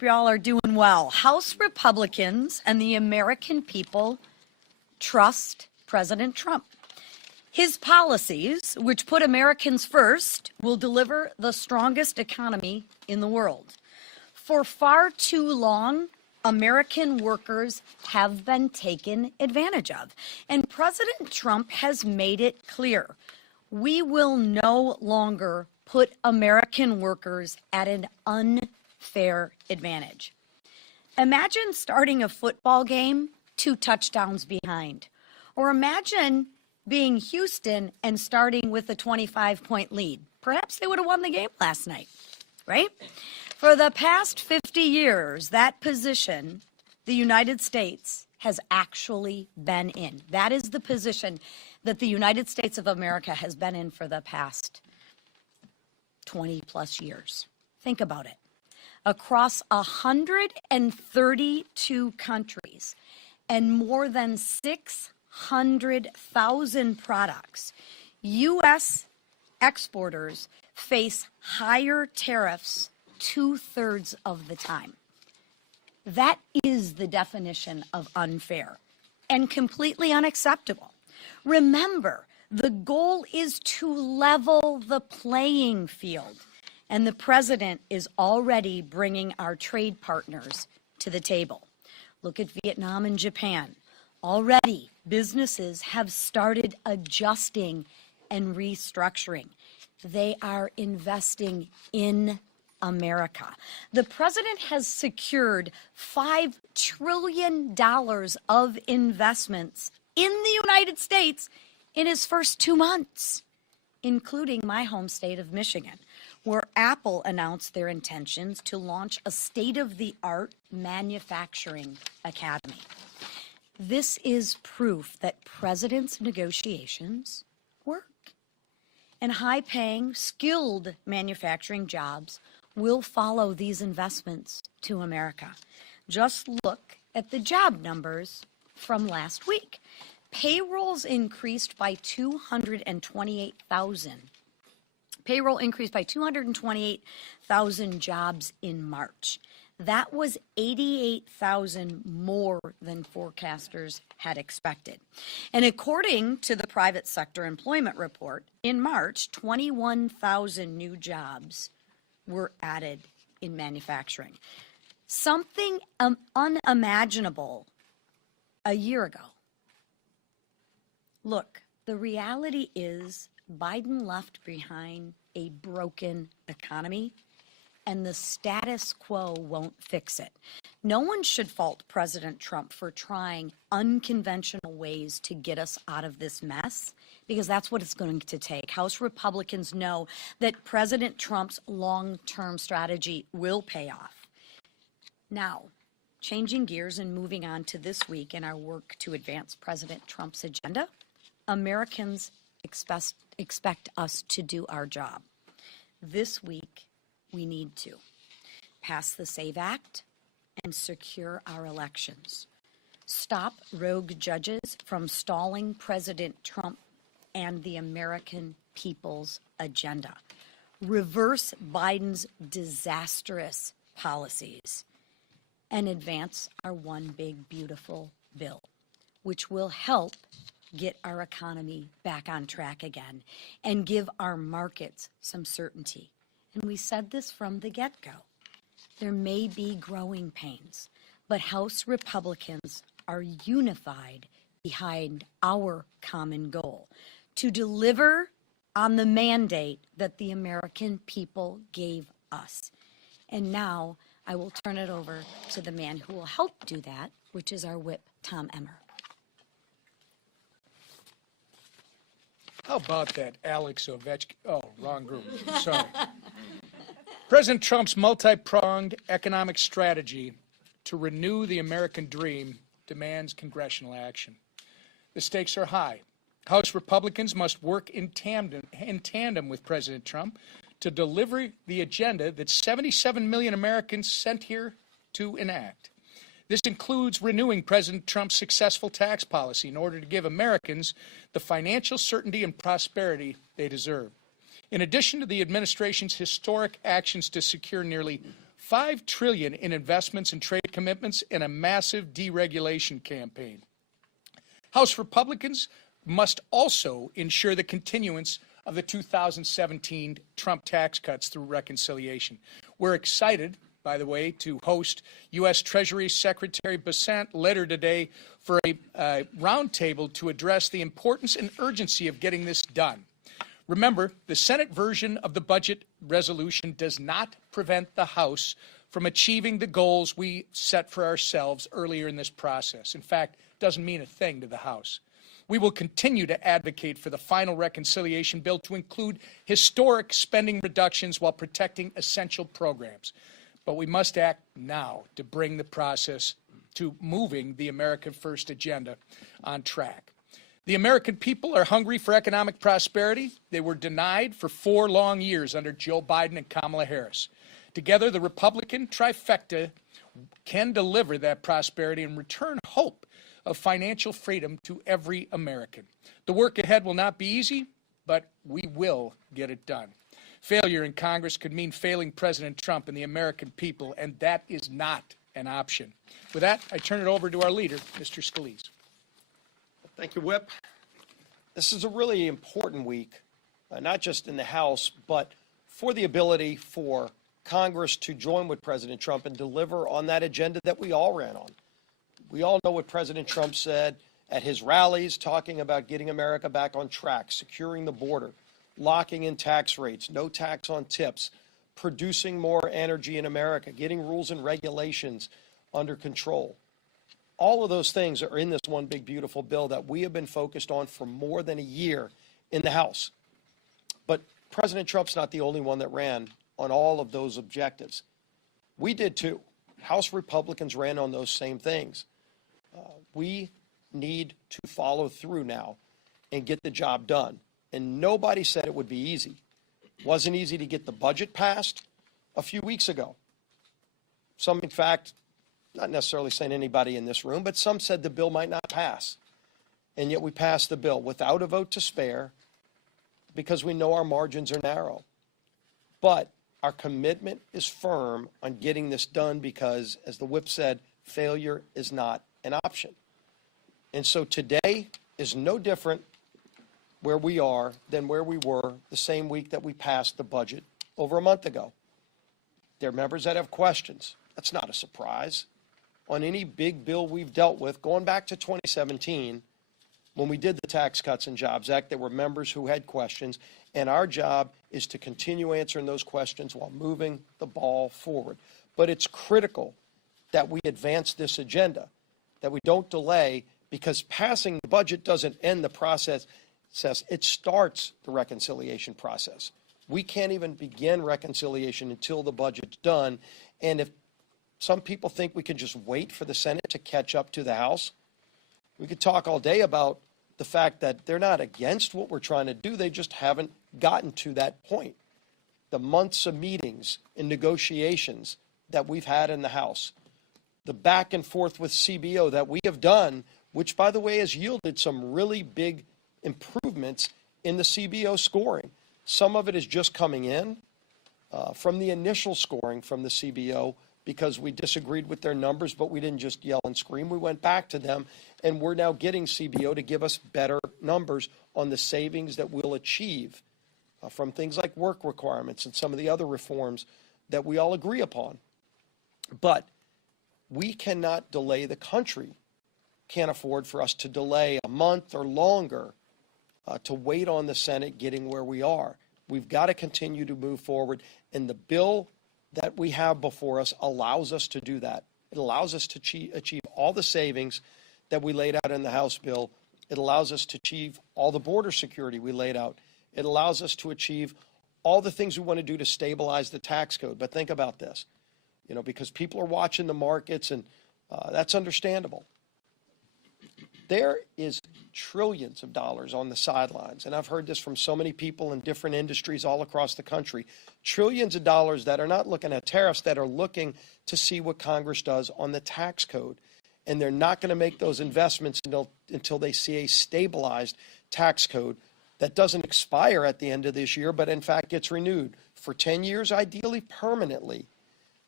hope y'all are doing well. House Republicans and the American people trust President Trump. His policies, which put Americans first, will deliver the strongest economy in the world. For far too long, American workers have been taken advantage of. And President Trump has made it clear, we will no longer put American workers at an unfair advantage. Imagine starting a football game 2 touchdowns behind. Or imagine being Houston and starting with a 25-point lead. Perhaps they would have won the game last night, right? For the past 50 years, that position the United States has actually been in. That is the position that the United States of America has been in for the past 20 plus years. Think about it. Across 132 countries and more than 600,000 products, U.S. exporters face higher tariffs 2/3 of the time. That is the definition of unfair and completely unacceptable. Remember, the goal is to level the playing field, and the president is already bringing our trade partners to the table. Look at Vietnam and Japan. Already, businesses have started adjusting and restructuring. They are investing in America. The president has secured $5 trillion of investments in the United States in his first 2 months, including my home state of Michigan, where Apple announced their intentions to launch a state-of-the-art manufacturing academy. This is proof that president's negotiations work. And high-paying, skilled manufacturing jobs will follow these investments to America. Just look at the job numbers from last week. Payrolls increased by 228,000. Payroll increased by 228,000 jobs in March. That was 88,000 more than forecasters had expected. And according to the private sector employment report, in March, 21,000 new jobs were added in manufacturing. Something unimaginable a year ago. Look, the reality is Biden left behind a broken economy, and the status quo won't fix it. No one should fault President Trump for trying unconventional ways to get us out of this mess, because that's what it's going to take. House Republicans know that President Trump's long-term strategy will pay off. Now, changing gears and moving on to this week in our work to advance President Trump's agenda, Americans expect us to do our job. This week, we need to pass the SAVE Act and secure our elections. Stop rogue judges from stalling President Trump and the American people's agenda. Reverse Biden's disastrous policies and advance our one big beautiful bill, which will help get our economy back on track again and give our markets some certainty. And we said this from the get-go. There may be growing pains, but House Republicans are unified behind our common goal to deliver on the mandate that the American people gave us. And now I will turn it over to the man who will help do that, which is our whip, Tom Emmer. How about that, Alex Ovechkin? Oh, wrong group. Sorry. President Trump's multi-pronged economic strategy to renew the American dream demands congressional action. The stakes are high. House Republicans must work in tandem with President Trump to deliver the agenda that 77 million Americans sent here to enact. This includes renewing President Trump's successful tax policy in order to give Americans the financial certainty and prosperity they deserve. In addition to the administration's historic actions to secure nearly $5 trillion in investments and trade commitments, and a massive deregulation campaign. House Republicans must also ensure the continuance of the 2017 Trump tax cuts through reconciliation. We're excited, by the way, to host U.S. Treasury Secretary Bessent later today for a roundtable to address the importance and urgency of getting this done. Remember, the Senate version of the budget resolution does not prevent the House from achieving the goals we set for ourselves earlier in this process. In fact, it doesn't mean a thing to the House. We will continue to advocate for the final reconciliation bill to include historic spending reductions while protecting essential programs. But we must act now to bring the process to moving the America First agenda on track. The American people are hungry for economic prosperity. They were denied for 4 long years under Joe Biden and Kamala Harris. Together, the Republican trifecta can deliver that prosperity and return hope of financial freedom to every American. The work ahead will not be easy, but we will get it done. Failure in Congress could mean failing President Trump and the American people, and that is not an option. With that, I turn it over to our leader, Mr. Scalise. Thank you, Whip. This is a really important week, not just in the House, but for the ability for Congress to join with President Trump and deliver on that agenda that we all ran on. We all know what President Trump said at his rallies, talking about getting America back on track, securing the border, locking in tax rates, no tax on tips, producing more energy in America, getting rules and regulations under control. All of those things are in this one big, beautiful bill that we have been focused on for more than a year in the House. But President Trump's not the only one that ran on all of those objectives. We did too. House Republicans ran on those same things. We need to follow through now and get the job done. And nobody said it would be easy. It wasn't easy to get the budget passed a few weeks ago. Some, in fact, not necessarily saying anybody in this room, but some said the bill might not pass. And yet we passed the bill without a vote to spare because we know our margins are narrow. But our commitment is firm on getting this done because, as the whip said, failure is not an option. And so today is no different where we are than where we were the same week that we passed the budget over a month ago. There are members that have questions. That's not a surprise. On any big bill we've dealt with, going back to 2017, when we did the Tax Cuts and Jobs Act, there were members who had questions, and our job is to continue answering those questions while moving the ball forward. But it's critical that we advance this agenda, that we don't delay, because passing the budget doesn't end the process. It starts the reconciliation process. We can't even begin reconciliation until the budget's done. And if some people think we can just wait for the Senate to catch up to the House, we could talk all day about the fact that they're not against what we're trying to do. They just haven't gotten to that point. The months of meetings and negotiations that we've had in the House, the back and forth with CBO that we have done, which, by the way, has yielded some really big improvements in the CBO scoring. Some of it is just coming in from the initial scoring from the CBO because we disagreed with their numbers, but we didn't just yell and scream. We went back to them, and we're now getting CBO to give us better numbers on the savings that we'll achieve from things like work requirements and some of the other reforms that we all agree upon. But we cannot delay the country. Can't afford for us to delay a month or longer to wait on the Senate getting where we are. We've got to continue to move forward, and the bill that we have before us allows us to do that. It allows us to achieve all the savings that we laid out in the House bill. It allows us to achieve all the border security we laid out. It allows us to achieve all the things we want to do to stabilize the tax code. But think about this, because people are watching the markets, and that's understandable. There is trillions of dollars on the sidelines, and I've heard this from so many people in different industries all across the country. Trillions of dollars that are not looking at tariffs, that are looking to see what Congress does on the tax code. And they're not going to make those investments until they see a stabilized tax code that doesn't expire at the end of this year, but in fact gets renewed for 10 years, ideally permanently,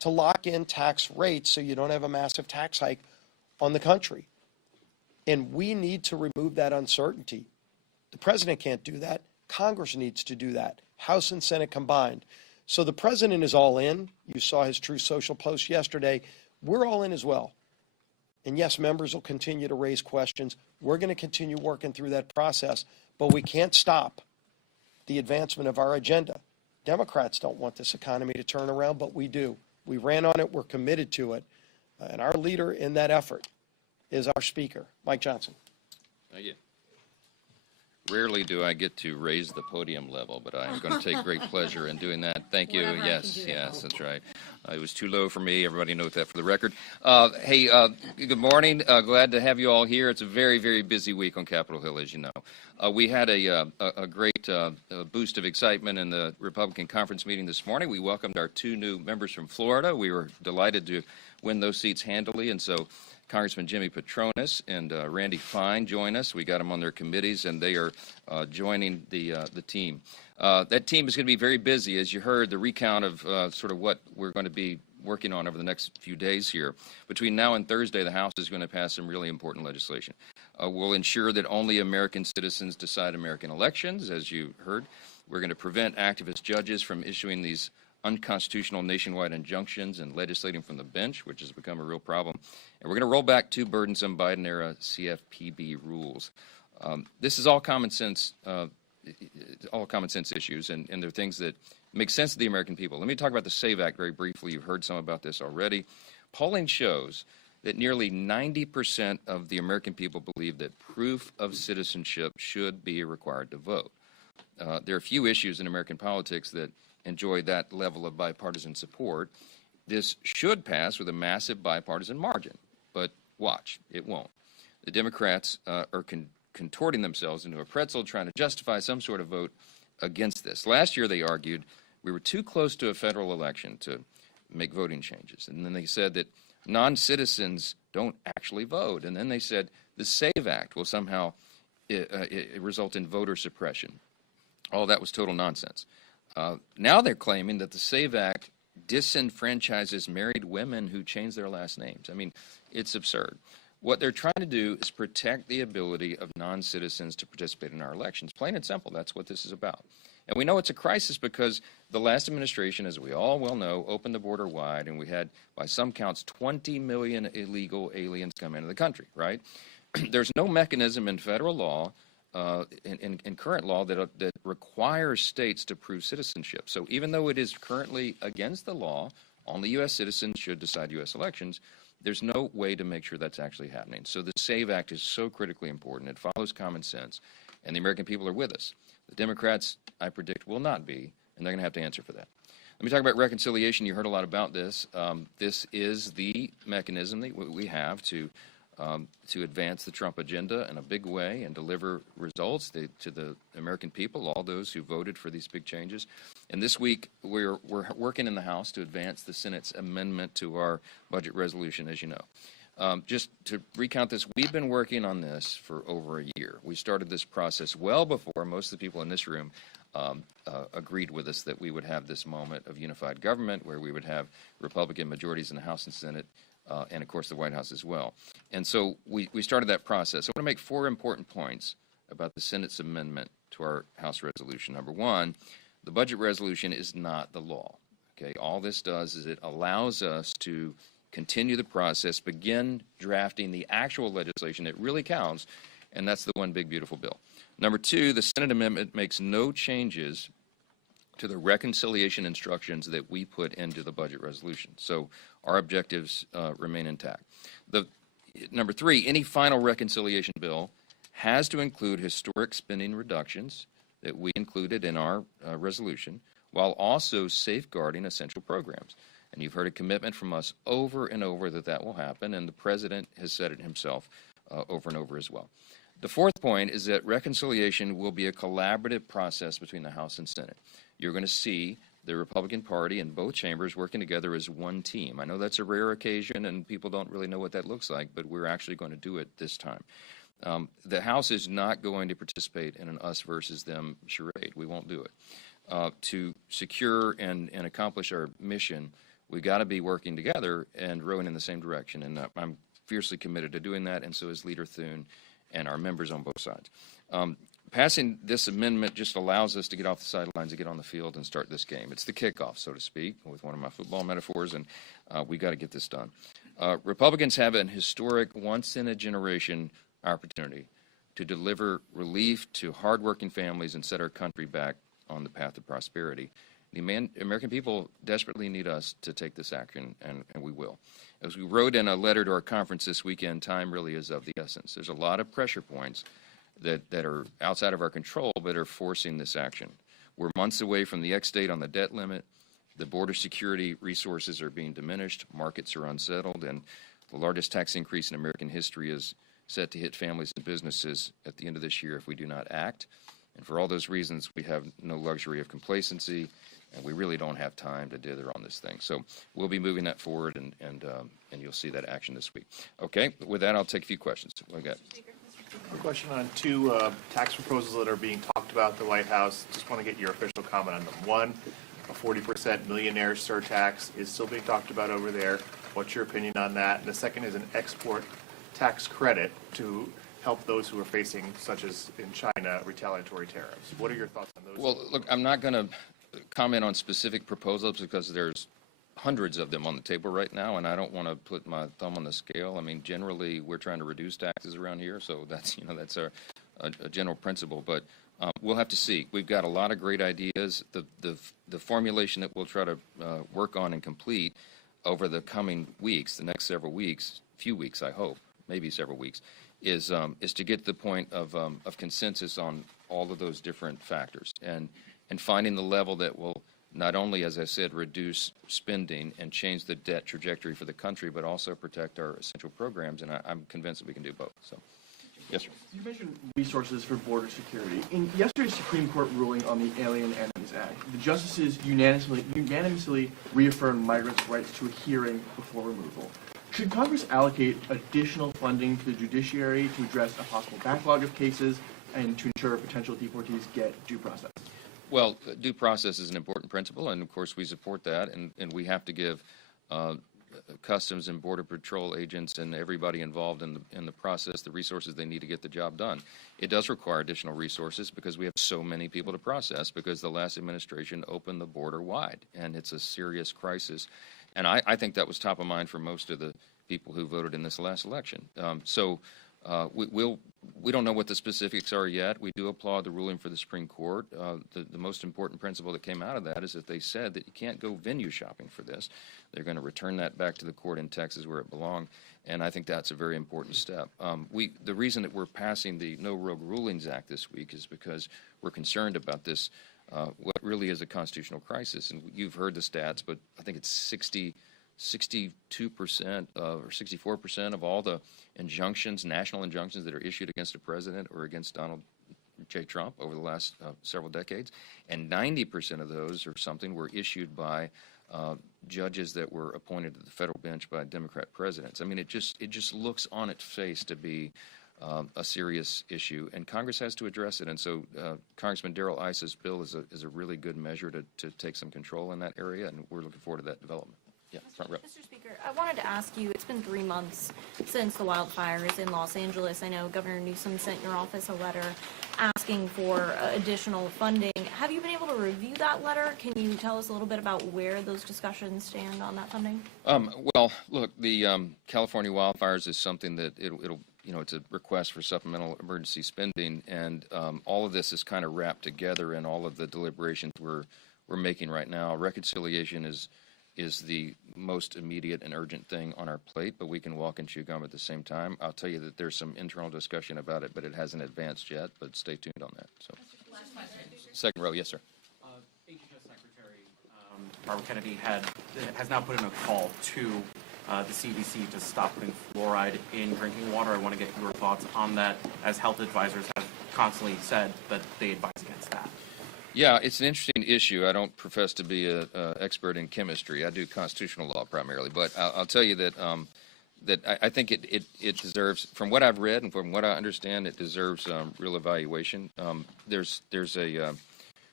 to lock in tax rates so you don't have a massive tax hike on the country. And we need to remove that uncertainty. The president can't do that. Congress needs to do that, House and Senate combined. So the president is all in. You saw his True Social post yesterday. We're all in as well. And yes, members will continue to raise questions. We're going to continue working through that process, but we can't stop the advancement of our agenda. Democrats don't want this economy to turn around, but we do. We ran on it. We're committed to it. And our leader in that effort is our Speaker, Mike Johnson. Thank you. Rarely do I get to raise the podium level, but I'm going to take great pleasure in doing that. Thank you. Whatever I Yes, can do to yes, help. that's right. It was too low for me. Everybody knows that for the record. Hey, good morning. Glad to have you all here. It's a very, very busy week on Capitol Hill, as you know. We had a great boost of excitement in the Republican conference meeting this morning. We welcomed our 2 new members from Florida. We were delighted to win those seats handily, and so Congressman Jimmy Petronas and Randy Fine join us. We got them on their committees, and they are joining the team. That team is going to be very busy, as you heard, the recount of sort of what we're going to be working on over the next few days here. Between now and Thursday, the House is going to pass some really important legislation. We'll ensure that only American citizens decide American elections, as you heard. We're going to prevent activist judges from issuing these unconstitutional nationwide injunctions and legislating from the bench, which has become a real problem. And we're going to roll back 2 burdensome Biden-era CFPB rules. This is all common sense issues, and they're things that make sense to the American people. Let me talk about the SAVE Act very briefly. You've heard some about this already. Polling shows that nearly 90% of the American people believe that proof of citizenship should be required to vote. There are few issues in American politics that enjoy that level of bipartisan support. This should pass with a massive bipartisan margin, but watch, it won't. The Democrats are contorting themselves into a pretzel trying to justify some sort of vote against this. Last year they argued we were too close to a federal election to make voting changes. And then they said that non-citizens don't actually vote. And then they said the SAVE Act will somehow result in voter suppression. All that was total nonsense. Now they're claiming that the SAVE Act disenfranchises married women who change their last names. I mean, it's absurd. What they're trying to do is protect the ability of non-citizens to participate in our elections. Plain and simple, that's what this is about. And we know it's a crisis because the last administration, as we all well know, opened the border wide, and we had, by some counts, 20 million illegal aliens come into the country, right? There's no mechanism in federal law, in current law, that requires states to prove citizenship. So even though it is currently against the law, only U.S. citizens should decide U.S. elections, there's no way to make sure that's actually happening. So the SAVE Act is so critically important. It follows common sense, and the American people are with us. The Democrats, I predict, will not be, and they're going to have to answer for that. Let me talk about reconciliation. You heard a lot about this. This is the mechanism that we have to advance the Trump agenda in a big way and deliver results to the American people, all those who voted for these big changes. And this week, we're working in the House to advance the Senate's amendment to our budget resolution, as you know. Just to recount this, we've been working on this for over a year. We started this process well before most of the people in this room agreed with us that we would have this moment of unified government where we would have Republican majorities in the House and Senate, and of course the White House as well. And so we started that process. I want to make 4 important points about the Senate's amendment to our House resolution. Number 1, the budget resolution is not the law. Okay, all this does is it allows us to continue the process, begin drafting the actual legislation that really counts, and that's the one big beautiful bill. Number 2, the Senate amendment makes no changes to the reconciliation instructions that we put into the budget resolution. So our objectives remain intact. Number 3, any final reconciliation bill has to include historic spending reductions that we included in our resolution, while also safeguarding essential programs. And you've heard a commitment from us over and over that will happen, and the President has said it himself over and over as well. The 4th point is that reconciliation will be a collaborative process between the House and Senate. You're going to see the Republican Party in both chambers working together as one team. I know that's a rare occasion, and people don't really know what that looks like, but we're actually going to do it this time. The House is not going to participate in an us versus them charade. We won't do it. To secure and accomplish our mission, we got to be working together and rowing in the same direction. And I'm fiercely committed to doing that, and so is Leader Thune and our members on both sides. Passing this amendment just allows us to get off the sidelines and get on the field and start this game. It's the kickoff, so to speak, with one of my football metaphors, and we got to get this done. Republicans have an historic, once-in-a-generation opportunity to deliver relief to hardworking families and set our country back on the path of prosperity. The American people desperately need us to take this action, and we will. As we wrote in a letter to our conference this weekend, time really is of the essence. There's a lot of pressure points that are outside of our control but are forcing this action. We're months away from the X-date on the debt limit. The border security resources are being diminished. Markets are unsettled, and the largest tax increase in American history is set to hit families and businesses at the end of this year if we do not act. And for all those reasons, we have no luxury of complacency, and we really don't have time to dither on this thing. So we'll be moving that forward, and you'll see that action this week. Okay, with that, I'll take a few questions. What do we got? A question on two tax proposals that are being talked about at the White House. Just want to get your official comment on them. One, a 40% millionaire surtax is still being talked about over there. What's your opinion on that? And the second is an export tax credit to help those who are facing, such as in China, retaliatory tariffs. What are your thoughts on those? Well, look, I'm not going to comment on specific proposals because there's hundreds of them on the table right now, and I don't want to put my thumb on the scale. I mean, generally, we're trying to reduce taxes around here, so that's a general principle. But we'll have to see. We've got a lot of great ideas. The formulation that we'll try to work on and complete over the coming weeks, the next several weeks, few weeks, I hope, maybe several weeks, is to get to the point of consensus on all of those different factors and finding the level that will not only, as I said, reduce spending and change the debt trajectory for the country, but also protect our essential programs, and I'm convinced that we can do both. So, yes, sir. You mentioned resources for border security. In yesterday's Supreme Court ruling on the Alien Enemies Act, the justices unanimously reaffirmed migrants' rights to a hearing before removal. Should Congress allocate additional funding to the judiciary to address a possible backlog of cases and to ensure potential deportees get due process? Well, due process is an important principle, and of course we support that, and we have to give Customs and Border Patrol agents and everybody involved in the process the resources they need to get the job done. It does require additional resources because we have so many people to process because the last administration opened the border wide, and it's a serious crisis. And I think that was top of mind for most of the people who voted in this last election. We don't know what the specifics are yet. We do applaud the ruling for the Supreme Court. The most important principle that came out of that is that they said that you can't go venue shopping for this. They're going to return that back to the court in Texas where it belonged, and I think that's a very important step. The reason that we're passing the No Rogue Rulings Act this week is because we're concerned about this, what really is a constitutional crisis. And you've heard the stats, but I think it's 62% or 64% of all the injunctions, national injunctions that are issued against a president or against Donald J. Trump over the last several decades, and 90% of those or something were issued by judges that were appointed to the federal bench by Democrat presidents. I mean, it just looks on its face to be a serious issue, and Congress has to address it. And so Congressman Darrell Iss's bill is a really good measure to take some control in that area, and we're looking forward to that development. Yeah, front row. Mr. Speaker, I wanted to ask you, it's been 3 months since the wildfires in Los Angeles. I know Governor Newsom sent your office a letter asking for additional funding. Have you been able to review that letter? Can you tell us a little bit about where those discussions stand on that funding? Well, look, the California wildfires is something that it's a request for supplemental emergency spending, and all of this is kind of wrapped together in all of the deliberations we're making right now. Reconciliation is the most immediate and urgent thing on our plate, but we can walk and chew gum at the same time. I'll tell you that there's some internal discussion about it, but it hasn't advanced yet, but stay tuned on that. So, second row, yes, sir. HHS Secretary Barbara Kennedy has now put in a call to the CDC to stop putting fluoride in drinking water. I want to get your thoughts on that, as health advisors have constantly said that they advise against that. Yeah, it's an interesting issue. I don't profess to be an expert in chemistry. I do constitutional law primarily, but I'll tell you that I think it deserves, from what I've read and from what I understand, it deserves real evaluation. There's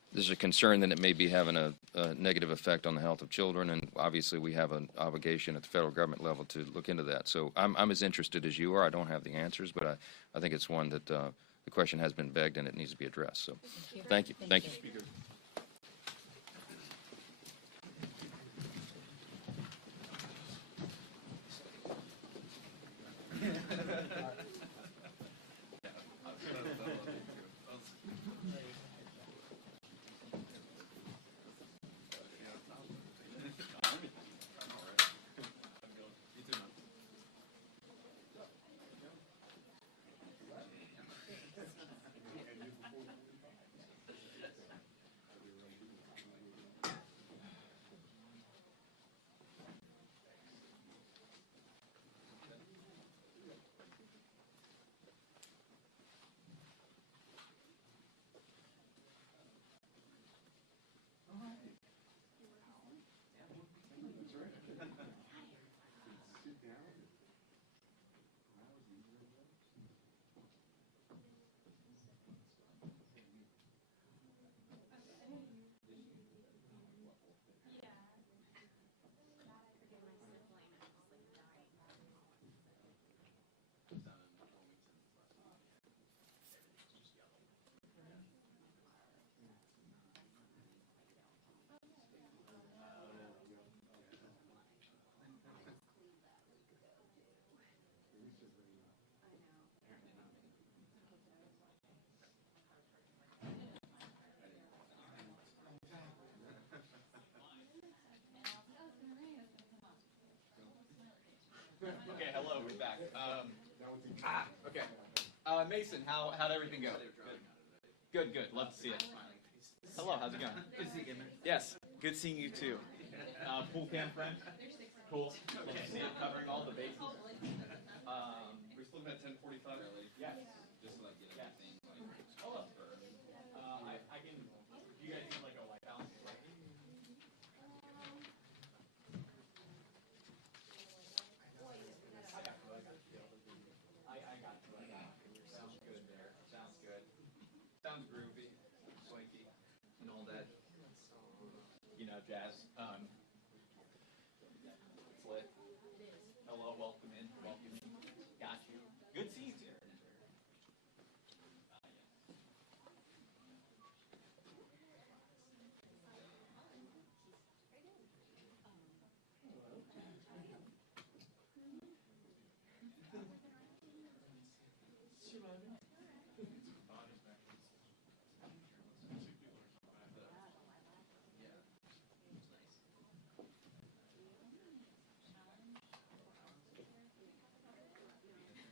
there's a concern that it may be having a negative effect on the health of children, and obviously we have an obligation at the federal government level to look into that. So I'm as interested as you are. I don't have the answers, but I think it's one that the question has been begged and it needs to be addressed. So thank you. Thank you. Okay, hello, we're back. Okay. Mason, how'd everything go? Good, good. Love to see it. Hello, how's it going? Good to see you, Emmer. Yes, good seeing you too. Pool cam friend? Cool. Love to see it covering all the bases. We're still at 10:45. Yes. Just like get everything. Hello. I can. Do you guys need like a White House? I got you. Sounds good there. Sounds good. Sounds groovy, swanky, and all that. You know, jazz. It's lit. Hello, welcome in. Welcome in. Got you. Good seeing you.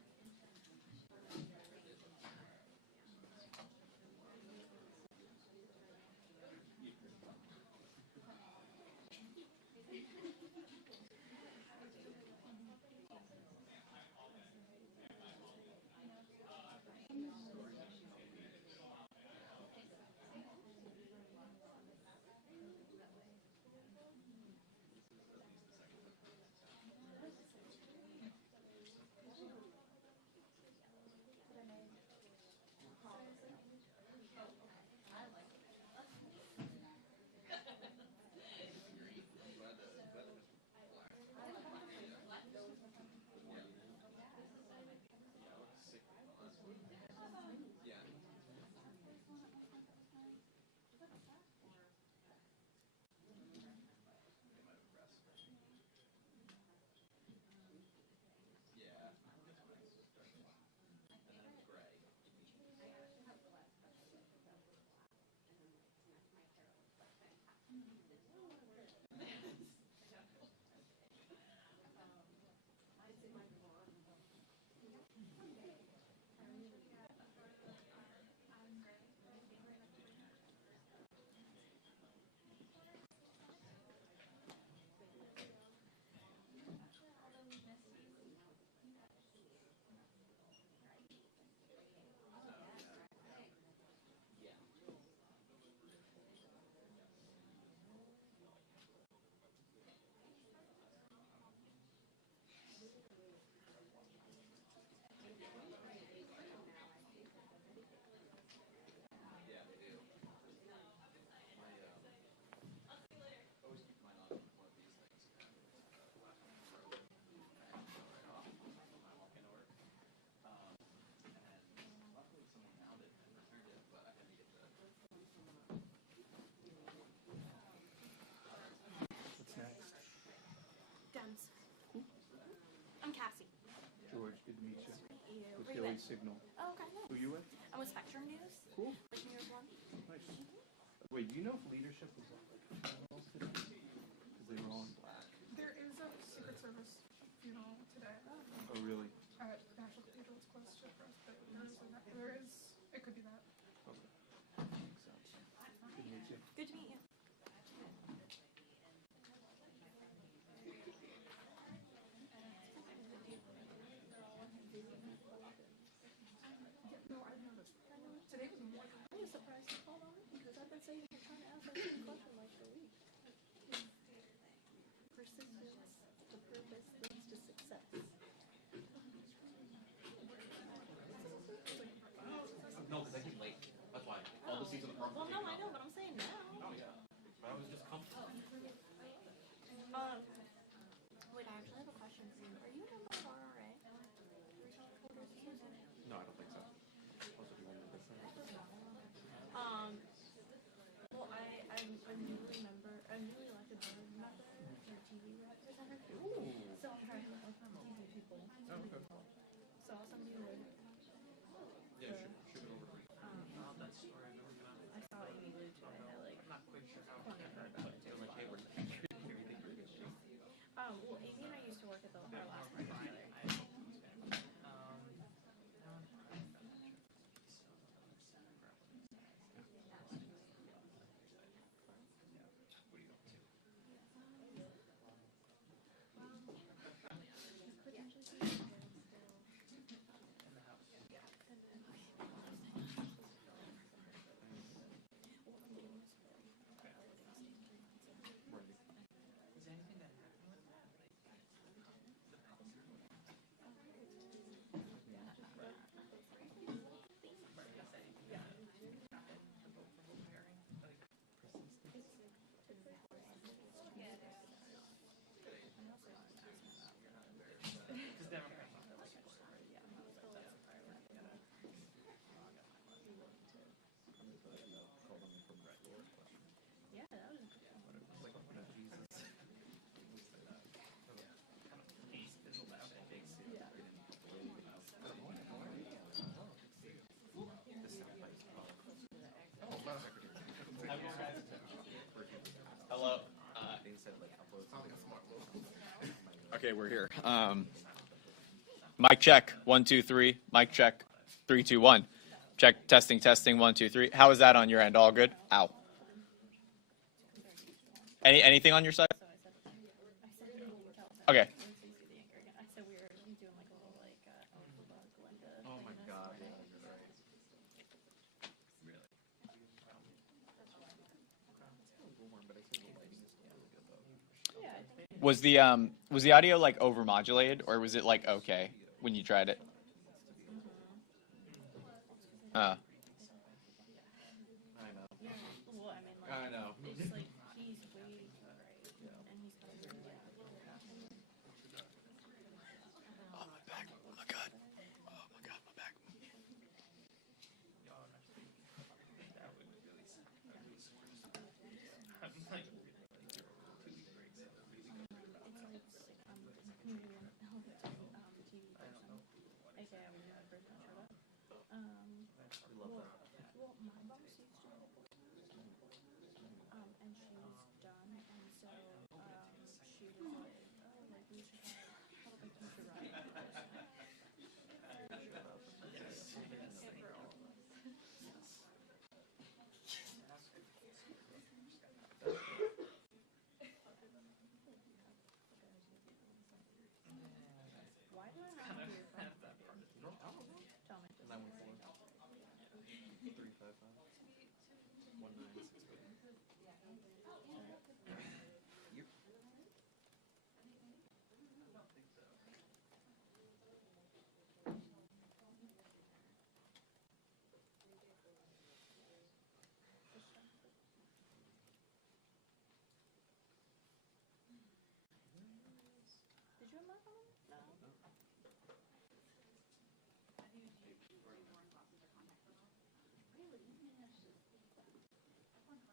Signal. Oh, okay, nice. Who are you with? I'm with Spectrum News. Cool. Like New York One. Nice. Wait, do you know if leadership was on like funeral today? Because they were all in black. There is a Secret Service funeral today Oh, really? at National Cathedral. It's close to us, but it could be that. Okay. Makes sense. Good to meet you. Good to meet you. No, I've noticed. Today was more. I was surprised you called on me because I've been saying you're trying to ask that same question like for weeks. Persistence to purpose leads to success. No, because I came late. That's why. All the seats in the front. Well, no, I know, but I'm saying now. Oh, yeah. But I was just comfortable. Wait, I actually have a question for you. Are you a member of RRA? No, I don't think so. Also, do you want me to listen? Well, I'm a newly elected board member for TV representative. So I'm trying to help TV people. Oh, okay. So I'll send you a link. Yeah, shoot it over to me. I saw Lieu today. I'm not quite sure how. I'm like, hey, we're Well, Amy and I used to work at our last one together. Hello. Okay, we're here. Mic check, 1, 2, 3. Mic check, 3, 2, 1. Check, testing, testing, 1, 2, 3. How is that on your end? All good? Ow. Anything on your side? Okay. I said we were doing like a little Linda. Oh my god. Was the audio like overmodulated or was it like okay when you tried it? I know. Well, I mean, like, I know. it's like he's way right, and he's kind of Oh my back! Oh my god! Oh my god! My back! Well, my boss used to and she's done, and so she was like, oh, like we should have like you should run. Why do I have to do that? Tell me. 355 1968. Did you have my phone? No. Really?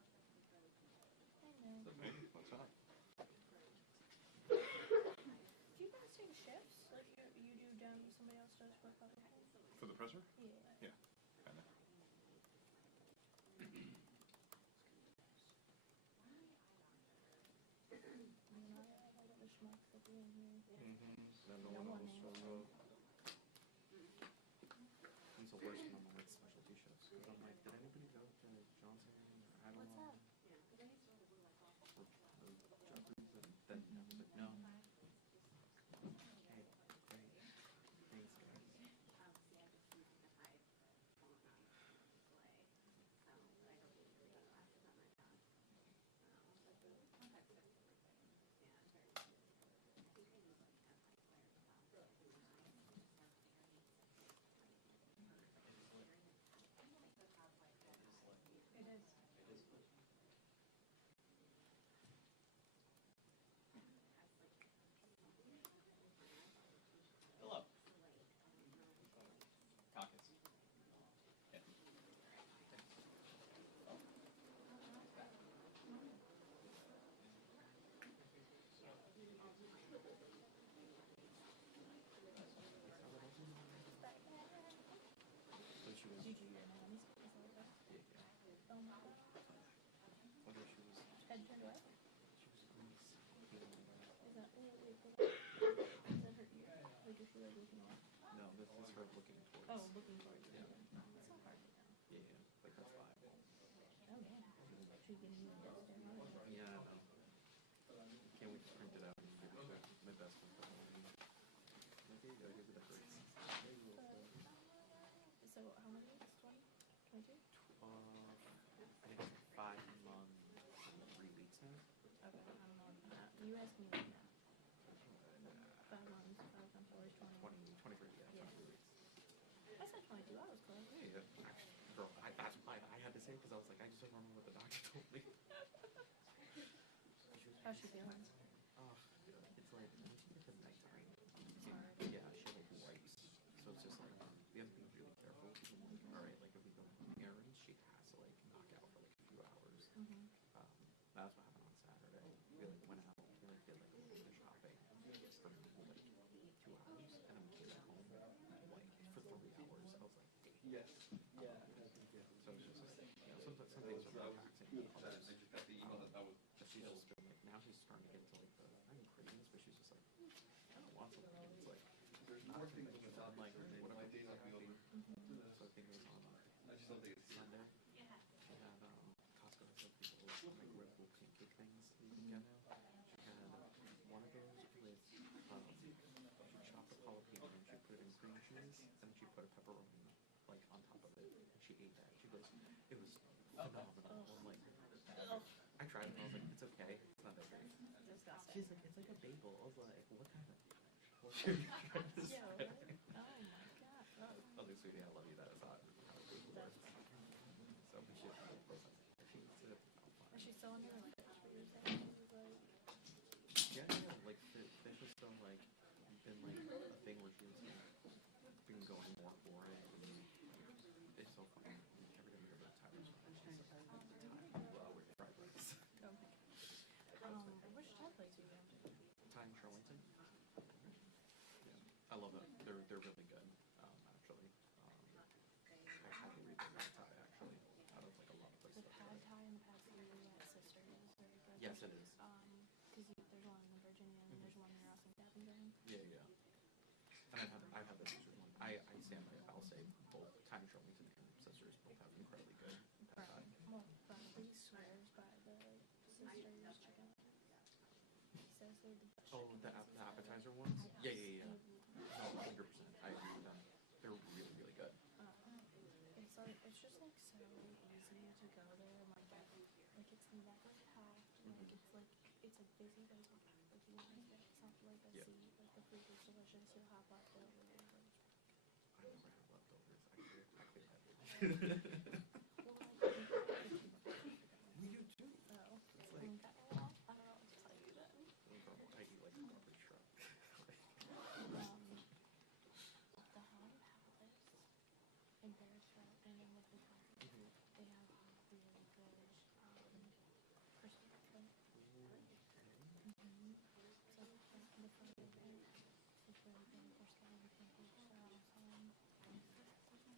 Professor? Yeah. Yeah. Kinda. Then the one also he's the worst when I'm on like specialty shows. 'Cause I'm like, did anybody go to Johnson or Aguilar? What's that? Or Jeffries? And then I was like, no. Okay, great. Thanks, guys. Hello. Caucus. Yeah. So she was. Did you hear my mommy's? Is that okay? Yeah. Oh my god. Whether she was. Head turned away? She was on this. Is that, wait, is that her ear? Like, is she like looking away? No, this is her looking towards. Oh, looking towards you. Yeah. It's not hard to know. Yeah, yeah. Like that's live. Oh, man. She's getting you a death stare. Yeah, I know. Can't wait to print it out and give it to my best friend. Maybe I gotta give it a break. So, how many is 20? 22? I think it's 5 months and 3 weeks now. Okay, I'm on that. You asked me like that. 5 months, 5 times 4 is 20. 23, yeah. Yeah. 23 weeks. I said 22, I was close. Yeah, yeah. Actually, girl, that's why I had to say because I was like, I just don't remember what the doctor told me. How's she feeling? Oh, it's like, when she gets at nighttime, Sorry. yeah, she like wipes. So it's just like, we have to be really careful. Alright, like if we go on errands, she has to like knock out for like a few hours. Mm-hmm. That's what happened on Saturday. We like went out, we like did like a little bit of shopping for like 2 hours, and then we came back home like for 3 hours. I was like, damn. Yes. Yeah. So it's just like, you know, some things are relaxing. Others, but she's just been like, now she's starting to get into like the, I'm cravings, but she's just like, I don't want something. It's like, there's more things in the job. I'm like, what if I did not be over? So I think it was on Sunday. She had Costco has like these little microwavable pancake things that you can get now. She had one of those with, she chopped up jalapeno and she put it in cream cheese, and then she put a pepperoni like on top of it, and she ate that. She goes, it was phenomenal. I'm like, I tried it and I was like, it's okay, it's not that great. Disgusting. She's like, it's like a bagel. I was like, what kind of bullshit are you trying to Yeah, spread? right? Oh my god. I was like, sweetie, I love you. That is not how it works. So we should. She needs to. Is she still under like fish for your thing? Like, Yeah, like fish is still like been like a thing where she's been going more for it. And it's so funny. Every time we go to Tyler's house, she's like, Thai with fried rice. okay. Which Thai place are you going to? Thai in Charlington. Yeah, I love it. They're really good. Actually, I highly rate them as Thai. Actually, out of like a lot of places. The pad Thai and the pad see at Sister is very good. Yes, it is. Because there's one in Virginia and there's one near us in Davin. Yeah, yeah. And I've had the sisters one. I stand by it. I'll say both Thai and Charlington and sisters both have incredibly good pad Thai. Well, Bradley swears by the Sisters chicken. Says they're the best Oh, chicken the places appetizer ever. ones? Yeah, yeah, yeah. No, 100%. I agree with them. They're really, really good. It's like it's just like so easy to go there and like get like it's never packed. Like it's a busy place to pack. Like you want to get it's not like a Yeah. seat. Like the food is delicious. You'll have leftovers. I never have leftovers. I clear that. Well, like We do too. oh, It's like, I don't know what to tell you then. I eat like a garbage truck. The Han Palace in Beresford and in Woodley Park, they have really good Christmas food. So the Friday night is really good. Their scallion pancakes are awesome.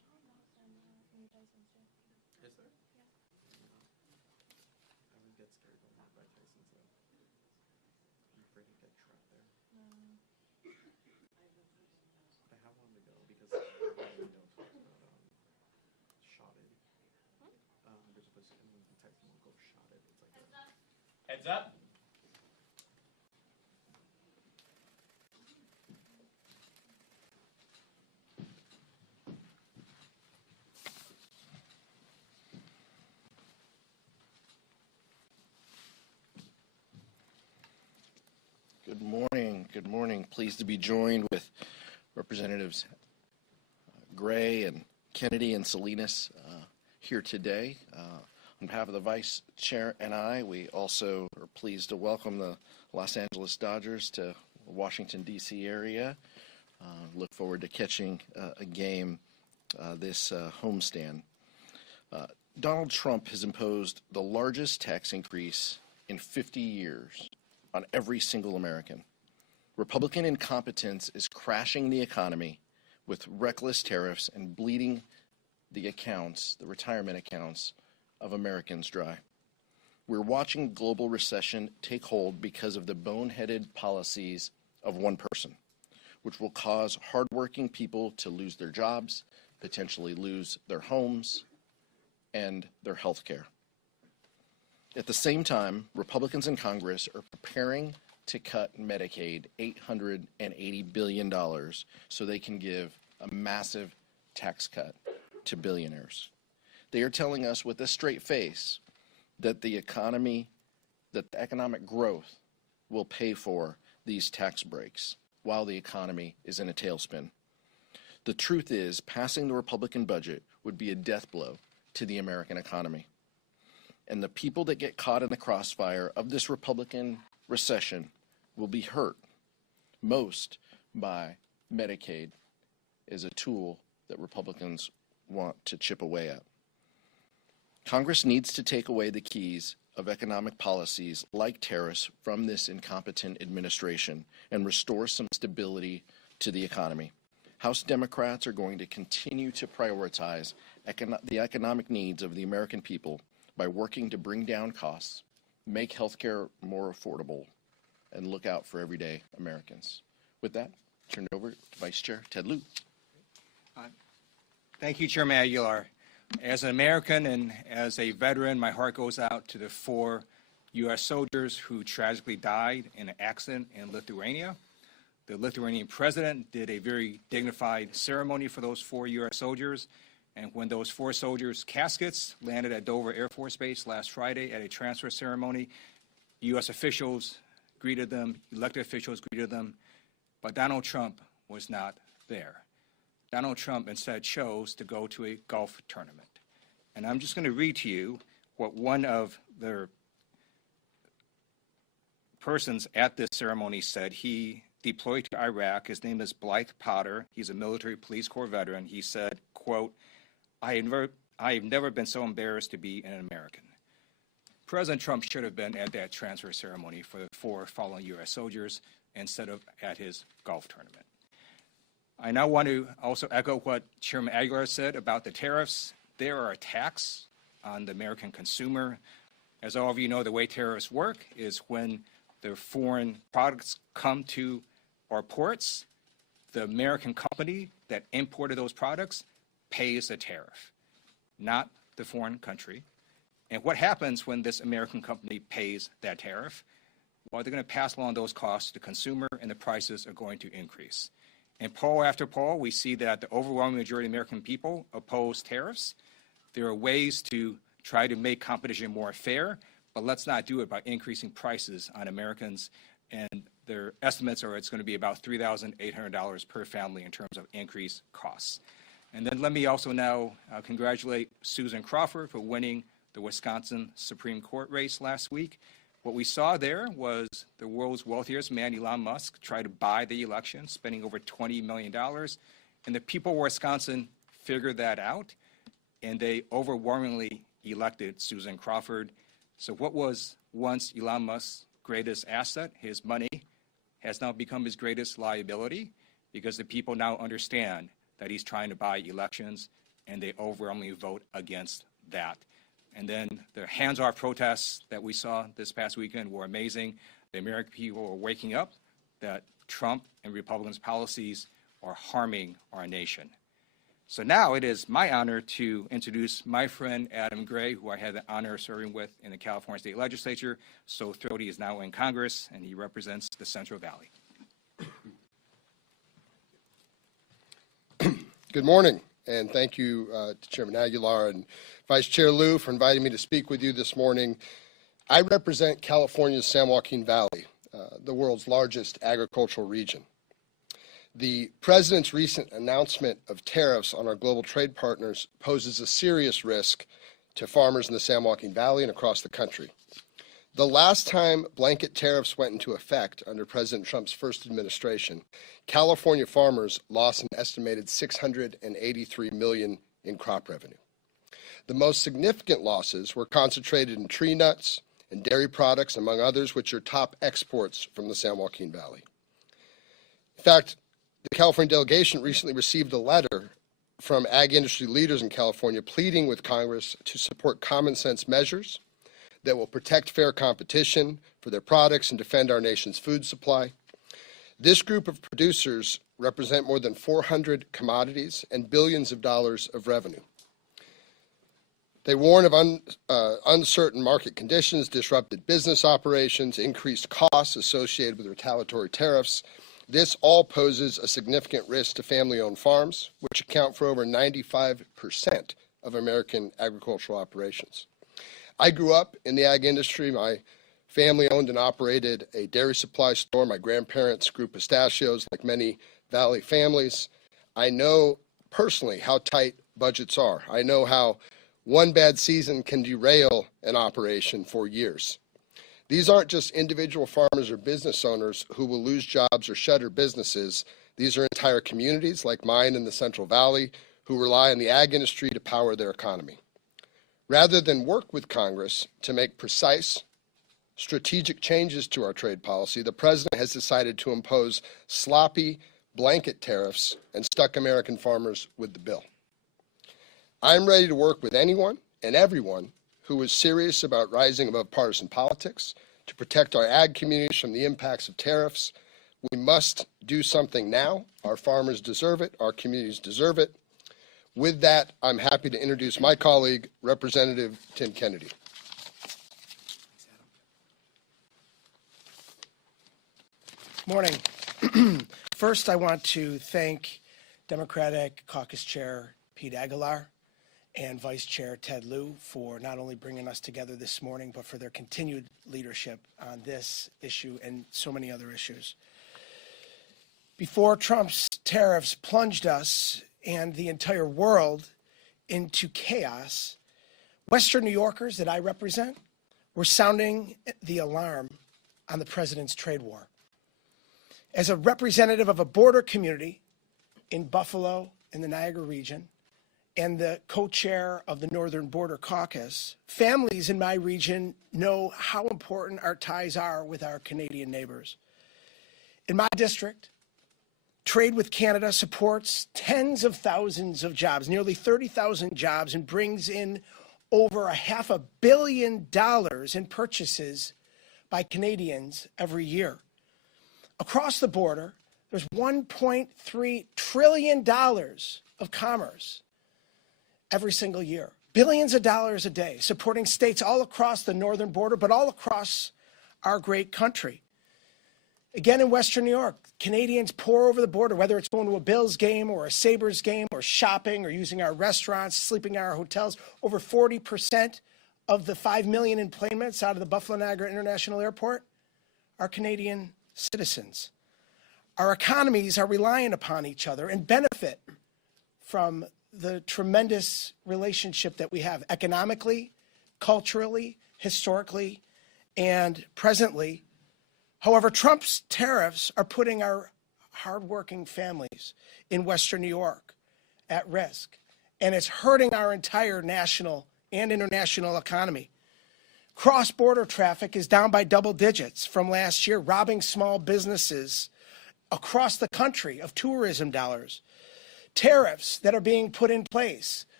Tyson's gym. Is there? I would get scared going by Tyson's though. I'm afraid to get trapped there. But I have wanted to go because everybody knows about shotted. There's a place in Tyson will go shotted. It's like Heads up. Good morning. Good morning. Pleased to be joined with Representatives Gray and Kennedy and Salinas here today. On behalf of the Vice Chair and I, we also are pleased to welcome the Los Angeles Dodgers to the Washington, D.C. area. Look forward to catching a game this homestand. Donald Trump has imposed the largest tax increase in 50 years on every single American. Republican incompetence is crashing the economy with reckless tariffs and bleeding the accounts, the retirement accounts of Americans dry. We're watching global recession take hold because of the boneheaded policies of one person, which will cause hardworking people to lose their jobs, potentially lose their homes and their health care. At the same time, Republicans in Congress are preparing to cut Medicaid $880 billion so they can give a massive tax cut to billionaires. They are telling us with a straight face that the economic growth will pay for these tax breaks while the economy is in a tailspin. The truth is, passing the Republican budget would be a death blow to the American economy. And the people that get caught in the crossfire of this Republican recession will be hurt most by Medicaid as a tool that Republicans want to chip away at. Congress needs to take away the keys of economic policies like tariffs from this incompetent administration and restore some stability to the economy. House Democrats are going to continue to prioritize the economic needs of the American people by working to bring down costs, make healthcare more affordable, and look out for everyday Americans. With that, turn it over to Vice Chair Ted Lieu. Thank you, Chairman Aguilar. As an American and as a veteran, my heart goes out to the 4 U.S. soldiers who tragically died in an accident in Lithuania. The Lithuanian president did a very dignified ceremony for those 4 U.S. soldiers. And when those 4 soldiers' caskets landed at Dover Air Force Base last Friday at a transfer ceremony, U.S. officials greeted them, elected officials greeted them, but Donald Trump was not there. Donald Trump instead chose to go to a golf tournament. And I'm just going to read to you what one of the persons at this ceremony said. He deployed to Iraq. His name is Blythe Potter. He's a military police corps veteran. He said, quote, I have never been so embarrassed to be an American. President Trump should have been at that transfer ceremony for the 4 fallen U.S. soldiers instead of at his golf tournament. I now want to also echo what Chairman Aguilar said about the tariffs. They are a tax on the American consumer. As all of you know, the way tariffs work is when the foreign products come to our ports, the American company that imported those products pays a tariff, not the foreign country. And what happens when this American company pays that tariff? Well, they're going to pass along those costs to the consumer, and the prices are going to increase. And poll after poll, we see that the overwhelming majority of American people oppose tariffs. There are ways to try to make competition more fair, but let's not do it by increasing prices on Americans. And their estimates are it's going to be about $3,800 per family in terms of increased costs. And then let me also now congratulate Susan Crawford for winning the Wisconsin Supreme Court race last week. What we saw there was the world's wealthiest man, Elon Musk, try to buy the election, spending over $20 million. And the people of Wisconsin figured that out, and they overwhelmingly elected Susan Crawford. So what was once Elon Musk's greatest asset, his money, has now become his greatest liability because the people now understand that he's trying to buy elections, and they overwhelmingly vote against that. And then the hands-off protests that we saw this past weekend were amazing. The American people are waking up that Trump and Republicans' policies are harming our nation. So now it is my honor to introduce my friend Adam Gray, who I had the honor of serving with in the California State Legislature. So thrilled he is now in Congress, and he represents the Central Valley. Good morning, and thank you to Chairman Aguilar and Vice Chair Lieu for inviting me to speak with you this morning. I represent California's San Joaquin Valley, the world's largest agricultural region. The President's recent announcement of tariffs on our global trade partners poses a serious risk to farmers in the San Joaquin Valley and across the country. The last time blanket tariffs went into effect under President Trump's first administration, California farmers lost an estimated $683 million in crop revenue. The most significant losses were concentrated in tree nuts and dairy products, among others, which are top exports from the San Joaquin Valley. In fact, the California delegation recently received a letter from ag industry leaders in California pleading with Congress to support common sense measures that will protect fair competition for their products and defend our nation's food supply. This group of producers represent more than 400 commodities and billions of dollars of revenue. They warn of uncertain market conditions, disrupted business operations, increased costs associated with retaliatory tariffs. This all poses a significant risk to family-owned farms, which account for over 95% of American agricultural operations. I grew up in the ag industry. My family owned and operated a dairy supply store. My grandparents grew pistachios like many Valley families. I know personally how tight budgets are. I know how one bad season can derail an operation for years. These aren't just individual farmers or business owners who will lose jobs or shutter businesses. These are entire communities like mine in the Central Valley who rely on the ag industry to power their economy. Rather than work with Congress to make precise, strategic changes to our trade policy, the President has decided to impose sloppy blanket tariffs and stuck American farmers with the bill. I'm ready to work with anyone and everyone who is serious about rising above partisan politics to protect our ag communities from the impacts of tariffs. We must do something now. Our farmers deserve it. Our communities deserve it. With that, I'm happy to introduce my colleague, Representative Tim Kennedy. Morning. First, I want to thank Democratic Caucus Chair Pete Aguilar and Vice Chair Ted Lieu for not only bringing us together this morning, but for their continued leadership on this issue and so many other issues. Before Trump's tariffs plunged us and the entire world into chaos, Western New Yorkers that I represent were sounding the alarm on the president's trade war. As a representative of a border community in Buffalo in the Niagara region and the co-chair of the Northern Border Caucus, families in my region know how important our ties are with our Canadian neighbors. In my district, trade with Canada supports tens of thousands of jobs, nearly 30,000 jobs, and brings in over $500 million in purchases by Canadians every year. Across the border, there's $1.3 trillion of commerce every single year. Billions of dollars a day, supporting states all across the northern border, but all across our great country. Again, in Western New York, Canadians pour over the border, whether it's going to a Bills game or a Sabres game or shopping or using our restaurants, sleeping in our hotels. Over 40% of the 5 million enplanements out of the Buffalo Niagara International Airport are Canadian citizens. Our economies are reliant upon each other and benefit from the tremendous relationship that we have economically, culturally, historically, and presently. However, Trump's tariffs are putting our hardworking families in Western New York at risk, and it's hurting our entire national and international economy. Cross-border traffic is down by double digits from last year, robbing small businesses across the country of tourism dollars. Tariffs that are being put in place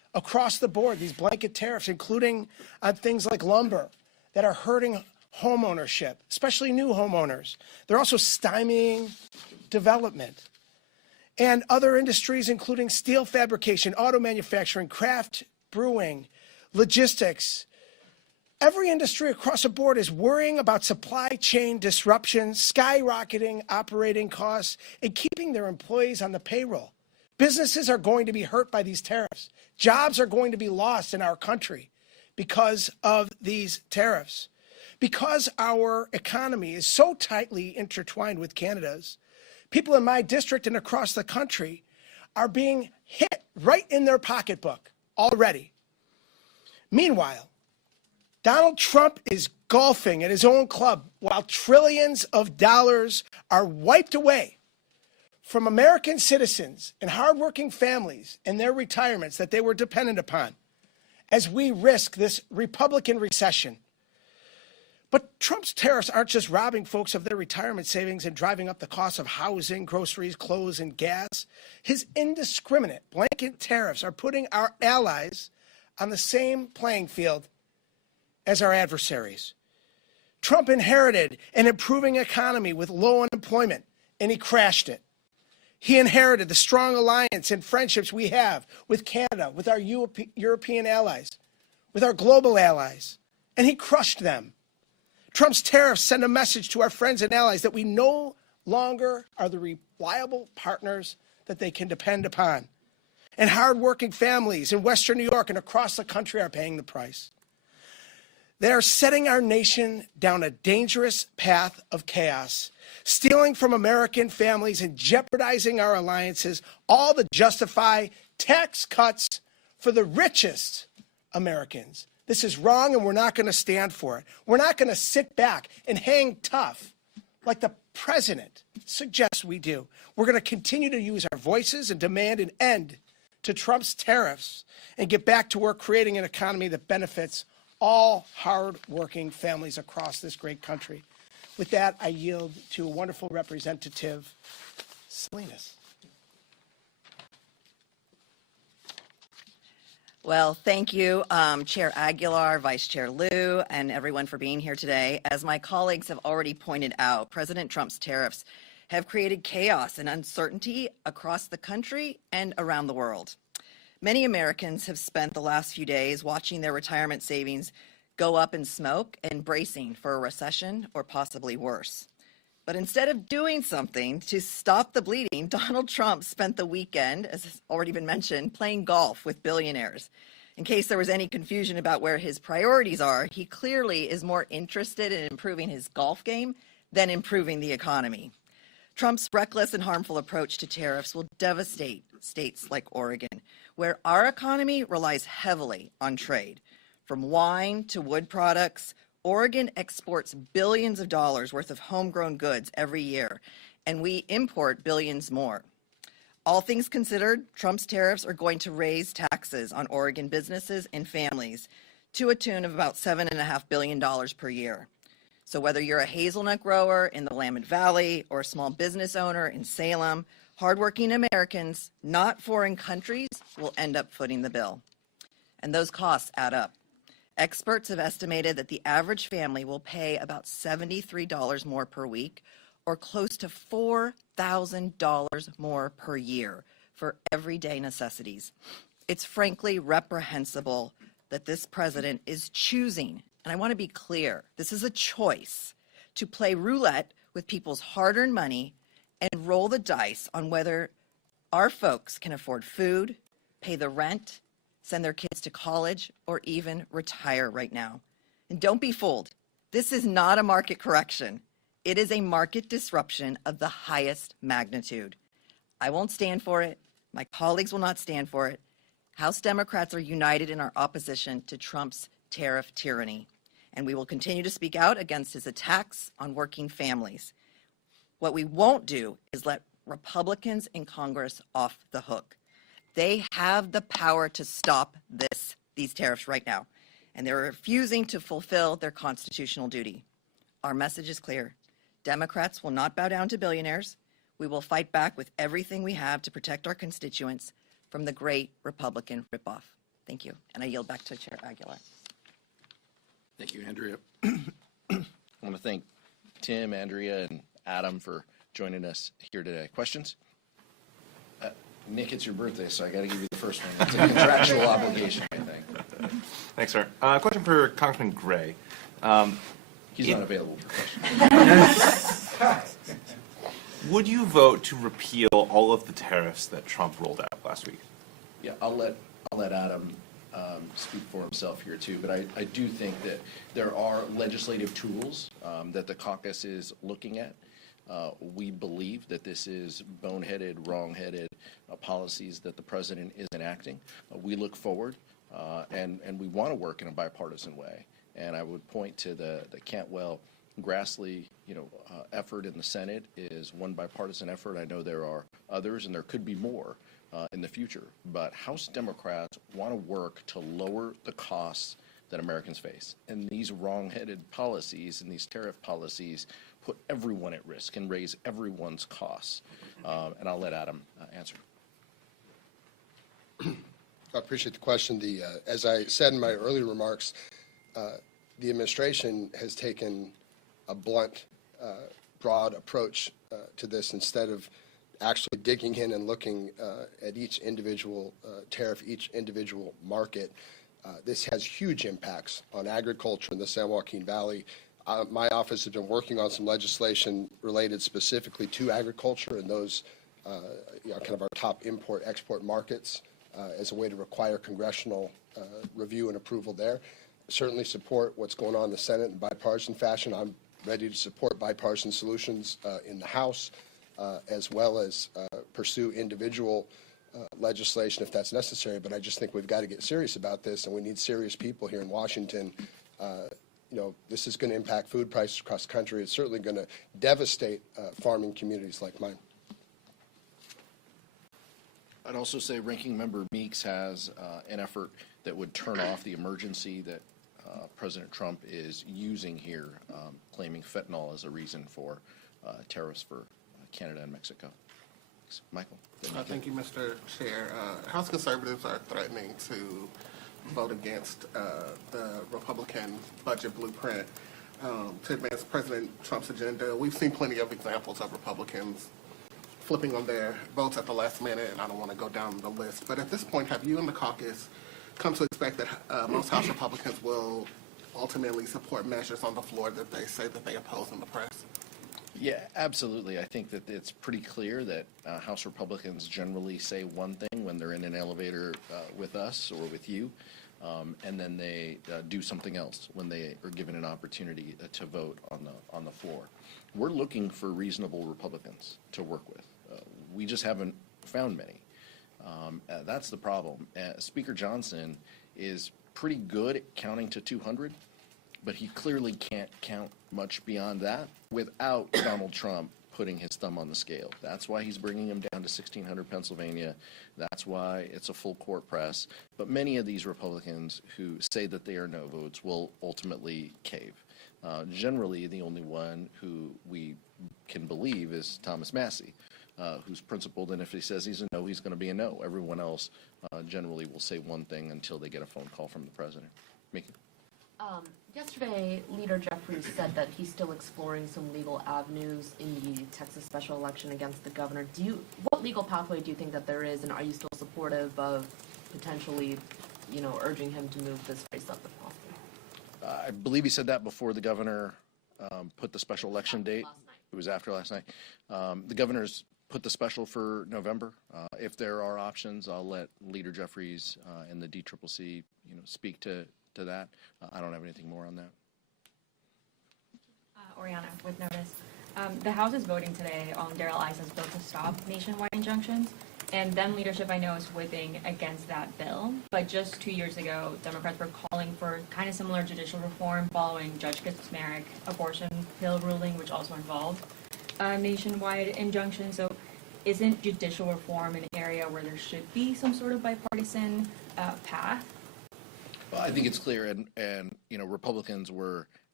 across the board, these blanket tariffs, including on things like lumber that are hurting home ownership, especially new homeowners. They're also stymieing development. And other industries, including steel fabrication, auto manufacturing, craft brewing, logistics. Every industry across the board is worrying about supply chain disruptions, skyrocketing operating costs, and keeping their employees on the payroll. Businesses are going to be hurt by these tariffs. Jobs are going to be lost in our country because of these tariffs. Because our economy is so tightly intertwined with Canada's, people in my district and across the country are being hit right in their pocketbook already. Meanwhile, Donald Trump is golfing at his own club while trillions of dollars are wiped away from American citizens and hardworking families and their retirements that they were dependent upon as we risk this Republican recession. But Trump's tariffs aren't just robbing folks of their retirement savings and driving up the cost of housing, groceries, clothes, and gas. His indiscriminate blanket tariffs are putting our allies on the same playing field as our adversaries. Trump inherited an improving economy with low unemployment, and he crashed it. He inherited the strong alliance and friendships we have with Canada, with our European allies, with our global allies, and he crushed them. Trump's tariffs send a message to our friends and allies that we no longer are the reliable partners that they can depend upon. And hardworking families in Western New York and across the country are paying the price. They are setting our nation down a dangerous path of chaos, stealing from American families and jeopardizing our alliances, all to justify tax cuts for the richest Americans. This is wrong, and we're not going to stand for it. We're not going to sit back and hang tough like the president suggests we do. We're going to continue to use our voices and demand an end to Trump's tariffs and get back to work creating an economy that benefits all hard-working families across this great country. With that, I yield to a wonderful representative, Salinas. Well, thank you, Chair Aguilar, Vice Chair Lieu, and everyone for being here today. As my colleagues have already pointed out, President Trump's tariffs have created chaos and uncertainty across the country and around the world. Many Americans have spent the last few days watching their retirement savings go up in smoke and bracing for a recession or possibly worse. But instead of doing something to stop the bleeding, Donald Trump spent the weekend, as has already been mentioned, playing golf with billionaires. In case there was any confusion about where his priorities are, he clearly is more interested in improving his golf game than improving the economy. Trump's reckless and harmful approach to tariffs will devastate states like Oregon, where our economy relies heavily on trade. From wine to wood products, Oregon exports billions of dollars worth of homegrown goods every year, and we import billions more. All things considered, Trump's tariffs are going to raise taxes on Oregon businesses and families to a tune of about $7.5 billion per year. So whether you're a hazelnut grower in the Willamette Valley or a small business owner in Salem, hardworking Americans, not foreign countries, will end up footing the bill. And those costs add up. Experts have estimated that the average family will pay about $73 more per week, or close to $4,000 more per year for everyday necessities. It's frankly reprehensible that this president is choosing, and I want to be clear, this is a choice, to play roulette with people's hard-earned money and roll the dice on whether our folks can afford food, pay the rent, send their kids to college, or even retire right now. And don't be fooled. This is not a market correction. It is a market disruption of the highest magnitude. I won't stand for it. My colleagues will not stand for it. House Democrats are united in our opposition to Trump's tariff tyranny, and we will continue to speak out against his attacks on working families. What we won't do is let Republicans in Congress off the hook. They have the power to stop these tariffs right now, and they're refusing to fulfill their constitutional duty. Our message is clear. Democrats will not bow down to billionaires. We will fight back with everything we have to protect our constituents from the great Republican ripoff. Thank you. And I yield back to Chair Aguilar. Thank you, Andrea. I want to thank Tim, Andrea, and Adam for joining us here today. Questions? Nick, it's your birthday, so I got to give you the first one. It's a contractual obligation, I think. Thanks, sir. Question for Congressman Gray. He's not available for questions. Would you vote to repeal all of the tariffs that Trump rolled out last week? Yeah, I'll let Adam speak for himself here too, but I do think that there are legislative tools that the caucus is looking at. We believe that this is boneheaded, wrong-headed policies that the president is enacting. We look forward and we want to work in a bipartisan way. And I would point to the Cantwell-Grassley, effort in the Senate is one bipartisan effort. I know there are others, and there could be more in the future. But House Democrats want to work to lower the costs that Americans face. And these wrong-headed policies and these tariff policies put everyone at risk and raise everyone's costs. And I'll let Adam answer. I appreciate the question. As I said in my earlier remarks, the administration has taken a blunt, broad approach to this instead of actually digging in and looking at each individual tariff, each individual market. This has huge impacts on agriculture in the San Joaquin Valley. My office has been working on some legislation related specifically to agriculture and those kind of our top import-export markets as a way to require congressional review and approval there. Certainly support what's going on in the Senate in bipartisan fashion. I'm ready to support bipartisan solutions in the House, as well as pursue individual legislation if that's necessary. But I just think we've got to get serious about this, and we need serious people here in Washington. This is going to impact food prices across the country. It's certainly going to devastate farming communities like mine. I'd also say Ranking Member Meeks has an effort that would turn off the emergency that President Trump is using here, claiming fentanyl as a reason for tariffs for Canada and Mexico. Thanks. Michael. Thank you, Mr. Chair. House conservatives are threatening to vote against the Republican budget blueprint to advance President Trump's agenda. We've seen plenty of examples of Republicans flipping on their votes at the last minute, and I don't want to go down the list. But at this point, have you and the caucus come to expect that most House Republicans will ultimately support measures on the floor that they say that they oppose in the press? Yeah, absolutely. I think that it's pretty clear that House Republicans generally say one thing when they're in an elevator with us or with you, and then they do something else when they are given an opportunity to vote on the floor. We're looking for reasonable Republicans to work with. We just haven't found many. That's the problem. Speaker Johnson is pretty good at counting to 200, but he clearly can't count much beyond that without Donald Trump putting his thumb on the scale. That's why he's bringing him down to 1600 Pennsylvania. That's why it's a full court press. But many of these Republicans who say that they are no votes will ultimately cave. Generally, the only one who we can believe is Thomas Massie, who's principled, and if he says he's a no, he's going to be a no. Everyone else generally will say one thing until they get a phone call from the president. Mickey? Yesterday, Leader Jeffries said that he's still exploring some legal avenues in the Texas special election against the governor. What legal pathway do you think that there is, and are you still supportive of potentially, urging him to move this race up if possible? I believe he said that before the governor put the special election date. It was after last night. The governor's put the special for November. If there are options, I'll let Leader Jeffries and the DCCC, speak to that. I don't have anything more on that. Oriana with Notice. The House is voting today on Darrell Issa's bill to stop nationwide injunctions, and then leadership I know is whipping against that bill. But just 2 years ago, Democrats were calling for kind of similar judicial reform following Judge Kaczmarek abortion pill ruling, which also involved nationwide injunction. So isn't judicial reform an area where there should be some sort of bipartisan path? Well, I think it's clear, and Republicans were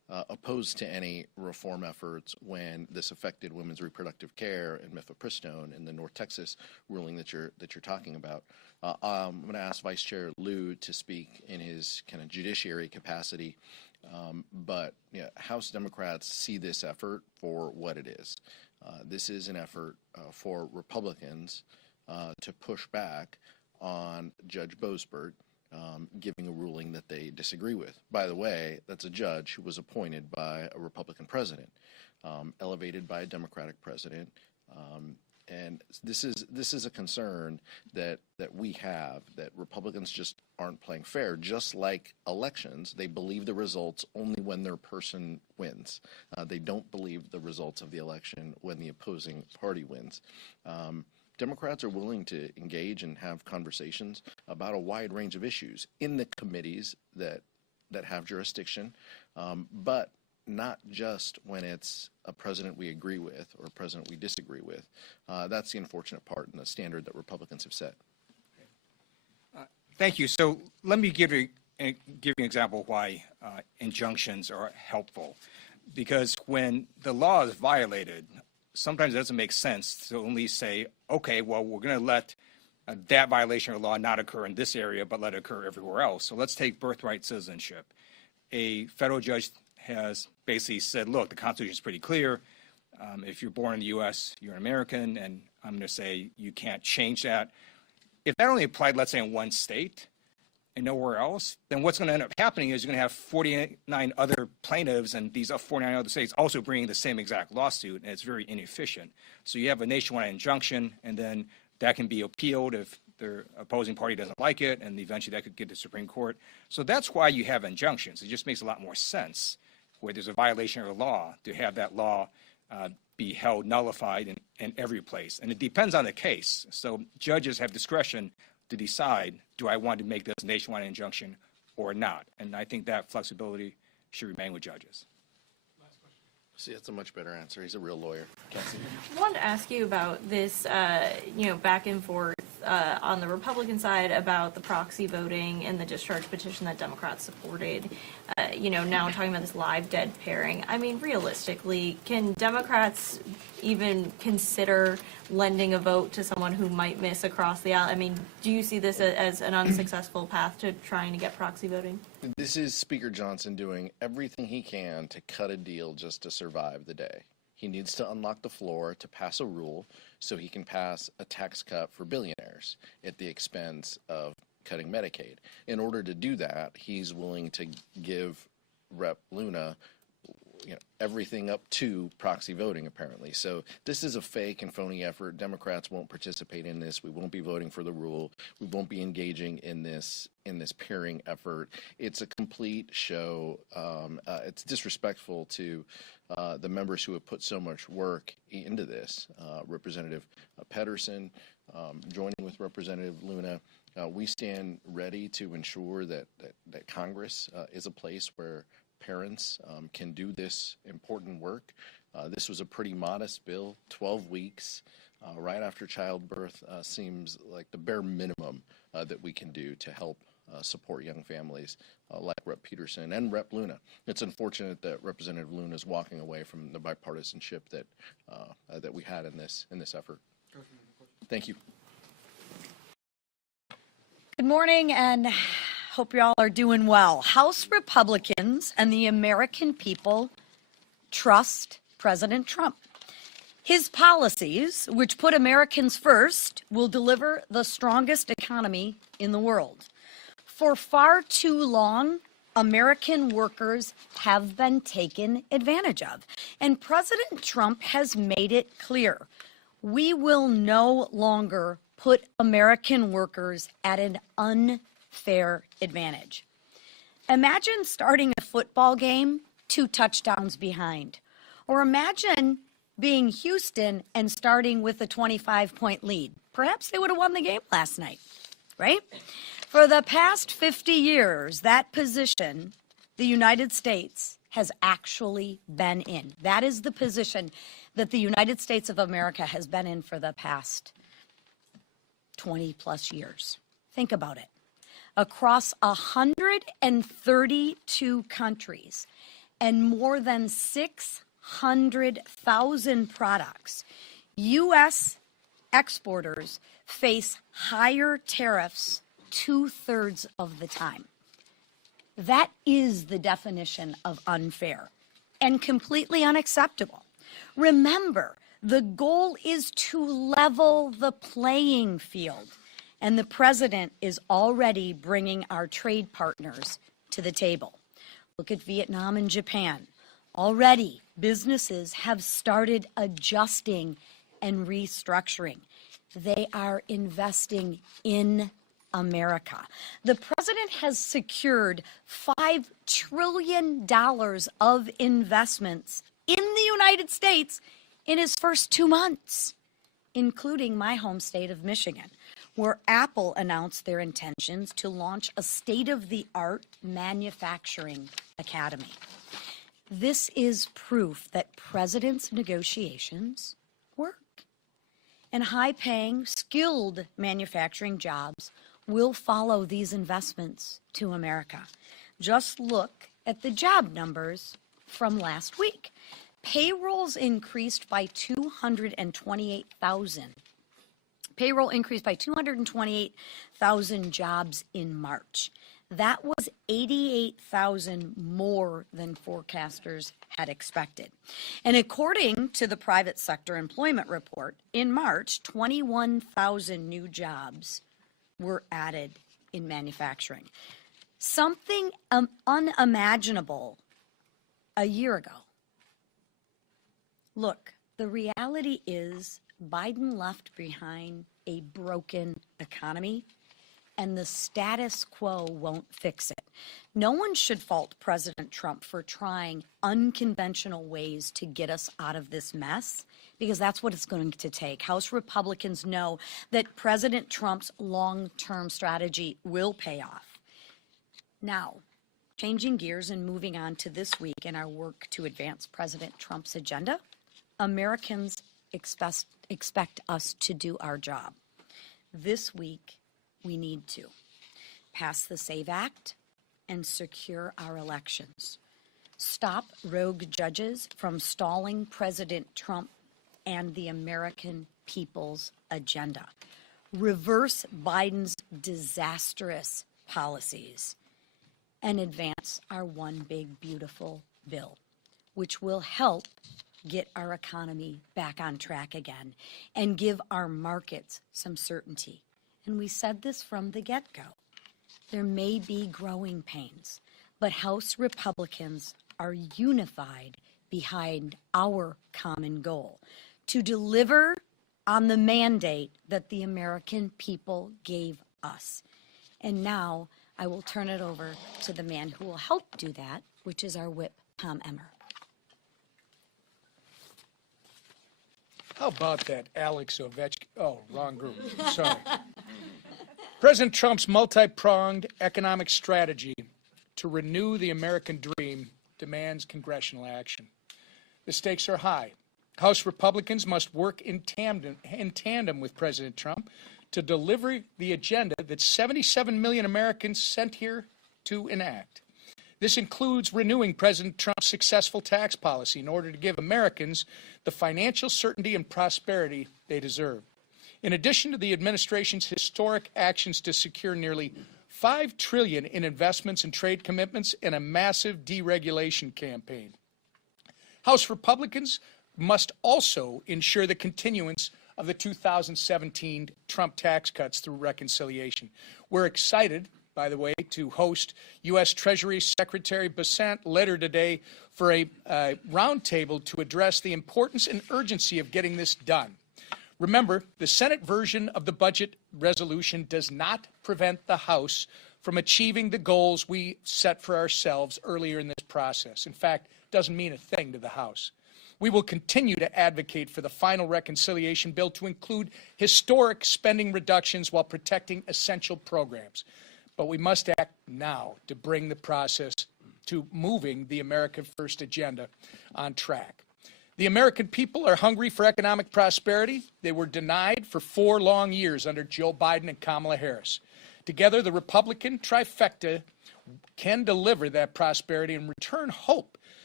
opposed to any reform efforts when this affected women's reproductive care and mifepristone in the North Texas ruling that you're talking about. I'm going to ask Vice Chair Lieu to speak in his kind of judiciary capacity, but House Democrats see this effort for what it is. This is an effort for Republicans to push back on Judge Boasberg giving a ruling that they disagree with. By the way, that's a judge who was appointed by a Republican president, elevated by a Democratic president, and this is a concern that we have, that Republicans just aren't playing fair. Just like elections, they believe the results only when their person wins. They don't believe the results of the election when the opposing party wins. Democrats are willing to engage and have conversations about a wide range of issues in the committees that have jurisdiction, but not just when it's a president we agree with or a president we disagree with. That's the unfortunate part and the standard that Republicans have set. Thank you. So let me give you an example of why injunctions are helpful. Because when the law is violated, sometimes it doesn't make sense to only say, okay, well, we're going to let that violation of law not occur in this area, but let it occur everywhere else. So let's take birthright citizenship. A federal judge has basically said, look, the Constitution is pretty clear. If you're born in the U.S., you're an American, and I'm going to say you can't change that. If that only applied, let's say, in one state and nowhere else, then what's going to end up happening is you're going to have 49 other plaintiffs and these 49 other states also bringing the same exact lawsuit, and it's very inefficient. So you have a nationwide injunction, and then that can be appealed if the opposing party doesn't like it, and eventually that could get to the Supreme Court. So that's why you have injunctions. It just makes a lot more sense where there's a violation of a law to have that law be held nullified in every place. And it depends on the case. So judges have discretion to decide, do I want to make this nationwide injunction or not? And I think that flexibility should remain with judges. See, that's a much better answer. He's a real lawyer. Cassie. I wanted to ask you about this, back and forth on the Republican side about the proxy voting and the discharge petition that Democrats supported. Now I'm talking about this live dead pairing. I mean, realistically, can Democrats even consider lending a vote to someone who might miss across the aisle? I mean, do you see this as an unsuccessful path to trying to get proxy voting? This is Speaker Johnson doing everything he can to cut a deal just to survive the day. He needs to unlock the floor to pass a rule so he can pass a tax cut for billionaires at the expense of cutting Medicaid. In order to do that, he's willing to give Rep. Luna everything up to proxy voting, apparently. So this is a fake and phony effort. Democrats won't participate in this. We won't be voting for the rule. We won't be engaging in this pairing effort. It's a complete show. It's disrespectful to the members who have put so much work into this. Representative Pedersen, joining with Representative Luna, we stand ready to ensure that Congress is a place where parents can do this important work. This was a pretty modest bill, 12 weeks right after childbirth seems like the bare minimum that we can do to help support young families like Rep. Peterson and Rep. Luna. It's unfortunate that Representative Luna is walking away from the bipartisanship that we had in this effort. Thank you. Good morning, and hope you all are doing well. House Republicans and the American people trust President Trump. His policies, which put Americans first, will deliver the strongest economy in the world. For far too long, American workers have been taken advantage of. And President Trump has made it clear, we will no longer put American workers at an unfair advantage. Imagine starting a football game 2 touchdowns behind. Or imagine being Houston and starting with a 25-point lead. Perhaps they would have won the game last night, right? For the past 50 years, that position the United States has actually been in. That is the position that the United States of America has been in for the past 20 plus years. Think about it. Across 132 countries, and more than 600,000 products, U.S. exporters face higher tariffs 2/3 of the time. That is the definition of unfair and completely unacceptable. Remember, the goal is to level the playing field, and the president is already bringing our trade partners to the table. Look at Vietnam and Japan. Already, businesses have started adjusting and restructuring. They are investing in America. The president has secured $5 trillion of investments in the United States in his first 2 months, including my home state of Michigan, where Apple announced their intentions to launch a state-of-the-art manufacturing academy. This is proof that president's negotiations work. And high-paying, skilled manufacturing jobs will follow these investments to America. Just look at the job numbers from last week. Payrolls increased by 228,000. Payroll increased by 228,000 jobs in March. That was 88,000 more than forecasters had expected. And according to the private sector employment report, in March, 21,000 new jobs were added in manufacturing. Something unimaginable a year ago. Look, the reality is Biden left behind a broken economy, and the status quo won't fix it. No one should fault President Trump for trying unconventional ways to get us out of this mess, because that's what it's going to take. House Republicans know that President Trump's long-term strategy will pay off. Now, changing gears and moving on to this week in our work to advance President Trump's agenda, Americans expect us to do our job. This week, we need to pass the SAVE Act and secure our elections. Stop rogue judges from stalling President Trump and the American people's agenda. Reverse Biden's disastrous policies and advance our one big beautiful bill, which will help get our economy back on track again and give our markets some certainty. And we said this from the get-go. There may be growing pains, but House Republicans are unified behind our common goal to deliver on the mandate that the American people gave us. And now I will turn it over to the man who will help do that, which is our whip, Tom Emmer. How about that Alex Ovechkin? Oh, wrong group. Sorry. President Trump's multi-pronged economic strategy to renew the American dream demands congressional action. The stakes are high. House Republicans must work in tandem with President Trump to deliver the agenda that 77 million Americans sent here to enact. This includes renewing President Trump's successful tax policy in order to give Americans the financial certainty and prosperity they deserve. In addition to the administration's historic actions to secure nearly $5 trillion in investments and trade commitments and a massive deregulation campaign. House Republicans must also ensure the continuance of the 2017 Trump tax cuts through reconciliation. We're excited, by the way, to host U.S. Treasury Secretary Bessent later today for a roundtable to address the importance and urgency of getting this done. Remember, the Senate version of the budget resolution does not prevent the House from achieving the goals we set for ourselves earlier in this process. In fact, it doesn't mean a thing to the House. We will continue to advocate for the final reconciliation bill to include historic spending reductions while protecting essential programs. But we must act now to bring the process to moving the America First agenda on track. The American people are hungry for economic prosperity. They were denied for 4 long years under Joe Biden and Kamala Harris. Together, the Republican trifecta can deliver that prosperity and return hope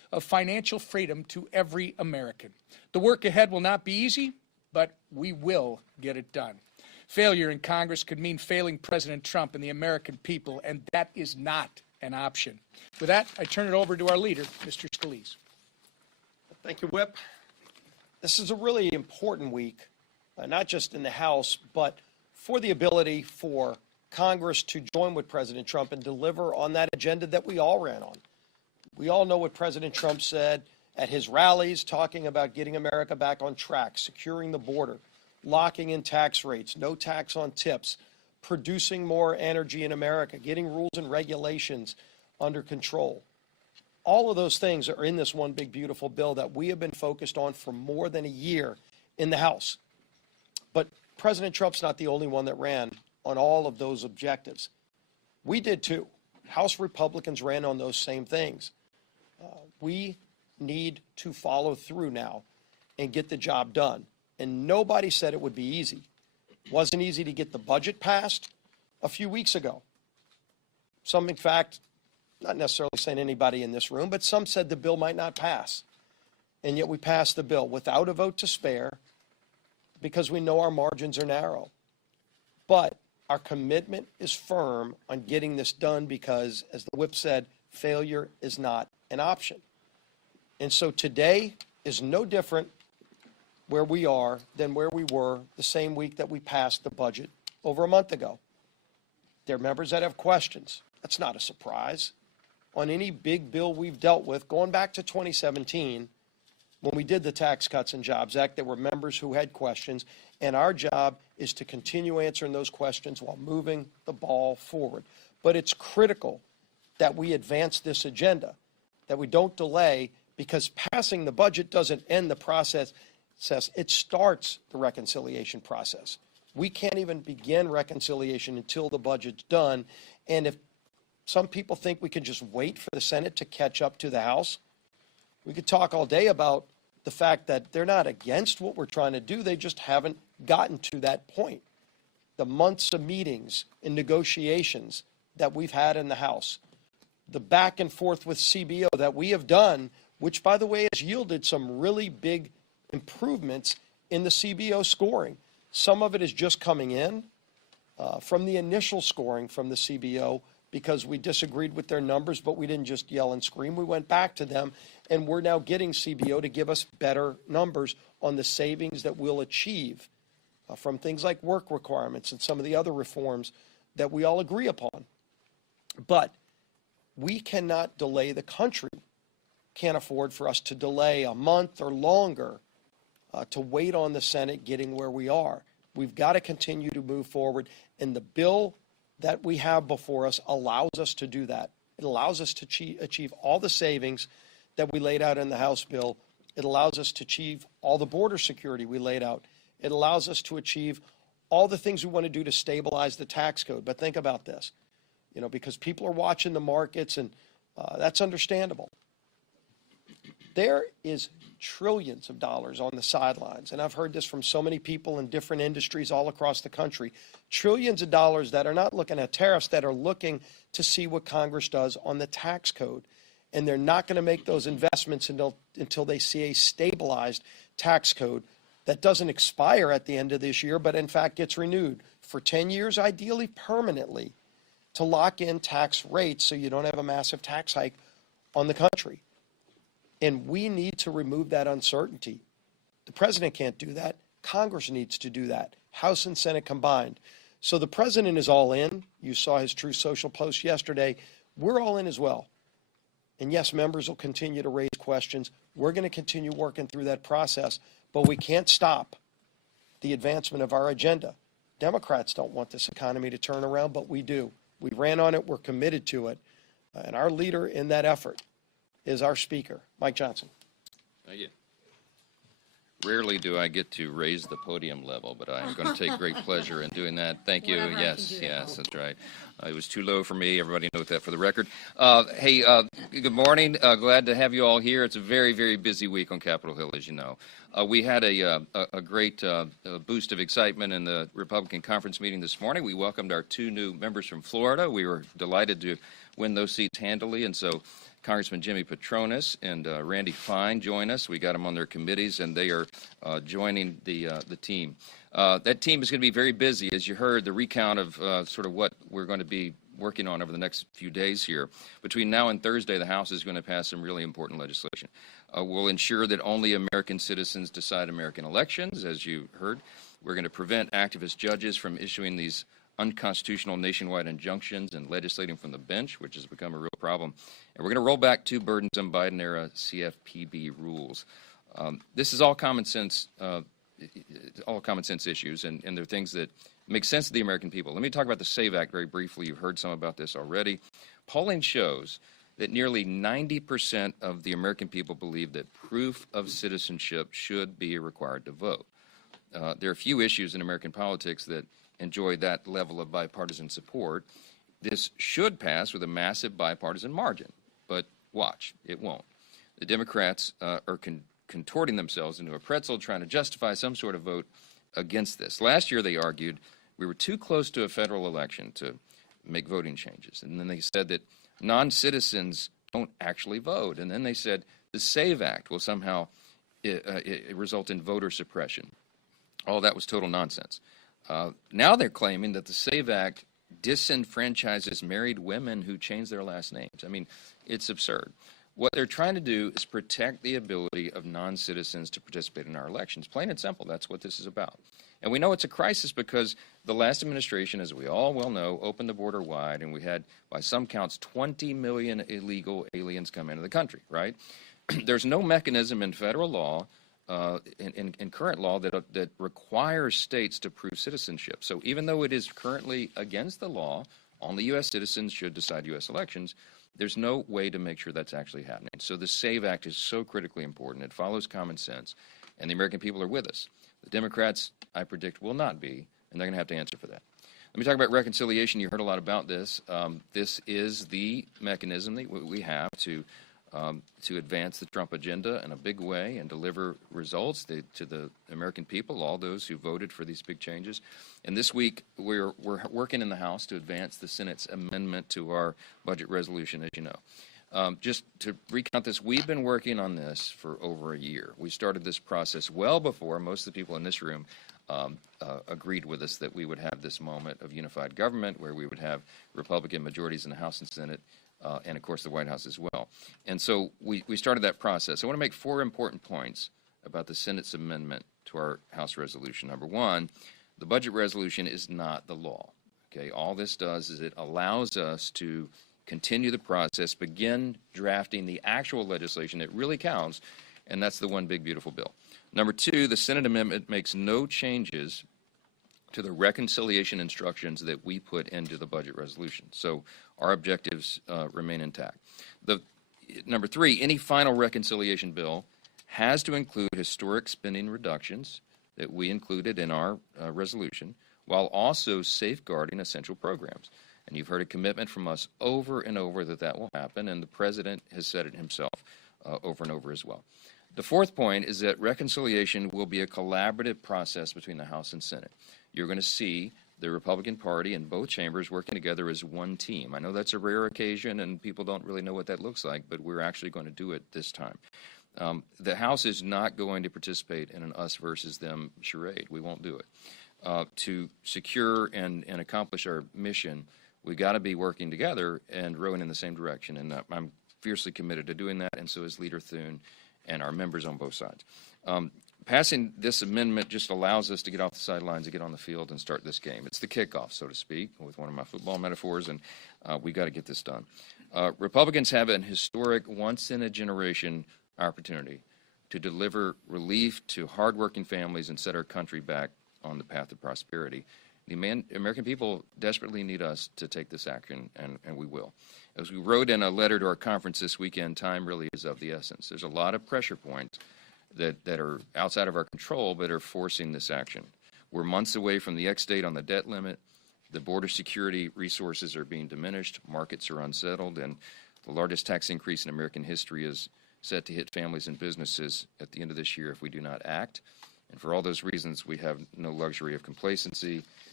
of financial freedom to every American. The work ahead will not be easy, but we will get it done. Failure in Congress could mean failing President Trump and the American people, and that is not an option. With that, I turn it over to our leader, Mr. Scalise. Thank you, Whip. This is a really important week, not just in the House, but for the ability for Congress to join with President Trump and deliver on that agenda that we all ran on. We all know what President Trump said at his rallies, talking about getting America back on track, securing the border, locking in tax rates, no tax on tips, producing more energy in America, getting rules and regulations under control. All of those things are in this one big, beautiful bill that we have been focused on for more than a year in the House. But President Trump's not the only one that ran on all of those objectives. We did too. House Republicans ran on those same things. We need to follow through now and get the job done. And nobody said it would be easy. It wasn't easy to get the budget passed a few weeks ago. Some, in fact, not necessarily saying anybody in this room, but some said the bill might not pass. And yet we passed the bill without a vote to spare because we know our margins are narrow. But our commitment is firm on getting this done because, as the whip said, failure is not an option. And so today is no different where we are than where we were the same week that we passed the budget over a month ago. There are members that have questions. That's not a surprise. On any big bill we've dealt with, going back to 2017, when we did the Tax Cuts and Jobs Act, there were members who had questions, and our job is to continue answering those questions while moving the ball forward. But it's critical that we advance this agenda, that we don't delay, because passing the budget doesn't end the process, it starts the reconciliation process. We can't even begin reconciliation until the budget's done, and if some people think we can just wait for the Senate to catch up to the House, we could talk all day about the fact that they're not against what we're trying to do, they just haven't gotten to that point. The months of meetings and negotiations that we've had in the House, the back and forth with CBO that we have done, which, by the way, has yielded some really big improvements in the CBO scoring. Some of it is just coming in from the initial scoring from the CBO because we disagreed with their numbers, but we didn't just yell and scream. We went back to them, and we're now getting CBO to give us better numbers on the savings that we'll achieve from things like work requirements and some of the other reforms that we all agree upon. But we cannot delay the country. Can't afford for us to delay a month or longer to wait on the Senate getting where we are. We've got to continue to move forward, and the bill that we have before us allows us to do that. It allows us to achieve all the savings that we laid out in the House bill. It allows us to achieve all the border security we laid out. It allows us to achieve all the things we want to do to stabilize the tax code. But think about this, because people are watching the markets, and that's understandable. There is trillions of dollars on the sidelines, and I've heard this from so many people in different industries all across the country, trillions of dollars that are not looking at tariffs, that are looking to see what Congress does on the tax code. And they're not going to make those investments until they see a stabilized tax code that doesn't expire at the end of this year, but in fact gets renewed for 10 years, ideally permanently, to lock in tax rates so you don't have a massive tax hike on the country. And we need to remove that uncertainty. The president can't do that. Congress needs to do that, House and Senate combined. So the president is all in. You saw his Truth Social post yesterday. We're all in as well. And yes, members will continue to raise questions. We're going to continue working through that process, but we can't stop the advancement of our agenda. Democrats don't want this economy to turn around, but we do. We ran on it. We're committed to it. And our leader in that effort is our Speaker, Mike Johnson. Thank you. Rarely do I get to raise the podium level, but I'm going to take great pleasure in doing that. Thank you. Whatever I Yes, can do to yes, help. that's right. It was too low for me. Everybody note that for the record. Hey, good morning. Glad to have you all here. It's a very, very busy week on Capitol Hill, as you know. We had a great boost of excitement in the Republican conference meeting this morning. We welcomed our two new members from Florida. We were delighted to win those seats handily. And so Congressman Jimmy Petronas and Randy Fine join us. We got them on their committees, and they are joining the team. That team is going to be very busy. As you heard, the recount of sort of what we're going to be working on over the next few days here. Between now and Thursday, the House is going to pass some really important legislation. We'll ensure that only American citizens decide American elections, as you heard. We're going to prevent activist judges from issuing these unconstitutional nationwide injunctions and legislating from the bench, which has become a real problem. And we're going to roll back two burdensome Biden-era CFPB rules. This is all common sense issues, and they're things that make sense to the American people. Let me talk about the SAVE Act very briefly. You've heard some about this already. Polling shows that nearly 90% of the American people believe that proof of citizenship should be required to vote. There are few issues in American politics that enjoy that level of bipartisan support. This should pass with a massive bipartisan margin, but watch, it won't. The Democrats are contorting themselves into a pretzel trying to justify some sort of vote against this. Last year they argued we were too close to a federal election to make voting changes. And then they said that non-citizens don't actually vote. And then they said the SAVE Act will somehow result in voter suppression. All that was total nonsense. Now they're claiming that the SAVE Act disenfranchises married women who change their last names. I mean, it's absurd. What they're trying to do is protect the ability of non-citizens to participate in our elections. Plain and simple, that's what this is about. And we know it's a crisis because the last administration, as we all well know, opened the border wide, and we had, by some counts, 20 million illegal aliens come into the country, right? There's no mechanism in federal law, in current law, that requires states to prove citizenship. So even though it is currently against the law, only U.S. citizens should decide U.S. elections, there's no way to make sure that's actually happening. So the SAVE Act is so critically important. It follows common sense, and the American people are with us. The Democrats, I predict, will not be, and they're going to have to answer for that. Let me talk about reconciliation. You heard a lot about this. This is the mechanism that we have to advance the Trump agenda in a big way and deliver results to the American people, all those who voted for these big changes. And this week, we're working in the House to advance the Senate's amendment to our budget resolution, as you know. Just to recount this, we've been working on this for over a year. We started this process well before most of the people in this room agreed with us that we would have this moment of unified government where we would have Republican majorities in the House and Senate, and of course the White House as well. And so we started that process. I want to make 4 important points about the Senate's amendment to our House resolution. Number 1, the budget resolution is not the law. Okay, all this does is it allows us to continue the process, begin drafting the actual legislation that really counts, and that's the one big beautiful bill. Number 2, the Senate amendment makes no changes to the reconciliation instructions that we put into the budget resolution. So our objectives remain intact. Number 3, any final reconciliation bill has to include historic spending reductions that we included in our resolution, while also safeguarding essential programs. And you've heard a commitment from us over and over that will happen, and the President has said it himself over and over as well. The 4th point is that reconciliation will be a collaborative process between the House and Senate. You're going to see the Republican Party in both chambers working together as one team. I know that's a rare occasion, and people don't really know what that looks like, but we're actually going to do it this time. The House is not going to participate in an us versus them charade. We won't do it. To secure and accomplish our mission, we got to be working together and rowing in the same direction, and I'm fiercely committed to doing that, and so is Leader Thune and our members on both sides. Passing this amendment just allows us to get off the sidelines and get on the field and start this game. It's the kickoff, so to speak, with one of my football metaphors, and we got to get this done. Republicans have an historic, once-in-a-generation opportunity to deliver relief to hardworking families and set our country back on the path of prosperity. The American people desperately need us to take this action, and we will. As we wrote in a letter to our conference this weekend, time really is of the essence. There's a lot of pressure points that are outside of our control but are forcing this action. We're months away from the X-date on the debt limit. The border security resources are being diminished. Markets are unsettled, and the largest tax increase in American history is set to hit families and businesses at the end of this year if we do not act. And for all those reasons, we have no luxury of complacency.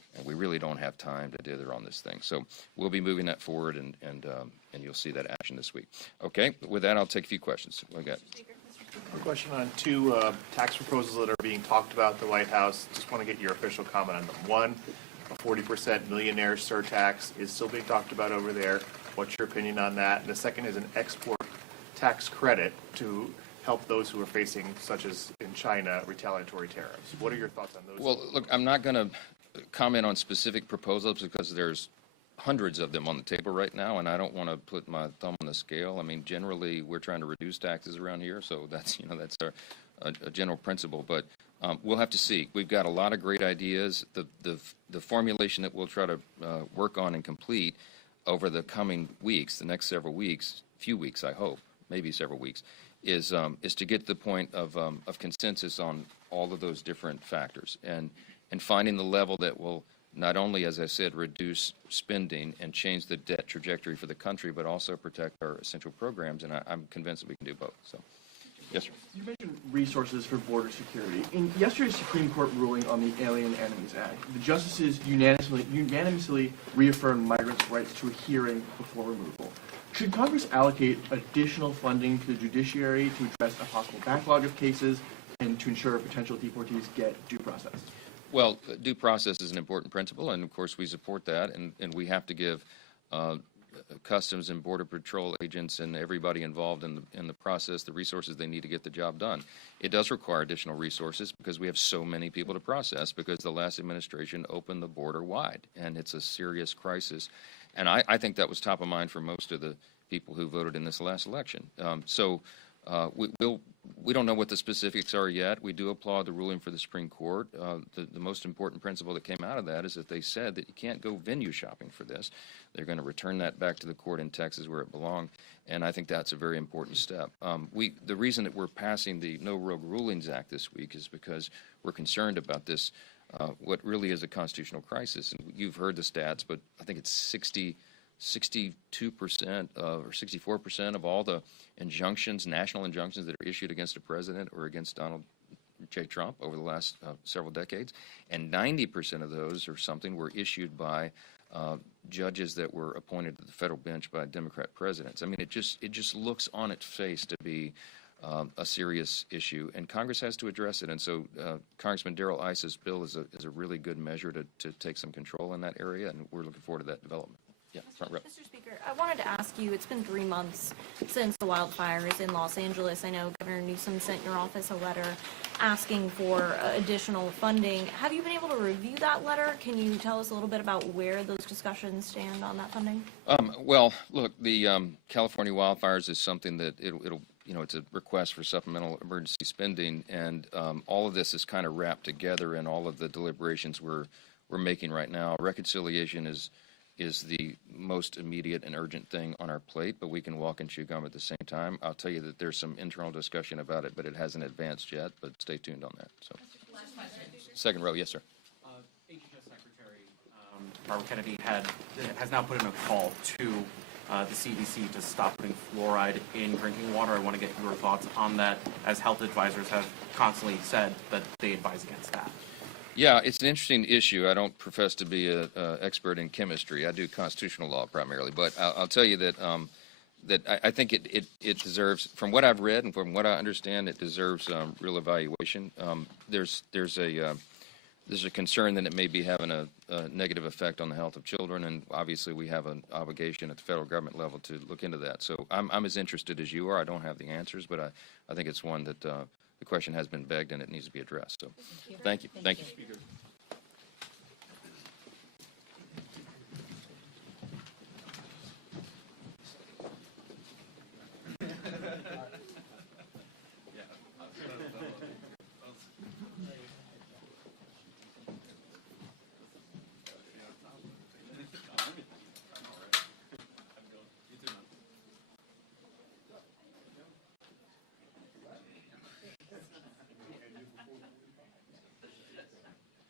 and we really don't have time to dither on this thing. So we'll be moving that forward, and you'll see that action this week. Okay, with that, I'll take a few questions. What do we got? A question on two tax proposals that are being talked about at the White House. Just want to get your official comment on them. One, a 40% millionaire surtax is still being talked about over there. What's your opinion on that? And the second is an export tax credit to help those who are facing, such as in China, retaliatory tariffs. What are your thoughts on those? Well, look, I'm not going to comment on specific proposals because there's hundreds of them on the table right now, and I don't want to put my thumb on the scale. I mean, generally, we're trying to reduce taxes around here, so that's a general principle. But we'll have to see. We've got a lot of great ideas. The formulation that we'll try to work on and complete over the coming weeks, the next several weeks, few weeks, I hope, maybe several weeks, is to get to the point of consensus on all of those different factors and finding the level that will not only, as I said, reduce spending and change the debt trajectory for the country, but also protect our essential programs, and I'm convinced that we can do both. So, yes, sir. You mentioned resources for border security. In yesterday's Supreme Court ruling on the Alien Enemies Act, the justices unanimously reaffirmed migrants' rights to a hearing before removal. Should Congress allocate additional funding to the judiciary to address a possible backlog of cases and to ensure potential deportees get due process? Well, due process is an important principle, and of course we support that, and we have to give Customs and Border Patrol agents and everybody involved in the process the resources they need to get the job done. It does require additional resources because we have so many people to process because the last administration opened the border wide, and it's a serious crisis. And I think that was top of mind for most of the people who voted in this last election. We don't know what the specifics are yet. We do applaud the ruling for the Supreme Court. The most important principle that came out of that is that they said that you can't go venue shopping for this. They're going to return that back to the court in Texas where it belonged, and I think that's a very important step. The reason that we're passing the No Rogue Rulings Act this week is because we're concerned about this, what really is a constitutional crisis. And you've heard the stats, but I think it's 62% or 64% of all the injunctions, national injunctions that are issued against a president or against Donald J. Trump over the last several decades, and 90% of those or something were issued by judges that were appointed to the federal bench by Democrat presidents. I mean, it just looks on its face to be a serious issue, and Congress has to address it. And so Congressman Darrell Iss's bill is a really good measure to take some control in that area, and we're looking forward to that development. Yeah, front row. Mr. Speaker, I wanted to ask you, it's been 3 months since the wildfires in Los Angeles. I know Governor Newsom sent your office a letter asking for additional funding. Have you been able to review that letter? Can you tell us a little bit about where those discussions stand on that funding? Well, look, the California wildfires is something that it'll it's a request for supplemental emergency spending, and all of this is kind of wrapped together in all of the deliberations we're making right now. Reconciliation is the most immediate and urgent thing on our plate, but we can walk and chew gum at the same time. I'll tell you that there's some internal discussion about it, but it hasn't advanced yet, but stay tuned on that. So, second row, yes, sir. HHS Secretary Barbara Kennedy has now put in a call to the CDC to stop putting fluoride in drinking water. I want to get your thoughts on that, as health advisors have constantly said that they advise against that. Yeah, it's an interesting issue. I don't profess to be an expert in chemistry. I do constitutional law primarily, but I'll tell you that I think it deserves, from what I've read and from what I understand, it deserves real evaluation. There's a concern that it may be having a negative effect on the health of children, and obviously we have an obligation at the federal government level to look into that. So I'm as interested as you are. I don't have the answers, but I think it's one that the question has been begged and it needs to be addressed. So thank you. Thank you.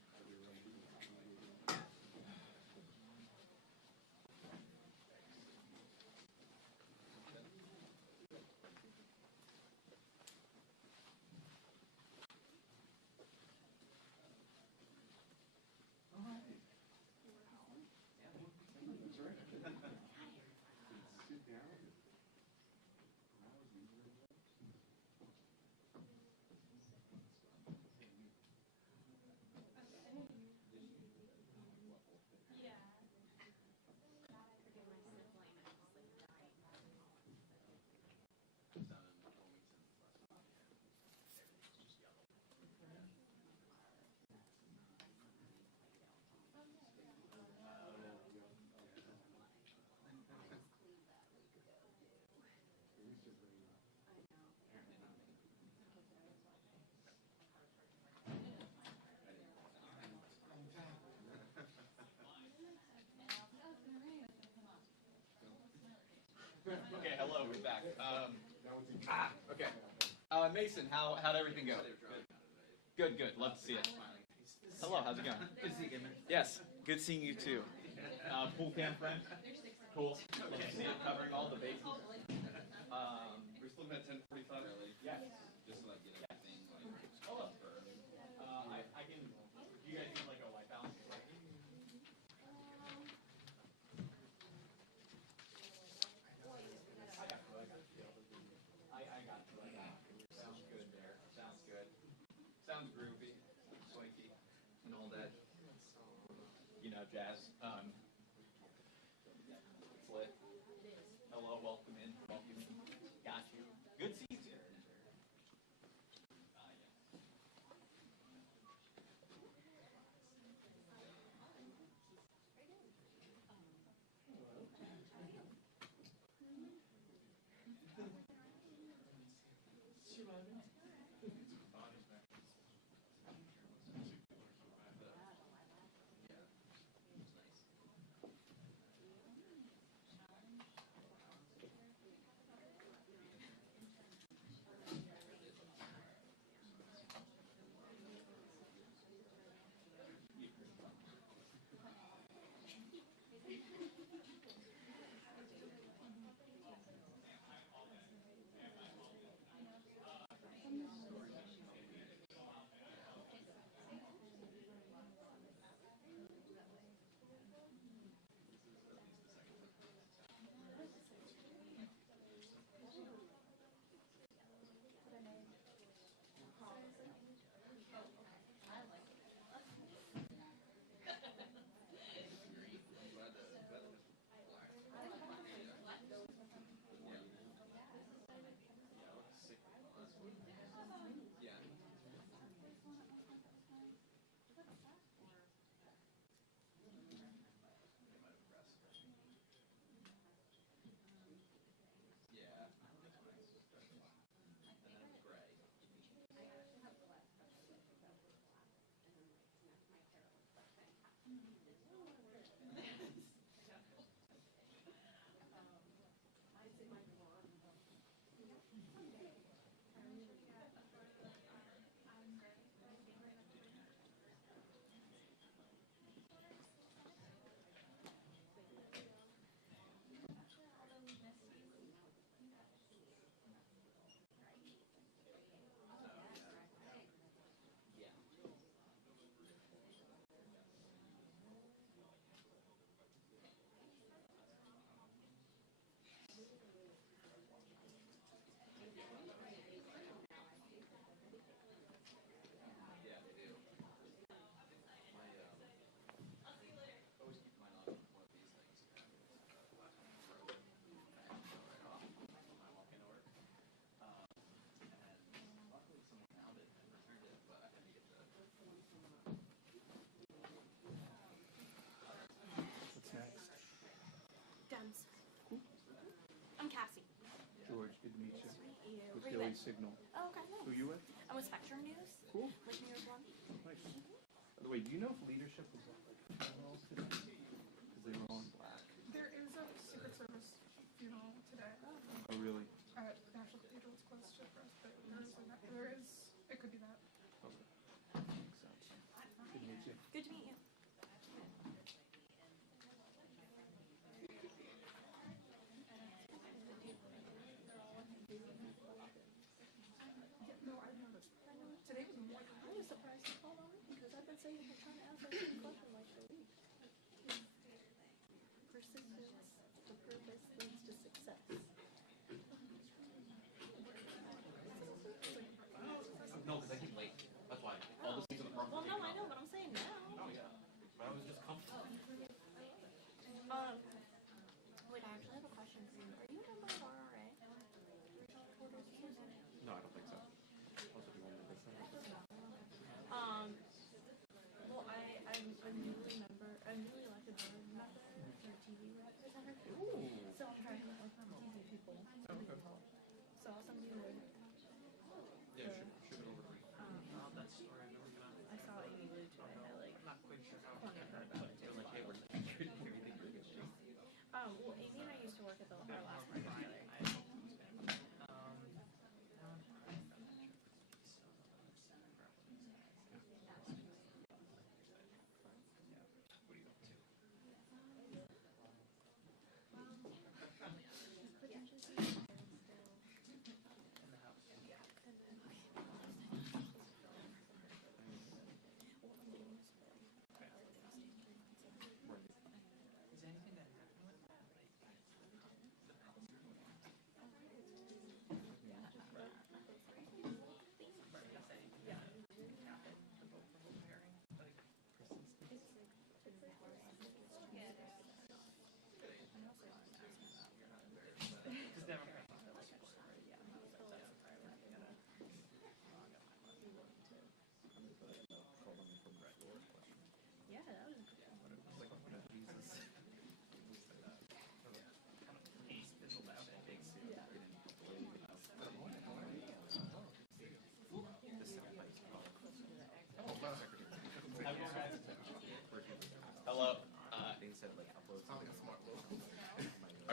we back. Okay. Mason, how'd everything go? Good, good. Love to see it. Hello, how's it going? Good to see you, Emmer. Yes, good seeing you too. Pool cam friend? Cool. Love to see it, covering all the bases. We're still at 10:45 early. Yes. Just to like get everything like all up for. I can. You guys need like a white balance. I got you. Sounds good there. Sounds good. Sounds groovy, swanky, and all that. You know, jazz. It's lit. Hello, welcome in. Welcome in. Got you. Good seats here. Dems. I'm Cassie. George, good to meet you. Nice to meet you. With Where you Daily been? Signal. Oh, okay, nice. Who you with? I'm with Spectrum News. Cool. With New York One. Nice. By the way, do you know if leadership was like funerals today? Because they were all in black. There is a Secret Service funeral today. Oh, really? At National Cathedral. It's close to us, but there is, it could be that. Okay. Makes sense. Good to meet you. Good to meet you. No, I noticed. Today was more. I was surprised to call on it because I've been saying you're trying to ask that same question like for weeks. Persistence, the purpose leads to success. No, because I came late. That's why. All the seats in the front. Well, no, I know, but I'm saying now. Oh, yeah. But I was just comfortable. Wait, I actually have a question for you. Are you a member of RRA? No, I don't think so. Also, do you want me to listen? Well, I'm a newly elected board member for TV representative.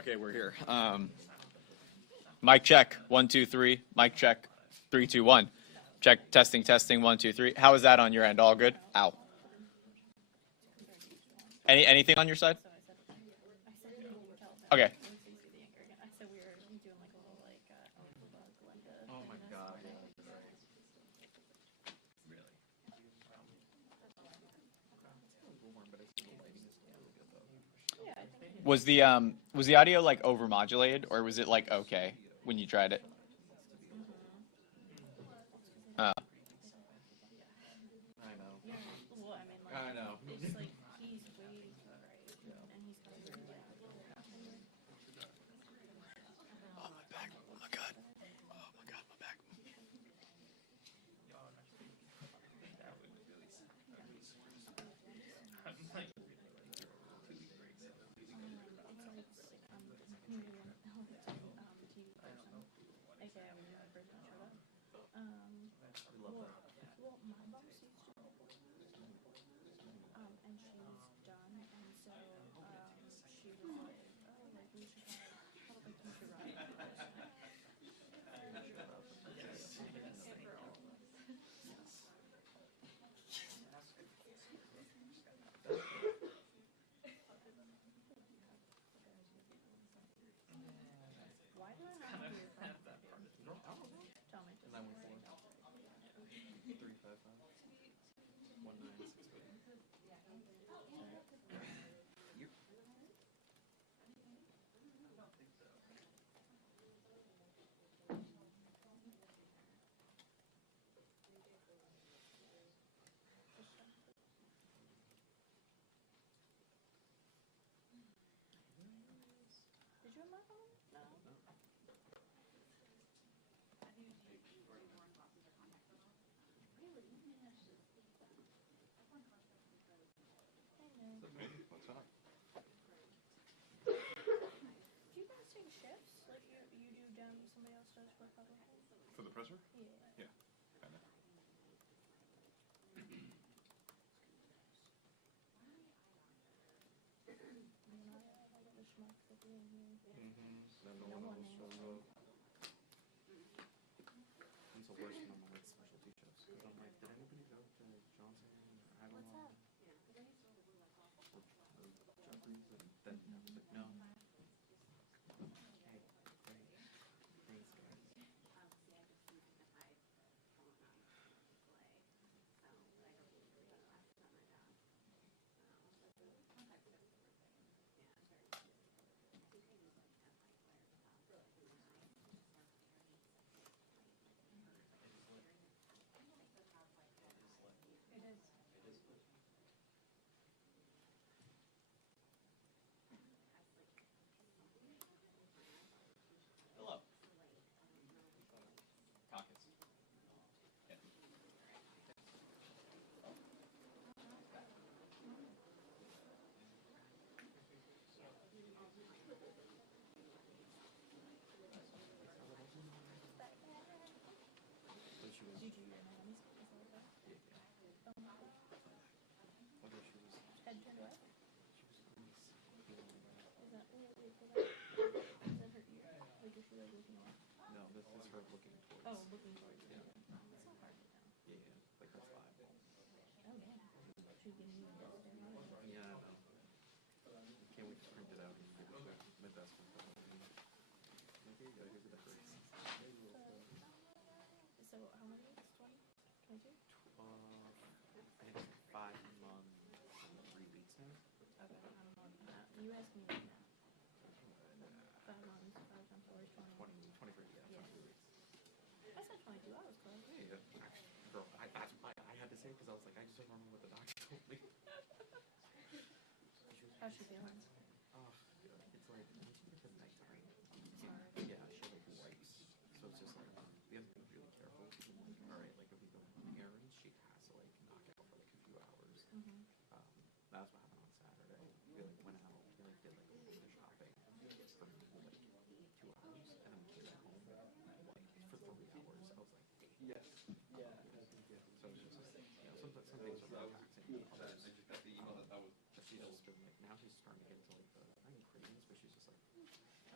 Okay, we're here. Mic check, 1, 2, 3. Mic check, 3, 2, 1. Check, testing, testing, 1, 2, 3. How is that on your end? All good? Ow. Anything on your side? Okay. Oh my God. Was the audio like overmodulated, or was it like okay when you tried it? I know. I know. Oh my back! Oh my God! Oh my God! My back! Do you guys take shifts? Like you do Dem, somebody else does Republican? For the presser? Yeah. Yeah. Kinda. No one else shows up. It's the worst when I'm with specialty chefs. Because I'm like, did anybody go to Johnson or Aguilar? Or Jeffries? And then I was like, no. Okay, great. Thanks, guys. Hello. Caucus. Yeah. Head turned what? Is that, is that her ear? Like, is she like looking away? No, this is her looking towards. Oh, looking towards you. Yeah. It's not hard to tell. Yeah, like her thigh. Oh, damn. She's getting used to this. Yeah, I know. Can't wait to print it out and give it to my best friend. Like, here you go, here's the decorations. So, how many weeks? 20? 22? I think it's 5 months and 3 weeks now. Okay, you asked me right now. 5 months, 5 times 4 is 20. 23, yeah, 23 weeks. I said 22, I was close. Yeah, actually, girl, that's why I had to say it because I was like, I just don't remember what the doctor told me. How's she feeling? Oh, it's like, when she gets at nighttime, yeah, she like wipes. So it's just like, we have to be really careful. Like, all right, like if we go on errands, she has to like knock out for like a few hours. That's what happened on Saturday. We like went out, we like did like a little bit of shopping for like 2 hours, and then we came back home like for 3 hours. I was like, damn. Yes. Yeah. So it's just, you know, some things are more taxing. Others, I just got the email that she's just been like, now she's starting to get into like the, not even cravings, but she's just like,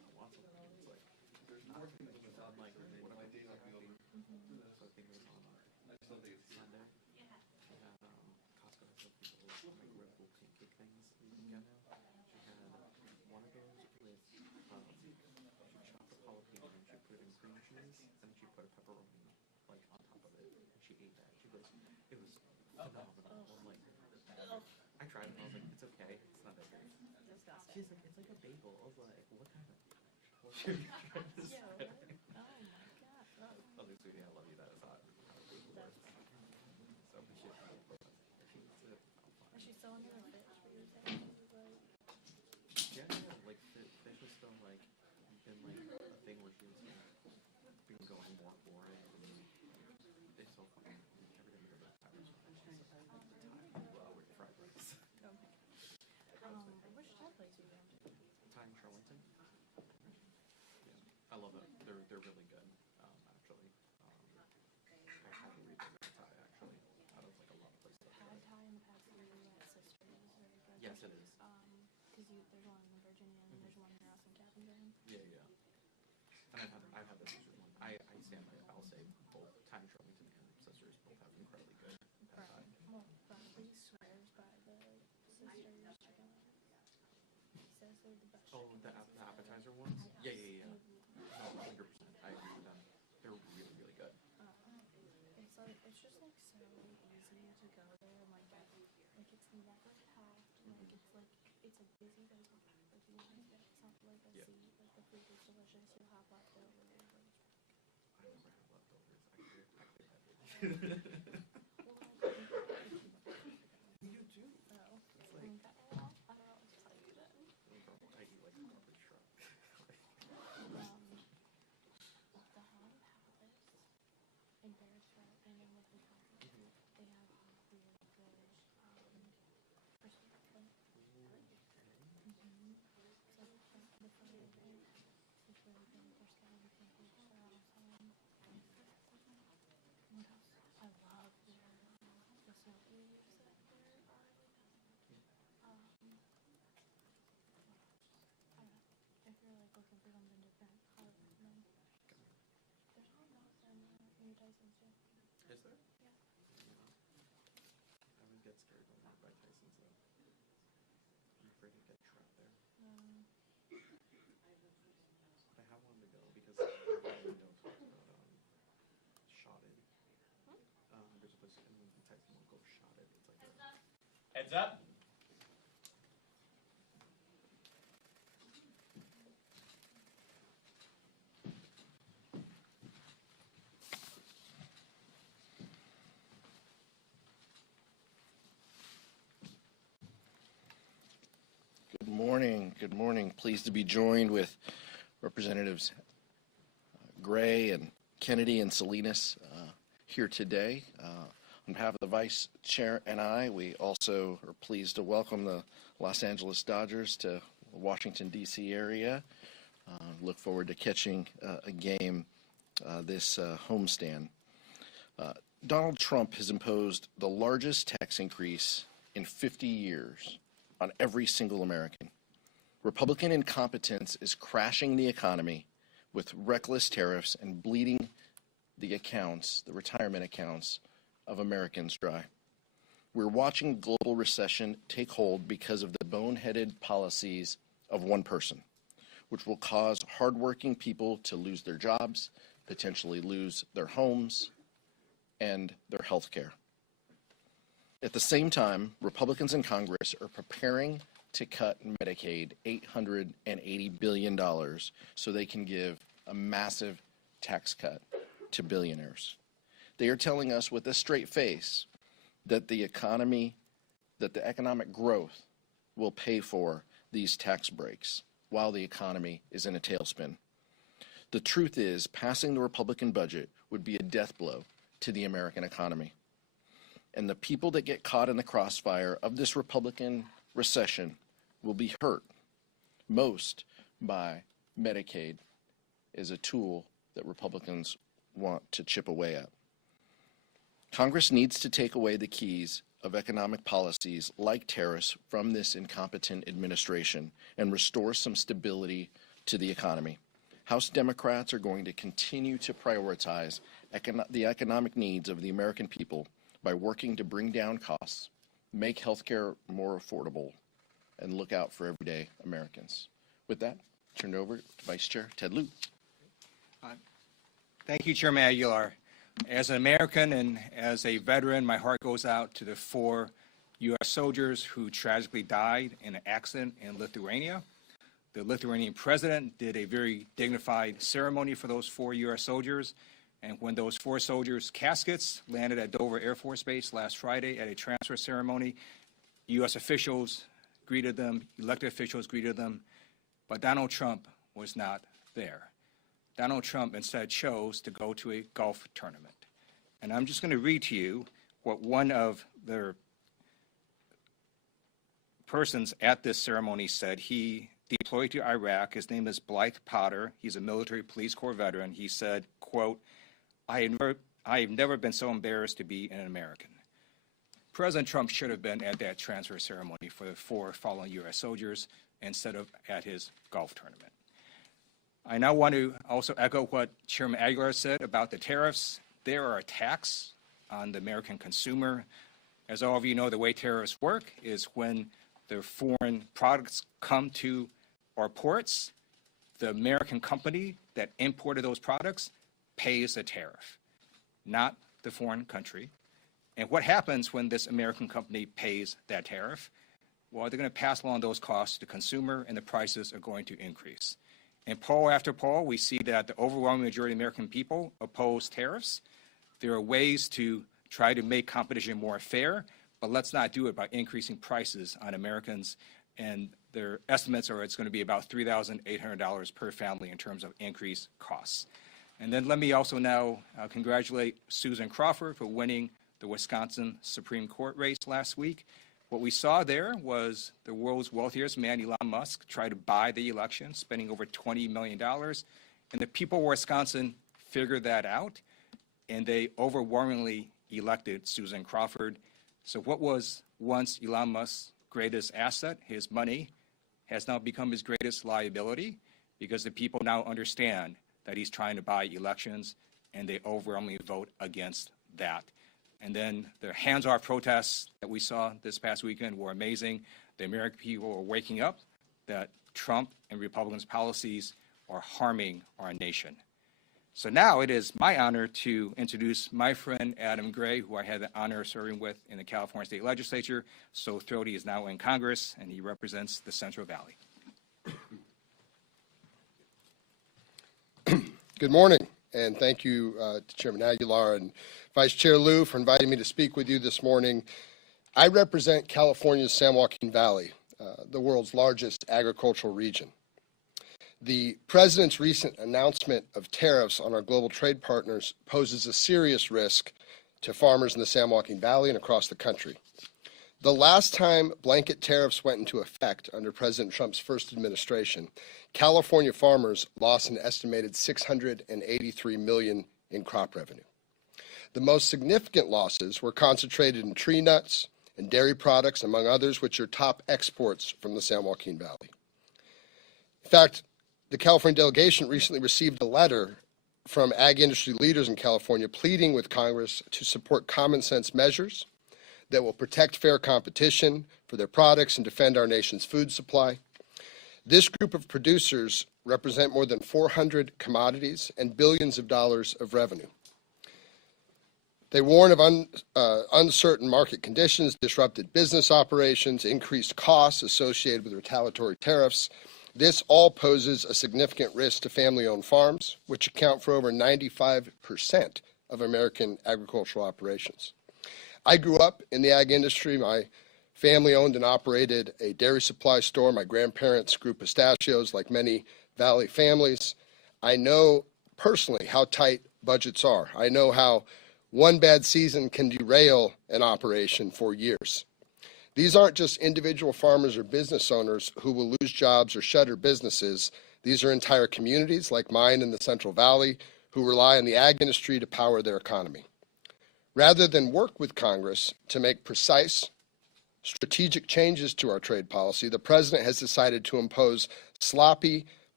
think it was on like what am I doing? So I think it was on Sunday. Costco has some people like Red Bull pancake things you can get now. She had one of those with she chopped up jalapeno and she put it in cream cheese and she put a pepperoni like on top of it and she ate that. She goes, it was phenomenal. I'm like, I tried it and I was like, it's okay, it's not that good. Disgusting. She's like, it's like a bagel. I was like, what kind of? What are you trying to say? Oh my god. I was like, sweetie, I love you. That is hot. So we should. She needs to. Is she still under the fish? What you were saying? Yeah, like fish was still like been like a thing where she was like been going more for it. It's so funny. Every time we go to Thai restaurant, she's like, with fried rice. Which Thai place are you going to? Thai in Charlington. Yeah, I love it. They're really good. Actually, I highly recommend Thai. Actually, out of like a lot of places. Thai in the past year at Sisters is very good. Yes, it is. Because there's one in Virginia and there's one near us in Cavendish. Yeah, yeah. And I've had the Sisters one. I stand by it. I'll say both Thai in Charlington and Sisters both have incredibly good pad Thai. Well, Bradley swears by the Sisters chicken. He says they're the best. Oh, the appetizer ones? Yeah. No, 100%. I agree with them. They're really, really good. It's like it's just like so easy to go there and like it's never packed. It's a busy place. Like you want to get something like a seat. Like the food is delicious. You'll have leftovers. I never have leftovers. I clear everything. You do. Oh. It's like, I don't know what to tell you then. I eat like a garbage truck. The Haunted Palace in Beresford and in Woodley County, they have really good first aid kit. So the front of it is really good. Their scouting pancakes are awesome. What else? I love the smokies that there are. If you're like looking for something different, I would recommend. There's one else in New Tyson's too. Is there? Yeah. I would get scared when I walk by Tyson's though. I'm afraid to get trapped there. But I have wanted to go because I really don't talk about Shotted. There's a place in Tyson will go Shotted. It's like a Heads up. Good morning. Good morning. Pleased to be joined with Representatives Gray and Kennedy and Salinas here today. On behalf of the Vice Chair and I, we also are pleased to welcome the Los Angeles Dodgers to the Washington, D.C. area. Look forward to catching a game this homestand. Donald Trump has imposed the largest tax increase in 50 years on every single American. Republican incompetence is crashing the economy with reckless tariffs and bleeding the accounts, the retirement accounts of Americans dry. We're watching global recession take hold because of the boneheaded policies of one person, which will cause hardworking people to lose their jobs, potentially lose their homes and their health care. At the same time, Republicans in Congress are preparing to cut Medicaid $880 billion so they can give a massive tax cut to billionaires. They are telling us with a straight face that the economic growth will pay for these tax breaks while the economy is in a tailspin. The truth is, passing the Republican budget would be a death blow to the American economy. And the people that get caught in the crossfire of this Republican recession will be hurt most by Medicaid as a tool that Republicans want to chip away at. Congress needs to take away the keys of economic policies like tariffs from this incompetent administration and restore some stability to the economy. House Democrats are going to continue to prioritize the economic needs of the American people by working to bring down costs, make healthcare more affordable, and look out for everyday Americans. With that, turn it over to Vice Chair Ted Lieu. Thank you, Chairman Aguilar. As an American and as a veteran, my heart goes out to the 4 U.S. soldiers who tragically died in an accident in Lithuania. The Lithuanian president did a very dignified ceremony for those 4 U.S. soldiers. And when those 4 soldiers' caskets landed at Dover Air Force Base last Friday at a transfer ceremony, U.S. officials greeted them, elected officials greeted them, but Donald Trump was not there. Donald Trump instead chose to go to a golf tournament. And I'm just going to read to you what one of the persons at this ceremony said. He deployed to Iraq. His name is Blythe Potter. He's a military police corps veteran. He said, quote, I have never been so embarrassed to be an American. President Trump should have been at that transfer ceremony for the 4 fallen U.S. soldiers instead of at his golf tournament. I now want to also echo what Chairman Aguilar said about the tariffs. There are attacks on the American consumer. As all of you know, the way tariffs work is when the foreign products come to our ports, the American company that imported those products pays a tariff, not the foreign country. And what happens when this American company pays that tariff? Well, they're going to pass along those costs to the consumer, and the prices are going to increase. In poll after poll, we see that the overwhelming majority of American people oppose tariffs. There are ways to try to make competition more fair, but let's not do it by increasing prices on Americans. And their estimates are it's going to be about $3,800 per family in terms of increased costs. And then let me also now congratulate Susan Crawford for winning the Wisconsin Supreme Court race last week. What we saw there was the world's wealthiest man, Elon Musk, try to buy the election, spending over $20 million. And the people of Wisconsin figured that out, and they overwhelmingly elected Susan Crawford. So what was once Elon Musk's greatest asset, his money, has now become his greatest liability, because the people now understand that he's trying to buy elections, and they overwhelmingly vote against that. And then the hands-off protests that we saw this past weekend were amazing. The American people are waking up that Trump and Republicans' policies are harming our nation. So now it is my honor to introduce my friend Adam Gray, who I had the honor of serving with in the California State Legislature. So thrilled he is now in Congress, and he represents the Central Valley. Good morning, and thank you to Chairman Aguilar and Vice Chair Lieu for inviting me to speak with you this morning. I represent California's San Joaquin Valley, the world's largest agricultural region. The President's recent announcement of tariffs on our global trade partners poses a serious risk to farmers in the San Joaquin Valley and across the country. The last time blanket tariffs went into effect under President Trump's first administration, California farmers lost an estimated $683 million in crop revenue. The most significant losses were concentrated in tree nuts and dairy products, among others, which are top exports from the San Joaquin Valley. In fact, the California delegation recently received a letter from ag industry leaders in California pleading with Congress to support common sense measures that will protect fair competition for their products and defend our nation's food supply. This group of producers represent more than 400 commodities and billions of dollars of revenue. They warn of uncertain market conditions, disrupted business operations, increased costs associated with retaliatory tariffs. This all poses a significant risk to family-owned farms, which account for over 95% of American agricultural operations. I grew up in the ag industry. My family owned and operated a dairy supply store. My grandparents grew pistachios like many Valley families. I know personally how tight budgets are. I know how one bad season can derail an operation for years. These aren't just individual farmers or business owners who will lose jobs or shutter businesses. These are entire communities like mine in the Central Valley who rely on the ag industry to power their economy. Rather than work with Congress to make precise, strategic changes to our trade policy, the President has decided to impose sloppy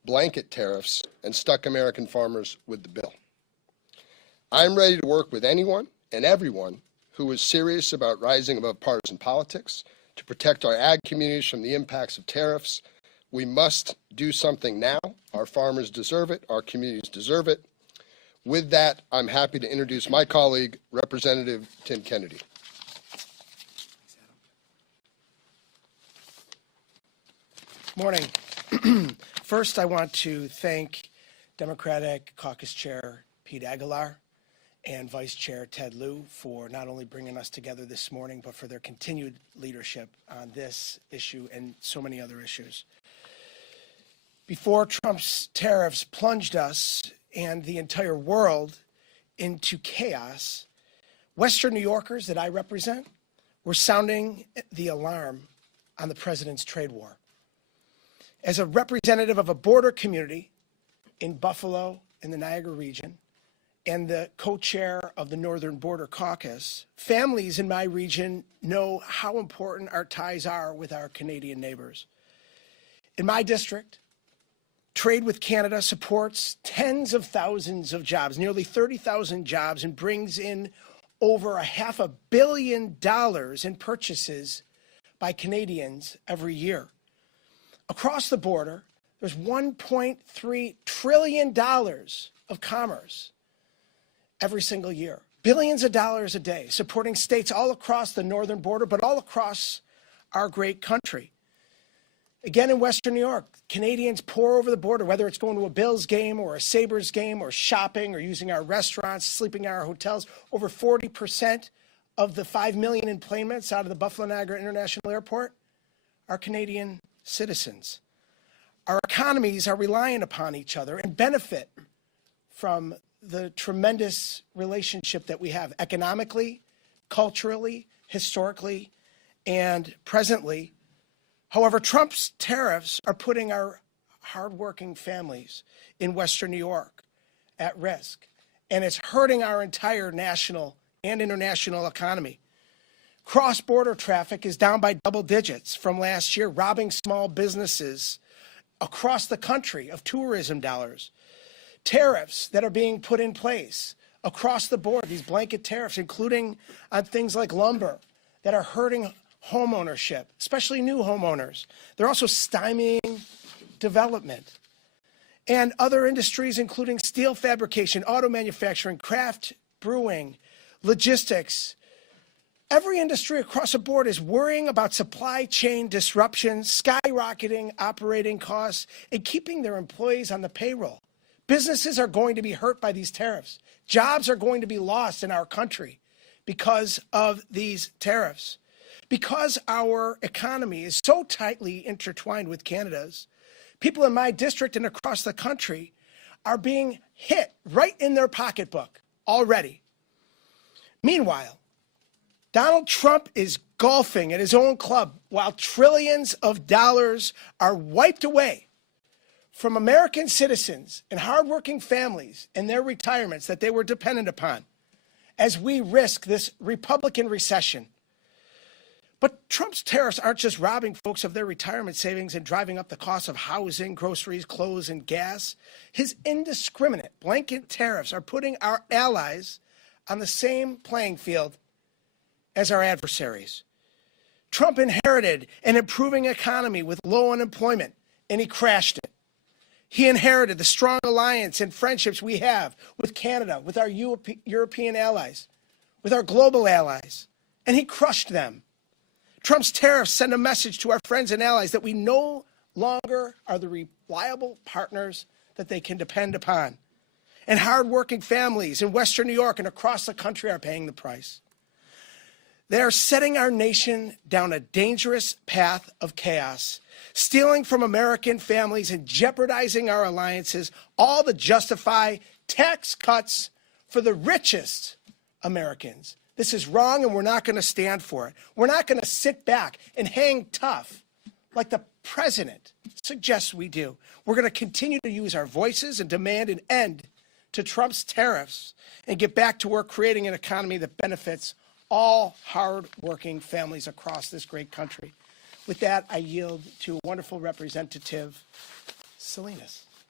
blanket tariffs and stuck American farmers with the bill. I'm ready to work with anyone and everyone who is serious about rising above partisan politics to protect our ag communities from the impacts of tariffs. We must do something now. Our farmers deserve it. Our communities deserve it. With that, I'm happy to introduce my colleague, Representative Tim Kennedy. Morning. First, I want to thank Democratic Caucus Chair Pete Aguilar and Vice Chair Ted Lieu for not only bringing us together this morning, but for their continued leadership on this issue and so many other issues. Before Trump's tariffs plunged us and the entire world into chaos, Western New Yorkers that I represent were sounding the alarm on the president's trade war. As a representative of a border community in Buffalo in the Niagara region and the co-chair of the Northern Border Caucus, families in my region know how important our ties are with our Canadian neighbors. In my district, trade with Canada supports tens of thousands of jobs, nearly 30,000 jobs, and brings in over $500 million in purchases by Canadians every year. Across the border, there's $1.3 trillion of commerce every single year. Billions of dollars a day, supporting states all across the northern border, but all across our great country. Again, in Western New York, Canadians pour over the border, whether it's going to a Bills game or a Sabres game or shopping or using our restaurants, sleeping in our hotels. Over 40% of the 5 million enplanements out of the Buffalo Niagara International Airport are Canadian citizens. Our economies are reliant upon each other and benefit from the tremendous relationship that we have economically, culturally, historically, and presently. However, Trump's tariffs are putting our hardworking families in Western New York at risk, and it's hurting our entire national and international economy. Cross-border traffic is down by double digits from last year, robbing small businesses across the country of tourism dollars. Tariffs that are being put in place across the board, these blanket tariffs, including on things like lumber, that are hurting home ownership, especially new homeowners. They're also stymieing development. And other industries, including steel fabrication, auto manufacturing, craft brewing, logistics. Every industry across the board is worrying about supply chain disruptions, skyrocketing operating costs, and keeping their employees on the payroll. Businesses are going to be hurt by these tariffs. Jobs are going to be lost in our country because of these tariffs. Because our economy is so tightly intertwined with Canada's, people in my district and across the country are being hit right in their pocketbook already. Meanwhile, Donald Trump is golfing at his own club while trillions of dollars are wiped away from American citizens and hardworking families and their retirements that they were dependent upon as we risk this Republican recession. But Trump's tariffs aren't just robbing folks of their retirement savings and driving up the cost of housing, groceries, clothes, and gas. His indiscriminate blanket tariffs are putting our allies on the same playing field as our adversaries. Trump inherited an improving economy with low unemployment, and he crashed it. He inherited the strong alliance and friendships we have with Canada, with our European allies, with our global allies, and he crushed them. Trump's tariffs send a message to our friends and allies that we no longer are the reliable partners that they can depend upon. And hardworking families in Western New York and across the country are paying the price. They are setting our nation down a dangerous path of chaos, stealing from American families and jeopardizing our alliances, all to justify tax cuts for the richest Americans. This is wrong, and we're not going to stand for it. We're not going to sit back and hang tough like the president suggests we do. We're going to continue to use our voices and demand an end to Trump's tariffs and get back to work creating an economy that benefits all hard-working families across this great country. With that, I yield to a wonderful representative, Salinas.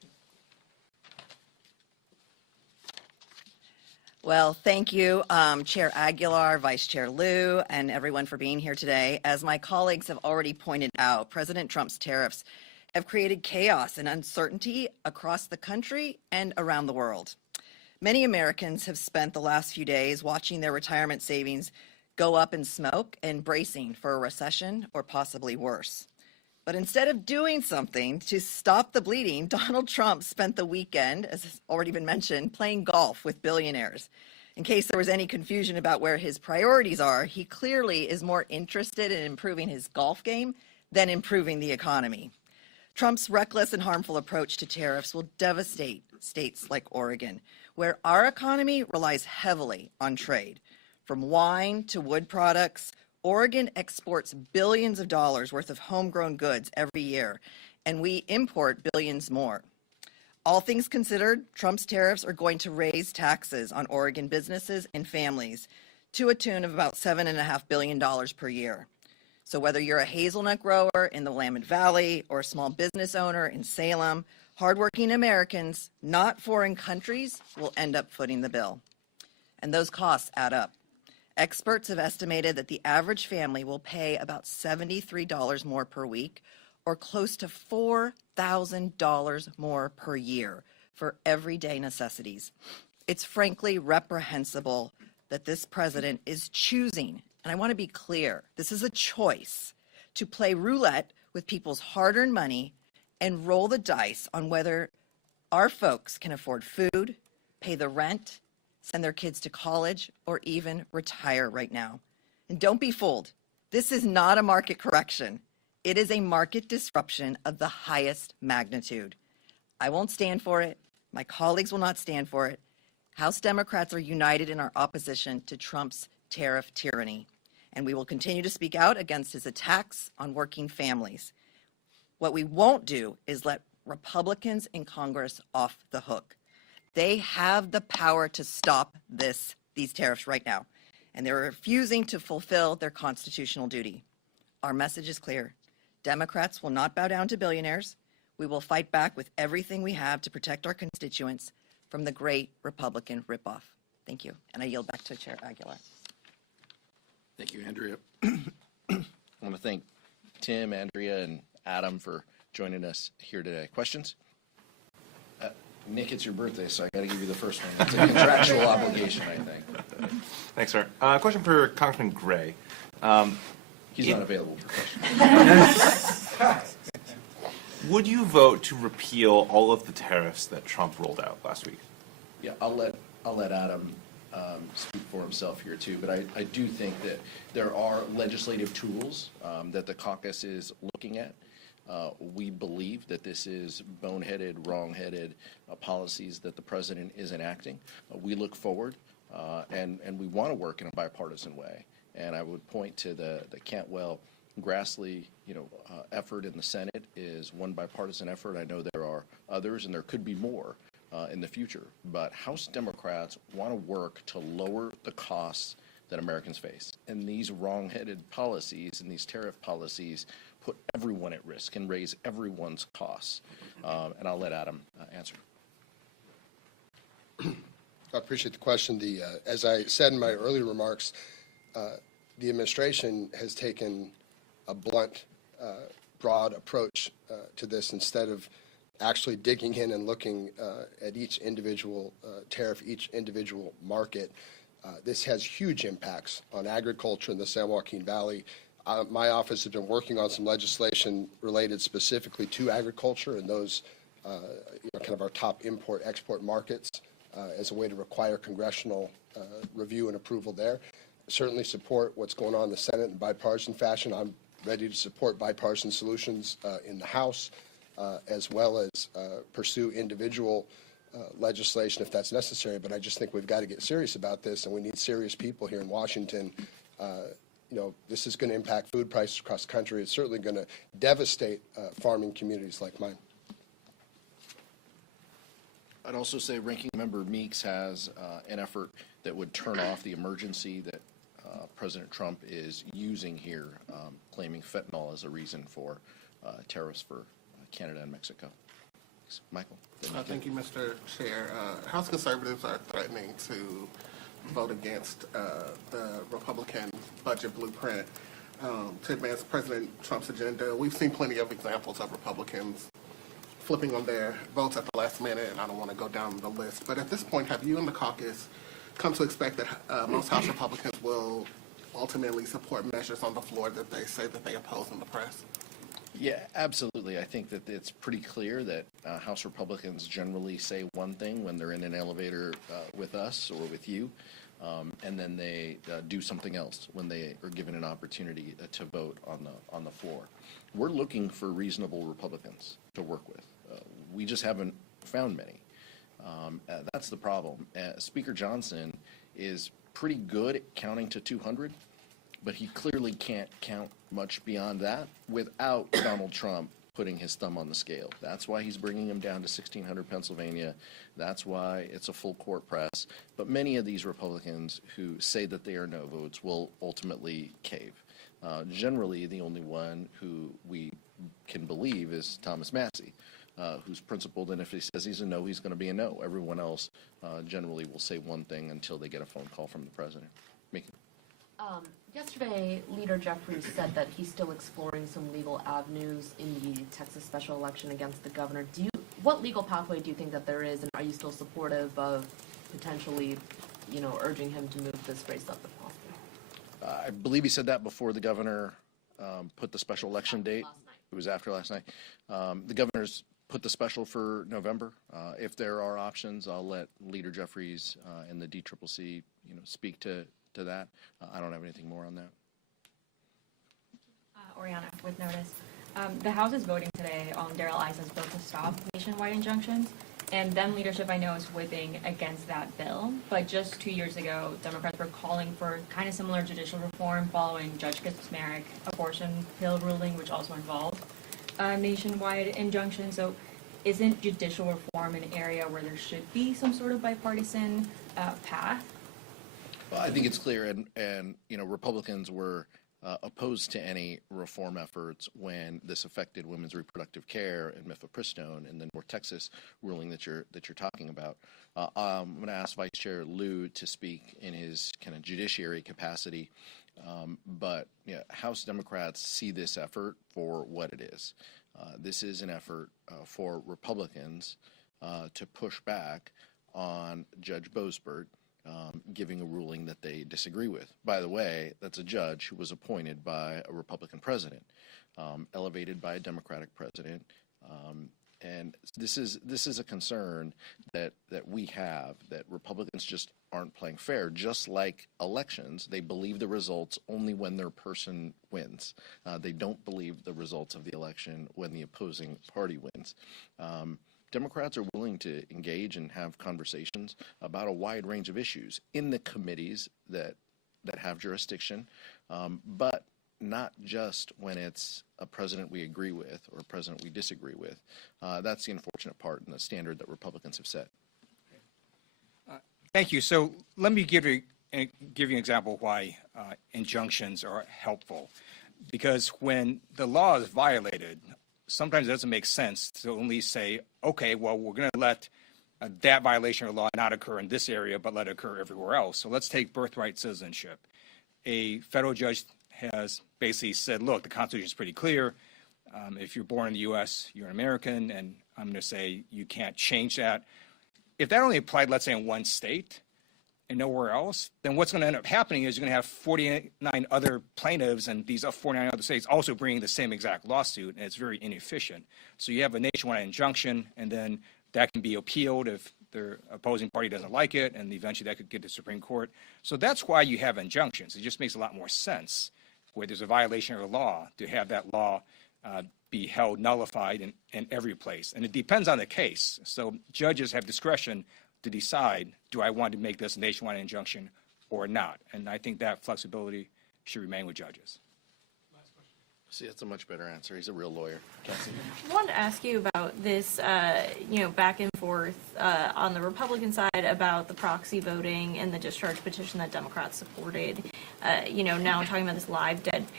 Well, thank you, Chair Aguilar, Vice Chair Lieu, and everyone for being here today. As my colleagues have already pointed out, President Trump's tariffs have created chaos and uncertainty across the country and around the world. Many Americans have spent the last few days watching their retirement savings go up in smoke and bracing for a recession or possibly worse. But instead of doing something to stop the bleeding, Donald Trump spent the weekend, as has already been mentioned, playing golf with billionaires. In case there was any confusion about where his priorities are, he clearly is more interested in improving his golf game than improving the economy. Trump's reckless and harmful approach to tariffs will devastate states like Oregon, where our economy relies heavily on trade. From wine to wood products, Oregon exports billions of dollars worth of homegrown goods every year, and we import billions more. All things considered, Trump's tariffs are going to raise taxes on Oregon businesses and families to a tune of about $7.5 billion per year. So whether you're a hazelnut grower in the Willamette Valley or a small business owner in Salem, hardworking Americans, not foreign countries, will end up footing the bill. And those costs add up. Experts have estimated that the average family will pay about $73 more per week, or close to $4,000 more per year for everyday necessities. It's frankly reprehensible that this president is choosing, and I want to be clear, this is a choice, to play roulette with people's hard-earned money and roll the dice on whether our folks can afford food, pay the rent, send their kids to college, or even retire right now. And don't be fooled. This is not a market correction. It is a market disruption of the highest magnitude. I won't stand for it. My colleagues will not stand for it. House Democrats are united in our opposition to Trump's tariff tyranny, and we will continue to speak out against his attacks on working families. What we won't do is let Republicans in Congress off the hook. They have the power to stop these tariffs right now, and they're refusing to fulfill their constitutional duty. Our message is clear. Democrats will not bow down to billionaires. We will fight back with everything we have to protect our constituents from the great Republican ripoff. Thank you. And I yield back to Chair Aguilar. Thank you, Andrea. I want to thank Tim, Andrea, and Adam for joining us here today. Questions? Nick, it's your birthday, so I got to give you the first one. It's a contractual obligation, I think. Thanks, sir. Question for Congressman Gray. He's not available for questions. Would you vote to repeal all of the tariffs that Trump rolled out last week? Yeah, I'll let Adam speak for himself here too, but I do think that there are legislative tools that the caucus is looking at. We believe that this is boneheaded, wrong-headed policies that the president is enacting. We look forward and we want to work in a bipartisan way. And I would point to the Cantwell-Grassley effort in the Senate is one bipartisan effort. I know there are others, and there could be more in the future. But House Democrats want to work to lower the costs that Americans face. And these wrong-headed policies and these tariff policies put everyone at risk and raise everyone's costs. And I'll let Adam answer. I appreciate the question. As I said in my earlier remarks, the administration has taken a blunt, broad approach to this instead of actually digging in and looking at each individual tariff, each individual market. This has huge impacts on agriculture in the San Joaquin Valley. My office has been working on some legislation related specifically to agriculture and those kind of our top import-export markets as a way to require congressional review and approval there. Certainly support what's going on in the Senate in bipartisan fashion. I'm ready to support bipartisan solutions in the House, as well as pursue individual legislation if that's necessary. But I just think we've got to get serious about this, and we need serious people here in Washington. This is going to impact food prices across the country. It's certainly going to devastate farming communities like mine. I'd also say Ranking Member Meeks has an effort that would turn off the emergency that President Trump is using here, claiming fentanyl as a reason for tariffs for Canada and Mexico. Michael. Thank you, Mr. Chair. House conservatives are threatening to vote against the Republican budget blueprint to advance President Trump's agenda. We've seen plenty of examples of Republicans flipping on their votes at the last minute, and I don't want to go down the list. But at this point, have you and the caucus come to expect that most House Republicans will ultimately support measures on the floor that they say that they oppose in the press? Yeah, absolutely. I think that it's pretty clear that House Republicans generally say one thing when they're in an elevator with us or with you, and then they do something else when they are given an opportunity to vote on the floor. We're looking for reasonable Republicans to work with. We just haven't found many. That's the problem. Speaker Johnson is pretty good at counting to 200, but he clearly can't count much beyond that without Donald Trump putting his thumb on the scale. That's why he's bringing him down to 1600 Pennsylvania. That's why it's a full court press. But many of these Republicans who say that they are no votes will ultimately cave. Generally, the only one who we can believe is Thomas Massie, who's principled, and if he says he's a no, he's going to be a no. Everyone else generally will say one thing until they get a phone call from the president. Mickey. Yesterday, Leader Jeffries said that he's still exploring some legal avenues in the Texas special election against the governor. What legal pathway do you think that there is, and are you still supportive of potentially, urging him to move this race up if possible? I believe he said that before the governor put the special election date. It was after last night. The governor's put the special for November. If there are options, I'll let Leader Jeffries and the DCCC, speak to that. I don't have anything more on that. Oriana with Notice. The House is voting today on Darrell Issa's bill to stop nationwide injunctions, and then leadership I know is whipping against that bill. But just 2 years ago, Democrats were calling for kind of similar judicial reform following Judge Kaczmarek abortion pill ruling, which also involved nationwide injunctions. So isn't judicial reform an area where there should be some sort of bipartisan path? Well, I think it's clear, and Republicans were opposed to any reform efforts when this affected women's reproductive care and mifepristone and the North Texas ruling that you're talking about. I'm going to ask Vice Chair Lieu to speak in his kind of judiciary capacity, but House Democrats see this effort for what it is. This is an effort for Republicans to push back on Judge Boasberg giving a ruling that they disagree with. By the way, that's a judge who was appointed by a Republican president, elevated by a Democratic president, and this is a concern that we have, that Republicans just aren't playing fair. Just like elections, they believe the results only when their person wins. They don't believe the results of the election when the opposing party wins. Democrats are willing to engage and have conversations about a wide range of issues in the committees that have jurisdiction, but not just when it's a president we agree with or a president we disagree with. That's the unfortunate part and the standard that Republicans have set. Thank you. So let me give you an example why injunctions are helpful. Because when the law is violated, sometimes it doesn't make sense to only say, okay, well, we're going to let that violation of law not occur in this area, but let it occur everywhere else. So let's take birthright citizenship. A federal judge has basically said, look, the Constitution is pretty clear. If you're born in the U.S., you're an American, and I'm going to say you can't change that. If that only applied, let's say, in one state and nowhere else, then what's going to end up happening is you're going to have 49 other plaintiffs and these 49 other states also bringing the same exact lawsuit, and it's very inefficient. So you have a nationwide injunction, and then that can be appealed if the opposing party doesn't like it, and eventually that could get to the Supreme Court. So that's why you have injunctions. It just makes a lot more sense where there's a violation of the law to have that law be held nullified in every place. And it depends on the case. So judges have discretion to decide, do I want to make this a nationwide injunction or not? And I think that flexibility should remain with judges. See, that's a much better answer. He's a real lawyer. Kelsey. I wanted to ask you about this, back and forth on the Republican side about the proxy voting and the discharge petition that Democrats supported. Now talking about this live dead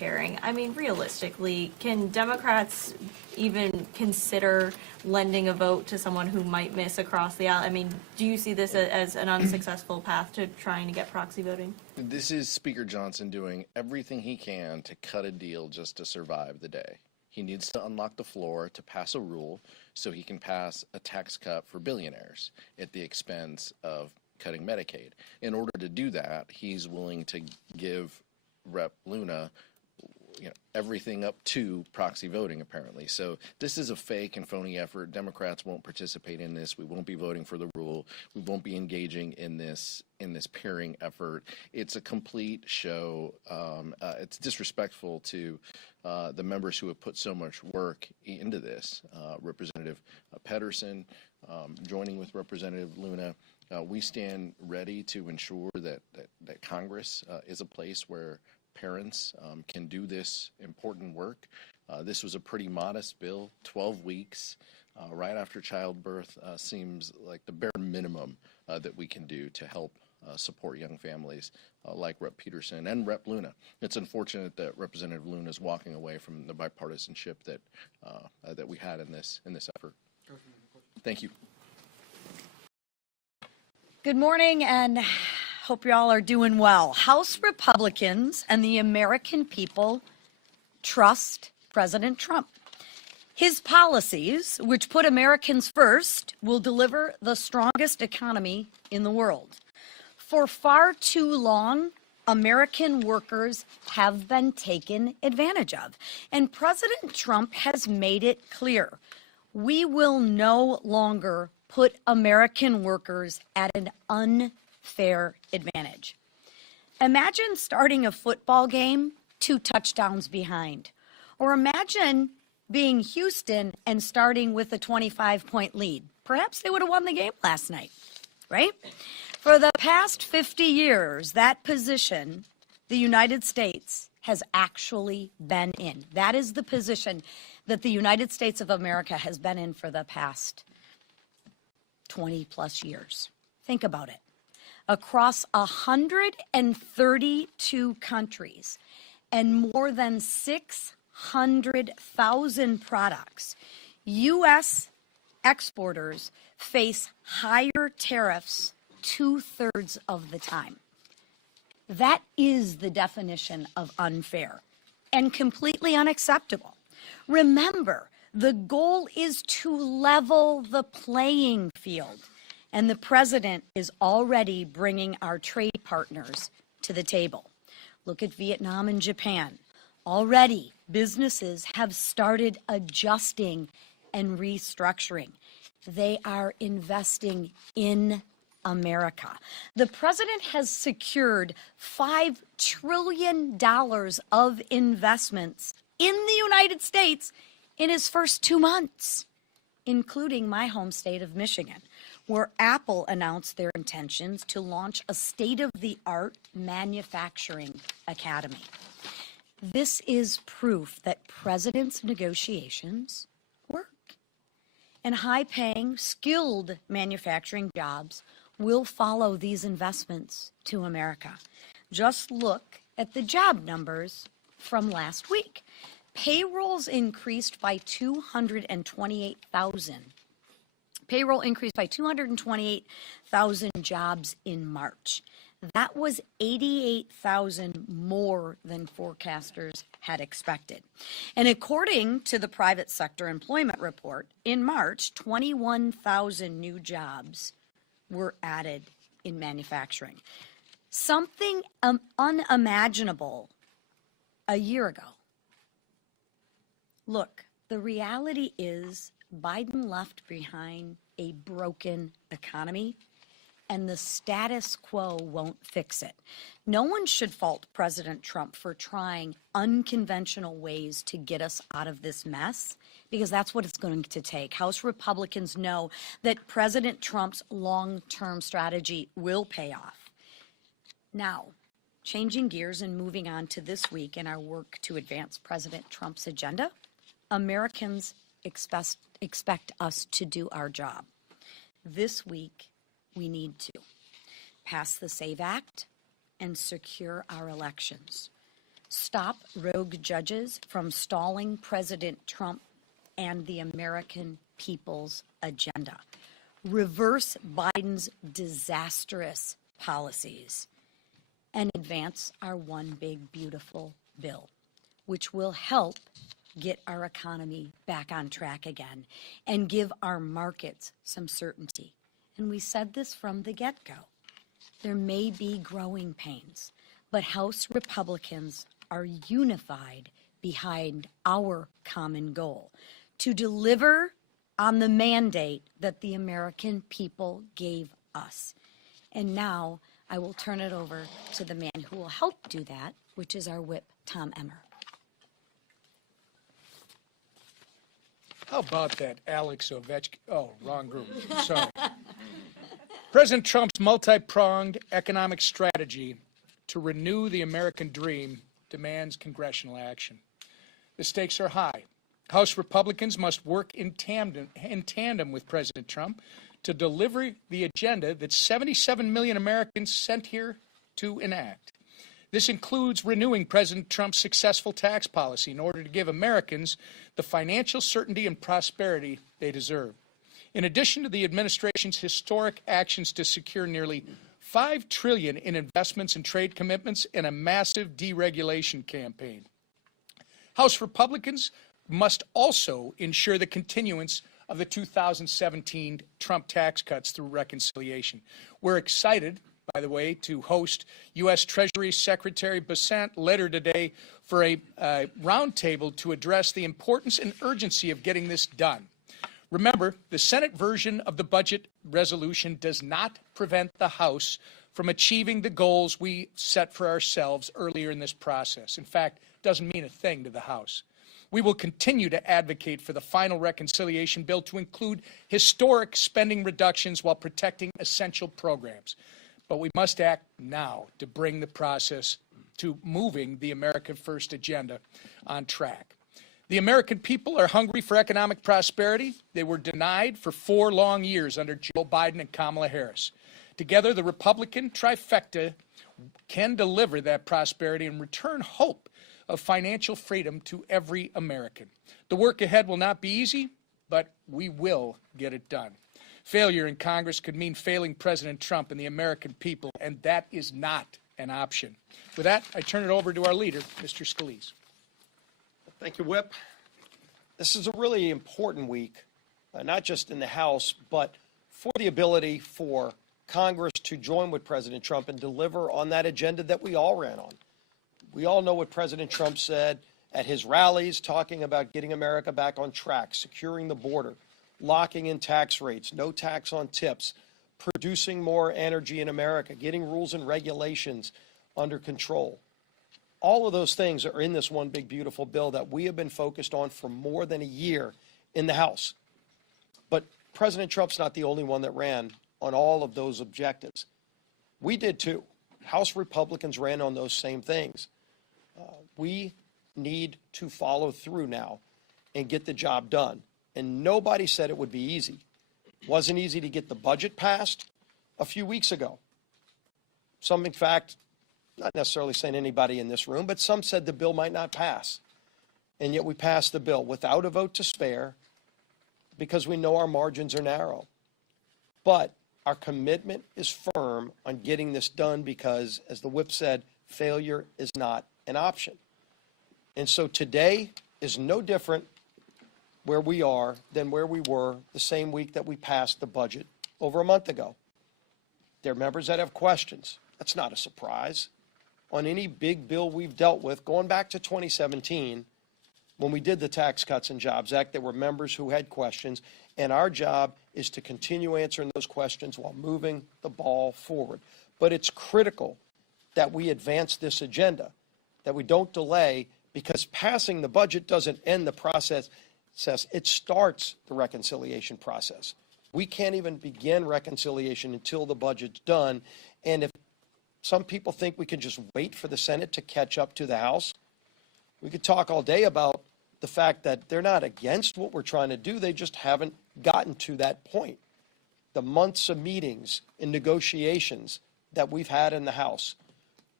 preparing. I mean, realistically, can Democrats even consider lending a vote to someone who might miss across the aisle? I mean, do you see this as an unsuccessful path to trying to get proxy voting? This is Speaker Johnson doing everything he can to cut a deal just to survive the day. He needs to unlock the floor to pass a rule so he can pass a tax cut for billionaires at the expense of cutting Medicaid. In order to do that, he's willing to give Rep. Luna everything up to proxy voting, apparently. So this is a fake and phony effort. Democrats won't participate in this. We won't be voting for the rule. We won't be engaging in this pairing effort. It's a complete show. It's disrespectful to the members who have put so much work into this. Representative Pedersen, joining with Representative Luna, we stand ready to ensure that Congress is a place where parents can do this important work. This was a pretty modest bill, 12 weeks right after childbirth seems like the bare minimum that we can do to help support young families like Rep. Peterson and Rep. Luna. It's unfortunate that Representative Luna is walking away from the bipartisanship that we had in this effort. Thank you. Good morning, and hope you all are doing well. House Republicans and the American people trust President Trump. His policies, which put Americans first, will deliver the strongest economy in the world. For far too long, American workers have been taken advantage of, and President Trump has made it clear we will no longer put American workers at an unfair advantage. Imagine starting a football game 2 touchdowns behind, or imagine being Houston and starting with a 25-point lead. Perhaps they would have won the game last night, right? For the past 50 years, that position the United States has actually been in. That is the position that the United States of America has been in for the past 20 plus years. Think about it. Across 132 countries and more than 600,000 products, U.S. exporters face higher tariffs 2/3 of the time. That is the definition of unfair and completely unacceptable. Remember, the goal is to level the playing field, and the president is already bringing our trade partners to the table. Look at Vietnam and Japan. Already, businesses have started adjusting and restructuring. They are investing in America. The president has secured $5 trillion of investments in the United States in his first 2 months, including my home state of Michigan, where Apple announced their intentions to launch a state-of-the-art manufacturing academy. This is proof that president's negotiations work. And high-paying, skilled manufacturing jobs will follow these investments to America. Just look at the job numbers from last week. Payrolls increased by 228,000. Payroll increased by 228,000 jobs in March. That was 88,000 more than forecasters had expected. And according to the private sector employment report, in March, 21,000 new jobs were added in manufacturing. Something unimaginable a year ago. Look, the reality is Biden left behind a broken economy, and the status quo won't fix it. No one should fault President Trump for trying unconventional ways to get us out of this mess, because that's what it's going to take. House Republicans know that President Trump's long-term strategy will pay off. Now, changing gears and moving on to this week in our work to advance President Trump's agenda, Americans expect us to do our job. This week, we need to pass the SAVE Act and secure our elections Stop rogue judges from stalling President Trump and the American people's agenda. Reverse Biden's disastrous policies and advance our one big beautiful bill, which will help get our economy back on track again and give our markets some certainty. And we said this from the get-go. There may be growing pains, but House Republicans are unified behind our common goal to deliver on the mandate that the American people gave us. And now I will turn it over to the man who will help do that, which is our whip, Tom Emmer. How about that Alex Ovechkin? Oh, wrong group. Sorry. President Trump's multi-pronged economic strategy to renew the American dream demands congressional action. The stakes are high. House Republicans must work in tandem with President Trump to deliver the agenda that 77 million Americans sent here to enact. This includes renewing President Trump's successful tax policy in order to give Americans the financial certainty and prosperity they deserve. In addition to the administration's historic actions to secure nearly $5 trillion in investments and trade commitments and a massive deregulation campaign. House Republicans must also ensure the continuance of the 2017 Trump tax cuts through reconciliation. We're excited, by the way, to host U.S. Treasury Secretary Bessent later today for a roundtable to address the importance and urgency of getting this done. Remember, the Senate version of the budget resolution does not prevent the House from achieving the goals we set for ourselves earlier in this process. In fact, it doesn't mean a thing to the House. We will continue to advocate for the final reconciliation bill to include historic spending reductions while protecting essential programs. But we must act now to bring the process to moving the America First agenda on track. The American people are hungry for economic prosperity. They were denied for 4 long years under Joe Biden and Kamala Harris. Together, the Republican trifecta can deliver that prosperity and return hope of financial freedom to every American. The work ahead will not be easy, but we will get it done. Failure in Congress could mean failing President Trump and the American people, and that is not an option. With that, I turn it over to our leader, Mr. Scalise. Thank you, Whip. This is a really important week, not just in the House, but for the ability for Congress to join with President Trump and deliver on that agenda that we all ran on. We all know what President Trump said at his rallies, talking about getting America back on track, securing the border, locking in tax rates, no tax on tips, producing more energy in America, getting rules and regulations under control. All of those things are in this one big beautiful bill that we have been focused on for more than a year in the House. But President Trump's not the only one that ran on all of those objectives. We did too. House Republicans ran on those same things. We need to follow through now and get the job done. And nobody said it would be easy. It wasn't easy to get the budget passed a few weeks ago. Some, in fact, not necessarily saying anybody in this room, but some said the bill might not pass. And yet we passed the bill without a vote to spare because we know our margins are narrow. But our commitment is firm on getting this done because, as the whip said, failure is not an option. And so today is no different where we are than where we were the same week that we passed the budget over a month ago. There are members that have questions. That's not a surprise. On any big bill we've dealt with, going back to 2017, when we did the Tax Cuts and Jobs Act, there were members who had questions, and our job is to continue answering those questions while moving the ball forward. But it's critical that we advance this agenda, that we don't delay, because passing the budget doesn't end the process. It starts the reconciliation process. We can't even begin reconciliation until the budget's done. And if some people think we can just wait for the Senate to catch up to the House, we could talk all day about the fact that they're not against what we're trying to do. They just haven't gotten to that point. The months of meetings and negotiations that we've had in the House,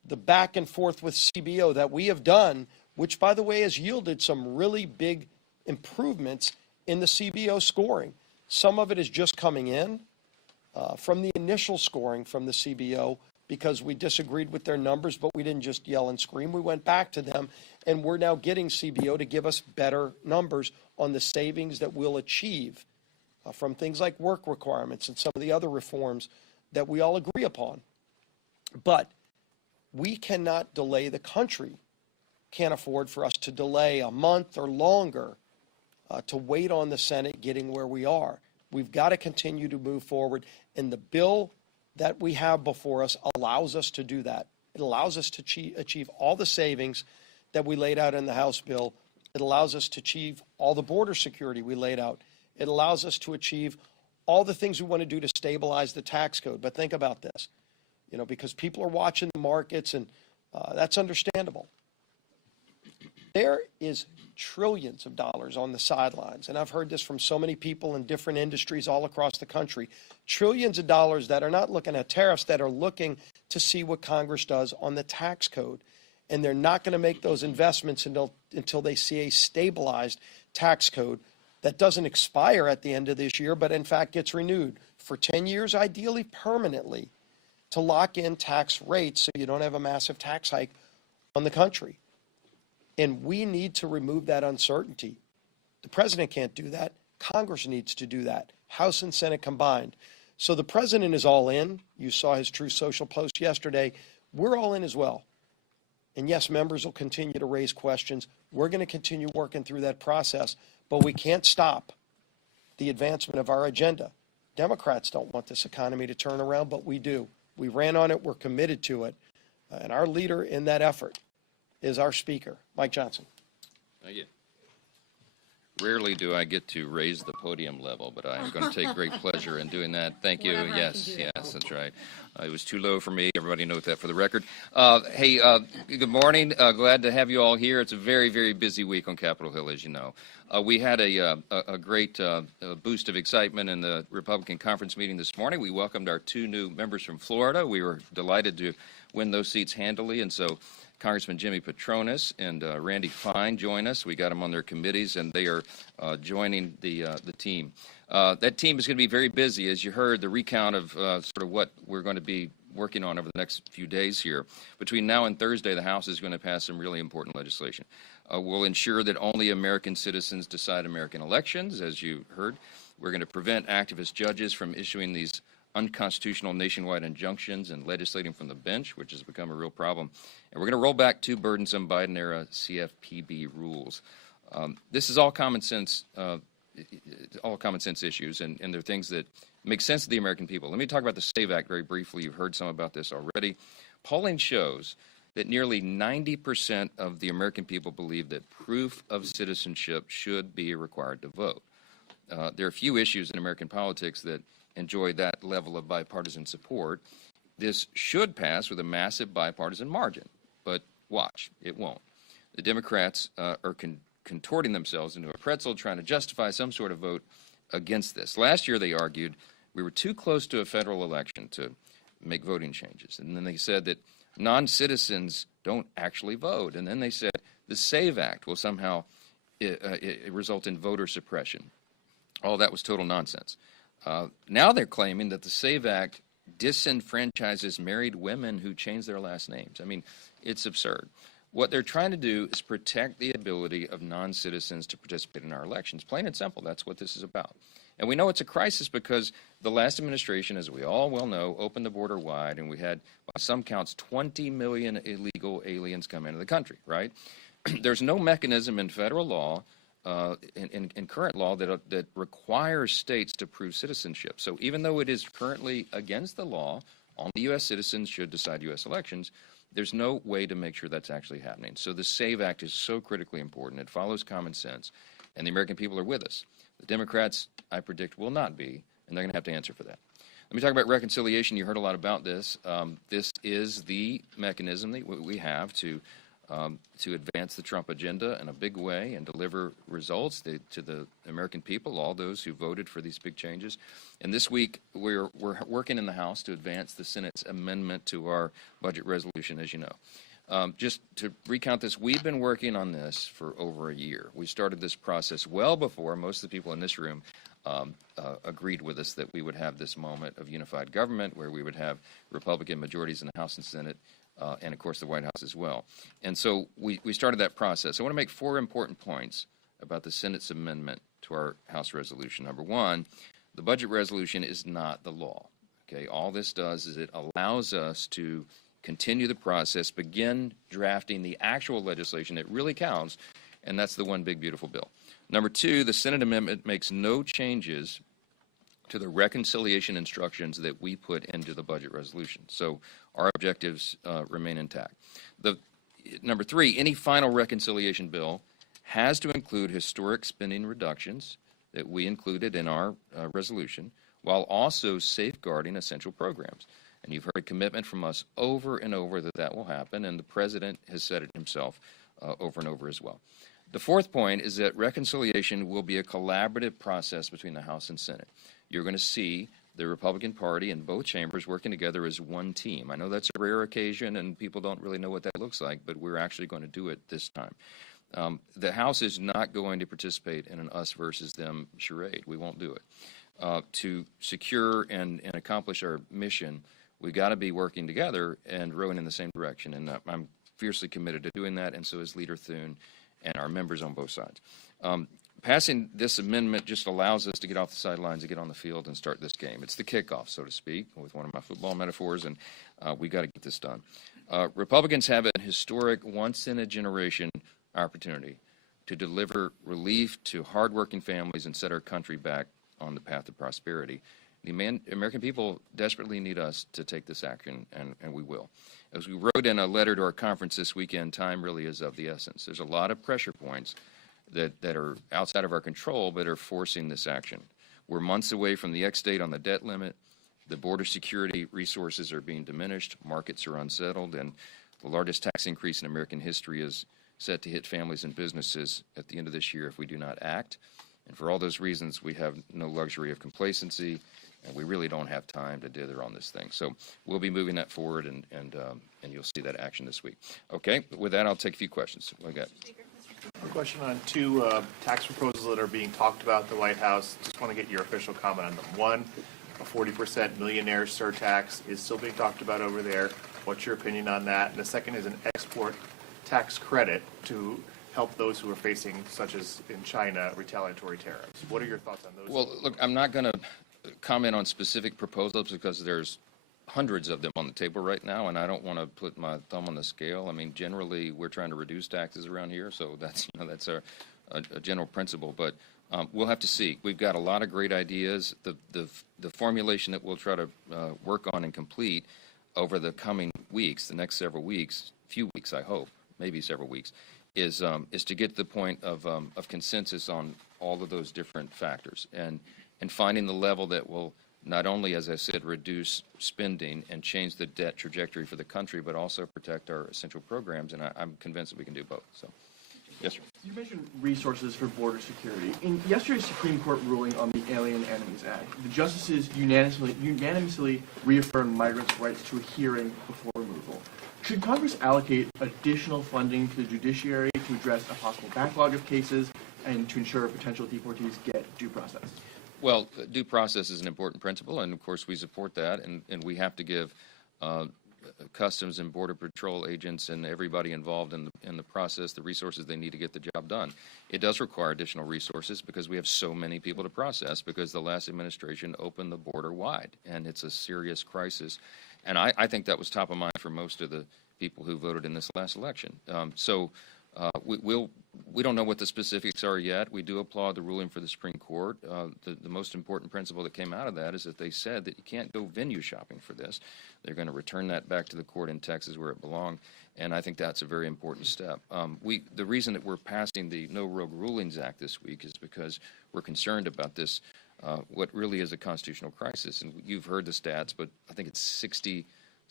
the back and forth with CBO that we have done, which, by the way, has yielded some really big improvements in the CBO scoring. Some of it is just coming in from the initial scoring from the CBO because we disagreed with their numbers, but we didn't just yell and scream. We went back to them, and we're now getting CBO to give us better numbers on the savings that we'll achieve from things like work requirements and some of the other reforms that we all agree upon. But we cannot delay the country. Can't afford for us to delay a month or longer to wait on the Senate getting where we are. We've got to continue to move forward, and the bill that we have before us allows us to do that. It allows us to achieve all the savings that we laid out in the House bill. It allows us to achieve all the border security we laid out. It allows us to achieve all the things we want to do to stabilize the tax code. But think about this, because people are watching the markets, and that's understandable. There is trillions of dollars on the sidelines, and I've heard this from so many people in different industries all across the country, trillions of dollars that are not looking at tariffs, that are looking to see what Congress does on the tax code. And they're not going to make those investments until they see a stabilized tax code that doesn't expire at the end of this year, but in fact gets renewed for 10 years, ideally permanently, to lock in tax rates so you don't have a massive tax hike on the country. And we need to remove that uncertainty. The president can't do that. Congress needs to do that, House and Senate combined. So the president is all in. You saw his True Social post yesterday. We're all in as well. And yes, members will continue to raise questions. We're going to continue working through that process, but we can't stop the advancement of our agenda. Democrats don't want this economy to turn around, but we do. We ran on it. We're committed to it. And our leader in that effort is our Speaker, Mike Johnson. Thank you. Rarely do I get to raise the podium level, but I'm going to take great pleasure in doing that. Thank you. Yes, that's right. It was too low for me. Everybody knows that for the record. Hey, good morning. Glad to have you all here. It's a very, very busy week on Capitol Hill, as you know. We had a great boost of excitement in the Republican conference meeting this morning. We welcomed our 2 new members from Florida. We were delighted to win those seats handily, and so Congressman Jimmy Petronis and Randy Fine join us. We got them on their committees, and they are joining the team. That team is going to be very busy, as you heard, the recount of sort of what we're going to be working on over the next few days here. Between now and Thursday, the House is going to pass some really important legislation. We'll ensure that only American citizens decide American elections, as you heard. We're going to prevent activist judges from issuing these unconstitutional nationwide injunctions and legislating from the bench, which has become a real problem. And we're going to roll back 2 burdensome Biden-era CFPB rules. This is all common sense issues, and they're things that make sense to the American people. Let me talk about the SAVE Act very briefly. You've heard some about this already. Polling shows that nearly 90% of the American people believe that proof of citizenship should be required to vote. There are few issues in American politics that enjoy that level of bipartisan support. This should pass with a massive bipartisan margin, but watch, it won't. The Democrats are contorting themselves into a pretzel trying to justify some sort of vote against this. Last year they argued we were too close to a federal election to make voting changes. And then they said that non-citizens don't actually vote. And then they said the SAVE Act will somehow result in voter suppression. All that was total nonsense. Now they're claiming that the SAVE Act disenfranchises married women who change their last names. I mean, it's absurd. What they're trying to do is protect the ability of non-citizens to participate in our elections. Plain and simple, that's what this is about. And we know it's a crisis because the last administration, as we all well know, opened the border wide, and we had, by some counts, 20 million illegal aliens come into the country, right? There's no mechanism in federal law, in current law, that requires states to prove citizenship. So even though it is currently against the law, only U.S. citizens should decide U.S. elections, there's no way to make sure that's actually happening. So the SAVE Act is so critically important. It follows common sense, and the American people are with us. The Democrats, I predict, will not be, and they're going to have to answer for that. Let me talk about reconciliation. You heard a lot about this. This is the mechanism that we have to to advance the Trump agenda in a big way and deliver results to the American people, all those who voted for these big changes. And this week, we're working in the House to advance the Senate's amendment to our budget resolution, as you know. Just to recount this, we've been working on this for over a year. We started this process well before most of the people in this room agreed with us that we would have this moment of unified government where we would have Republican majorities in the House and Senate, and of course the White House as well. And so we started that process. I want to make 4 important points about the Senate's amendment to our House resolution. Number 1, the budget resolution is not the law. Okay, all this does is it allows us to continue the process, begin drafting the actual legislation that really counts, and that's the one big beautiful bill. Number 2, the Senate amendment makes no changes to the reconciliation instructions that we put into the budget resolution. So our objectives remain intact. Number 3, any final reconciliation bill has to include historic spending reductions that we included in our resolution, while also safeguarding essential programs. And you've heard a commitment from us over and over that that will happen, and the President has said it himself over and over as well. The 4th point is that reconciliation will be a collaborative process between the House and Senate. You're going to see the Republican Party and both chambers working together as one team. I know that's a rare occasion and people don't really know what that looks like, but we're actually going to do it this time. The House is not going to participate in an us versus them charade. We won't do it. To secure and accomplish our mission, we've got to be working together and rowing in the same direction. And I'm fiercely committed to doing that, and so is Leader Thune and our members on both sides. Passing this amendment just allows us to get off the sidelines and get on the field and start this game. It's the kickoff, so to speak, with one of my football metaphors, and we got to get this done. Republicans have a historic, once-in-a-generation opportunity to deliver relief to hardworking families and set our country back on the path of prosperity. The American people desperately need us to take this action, and we will. As we wrote in a letter to our conference this weekend, time really is of the essence. There's a lot of pressure points that are outside of our control but are forcing this action. We're months away from the X date on the debt limit. The border security resources are being diminished. Markets are unsettled, and the largest tax increase in American history is set to hit families and businesses at the end of this year if we do not act. And for all those reasons, we have no luxury of complacency, and we really don't have time to dither on this thing. So we'll be moving that forward, and you'll see that action this week. Okay, with that, I'll take a few questions. What do we got? A question on 2 tax proposals that are being talked about at the White House. Just want to get your official comment on them. 1, a 40% millionaire surtax is still being talked about over there. What's your opinion on that? And the second is an export tax credit to help those who are facing, such as in China, retaliatory tariffs. What are your thoughts on those? Well, look, I'm not going to comment on specific proposals because there's hundreds of them on the table right now, and I don't want to put my thumb on the scale. I mean, generally, we're trying to reduce taxes around here, so that's a general principle. But we'll have to see. We've got a lot of great ideas. The formulation that we'll try to work on and complete over the coming weeks, the next several weeks, few weeks, I hope, maybe several weeks, is to get to the point of consensus on all of those different factors and finding the level that will not only, as I said, reduce spending and change the debt trajectory for the country, but also protect our essential programs, and I'm convinced that we can do both. So, yes, sir. You mentioned resources for border security. In yesterday's Supreme Court ruling on the Alien Enemies Act, the justices unanimously reaffirmed migrants' rights to a hearing before removal. Should Congress allocate additional funding to the judiciary to address a possible backlog of cases and to ensure potential deportees get due process? Well, due process is an important principle, and of course we support that, and we have to give Customs and Border Patrol agents and everybody involved in the process the resources they need to get the job done. It does require additional resources because we have so many people to process because the last administration opened the border wide, and it's a serious crisis. And I think that was top of mind for most of the people who voted in this last election. We don't know what the specifics are yet. We do applaud the ruling for the Supreme Court. The most important principle that came out of that is that they said that you can't go venue shopping for this. They're going to return that back to the court in Texas where it belonged, and I think that's a very important step. The reason that we're passing the No Rogue Rulings Act this week is because we're concerned about this, what really is a constitutional crisis. And you've heard the stats, but I think it's 60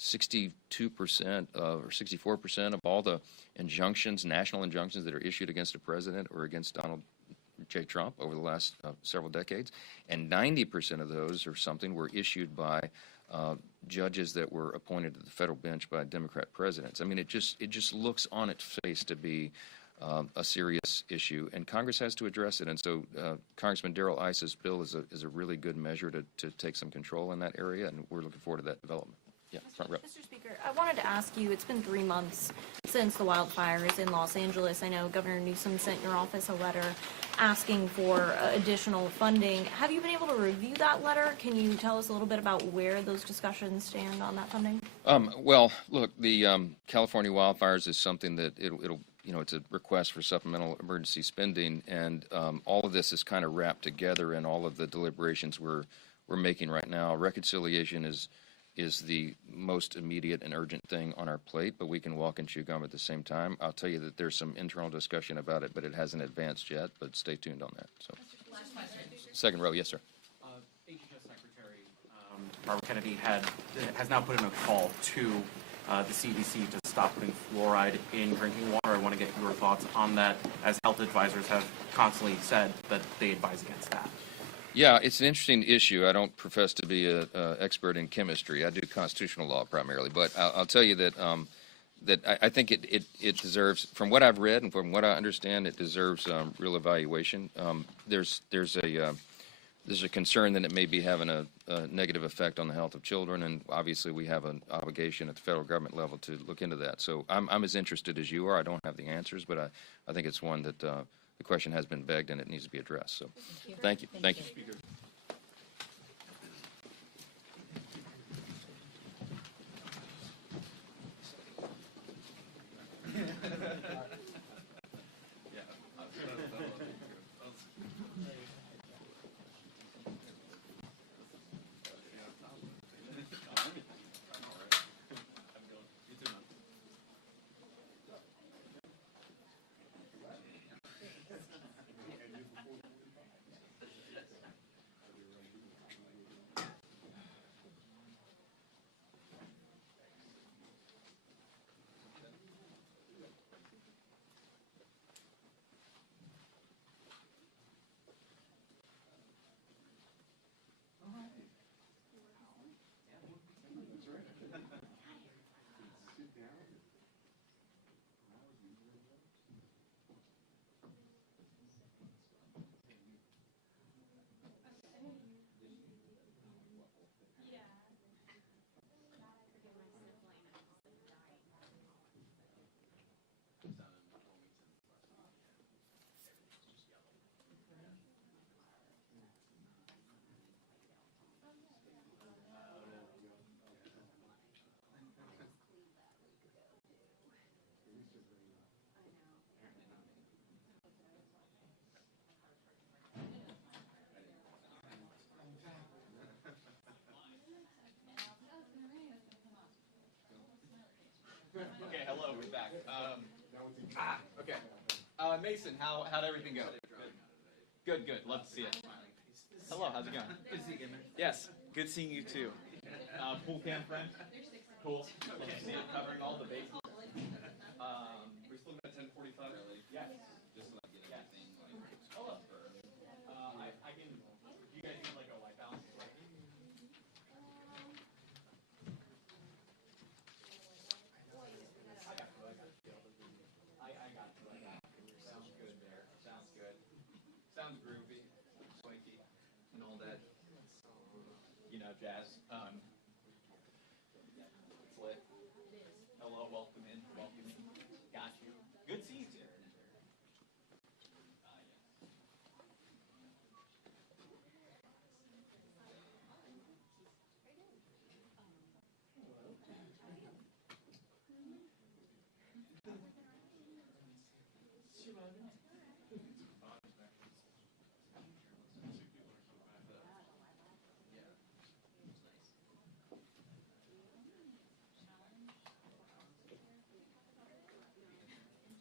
62% or 64% of all the injunctions, national injunctions that are issued against a president or against Donald J. Trump over the last several decades, and 90% of those or something were issued by judges that were appointed to the federal bench by Democrat presidents. I mean, it just looks on its face to be a serious issue, and Congress has to address it. And so Congressman Darrell Iss's bill is a really good measure to take some control in that area, and we're looking forward to that development. Yeah, front row. Mr. Speaker, I wanted to ask you, it's been 3 months since the wildfires in Los Angeles. I know Governor Newsom sent your office a letter asking for additional funding. Have you been able to review that letter? Can you tell us a little bit about where those discussions stand on that funding? Well, look, the California wildfires is something that it'll it's a request for supplemental emergency spending, and all of this is kind of wrapped together in all of the deliberations we're making right now. Reconciliation is the most immediate and urgent thing on our plate, but we can walk and chew gum at the same time. I'll tell you that there's some internal discussion about it, but it hasn't advanced yet, but stay tuned on that. So, second row, yes, sir. HHS Secretary Barbara Kennedy has now put in a call to the CDC to stop putting fluoride in drinking water. I want to get your thoughts on that, as health advisors have constantly said that they advise against that. Yeah, it's an interesting issue. I don't profess to be an expert in chemistry. I do constitutional law primarily, but I'll tell you that I think it deserves, from what I've read and from what I understand, it deserves real evaluation. There's a concern that it may be having a negative effect on the health of children, and obviously we have an obligation at the federal government level to look into that. So I'm as interested as you are. I don't have the answers, but I think it's one that the question has been begged and it needs to be addressed. So thank you. Thank you. Okay, hello, we're back. Okay. Mason, how'd everything go? Good, good. Love to see it. Hello, how's it going? Good to see you, Emmer. Yes, good seeing you too. Pool cam friend? Cool. Love to see it covering all the bases. We're still at 10:45 early. Yes. Just so I get everything like I can. You guys need like a white balance, right? Sounds good there. Sounds good. Sounds groovy, swanky, and all that. Jazz. It's lit. Hello, welcome in. Welcome in. Got you. Good seeing you.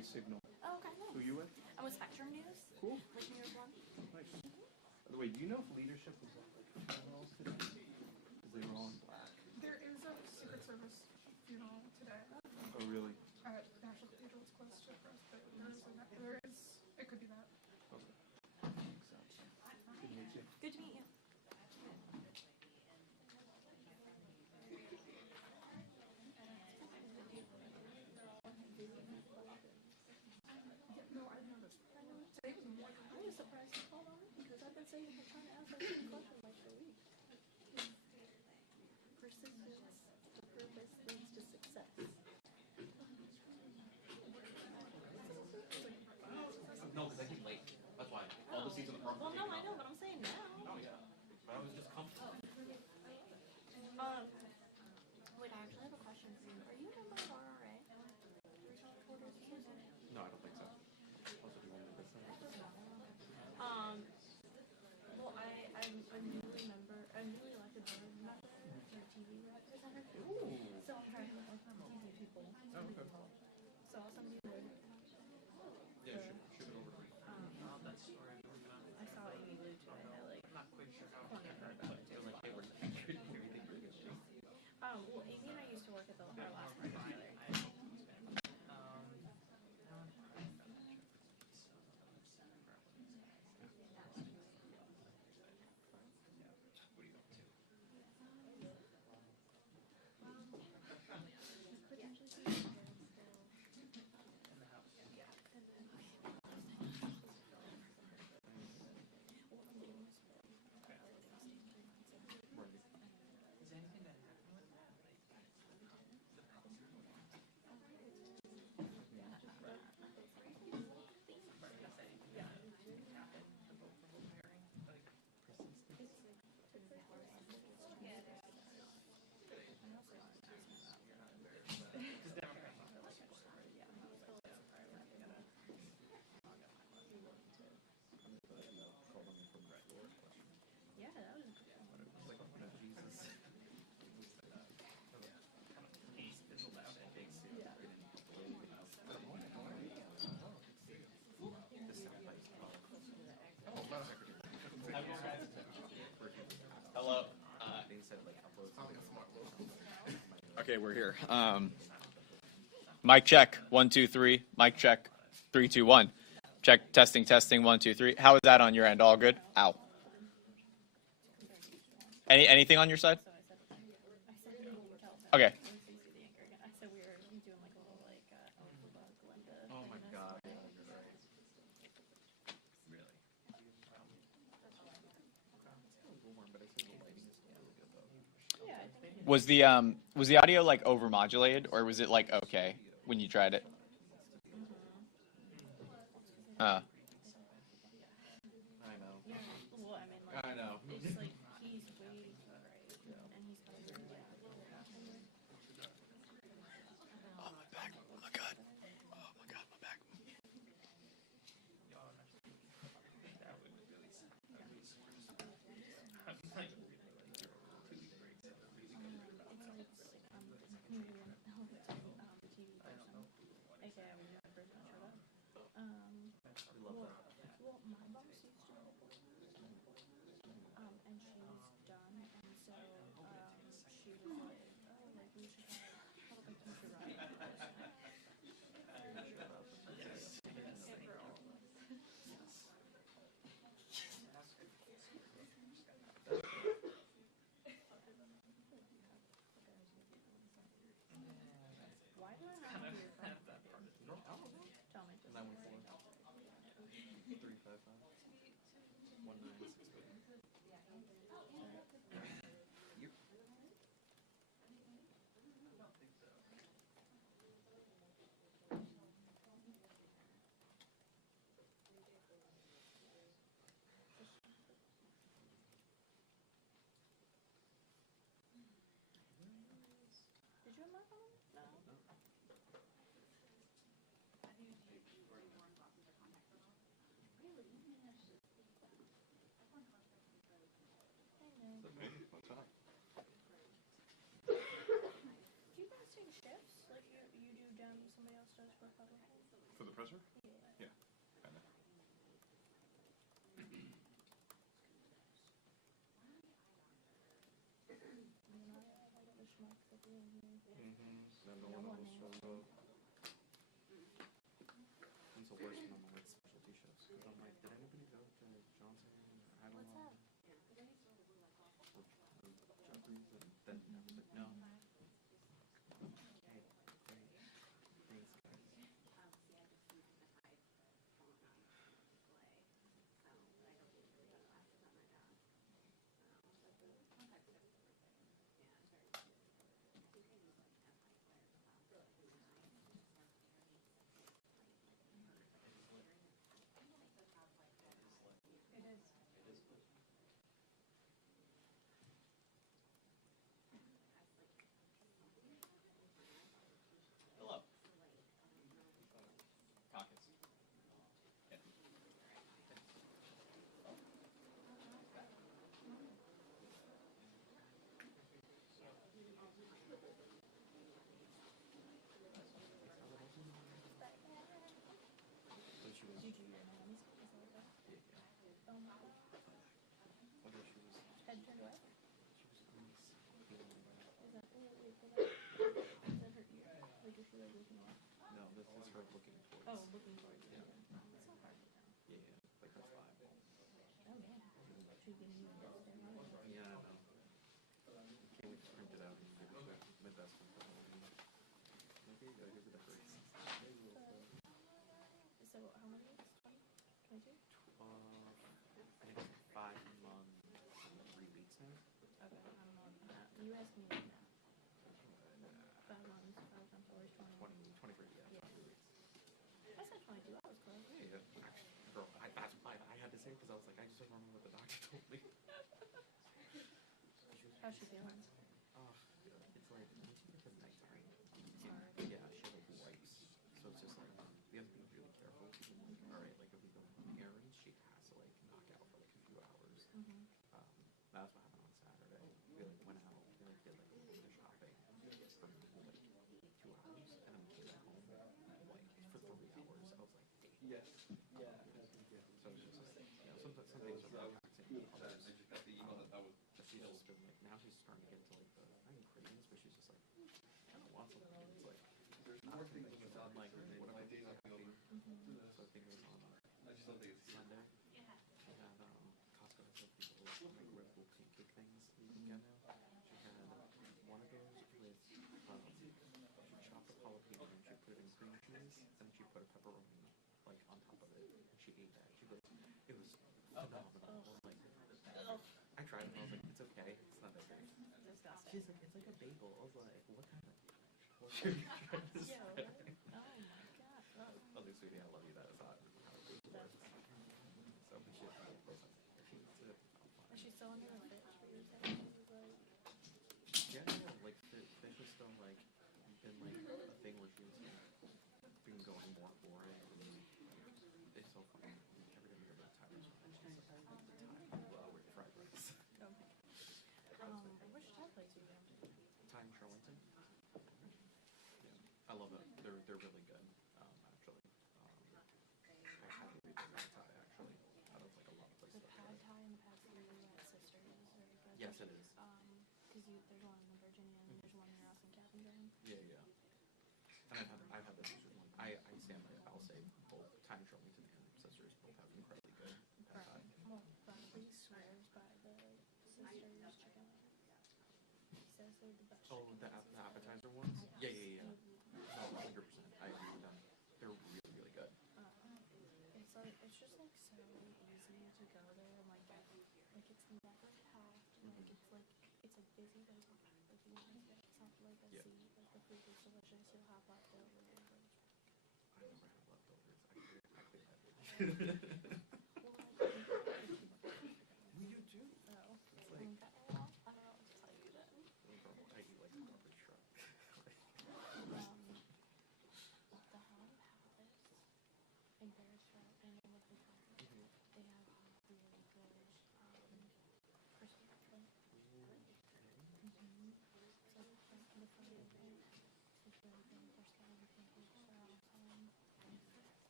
Great signal. Oh, okay, nice. Who are you with? I'm with Spectrum News. Cool. With New York One. Nice. By the way, do you know if leadership was at like funerals today? Because they were all in black. There is a Secret Service funeral today Oh, really? at National Cathedral. It's close to us, but it could be that. Okay. Makes sense. Good to meet you. Good to meet you. No, I noticed. Today was more. I was surprised you called on me because I've been saying I've been trying to ask that same question like for weeks. Persistence to purpose leads to success. No, because I came late. That's why. All the seats in the park. Well, no, I know, but I'm saying now. Oh, yeah. But I was just comfortable. Wait, I actually have a question for you. Are you a member of RRA? Regional Reporters Association? No, I don't think so. Also, do you want to make this thing? Well, I'm a newly elected board member for TV representative. Ooh. So I'm trying to look for TV people. Oh, okay. So I'll send you the. Yeah, shoot it over to me. I saw Amy Lieu today. I'm not quite sure how. Plenty of her about it too. Like, hey, we're everything really good. Well, Amy and I used to work at our last party together. Hello. Okay, we're here. Mic check, 1, 2, 3. Mic check, 3, 2, 1. Check, testing, testing, 1, 2, 3. How is that on your end? All good? Ow. Anything on your side? Okay. Oh my god. Was the audio like overmodulated, or was it like okay when you tried it? I know. Well, I mean, like, I know. it's like he's way and he's coming through. Oh, my back. Oh, my God. Oh, my God, my back. Well, my boss used to and she's done, and so she was like, oh, like we should have like you should ride. Why do I have your phone? Tell me. 335. Did you have my phone? No. Do you guys take shifts? Like you do Dem, somebody else does Republican? For the presser? Yeah. Yeah. Kinda. Then no one else shows up. It's the worst when I'm on like specialty shows. Because I'm like, did anybody go to Johnson or Aguilar? What's that? Or Jeffries? And then I was like, no. Hey, great. Thanks, guys. It is. Hello. Caucus. Yeah. But she was. Did you hear my mommy's is that okay? Yeah. Oh my god. Whether she was. Head turned away? She was always feeling like. Is that, wait, is that her ear? Like, is she like looking up? No, this is her looking towards. Oh, looking towards you. Yeah. It's not hard to tell. Yeah, yeah. Like that's fine. Oh, damn. She's giving you this. Yeah, I know. Can't wait to print it out and give it to my best friend. Okay, you gotta give it a first. So, how many weeks? 22? 12, I think it's 5 months and 3 weeks now. Okay, I don't know. You asked me that now. 5 months, 5 times 4 is 20. 23, yeah. 3 weeks. I said 22, I was close. Yeah, yeah. Actually, girl, that's why I had to say it because I was like, I just don't remember what the doctor told me. How's she feeling? Oh, it's like, when she gets a nighttime. Sorry. Yeah, she had like wipes. So it's just like, we have to be really careful because I'm like, alright, like if we go on errands, she has to like knock out for like a few hours. That's what happened on Saturday. We like went out, we like did like a little bit of shopping for like 2 hours, and then we came back home like for 3 hours. I was like, damn. Yes. Yeah. So it's just like, you know, some things are relaxing. Others, but she's just been like, now she's starting to get into like the, not even cravings, but she's just like, I don't want something. It's like, there's more things on like, what am I doing? So I think it was on Sunday. She had, Costco has like these little microwavable pancake things that you can get now. She had one of those with, she chopped up jalapeno and she put it in cream cheese, and she put a pepperoni like on top of it, and she ate that. She goes, it was phenomenal. I was like, I tried it and I was like, it's okay, it's not that great. Disgusting. She's like, it's like a bagel. I was like, what kind of? What are you trying to say? Oh my god. I was like, sweetie, I love you. That is not how a bagel works. So we should. Is she still under the fish? What you said? She was like. Yeah, like fish was still like been like a thing where she was been going more for it. And it's so funny. Every time we go to Tyler's, she's like, Thai with fried rice. Okay. Which Thai place are you going to? Thai in Charlton. Yeah, I love it. They're really good. Actually, I highly recommend Thai. Actually, out of like a lot of places. The pad Thai and the pad see at Sisters is very good. Yes, it is. Because there's one in Virginia and there's one near us in Captain. Yeah, yeah. And I've had the Sisters one. I stand by it. I'll say both Thai in Charlton and Sisters both have incredibly good pad Thai. Well, Buckley swears by the Sisters chicken wings. He says they're the best. Oh, the appetizer ones? Yeah. No, 100%. I agree with them. They're really, really good. It's like, it's just like so easy to go there and like that, like it's never packed, and like it's like busy, but it's not like you want to get. It's not like a seat, like the food is delicious, you'll have leftovers. I never had leftovers. I could have it. Well, you do? Oh. It's like, I don't know what to tell you then. I eat like a garbage truck. The Home Palace in Paris, and in what they call it, they have really good crispy chicken. So the fried egg is really good. Their scallion pancakes are awesome.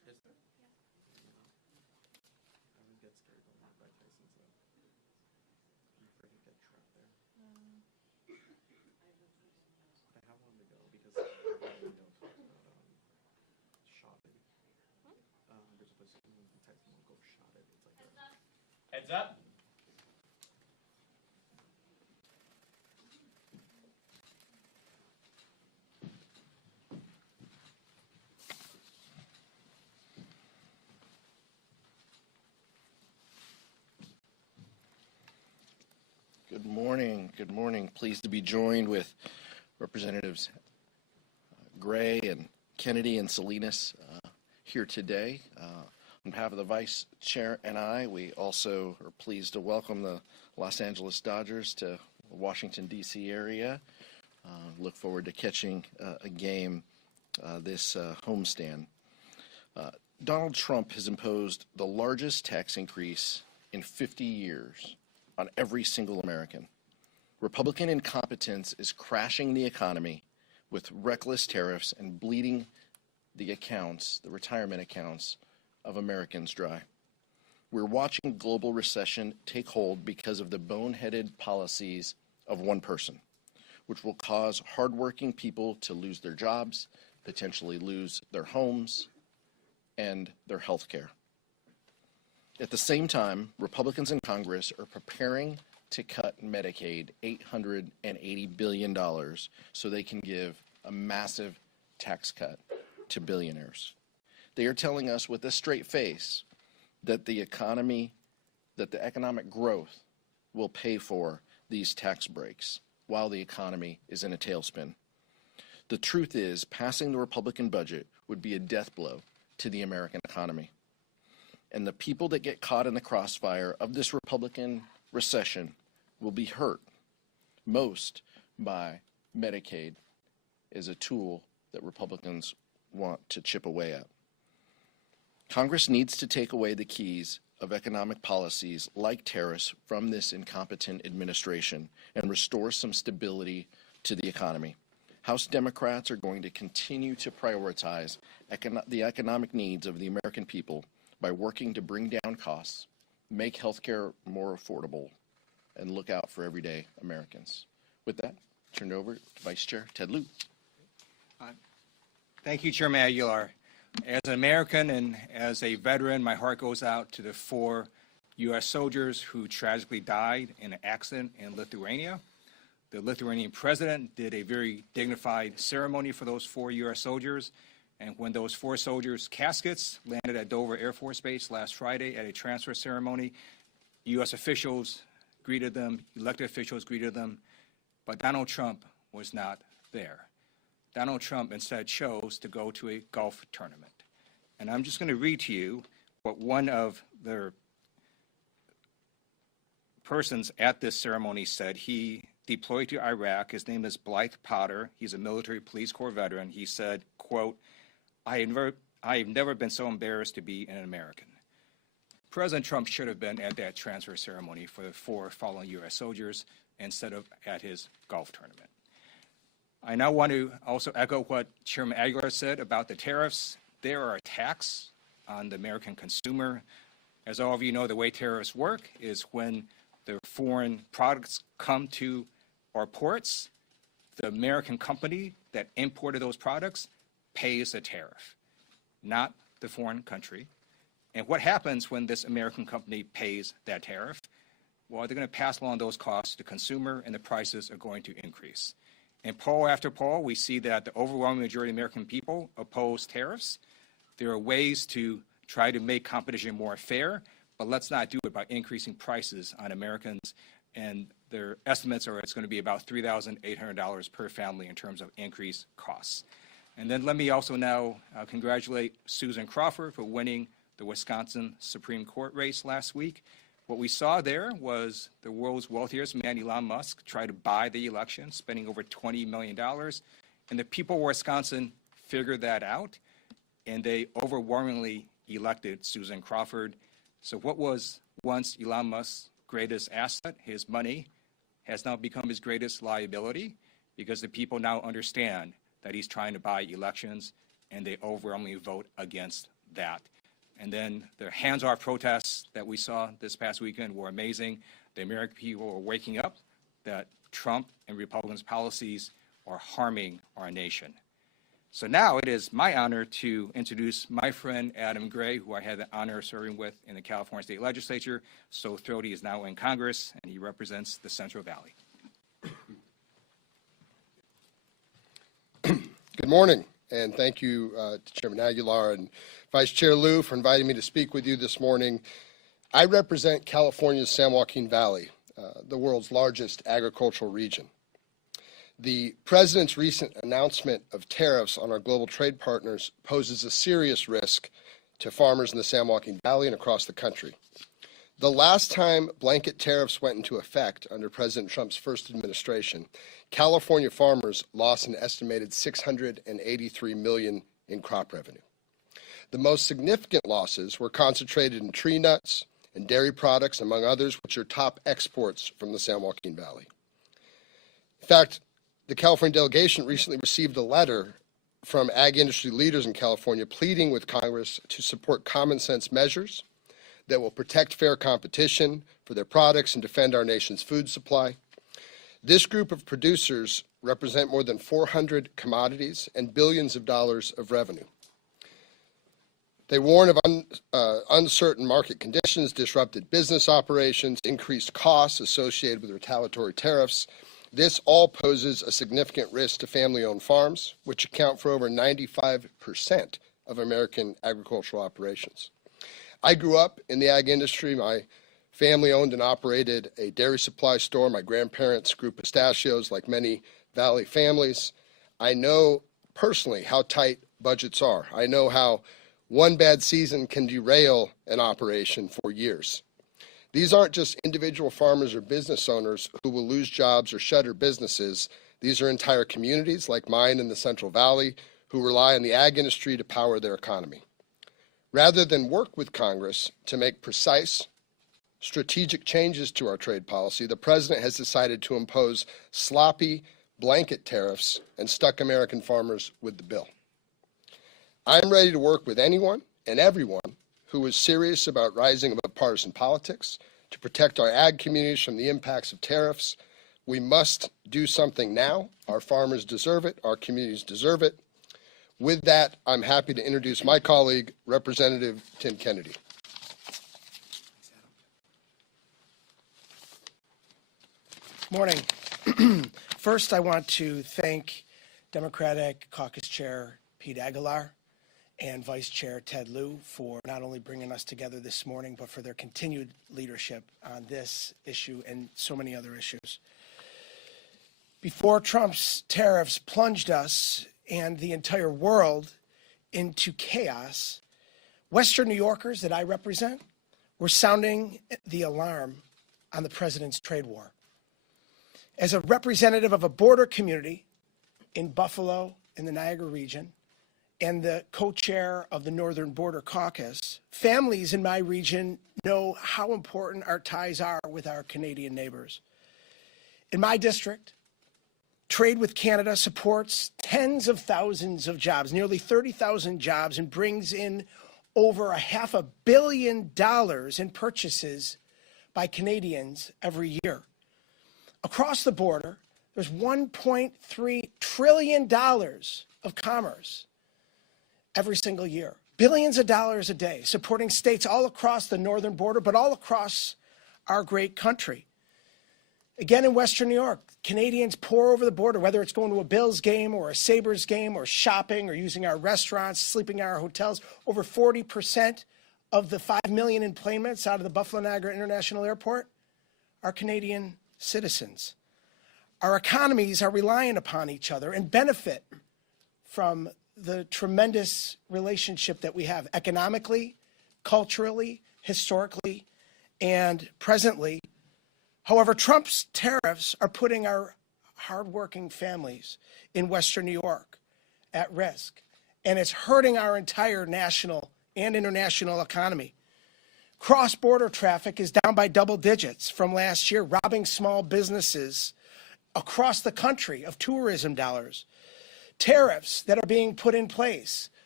Is there? I would get scared going out by Tyson's though. I'm afraid to get trapped there. But how long to go? Because we don't talk about shotted. There's a place when Tyson will go shotted. It's like heads up. Good morning. Good morning. Pleased to be joined with Representatives Gray and Kennedy and Salinas here today. On behalf of the Vice Chair and I, we also are pleased to welcome the Los Angeles Dodgers to the Washington, D.C. area. Look forward to catching a game this homestand. Donald Trump has imposed the largest tax increase in 50 years on every single American. Republican incompetence is crashing the economy with reckless tariffs and bleeding the accounts, the retirement accounts of Americans dry. We're watching global recession take hold because of the boneheaded policies of one person, which will cause hardworking people to lose their jobs, potentially lose their homes and their health care. At the same time, Republicans in Congress are preparing to cut Medicaid $880 billion so they can give a massive tax cut to billionaires. They are telling us with a straight face that the economic growth will pay for these tax breaks while the economy is in a tailspin. The truth is, passing the Republican budget would be a death blow to the American economy. And the people that get caught in the crossfire of this Republican recession will be hurt most by Medicaid as a tool that Republicans want to chip away at. Congress needs to take away the keys of economic policies like tariffs from this incompetent administration and restore some stability to the economy. House Democrats are going to continue to prioritize the economic needs of the American people by working to bring down costs, make healthcare more affordable, and look out for everyday Americans. With that, turn it over to Vice Chair Ted Lieu. Thank you, Chairman Aguilar. As an American and as a veteran, my heart goes out to the 4 U.S. soldiers who tragically died in an accident in Lithuania. The Lithuanian president did a very dignified ceremony for those 4 U.S. soldiers. And when those 4 soldiers' caskets landed at Dover Air Force Base last Friday at a transfer ceremony, U.S. officials greeted them, elected officials greeted them, but Donald Trump was not there. Donald Trump instead chose to go to a golf tournament. And I'm just going to read to you what one of the persons at this ceremony said. He deployed to Iraq. His name is Blythe Potter. He's a military police corps veteran. He said, quote, I have never been so embarrassed to be an American. President Trump should have been at that transfer ceremony for the 4 fallen U.S. soldiers instead of at his golf tournament. I now want to also echo what Chairman Aguilar said about the tariffs. They are a tax on the American consumer. As all of you know, the way tariffs work is when the foreign products come to our ports, the American company that imported those products pays a tariff, not the foreign country. And what happens when this American company pays that tariff? Well, they're going to pass along those costs to the consumer, and the prices are going to increase. In poll after poll, we see that the overwhelming majority of American people oppose tariffs. There are ways to try to make competition more fair, but let's not do it by increasing prices on Americans. And their estimates are it's going to be about $3,800 per family in terms of increased costs. And then let me also now congratulate Susan Crawford for winning the Wisconsin Supreme Court race last week. What we saw there was the world's wealthiest man, Elon Musk, try to buy the election, spending over $20 million. And the people of Wisconsin figured that out, and they overwhelmingly elected Susan Crawford. So what was once Elon Musk's greatest asset, his money, has now become his greatest liability because the people now understand that he's trying to buy elections, and they overwhelmingly vote against that. And then the hands-off protests that we saw this past weekend were amazing. The American people are waking up that Trump and Republicans' policies are harming our nation. So now it is my honor to introduce my friend Adam Gray, who I had the honor of serving with in the California State Legislature. So thrilled he is now in Congress, and he represents the Central Valley. Good morning, and thank you to Chairman Aguilar and Vice Chair Lieu for inviting me to speak with you this morning. I represent California's San Joaquin Valley, the world's largest agricultural region. The President's recent announcement of tariffs on our global trade partners poses a serious risk to farmers in the San Joaquin Valley and across the country. The last time blanket tariffs went into effect under President Trump's first administration, California farmers lost an estimated $683 million in crop revenue. The most significant losses were concentrated in tree nuts and dairy products, among others, which are top exports from the San Joaquin Valley. In fact, the California delegation recently received a letter from ag industry leaders in California pleading with Congress to support common sense measures that will protect fair competition for their products and defend our nation's food supply. This group of producers represent more than 400 commodities and billions of dollars of revenue. They warn of uncertain market conditions, disrupted business operations, increased costs associated with retaliatory tariffs. This all poses a significant risk to family-owned farms, which account for over 95% of American agricultural operations. I grew up in the ag industry. My family owned and operated a dairy supply store. My grandparents grew pistachios like many Valley families. I know personally how tight budgets are. I know how one bad season can derail an operation for years. These aren't just individual farmers or business owners who will lose jobs or shutter businesses. These are entire communities like mine in the Central Valley who rely on the ag industry to power their economy. Rather than work with Congress to make precise, strategic changes to our trade policy, the President has decided to impose sloppy blanket tariffs and stuck American farmers with the bill. I'm ready to work with anyone and everyone who is serious about rising above partisan politics to protect our ag communities from the impacts of tariffs. We must do something now. Our farmers deserve it. Our communities deserve it. With that, I'm happy to introduce my colleague, Representative Tim Kennedy. Morning. First, I want to thank Democratic Caucus Chair Pete Aguilar and Vice Chair Ted Lieu for not only bringing us together this morning, but for their continued leadership on this issue and so many other issues. Before Trump's tariffs plunged us and the entire world into chaos, Western New Yorkers that I represent were sounding the alarm on the president's trade war. As a representative of a border community in Buffalo, in the Niagara region, and the co-chair of the Northern Border Caucus, families in my region know how important our ties are with our Canadian neighbors. In my district, trade with Canada supports tens of thousands of jobs, nearly 30,000 jobs, and brings in over $500 million in purchases by Canadians every year. Across the border, there's $1.3 trillion of commerce every single year. Billions of dollars a day, supporting states all across the northern border, but all across our great country. Again, in Western New York, Canadians pour over the border, whether it's going to a Bills game or a Sabres game or shopping or using our restaurants, sleeping in our hotels. Over 40% of the 5 million enplanements out of the Buffalo Niagara International Airport are Canadian citizens. Our economies are reliant upon each other and benefit from the tremendous relationship that we have economically, culturally, historically, and presently. However, Trump's tariffs are putting our hardworking families in Western New York at risk, and it's hurting our entire national and international economy. Cross-border traffic is down by double digits from last year, robbing small businesses across the country of tourism dollars. Tariffs that are being put in place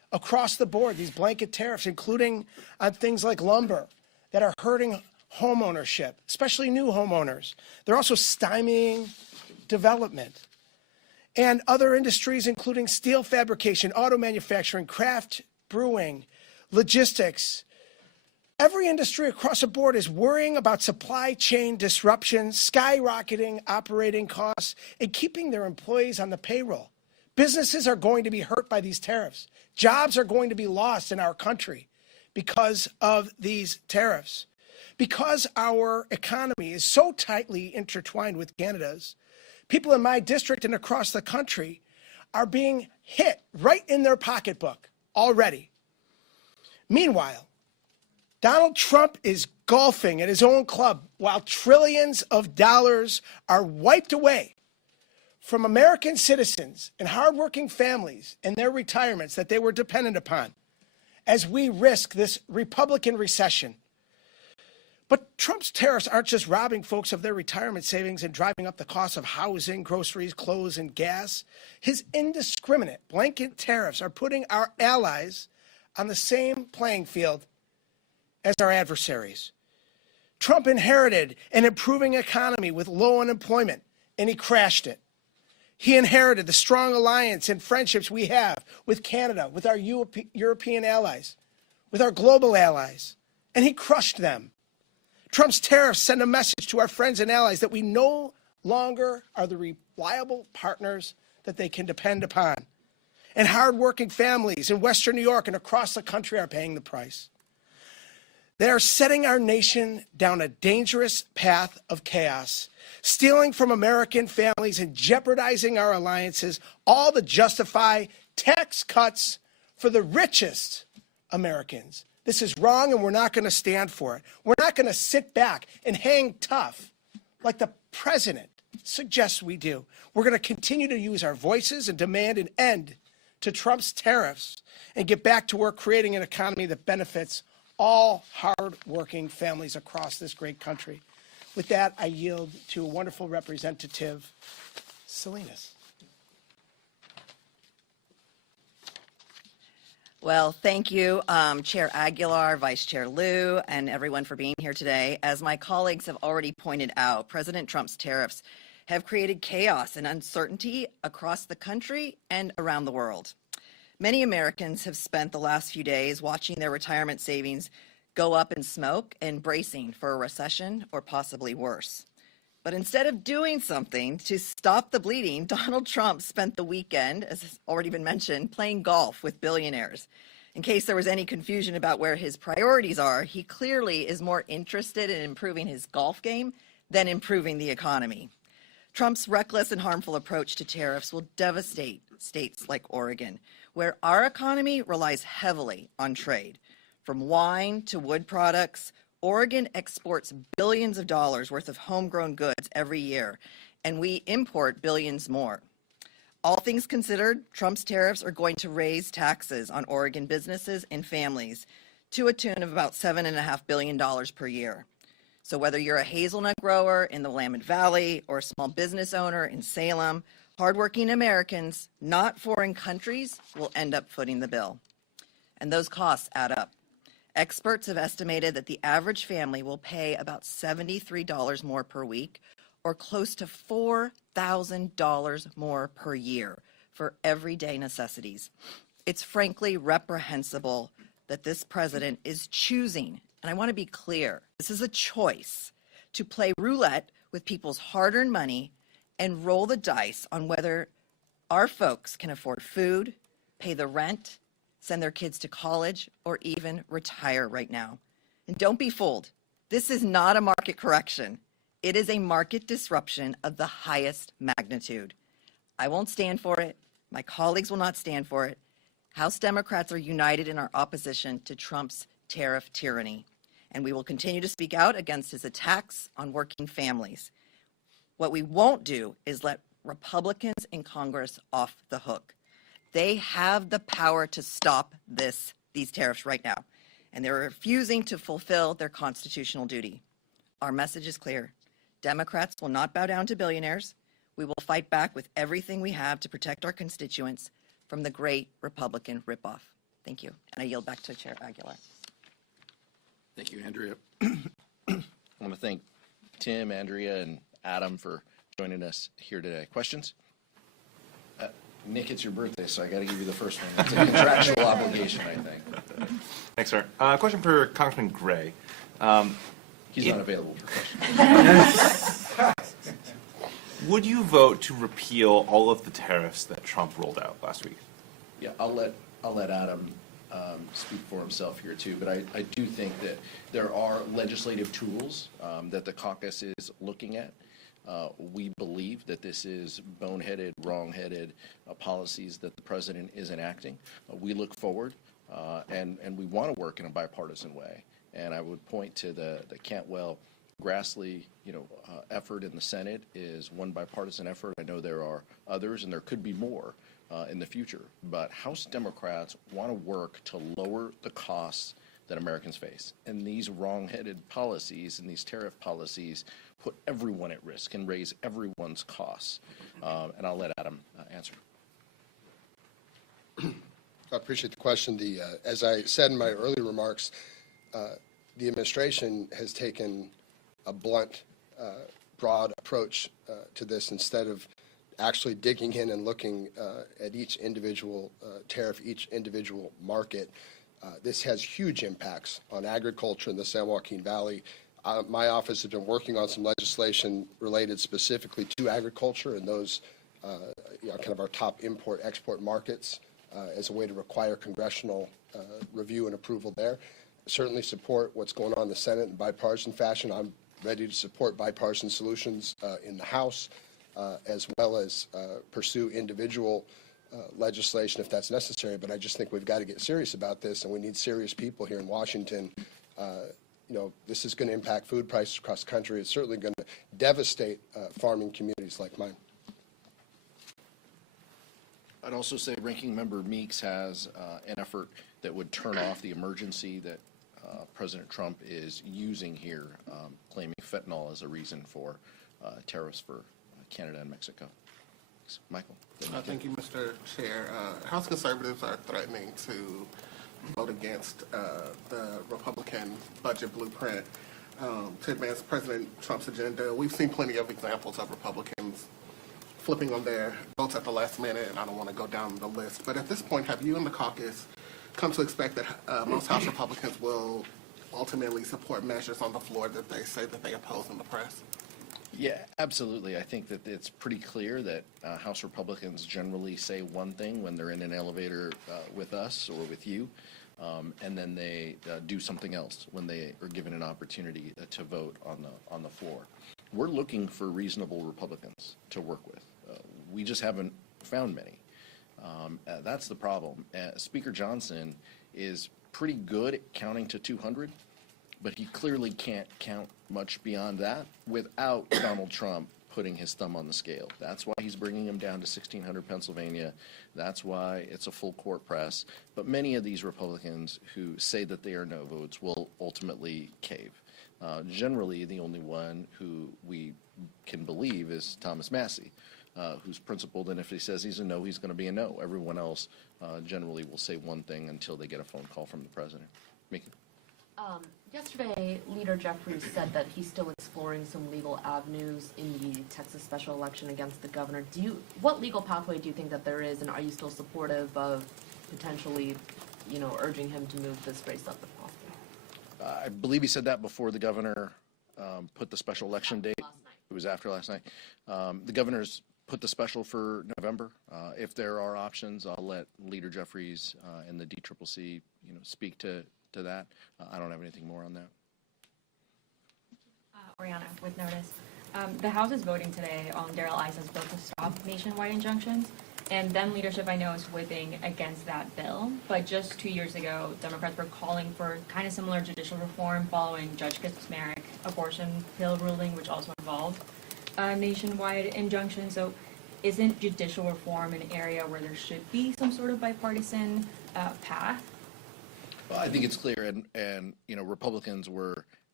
across the board, these blanket tariffs, including on things like lumber that are hurting home ownership, especially new homeowners. They're also stymieing development. And other industries, including steel fabrication, auto manufacturing, craft brewing, logistics. Every industry across the board is worrying about supply chain disruptions, skyrocketing operating costs, and keeping their employees on the payroll. Businesses are going to be hurt by these tariffs. Jobs are going to be lost in our country because of these tariffs. Because our economy is so tightly intertwined with Canada's, people in my district and across the country are being hit right in their pocketbook already. Meanwhile, Donald Trump is golfing at his own club while trillions of dollars are wiped away from American citizens and hardworking families and their retirements that they were dependent upon as we risk this Republican recession. But Trump's tariffs aren't just robbing folks of their retirement savings and driving up the cost of housing, groceries, clothes, and gas. His indiscriminate blanket tariffs are putting our allies on the same playing field as our adversaries. Trump inherited an improving economy with low unemployment, and he crashed it. He inherited the strong alliance and friendships we have with Canada, with our European allies, with our global allies, and he crushed them. Trump's tariffs send a message to our friends and allies that we no longer are the reliable partners that they can depend upon. And hardworking families in Western New York and across the country are paying the price. They are setting our nation down a dangerous path of chaos, stealing from American families and jeopardizing our alliances, all to justify tax cuts for the richest Americans. This is wrong, and we're not going to stand for it. We're not going to sit back and hang tough like the president suggests we do. We're going to continue to use our voices and demand an end to Trump's tariffs and get back to work creating an economy that benefits all hard-working families across this great country. With that, I yield to a wonderful representative, Salinas. Well, thank you, Chair Aguilar, Vice Chair Lieu, and everyone for being here today. As my colleagues have already pointed out, President Trump's tariffs have created chaos and uncertainty across the country and around the world. Many Americans have spent the last few days watching their retirement savings go up in smoke and bracing for a recession or possibly worse. But instead of doing something to stop the bleeding, Donald Trump spent the weekend, as has already been mentioned, playing golf with billionaires. In case there was any confusion about where his priorities are, he clearly is more interested in improving his golf game than improving the economy. Trump's reckless and harmful approach to tariffs will devastate states like Oregon, where our economy relies heavily on trade. From wine to wood products, Oregon exports billions of dollars worth of homegrown goods every year, and we import billions more. All things considered, Trump's tariffs are going to raise taxes on Oregon businesses and families to a tune of about $7.5 billion per year. So whether you're a hazelnut grower in the Willamette Valley or a small business owner in Salem, hardworking Americans, not foreign countries, will end up footing the bill. And those costs add up. Experts have estimated that the average family will pay about $73 more per week, or close to $4,000 more per year for everyday necessities. It's frankly reprehensible that this president is choosing, and I want to be clear, this is a choice, to play roulette with people's hard-earned money and roll the dice on whether our folks can afford food, pay the rent, send their kids to college, or even retire right now. And don't be fooled. This is not a market correction. It is a market disruption of the highest magnitude. I won't stand for it. My colleagues will not stand for it. House Democrats are united in our opposition to Trump's tariff tyranny, and we will continue to speak out against his attacks on working families. What we won't do is let Republicans in Congress off the hook. They have the power to stop these tariffs right now, and they're refusing to fulfill their constitutional duty. Our message is clear. Democrats will not bow down to billionaires. We will fight back with everything we have to protect our constituents from the great Republican ripoff. Thank you. And I yield back to Chair Aguilar. Thank you, Andrea. I want to thank Tim, Andrea, and Adam for joining us here today. Questions? Nick, it's your birthday, so I got to give you the first one. It's a contractual obligation, I think. Thanks, sir. Question for Congressman Gray. He's not available for questions. Would you vote to repeal all of the tariffs that Trump rolled out last week? Yeah, I'll let Adam speak for himself here too, but I do think that there are legislative tools that the caucus is looking at. We believe that this is boneheaded, wrong-headed policies that the president is enacting. We look forward and we want to work in a bipartisan way. And I would point to the Cantwell-Grassley, effort in the Senate is one bipartisan effort. I know there are others, and there could be more in the future. But House Democrats want to work to lower the costs that Americans face. And these wrong-headed policies and these tariff policies put everyone at risk and raise everyone's costs. And I'll let Adam answer. I appreciate the question. As I said in my earlier remarks, the administration has taken a blunt, broad approach to this instead of actually digging in and looking at each individual tariff, each individual market. This has huge impacts on agriculture in the San Joaquin Valley. My office has been working on some legislation related specifically to agriculture and those, kind of our top import-export markets as a way to require congressional review and approval there. Certainly support what's going on in the Senate in bipartisan fashion. I'm ready to support bipartisan solutions in the House, as well as pursue individual legislation if that's necessary. But I just think we've got to get serious about this, and we need serious people here in Washington. This is going to impact food prices across the country. It's certainly going to devastate farming communities like mine. I'd also say Ranking Member Meeks has an effort that would turn off the emergency that President Trump is using here, claiming fentanyl as a reason for tariffs for Canada and Mexico. Thanks. Michael. Thank you, Mr. Chair. House conservatives are threatening to vote against the Republican budget blueprint to advance President Trump's agenda. We've seen plenty of examples of Republicans flipping on their votes at the last minute, and I don't want to go down the list. But at this point, have you and the caucus come to expect that most House Republicans will ultimately support measures on the floor that they say that they oppose in the press? Yeah, absolutely. I think that it's pretty clear that House Republicans generally say one thing when they're in an elevator with us or with you, and then they do something else when they are given an opportunity to vote on the floor. We're looking for reasonable Republicans to work with. We just haven't found many. That's the problem. Speaker Johnson is pretty good at counting to 200, but he clearly can't count much beyond that without Donald Trump putting his thumb on the scale. That's why he's bringing him down to 1600 Pennsylvania. That's why it's a full court press. But many of these Republicans who say that they are no votes will ultimately cave. Generally, the only one who we can believe is Thomas Massie, who's principled, and if he says he's a no, he's going to be a no. Everyone else generally will say one thing until they get a phone call from the president. Mickey? Yesterday, Leader Jeffries said that he's still exploring some legal avenues in the Texas special election against the governor. What legal pathway do you think that there is, and are you still supportive of potentially, urging him to move this race up if possible? I believe he said that before the governor put the special election date. It was after last night. The governor's put the special for November. If there are options, I'll let Leader Jeffries and the DCCC, speak to that. I don't have anything more on that. Oriana, with notice. The House is voting today on Darrell Issa's bill to stop nationwide injunctions, and then leadership, I know, is whipping against that bill. But just 2 years ago, Democrats were calling for kind of similar judicial reform following Judge Kaczmarek abortion pill ruling, which also involved nationwide injunctions. So isn't judicial reform an area where there should be some sort of bipartisan path? Well, I think it's clear, and Republicans were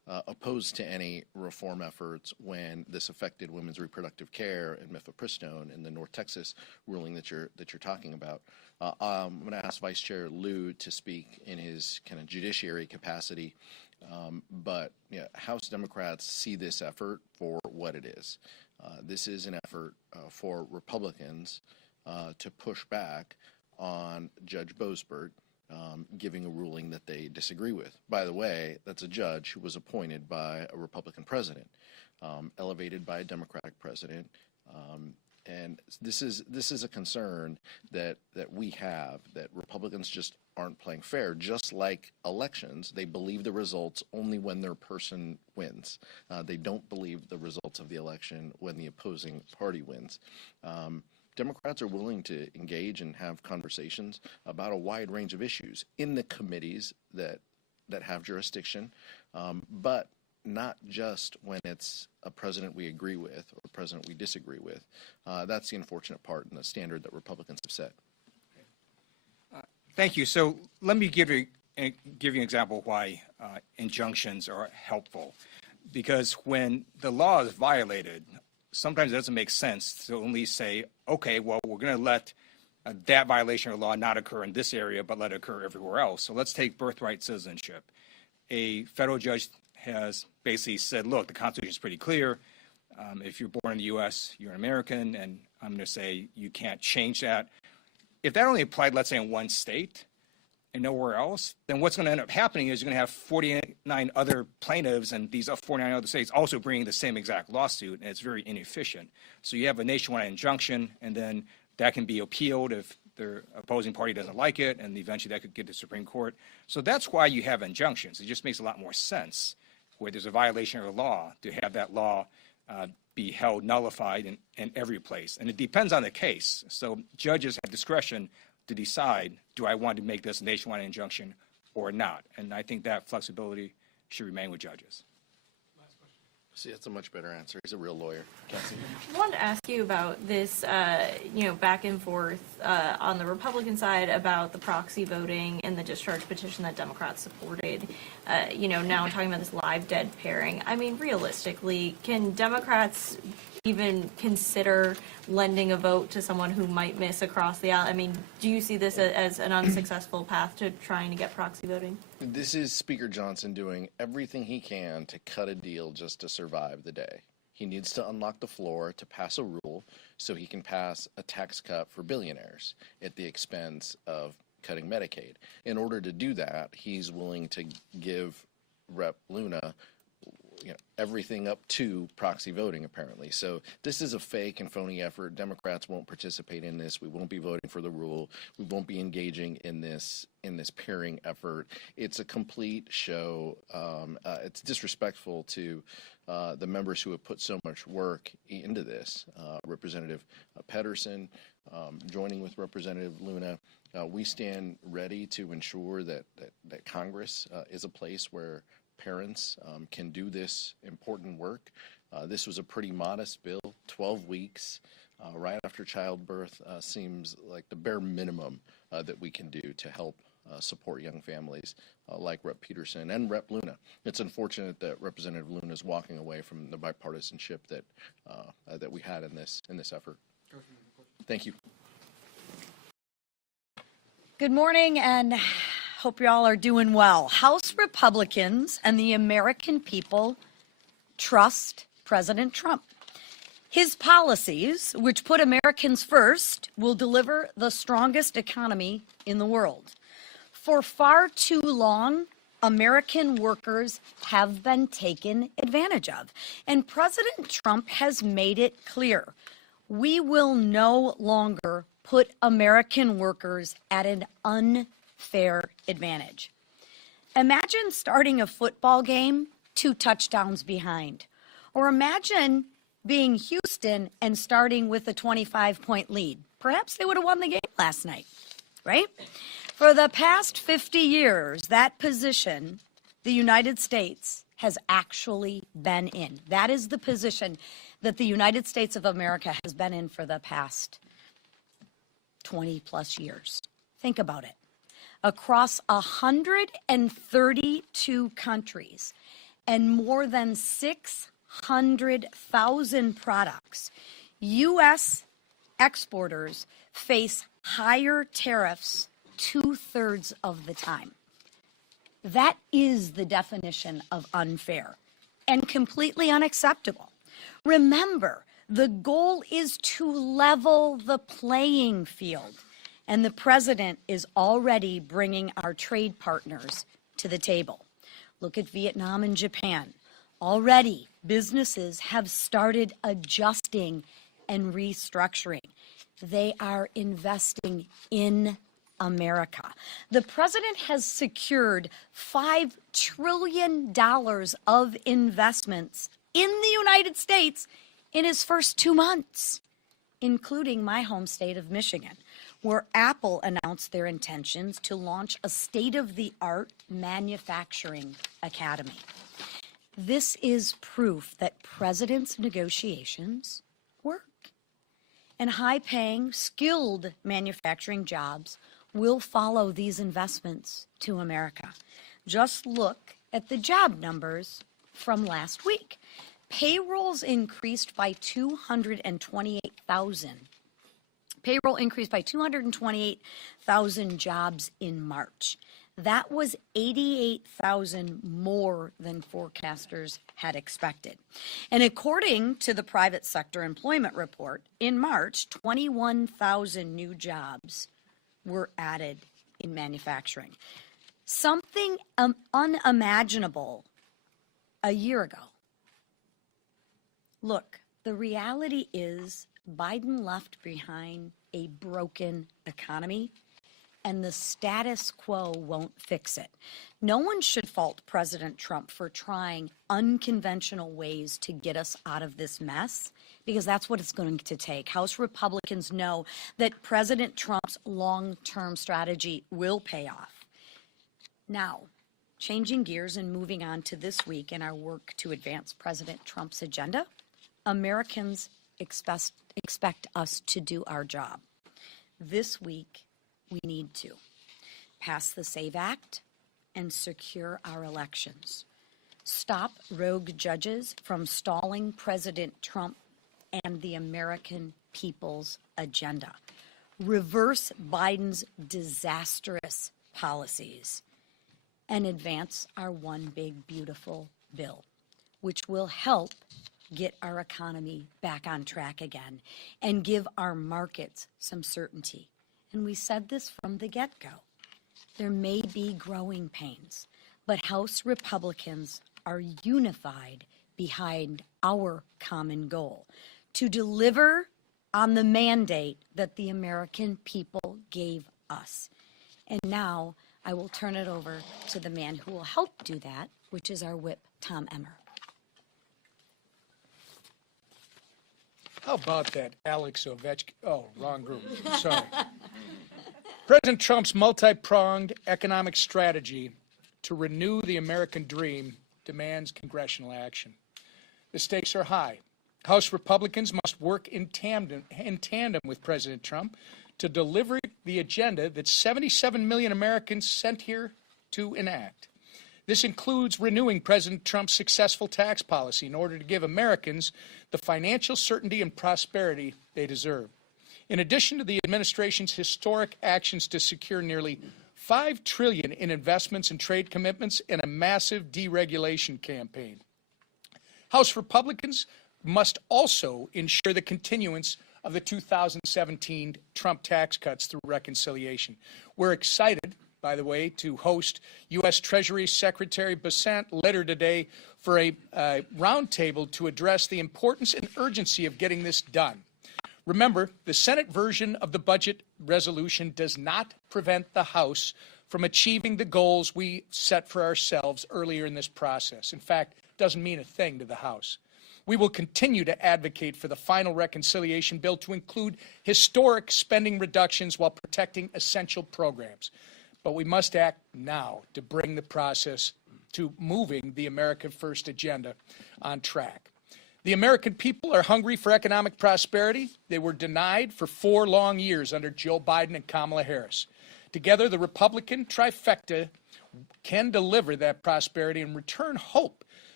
opposed to any reform efforts when this affected women's reproductive care and mifepristone in the North Texas ruling that you're talking about. I'm going to ask Vice Chair Lieu to speak in his kind of judiciary capacity, but House Democrats see this effort for what it is. This is an effort for Republicans to push back on Judge Boasberg giving a ruling that they disagree with. By the way, that's a judge who was appointed by a Republican president, elevated by a Democratic president, and this is a concern that we have, that Republicans just aren't playing fair. Just like elections, they believe the results only when their person wins. They don't believe the results of the election when the opposing party wins. Democrats are willing to engage and have conversations about a wide range of issues in the committees that have jurisdiction, but not just when it's a president we agree with or a president we disagree with. That's the unfortunate part in the standard that Republicans have set. Thank you. So let me give you an example of why injunctions are helpful. Because when the law is violated, sometimes it doesn't make sense to only say, okay, well, we're going to let that violation of law not occur in this area, but let it occur everywhere else. So let's take birthright citizenship. A federal judge has basically said, look, the Constitution is pretty clear. If you're born in the U.S., you're an American, and I'm going to say you can't change that. If that only applied, let's say, in one state and nowhere else, then what's going to end up happening is you're going to have 49 other plaintiffs and these 49 other states also bringing the same exact lawsuit, and it's very inefficient. So you have a nationwide injunction, and then that can be appealed if the opposing party doesn't like it, and eventually that could get to the Supreme Court. So that's why you have injunctions. It just makes a lot more sense where there's a violation of a law to have that law be held nullified in every place. And it depends on the case. So judges have discretion to decide, do I want to make this a nationwide injunction or not? And I think that flexibility should remain with judges. See, that's a much better answer. He's a real lawyer. Cassie. I wanted to ask you about this, back and forth on the Republican side about the proxy voting and the discharge petition that Democrats supported. Now talking about this live dead pairing. I mean, realistically, can Democrats even consider lending a vote to someone who might miss across the aisle? I mean, do you see this as an unsuccessful path to trying to get proxy voting? This is Speaker Johnson doing everything he can to cut a deal just to survive the day. He needs to unlock the floor to pass a rule so he can pass a tax cut for billionaires at the expense of cutting Medicaid. In order to do that, he's willing to give Rep. Luna everything up to proxy voting, apparently. So this is a fake and phony effort. Democrats won't participate in this. We won't be voting for the rule. We won't be engaging in this pairing effort. It's a complete show. It's disrespectful to the members who have put so much work into this. Representative Pedersen, joining with Representative Luna, we stand ready to ensure that Congress is a place where parents can do this important work. This was a pretty modest bill, 12 weeks right after childbirth seems like the bare minimum that we can do to help support young families like Rep. Peterson and Rep. Luna. It's unfortunate that Representative Luna is walking away from the bipartisanship that we had in this effort. Thank you. Good morning, and hope you all are doing well. House Republicans and the American people trust President Trump. His policies, which put Americans first, will deliver the strongest economy in the world. For far too long, American workers have been taken advantage of. And President Trump has made it clear, we will no longer put American workers at an unfair advantage. Imagine starting a football game 2 touchdowns behind. Or imagine being Houston and starting with a 25-point lead. Perhaps they would have won the game last night, right? For the past 50 years, that position the United States has actually been in. That is the position that the United States of America has been in for the past 20 plus years. Think about it. Across 132 countries, and more than 600,000 products, U.S. exporters face higher tariffs 2/3 of the time. That is the definition of unfair and completely unacceptable. Remember, the goal is to level the playing field, and the president is already bringing our trade partners to the table. Look at Vietnam and Japan. Already, businesses have started adjusting and restructuring. They are investing in America. The president has secured $5 trillion of investments in the United States in his first 2 months, including my home state of Michigan, where Apple announced their intentions to launch a state-of-the-art manufacturing academy. This is proof that president's negotiations work. And high-paying, skilled manufacturing jobs will follow these investments to America. Just look at the job numbers from last week. Payrolls increased by 228,000. Payroll increased by 228,000 jobs in March. That was 88,000 more than forecasters had expected. And according to the private sector employment report, in March, 21,000 new jobs were added in manufacturing. Something unimaginable a year ago. Look, the reality is Biden left behind a broken economy, and the status quo won't fix it. No one should fault President Trump for trying unconventional ways to get us out of this mess, because that's what it's going to take. House Republicans know that President Trump's long-term strategy will pay off. Now, changing gears and moving on to this week in our work to advance President Trump's agenda, Americans expect us to do our job. This week, we need to pass the SAVE Act and secure our elections. Stop rogue judges from stalling President Trump and the American people's agenda. Reverse Biden's disastrous policies and advance our one big beautiful bill, which will help get our economy back on track again and give our markets some certainty. And we said this from the get-go. There may be growing pains, but House Republicans are unified behind our common goal to deliver on the mandate that the American people gave us. And now I will turn it over to the man who will help do that, which is our whip, Tom Emmer. How about that Alex Ovechkin? Oh, wrong group. Sorry. President Trump's multi-pronged economic strategy to renew the American dream demands congressional action. The stakes are high. House Republicans must work in tandem with President Trump to deliver the agenda that 77 million Americans sent here to enact. This includes renewing President Trump's successful tax policy in order to give Americans the financial certainty and prosperity they deserve. In addition to the administration's historic actions to secure nearly $5 trillion in investments and trade commitments and a massive deregulation campaign. House Republicans must also ensure the continuance of the 2017 Trump tax cuts through reconciliation. We're excited, by the way, to host U.S. Treasury Secretary Bessent later today for a roundtable to address the importance and urgency of getting this done. Remember, the Senate version of the budget resolution does not prevent the House from achieving the goals we set for ourselves earlier in this process. In fact, it doesn't mean a thing to the House. We will continue to advocate for the final reconciliation bill to include historic spending reductions while protecting essential programs. But we must act now to bring the process to moving the America First agenda on track. The American people are hungry for economic prosperity. They were denied for 4 long years under Joe Biden and Kamala Harris. Together, the Republican trifecta can deliver that prosperity and return hope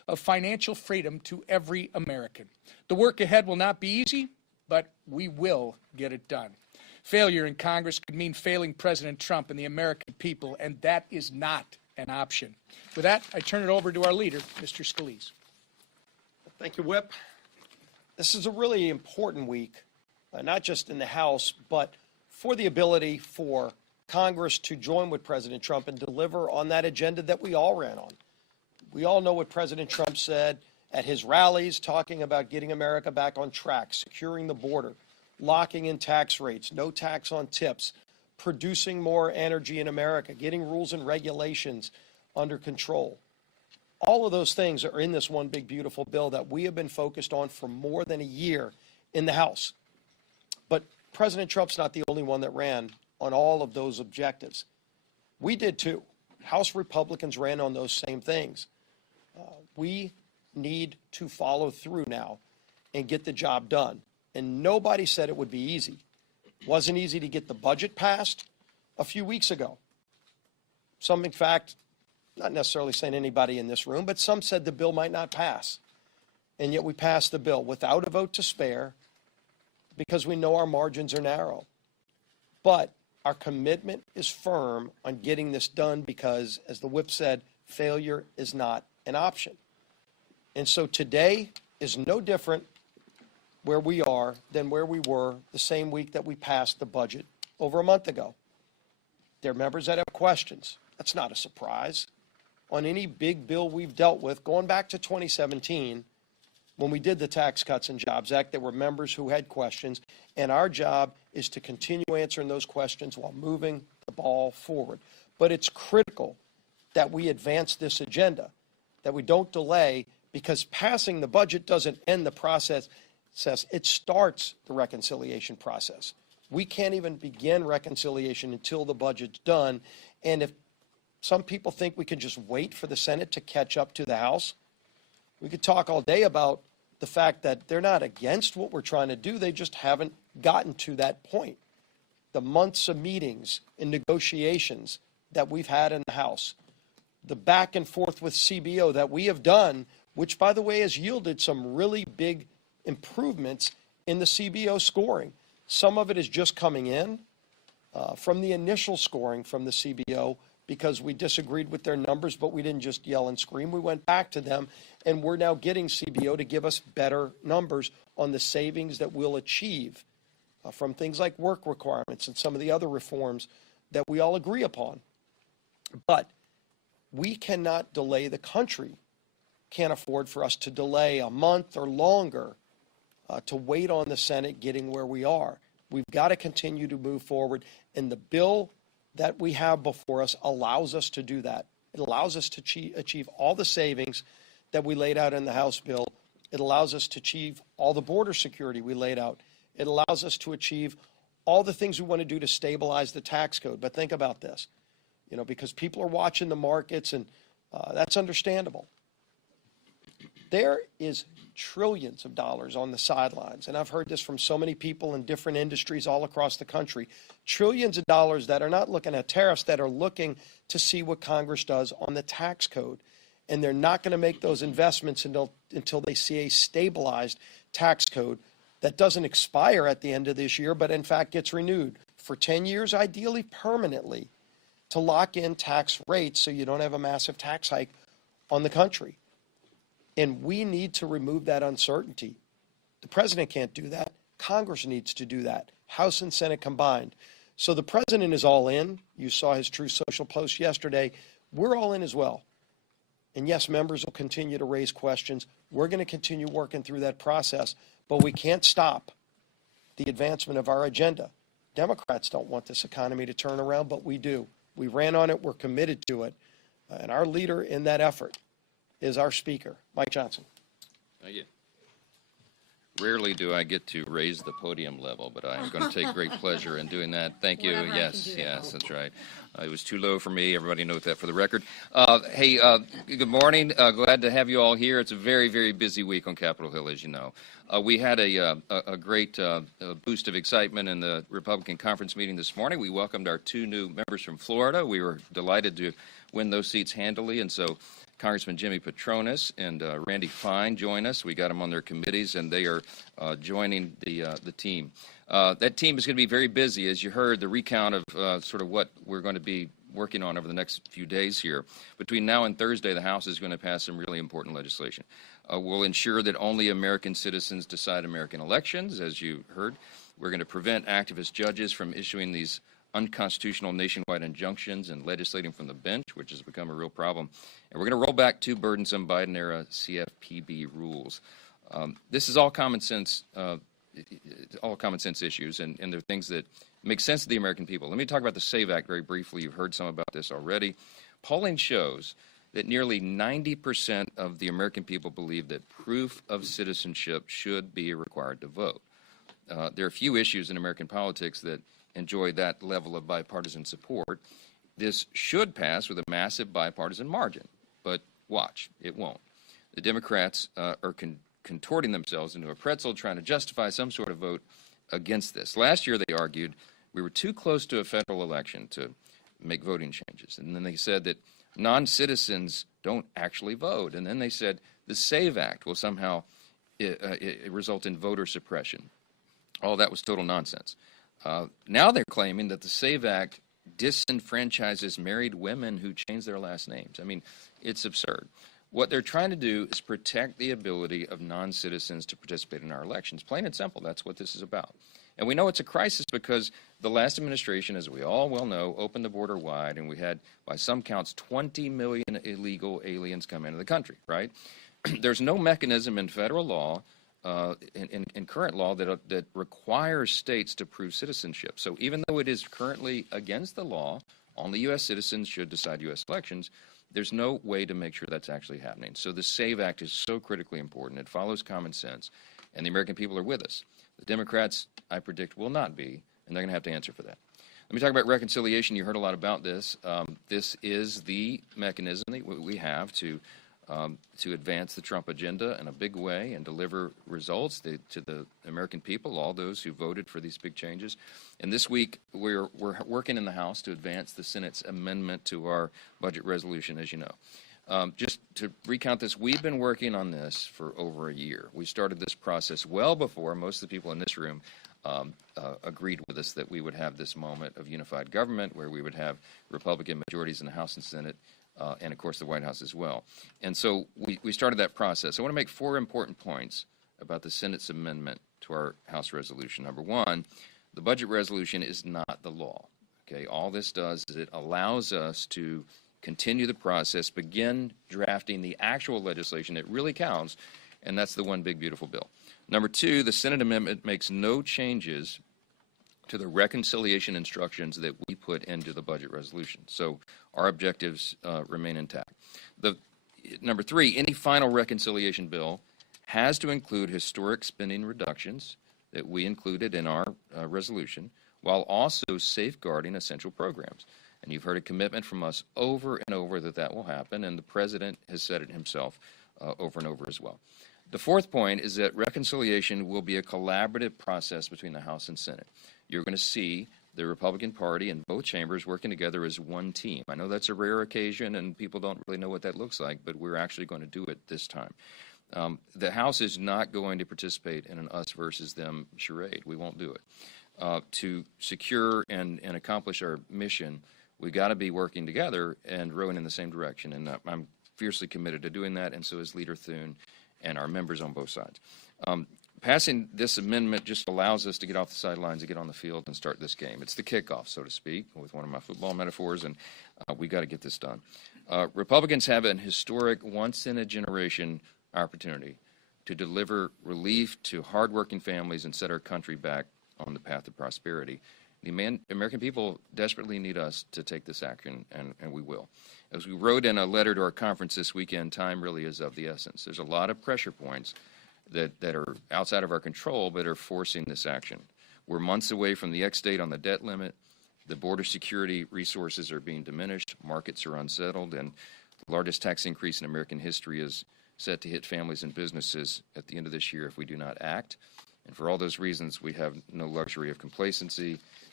of financial freedom to every American. The work ahead will not be easy, but we will get it done. Failure in Congress could mean failing President Trump and the American people, and that is not an option. With that, I turn it over to our leader, Mr. Scalise. Thank you, Whip. This is a really important week, not just in the House, but for the ability for Congress to join with President Trump and deliver on that agenda that we all ran on. We all know what President Trump said at his rallies, talking about getting America back on track, securing the border, locking in tax rates, no tax on tips, producing more energy in America, getting rules and regulations under control. All of those things are in this one big, beautiful bill that we have been focused on for more than a year in the House. But President Trump's not the only one that ran on all of those objectives. We did too. House Republicans ran on those same things. We need to follow through now and get the job done. And nobody said it would be easy. It wasn't easy to get the budget passed a few weeks ago. Some, in fact, not necessarily saying anybody in this room, but some said the bill might not pass. And yet we passed the bill without a vote to spare because we know our margins are narrow. But our commitment is firm on getting this done because, as the whip said, failure is not an option. And so today is no different where we are than where we were the same week that we passed the budget over a month ago. There are members that have questions. That's not a surprise. On any big bill we've dealt with, going back to 2017, when we did the Tax Cuts and Jobs Act, there were members who had questions, and our job is to continue answering those questions while moving the ball forward. But it's critical that we advance this agenda, that we don't delay, because passing the budget doesn't end the process. It starts the reconciliation process. We can't even begin reconciliation until the budget's done. And if some people think we can just wait for the Senate to catch up to the House, we could talk all day about the fact that they're not against what we're trying to do. They just haven't gotten to that point. The months of meetings and negotiations that we've had in the House, the back and forth with CBO that we have done, which, by the way, has yielded some really big improvements in the CBO scoring. Some of it is just coming in from the initial scoring from the CBO because we disagreed with their numbers, but we didn't just yell and scream. We went back to them, and we're now getting CBO to give us better numbers on the savings that we'll achieve from things like work requirements and some of the other reforms that we all agree upon. But we cannot delay the country. Can't afford for us to delay a month or longer to wait on the Senate getting where we are. We've got to continue to move forward, and the bill that we have before us allows us to do that. It allows us to achieve all the savings that we laid out in the House bill. It allows us to achieve all the border security we laid out. It allows us to achieve all the things we want to do to stabilize the tax code. But think about this, because people are watching the markets, and that's understandable. There is trillions of dollars on the sidelines, and I've heard this from so many people in different industries all across the country. Trillions of dollars that are not looking at tariffs, that are looking to see what Congress does on the tax code. And they're not going to make those investments until they see a stabilized tax code that doesn't expire at the end of this year, but in fact gets renewed for 10 years, ideally permanently, to lock in tax rates so you don't have a massive tax hike on the country. And we need to remove that uncertainty. The president can't do that. Congress needs to do that, House and Senate combined. So the president is all in. You saw his True Social post yesterday. We're all in as well. And yes, members will continue to raise questions. We're going to continue working through that process, but we can't stop the advancement of our agenda. Democrats don't want this economy to turn around, but we do. We ran on it. We're committed to it. And our leader in that effort is our Speaker, Mike Johnson. Thank you. Rarely do I get to raise the podium level, but I am going to take great pleasure in doing that. Thank you. Yes, that's right. It was too low for me. Everybody knows that for the record. Hey, good morning. Glad to have you all here. It's a very, very busy week on Capitol Hill, as you know. We had a great boost of excitement in the Republican conference meeting this morning. We welcomed our two new members from Florida. We were delighted to win those seats handily, and so Congressman Jimmy Petronas and Randy Fine join us. We got them on their committees, and they are joining the team. That team is going to be very busy, as you heard, the recount of sort of what we're going to be working on over the next few days here. Between now and Thursday, the House is going to pass some really important legislation. We'll ensure that only American citizens decide American elections, as you heard. We're going to prevent activist judges from issuing these unconstitutional nationwide injunctions and legislating from the bench, which has become a real problem. And we're going to roll back 2 burdensome Biden-era CFPB rules. This is all common sense issues, and they're things that make sense to the American people. Let me talk about the SAVE Act very briefly. You've heard some about this already. Polling shows that nearly 90% of the American people believe that proof of citizenship should be required to vote. There are few issues in American politics that enjoy that level of bipartisan support. This should pass with a massive bipartisan margin, but watch, it won't. The Democrats are contorting themselves into a pretzel trying to justify some sort of vote against this. Last year they argued we were too close to a federal election to make voting changes. And then they said that non-citizens don't actually vote. And then they said the SAVE Act will somehow result in voter suppression. All that was total nonsense. Now they're claiming that the SAVE Act disenfranchises married women who change their last names. I mean, it's absurd. What they're trying to do is protect the ability of non-citizens to participate in our elections. Plain and simple, that's what this is about. And we know it's a crisis because the last administration, as we all well know, opened the border wide, and we had, by some counts, 20 million illegal aliens come into the country, right? There's no mechanism in federal law, in current law, that requires states to prove citizenship. So even though it is currently against the law, only U.S. citizens should decide U.S. elections, there's no way to make sure that's actually happening. So the SAVE Act is so critically important. It follows common sense, and the American people are with us. The Democrats, I predict, will not be, and they're going to have to answer for that. Let me talk about reconciliation. You heard a lot about this. This is the mechanism that we have to advance the Trump agenda in a big way and deliver results to the American people, all those who voted for these big changes. And this week, we're working in the House to advance the Senate's amendment to our budget resolution, as you know. Just to recount this, we've been working on this for over a year. We started this process well before most of the people in this room agreed with us that we would have this moment of unified government where we would have Republican majorities in the House and Senate, and of course the White House as well. And so we started that process. I want to make 4 important points about the Senate's amendment to our House resolution. Number 1, the budget resolution is not the law. Okay, all this does is it allows us to continue the process, begin drafting the actual legislation that really counts, and that's the one big beautiful bill. Number 2, the Senate amendment makes no changes to the reconciliation instructions that we put into the budget resolution. So our objectives remain intact. Number 3, any final reconciliation bill has to include historic spending reductions that we included in our resolution, while also safeguarding essential programs. And you've heard a commitment from us over and over that will happen, and the President has said it himself over and over as well. The 4th point is that reconciliation will be a collaborative process between the House and Senate. You're going to see the Republican Party and both chambers working together as one team. I know that's a rare occasion, and people don't really know what that looks like, but we're actually going to do it this time. The House is not going to participate in an us versus them charade. We won't do it. To secure and accomplish our mission, we've got to be working together and rowing in the same direction, and I'm fiercely committed to doing that, and so is Leader Thune and our members on both sides. Passing this amendment just allows us to get off the sidelines and get on the field and start this game. It's the kickoff, so to speak, with one of my football metaphors, and we got to get this done. Republicans have an historic, once-in-a-generation opportunity to deliver relief to hardworking families and set our country back on the path of prosperity. The American people desperately need us to take this action, and we will. As we wrote in a letter to our conference this weekend, time really is of the essence. There's a lot of pressure points that are outside of our control but are forcing this action. We're months away from the X-date on the debt limit. The border security resources are being diminished. Markets are unsettled, and the largest tax increase in American history is set to hit families and businesses at the end of this year if we do not act. And for all those reasons, we have no luxury of complacency.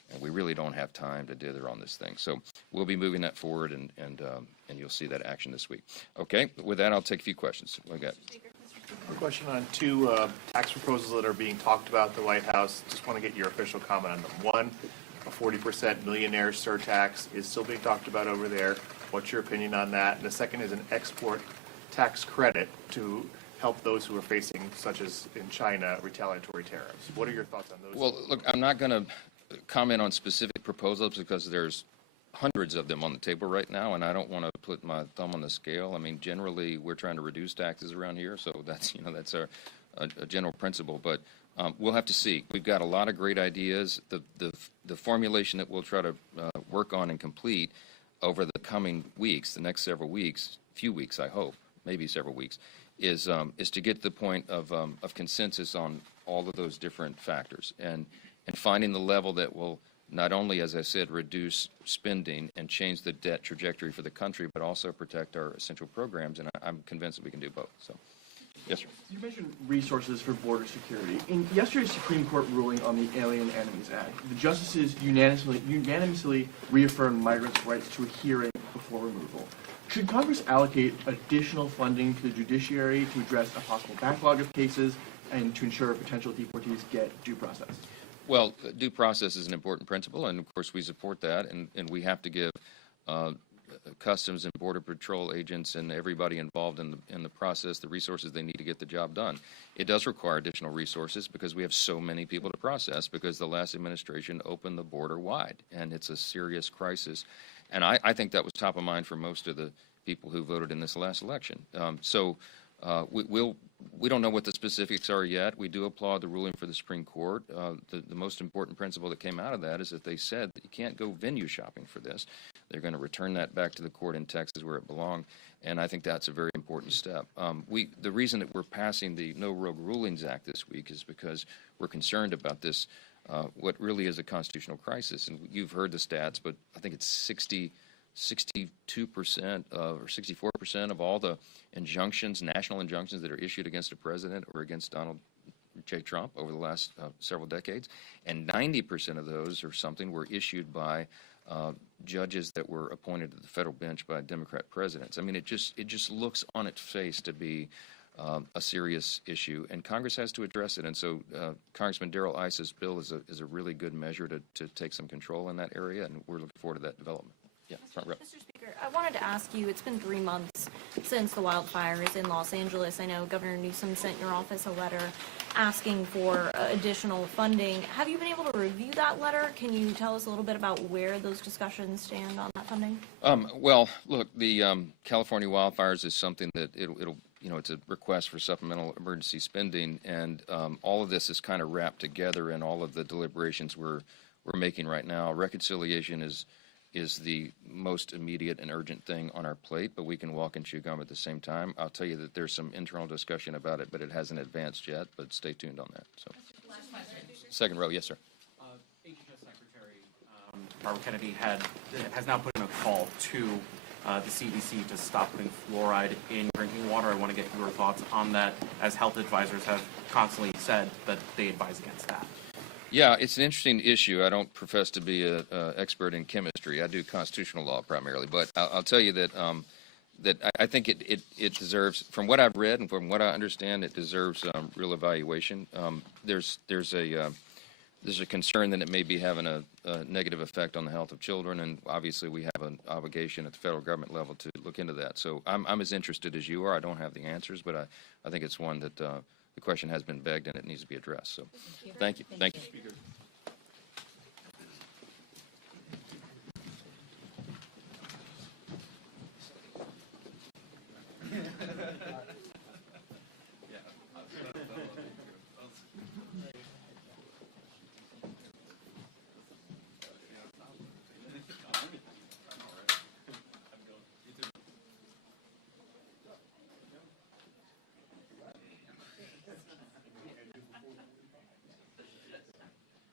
and we really don't have time to dither on this thing. So we'll be moving that forward, and you'll see that action this week. Okay, with that, I'll take a few questions. What do you got? A question on two tax proposals that are being talked about at the White House. Just want to get your official comment on them. One, a 40% millionaire surtax is still being talked about over there. What's your opinion on that? And the second is an export tax credit to help those who are facing, such as in China, retaliatory tariffs. What are your thoughts on those? Well, look, I'm not going to comment on specific proposals because there's hundreds of them on the table right now, and I don't want to put my thumb on the scale. I mean, generally, we're trying to reduce taxes around here, so that's a general principle. But we'll have to see. We've got a lot of great ideas. The formulation that we'll try to work on and complete over the coming weeks, the next several weeks, few weeks, I hope, maybe several weeks, is to get to the point of consensus on all of those different factors and finding the level that will not only, as I said, reduce spending and change the debt trajectory for the country, but also protect our essential programs, and I'm convinced that we can do both. So, yes, sir. You mentioned resources for border security. In yesterday's Supreme Court ruling on the Alien Enemies Act, the justices unanimously reaffirmed migrants' rights to a hearing before removal. Should Congress allocate additional funding to the judiciary to address a possible backlog of cases and to ensure potential deportees get due process? Well, due process is an important principle, and of course we support that, and we have to give Customs and Border Patrol agents and everybody involved in the process the resources they need to get the job done. It does require additional resources because we have so many people to process because the last administration opened the border wide, and it's a serious crisis. And I think that was top of mind for most of the people who voted in this last election. We don't know what the specifics are yet. We do applaud the ruling for the Supreme Court. The most important principle that came out of that is that they said that you can't go venue shopping for this. They're going to return that back to the court in Texas where it belonged, and I think that's a very important step. The reason that we're passing the No Rogue Rulings Act this week is because we're concerned about this, what really is a constitutional crisis. And you've heard the stats, but I think it's 62% or 64% of all the injunctions, national injunctions that are issued against a president or against Donald J. Trump over the last several decades, and 90% of those or something were issued by judges that were appointed to the federal bench by Democrat presidents. I mean, it just looks on its face to be a serious issue, and Congress has to address it. And so Congressman Darrell Iss's bill is a really good measure to take some control in that area, and we're looking forward to that development. Yeah, front row. Mr. Speaker, I wanted to ask you, it's been 3 months since the wildfires in Los Angeles. I know Governor Newsom sent your office a letter asking for additional funding. Have you been able to review that letter? Can you tell us a little bit about where those discussions stand on that funding? Well, look, the California wildfires is something that it'll it's a request for supplemental emergency spending, and all of this is kind of wrapped together in all of the deliberations we're making right now. Reconciliation is the most immediate and urgent thing on our plate, but we can walk and chew gum at the same time. I'll tell you that there's some internal discussion about it, but it hasn't advanced yet, but stay tuned on that. So, second row, yes, sir. HHS Secretary Barbara Kennedy has now put in a call to the CDC to stop putting fluoride in drinking water. I want to get your thoughts on that, as health advisors have constantly said that they advise against that. Yeah, it's an interesting issue. I don't profess to be an expert in chemistry. I do constitutional law primarily, but I'll tell you that I think it deserves, from what I've read and from what I understand, it deserves real evaluation. There's a concern that it may be having a negative effect on the health of children, and obviously we have an obligation at the federal government level to look into that. So I'm as interested as you are. I don't have the answers, but I think it's one that the question has been begged and it needs to be addressed. So thank you. Thank you.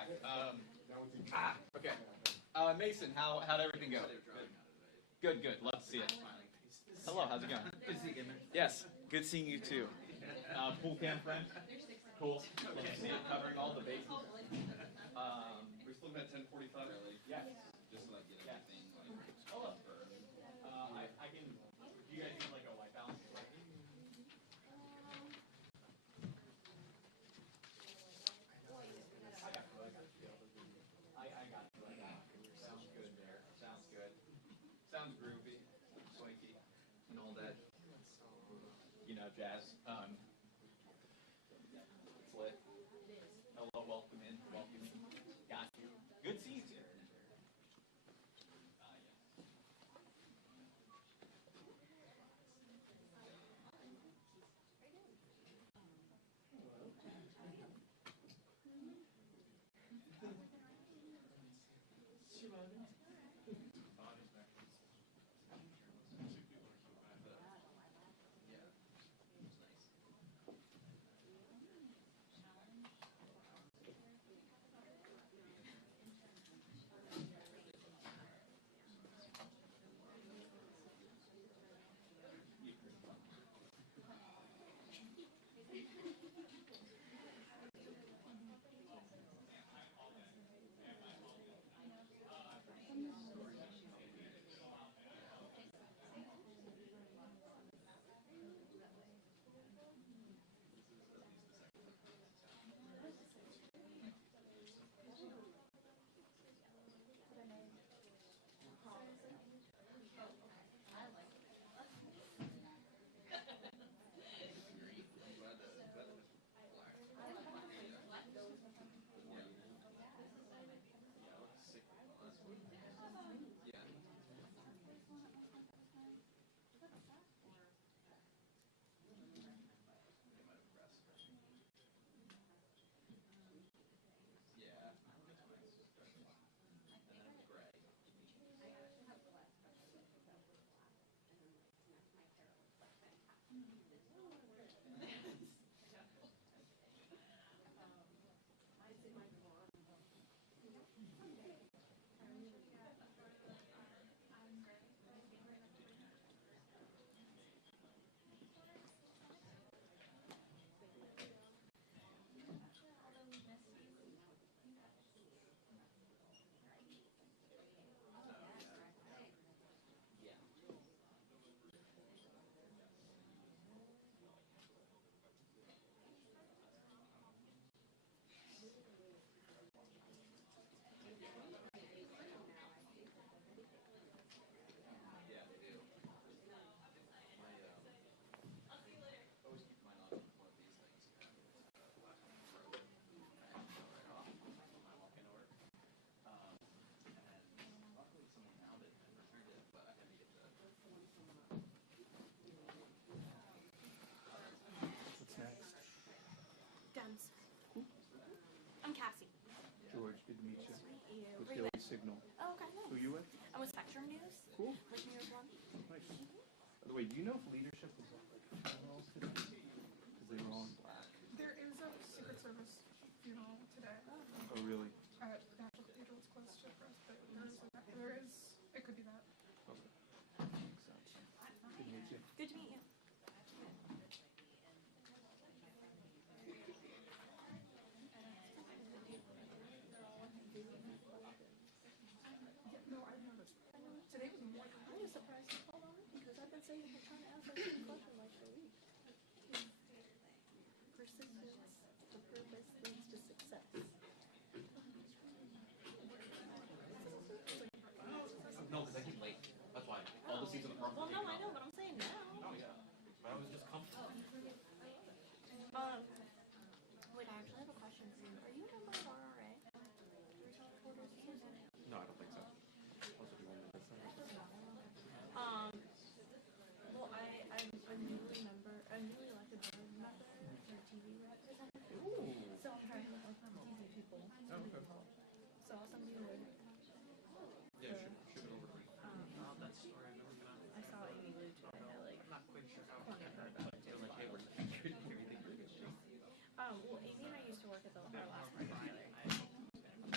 back. Okay. Mason, how'd everything go? Good, good. Love to see it. Hello, how's it going? Good to see you, Emmer. Yes, good seeing you too. Pool cam friend? Cool. Love to see it, covering all the bases. We're still at 10:45? Yes. Just to like get everything like confirmed. I can, do you guys need like a white balance? I got you. Sounds good there. Sounds good. Sounds groovy, swanky, and all that. You know, jazz. It's lit. Hello, welcome in. Welcome in. Got you. Good seeing you. Dems. I'm Cassie. George, good to meet you. Nice to meet you. With Where you Daily with? Signal. Oh, okay, nice. Who you with? I'm with Spectrum News. Cool. Like New York One. Nice. By the way, do you know if leadership was at like funerals today? Because they were all in black. There is a Secret Service funeral today. Oh, really? At National Cathedral. It's close to us, but there is, it could be that. Okay. Makes sense. Good to meet you. Good to meet you. No, I noticed. Today was more. I was surprised you called on because I've been saying you're trying to ask that same question like for weeks. Persistence, the purpose leads to success. No, because I keep late. That's why. All the seats in the park. Well, no, I know, but I'm saying now. Oh, yeah. But I was just comfortable. Wait, I actually have a question for you. Are you a member of RRA? Regional Reporters Association? No, I don't think so. Also, do you want me to listen? Well, I'm a newly elected board member for TV representative. Ooh. So I'm trying to work with TV people. Oh, okay. So I'll send you a link. Yeah, shoot it over to me. That story I've never been on. I saw it in Lieu today. I'm not quite sure how I heard about it too. Like, hey, we're everything pretty good. Well, Amy and I used to work at our last party together.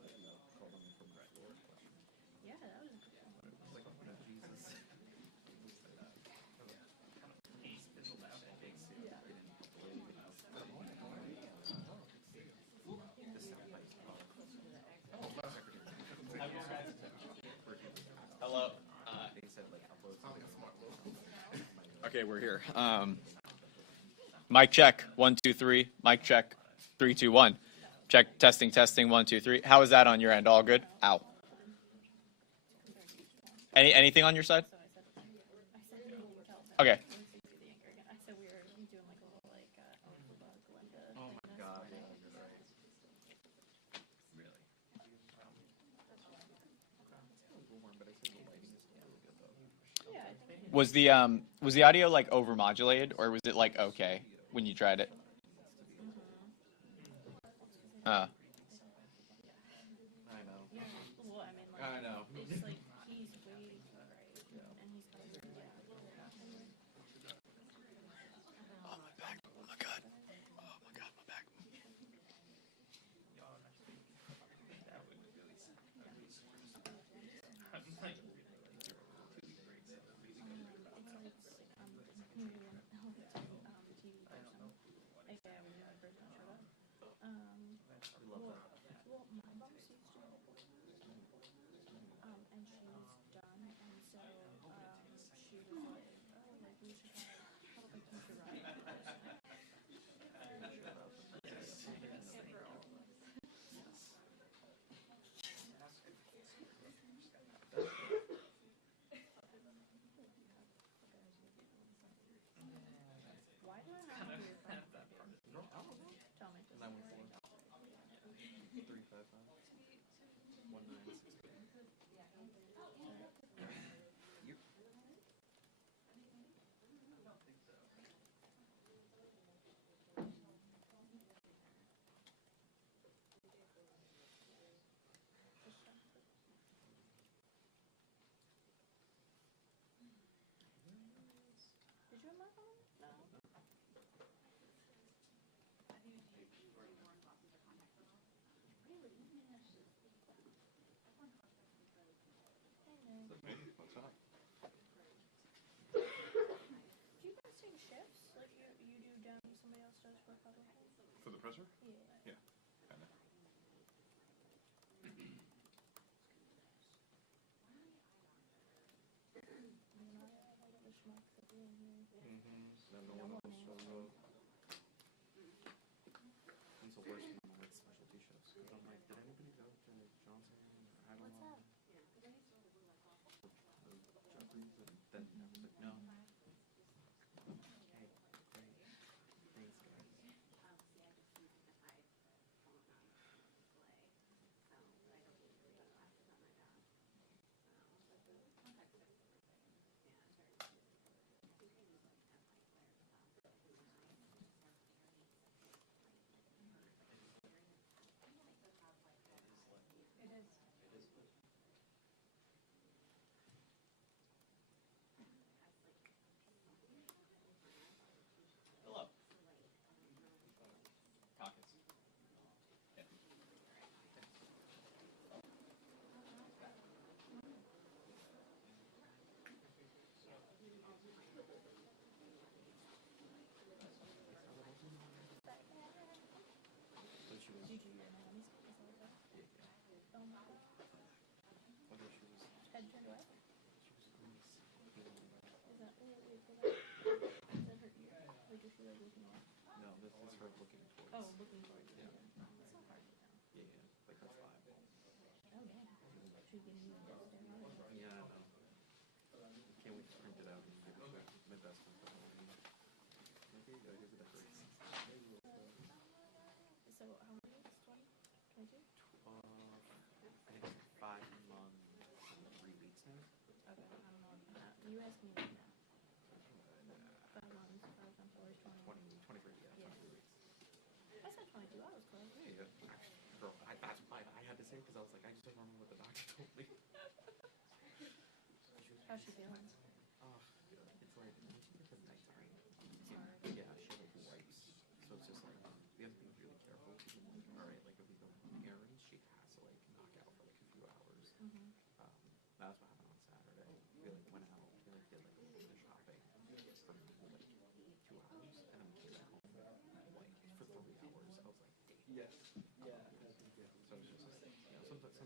Yeah, that was a good one. Hello. Okay, we're here. Mic check, 1, 2, 3. Mic check, 3, 2, 1. Check, testing, testing, 1, 2, 3. How is that on your end? All good? Ow. Anything on your side? Okay. I said we were doing like a little Glenda. Oh my God. Was the audio like overmodulated, or was it like okay when you tried it? I know. Well, I mean, like, I know. it's like he's way to the right, and he's got to Oh my back! Oh my God! Oh my God! My back! Well, my boss used to and she's done, and so, she was like, oh, like, we should have, like, you should run it. Why do I have to do it? Tell me. 355 Did you have my phone? No. What's up? Do you guys take shifts? Like you do down, somebody else does for Republican? For the presser? Yeah. Yeah. Kinda. No one else will vote. It's the worst when like specialty shifts. Because I'm like, did anybody go to Johnson or Aguilar? What's up? Jeffries, and then I was like, no. Okay, great. Thanks, guys. Hello. Caucus. Yeah. Did you do your nanny's? Is that okay? Yeah. Oh my God. Although she was, Head turned away? she was Is that, wait, go back. Is that her ear? Like, is she like looking away? no, this is her looking towards. Oh, looking towards you. Yeah. It's not hard to tell. Yeah, yeah. Like her vibe. Oh, yeah. She's getting used to it. Yeah, I know. Can't wait to print it out and give it to my best friend. Maybe I gotta give it a break. So, how many is 20? 22? I think it's 5 months and 3 weeks now. Okay, I don't know. You asked me right now. 5 months, 5 times 4 is 20. 23, yeah. Yeah. 23 weeks. I said 22, I was close. Yeah, girl, that's why I had to say it because I was like, I just don't remember what the doctor told me. How's she feeling? It's like, when she gets a night time, yeah, she like wipes. So it's just like, we have to be really careful. All right, like if we go on errands, she has to like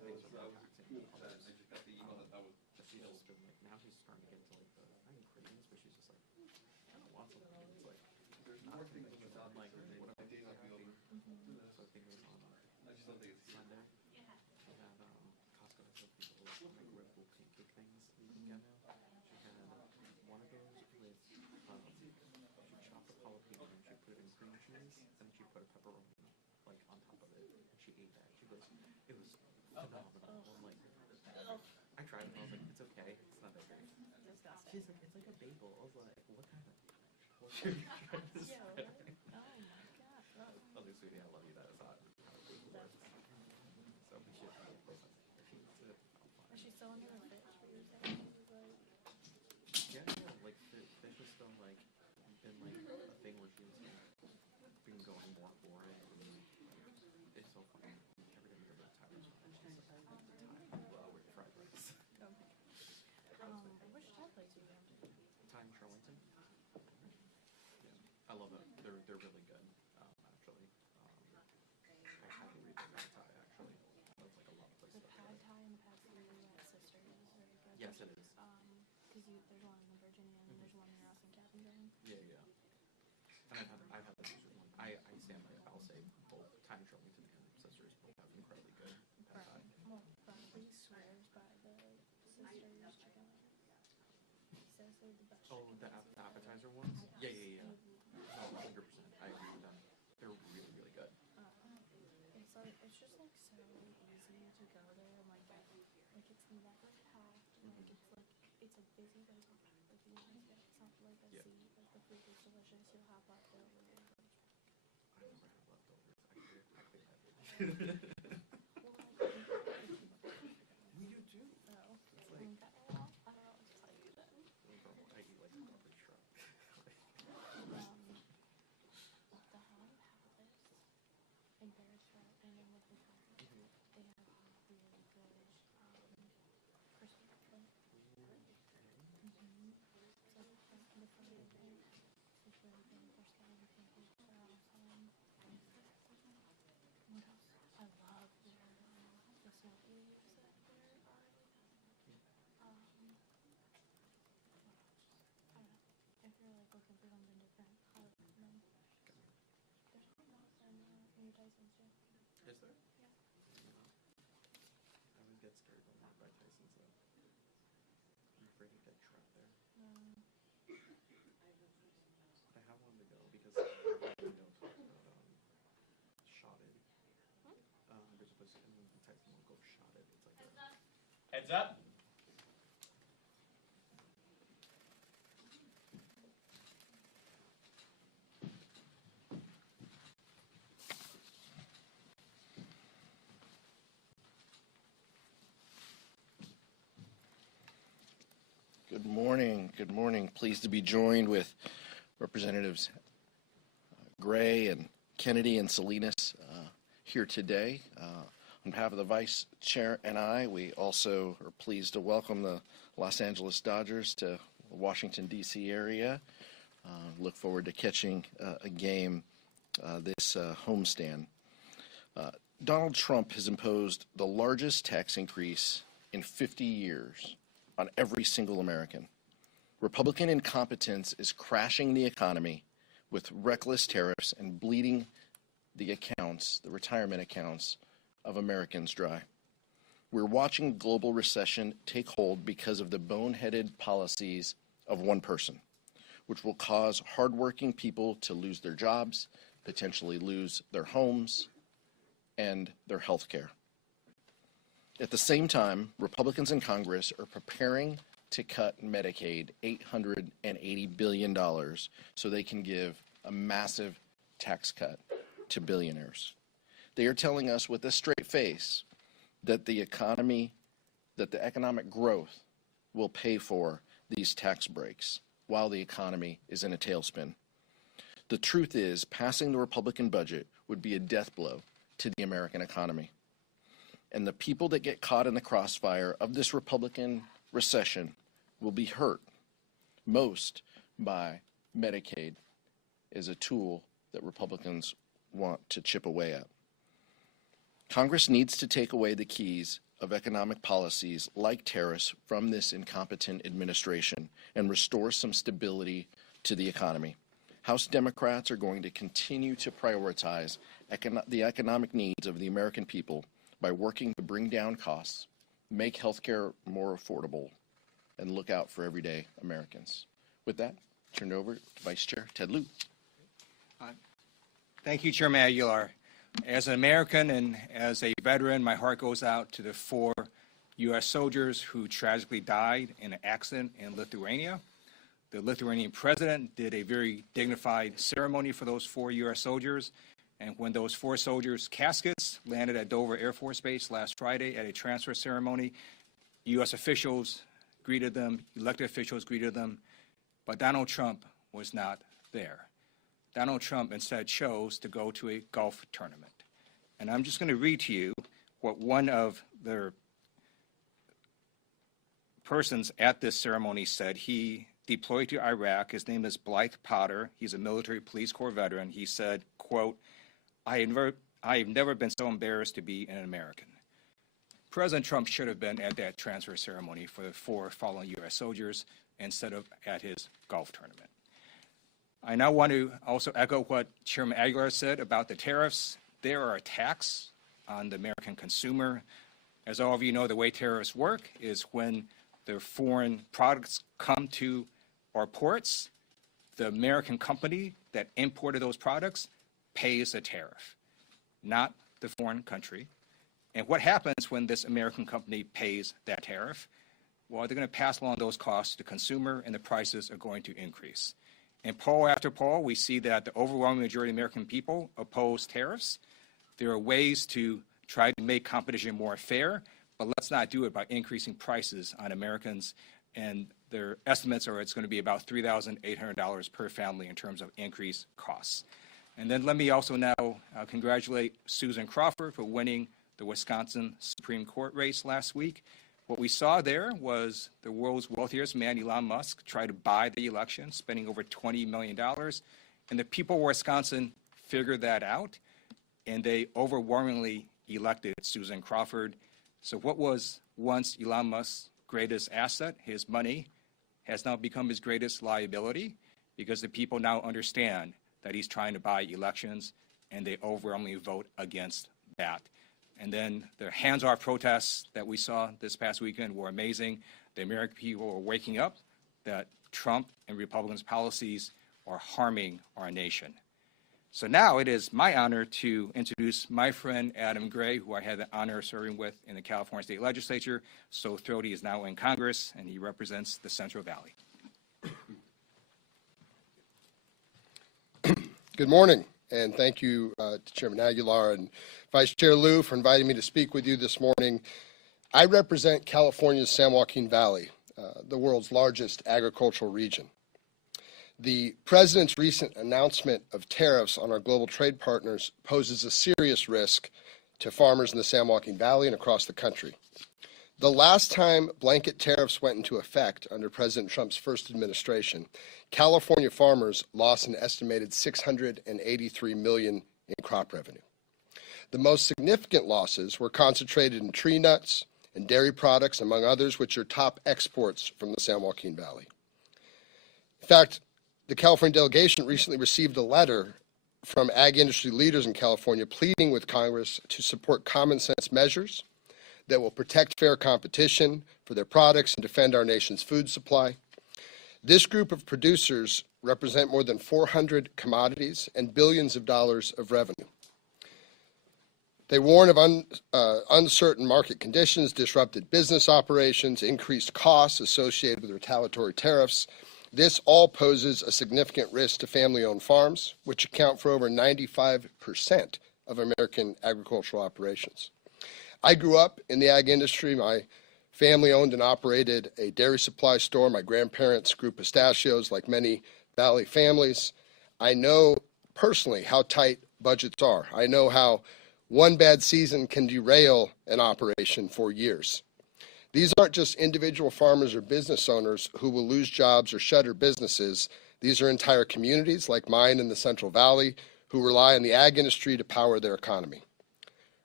Now she's starting to get into like the cravings, but she's just like, I don't want something. It's like there's not a thing I'm like, what am I doing? So I think it was on Sunday. She had Costco has those people microwavable pancake things that you can get. She had one of those with she chopped up jalapeno and she put it in cream cheese and she put a pepperoni like on top of it and she ate that. She goes, it was phenomenal. I'm like, I tried it and I was like, it's okay, it's not that great. She's like, it's like a bagel. I was like, what kind of? What's your Oh my god. Oh, sweetie, I love you. That is hot. So we should. Is she still under the fish? What you're saying? Yeah, like fish is still like been like a thing where she's like been going more for it. And it's so funny. Every time we go to Tyler's house, she's like, with fried rice. Which Thai place are you going to? Time Charlington. Yeah, I love it. They're really good. Actually, I highly rate their pad Thai. Actually, that's like a lot of places. The pad Thai and the pad see at Sister is very good. Yes, it is. Because there's one in Virginia and there's one near us in Captain. Yeah. And I've had the Sisters one. I stand by it. I'll say both Time Charlington and Sisters both have incredibly good pad Thai. Well, Bradley swears by the Sisters chicken. He says they're the best. Oh, the appetizer ones? Yeah. No, 100%. I agree with them. They're really, really good. It's just like so easy to go there and like it's never packed and like it's a busy but it's not like you know it's not like a seat like the food is delicious you'll have leftovers. I never had leftovers. I could have it. You do. Oh. It's like I don't know what to tell you then. I eat like a garbage truck. The Haunted Palace in Paris, right, and in Littleton, they have really good Christmas food. So the fried egg is really good. Their scallion pancakes are awesome. What else? I love the snow leaves that there are. I don't know. If you're like looking for something different, I would recommend. There's something else in Tyson's too. Is there? Yeah. I would get scared when I'm by Tyson's though. I'm afraid to get trapped there. I have wanted to go because I wanted to go Shotted. There's a place in Tyson we'll go Shotted. It's like a Heads up. Good morning. Good morning. Pleased to be joined with Representatives Gray and Kennedy and Salinas here today. On behalf of the Vice Chair and I, we also are pleased to welcome the Los Angeles Dodgers to the Washington, D.C. area. Look forward to catching a game this homestand. Donald Trump has imposed the largest tax increase in 50 years on every single American. Republican incompetence is crashing the economy with reckless tariffs and bleeding the accounts, the retirement accounts of Americans dry. We're watching global recession take hold because of the boneheaded policies of one person, which will cause hardworking people to lose their jobs, potentially lose their homes and their health care. At the same time, Republicans in Congress are preparing to cut Medicaid $880 billion so they can give a massive tax cut to billionaires. They are telling us with a straight face that the economic growth will pay for these tax breaks while the economy is in a tailspin. The truth is, passing the Republican budget would be a death blow to the American economy. And the people that get caught in the crossfire of this Republican recession will be hurt most by Medicaid as a tool that Republicans want to chip away at. Congress needs to take away the keys of economic policies like tariffs from this incompetent administration and restore some stability to the economy. House Democrats are going to continue to prioritize the economic needs of the American people by working to bring down costs, make healthcare more affordable, and look out for everyday Americans. With that, turn it over to Vice Chair Ted Lieu. Thank you, Chairman Aguilar. As an American and as a veteran, my heart goes out to the 4 U.S. soldiers who tragically died in an accident in Lithuania. The Lithuanian president did a very dignified ceremony for those 4 U.S. soldiers. And when those 4 soldiers' caskets landed at Dover Air Force Base last Friday at a transfer ceremony, U.S. officials greeted them, elected officials greeted them, but Donald Trump was not there. Donald Trump instead chose to go to a golf tournament. And I'm just going to read to you what one of the persons at this ceremony said. He deployed to Iraq. His name is Blythe Potter. He's a military police corps veteran. He said, quote, I have never been so embarrassed to be an American. President Trump should have been at that transfer ceremony for the 4 fallen U.S. soldiers instead of at his golf tournament. I now want to also echo what Chairman Aguilar said about the tariffs. There are attacks on the American consumer. As all of you know, the way tariffs work is when the foreign products come to our ports, the American company that imported those products pays a tariff, not the foreign country. And what happens when this American company pays that tariff? Well, they're going to pass along those costs to the consumer, and the prices are going to increase. In poll after poll, we see that the overwhelming majority of American people oppose tariffs. There are ways to try to make competition more fair, but let's not do it by increasing prices on Americans. And their estimates are it's going to be about $3,800 per family in terms of increased costs. And then let me also now congratulate Susan Crawford for winning the Wisconsin Supreme Court race last week. What we saw there was the world's wealthiest man, Elon Musk, try to buy the election, spending over $20 million. And the people of Wisconsin figured that out, and they overwhelmingly elected Susan Crawford. So what was once Elon Musk's greatest asset, his money, has now become his greatest liability, because the people now understand that he's trying to buy elections, and they overwhelmingly vote against that. And then the hands-off protests that we saw this past weekend were amazing. The American people are waking up that Trump and Republicans' policies are harming our nation. So now it is my honor to introduce my friend Adam Gray, who I had the honor of serving with in the California State Legislature. So thrilled he is now in Congress, and he represents the Central Valley. Good morning, and thank you to Chairman Aguilar and Vice Chair Lieu for inviting me to speak with you this morning. I represent California's San Joaquin Valley, the world's largest agricultural region. The President's recent announcement of tariffs on our global trade partners poses a serious risk to farmers in the San Joaquin Valley and across the country. The last time blanket tariffs went into effect under President Trump's first administration, California farmers lost an estimated $683 million in crop revenue. The most significant losses were concentrated in tree nuts and dairy products, among others, which are top exports from the San Joaquin Valley. In fact, the California delegation recently received a letter from ag industry leaders in California pleading with Congress to support common sense measures that will protect fair competition for their products and defend our nation's food supply. This group of producers represent more than 400 commodities and billions of dollars of revenue. They warn of uncertain market conditions, disrupted business operations, increased costs associated with retaliatory tariffs. This all poses a significant risk to family-owned farms, which account for over 95% of American agricultural operations. I grew up in the ag industry. My family owned and operated a dairy supply store. My grandparents grew pistachios like many Valley families. I know personally how tight budgets are. I know how one bad season can derail an operation for years. These aren't just individual farmers or business owners who will lose jobs or shutter businesses. These are entire communities like mine in the Central Valley who rely on the ag industry to power their economy.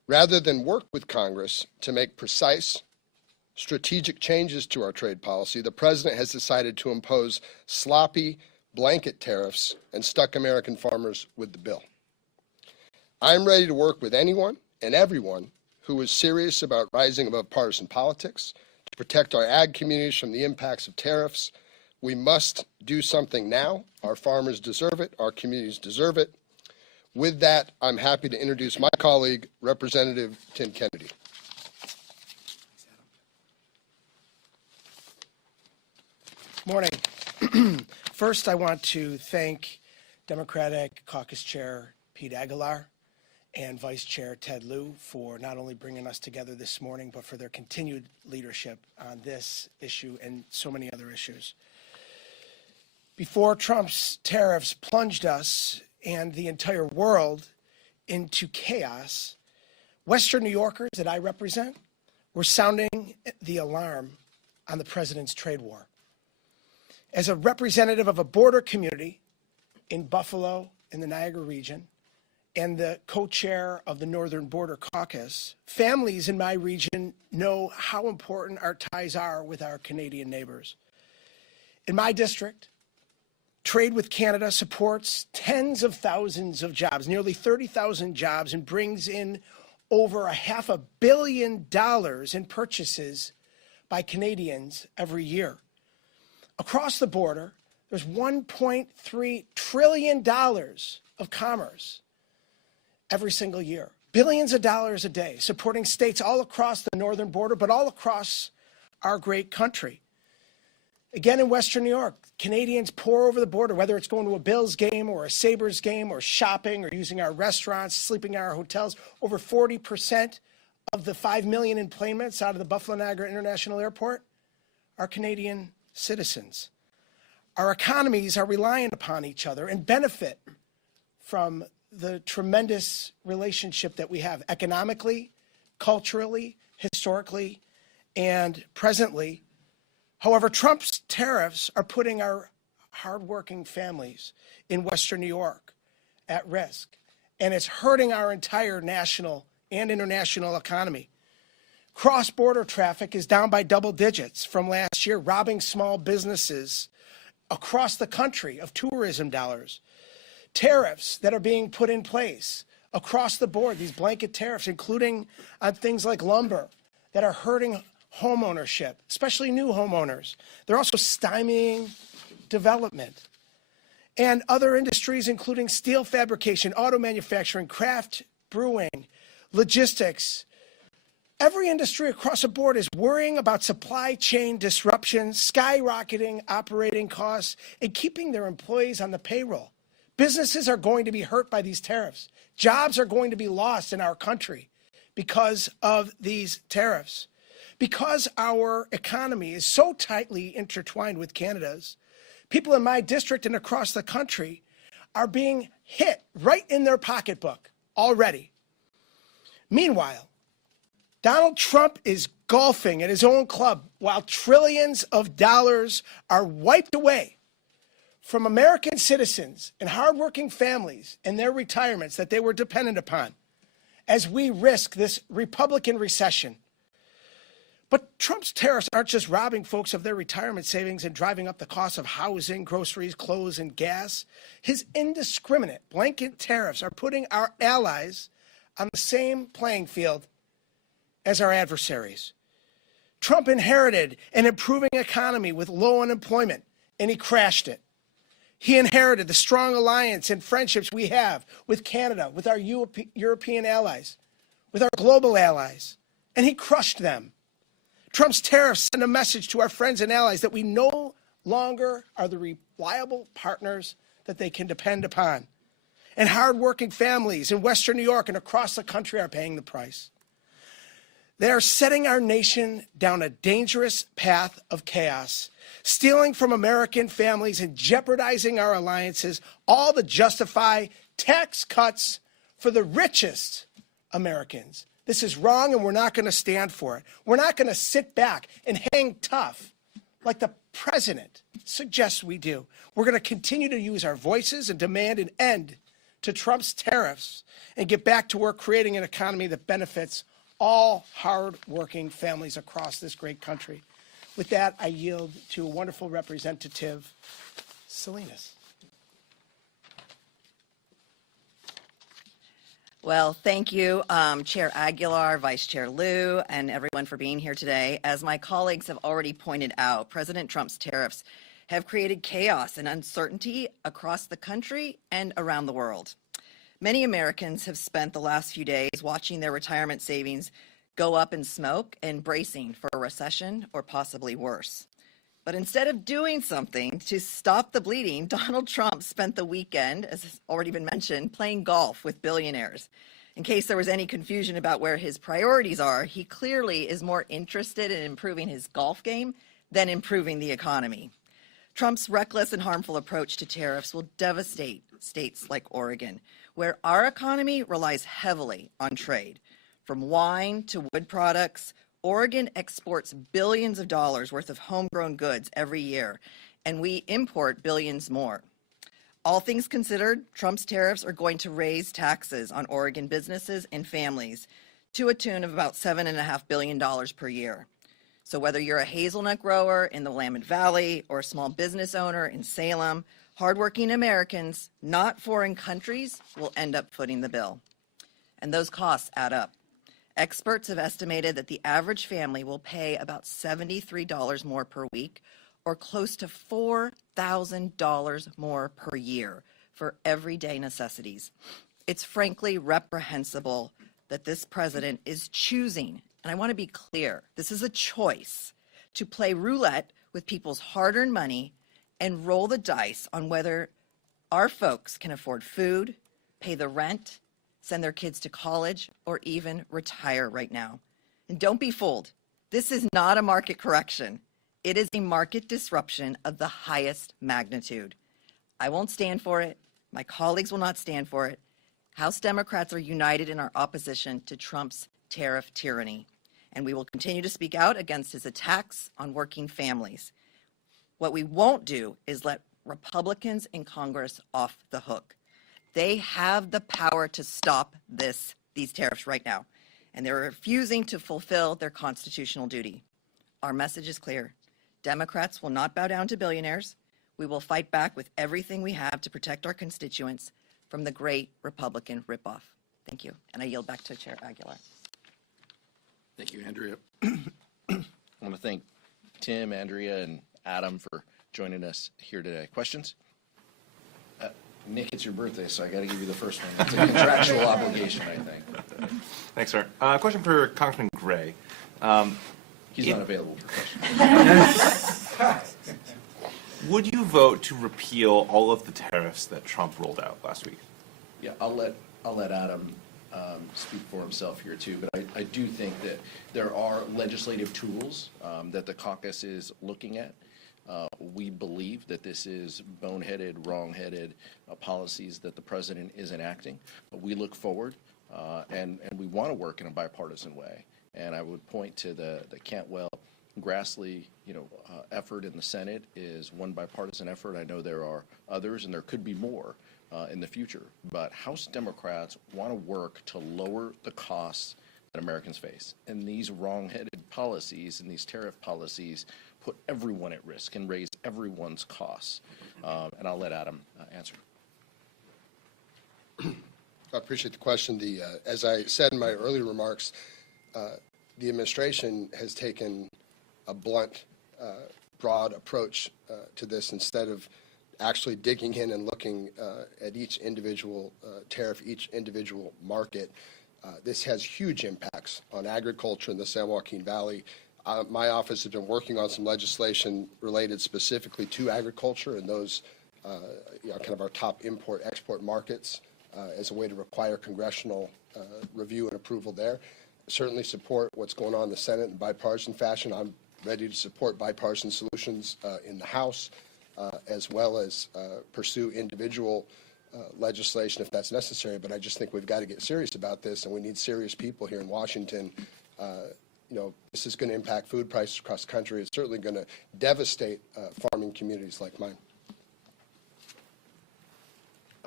Rather than work with Congress to make precise, strategic changes to our trade policy, the president has decided to impose sloppy blanket tariffs and stuck American farmers with the bill. I'm ready to work with anyone and everyone who is serious about rising above partisan politics to protect our ag communities from the impacts of tariffs. We must do something now. Our farmers deserve it. Our communities deserve it. With that, I'm happy to introduce my colleague, Representative Tim Kennedy. Morning. First, I want to thank Democratic Caucus Chair Pete Aguilar and Vice Chair Ted Lieu for not only bringing us together this morning, but for their continued leadership on this issue and so many other issues. Before Trump's tariffs plunged us and the entire world into chaos, Western New Yorkers that I represent were sounding the alarm on the president's trade war. As a representative of a border community in Buffalo, in the Niagara region, and the co-chair of the Northern Border Caucus, families in my region know how important our ties are with our Canadian neighbors. In my district, trade with Canada supports tens of thousands of jobs, nearly 30,000 jobs, and brings in over $500 million in purchases by Canadians every year. Across the border, there's $1.3 trillion of commerce every single year. Billions of dollars a day, supporting states all across the northern border, but all across our great country. Again, in Western New York, Canadians pour over the border, whether it's going to a Bills game or a Sabres game or shopping or using our restaurants, sleeping in our hotels. Over 40% of the 5 million enplanements out of the Buffalo Niagara International Airport are Canadian citizens. Our economies are reliant upon each other and benefit from the tremendous relationship that we have economically, culturally, historically, and presently. However, Trump's tariffs are putting our hardworking families in Western New York at risk, and it's hurting our entire national and international economy. Cross-border traffic is down by double digits from last year, robbing small businesses across the country of tourism dollars. Tariffs that are being put in place across the board, these blanket tariffs, including on things like lumber, that are hurting home ownership, especially new homeowners. They're also stymieing development. And other industries, including steel fabrication, auto manufacturing, craft brewing, logistics. Every industry across the board is worrying about supply chain disruptions, skyrocketing operating costs, and keeping their employees on the payroll. Businesses are going to be hurt by these tariffs. Jobs are going to be lost in our country because of these tariffs. Because our economy is so tightly intertwined with Canada's, people in my district and across the country are being hit right in their pocketbook already. Meanwhile, Donald Trump is golfing at his own club while trillions of dollars are wiped away from American citizens and hardworking families and their retirements that they were dependent upon as we risk this Republican recession. But Trump's tariffs aren't just robbing folks of their retirement savings and driving up the cost of housing, groceries, clothes, and gas. His indiscriminate blanket tariffs are putting our allies on the same playing field as our adversaries. Trump inherited an improving economy with low unemployment, and he crashed it. He inherited the strong alliance and friendships we have with Canada, with our European allies, with our global allies, and he crushed them. Trump's tariffs send a message to our friends and allies that we no longer are the reliable partners that they can depend upon. And hardworking families in Western New York and across the country are paying the price. They are setting our nation down a dangerous path of chaos, stealing from American families and jeopardizing our alliances, all to justify tax cuts for the richest Americans. This is wrong, and we're not going to stand for it. We're not going to sit back and hang tough like the president suggests we do. We're going to continue to use our voices and demand an end to Trump's tariffs and get back to work creating an economy that benefits all hard-working families across this great country. With that, I yield to a wonderful representative, Salinas. Well, thank you, Chair Aguilar, Vice Chair Lieu, and everyone for being here today. As my colleagues have already pointed out, President Trump's tariffs have created chaos and uncertainty across the country and around the world. Many Americans have spent the last few days watching their retirement savings go up in smoke and bracing for a recession or possibly worse. But instead of doing something to stop the bleeding, Donald Trump spent the weekend, as has already been mentioned, playing golf with billionaires. In case there was any confusion about where his priorities are, he clearly is more interested in improving his golf game than improving the economy. Trump's reckless and harmful approach to tariffs will devastate states like Oregon, where our economy relies heavily on trade. From wine to wood products, Oregon exports billions of dollars worth of homegrown goods every year, and we import billions more. All things considered, Trump's tariffs are going to raise taxes on Oregon businesses and families to a tune of about $7.5 billion per year. So whether you're a hazelnut grower in the Willamette Valley or a small business owner in Salem, hardworking Americans, not foreign countries, will end up footing the bill. And those costs add up. Experts have estimated that the average family will pay about $73 more per week, or close to $4,000 more per year for everyday necessities. It's frankly reprehensible that this president is choosing, and I want to be clear, this is a choice, to play roulette with people's hard-earned money and roll the dice on whether our folks can afford food, pay the rent, send their kids to college, or even retire right now. And don't be fooled. This is not a market correction. It is a market disruption of the highest magnitude. I won't stand for it. My colleagues will not stand for it. House Democrats are united in our opposition to Trump's tariff tyranny, and we will continue to speak out against his attacks on working families. What we won't do is let Republicans in Congress off the hook. They have the power to stop these tariffs right now, and they're refusing to fulfill their constitutional duty. Our message is clear. Democrats will not bow down to billionaires. We will fight back with everything we have to protect our constituents from the great Republican ripoff. Thank you. And I yield back to Chair Aguilar. Thank you, Andrea. I want to thank Tim, Andrea, and Adam for joining us here today. Questions? Nick, it's your birthday, so I got to give you the first one. It's a contractual obligation, I think. Thanks, sir. Question for Congressman Gray. He's not available for questions. Would you vote to repeal all of the tariffs that Trump rolled out last week? Yeah, I'll let Adam speak for himself here too, but I do think that there are legislative tools that the caucus is looking at. We believe that this is boneheaded, wrong-headed policies that the president is enacting. But we look forward and we want to work in a bipartisan way. And I would point to the Cantwell-Grassley, effort in the Senate is one bipartisan effort. I know there are others, and there could be more in the future. But House Democrats want to work to lower the costs that Americans face. And these wrong-headed policies and these tariff policies put everyone at risk and raise everyone's costs. And I'll let Adam answer. I appreciate the question. As I said in my earlier remarks, the administration has taken a blunt, broad approach to this instead of actually digging in and looking at each individual tariff, each individual market. This has huge impacts on agriculture in the San Joaquin Valley. My office has been working on some legislation related specifically to agriculture and those kind of our top import-export markets as a way to require congressional review and approval there. Certainly support what's going on in the Senate in bipartisan fashion. I'm ready to support bipartisan solutions in the House, as well as pursue individual legislation if that's necessary. But I just think we've got to get serious about this, and we need serious people here in Washington. This is going to impact food prices across the country. It's certainly going to devastate farming communities like mine.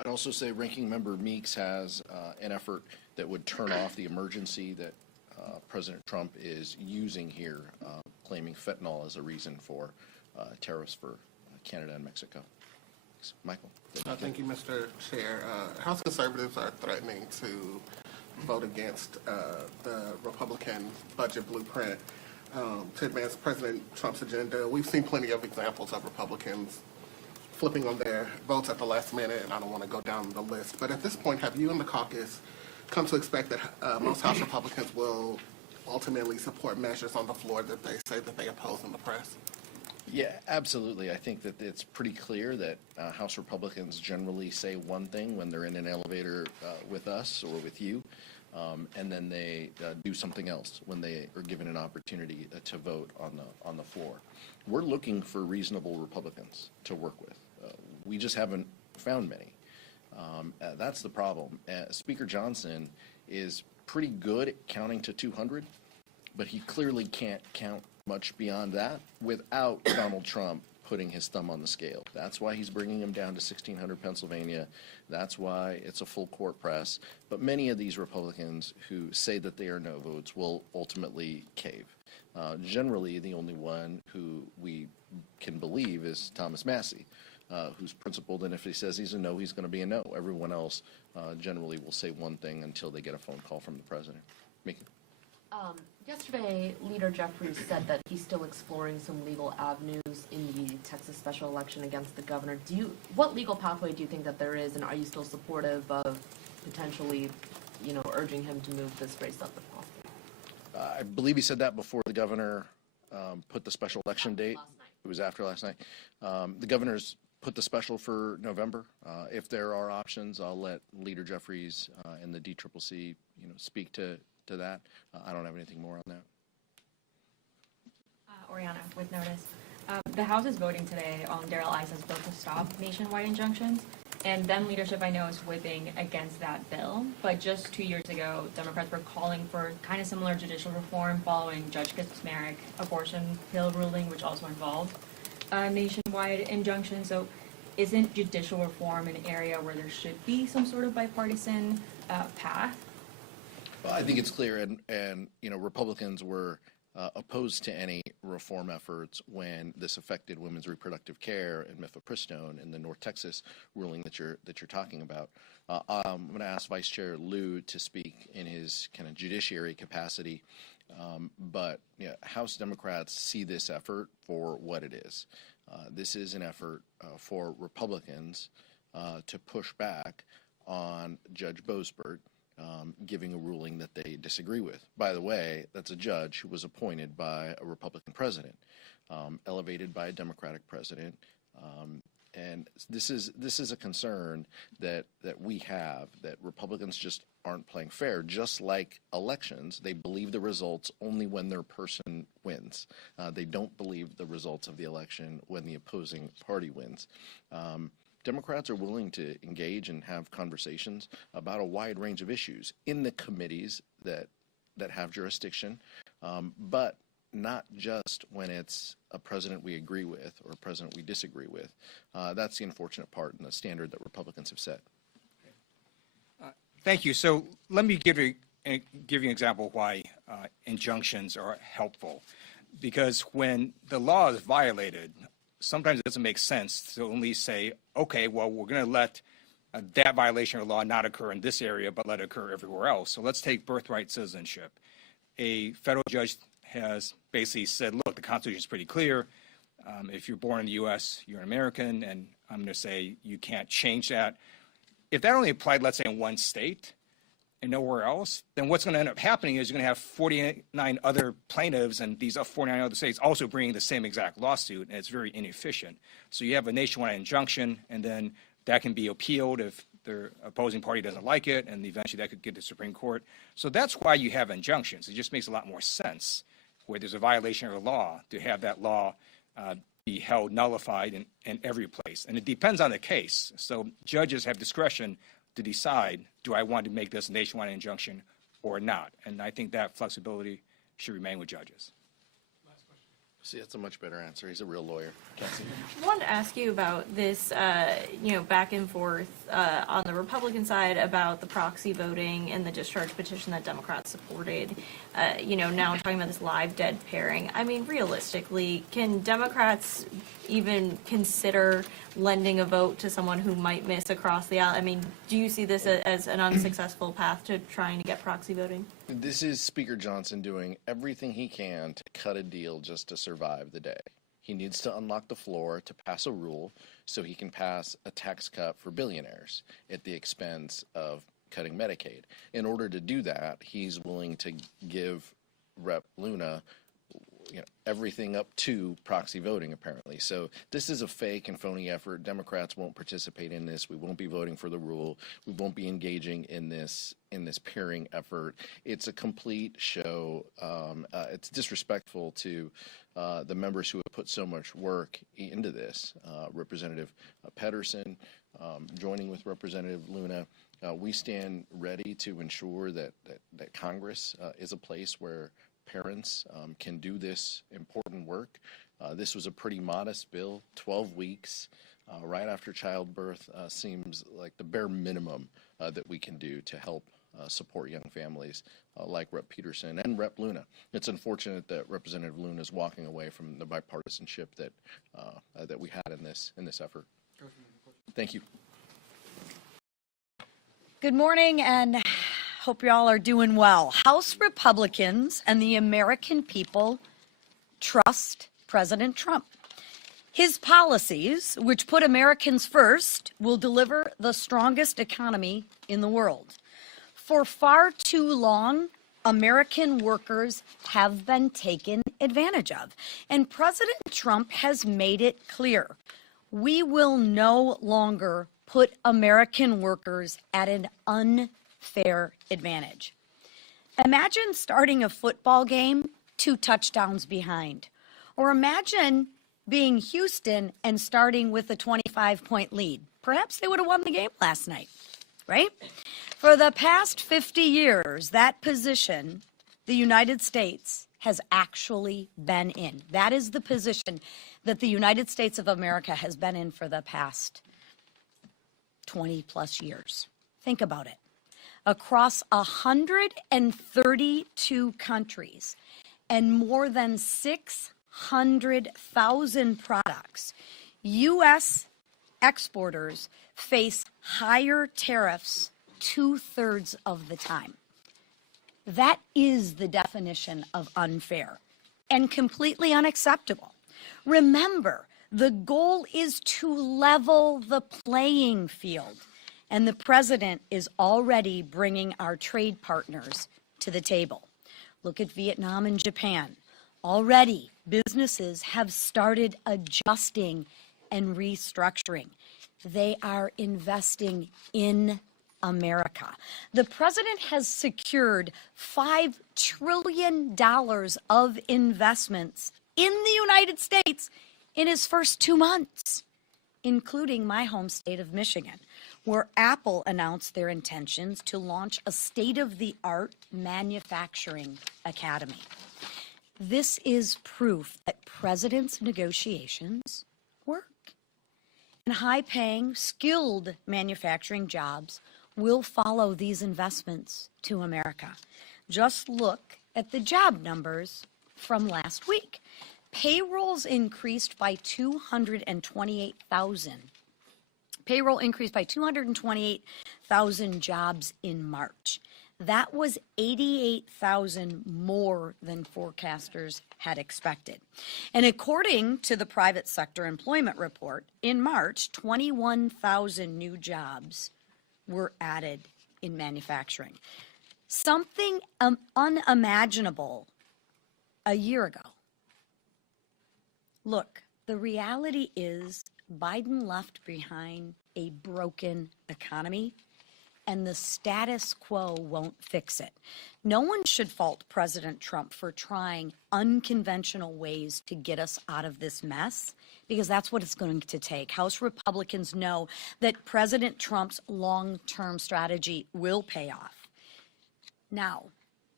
I'd also say Ranking Member Meeks has an effort that would turn off the emergency that President Trump is using here, claiming fentanyl as a reason for tariffs for Canada and Mexico. Thanks. Michael. Thank you, Mr. Chair. House conservatives are threatening to vote against the Republican budget blueprint to advance President Trump's agenda. We've seen plenty of examples of Republicans flipping on their votes at the last minute, and I don't want to go down the list. But at this point, have you and the caucus come to expect that most House Republicans will ultimately support measures on the floor that they say that they oppose in the press? Yeah, absolutely. I think that it's pretty clear that House Republicans generally say one thing when they're in an elevator with us or with you, and then they do something else when they are given an opportunity to vote on the floor. We're looking for reasonable Republicans to work with. We just haven't found many. That's the problem. Speaker Johnson is pretty good at counting to 200, but he clearly can't count much beyond that without Donald Trump putting his thumb on the scale. That's why he's bringing him down to 1600 Pennsylvania. That's why it's a full court press. But many of these Republicans who say that they are no votes will ultimately cave. Generally, the only one who we can believe is Thomas Massey, who's principled, and if he says he's a no, he's going to be a no. Everyone else generally will say one thing until they get a phone call from the president. Mickey? Yesterday, Leader Jeffries said that he's still exploring some legal avenues in the Texas special election against the governor. What legal pathway do you think that there is, and are you still supportive of potentially, urging him to move this race up if possible? I believe he said that before the governor put the special election date. It was after last night. The governor's put the special for November. If there are options, I'll let Leader Jeffries and the DCCC, speak to that. I don't have anything more on that. Oriana, with notice. The House is voting today on Darrell Issa's bill to stop nationwide injunctions, and then leadership, I know, is whipping against that bill. But just 2 years ago, Democrats were calling for kind of similar judicial reform following Judge Kaczmarek abortion pill ruling, which also involved nationwide injunction. So isn't judicial reform an area where there should be some sort of bipartisan path? Well, I think it's clear, and Republicans were opposed to any reform efforts when this affected women's reproductive care and mifepristone in the North Texas ruling that you're talking about. I'm going to ask Vice Chair Lieu to speak in his kind of judiciary capacity, but House Democrats see this effort for what it is. This is an effort for Republicans to push back on Judge Boasberg, giving a ruling that they disagree with. By the way, that's a judge who was appointed by a Republican president, elevated by a Democratic president, and this is a concern that we have, that Republicans just aren't playing fair. Just like elections, they believe the results only when their person wins. They don't believe the results of the election when the opposing party wins. Democrats are willing to engage and have conversations about a wide range of issues in the committees that have jurisdiction, but not just when it's a president we agree with or a president we disagree with. That's the unfortunate part and the standard that Republicans have set. Thank you. So let me give you an example why injunctions are helpful. Because when the law is violated, sometimes it doesn't make sense to only say, okay, well, we're going to let that violation of law not occur in this area, but let it occur everywhere else. So let's take birthright citizenship. A federal judge has basically said, look, the Constitution is pretty clear. If you're born in the U.S., you're an American, and I'm going to say you can't change that. If that only applied, let's say, in one state and nowhere else, then what's going to end up happening is you're going to have 49 other plaintiffs and these 49 other states also bringing the same exact lawsuit, and it's very inefficient. So you have a nationwide injunction, and then that can be appealed if the opposing party doesn't like it, and eventually that could get to the Supreme Court. So that's why you have injunctions. It just makes a lot more sense where there's a violation of a law to have that law be held nullified in every place. And it depends on the case. So judges have discretion to decide, do I want to make this a nationwide injunction or not? And I think that flexibility should remain with judges. See, that's a much better answer. He's a real lawyer. Cassie. I wanted to ask you about this, back and forth on the Republican side about the proxy voting and the discharge petition that Democrats supported. Now talking about this live dead pairing. I mean, realistically, can Democrats even consider lending a vote to someone who might miss across the aisle? I mean, do you see this as an unsuccessful path to trying to get proxy voting? This is Speaker Johnson doing everything he can to cut a deal just to survive the day. He needs to unlock the floor to pass a rule so he can pass a tax cut for billionaires at the expense of cutting Medicaid. In order to do that, he's willing to give Rep. Luna everything up to proxy voting, apparently. So this is a fake and phony effort. Democrats won't participate in this. We won't be voting for the rule. We won't be engaging in this pairing effort. It's a complete show. It's disrespectful to the members who have put so much work into this. Representative Pedersen, joining with Representative Luna. We stand ready to ensure that Congress is a place where parents can do this important work. This was a pretty modest bill, 12 weeks right after childbirth seems like the bare minimum that we can do to help support young families like Rep. Peterson and Rep. Luna. It's unfortunate that Representative Luna is walking away from the bipartisanship that we had in this effort. Thank you. Good morning, and hope you all are doing well. House Republicans and the American people trust President Trump. His policies, which put Americans first, will deliver the strongest economy in the world. For far too long, American workers have been taken advantage of, and President Trump has made it clear. We will no longer put American workers at an unfair advantage. Imagine starting a football game 2 touchdowns behind. Or imagine being Houston and starting with a 25-point lead. Perhaps they would have won the game last night, right? For the past 50 years, that position the United States has actually been in. That is the position that the United States of America has been in for the past 20 plus years. Think about it. Across 132 countries and more than 600,000 products, U.S. exporters face higher tariffs 2/3 of the time. That is the definition of unfair and completely unacceptable. Remember, the goal is to level the playing field, and the president is already bringing our trade partners to the table. Look at Vietnam and Japan. Already, businesses have started adjusting and restructuring. They are investing in America. The president has secured $5 trillion of investments in the United States in his first 2 months, including my home state of Michigan, where Apple announced their intentions to launch a state-of-the-art manufacturing academy. This is proof that president's negotiations work. And high-paying, skilled manufacturing jobs will follow these investments to America. Just look at the job numbers from last week. Payrolls increased by 228,000. Payroll increased by 228,000 jobs in March. That was 88,000 more than forecasters had expected. And according to the private sector employment report, in March, 21,000 new jobs were added in manufacturing. Something unimaginable a year ago. Look, the reality is Biden left behind a broken economy, and the status quo won't fix it. No one should fault President Trump for trying unconventional ways to get us out of this mess, because that's what it's going to take. House Republicans know that President Trump's long-term strategy will pay off. Now,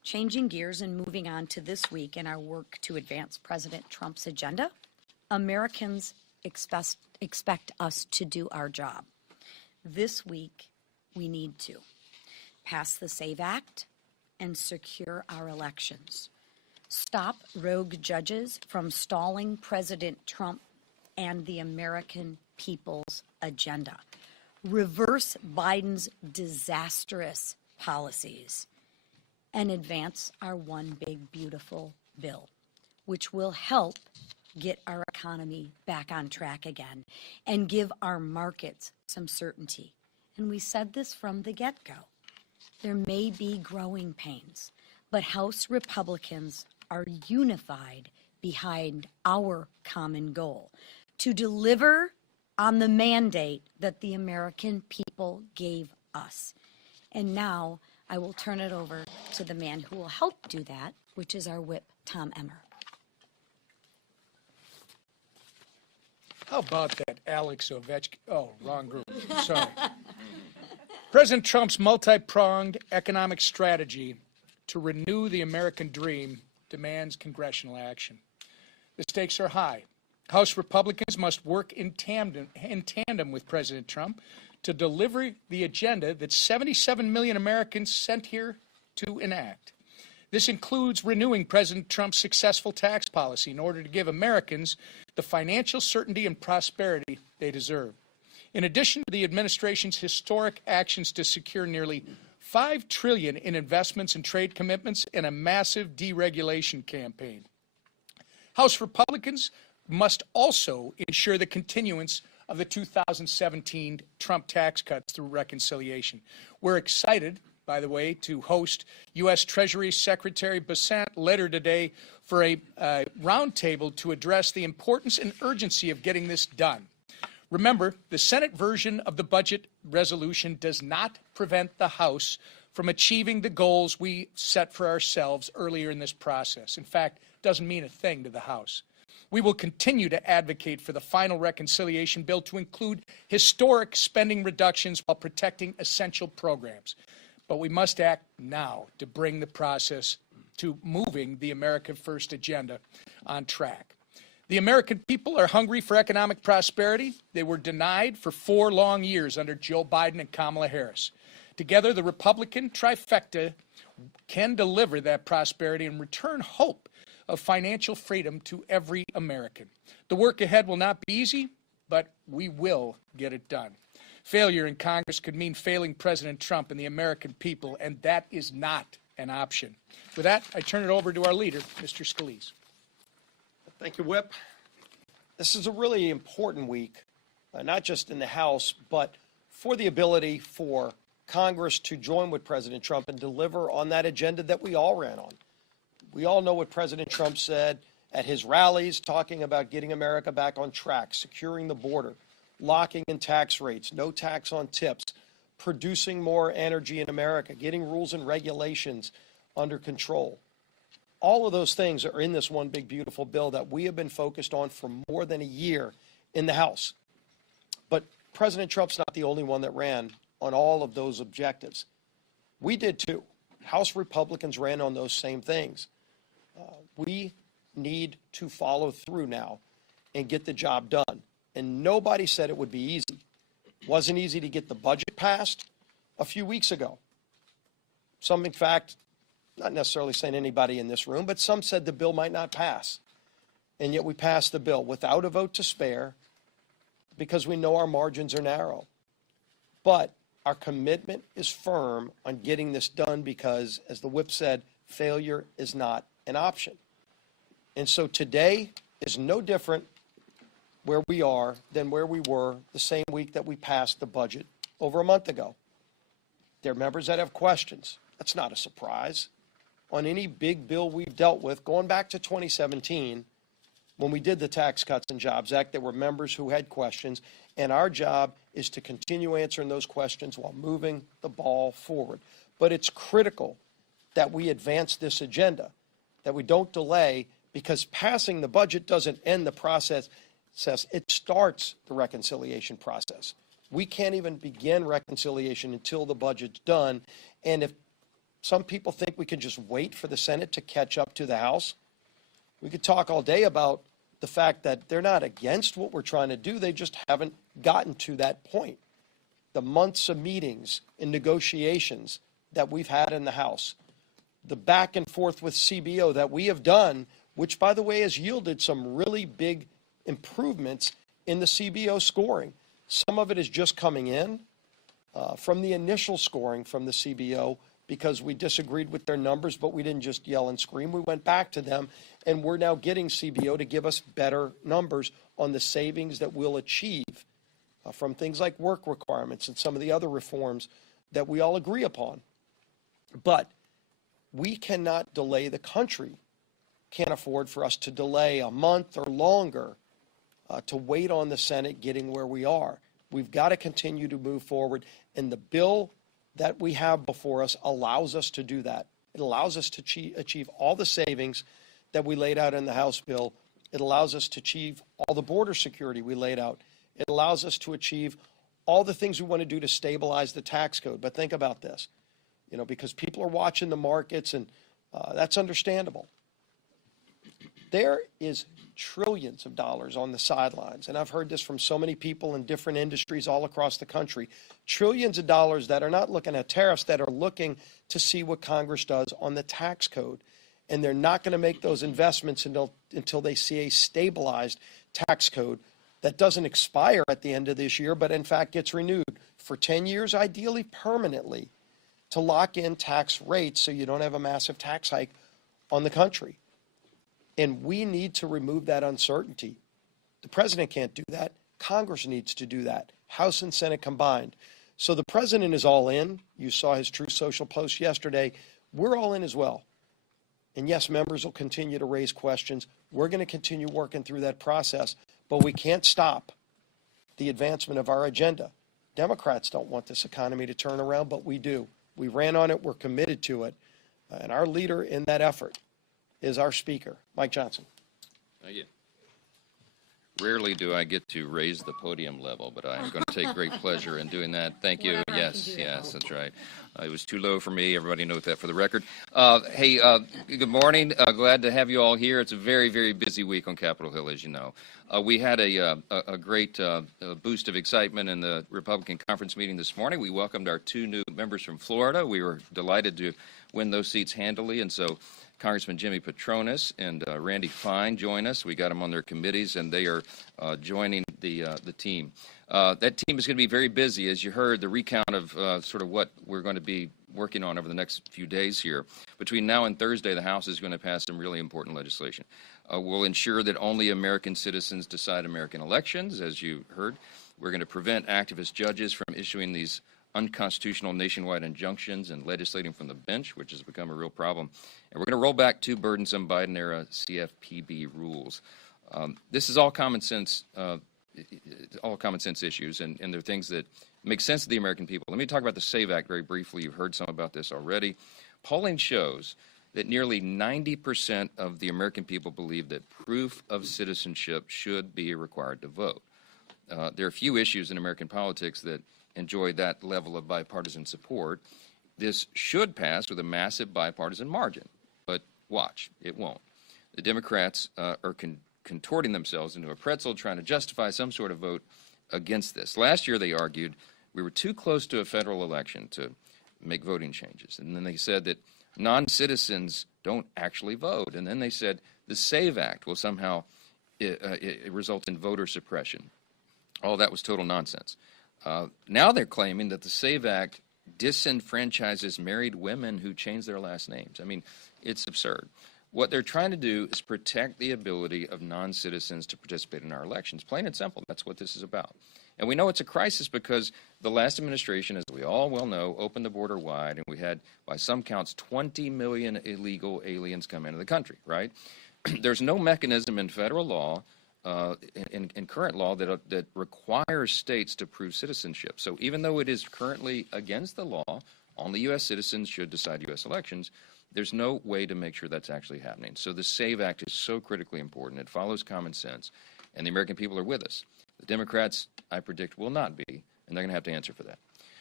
Changing gears and moving on to this week in our work to advance President Trump's agenda, Americans expect us to do our job. This week, we need to pass the SAVE Act and secure our elections. Stop rogue judges from stalling President Trump and the American people's agenda. Reverse Biden's disastrous policies and advance our one big beautiful bill, which will help get our economy back on track again and give our markets some certainty. And we said this from the get-go. There may be growing pains, but House Republicans are unified behind our common goal to deliver on the mandate that the American people gave us. And now I will turn it over to the man who will help do that, which is our whip, Tom Emmer. How about that Alex Ovechkin? Oh, wrong group. Sorry. President Trump's multi-pronged economic strategy to renew the American dream demands congressional action. The stakes are high. House Republicans must work in tandem with President Trump to deliver the agenda that 77 million Americans sent here to enact. This includes renewing President Trump's successful tax policy in order to give Americans the financial certainty and prosperity they deserve. In addition to the administration's historic actions to secure nearly $5 trillion in investments and trade commitments and a massive deregulation campaign. House Republicans must also ensure the continuance of the 2017 Trump tax cuts through reconciliation. We're excited, by the way, to host U.S. Treasury Secretary Bessent later today for a roundtable to address the importance and urgency of getting this done. Remember, the Senate version of the budget resolution does not prevent the House from achieving the goals we set for ourselves earlier in this process. In fact, it doesn't mean a thing to the House. We will continue to advocate for the final reconciliation bill to include historic spending reductions while protecting essential programs. But we must act now to bring the process to moving the America First agenda on track. The American people are hungry for economic prosperity. They were denied for 4 long years under Joe Biden and Kamala Harris. Together, the Republican trifecta can deliver that prosperity and return hope of financial freedom to every American. The work ahead will not be easy, but we will get it done. Failure in Congress could mean failing President Trump and the American people, and that is not an option. With that, I turn it over to our leader, Mr. Scalise. Thank you, Whip. This is a really important week, not just in the House, but for the ability for Congress to join with President Trump and deliver on that agenda that we all ran on. We all know what President Trump said at his rallies, talking about getting America back on track, securing the border, locking in tax rates, no tax on tips, producing more energy in America, getting rules and regulations under control. All of those things are in this one big beautiful bill that we have been focused on for more than a year in the House. But President Trump's not the only one that ran on all of those objectives. We did too. House Republicans ran on those same things. We need to follow through now and get the job done. And nobody said it would be easy. It wasn't easy to get the budget passed a few weeks ago. Some, in fact, not necessarily saying anybody in this room, but some said the bill might not pass. And yet we passed the bill without a vote to spare because we know our margins are narrow. But our commitment is firm on getting this done because, as the whip said, failure is not an option. And so today is no different where we are than where we were the same week that we passed the budget over a month ago. There are members that have questions. That's not a surprise. On any big bill we've dealt with, going back to 2017, when we did the Tax Cuts and Jobs Act, there were members who had questions, and our job is to continue answering those questions while moving the ball forward. But it's critical that we advance this agenda, that we don't delay, because passing the budget doesn't end the process. It starts the reconciliation process. We can't even begin reconciliation until the budget's done. And if Some people think we can just wait for the Senate to catch up to the House. We could talk all day about the fact that they're not against what we're trying to do. They just haven't gotten to that point. The months of meetings and negotiations that we've had in the House, the back and forth with CBO that we have done, which, by the way, has yielded some really big improvements in the CBO scoring. Some of it is just coming in from the initial scoring from the CBO because we disagreed with their numbers, but we didn't just yell and scream. We went back to them, and we're now getting CBO to give us better numbers on the savings that we'll achieve from things like work requirements and some of the other reforms that we all agree upon. But we cannot delay the country. Can't afford for us to delay a month or longer to wait on the Senate getting where we are. We've got to continue to move forward, and the bill that we have before us allows us to do that. It allows us to achieve all the savings that we laid out in the House bill. It allows us to achieve all the border security we laid out. It allows us to achieve all the things we want to do to stabilize the tax code. But think about this, because people are watching the markets, and that's understandable. There is trillions of dollars on the sidelines, and I've heard this from so many people in different industries all across the country. Trillions of dollars that are not looking at tariffs, that are looking to see what Congress does on the tax code. And they're not going to make those investments until they see a stabilized tax code that doesn't expire at the end of this year, but in fact gets renewed for 10 years, ideally permanently, to lock in tax rates so you don't have a massive tax hike on the country. And we need to remove that uncertainty. The president can't do that. Congress needs to do that, House and Senate combined. So the president is all in. You saw his Truth Social post yesterday. We're all in as well. And yes, members will continue to raise questions. We're going to continue working through that process, but we can't stop the advancement of our agenda. Democrats don't want this economy to turn around, but we do. We ran on it. We're committed to it. And our leader in that effort is our Speaker, Mike Johnson. Thank you. Rarely do I get to raise the podium level, but I am going to take great pleasure in doing that. Thank you. Yes, that's right. It was too low for me. Everybody knows that for the record. Hey, good morning. Glad to have you all here. It's a very, very busy week on Capitol Hill, as you know. We had a great boost of excitement in the Republican conference meeting this morning. We welcomed our 2 new members from Florida. We were delighted to win those seats handily, and so Congressman Jimmy Petronis and Randy Fine join us. We got them on their committees, and they are joining the team. That team is going to be very busy, as you heard, the recount of sort of what we're going to be working on over the next few days here. Between now and Thursday, the House is going to pass some really important legislation. We'll ensure that only American citizens decide American elections, as you heard. We're going to prevent activist judges from issuing these unconstitutional nationwide injunctions and legislating from the bench, which has become a real problem. And we're going to roll back 2 burdensome Biden-era CFPB rules. This is all common sense issues, and they're things that make sense to the American people. Let me talk about the SAVE Act very briefly. You've heard some about this already. Polling shows that nearly 90% of the American people believe that proof of citizenship should be required to vote. There are few issues in American politics that enjoy that level of bipartisan support. This should pass with a massive bipartisan margin, but watch, it won't. The Democrats are contorting themselves into a pretzel, trying to justify some sort of vote against this. Last year, they argued we were too close to a federal election to make voting changes. And then they said that non-citizens don't actually vote. And then they said the SAVE Act will somehow result in voter suppression. All that was total nonsense. Now they're claiming that the SAVE Act disenfranchises married women who change their last names. I mean, it's absurd. What they're trying to do is protect the ability of non-citizens to participate in our elections. Plain and simple, that's what this is about. And we know it's a crisis because the last administration, as we all well know, opened the border wide, and we had, by some counts, 20 million illegal aliens come into the country, right? There's no mechanism in federal law, in current law, that requires states to prove citizenship. So even though it is currently against the law, only U.S. citizens should decide U.S. elections, there's no way to make sure that's actually happening. So the SAVE Act is so critically important. It follows common sense, and the American people are with us. The Democrats, I predict, will not be, and they're going to have to answer for that.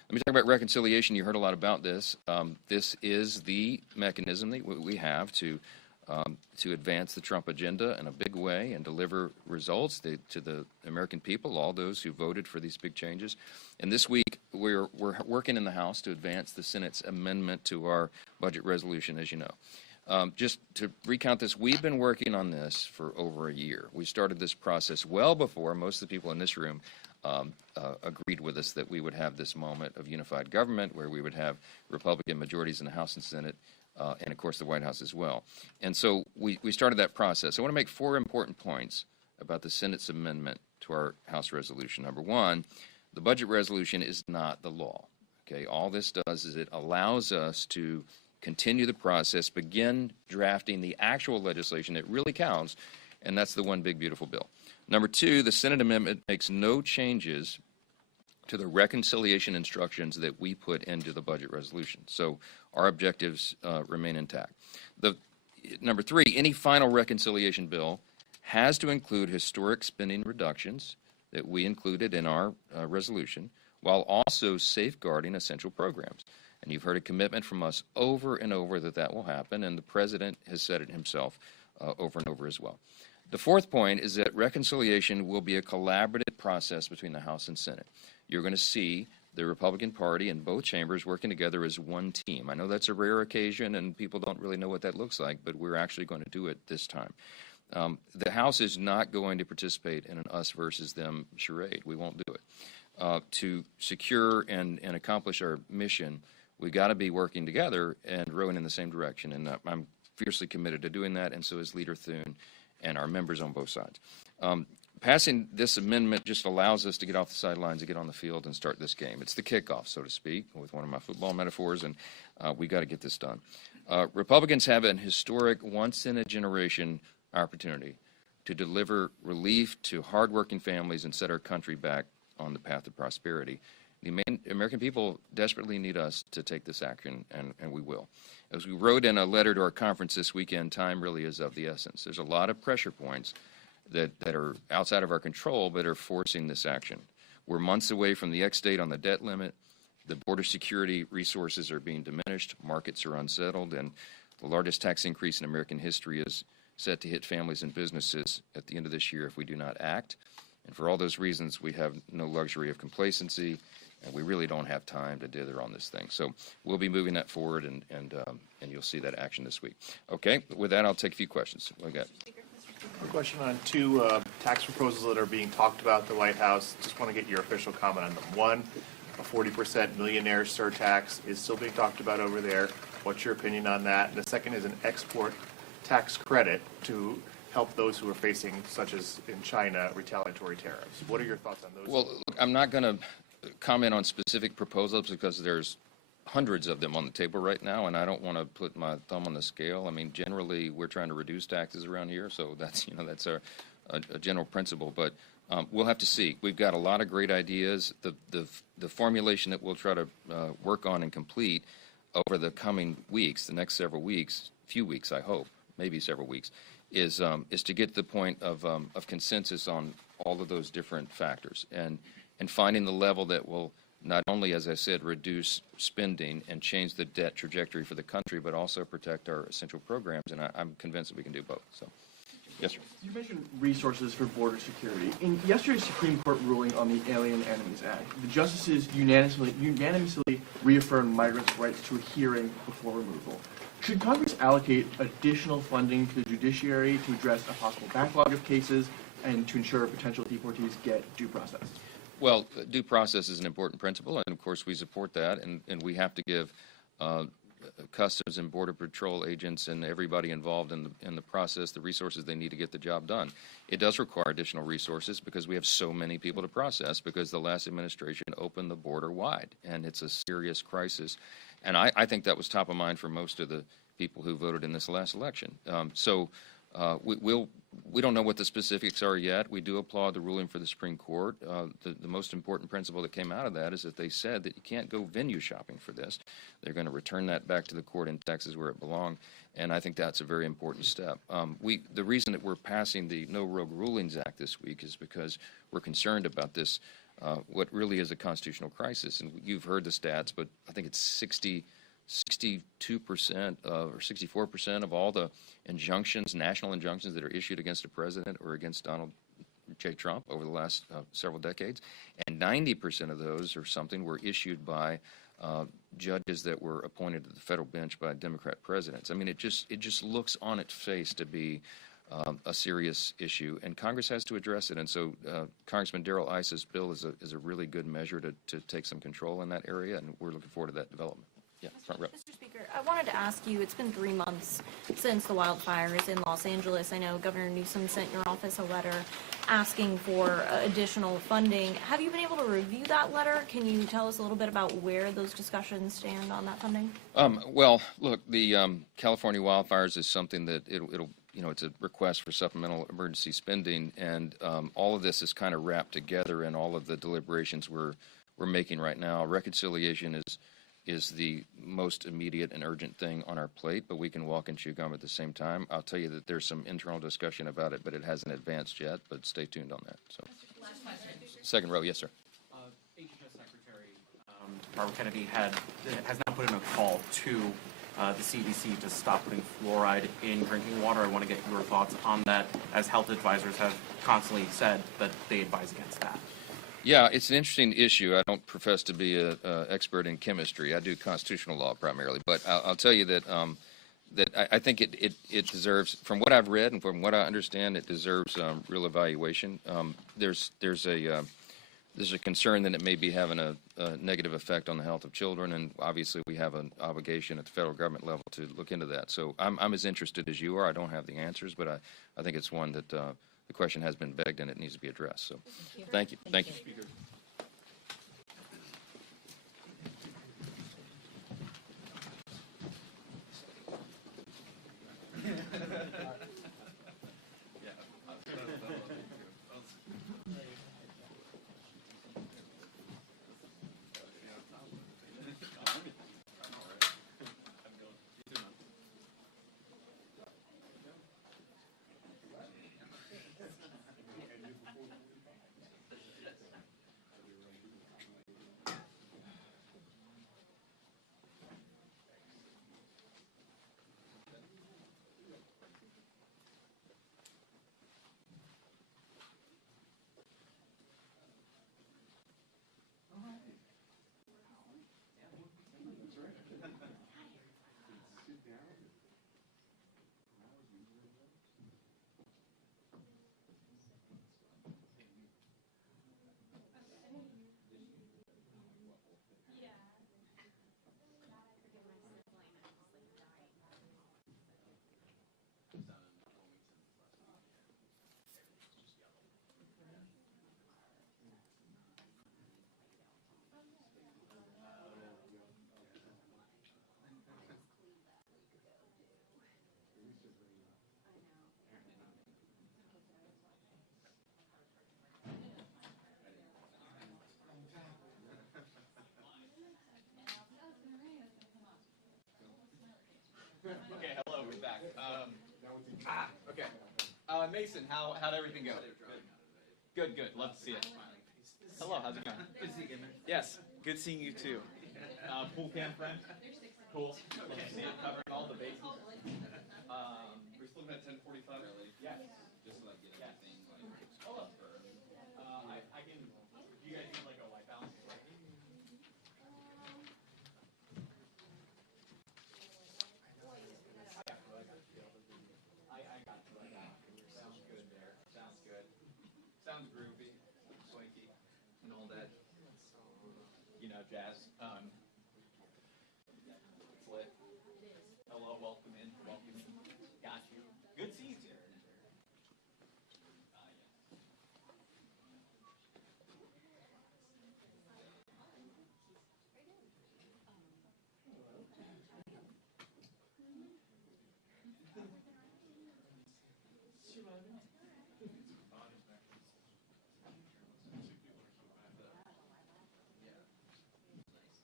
Let me talk about reconciliation. You heard a lot about this. This is the mechanism that we have to advance the Trump agenda in a big way and deliver results to the American people, all those who voted for these big changes. And this week, we're working in the House to advance the Senate's amendment to our budget resolution, as you know. Just to recount this, we've been working on this for over a year. We started this process well before most of the people in this room agreed with us that we would have this moment of unified government where we would have Republican majorities in the House and Senate, and of course the White House as well. And so we started that process. I want to make 4 important points about the Senate's amendment to our House resolution. Number 1, the budget resolution is not the law. Okay, all this does is it allows us to continue the process, begin drafting the actual legislation that really counts, and that's the one big beautiful bill. Number 2, the Senate amendment makes no changes to the reconciliation instructions that we put into the budget resolution. So our objectives remain intact. Number 3, any final reconciliation bill has to include historic spending reductions that we included in our resolution, while also safeguarding essential programs. And you've heard a commitment from us over and over that will happen, and the President has said it himself over and over as well. The 4th point is that reconciliation will be a collaborative process between the House and Senate. You're going to see the Republican Party in both chambers working together as one team. I know that's a rare occasion, and people don't really know what that looks like, but we're actually going to do it this time. The House is not going to participate in an us versus them charade. We won't do it. To secure and accomplish our mission, we've got to be working together and rowing in the same direction, and I'm fiercely committed to doing that, and so is Leader Thune and our members on both sides. Passing this amendment just allows us to get off the sidelines and get on the field and start this game. It's the kickoff, so to speak, with one of my football metaphors, and we got to get this done. Republicans have an historic, once-in-a-generation opportunity to deliver relief to hardworking families and set our country back on the path of prosperity. The American people desperately need us to take this action, and we will. As we wrote in a letter to our conference this weekend, time really is of the essence. There's a lot of pressure points that are outside of our control but are forcing this action. We're months away from the X-date on the debt limit. The border security resources are being diminished. Markets are unsettled, and the largest tax increase in American history is set to hit families and businesses at the end of this year if we do not act. And for all those reasons, we have no luxury of complacency, and we really don't have time to dither on this thing. So we'll be moving that forward, and you'll see that action this week. Okay, with that, I'll take a few questions. What do we got? A question on 2 tax proposals that are being talked about at the White House. Just want to get your official comment on them. 1, a 40% millionaire surtax is still being talked about over there. What's your opinion on that? And the second is an export tax credit to help those who are facing, such as in China, retaliatory tariffs. What are your thoughts on those? Well, look, I'm not going to comment on specific proposals because there's hundreds of them on the table right now, and I don't want to put my thumb on the scale. I mean, generally, we're trying to reduce taxes around here, so that's a general principle. But we'll have to see. We've got a lot of great ideas. The formulation that we'll try to work on and complete over the coming weeks, the next several weeks, few weeks, I hope, maybe several weeks, is to get to the point of consensus on all of those different factors and finding the level that will not only, as I said, reduce spending and change the debt trajectory for the country, but also protect our essential programs, and I'm convinced that we can do both. So, yes, sir. You mentioned resources for border security. In yesterday's Supreme Court ruling on the Alien Enemies Act, the justices unanimously reaffirmed migrants' rights to a hearing before removal. Should Congress allocate additional funding to the judiciary to address a possible backlog of cases and to ensure potential deportees get due process? Well, due process is an important principle, and of course we support that, and we have to give Customs and Border Patrol agents and everybody involved in the process the resources they need to get the job done. It does require additional resources because we have so many people to process because the last administration opened the border wide, and it's a serious crisis. And I think that was top of mind for most of the people who voted in this last election. We don't know what the specifics are yet. We do applaud the ruling for the Supreme Court. The most important principle that came out of that is that they said that you can't go venue shopping for this. They're going to return that back to the court in Texas where it belonged, and I think that's a very important step. The reason that we're passing the No Rogue Rulings Act this week is because we're concerned about this what really is a constitutional crisis. And you've heard the stats, but I think it's 62% or 64% of all the injunctions, national injunctions that are issued against a president or against Donald J. Trump over the last several decades. And 90% of those or something were issued by judges that were appointed to the federal bench by Democrat presidents. I mean, it just looks on its face to be a serious issue, and Congress has to address it. And so Congressman Darrell Iss's bill is a really good measure to take some control in that area, and we're looking forward to that development. Yeah, front row. Mr. Speaker, I wanted to ask you, it's been 3 months since the wildfires in Los Angeles. I know Governor Newsom sent your office a letter asking for additional funding. Have you been able to review that letter? Can you tell us a little bit about where those discussions stand on that funding? Well, look, the California wildfires is something that it'll it's a request for supplemental emergency spending, and all of this is kind of wrapped together in all of the deliberations we're making right now. Reconciliation is the most immediate and urgent thing on our plate, but we can walk and chew gum at the same time. I'll tell you that there's some internal discussion about it, but it hasn't advanced yet, but stay tuned on that. So, second row, yes, sir. HHS Secretary Barbara Kennedy has now put in a call to the CDC to stop putting fluoride in drinking water. I want to get your thoughts on that, as health advisors have constantly said that they advise against that. Yeah, it's an interesting issue. I don't profess to be an expert in chemistry. I do constitutional law primarily, but I'll tell you that I think it deserves, from what I've read and from what I understand, it deserves real evaluation. There's a concern that it may be having a negative effect on the health of children, and obviously we have an obligation at the federal government level to look into that. So I'm as interested as you are. I don't have the answers, but I think it's one that the question has been begged and it needs to be addressed. So thank you. Thank you. Okay, hello, we're back. Okay. Mason, how'd everything go? Good, good. Love to see it. Hello, how's it going? Good to see you, Emmer. Yes, good seeing you too. Pool cam friend? Cool. Love to see it covering all the bases. We're still at 10:45? Yes. Just like get everything like. Hello. I can. Do you guys need like a white balance? Sounds good there. Sounds good. Sounds groovy, swanky, and all that. Jazz. It's lit. Hello, welcome in. Welcome in. Got you. Good seeing you.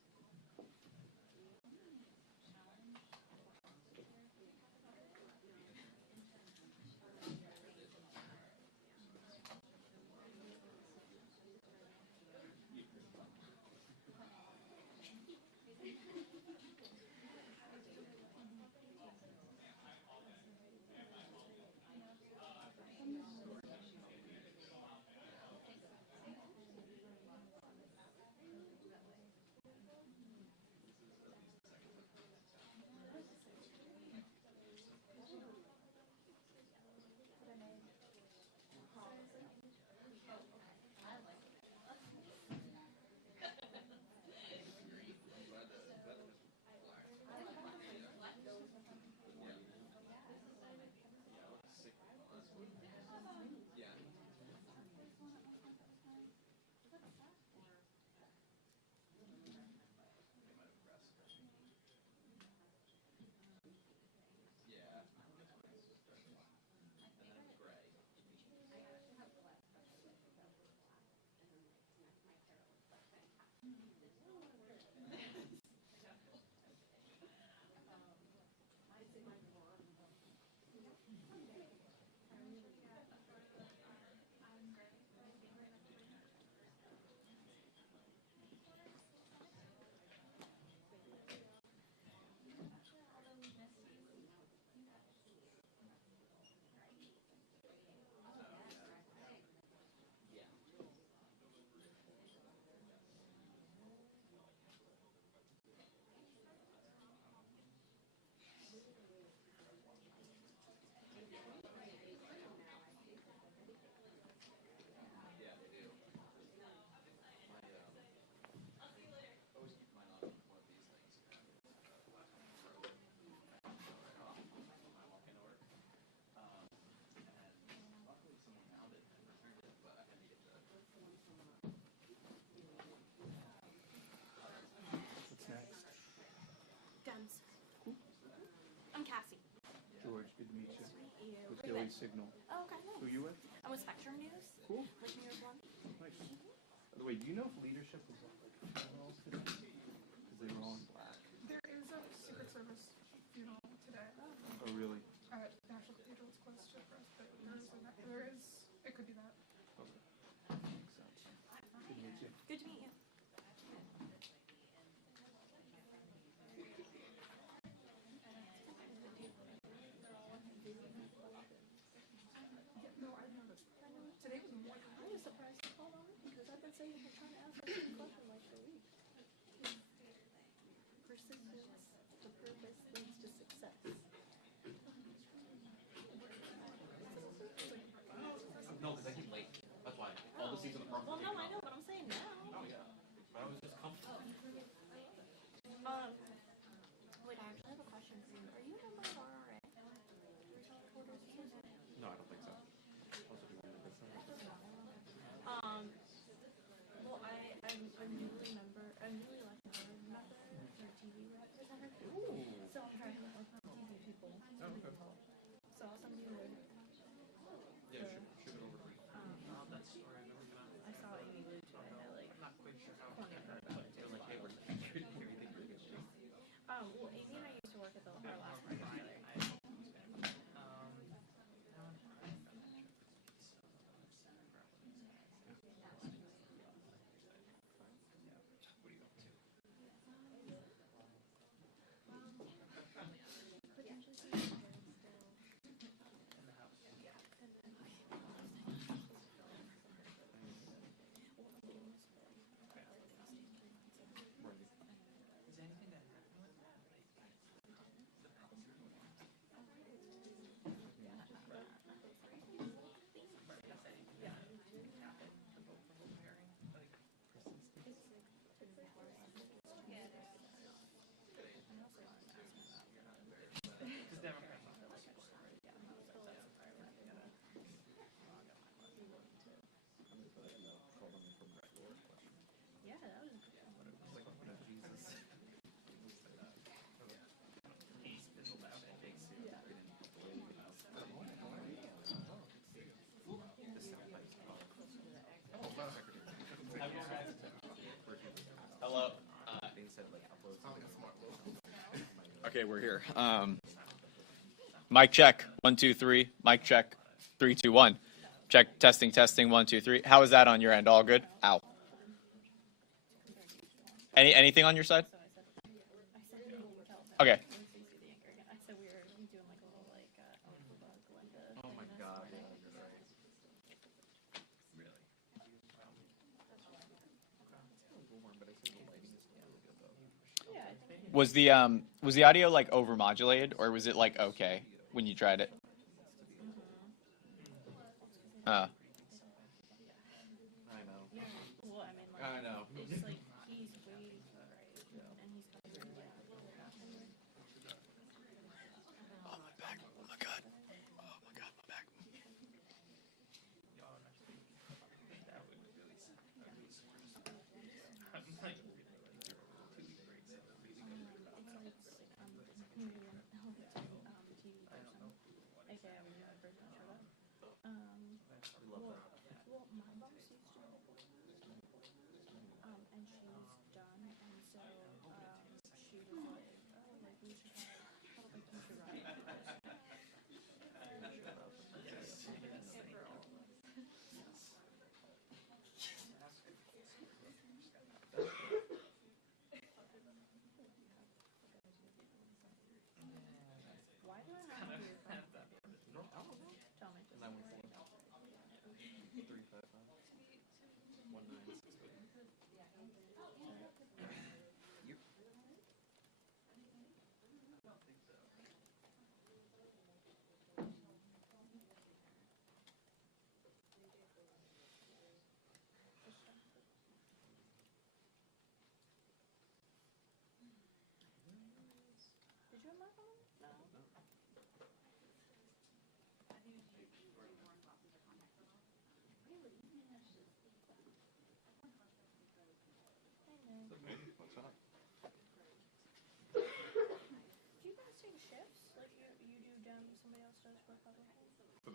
Daily Signal. Oh, okay, nice. Who are you with? I'm with Spectrum News. Cool. Like New York One. Nice. By the way, do you know if leadership was at like a funeral today? Because they were all in black. There is a Secret Service funeral today. Oh, really? At National Cathedral. It's close to us, but it could be that. Okay. Makes sense. Good to meet you. Good to meet you. No, I noticed. Today was more. I was surprised to call on because I've been saying I've been trying to ask that same question like for weeks. Persistence to purpose leads to success. No, because I keep late. That's why. All the seats in the front. Well, no, I know, but I'm saying now. Oh yeah. But I was just comfortable. Wait, I actually have a question for you. Are you a member of RRA? Reporters Association? No, I don't think so. Also, do you want to listen? Well, I'm newly elected member for TV representative. Ooh. So I'm trying to work with TV people. Oh, okay. So I'll send you Yeah, shoot it over to me. That story I've never been on. I saw it in Lieu today. I'm not quite sure how I heard about it. They're like, hey, we're everything you're gonna do. Well, Amy and I used to work at our last one together. Yeah, that was Hello. Okay, we're here. Mic check. 1, 2, 3. Mic check. 3, 2, 1. Check. Testing. Testing. 1, 2, 3. How is that on your end? All good? Ow. Anything on your side? Okay. Oh my God. Was the audio like overmodulated or was it like okay when you tried it? I know. Well, I mean, like, I know. it's like he's way right, and he's coming from Oh, my back. Oh, my God. Oh, my God, my back. Well, my boss used to, and she's done, and so, she was like, oh, like, we should have, like, you should run it. Why do I have your phone? Tell me. 914. 355. 1968. Did you have my phone? No. What's up? Do you guys take shifts? Like you do Dem, somebody else does Republican?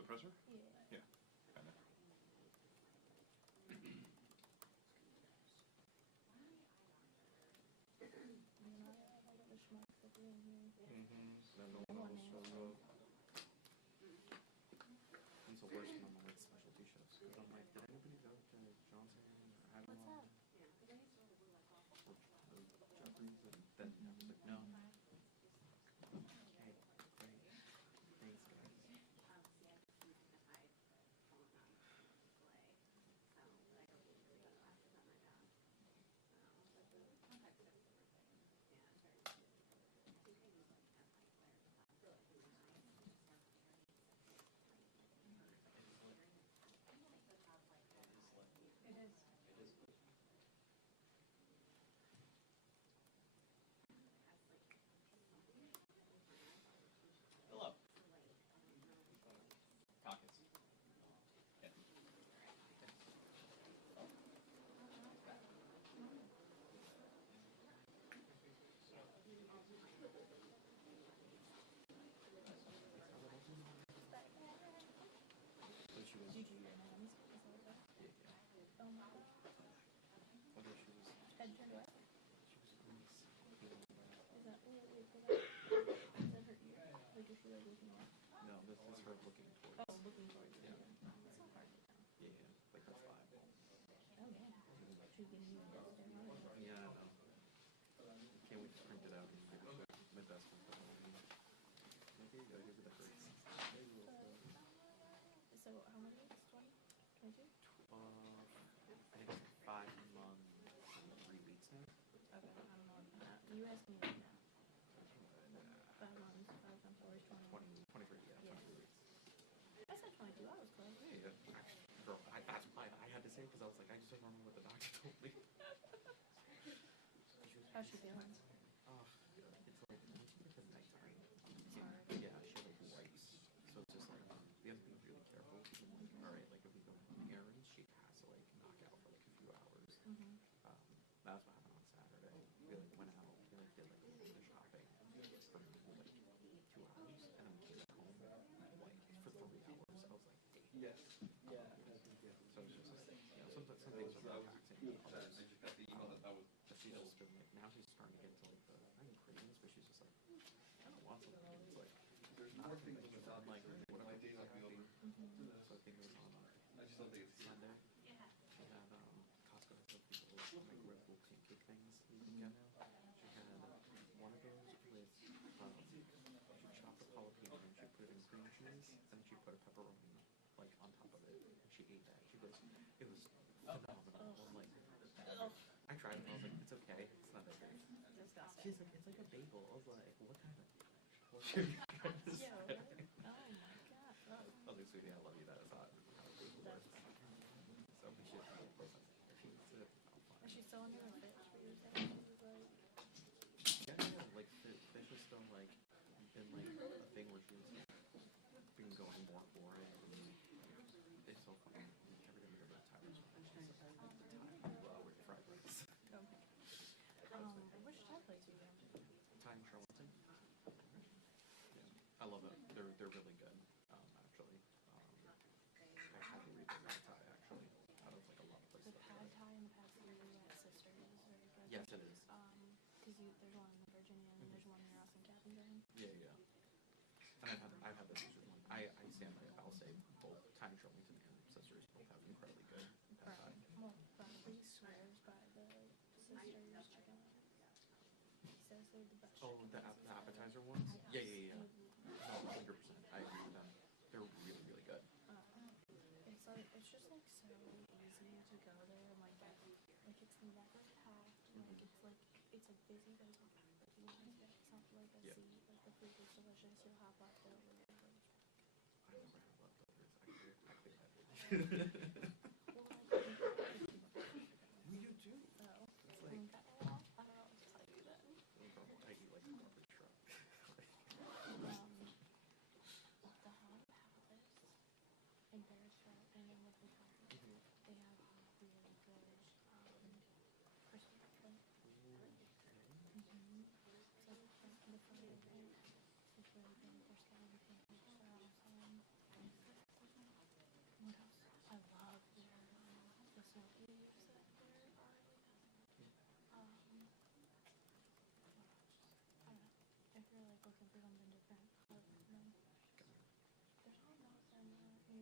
presser? Yeah. Yeah. Kinda. It's the worst when I'm on like specialty shows. Because I'm like, did anybody go to Johnson or Aguilar? Or Jeffries? And then I was like, no. Okay, great. Thanks, guys. Hello. Caucus. Yeah. So she was. Did you hear my name's is that okay? Yeah. Oh my god. Although she was. Head turned away? She was always feeling Is that wait, go back. Is that her ear? Like is she like looking up? no, this is her looking towards. Oh, looking towards you. Yeah. It's not hard to tell. Yeah, like her thigh. Oh yeah. She's getting you this there. Yeah, I know. Can't wait to print it out and give it to my best friend. Maybe you gotta give it a first. So how many is 20? 22? I think it's 5 months and 3 weeks now. Okay, I don't know. You asked me right now. 5 months, 5 times 4 is 20. 23, yeah, 23 weeks. I said 22, I was close. Yeah, girl, that's why I had to say it because I was like, I just don't remember what the doctor told me. How's she feeling? Oh, it's like, when she gets at nighttime, Sorry. yeah, she like wipes. So it's just like, we have to be really careful. Like, all right, like if we go on errands, she has to like knock out for like a few hours. Mhm. That's what happened on Saturday. We like went out, we like did like a little bit of shopping for like 2 hours, and then we came home like for 3 hours. I was like, yes, yeah. So it's just like, you know, some things are more taxing. Others, but she's just been like, now she's starting to get into like the not even cravings, but she's just like, I don't want something. It's like there's not things I'm like whatever makes her happy. So I think it was on Sunday. She had Costco has those people microwavable pancake things you can get now. She had one of those with she chopped up jalapeno and she put it in cream cheese and she put a pepperoni like on top of it and she ate that. She goes, it was phenomenal. I'm like, I tried it and I was like, it's okay, it's not that great. Disgusting. She's like, it's like a bagel. I was like, what kind of? What are you trying to say? Oh my god. I was like, sweetie, I love you. That is hot. So we should. She needs to. Is she still under the fish for you saying? Like, Yeah, like fish is still like been like a thing where she's been going more for it. And it's so funny. Every time we go to Tyler's, she's like, Thai with fried rice. okay. Which Thai place are you going to? Thai in Charlton. Yeah, I love it. They're really good. Actually, I highly rate their Thai actually. Out of like a lot of places. The pad Thai and the pad seaweed at Sisters is very good. Yes, it is. Because there's one in Virginia and there's one near us in Captain. Yeah, yeah. And I've had the Sisters one. I stand by it. I'll say both Thai in Charlton and Sisters both have incredibly good pad Thai. Well, Bradley swears by the Sisters chicken. He says they're the best. Oh, the appetizer ones? Yeah. No, 100%. I agree with them. They're really, really good. It's like it's just like so easy to go there and like it's never packed. Like it's like busy, but it's not packed. Like you want to it's not like a seat. Like the food is delicious. You'll have leftovers. I never had leftovers. I think I did. Well, you do. Oh. It's like I don't know what to tell you then. I eat like a garbage truck. The Hot Palace in Paris, right? And then with the Caucus, they have really good crispy chicken. So the fried egg, it's really good. Their scallion pancakes are awesome.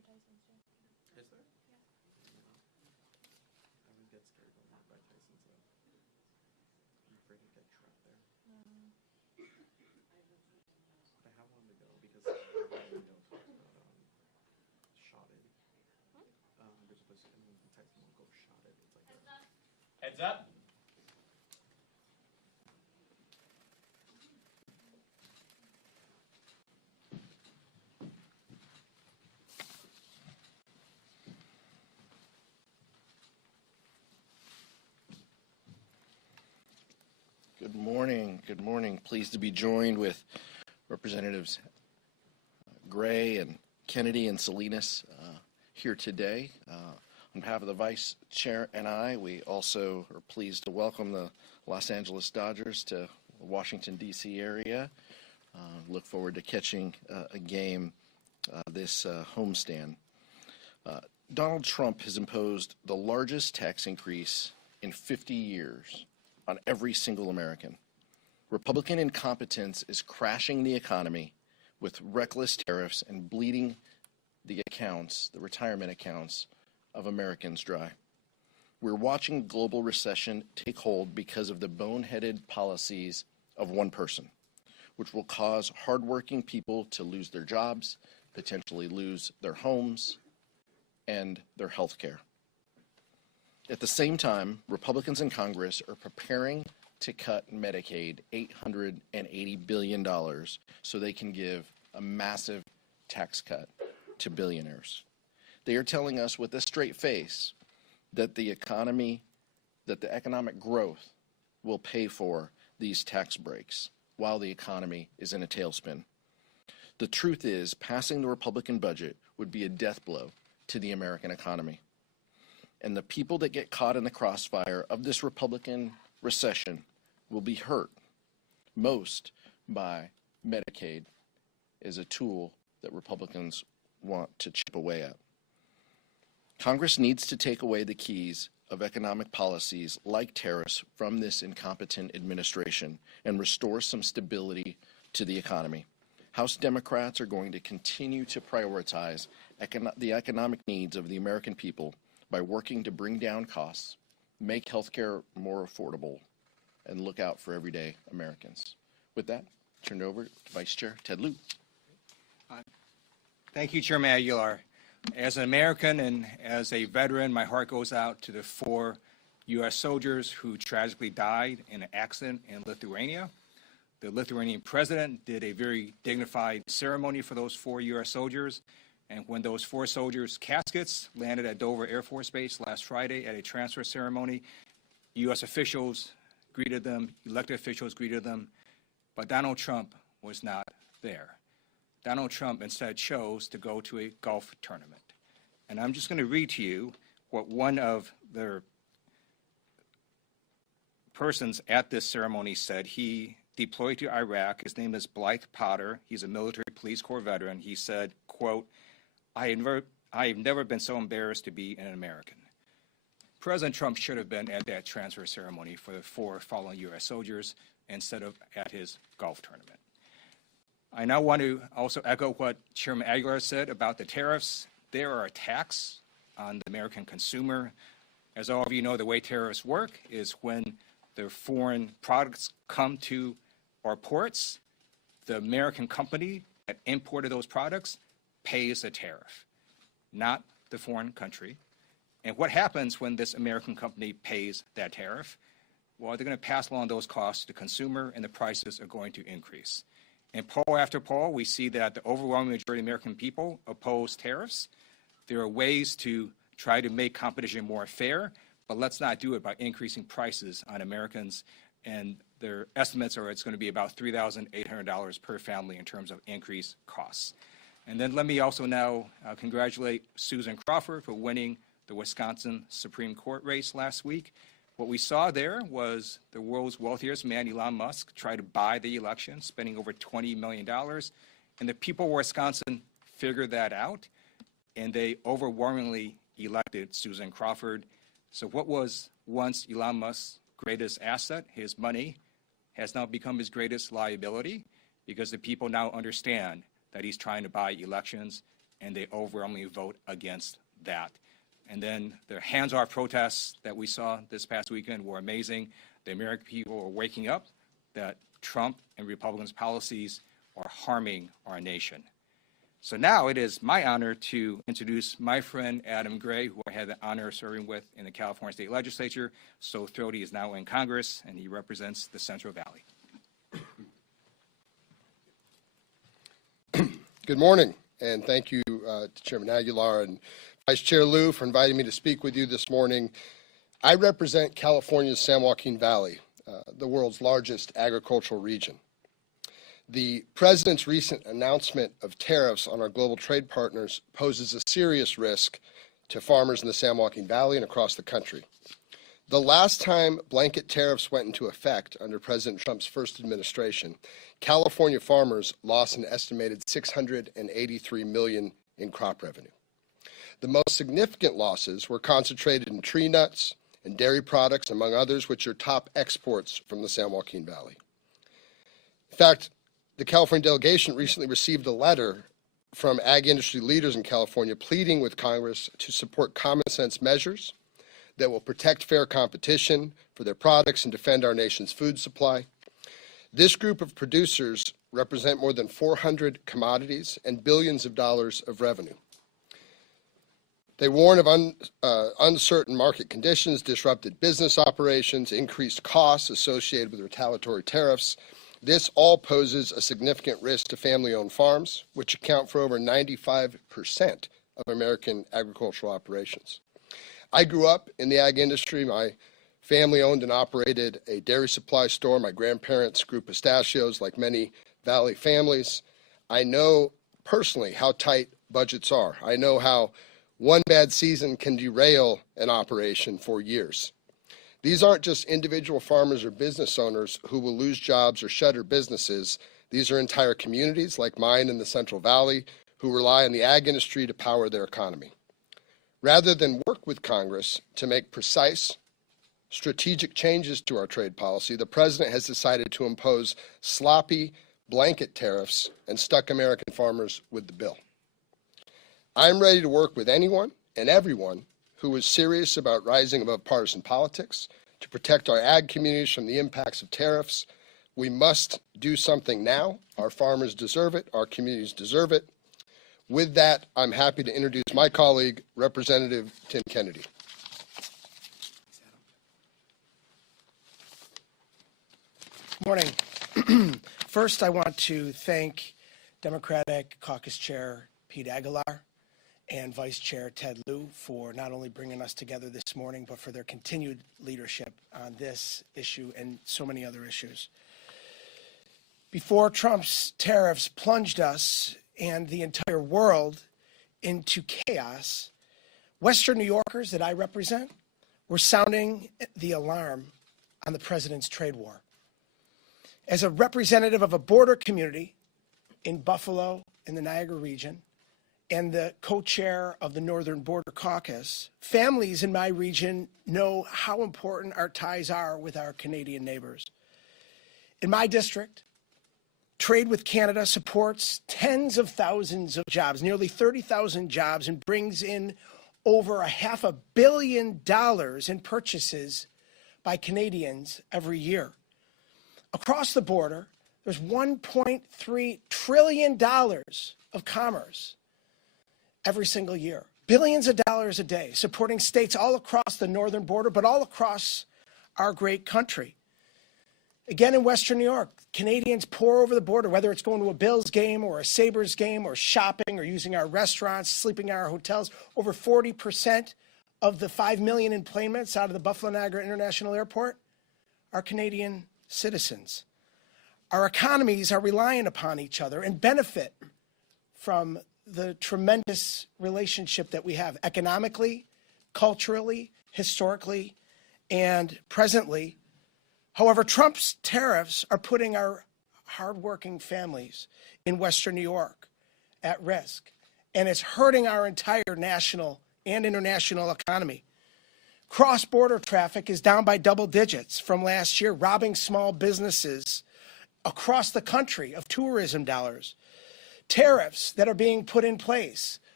Tyson's gym. Is there? I would get scared going by Tyson's though. I'm afraid to get trapped there. But I have one to go because I have one window shotted. There's a place in Tyson will go shotted. It's like Heads up. Good morning. Good morning. Pleased to be joined with Representatives Gray and Kennedy and Salinas here today. On behalf of the Vice Chair and I, we also are pleased to welcome the Los Angeles Dodgers to the Washington, D.C. area. Look forward to catching a game this homestand. Donald Trump has imposed the largest tax increase in 50 years on every single American. Republican incompetence is crashing the economy with reckless tariffs and bleeding the accounts, the retirement accounts of Americans dry. We're watching global recession take hold because of the boneheaded policies of one person, which will cause hardworking people to lose their jobs, potentially lose their homes and their health care. At the same time, Republicans in Congress are preparing to cut Medicaid $880 billion so they can give a massive tax cut to billionaires. They are telling us with a straight face that the economic growth will pay for these tax breaks while the economy is in a tailspin. The truth is, passing the Republican budget would be a death blow to the American economy. And the people that get caught in the crossfire of this Republican recession will be hurt most by Medicaid as a tool that Republicans want to chip away at. Congress needs to take away the keys of economic policies like tariffs from this incompetent administration and restore some stability to the economy. House Democrats are going to continue to prioritize the economic needs of the American people by working to bring down costs, make healthcare more affordable, and look out for everyday Americans. With that, turn it over to Vice Chair Ted Lieu. Thank you, Chairman Aguilar. As an American and as a veteran, my heart goes out to the 4 U.S. soldiers who tragically died in an accident in Lithuania. The Lithuanian president did a very dignified ceremony for those 4 U.S. soldiers. And when those 4 soldiers' caskets landed at Dover Air Force Base last Friday at a transfer ceremony, U.S. officials greeted them, elected officials greeted them, but Donald Trump was not there. Donald Trump instead chose to go to a golf tournament. And I'm just going to read to you what one of the persons at this ceremony said. He deployed to Iraq. His name is Blythe Potter. He's a military police corps veteran. He said, quote, I have never been so embarrassed to be an American. President Trump should have been at that transfer ceremony for the 4 fallen U.S. soldiers instead of at his golf tournament. I now want to also echo what Chairman Aguilar said about the tariffs. They are a tax on the American consumer. As all of you know, the way tariffs work is when the foreign products come to our ports, the American company that imported those products pays a tariff, not the foreign country. And what happens when this American company pays that tariff? Well, they're going to pass along those costs to the consumer, and the prices are going to increase. In poll after poll, we see that the overwhelming majority of American people oppose tariffs. There are ways to try to make competition more fair, but let's not do it by increasing prices on Americans. And their estimates are it's going to be about $3,800 per family in terms of increased costs. And then let me also now congratulate Susan Crawford for winning the Wisconsin Supreme Court race last week. What we saw there was the world's wealthiest man, Elon Musk, try to buy the election, spending over $20 million. And the people of Wisconsin figured that out, and they overwhelmingly elected Susan Crawford. So what was once Elon Musk's greatest asset, his money, has now become his greatest liability, because the people now understand that he's trying to buy elections, and they overwhelmingly vote against that. And then the hands-off protests that we saw this past weekend were amazing. The American people are waking up that Trump and Republicans' policies are harming our nation. So now it is my honor to introduce my friend Adam Gray, who I had the honor of serving with in the California State Legislature. So thrilled he is now in Congress, and he represents the Central Valley. Good morning, and thank you to Chairman Aguilar and Vice Chair Lieu for inviting me to speak with you this morning. I represent California's San Joaquin Valley, the world's largest agricultural region. The President's recent announcement of tariffs on our global trade partners poses a serious risk to farmers in the San Joaquin Valley and across the country. The last time blanket tariffs went into effect under President Trump's first administration, California farmers lost an estimated $683 million in crop revenue. The most significant losses were concentrated in tree nuts and dairy products, among others, which are top exports from the San Joaquin Valley. In fact, the California delegation recently received a letter from ag industry leaders in California pleading with Congress to support common sense measures that will protect fair competition for their products and defend our nation's food supply. This group of producers represent more than 400 commodities and billions of dollars of revenue. They warn of uncertain market conditions, disrupted business operations, increased costs associated with retaliatory tariffs. This all poses a significant risk to family-owned farms, which account for over 95% of American agricultural operations. I grew up in the ag industry. My family owned and operated a dairy supply store. My grandparents grew pistachios like many Valley families. I know personally how tight budgets are. I know how one bad season can derail an operation for years. These aren't just individual farmers or business owners who will lose jobs or shutter businesses. These are entire communities like mine in the Central Valley who rely on the ag industry to power their economy. Rather than work with Congress to make precise, strategic changes to our trade policy, the President has decided to impose sloppy blanket tariffs and stuck American farmers with the bill. I'm ready to work with anyone and everyone who is serious about rising above partisan politics to protect our ag communities from the impacts of tariffs. We must do something now. Our farmers deserve it. Our communities deserve it. With that, I'm happy to introduce my colleague, Representative Tim Kennedy. Morning. First, I want to thank Democratic Caucus Chair Pete Aguilar and Vice Chair Ted Lieu for not only bringing us together this morning, but for their continued leadership on this issue and so many other issues. Before Trump's tariffs plunged us and the entire world into chaos, Western New Yorkers that I represent were sounding the alarm on the president's trade war. As a representative of a border community in Buffalo, in the Niagara region, and the co-chair of the Northern Border Caucus, families in my region know how important our ties are with our Canadian neighbors. In my district, trade with Canada supports tens of thousands of jobs, nearly 30,000 jobs, and brings in over $500 million in purchases by Canadians every year. Across the border, there's $1.3 trillion of commerce every single year. Billions of dollars a day, supporting states all across the northern border, but all across our great country. Again, in Western New York, Canadians pour over the border, whether it's going to a Bills game or a Sabres game or shopping or using our restaurants, sleeping in our hotels. Over 40% of the 5 million enplanements out of the Buffalo Niagara International Airport are Canadian citizens. Our economies are reliant upon each other and benefit from the tremendous relationship that we have economically, culturally, historically, and presently. However, Trump's tariffs are putting our hardworking families in Western New York at risk, and it's hurting our entire national and international economy. Cross-border traffic is down by double digits from last year, robbing small businesses across the country of tourism dollars. Tariffs that are being put in place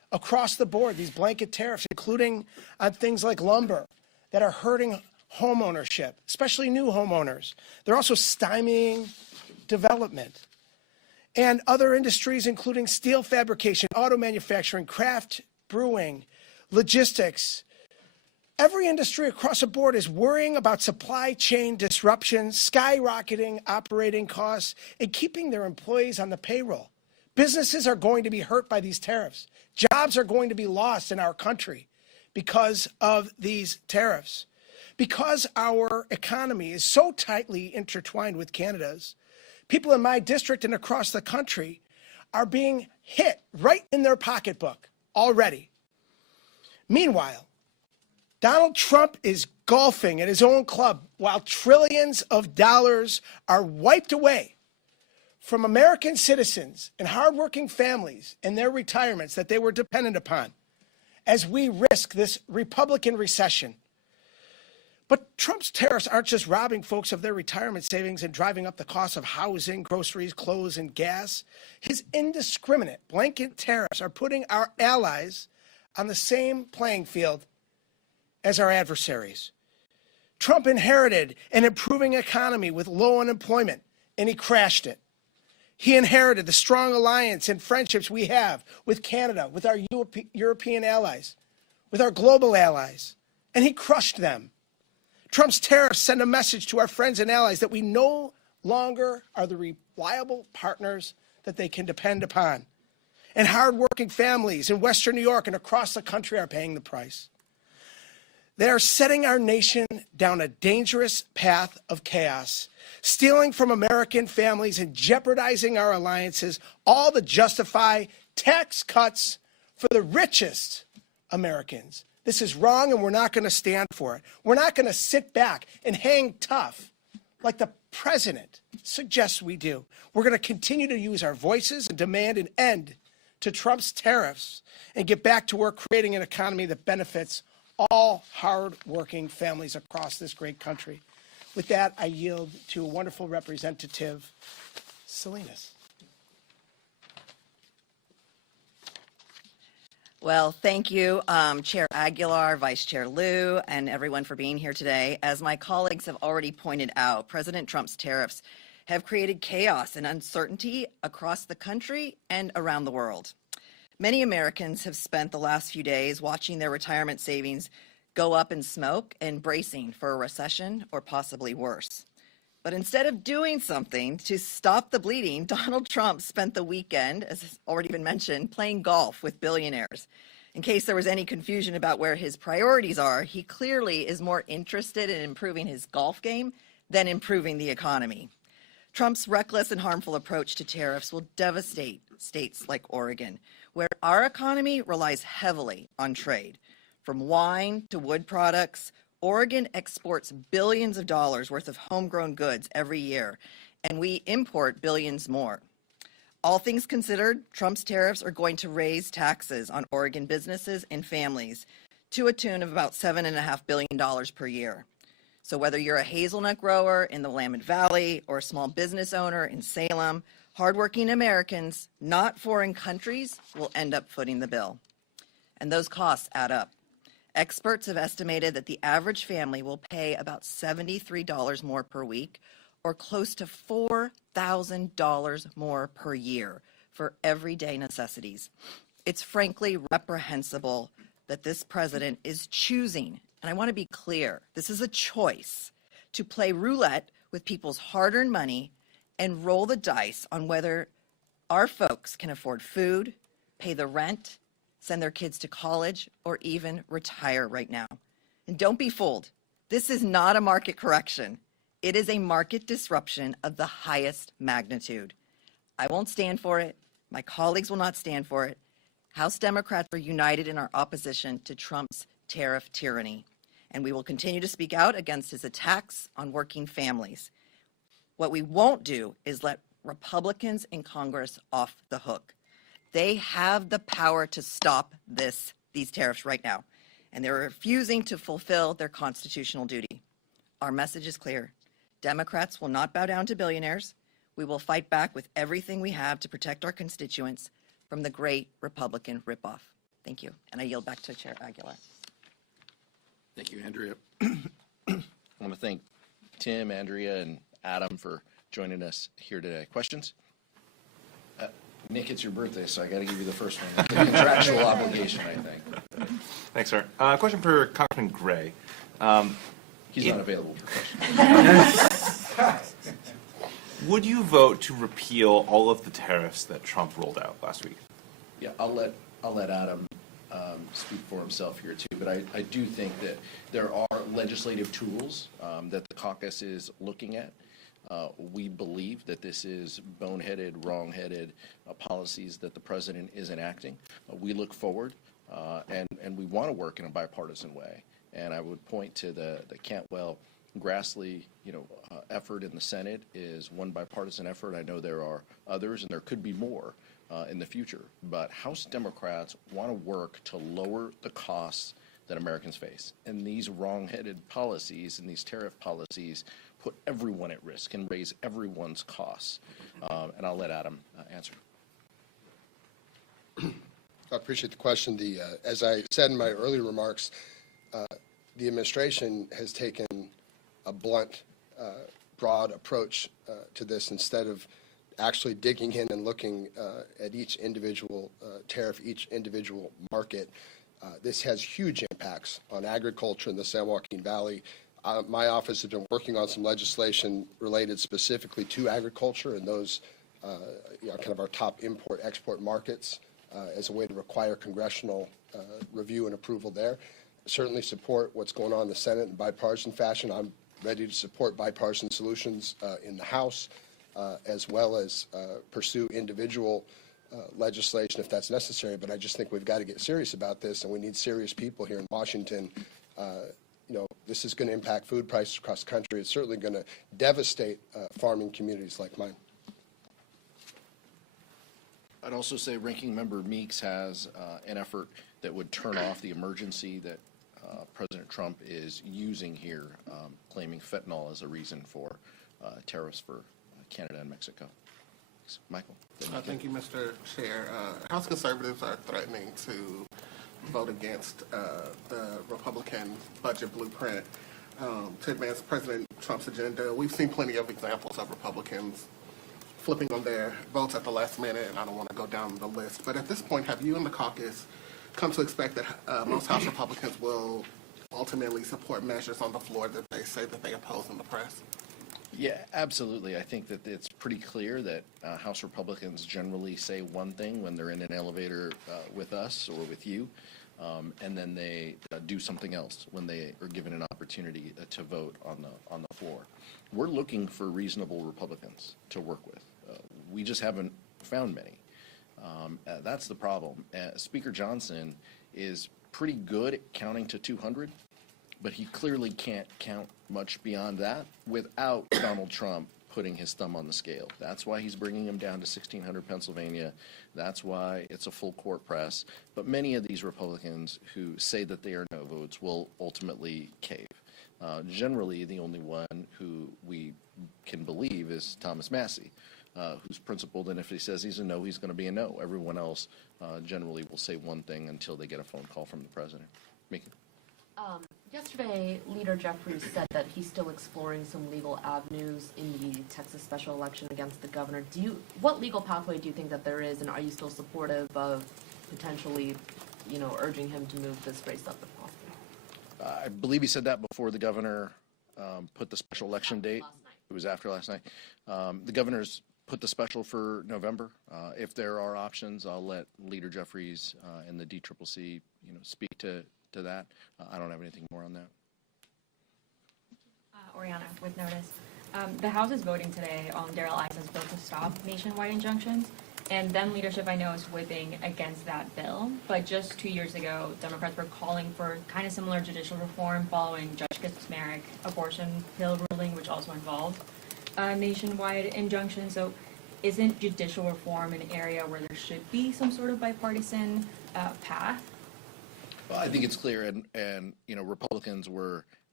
across the board, these blanket tariffs, including on things like lumber that are hurting home ownership, especially new homeowners. They're also stymieing development. And other industries, including steel fabrication, auto manufacturing, craft brewing, logistics. Every industry across the board is worrying about supply chain disruptions, skyrocketing operating costs, and keeping their employees on the payroll. Businesses are going to be hurt by these tariffs. Jobs are going to be lost in our country because of these tariffs. Because our economy is so tightly intertwined with Canada's, people in my district and across the country are being hit right in their pocketbook already. Meanwhile, Donald Trump is golfing at his own club while trillions of dollars are wiped away from American citizens and hardworking families and their retirements that they were dependent upon as we risk this Republican recession. But Trump's tariffs aren't just robbing folks of their retirement savings and driving up the cost of housing, groceries, clothes, and gas. His indiscriminate blanket tariffs are putting our allies on the same playing field as our adversaries. Trump inherited an improving economy with low unemployment, and he crashed it. He inherited the strong alliance and friendships we have with Canada, with our European allies, with our global allies, and he crushed them. Trump's tariffs send a message to our friends and allies that we no longer are the reliable partners that they can depend upon. And hardworking families in Western New York and across the country are paying the price. They are setting our nation down a dangerous path of chaos, stealing from American families and jeopardizing our alliances, all to justify tax cuts for the richest Americans. This is wrong, and we're not going to stand for it. We're not going to sit back and hang tough like the president suggests we do. We're going to continue to use our voices and demand an end to Trump's tariffs and get back to work creating an economy that benefits all hard-working families across this great country. With that, I yield to a wonderful representative, Salinas. Well, thank you, Chair Aguilar, Vice Chair Lieu, and everyone for being here today. As my colleagues have already pointed out, President Trump's tariffs have created chaos and uncertainty across the country and around the world. Many Americans have spent the last few days watching their retirement savings go up in smoke and bracing for a recession or possibly worse. But instead of doing something to stop the bleeding, Donald Trump spent the weekend, as has already been mentioned, playing golf with billionaires. In case there was any confusion about where his priorities are, he clearly is more interested in improving his golf game than improving the economy. Trump's reckless and harmful approach to tariffs will devastate states like Oregon, where our economy relies heavily on trade. From wine to wood products, Oregon exports billions of dollars worth of homegrown goods every year, and we import billions more. All things considered, Trump's tariffs are going to raise taxes on Oregon businesses and families to a tune of about $7.5 billion per year. So whether you're a hazelnut grower in the Willamette Valley or a small business owner in Salem, hardworking Americans, not foreign countries, will end up footing the bill. And those costs add up. Experts have estimated that the average family will pay about $73 more per week, or close to $4,000 more per year for everyday necessities. It's frankly reprehensible that this president is choosing, and I want to be clear, this is a choice, to play roulette with people's hard-earned money and roll the dice on whether our folks can afford food, pay the rent, send their kids to college, or even retire right now. And don't be fooled. This is not a market correction. It is a market disruption of the highest magnitude. I won't stand for it. My colleagues will not stand for it. House Democrats are united in our opposition to Trump's tariff tyranny, and we will continue to speak out against his attacks on working families. What we won't do is let Republicans in Congress off the hook. They have the power to stop these tariffs right now, and they're refusing to fulfill their constitutional duty. Our message is clear. Democrats will not bow down to billionaires. We will fight back with everything we have to protect our constituents from the great Republican ripoff. Thank you. And I yield back to Chair Aguilar. Thank you, Andrea. I want to thank Tim, Andrea, and Adam for joining us here today. Questions? Nick, it's your birthday, so I got to give you the first one. It's a contractual obligation, I think. Thanks, sir. Question for Congressman Gray. He's not available for questions. Would you vote to repeal all of the tariffs that Trump rolled out last week? Yeah, I'll let Adam speak for himself here too, but I do think that there are legislative tools that the caucus is looking at. We believe that this is boneheaded, wrong-headed policies that the president is enacting. We look forward and we want to work in a bipartisan way. And I would point to the Cantwell-Grassley, effort in the Senate is one bipartisan effort. I know there are others, and there could be more in the future. But House Democrats want to work to lower the costs that Americans face. And these wrong-headed policies and these tariff policies put everyone at risk and raise everyone's costs. And I'll let Adam answer. I appreciate the question. As I said in my earlier remarks, the administration has taken a blunt, broad approach to this instead of actually digging in and looking at each individual tariff, each individual market. This has huge impacts on agriculture in the San Joaquin Valley. My office has been working on some legislation related specifically to agriculture and those, kind of our top import-export markets as a way to require congressional review and approval there. Certainly support what's going on in the Senate in bipartisan fashion. I'm ready to support bipartisan solutions in the House, as well as pursue individual legislation if that's necessary. But I just think we've got to get serious about this, and we need serious people here in Washington. This is going to impact food prices across the country. It's certainly going to devastate farming communities like mine. I'd also say Ranking Member Meeks has an effort that would turn off the emergency that President Trump is using here, claiming fentanyl as a reason for tariffs for Canada and Mexico. Michael. Thank you, Mr. Chair. House conservatives are threatening to vote against the Republican budget blueprint to advance President Trump's agenda. We've seen plenty of examples of Republicans flipping on their votes at the last minute, and I don't want to go down the list. But at this point, have you and the caucus come to expect that most House Republicans will ultimately support measures on the floor that they say that they oppose in the press? Yeah, absolutely. I think that it's pretty clear that House Republicans generally say one thing when they're in an elevator with us or with you, and then they do something else when they are given an opportunity to vote on the floor. We're looking for reasonable Republicans to work with. We just haven't found many. That's the problem. Speaker Johnson is pretty good at counting to 200, but he clearly can't count much beyond that without Donald Trump putting his thumb on the scale. That's why he's bringing him down to 1600 Pennsylvania. That's why it's a full court press. But many of these Republicans who say that they are no votes will ultimately cave. Generally, the only one who we can believe is Thomas Massie, who's principled, and if he says he's a no, he's going to be a no. Everyone else generally will say one thing until they get a phone call from the president. Mika. Yesterday, Leader Jeffries said that he's still exploring some legal avenues in the Texas special election against the governor. What legal pathway do you think that there is, and are you still supportive of potentially, urging him to move this race up if possible? I believe he said that before the governor put the special election date. It was after last night. The governor's put the special for November. If there are options, I'll let Leader Jeffries and the DCCC, speak to that. I don't have anything more on that. Oriana, with notice. The House is voting today on Darrell Issa's bill to stop nationwide injunctions, and then leadership, I know, is whipping against that bill. But just 2 years ago, Democrats were calling for kind of similar judicial reform following Judge Kaczmarek abortion pill ruling, which also involved nationwide injunctions. So isn't judicial reform an area where there should be some sort of bipartisan path? Well, I think it's clear, and Republicans were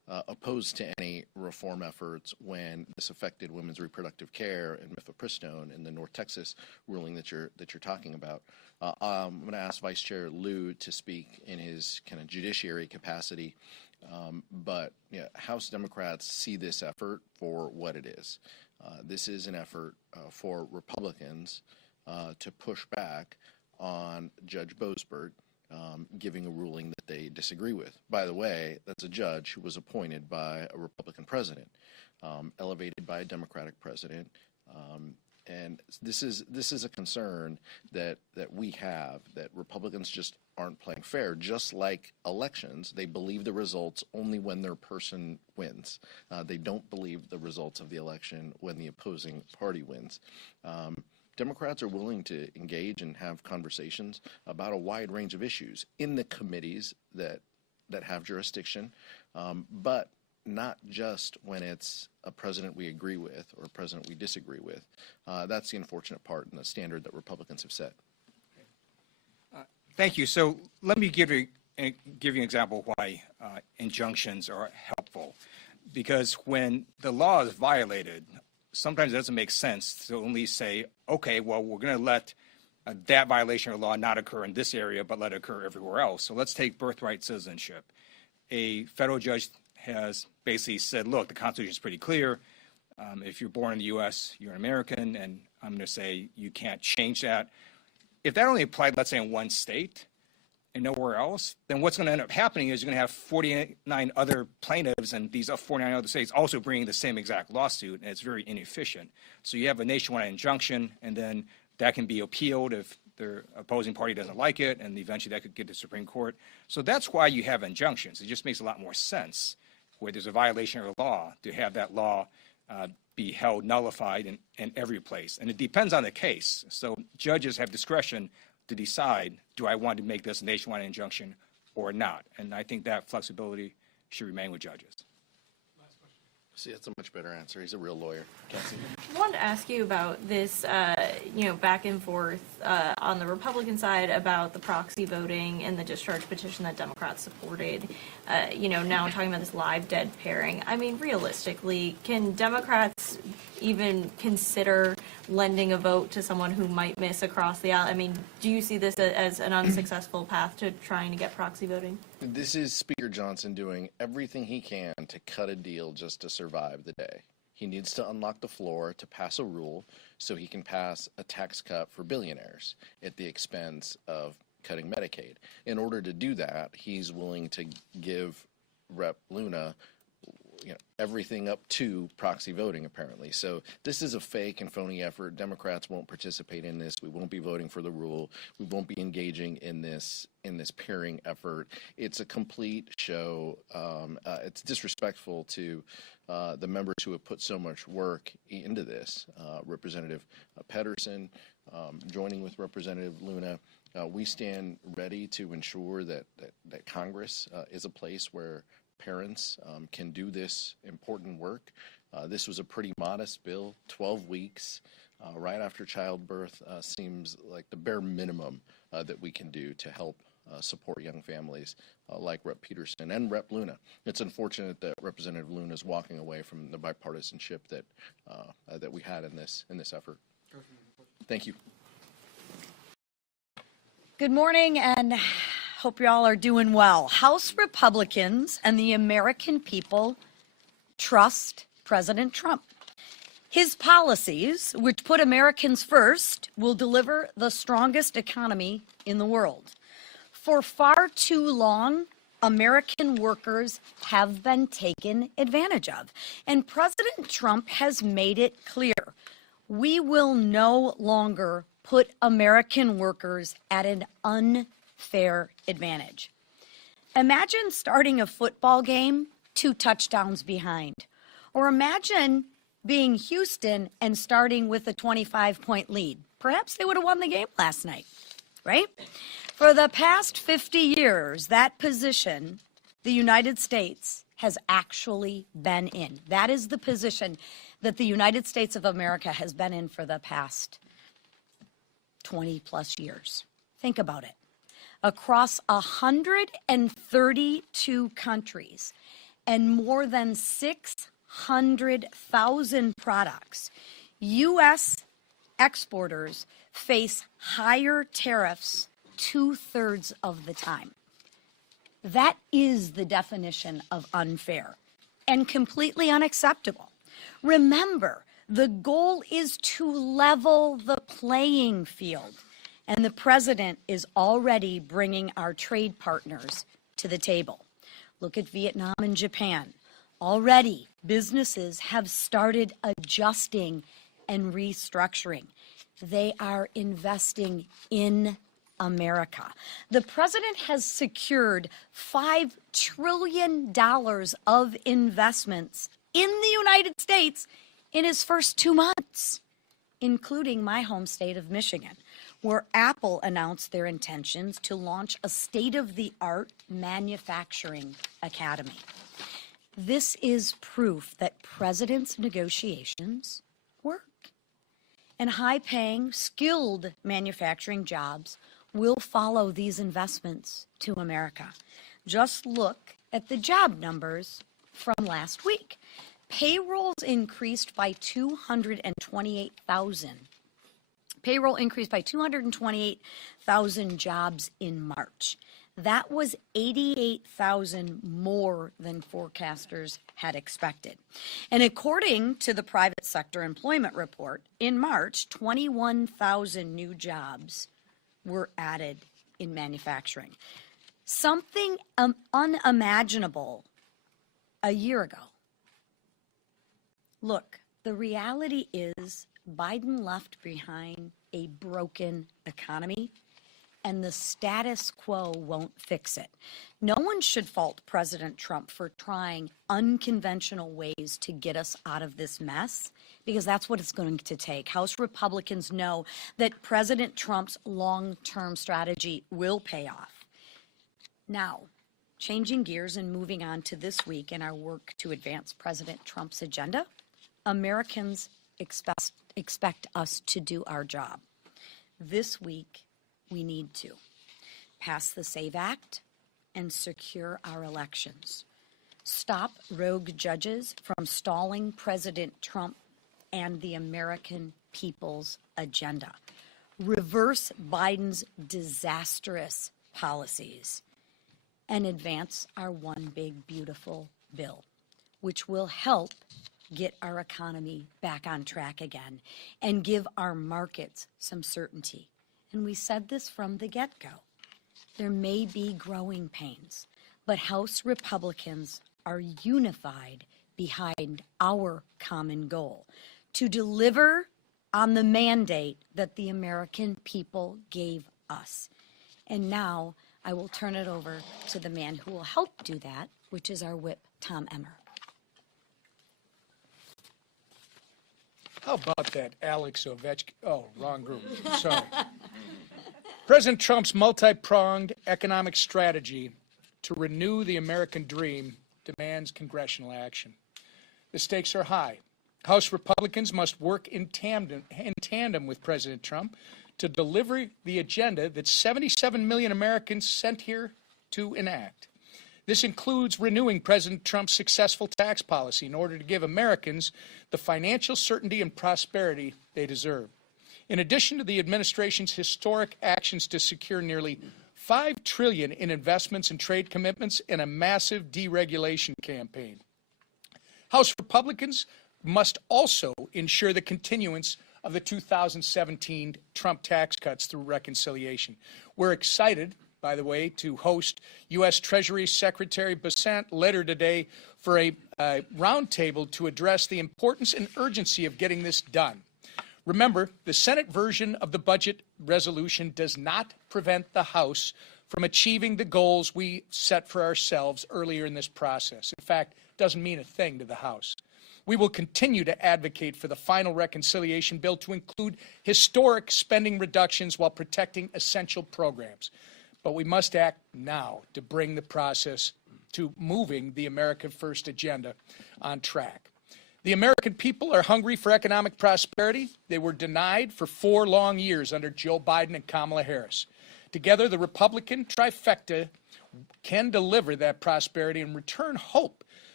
opposed to any reform efforts when this affected women's reproductive care and mifepristone in the North Texas ruling that you're talking about. I'm going to ask Vice Chair Lieu to speak in his kind of judiciary capacity, but House Democrats see this effort for what it is. This is an effort for Republicans to push back on Judge Boasberg giving a ruling that they disagree with. By the way, that's a judge who was appointed by a Republican president, elevated by a Democratic president, and this is a concern that we have, that Republicans just aren't playing fair. Just like elections, they believe the results only when their person wins. They don't believe the results of the election when the opposing party wins. Democrats are willing to engage and have conversations about a wide range of issues in the committees that have jurisdiction, but not just when it's a president we agree with or a president we disagree with. That's the unfortunate part and the standard that Republicans have set. Thank you. So let me give you an example why injunctions are helpful. Because when the law is violated, sometimes it doesn't make sense to only say, okay, well, we're going to let that violation of law not occur in this area, but let it occur everywhere else. So let's take birthright citizenship. A federal judge has basically said, look, the Constitution is pretty clear. If you're born in the U.S., you're an American, and I'm going to say you can't change that. If that only applied, let's say, in one state and nowhere else, then what's going to end up happening is you're going to have 49 other plaintiffs and these 49 other states also bringing the same exact lawsuit, and it's very inefficient. So you have a nationwide injunction, and then that can be appealed if the opposing party doesn't like it, and eventually that could get to the Supreme Court. So that's why you have injunctions. It just makes a lot more sense where there's a violation of a law to have that law be held nullified in every place. And it depends on the case. So judges have discretion to decide, do I want to make this a nationwide injunction or not? And I think that flexibility should remain with judges. See, that's a much better answer. He's a real lawyer. Cassie. I wanted to ask you about this, back and forth on the Republican side about the proxy voting and the discharge petition that Democrats supported. Now talking about this live dead pairing. I mean, realistically, can Democrats even consider lending a vote to someone who might miss across the aisle? I mean, do you see this as an unsuccessful path to trying to get proxy voting? This is Speaker Johnson doing everything he can to cut a deal just to survive the day. He needs to unlock the floor to pass a rule so he can pass a tax cut for billionaires at the expense of cutting Medicaid. In order to do that, he's willing to give Rep. Luna everything up to proxy voting, apparently. So this is a fake and phony effort. Democrats won't participate in this. We won't be voting for the rule. We won't be engaging in this pairing effort. It's a complete show. It's disrespectful to the members who have put so much work into this. Representative Pedersen, joining with Representative Luna. We stand ready to ensure that Congress is a place where parents can do this important work. This was a pretty modest bill, 12 weeks right after childbirth seems like the bare minimum that we can do to help support young families like Rep. Peterson and Rep. Luna. It's unfortunate that Representative Luna is walking away from the bipartisanship that we had in this effort. Thank you. Good morning, and hope you all are doing well. House Republicans and the American people trust President Trump. His policies, which put Americans first, will deliver the strongest economy in the world. For far too long, American workers have been taken advantage of, and President Trump has made it clear we will no longer put American workers at an unfair advantage. Imagine starting a football game 2 touchdowns behind, or imagine being Houston and starting with a 25-point lead. Perhaps they would have won the game last night, right? For the past 50 years, that position the United States has actually been in. That is the position that the United States of America has been in for the past 20 plus years. Think about it. Across 132 countries, and more than 600,000 products, U.S. exporters face higher tariffs 2/3 of the time. That is the definition of unfair and completely unacceptable. Remember, the goal is to level the playing field, and the president is already bringing our trade partners to the table. Look at Vietnam and Japan. Already, businesses have started adjusting and restructuring. They are investing in America. The president has secured $5 trillion of investments in the United States in his first 2 months, including my home state of Michigan, where Apple announced their intentions to launch a state-of-the-art manufacturing academy. This is proof that president's negotiations work. And high-paying, skilled manufacturing jobs will follow these investments to America. Just look at the job numbers from last week. Payrolls increased by 228,000. Payroll increased by 228,000 jobs in March. That was 88,000 more than forecasters had expected. And according to the private sector employment report, in March, 21,000 new jobs were added in manufacturing. Something unimaginable a year ago. Look, the reality is Biden left behind a broken economy, and the status quo won't fix it. No one should fault President Trump for trying unconventional ways to get us out of this mess, because that's what it's going to take. House Republicans know that President Trump's long-term strategy will pay off. Now, changing gears and moving on to this week in our work to advance President Trump's agenda, Americans expect us to do our job. This week, we need to pass the SAVE Act and secure our elections. Stop rogue judges from stalling President Trump and the American people's agenda. Reverse Biden's disastrous policies and advance our one big beautiful bill, which will help get our economy back on track again and give our markets some certainty. And we said this from the get-go. There may be growing pains, but House Republicans are unified behind our common goal to deliver on the mandate that the American people gave us. And now I will turn it over to the man who will help do that, which is our whip, Tom Emmer. How about that, Alex Ovechkin? Oh, wrong group. Sorry. President Trump's multi-pronged economic strategy to renew the American dream demands congressional action. The stakes are high. House Republicans must work in tandem with President Trump to deliver the agenda that 77 million Americans sent here to enact. This includes renewing President Trump's successful tax policy in order to give Americans the financial certainty and prosperity they deserve. In addition to the administration's historic actions to secure nearly $5 trillion in investments and trade commitments and a massive deregulation campaign. House Republicans must also ensure the continuance of the 2017 Trump tax cuts through reconciliation. We're excited, by the way, to host U.S. Treasury Secretary Bessent later today for a roundtable to address the importance and urgency of getting this done. Remember, the Senate version of the budget resolution does not prevent the House from achieving the goals we set for ourselves earlier in this process. In fact, it doesn't mean a thing to the House. We will continue to advocate for the final reconciliation bill to include historic spending reductions while protecting essential programs. But we must act now to bring the process to moving the America First agenda on track. The American people are hungry for economic prosperity. They were denied for 4 long years under Joe Biden and Kamala Harris. Together, the Republican trifecta can deliver that prosperity and return hope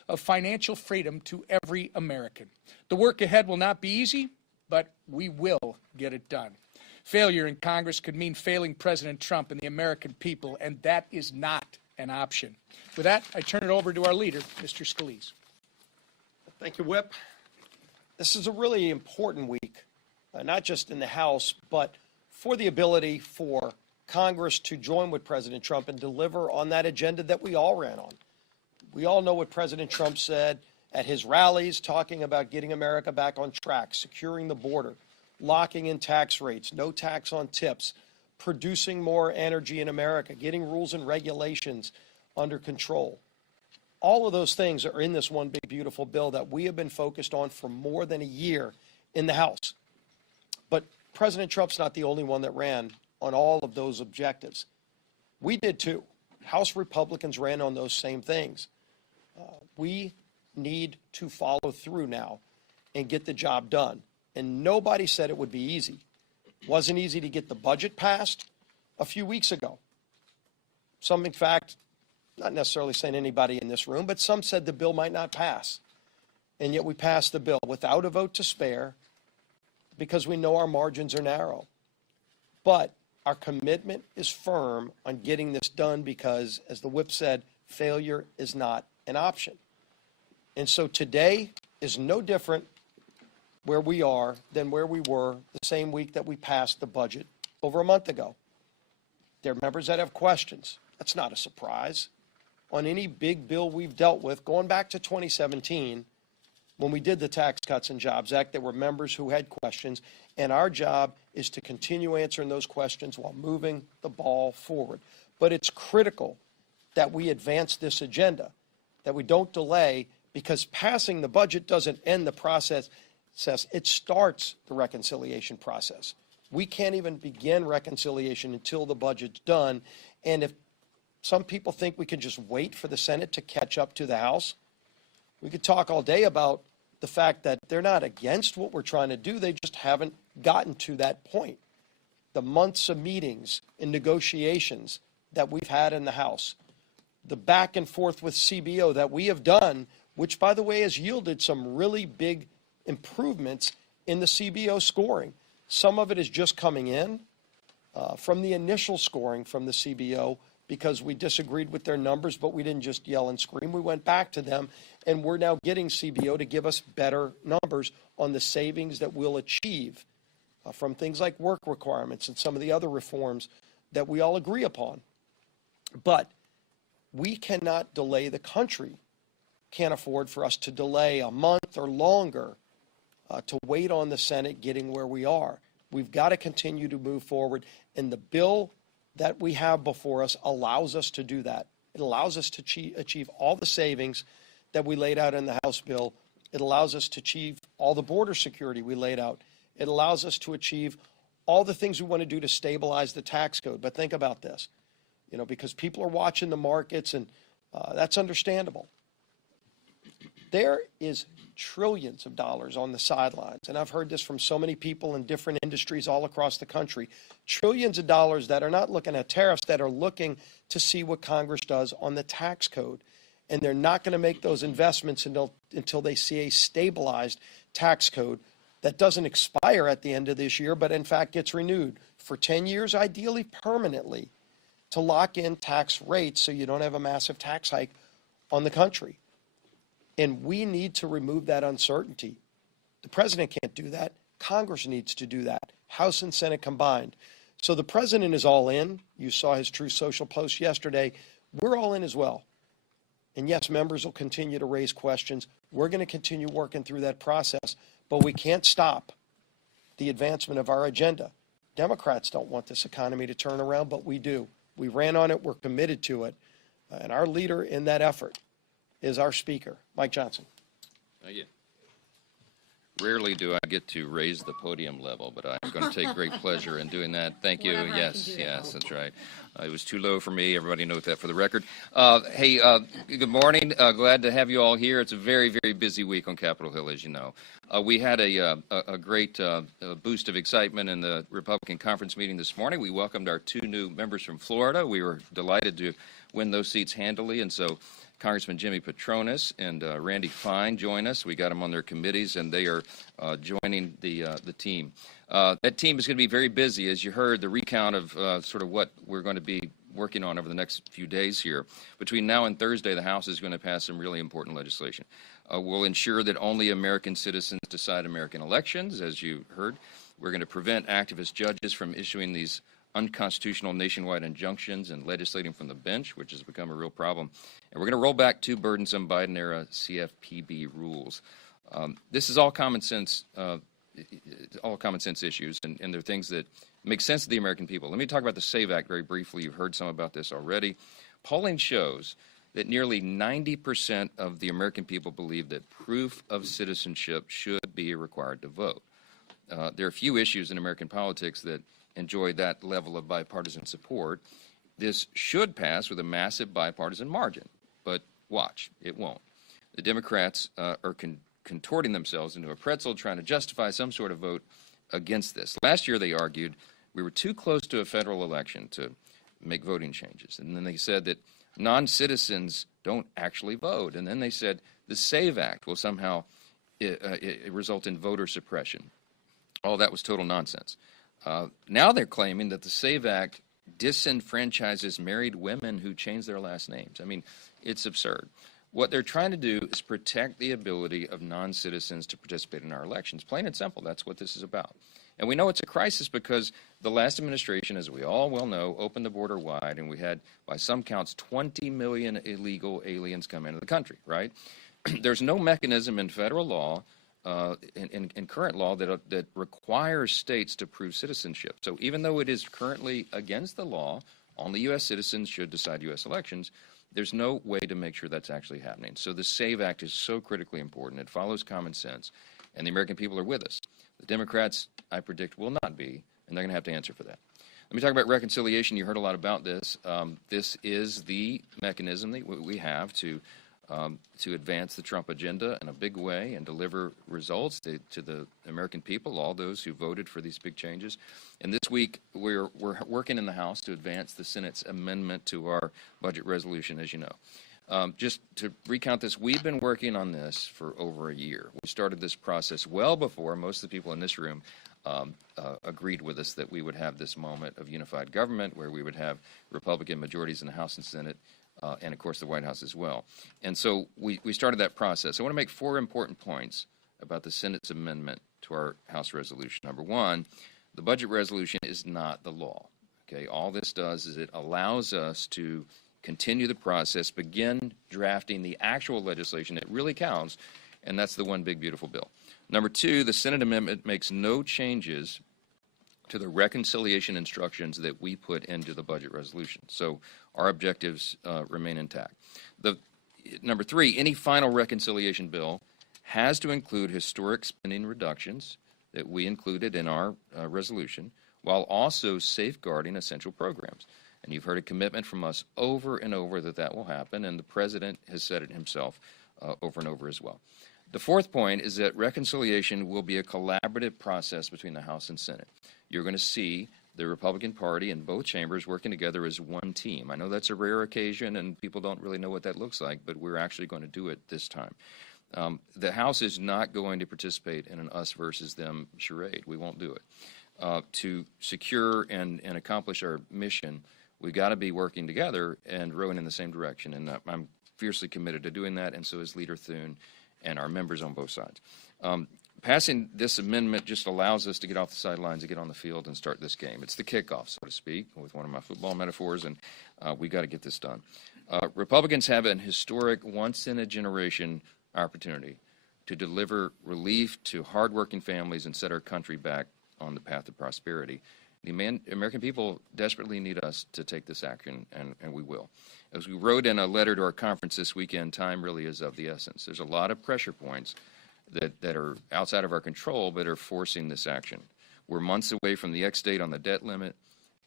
of financial freedom to every American. The work ahead will not be easy, but we will get it done. Failure in Congress could mean failing President Trump and the American people, and that is not an option. With that, I turn it over to our leader, Mr. Scalise. Thank you, Whip. This is a really important week, not just in the House, but for the ability for Congress to join with President Trump and deliver on that agenda that we all ran on. We all know what President Trump said at his rallies, talking about getting America back on track, securing the border, locking in tax rates, no tax on tips, producing more energy in America, getting rules and regulations under control. All of those things are in this one big, beautiful bill that we have been focused on for more than a year in the House. But President Trump's not the only one that ran on all of those objectives. We did too. House Republicans ran on those same things. We need to follow through now and get the job done. And nobody said it would be easy. It wasn't easy to get the budget passed a few weeks ago. Some, in fact, not necessarily saying anybody in this room, but some said the bill might not pass. And yet we passed the bill without a vote to spare because we know our margins are narrow. But our commitment is firm on getting this done because, as the whip said, failure is not an option. And so today is no different where we are than where we were the same week that we passed the budget over a month ago. There are members that have questions. That's not a surprise. On any big bill we've dealt with, going back to 2017, when we did the Tax Cuts and Jobs Act, there were members who had questions, and our job is to continue answering those questions while moving the ball forward. But it's critical that we advance this agenda, that we don't delay, because passing the budget doesn't end the process. It starts the reconciliation process. We can't even begin reconciliation until the budget's done. And if some people think we can just wait for the Senate to catch up to the House, we could talk all day about the fact that they're not against what we're trying to do. They just haven't gotten to that point. The months of meetings and negotiations that we've had in the House, the back and forth with CBO that we have done, which, by the way, has yielded some really big improvements in the CBO scoring. Some of it is just coming in from the initial scoring from the CBO because we disagreed with their numbers, but we didn't just yell and scream. We went back to them, and we're now getting CBO to give us better numbers on the savings that we'll achieve from things like work requirements and some of the other reforms that we all agree upon. But we cannot delay the country. Can't afford for us to delay a month or longer to wait on the Senate getting where we are. We've got to continue to move forward, and the bill that we have before us allows us to do that. It allows us to achieve all the savings that we laid out in the House bill. It allows us to achieve all the border security we laid out. It allows us to achieve all the things we want to do to stabilize the tax code. But think about this, because people are watching the markets, and that's understandable. There is trillions of dollars on the sidelines, and I've heard this from so many people in different industries all across the country, trillions of dollars that are not looking at tariffs, that are looking to see what Congress does on the tax code. And they're not going to make those investments until they see a stabilized tax code that doesn't expire at the end of this year, but in fact gets renewed for 10 years, ideally permanently, to lock in tax rates so you don't have a massive tax hike on the country. And we need to remove that uncertainty. The president can't do that. Congress needs to do that, House and Senate combined. So the president is all in. You saw his Truth Social post yesterday. We're all in as well. And yes, members will continue to raise questions. We're going to continue working through that process, but we can't stop the advancement of our agenda. Democrats don't want this economy to turn around, but we do. We ran on it. We're committed to it. And our leader in that effort is our Speaker, Mike Johnson. Thank you. Rarely do I get to raise the podium level, but I'm going to take great pleasure in doing that. Thank you. Whatever I can Yes, do to yes, help. that's right. It was too low for me. Everybody note that for the record. Hey, good morning. Glad to have you all here. It's a very, very busy week on Capitol Hill, as you know. We had a great boost of excitement in the Republican conference meeting this morning. We welcomed our 2 new members from Florida. We were delighted to win those seats handily, and so Congressman Jimmy Petronis and Randy Fine join us. We got them on their committees, and they are joining the team. That team is going to be very busy. As you heard, the recount of sort of what we're going to be working on over the next few days here. Between now and Thursday, the House is going to pass some really important legislation. We'll ensure that only American citizens decide American elections, as you heard. We're going to prevent activist judges from issuing these unconstitutional nationwide injunctions and legislating from the bench, which has become a real problem. And we're going to roll back 2 burdensome Biden-era CFPB rules. This is all common sense issues, and they're things that make sense to the American people. Let me talk about the SAVE Act very briefly. You've heard some about this already. Polling shows that nearly 90% of the American people believe that proof of citizenship should be required to vote. There are few issues in American politics that enjoy that level of bipartisan support. This should pass with a massive bipartisan margin, but watch, it won't. The Democrats are contorting themselves into a pretzel trying to justify some sort of vote against this. Last year they argued we were too close to a federal election to make voting changes. And then they said that non-citizens don't actually vote. And then they said the SAVE Act will somehow result in voter suppression. All that was total nonsense. Now they're claiming that the SAVE Act disenfranchises married women who change their last names. I mean, it's absurd. What they're trying to do is protect the ability of non-citizens to participate in our elections. Plain and simple, that's what this is about. And we know it's a crisis because the last administration, as we all well know, opened the border wide, and we had, by some counts, 20 million illegal aliens come into the country, right? There's no mechanism in federal law, in current law, that requires states to prove citizenship. So even though it is currently against the law, only U.S. citizens should decide U.S. elections, there's no way to make sure that's actually happening. So the SAVE Act is so critically important. It follows common sense, and the American people are with us. The Democrats, I predict, will not be, and they're going to have to answer for that. Let me talk about reconciliation. You heard a lot about this. This is the mechanism that we have to advance the Trump agenda in a big way and deliver results to the American people, all those who voted for these big changes. And this week, we're working in the House to advance the Senate's amendment to our budget resolution, as you know. Just to recount this, we've been working on this for over a year. We started this process well before most of the people in this room agreed with us that we would have this moment of unified government where we would have Republican majorities in the House and Senate, and of course the White House as well. And so we started that process. I want to make 4 important points about the Senate's amendment to our House resolution. Number 1, the budget resolution is not the law. Okay, all this does is it allows us to continue the process, begin drafting the actual legislation that really counts, and that's the one big beautiful bill. Number 2, the Senate amendment makes no changes to the reconciliation instructions that we put into the budget resolution. So our objectives remain intact. Number 3, any final reconciliation bill has to include historic spending reductions that we included in our resolution, while also safeguarding essential programs. And you've heard a commitment from us over and over that that will happen, and the President has said it himself over and over as well. The 4th point is that reconciliation will be a collaborative process between the House and Senate. You're going to see the Republican Party in both chambers working together as one team. I know that's a rare occasion, and people don't really know what that looks like, but we're actually going to do it this time. The House is not going to participate in an us versus them charade. We won't do it. To secure and accomplish our mission, we've got to be working together and rowing in the same direction, and I'm fiercely committed to doing that, and so is Leader Thune and our members on both sides. Passing this amendment just allows us to get off the sidelines and get on the field and start this game. It's the kickoff, so to speak, with one of my football metaphors, and we got to get this done. Republicans have an historic, once-in-a-generation opportunity to deliver relief to hardworking families and set our country back on the path of prosperity. The American people desperately need us to take this action, and we will. As we wrote in a letter to our conference this weekend, time really is of the essence. There's a lot of pressure points that are outside of our control but are forcing this action. We're months away from the X date on the debt limit.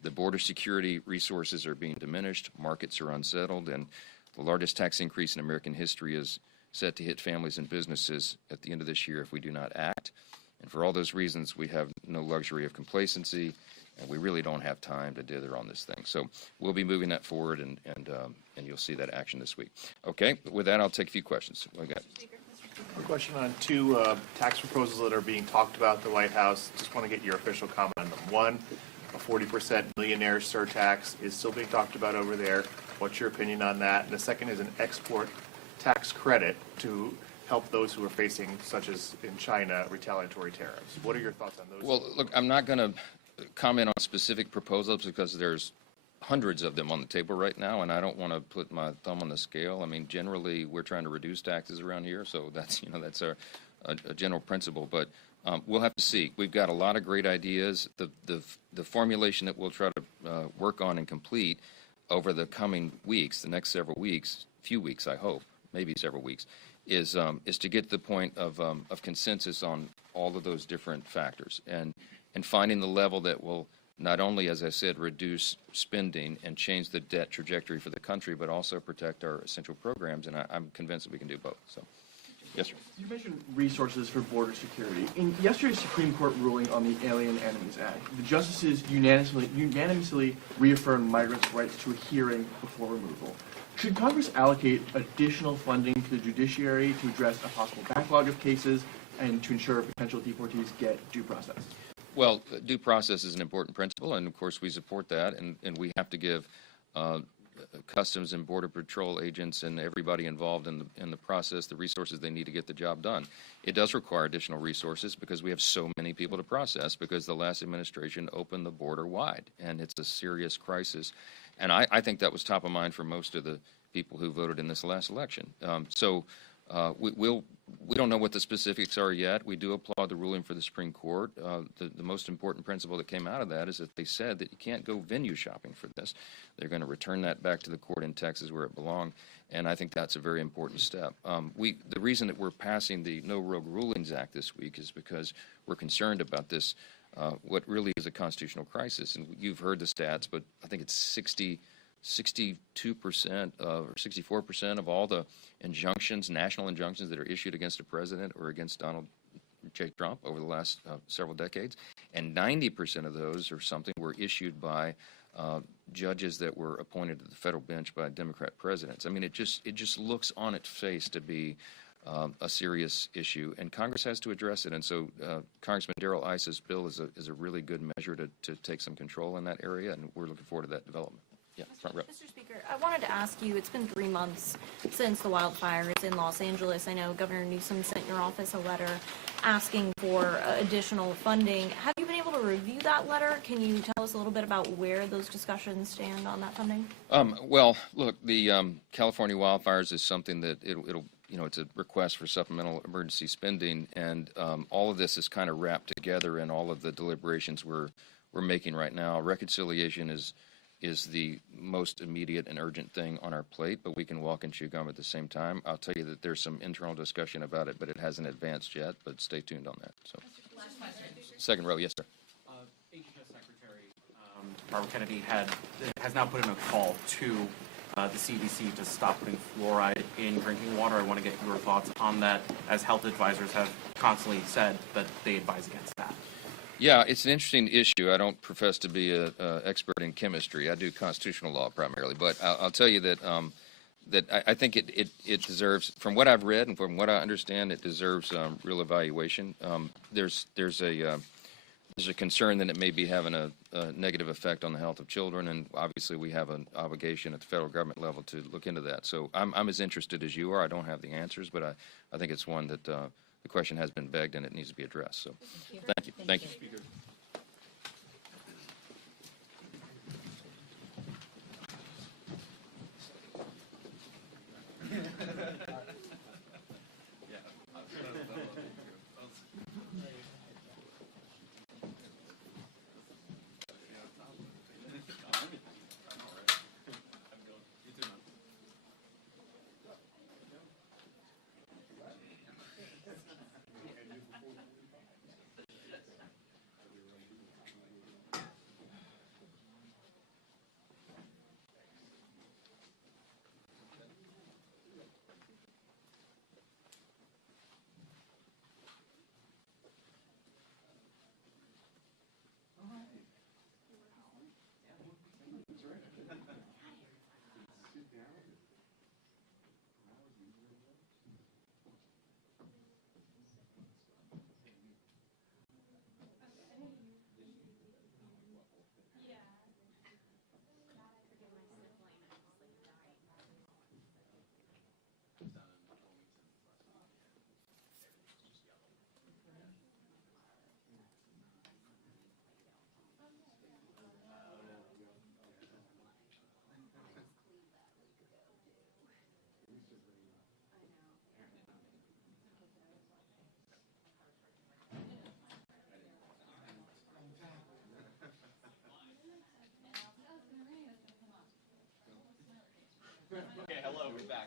The border security resources are being diminished, markets are unsettled, and the largest tax increase in American history is set to hit families and businesses at the end of this year if we do not act. And for all those reasons, we have no luxury of complacency, and we really don't have time to dither on this thing. So we'll be moving that forward, and you'll see that action this week. Okay, with that, I'll take a few questions. What do you got? A question on two tax proposals that are being talked about at the White House. Just want to get your official comment on them. One, a 40% millionaire surtax is still being talked about over there. What's your opinion on that? And the second is an export tax credit to help those who are facing, such as in China, retaliatory tariffs. What are your thoughts on those? Well, look, I'm not going to comment on specific proposals because there's hundreds of them on the table right now, and I don't want to put my thumb on the scale. I mean, generally, we're trying to reduce taxes around here, so that's a general principle. But we'll have to see. We've got a lot of great ideas. The formulation that we'll try to work on and complete over the coming weeks, the next several weeks, few weeks, I hope, maybe several weeks, is to get to the point of consensus on all of those different factors and finding the level that will not only, as I said, reduce spending and change the debt trajectory for the country, but also protect our essential programs, and I'm convinced that we can do both. So, yes, sir. You mentioned resources for border security. In yesterday's Supreme Court ruling on the Alien Enemies Act, the justices unanimously reaffirmed migrants' rights to a hearing before removal. Should Congress allocate additional funding to the judiciary to address a possible backlog of cases and to ensure potential deportees get due process? Well, due process is an important principle, and of course we support that, and we have to give Customs and Border Patrol agents and everybody involved in the process the resources they need to get the job done. It does require additional resources because we have so many people to process because the last administration opened the border wide, and it's a serious crisis. And I think that was top of mind for most of the people who voted in this last election. We don't know what the specifics are yet. We do applaud the ruling for the Supreme Court. The most important principle that came out of that is that they said that you can't go venue shopping for this. They're going to return that back to the court in Texas where it belonged, and I think that's a very important step. The reason that we're passing the No Rogue Rulings Act this week is because we're concerned about this, what really is a constitutional crisis. And you've heard the stats, but I think it's 62% or 64% of all the injunctions, national injunctions that are issued against a president or against Donald J. Trump over the last several decades, and 90% of those or something were issued by judges that were appointed to the federal bench by Democrat presidents. I mean, it just looks on its face to be a serious issue, and Congress has to address it. And so Congressman Darrell Iss's bill is a really good measure to take some control in that area, and we're looking forward to that development. Yeah, front row. Mr. Speaker, I wanted to ask you, it's been 3 months since the wildfires in Los Angeles. I know Governor Newsom sent your office a letter asking for additional funding. Have you been able to review that letter? Can you tell us a little bit about where those discussions stand on that funding? Well, look, the California wildfires is something that it's a request for supplemental emergency spending, and all of this is kind of wrapped together in all of the deliberations we're making right now. Reconciliation is the most immediate and urgent thing on our plate, but we can walk and chew gum at the same time. I'll tell you that there's some internal discussion about it, but it hasn't advanced yet, but stay tuned on that. So, second row, yes, sir. HHS Secretary Barbara Kennedy has now put in a call to the CDC to stop putting fluoride in drinking water. I want to get your thoughts on that, as health advisors have constantly said that they advise against that. Yeah, it's an interesting issue. I don't profess to be an expert in chemistry. I do constitutional law primarily, but I'll tell you that I think it deserves, from what I've read and from what I understand, it deserves real evaluation. There's a concern that it may be having a negative effect on the health of children, and obviously we have an obligation at the federal government level to look into that. So I'm as interested as you are. I don't have the answers, but I think it's one that the question has been begged and it needs to be addressed. So thank you. Thank you.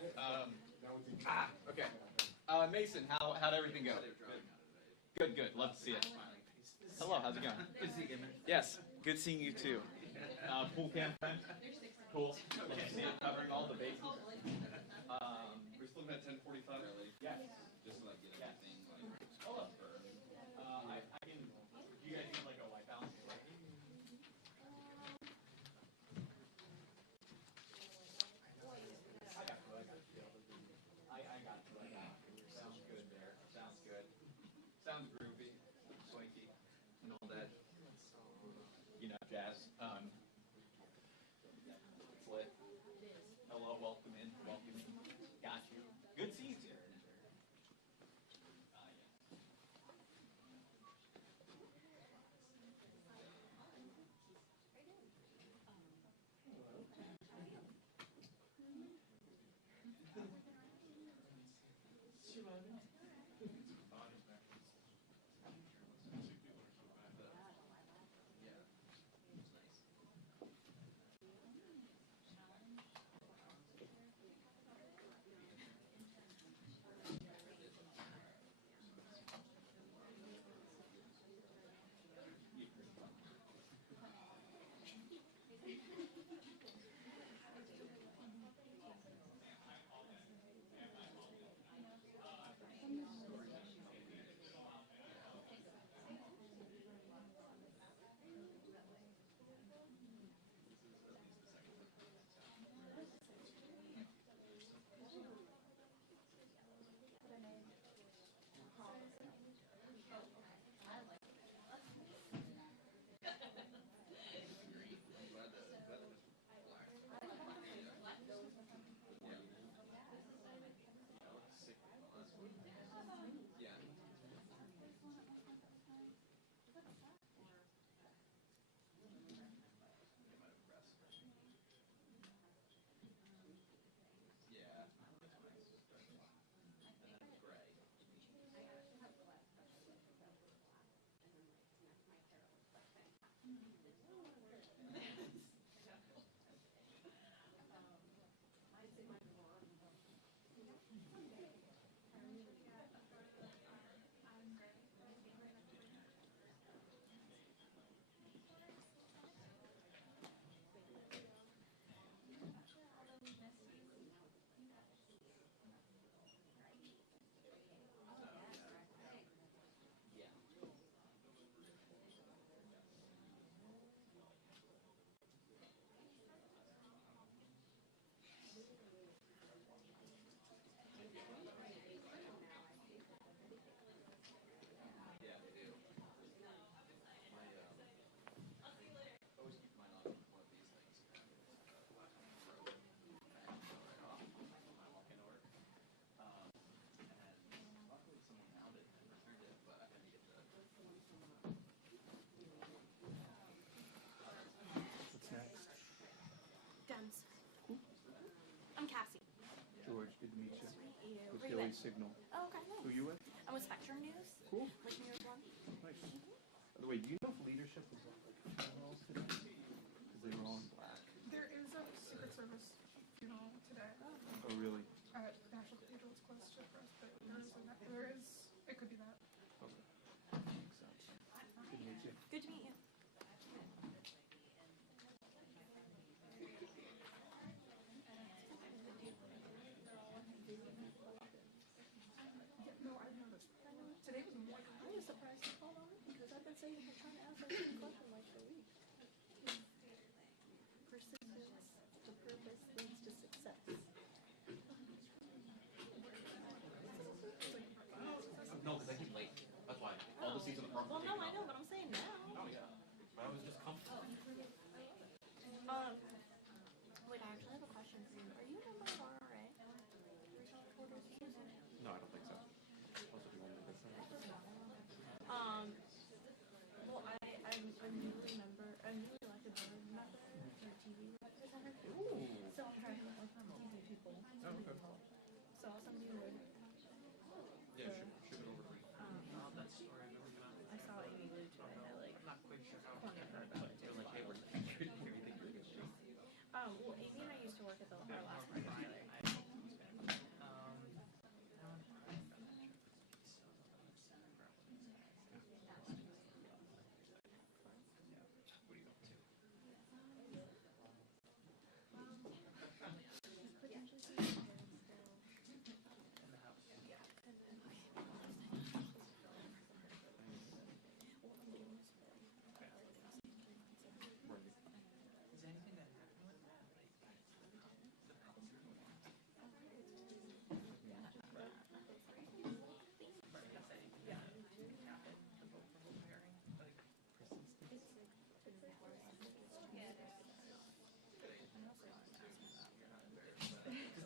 Okay. Mason, how'd everything go? Good, good. Love to see it. Hello, how's it going? Good to see you, Emmer. Yes, good seeing you too. Pool cam friend? Cool. Love to see it covering all the bases. We're still at 10:45 early. Yes. Just like get everything like I can. You guys need like a white balance. I got you. Sounds good there. Sounds good. Sounds groovy, swanky, and all that. You know, jazz. It's lit. Hello, welcome in. Welcome in. Got you. Good seeing you. Dems. I'm Cassie. George, good to meet you. Nice to meet you. With Where you Daily with? Signal. Oh, okay, nice. Who you with? I'm with Spectrum News. Cool. Like New York One. Nice. By the way, do you know if leadership was like funerals today? Because they were all in black. There is a Secret Service funeral today. Oh, really? At National Cathedral. It's close to us, but there is, it could be that. Okay. Makes sense. Good to meet you. Good to meet you. No, I've noticed. Today was more. I was surprised to call on it because I've been saying you're trying to ask that same question like for a week. Persistence to purpose leads to success. No, because I came late. That's why. All the seats in the front. Well, no, I know, but I'm saying now. Oh, yeah. But I was just comfortable. Wait, I actually have a question for you. Are you a member of RRA? Regional Reporters Association? No, I don't think so. Also, do you want me to listen? Well, I'm newly elected board member for TV representative. Ooh. So I'm trying to work on TV people. Oh, okay. So I'll send you a Yeah, ship it over to me. That story I've never been on. I saw Amy Lieu today. I'm not quite sure how. Plenty of her about it too. They're like, hey, we're everything you're good. Well, Amy and I used to work at our last party together.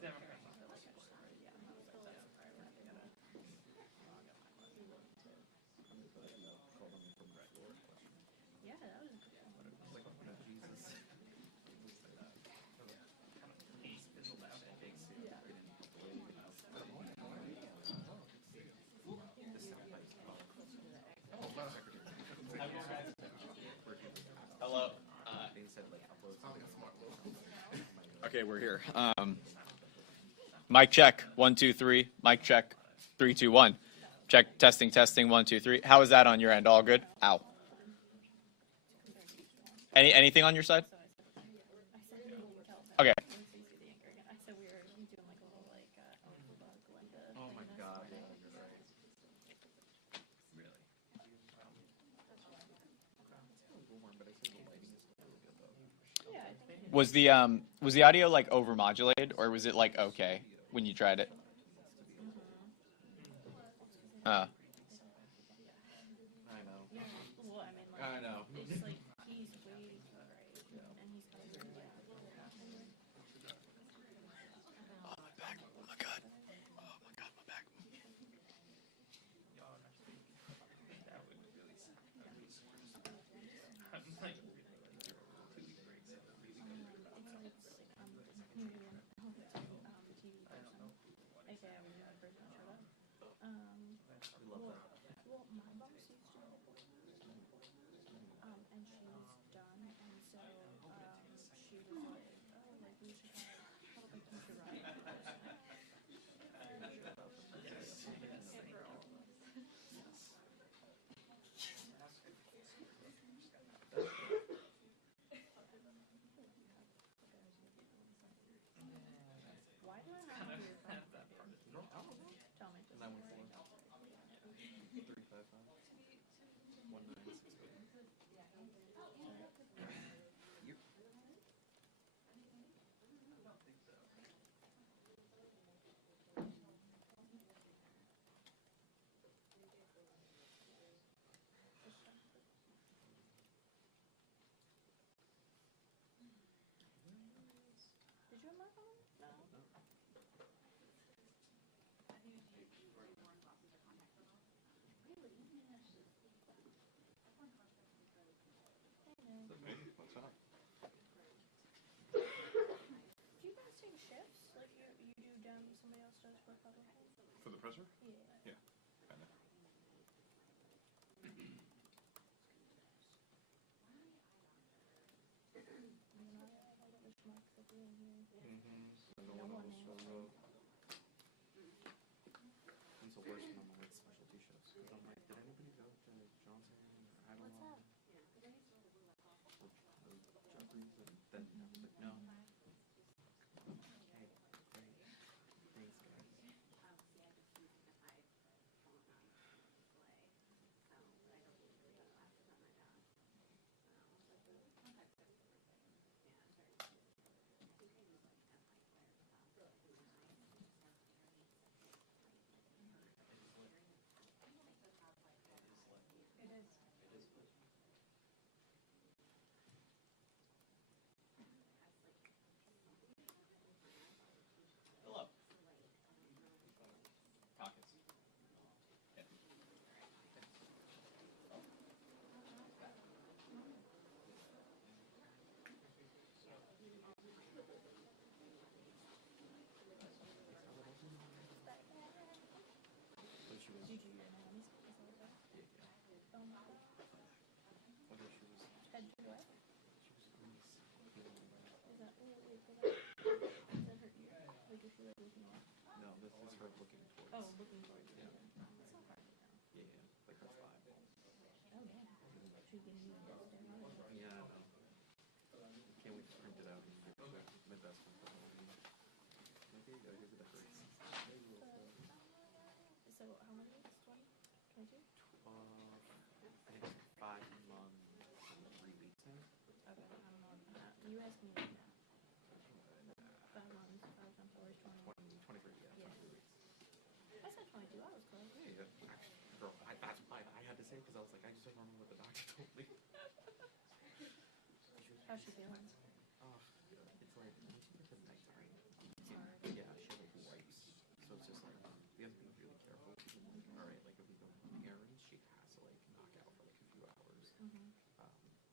Hello. Okay, we're here. Mic check, 1, 2, 3. Mic check, 3, 2, 1. Check, testing, 1, 2, 3. How is that on your end? All good? Ow. Anything on your side? Okay. Oh my God. Was the audio like overmodulated, or was it like okay when you tried it? I know. Well, I mean, like, I know. it's like he's way right, and he's kind of Oh my back! Oh my God! Oh my God! My back! Well, my boss used to and she's done, and so she was like, oh, like we should have, like you should run it. Why do I have weird phone? Tell me. And I went for 355 1968. Did you have my phone? No. What's up? Do you guys take shifts? Like you do Dem, somebody else does Republican? For the presser? Yeah. Yeah. Kinda. No one answered. It's the worst when I'm like specialty shows. Because I'm like, did anybody go to Johnson or Aguilar? Or Jeffries? And then I was like, no. Okay, great. Thanks, guys. Hello. Caucus. Yeah. Did you your nannies? Is that okay? Yeah. Oh my God. Although she was, Head to what? she was feeling bad. Is that, wait, go back. Is that her ear? Like, is she like looking off? No, this is her looking towards. Oh, looking towards you. Yeah. It's not hard to tell. Yeah, yeah. Like her thigh. Oh, yeah. She's getting used to it. Yeah, I know. Can't wait to print it out and give it to my best friend. Like, here you go, here's the decorations. So, how many weeks? 20? 22? I think it's 5 months and 3 weeks now. Okay, I don't know. You asked me right now. 5 months, 5 times 4 is 20. 23, yeah. Yeah. 23 weeks. I said 22, I was close. Yeah, yeah. Actually, girl, that's why I had to say it because I was like, I just don't remember what the doctor told me. How's she feeling? Oh, it's like, when she gets a night train. It's hard. Yeah,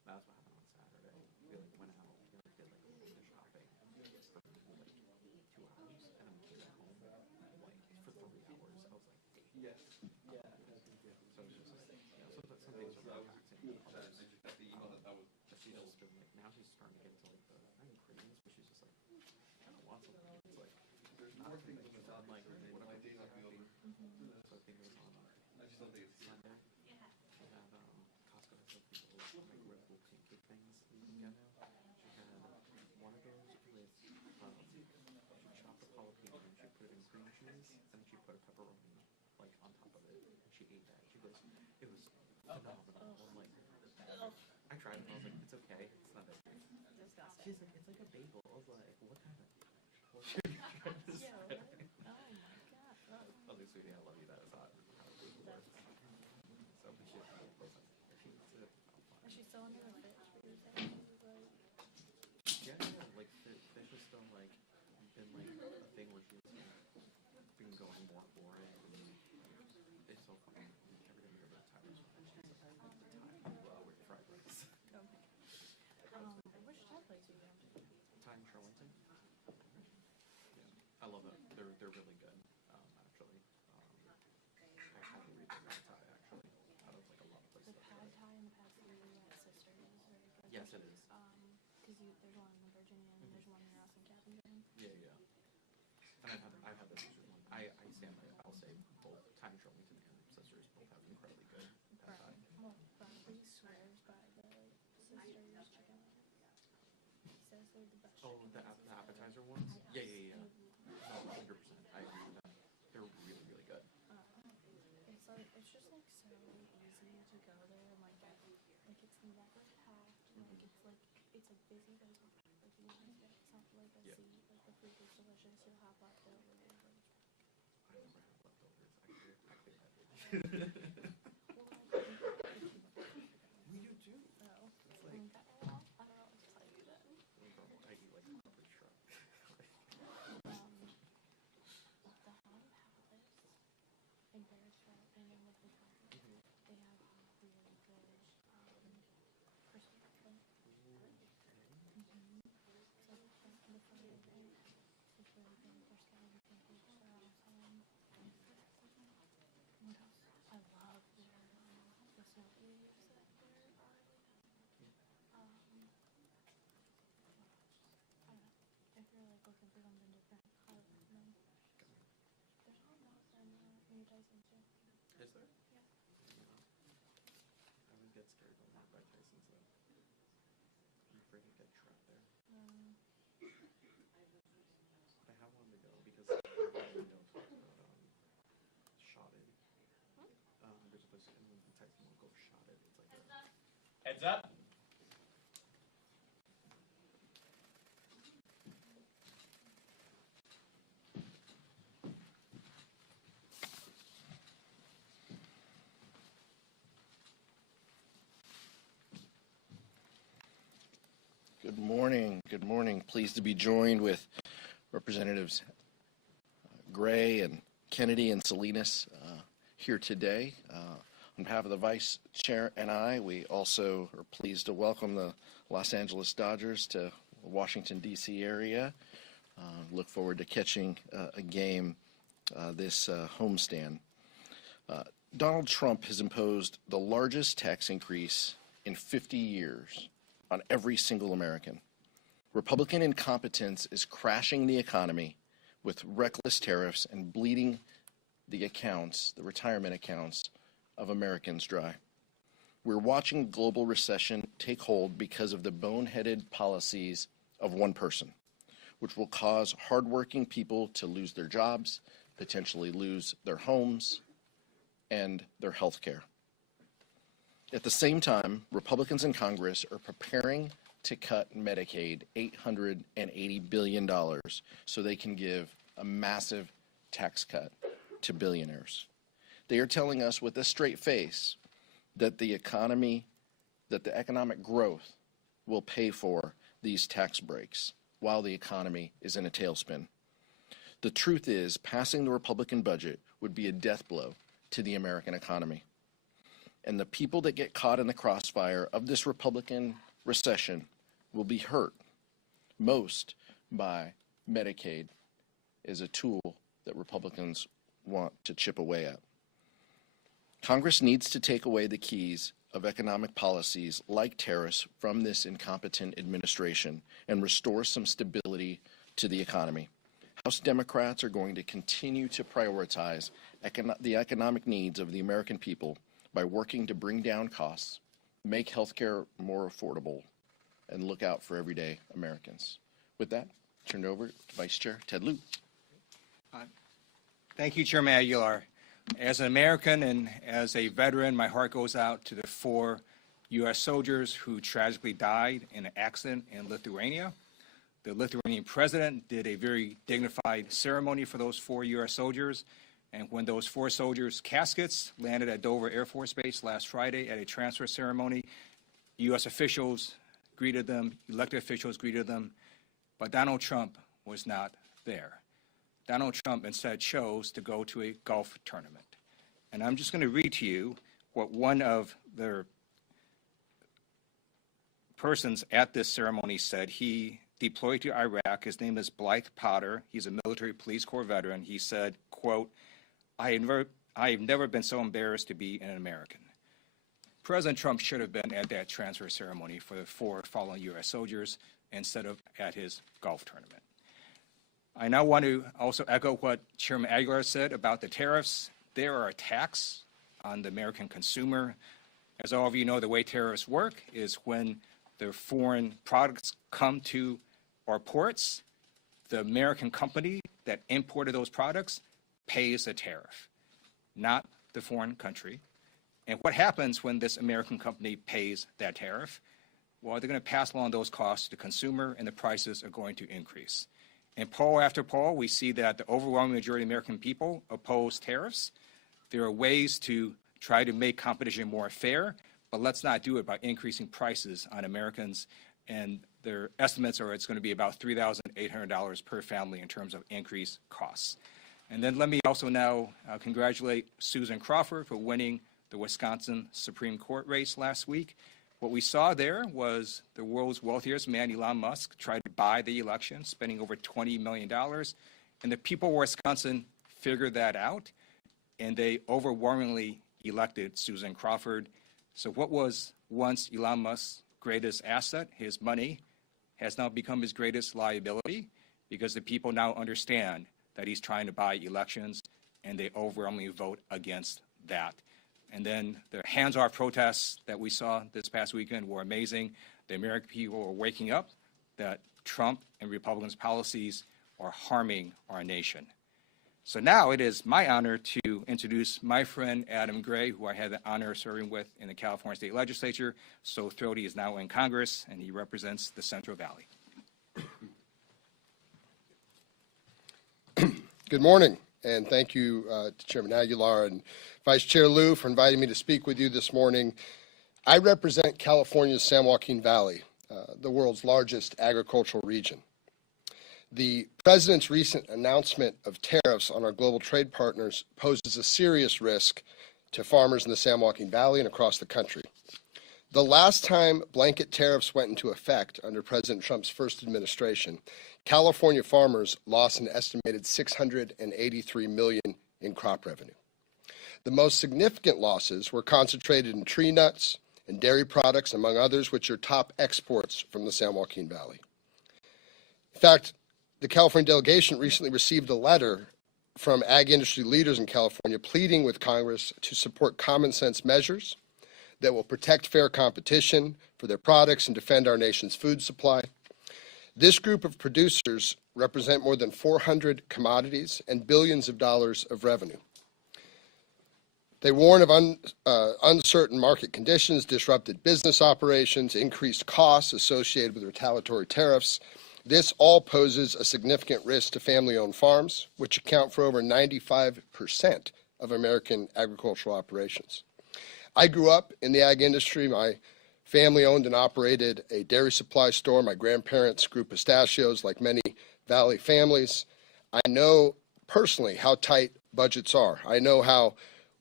That's what happened on Saturday. We like went out, we like did like a little bit of shopping for like 2 hours, and then we came back home like for 3 hours. I was like, damn. Yes. Yeah. So it's just like, you know, some things are relaxing. Others, she's just been like, now she's starting to get into like the not cravings, but she's just like, I don't want something. It's like not a thing that I'm like whatever makes her happy. So I think it was on Sunday. We had Costco has those little like red bull pancake things you can get now. She had one of those with she chopped up jalapeno and she put it in cream cheese and she put a pepperoni like on top of it and she ate that. She goes, it was phenomenal. I'm like, I tried it and I was like, it's okay, it's not that good. Disgusting. She's like, it's like a bagel. I was like, what kind of? What are you trying to say? Oh my god. I was like, sweetie, I love you. That is hot. So, but she's like, listen, if she needs it, I'll find Is she still under the fish? What you saying? Like, yeah, like fish is still like been like a thing where she's been going more for it. And it's so funny. Every time we go to Tyler's, she's like, I love with fried rice. which Thai place are you going to? Thai in Sherwinton. Yeah, I love it. They're really good. Actually, I highly recommend Thai. Actually, out of like a lot of places. The pad Thai and the pad see at Sister is very good. Yes, it is. Because there's one in Virginia and there's one near us in Captain. Yeah, yeah. And I've had the Sisters one. I stand by it. I'll say both Thai in Sherwinton and Sisters both have incredibly good pad Thai. Well, Bradley swears by the Sisters chicken wings. He says they're the best. Oh, the appetizer ones? Yeah, yeah, yeah. No, 100%. I agree with that. They're really, really good. It's like it's just like so easy to go there and like get like it's never packed and like it's like busy but it's not like you know it's not like a seat like the food is delicious you'll have leftovers. I never have leftovers. I clean that. You do. Oh. It's like, I don't know what to tell you then. I eat like a complete shrub. The Haunted Palace in Paris, right, and in the hotel, they have really good Christmas food. So the Friday night is really good. Their scallion pancakes are awesome. What else? I love the snow eaves that there are. I don't know. If you're like looking for something different, I would recommend. There's one else in Tyson too. Is there? Yeah. I would get scared going out by Tyson's though. I'm afraid to get trapped there. But I have wanted to go because I wanted to go Shotted. There's a place in Tyson will go Shotted. It's like a Heads up. Good morning. Good morning. Pleased to be joined with Representatives Gray and Kennedy and Salinas here today. On behalf of the Vice Chair and I, we also are pleased to welcome the Los Angeles Dodgers to the Washington, D.C. area. Look forward to catching a game this homestand. Donald Trump has imposed the largest tax increase in 50 years on every single American. Republican incompetence is crashing the economy with reckless tariffs and bleeding the accounts, the retirement accounts of Americans dry. We're watching global recession take hold because of the boneheaded policies of one person, which will cause hardworking people to lose their jobs, potentially lose their homes and their health care. At the same time, Republicans in Congress are preparing to cut Medicaid $880 billion so they can give a massive tax cut to billionaires. They are telling us with a straight face that the economic growth will pay for these tax breaks while the economy is in a tailspin. The truth is, passing the Republican budget would be a death blow to the American economy. And the people that get caught in the crossfire of this Republican recession will be hurt most by Medicaid as a tool that Republicans want to chip away at. Congress needs to take away the keys of economic policies like tariffs from this incompetent administration and restore some stability to the economy. House Democrats are going to continue to prioritize the economic needs of the American people by working to bring down costs, make healthcare more affordable, and look out for everyday Americans. With that, turn it over to Vice Chair Ted Lieu. Thank you, Chairman Aguilar. As an American and as a veteran, my heart goes out to the 4 U.S. soldiers who tragically died in an accident in Lithuania. The Lithuanian president did a very dignified ceremony for those 4 U.S. soldiers. And when those 4 soldiers' caskets landed at Dover Air Force Base last Friday at a transfer ceremony, U.S. officials greeted them, elected officials greeted them, but Donald Trump was not there. Donald Trump instead chose to go to a golf tournament. And I'm just going to read to you what one of the persons at this ceremony said. He deployed to Iraq. His name is Blythe Potter. He's a military police corps veteran. He said, quote, I have never been so embarrassed to be an American. President Trump should have been at that transfer ceremony for the 4 fallen U.S. soldiers instead of at his golf tournament. I now want to also echo what Chairman Aguilar said about the tariffs. There are attacks on the American consumer. As all of you know, the way tariffs work is when the foreign products come to our ports, the American company that imported those products pays a tariff, not the foreign country. And what happens when this American company pays that tariff? Well, they're going to pass along those costs to the consumer, and the prices are going to increase. In poll after poll, we see that the overwhelming majority of American people oppose tariffs. There are ways to try to make competition more fair, but let's not do it by increasing prices on Americans. And their estimates are it's going to be about $3,800 per family in terms of increased costs. And then let me also now congratulate Susan Crawford for winning the Wisconsin Supreme Court race last week. What we saw there was the world's wealthiest man, Elon Musk, tried to buy the election, spending over $20 million. And the people of Wisconsin figured that out, and they overwhelmingly elected Susan Crawford. So what was once Elon Musk's greatest asset, his money, has now become his greatest liability because the people now understand that he's trying to buy elections, and they overwhelmingly vote against that. And then the hands-off protests that we saw this past weekend were amazing. The American people are waking up that Trump and Republicans' policies are harming our nation. So now it is my honor to introduce my friend Adam Gray, who I had the honor of serving with in the California State Legislature. So thrilled he is now in Congress, and he represents the Central Valley. Good morning, and thank you to Chairman Aguilar and Vice Chair Lieu for inviting me to speak with you this morning. I represent California's San Joaquin Valley, the world's largest agricultural region. The President's recent announcement of tariffs on our global trade partners poses a serious risk to farmers in the San Joaquin Valley and across the country. The last time blanket tariffs went into effect under President Trump's first administration, California farmers lost an estimated $683 million in crop revenue. The most significant losses were concentrated in tree nuts and dairy products, among others, which are top exports from the San Joaquin Valley. In fact, the California delegation recently received a letter from ag industry leaders in California pleading with Congress to support common sense measures that will protect fair competition for their products and defend our nation's food supply. This group of producers represent more than 400 commodities and billions of dollars of revenue. They warn of uncertain market conditions, disrupted business operations, increased costs associated with retaliatory tariffs. This all poses a significant risk to family-owned farms, which account for over 95% of American agricultural operations. I grew up in the ag industry. My family owned and operated a dairy supply store. My grandparents grew pistachios like many Valley families. I know personally how tight budgets are. I know how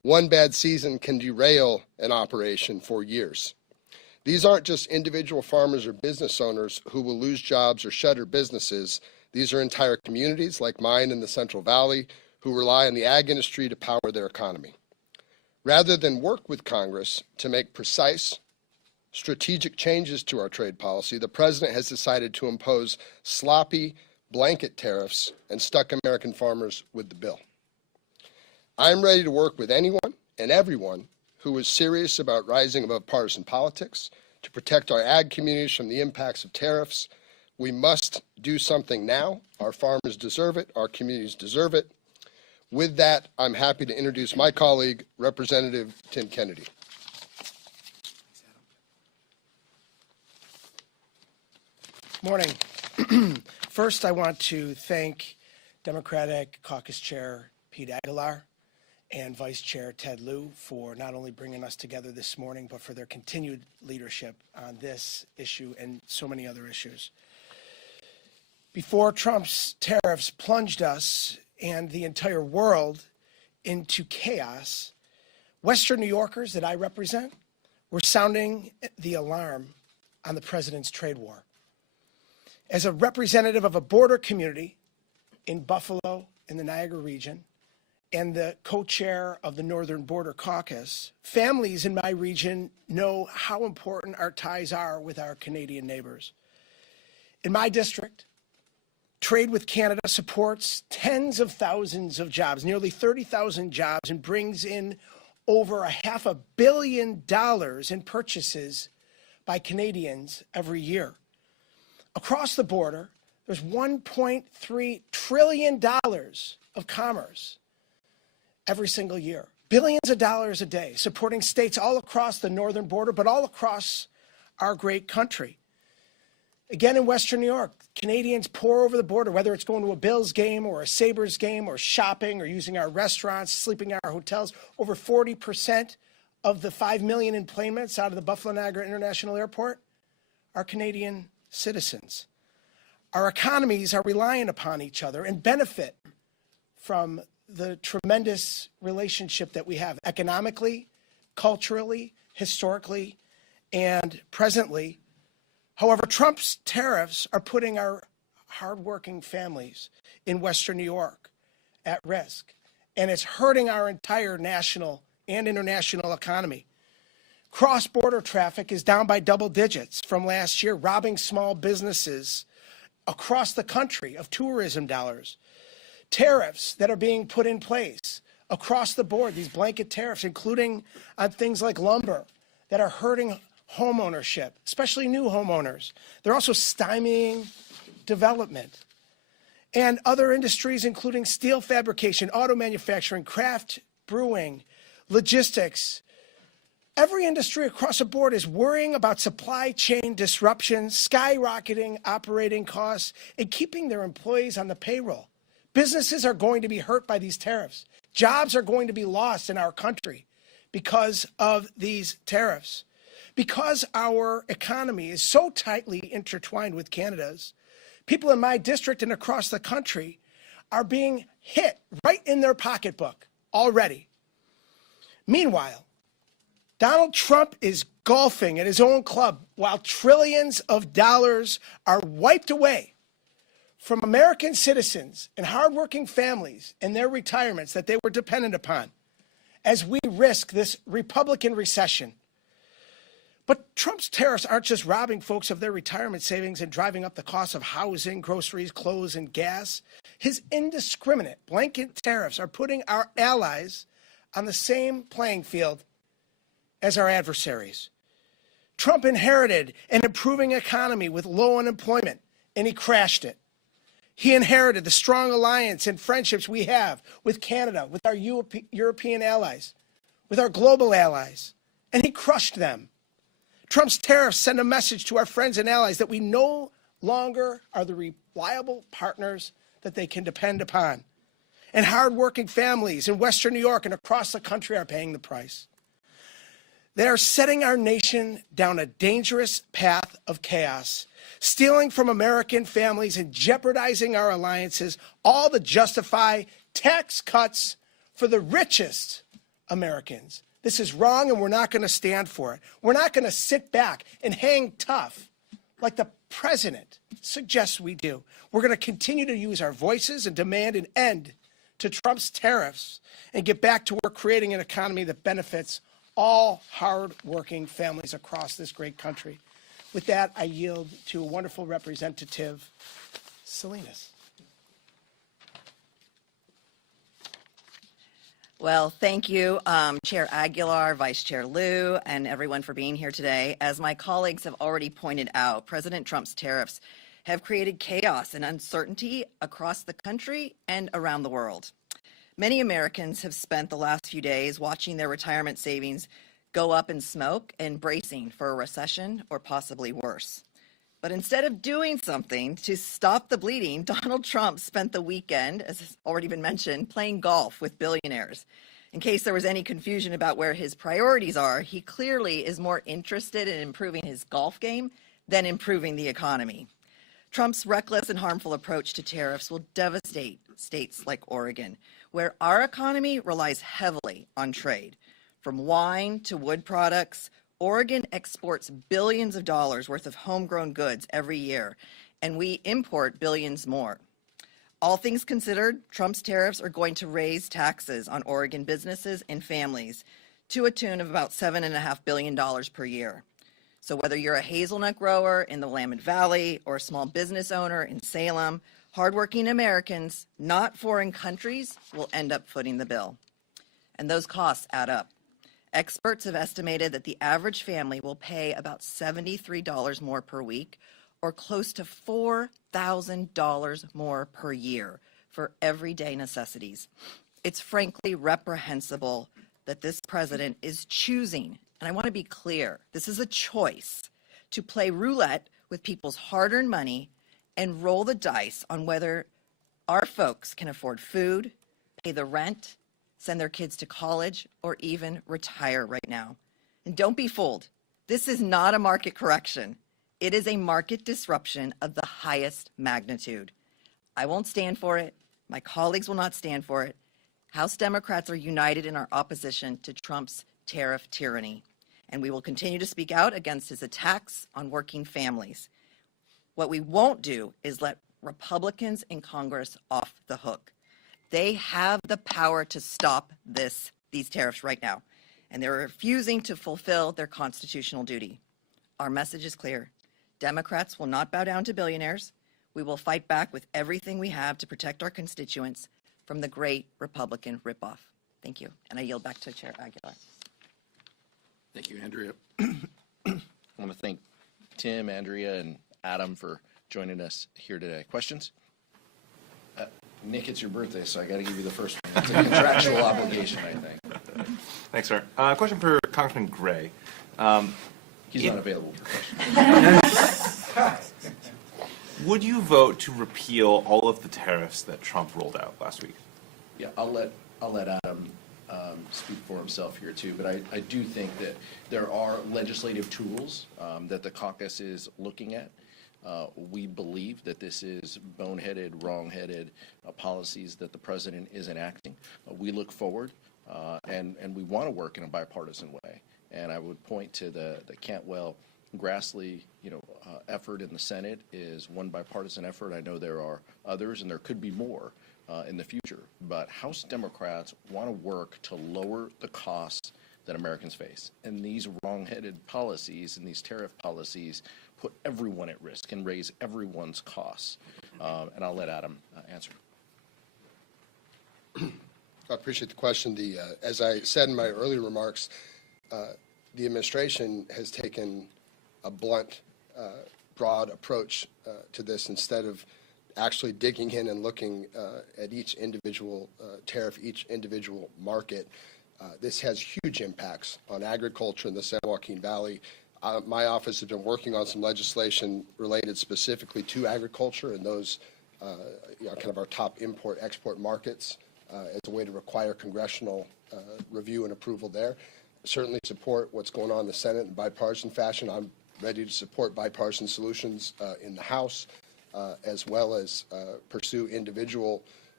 One bad season can derail an operation for years. These aren't just individual farmers or business owners who will lose jobs or shutter businesses. These are entire communities like mine in the Central Valley who rely on the ag industry to power their economy. Rather than work with Congress to make precise, strategic changes to our trade policy, the president has decided to impose sloppy blanket tariffs and stuck American farmers with the bill. I am ready to work with anyone and everyone who is serious about rising above partisan politics to protect our ag communities from the impacts of tariffs. We must do something now. Our farmers deserve it. Our communities deserve it. With that, I'm happy to introduce my colleague, Representative Tim Kennedy. Morning. First, I want to thank Democratic Caucus Chair Pete Aguilar and Vice Chair Ted Lieu for not only bringing us together this morning, but for their continued leadership on this issue and so many other issues. Before Trump's tariffs plunged us and the entire world into chaos, Western New Yorkers that I represent were sounding the alarm on the president's trade war. As a representative of a border community in Buffalo, in the Niagara region, and the co-chair of the Northern Border Caucus, families in my region know how important our ties are with our Canadian neighbors. In my district, trade with Canada supports tens of thousands of jobs, nearly 30,000 jobs, and brings in over $500 million in purchases by Canadians every year. Across the border, there's $1.3 trillion of commerce every single year. Billions of dollars a day, supporting states all across the northern border, but all across our great country. Again, in Western New York, Canadians pour over the border, whether it's going to a Bills game or a Sabres game or shopping or using our restaurants, sleeping in our hotels. Over 40% of the 5 million enplanements out of the Buffalo Niagara International Airport are Canadian citizens. Our economies are reliant upon each other and benefit from the tremendous relationship that we have economically, culturally, historically, and presently. However, Trump's tariffs are putting our hardworking families in Western New York at risk, and it's hurting our entire national and international economy. Cross-border traffic is down by double digits from last year, robbing small businesses across the country of tourism dollars. Tariffs that are being put in place across the board, these blanket tariffs, including on things like lumber, that are hurting home ownership, especially new homeowners. They're also stymieing development. And other industries, including steel fabrication, auto manufacturing, craft brewing, logistics. Every industry across the board is worrying about supply chain disruptions, skyrocketing operating costs, and keeping their employees on the payroll. Businesses are going to be hurt by these tariffs. Jobs are going to be lost in our country because of these tariffs. Because our economy is so tightly intertwined with Canada's, people in my district and across the country are being hit right in their pocketbook already. Meanwhile, Donald Trump is golfing at his own club while trillions of dollars are wiped away from American citizens and hardworking families and their retirements that they were dependent upon as we risk this Republican recession. But Trump's tariffs aren't just robbing folks of their retirement savings and driving up the cost of housing, groceries, clothes, and gas. His indiscriminate blanket tariffs are putting our allies on the same playing field as our adversaries. Trump inherited an improving economy with low unemployment, and he crashed it. He inherited the strong alliance and friendships we have with Canada, with our European allies, with our global allies, and he crushed them. Trump's tariffs send a message to our friends and allies that we no longer are the reliable partners that they can depend upon. And hardworking families in Western New York and across the country are paying the price. They are setting our nation down a dangerous path of chaos, stealing from American families and jeopardizing our alliances, all to justify tax cuts for the richest Americans. This is wrong, and we're not going to stand for it. We're not going to sit back and hang tough like the president suggests we do. We're going to continue to use our voices and demand an end to Trump's tariffs and get back to work creating an economy that benefits all hard-working families across this great country. With that, I yield to a wonderful representative, Salinas. Well, thank you, Chair Aguilar, Vice Chair Lieu, and everyone for being here today. As my colleagues have already pointed out, President Trump's tariffs have created chaos and uncertainty across the country and around the world. Many Americans have spent the last few days watching their retirement savings go up in smoke and bracing for a recession or possibly worse. But instead of doing something to stop the bleeding, Donald Trump spent the weekend, as has already been mentioned, playing golf with billionaires. In case there was any confusion about where his priorities are, he clearly is more interested in improving his golf game than improving the economy. Trump's reckless and harmful approach to tariffs will devastate states like Oregon, where our economy relies heavily on trade. From wine to wood products, Oregon exports billions of dollars worth of homegrown goods every year, and we import billions more. All things considered, Trump's tariffs are going to raise taxes on Oregon businesses and families to a tune of about $7.5 billion per year. So whether you're a hazelnut grower in the Willamette Valley or a small business owner in Salem, hardworking Americans, not foreign countries, will end up footing the bill. And those costs add up. Experts have estimated that the average family will pay about $73 more per week, or close to $4,000 more per year for everyday necessities. It's frankly reprehensible that this president is choosing, and I want to be clear, this is a choice, to play roulette with people's hard-earned money and roll the dice on whether our folks can afford food, pay the rent, send their kids to college, or even retire right now. And don't be fooled. This is not a market correction. It is a market disruption of the highest magnitude. I won't stand for it. My colleagues will not stand for it. House Democrats are united in our opposition to Trump's tariff tyranny, and we will continue to speak out against his attacks on working families. What we won't do is let Republicans in Congress off the hook. They have the power to stop these tariffs right now, and they're refusing to fulfill their constitutional duty. Our message is clear. Democrats will not bow down to billionaires. We will fight back with everything we have to protect our constituents from the great Republican ripoff. Thank you. And I yield back to Chair Aguilar. Thank you, Andrea. I want to thank Tim, Andrea, and Adam for joining us here today. Questions? Nick, it's your birthday, so I got to give you the first one. It's a contractual obligation, I think. Thanks, sir. Question for Congressman Gray. He's not available for questions. Would you vote to repeal all of the tariffs that Trump rolled out last week? Yeah, I'll let Adam speak for himself here too, but I do think that there are legislative tools that the caucus is looking at. We believe that this is boneheaded, wrong-headed policies that the president is enacting. We look forward and we want to work in a bipartisan way. And I would point to the Cantwell-Grassley effort in the Senate is one bipartisan effort. I know there are others, and there could be more in the future. But House Democrats want to work to lower the costs that Americans face. And these wrong-headed policies and these tariff policies put everyone at risk and raise everyone's costs. And I'll let Adam answer. I appreciate the question. As I said in my earlier remarks, the administration has taken a blunt, broad approach to this instead of actually digging in and looking at each individual tariff, each individual market. This has huge impacts on agriculture in the San Joaquin Valley. My office has been working on some legislation related specifically to agriculture and those kind of our top import-export markets as a way to require congressional review and approval there. Certainly support what's going on in the Senate in bipartisan fashion. I'm ready to support bipartisan solutions in the House, as well as pursue individual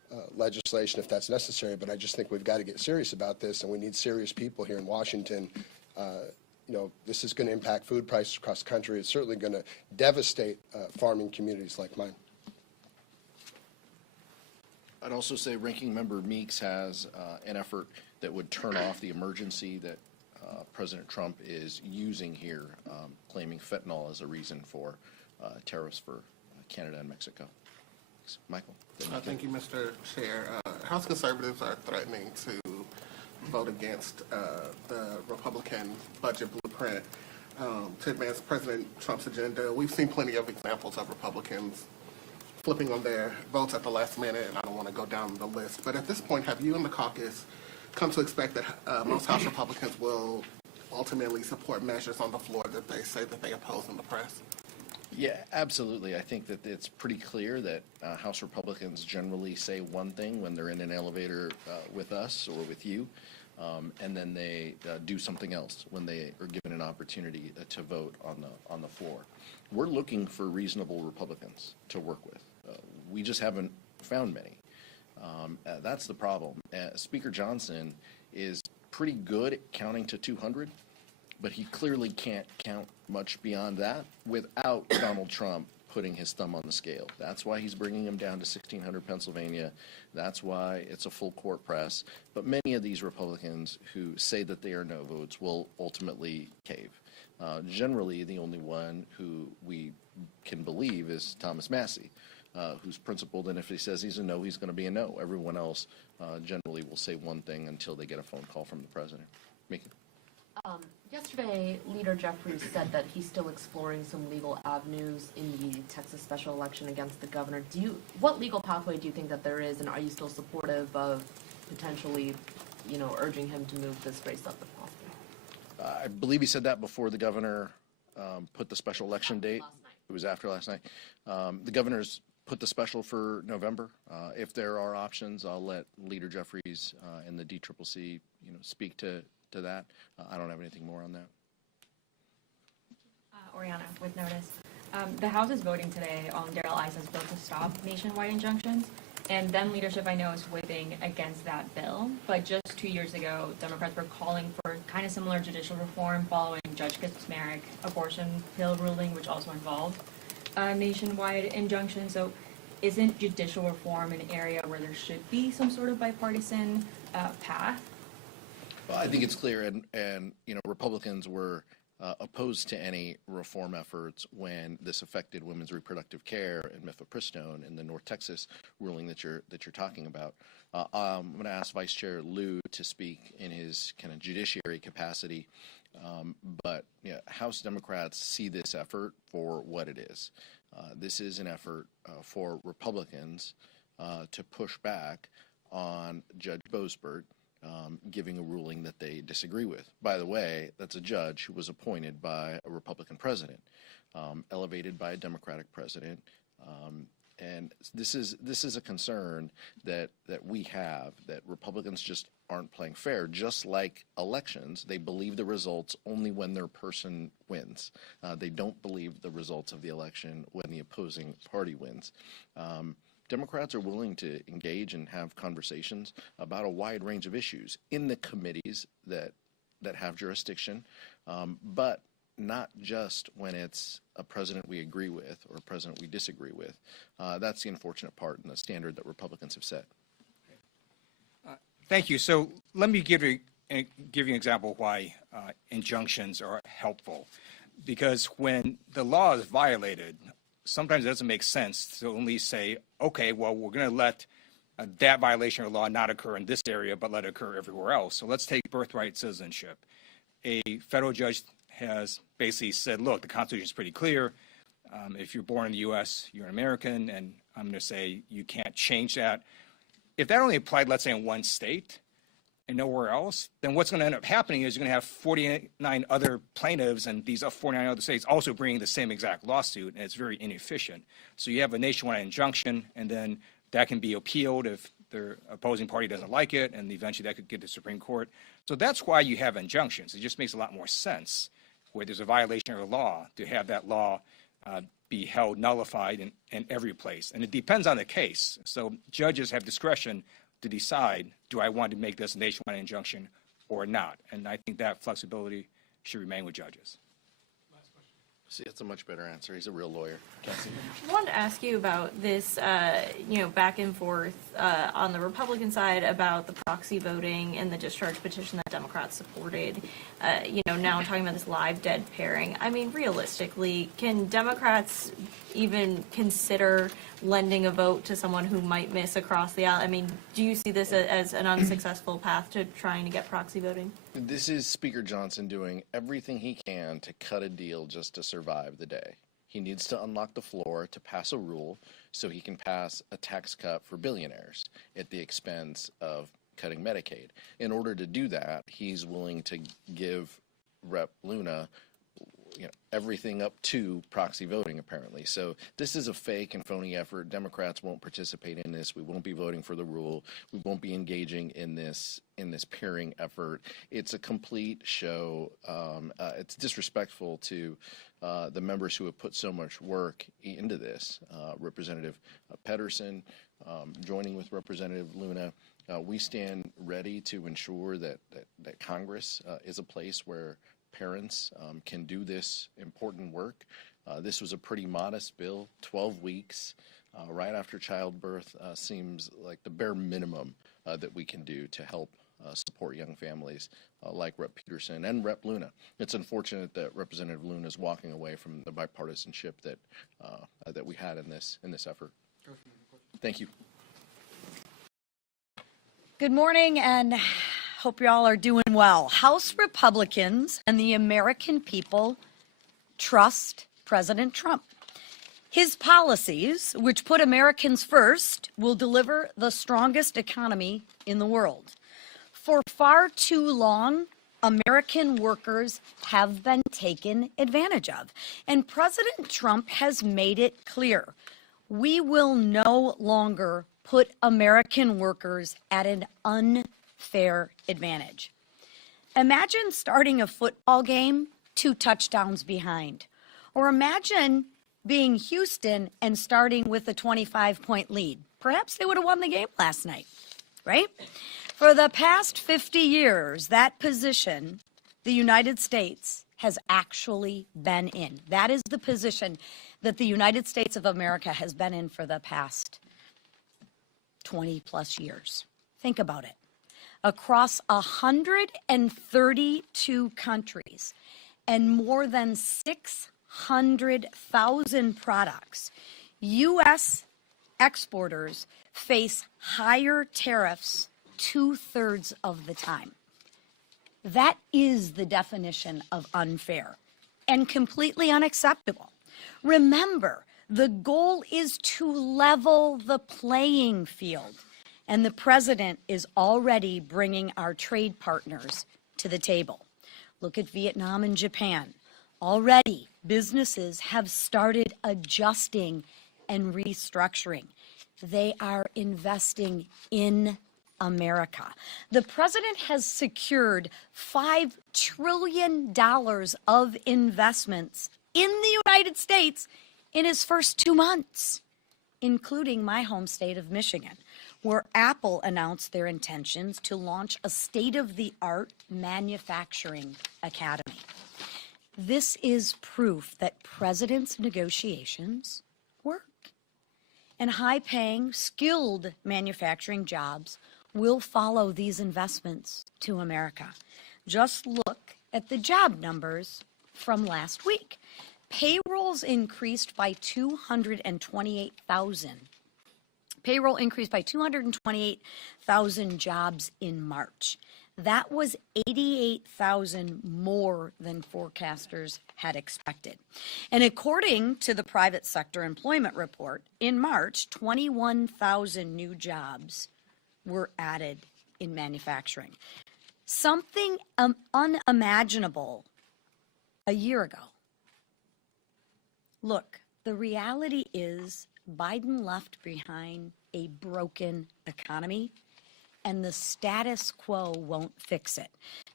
legislation if that's necessary, but I just think we've got to get serious about this, and we need serious people here in Washington. This is going to impact food prices across the country. It's certainly going to devastate farming communities like mine. I'd also say Ranking Member Meeks has an effort that would turn off the emergency that President Trump is using here, claiming fentanyl as a reason for tariffs for Canada and Mexico. Thanks. Michael. Thank you, Mr. Chair. House conservatives are threatening to vote against the Republican budget blueprint to advance President Trump's agenda. We've seen plenty of examples of Republicans flipping on their votes at the last minute, and I don't want to go down the list. But at this point, have you and the caucus come to expect that most House Republicans will ultimately support measures on the floor that they say that they oppose in the press? Yeah, absolutely. I think that it's pretty clear that House Republicans generally say one thing when they're in an elevator with us or with you, and then they do something else when they are given an opportunity to vote on the floor. We're looking for reasonable Republicans to work with. We just haven't found many. That's the problem. Speaker Johnson is pretty good at counting to 200, but he clearly can't count much beyond that without Donald Trump putting his thumb on the scale. That's why he's bringing him down to 1600 Pennsylvania. That's why it's a full court press. But many of these Republicans who say that they are no votes will ultimately cave. Generally, the only one who we can believe is Thomas Massey, who's principled, and if he says he's a no, he's going to be a no. Everyone else generally will say one thing until they get a phone call from the president. Mickey? Yesterday, Leader Jeffries said that he's still exploring some legal avenues in the Texas special election against the governor. What legal pathway do you think that there is, and are you still supportive of potentially, urging him to move this race up if possible? I believe he said that before the governor put the special election date. It was after last night. The governor's put the special for November. If there are options, I'll let Leader Jeffries and the DCCC, speak to that. I don't have anything more on that. Oriana, with notice. The House is voting today on Darrell Issa's bill to stop nationwide injunctions, and then leadership, I know, is whipping against that bill. But just 2 years ago, Democrats were calling for kind of similar judicial reform following Judge Kaczmarek abortion pill ruling, which also involved nationwide injunction. So isn't judicial reform an area where there should be some sort of bipartisan path? Well, I think it's clear, and Republicans were opposed to any reform efforts when this affected women's reproductive care and mifepristone in the North Texas ruling that you're talking about. I'm going to ask Vice Chair Lieu to speak in his kind of judiciary capacity, but House Democrats see this effort for what it is. This is an effort for Republicans to push back on Judge Boasberg giving a ruling that they disagree with. By the way, that's a judge who was appointed by a Republican president, elevated by a Democratic president, and this is a concern that we have, that Republicans just aren't playing fair. Just like elections, they believe the results only when their person wins. They don't believe the results of the election when the opposing party wins. Democrats are willing to engage and have conversations about a wide range of issues in the committees that have jurisdiction, but not just when it's a president we agree with or a president we disagree with. That's the unfortunate part and the standard that Republicans have set. Thank you. So let me give you an example why injunctions are helpful. Because when the law is violated, sometimes it doesn't make sense to only say, okay, well, we're going to let that violation of law not occur in this area, but let it occur everywhere else. So let's take birthright citizenship. A federal judge has basically said, look, the Constitution is pretty clear. If you're born in the U.S., you're an American, and I'm going to say you can't change that. If that only applied, let's say, in one state and nowhere else, then what's going to end up happening is you're going to have 49 other plaintiffs and these 49 other states also bringing the same exact lawsuit, and it's very inefficient. So you have a nationwide injunction, and then that can be appealed if the opposing party doesn't like it, and eventually that could get to the Supreme Court. So that's why you have injunctions. It just makes a lot more sense where there's a violation of a law to have that law be held nullified in every place. And it depends on the case. So judges have discretion to decide, do I want to make this a nationwide injunction or not? And I think that flexibility should remain with judges. See, it's a much better answer. He's a real lawyer. I wanted to ask you about this, back and forth on the Republican side about the proxy voting and the discharge petition that Democrats supported. Now talking about this live dead pairing. I mean, realistically, can Democrats even consider lending a vote to someone who might miss across the aisle? I mean, do you see this as an unsuccessful path to trying to get proxy voting? This is Speaker Johnson doing everything he can to cut a deal just to survive the day. He needs to unlock the floor to pass a rule so he can pass a tax cut for billionaires at the expense of cutting Medicaid. In order to do that, he's willing to give Rep. Luna everything up to proxy voting, apparently. So this is a fake and phony effort. Democrats won't participate in this. We won't be voting for the rule. We won't be engaging in this pairing effort. It's a complete show. It's disrespectful to the members who have put so much work into this. Representative Pedersen, joining with Representative Luna. We stand ready to ensure that Congress is a place where parents can do this important work. This was a pretty modest bill, 12 weeks right after childbirth seems like the bare minimum that we can do to help support young families like Rep. Peterson and Rep. Luna. It's unfortunate that Representative Luna is walking away from the bipartisanship that we had in this effort. Thank you. Good morning, and hope you all are doing well. House Republicans and the American people trust President Trump. His policies, which put Americans first, will deliver the strongest economy in the world. For far too long, American workers have been taken advantage of, and President Trump has made it clear we will no longer put American workers at an unfair advantage. Imagine starting a football game 2 touchdowns behind, or imagine being Houston and starting with a 25-point lead. Perhaps they would have won the game last night, right? For the past 50 years, that position the United States has actually been in. That is the position that the United States of America has been in for the past 20 plus years. Think about it. Across 132 countries and more than 600,000 products, U.S. exporters face higher tariffs 2/3 of the time. That is the definition of unfair and completely unacceptable. Remember, the goal is to level the playing field, and the president is already bringing our trade partners to the table. Look at Vietnam and Japan. Already, businesses have started adjusting and restructuring. They are investing in America. The president has secured $5 trillion of investments in the United States in his first 2 months, including my home state of Michigan, where Apple announced their intentions to launch a state-of-the-art manufacturing academy. This is proof that president's negotiations work. And high-paying, skilled manufacturing jobs will follow these investments to America. Just look at the job numbers from last week. Payrolls increased by 228,000. Payroll increased by 228,000 jobs in March. That was 88,000 more than forecasters had expected. And according to the private sector employment report, in March, 21,000 new jobs were added in manufacturing. Something unimaginable a year ago. Look, the reality is Biden left behind a broken economy, and the status quo won't fix it.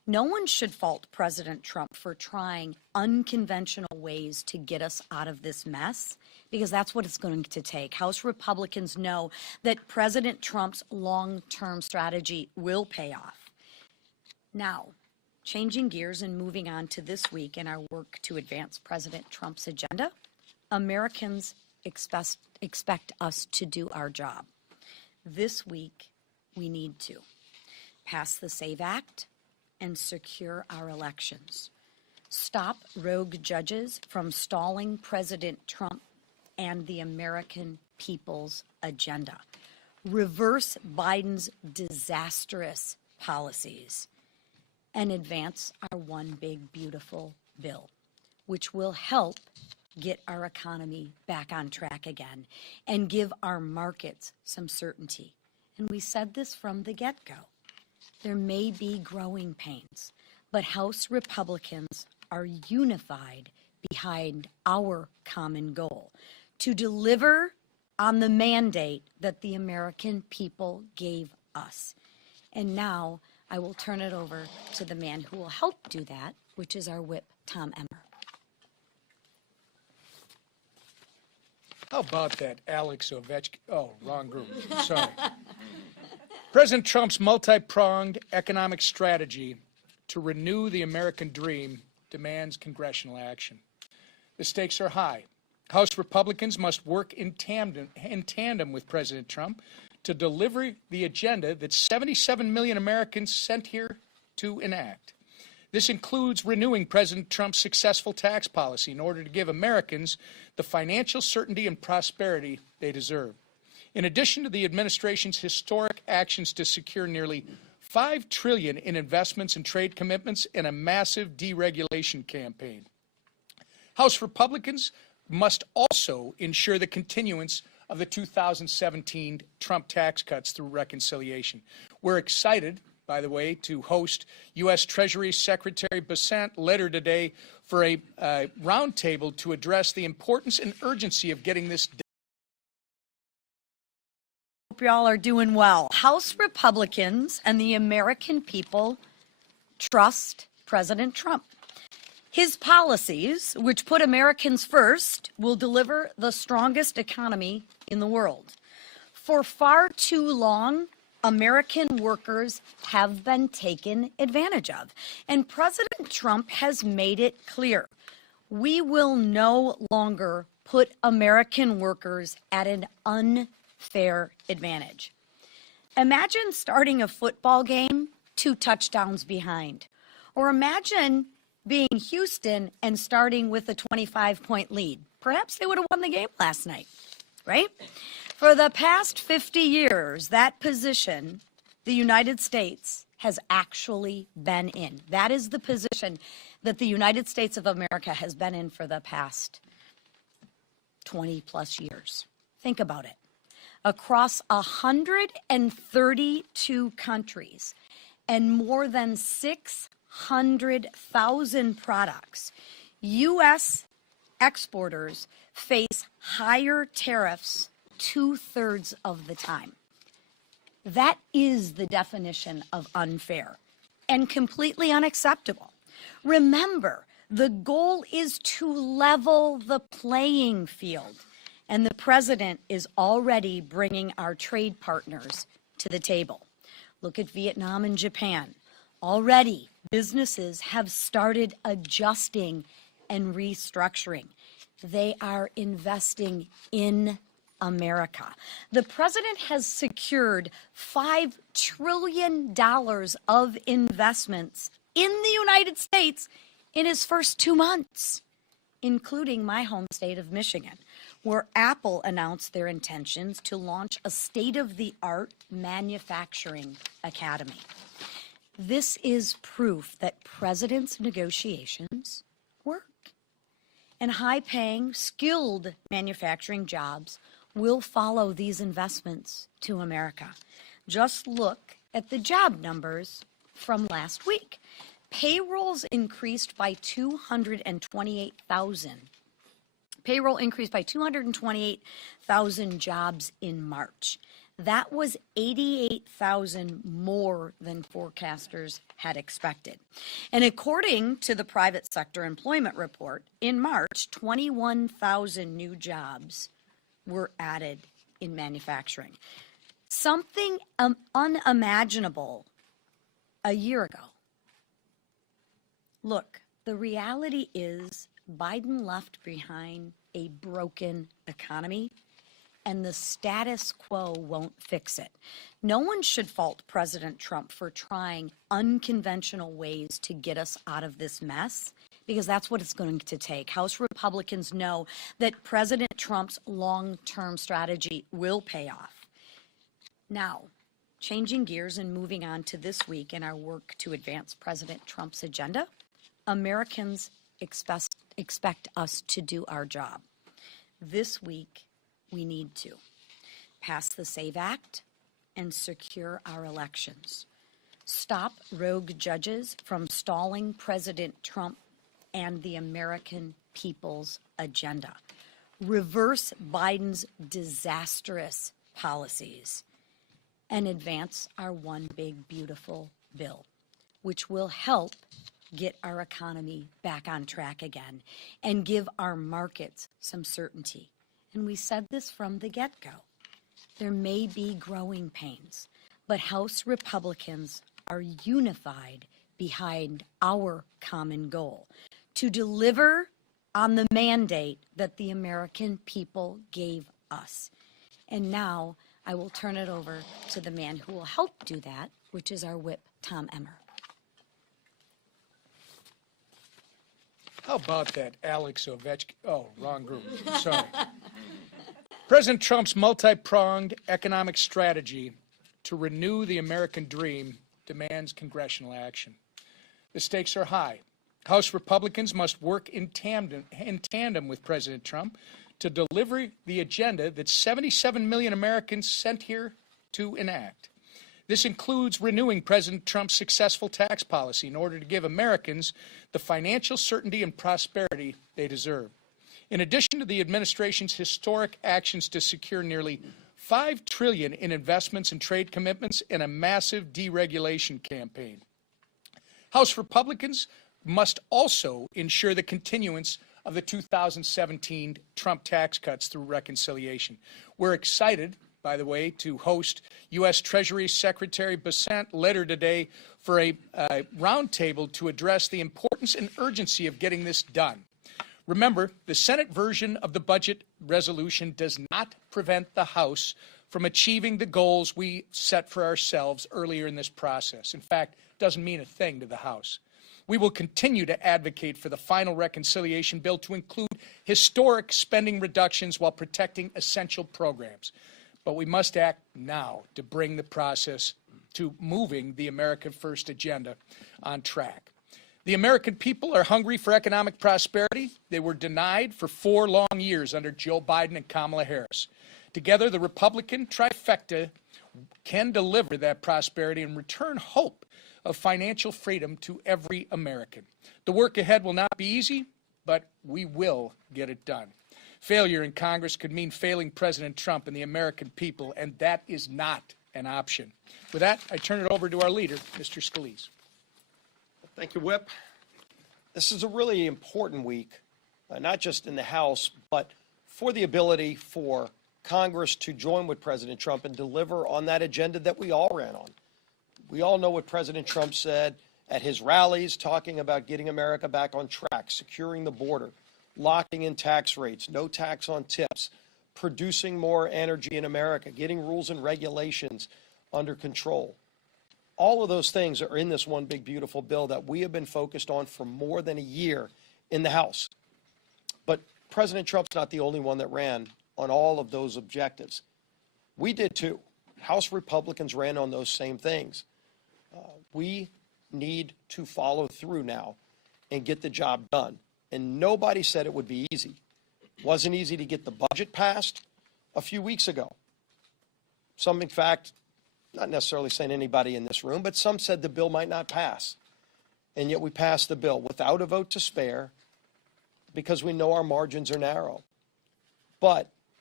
No one should fault President Trump for trying unconventional ways to get us out of this mess, because that's what it's going to take. House Republicans know that President Trump's long-term strategy will pay off. Now, changing gears and moving on to this week in our work to advance President Trump's agenda, Americans expect us to do our job. This week, we need to pass the SAVE Act and secure our elections. Stop rogue judges from stalling President Trump and the American people's agenda. Reverse Biden's disastrous policies and advance our one big beautiful bill, which will help get our economy back on track again and give our markets some certainty. And we said this from the get-go. There may be growing pains, but House Republicans are unified behind our common goal to deliver on the mandate that the American people gave us. And now I will turn it over to the man who will help do that, which is our whip, Tom Emmer. How about that Alex Ovechkin? Oh, wrong group. Sorry. President Trump's multi-pronged economic strategy to renew the American dream demands congressional action. The stakes are high. House Republicans must work in tandem with President Trump to deliver the agenda that 77 million Americans sent here to enact. This includes renewing President Trump's successful tax policy in order to give Americans the financial certainty and prosperity they deserve. In addition to the administration's historic actions to secure nearly $5 trillion in investments and trade commitments and a massive deregulation campaign, House Republicans must also ensure the continuance of the 2017 Trump tax cuts through reconciliation. We're excited, by the way, to host U.S. Treasury Secretary Bessent later today for a roundtable to address the importance and urgency of getting this done. Hope y'all are doing well. House Republicans and the American people trust President Trump. His policies, which put Americans first, will deliver the strongest economy in the world. For far too long, American workers have been taken advantage of. And President Trump has made it clear, we will no longer put American workers at an unfair advantage. Imagine starting a football game 2 touchdowns behind. Or imagine being Houston and starting with a 25-point lead. Perhaps they would have won the game last night, right? For the past 50 years, that position the United States has actually been in. That is the position that the United States of America has been in for the past 20 plus years. Think about it. Across 132 countries and more than 600,000 products, U.S. exporters face higher tariffs 2/3 of the time. That is the definition of unfair and completely unacceptable. Remember, the goal is to level the playing field, and the president is already bringing our trade partners to the table. Look at Vietnam and Japan. Already, businesses have started adjusting and restructuring. They are investing in America. The president has secured $5 trillion of investments in the United States in his first 2 months, including my home state of Michigan, where Apple announced their intentions to launch a state-of-the-art manufacturing academy. This is proof that president's negotiations work. And high-paying, skilled manufacturing jobs will follow these investments to America. Just look at the job numbers from last week. Payrolls increased by 228,000. Payroll increased by 228,000 jobs in March. That was 88,000 more than forecasters had expected. And according to the private sector employment report, in March, 21,000 new jobs were added in manufacturing. Something unimaginable a year ago. Look, the reality is Biden left behind a broken economy, and the status quo won't fix it. No one should fault President Trump for trying unconventional ways to get us out of this mess, because that's what it's going to take. House Republicans know that President Trump's long-term strategy will pay off. Now, changing gears and moving on to this week in our work to advance President Trump's agenda, Americans expect us to do our job. This week, we need to pass the SAVE Act and secure our elections. Stop rogue judges from stalling President Trump and the American people's agenda. Reverse Biden's disastrous policies and advance our one big beautiful bill, which will help get our economy back on track again and give our markets some certainty. And we said this from the get-go. There may be growing pains, but House Republicans are unified behind our common goal to deliver on the mandate that the American people gave us. And now I will turn it over to the man who will help do that, which is our whip, Tom Emmer. How about that Alex Ovechkin? Oh, wrong group. Sorry. President Trump's multi-pronged economic strategy to renew the American dream demands congressional action. The stakes are high. House Republicans must work in tandem with President Trump to deliver the agenda that 77 million Americans sent here to enact. This includes renewing President Trump's successful tax policy in order to give Americans the financial certainty and prosperity they deserve. In addition to the administration's historic actions to secure nearly $5 trillion in investments and trade commitments and a massive deregulation campaign. House Republicans must also ensure the continuance of the 2017 Trump tax cuts through reconciliation. We're excited, by the way, to host U.S. Treasury Secretary Bessent later today for a roundtable to address the importance and urgency of getting this done. Remember, the Senate version of the budget resolution does not prevent the House from achieving the goals we set for ourselves earlier in this process. In fact, it doesn't mean a thing to the House. We will continue to advocate for the final reconciliation bill to include historic spending reductions while protecting essential programs. But we must act now to bring the process to moving the America First agenda on track. The American people are hungry for economic prosperity. They were denied for 4 long years under Joe Biden and Kamala Harris. Together, the Republican trifecta can deliver that prosperity and return hope of financial freedom to every American. The work ahead will not be easy, but we will get it done. Failure in Congress could mean failing President Trump and the American people, and that is not an option. With that, I turn it over to our leader, Mr. Scalise. Thank you, Whip. This is a really important week, not just in the House, but for the ability for Congress to join with President Trump and deliver on that agenda that we all ran on. We all know what President Trump said at his rallies, talking about getting America back on track, securing the border, locking in tax rates, no tax on tips, producing more energy in America, getting rules and regulations under control. All of those things are in this one big beautiful bill that we have been focused on for more than a year in the House. But President Trump's not the only one that ran on all of those objectives. We did too. House Republicans ran on those same things. We need to follow through now and get the job done. And nobody said it would be easy. It wasn't easy to get the budget passed a few weeks ago. Some, in fact, not necessarily saying anybody in this room, but some said the bill might not pass. And yet we passed the bill without a vote to spare because we know our margins are narrow. But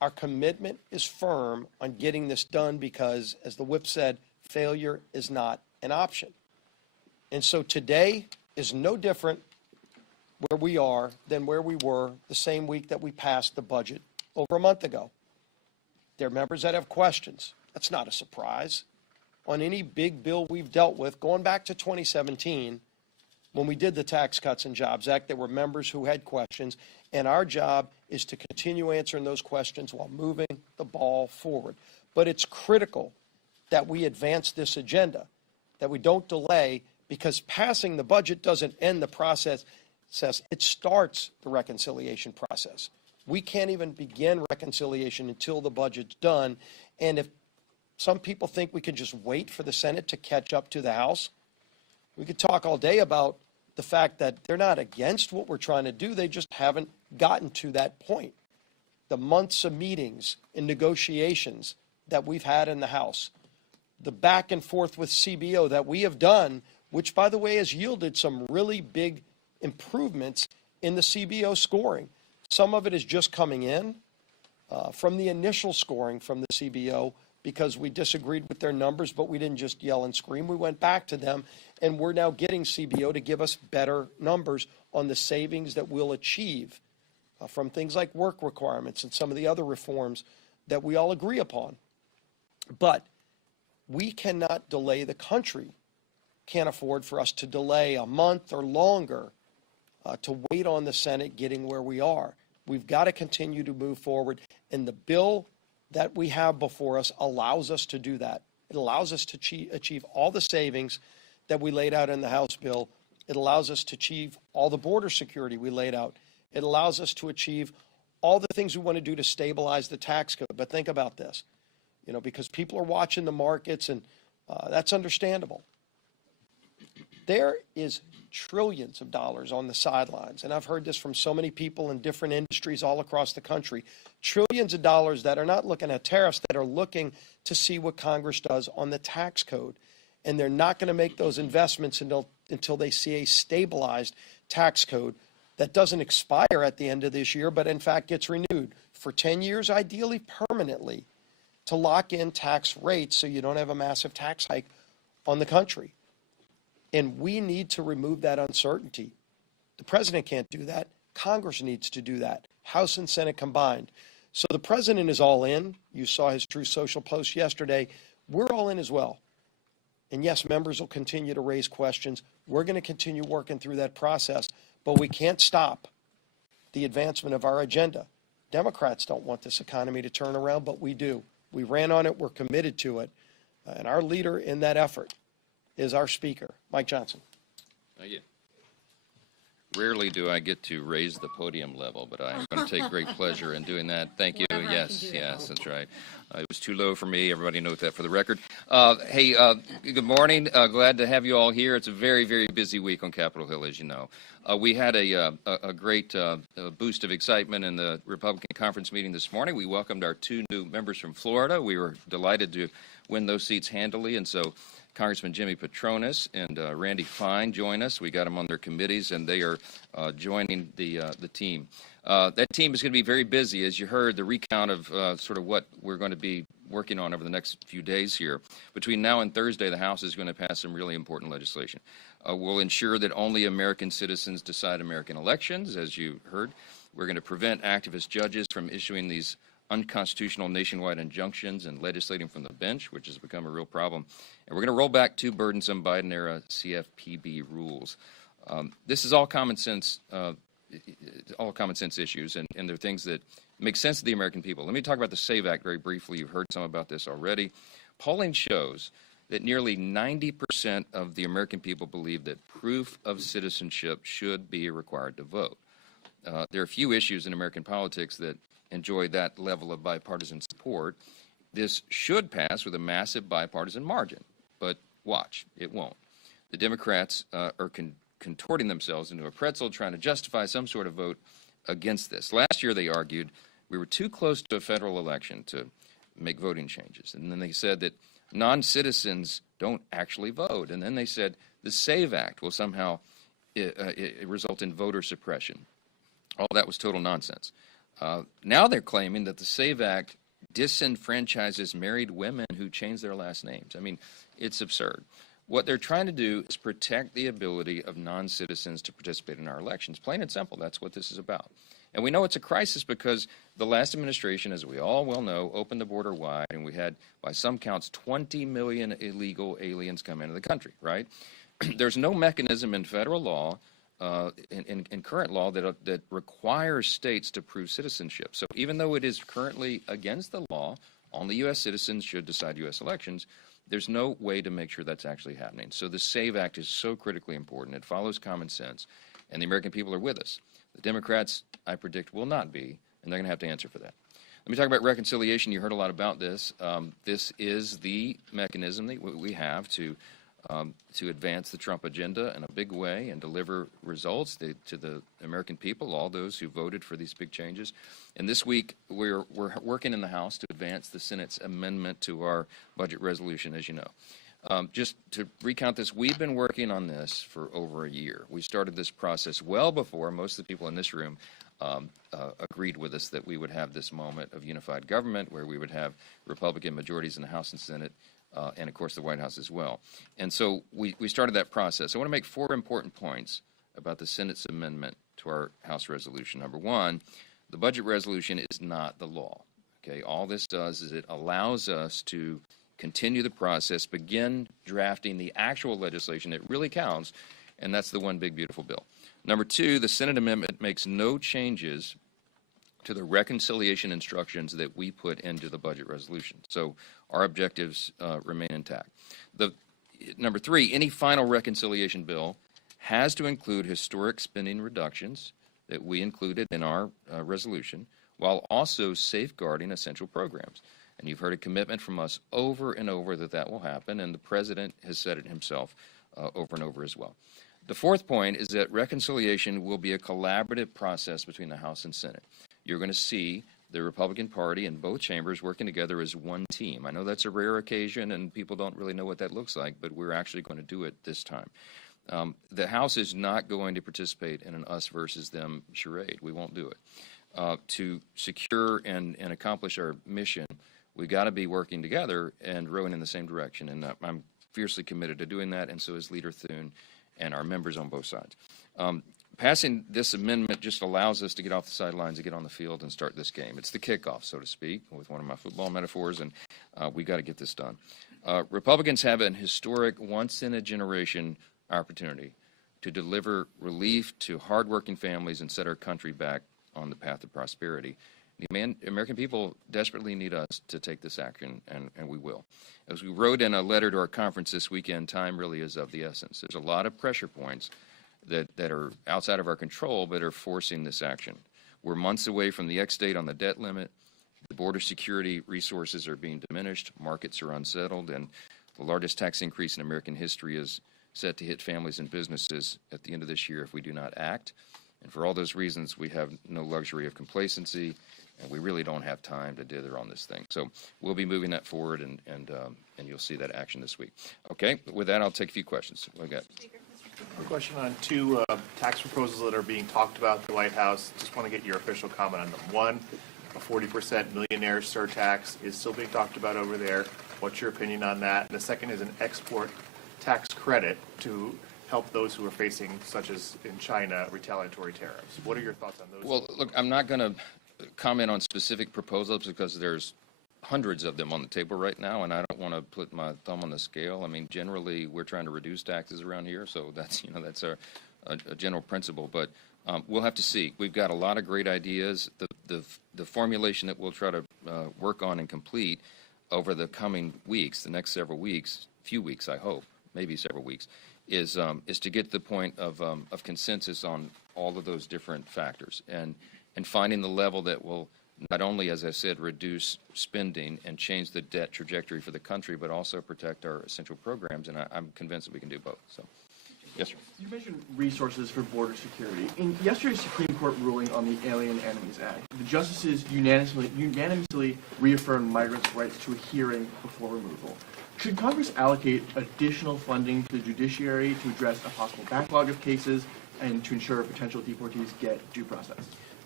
Our commitment is firm on getting this done because, as the whip said, failure is not an option. And so today is no different where we are than where we were the same week that we passed the budget over a month ago. There are members that have questions. That's not a surprise. On any big bill we've dealt with, going back to 2017, when we did the Tax Cuts and Jobs Act, there were members who had questions, and our job is to continue answering those questions while moving the ball forward. But it's critical that we advance this agenda, that we don't delay, because passing the budget doesn't end the process. It starts the reconciliation process. We can't even begin reconciliation until the budget's done. And if some people think we can just wait for the Senate to catch up to the House, we could talk all day about the fact that they're not against what we're trying to do. They just haven't gotten to that point. The months of meetings and negotiations that we've had in the House, the back and forth with CBO that we have done, which, by the way, has yielded some really big improvements in the CBO scoring. Some of it is just coming in from the initial scoring from the CBO because we disagreed with their numbers, but we didn't just yell and scream. We went back to them, and we're now getting CBO to give us better numbers on the savings that we'll achieve from things like work requirements and some of the other reforms that we all agree upon. But we cannot delay. The country can't afford for us to delay a month or longer to wait on the Senate getting where we are. We've got to continue to move forward, and the bill that we have before us allows us to do that. It allows us to achieve all the savings that we laid out in the House bill. It allows us to achieve all the border security we laid out. It allows us to achieve all the things we want to do to stabilize the tax code. But think about this, because people are watching the markets, and that's understandable. There is trillions of dollars on the sidelines, and I've heard this from so many people in different industries all across the country, trillions of dollars that are not looking at tariffs, that are looking to see what Congress does on the tax code. And they're not going to make those investments until they see a stabilized tax code that doesn't expire at the end of this year, but in fact gets renewed for 10 years, ideally permanently, to lock in tax rates so you don't have a massive tax hike on the country. And we need to remove that uncertainty. The president can't do that. Congress needs to do that, House and Senate combined. So the president is all in. You saw his Truth Social post yesterday. We're all in as well. And yes, members will continue to raise questions. We're going to continue working through that process, but we can't stop the advancement of our agenda. Democrats don't want this economy to turn around, but we do. We ran on it. We're committed to it. And our leader in that effort is our Speaker, Mike Johnson. Thank you. Rarely do I get to raise the podium level, but I'm going to take great pleasure in doing that. Thank you. Yes, that's right. It was too low for me. Everybody note that for the record. Hey, good morning. Glad to have you all here. It's a very, very busy week on Capitol Hill, as you know. We had a great boost of excitement in the Republican conference meeting this morning. We welcomed our 2 new members from Florida. We were delighted to win those seats handily, and so Congressman Jimmy Petronas and Randy Fine join us. We got them on their committees, and they are joining the team. That team is going to be very busy. As you heard, the recount of sort of what we're going to be working on over the next few days here. Between now and Thursday, the House is going to pass some really important legislation. We'll ensure that only American citizens decide American elections, as you heard. We're going to prevent activist judges from issuing these unconstitutional nationwide injunctions and legislating from the bench, which has become a real problem. And we're going to roll back 2 burdensome Biden-era CFPB rules. This is all common sense issues, and they're things that make sense to the American people. Let me talk about the SAVE Act very briefly. You've heard some about this already. Polling shows that nearly 90% of the American people believe that proof of citizenship should be required to vote. There are few issues in American politics that enjoy that level of bipartisan support. This should pass with a massive bipartisan margin, but watch, it won't. The Democrats are contorting themselves into a pretzel trying to justify some sort of vote against this. Last year they argued we were too close to a federal election to make voting changes. And then they said that non-citizens don't actually vote. And then they said the SAVE Act will somehow result in voter suppression. All that was total nonsense. Now they're claiming that the SAVE Act disenfranchises married women who change their last names. I mean, it's absurd. What they're trying to do is protect the ability of non-citizens to participate in our elections. Plain and simple, that's what this is about. And we know it's a crisis because the last administration, as we all well know, opened the border wide, and we had, by some counts, 20 million illegal aliens come into the country, right? There's no mechanism in federal law, in current law, that requires states to prove citizenship. So even though it is currently against the law, only U.S. citizens should decide U.S. elections, there's no way to make sure that's actually happening. So the SAVE Act is so critically important. It follows common sense, and the American people are with us. The Democrats, I predict, will not be, and they're going to have to answer for that. Let me talk about reconciliation. You heard a lot about this. This is the mechanism that we have to advance the Trump agenda in a big way and deliver results to the American people, all those who voted for these big changes. And this week, we're working in the House to advance the Senate's amendment to our budget resolution, as you know. Just to recount this, we've been working on this for over a year. We started this process well before most of the people in this room agreed with us that we would have this moment of unified government where we would have Republican majorities in the House and Senate, and of course the White House as well. And so we started that process. I want to make 4 important points about the Senate's amendment to our House resolution. Number 1, the budget resolution is not the law. Okay, all this does is it allows us to continue the process, begin drafting the actual legislation that really counts, and that's the one big beautiful bill. Number 2, the Senate amendment makes no changes to the reconciliation instructions that we put into the budget resolution. So our objectives remain intact. Number 3, any final reconciliation bill has to include historic spending reductions that we included in our resolution, while also safeguarding essential programs. And you've heard a commitment from us over and over that will happen, and the President has said it himself over and over as well. The 4th point is that reconciliation will be a collaborative process between the House and Senate. You're going to see the Republican Party in both chambers working together as one team. I know that's a rare occasion, and people don't really know what that looks like, but we're actually going to do it this time. The House is not going to participate in an us versus them charade. We won't do it. To secure and accomplish our mission, we've got to be working together and rowing in the same direction, and I'm fiercely committed to doing that, and so is Leader Thune and our members on both sides. Passing this amendment just allows us to get off the sidelines and get on the field and start this game. It's the kickoff, so to speak, with one of my football metaphors, and we got to get this done. Republicans have an historic, once-in-a-generation opportunity to deliver relief to hardworking families and set our country back on the path of prosperity. The American people desperately need us to take this action, and we will. As we wrote in a letter to our conference this weekend, time really is of the essence. There's a lot of pressure points that are outside of our control but are forcing this action. We're months away from the X-date on the debt limit. The border security resources are being diminished. Markets are unsettled, and the largest tax increase in American history is set to hit families and businesses at the end of this year if we do not act. And for all those reasons, we have no luxury of complacency, and we really don't have time to dither on this thing. So we'll be moving that forward, and you'll see that action this week. Okay, with that, I'll take a few questions. What do we got? A question on 2 tax proposals that are being talked about at the White House. Just want to get your official comment on them. 1, a 40% millionaire surtax is still being talked about over there. What's your opinion on that? And the second is an export tax credit to help those who are facing, such as in China, retaliatory tariffs. What are your thoughts on those? Well, look, I'm not going to comment on specific proposals because there's hundreds of them on the table right now, and I don't want to put my thumb on the scale. I mean, generally, we're trying to reduce taxes around here, so that's a general principle. But we'll have to see. We've got a lot of great ideas. The formulation that we'll try to work on and complete over the coming weeks, the next several weeks, few weeks, I hope, maybe several weeks, is to get to the point of consensus on all of those different factors and finding the level that will not only, as I said, reduce spending and change the debt trajectory for the country, but also protect our essential programs, and I'm convinced that we can do both. So, yes, sir. You mentioned resources for border security. In yesterday's Supreme Court ruling on the Alien Enemies Act, the justices unanimously reaffirmed migrants' rights to a hearing before removal. Should Congress allocate additional funding to the judiciary to address a possible backlog of cases and to ensure potential deportees get due process?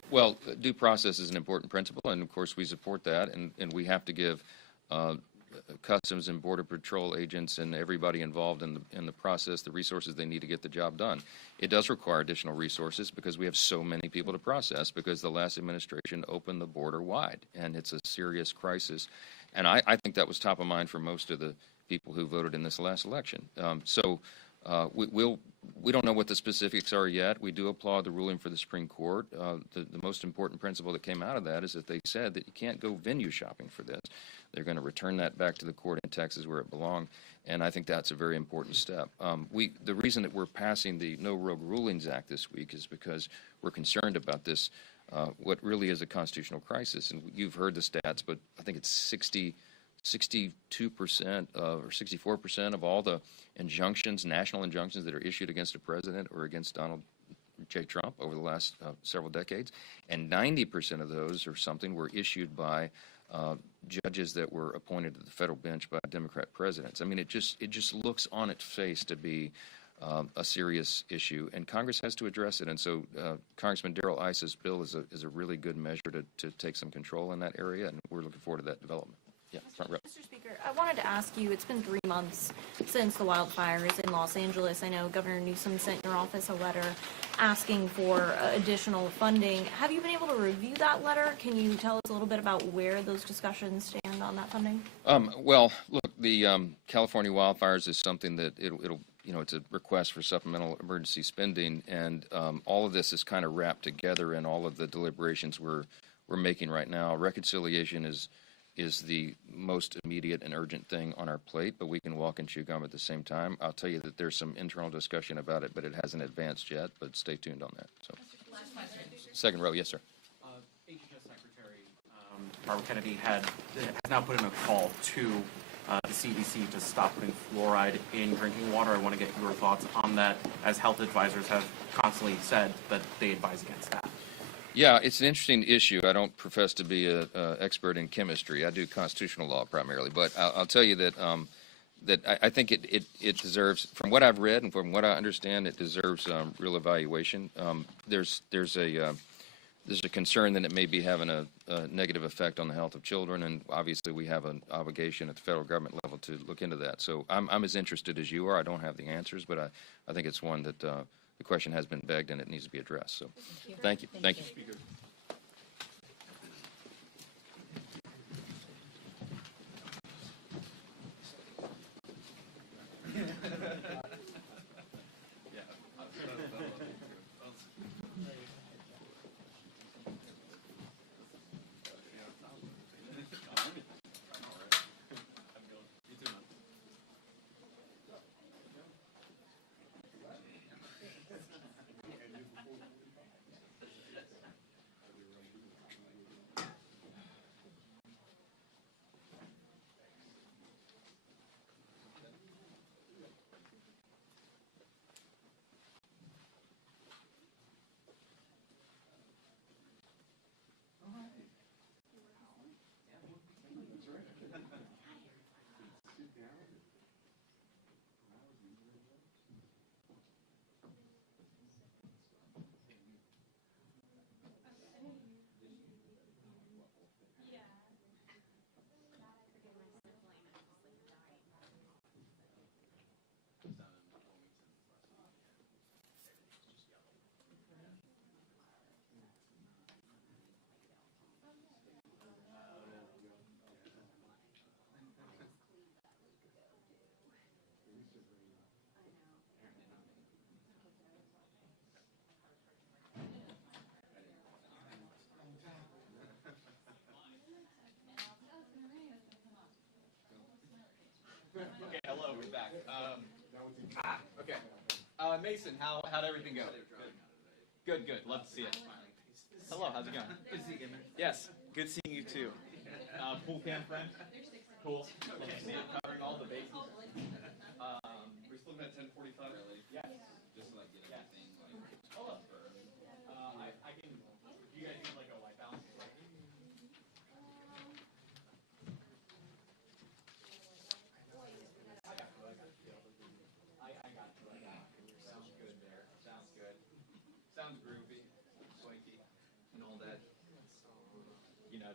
Well, due process is an important principle, and of course we support that, and we have to give Customs and Border Patrol agents and everybody involved in the process the resources they need to get the job done. It does require additional resources because we have so many people to process because the last administration opened the border wide, and it's a serious crisis. And I think that was top of mind for most of the people who voted in this last election. We don't know what the specifics are yet. We do applaud the ruling for the Supreme Court. The most important principle that came out of that is that they said that you can't go venue shopping for this. They're going to return that back to the court in Texas where it belonged, and I think that's a very important step. The reason that we're passing the No Rogue Rulings Act this week is because we're concerned about this, what really is a constitutional crisis. And you've heard the stats, but I think it's 62% or 64% of all the injunctions, national injunctions that are issued against a president or against Donald J. Trump over the last several decades, and 90% of those or something were issued by judges that were appointed to the federal bench by Democrat presidents. I mean, it just looks on its face to be a serious issue, and Congress has to address it. And so Congressman Darrell Iss's bill is a really good measure to take some control in that area, and we're looking forward to that development. Yeah, front row. Mr. Speaker, I wanted to ask you, it's been 3 months since the wildfires in Los Angeles. I know Governor Newsom sent your office a letter asking for additional funding. Have you been able to review that letter? Can you tell us a little bit about where those discussions stand on that funding? Well, look, the California wildfires is something that it'll it's a request for supplemental emergency spending, and all of this is kind of wrapped together in all of the deliberations we're making right now. Reconciliation is the most immediate and urgent thing on our plate, but we can walk and chew gum at the same time. I'll tell you that there's some internal discussion about it, but it hasn't advanced yet, but stay tuned on that. So, second row, yes, sir. HHS Secretary Barbara Kennedy has now put in a call to the CDC to stop putting fluoride in drinking water. I want to get your thoughts on that, as health advisors have constantly said that they advise against that. Yeah, it's an interesting issue. I don't profess to be an expert in chemistry. I do constitutional law primarily, but I'll tell you that I think it deserves, from what I've read and from what I understand, it deserves real evaluation. There's a concern that it may be having a negative effect on the health of children, and obviously we have an obligation at the federal government level to look into that. So I'm as interested as you are. I don't have the answers, but I think it's one that the question has been begged and it needs to be addressed. So thank you. Thank you. Okay, hello, we're back. Okay. Mason, how'd everything go? Good. Love to see it. Hello, how's it going? Good to see you, Emmer. Yes, good seeing you too. Pool cam friend? Cool. Love to see it, covering all the bases. We're still at 10:45? Yes. Just like get everything like I can, you guys need like a white balance? Sounds good there. Sounds good. Sounds groovy, swanky, and all that.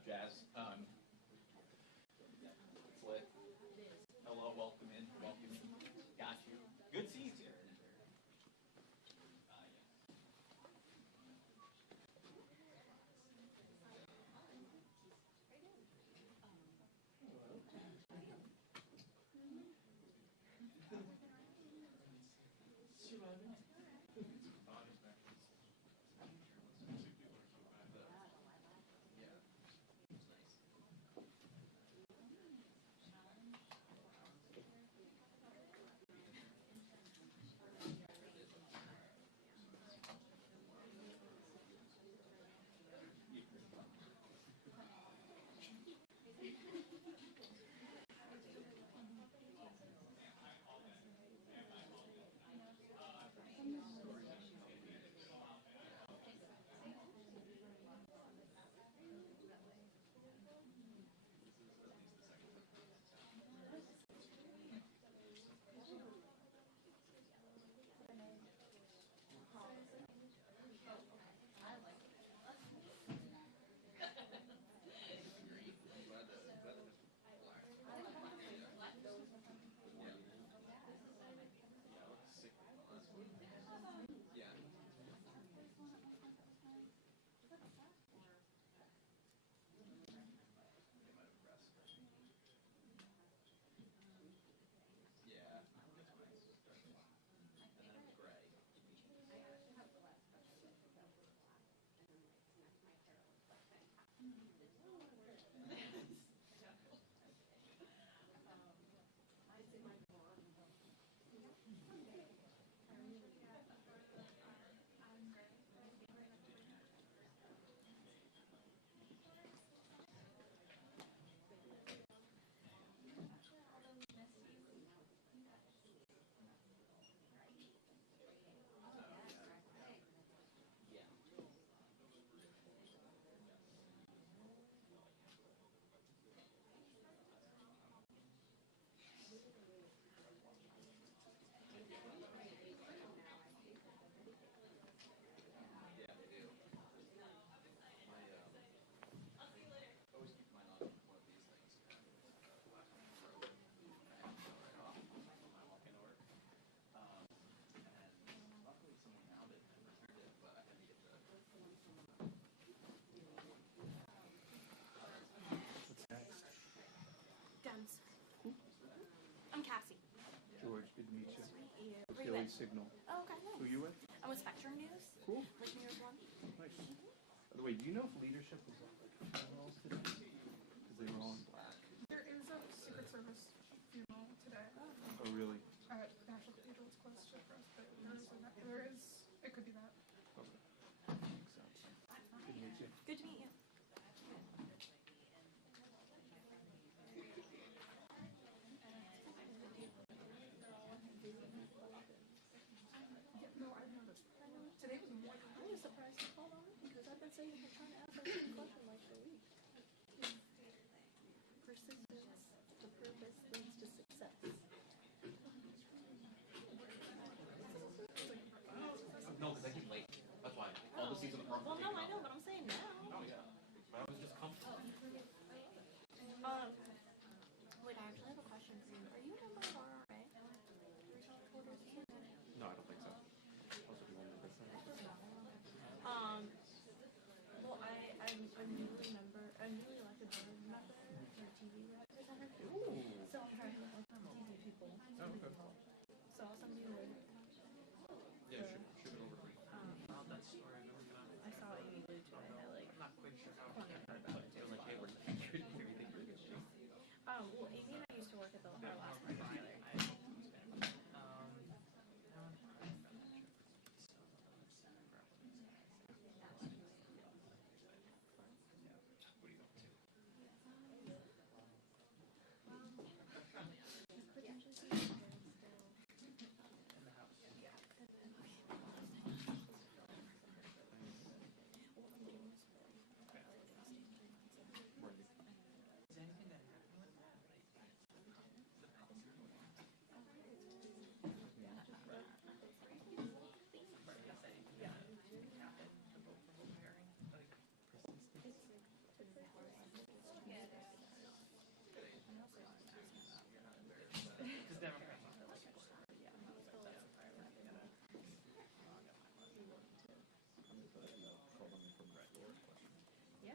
Jazz. It's lit. Hello, welcome in. Welcome in. Got you. Good seats here. Dems. I'm Cassie. George, good to meet you. Nice to meet you. Where you Daily with? Signal. Oh, okay, nice. Who you with? I'm with Spectrum News. Cool. Like New York One. Nice. By the way, do you know if leadership was like funerals today? Because they were all in black. There is a Secret Service funeral today. Oh, really? At National Cathedral. It's close to us, but there is, it could be that. Okay. Makes sense. Good to meet you. Good to meet you. No, I noticed. Today was more. I was surprised you called on it because I've been saying you're trying to ask that same question like for a week. Persistence, the purpose leads to success. No, because I keep late. That's why. All the seats in the park. Well, no, I know, but I'm saying now. Oh, yeah. But I was just comfortable. Wait, I actually have a question for you. Are you a member of RRA? Regional Reporters Union? No, I don't think so. Also, do you want me to listen? Well, I'm a newly elected board member for TV representative. Ooh. So I'm trying to help TV people. Oh, okay. So I'll send you a Yeah, shoot it over to me. that story. I saw Amy Lieu today. I'm not quite sure how I heard about it. It was like, hey, we're everything you're good. Well, Amy and I used to work at our last party together.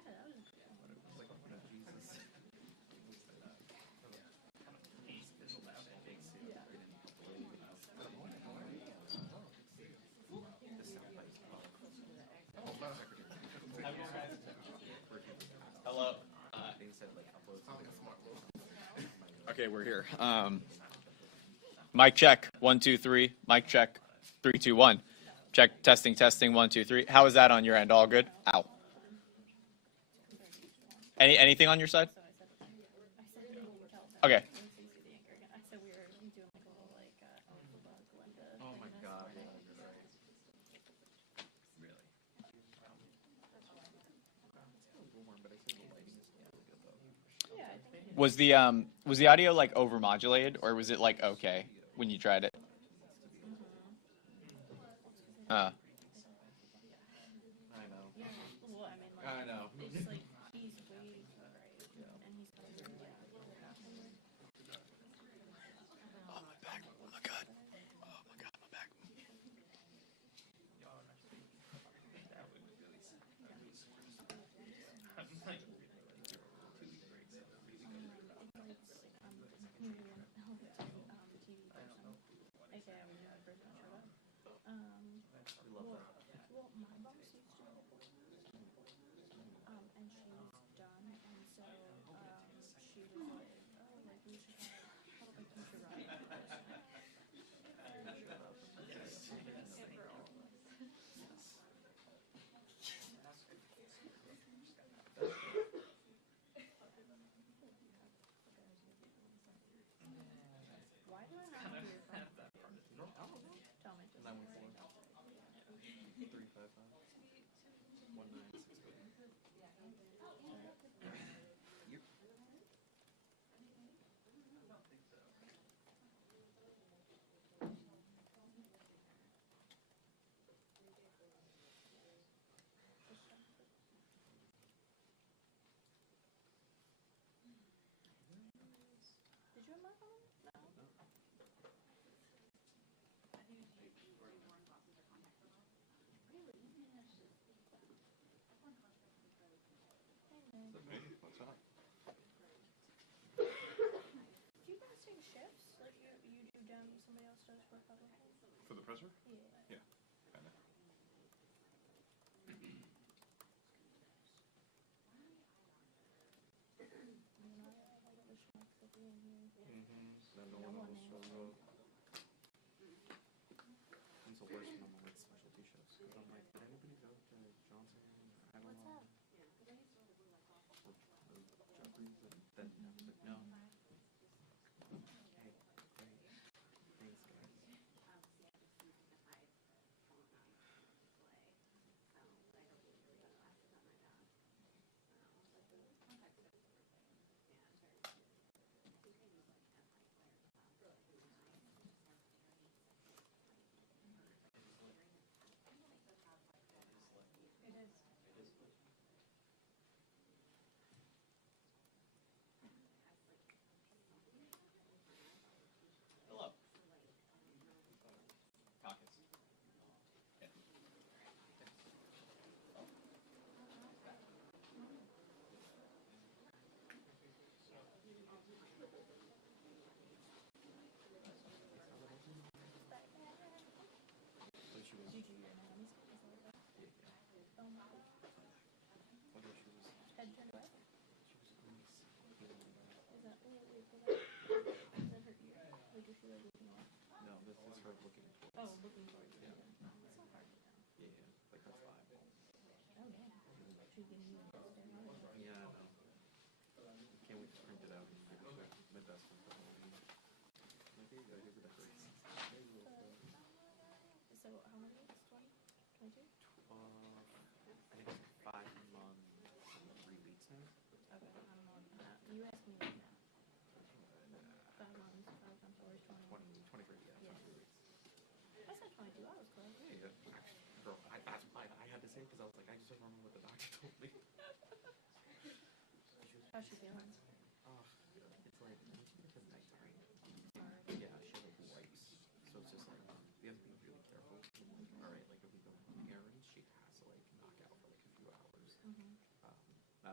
Hello. Okay, we're here. Mic check, 1, 2, 3. Mic check, 3, 2, 1. Check, testing, testing, 1, 2, 3. How is that on your end? All good? Ow. Anything on your side? Okay. Oh my God. Was the audio like overmodulated, or was it like okay when you tried it? I know. I know. It's like he's way to the right, and he's kind of Oh my back! Oh my God! Oh my God! My back! Well, my boss used to know and she's done, and so she was like, oh, like we should have, how about like you should run it. Why do I have to tell me just 355 Did you have my phone? No. What's up? Do you guys take shifts? Like you do them, somebody else does Republican? For the presser? Yeah. Yeah. Kinda. No one else will vote. It's the worst when I'm on like specialty shows. Because I'm like, did anybody go to Johnson or Aguilar? Or Jeffries? And then I was like, no. Okay, great. Thanks, guys. Hello. Caucus. Did you do your anatomy? Oh my God. Head turned away? Is that, wait, does that hurt you? Like if you like looking away? No, this is her looking towards. Oh, looking towards you. Yeah. It's not hard to tell. Yeah, like her thigh. Oh, damn. She's getting you steroids. Yeah, I know. Can't wait to print it out and give it to my best friend for Halloween. Like, here you go, here's what that hurts. So how many? 20? 22? I think it's 5 months and 3 weeks now. Okay, I'm on that. You asked me right now. 5 months, 5 times 4 is 20. 23, yeah. Yeah. 3 weeks. I said 22, I was close. Yeah, girl, that's why I had to say it because I was like, I just don't remember what the doctor told me. How's she feeling? It's like, when she gets a nighttime, yeah, she has like lights. So it's just like, we have to be really careful. All right, like if we go on errands, she has to like knock out for like a few hours.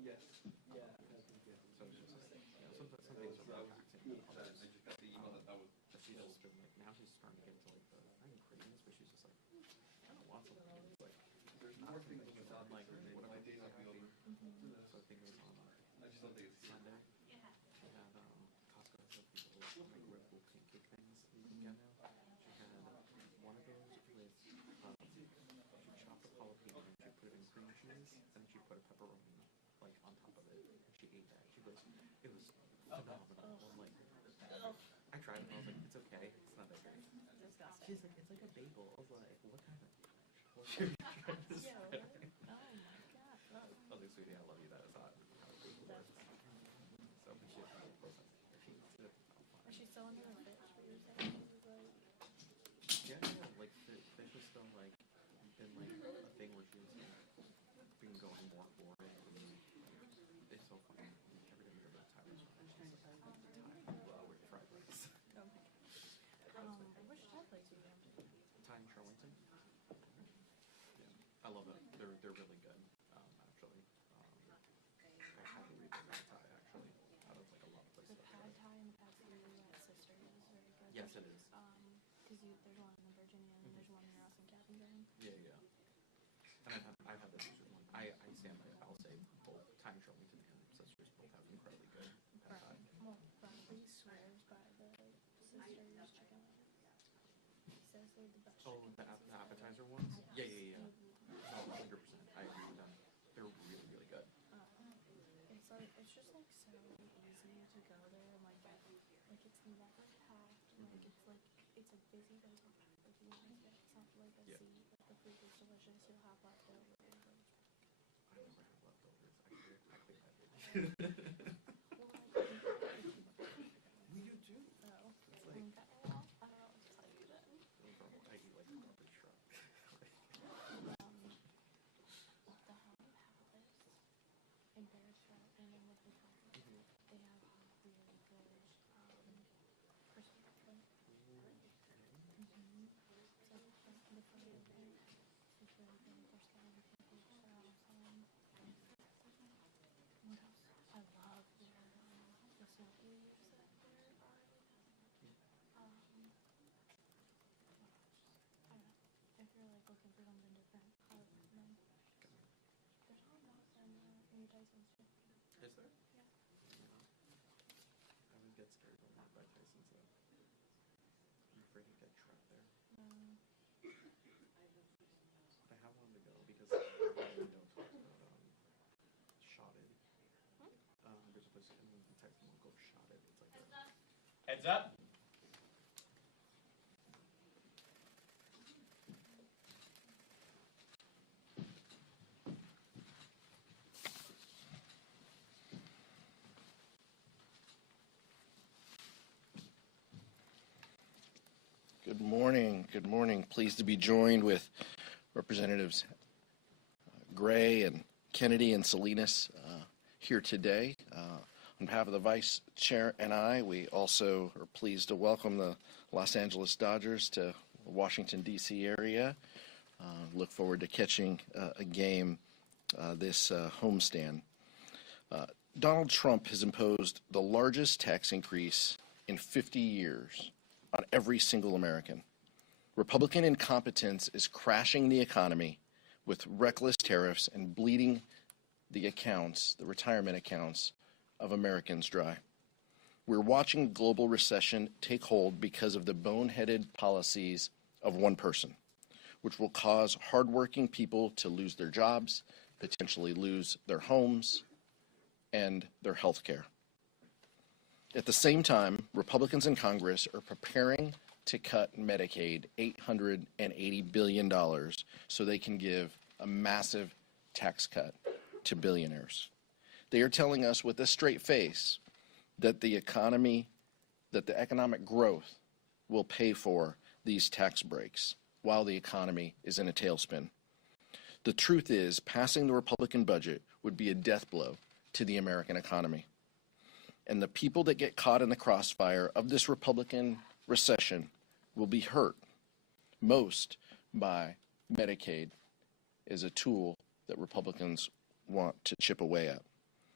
Yes. Yeah. So it's just, some things are more taxing than others. I just got the email that was. She's just been like, now she's starting to get into like the, I'm cravings, but she's just like, I don't want something. It's like, there's more things on like, whatever days I'll be over. So I think it was on, Sunday. She had, Costco has those little microwavable pancake things you can get now. She had one of those with, she chopped up jalapeno and she put it in cream cheese, and she put a pepperoni like on top of it, and she ate that. She goes, it was phenomenal. I'm like, I tried it and I was like, it's okay, it's not that great. She's like, it's like a bagel. I was like, what kind of? You're trying to spread it. Oh my god. I was like, sweetie, I love you. That is not how a bagel works. So, but she eats it. Is she still under the fish? What you're saying? Yeah, like fish is still like been like a thing where she's been going more for it. It's so funny. Every time we go to Thai restaurant, she's like, Thai with fried rice. Which Thai place are you going to? Thai in Charlington. Yeah, I love it. They're really good. Actually, I highly recommend Thai. Actually, out of like a lot of places. The pad Thai and the pad see at Sister is very good. Yes, it is. Because there's one in Virginia and there's one near us in Captain. Yeah, yeah. And I've had the Sisters one. I stand by it. I'll say both Thai in Charlington and Sisters both have incredibly good pad Thai. Well, Bradley swears by the Sisters chicken wings. He says they're the best. Oh, the appetizer ones? Yeah. No, 100%. I agree with them. They're really, really good. It's like, it's just like so easy to go there and like it's never packed. Like it's a busy place. Like you want to get something like a seat. Like the food is delicious. You'll have leftovers. I never have leftovers. I clean that. We do too. Oh. It's like, I don't know what to tell you then. I eat like a garbage truck. The Home Palace in Paris, right? And then with the top, they have really good Christmas food. So the food is really good. They're scaling pancakes are awesome. What else? I love the smokies that there are. I don't know. If you're like looking for something different, I would recommend. There's one else in Tyson's too. Is there? Yeah. I would get scared when I'm by Tyson's though. I'm afraid to get trapped there. But I have wanted to go because I wanted to go talk about Shotted. There's a place in Tyson called Shotted. It's like a Heads up. Good morning. Good morning. Pleased to be joined with Representatives Gray and Kennedy and Salinas here today. On behalf of the Vice Chair and I, we also are pleased to welcome the Los Angeles Dodgers to the Washington, D.C. area. Look forward to catching a game this homestand. Donald Trump has imposed the largest tax increase in 50 years on every single American. Republican incompetence is crashing the economy with reckless tariffs and bleeding the accounts, the retirement accounts of Americans dry. We're watching global recession take hold because of the boneheaded policies of one person, which will cause hardworking people to lose their jobs, potentially lose their homes and their health care. At the same time, Republicans in Congress are preparing to cut Medicaid $880 billion so they can give a massive tax cut to billionaires. They are telling us with a straight face that the economic growth will pay for these tax breaks while the economy is in a tailspin. The truth is, passing the Republican budget would be a death blow to the American economy. And the people that get caught in the crossfire of this Republican recession will be hurt most by Medicaid as a tool that Republicans want to chip away at.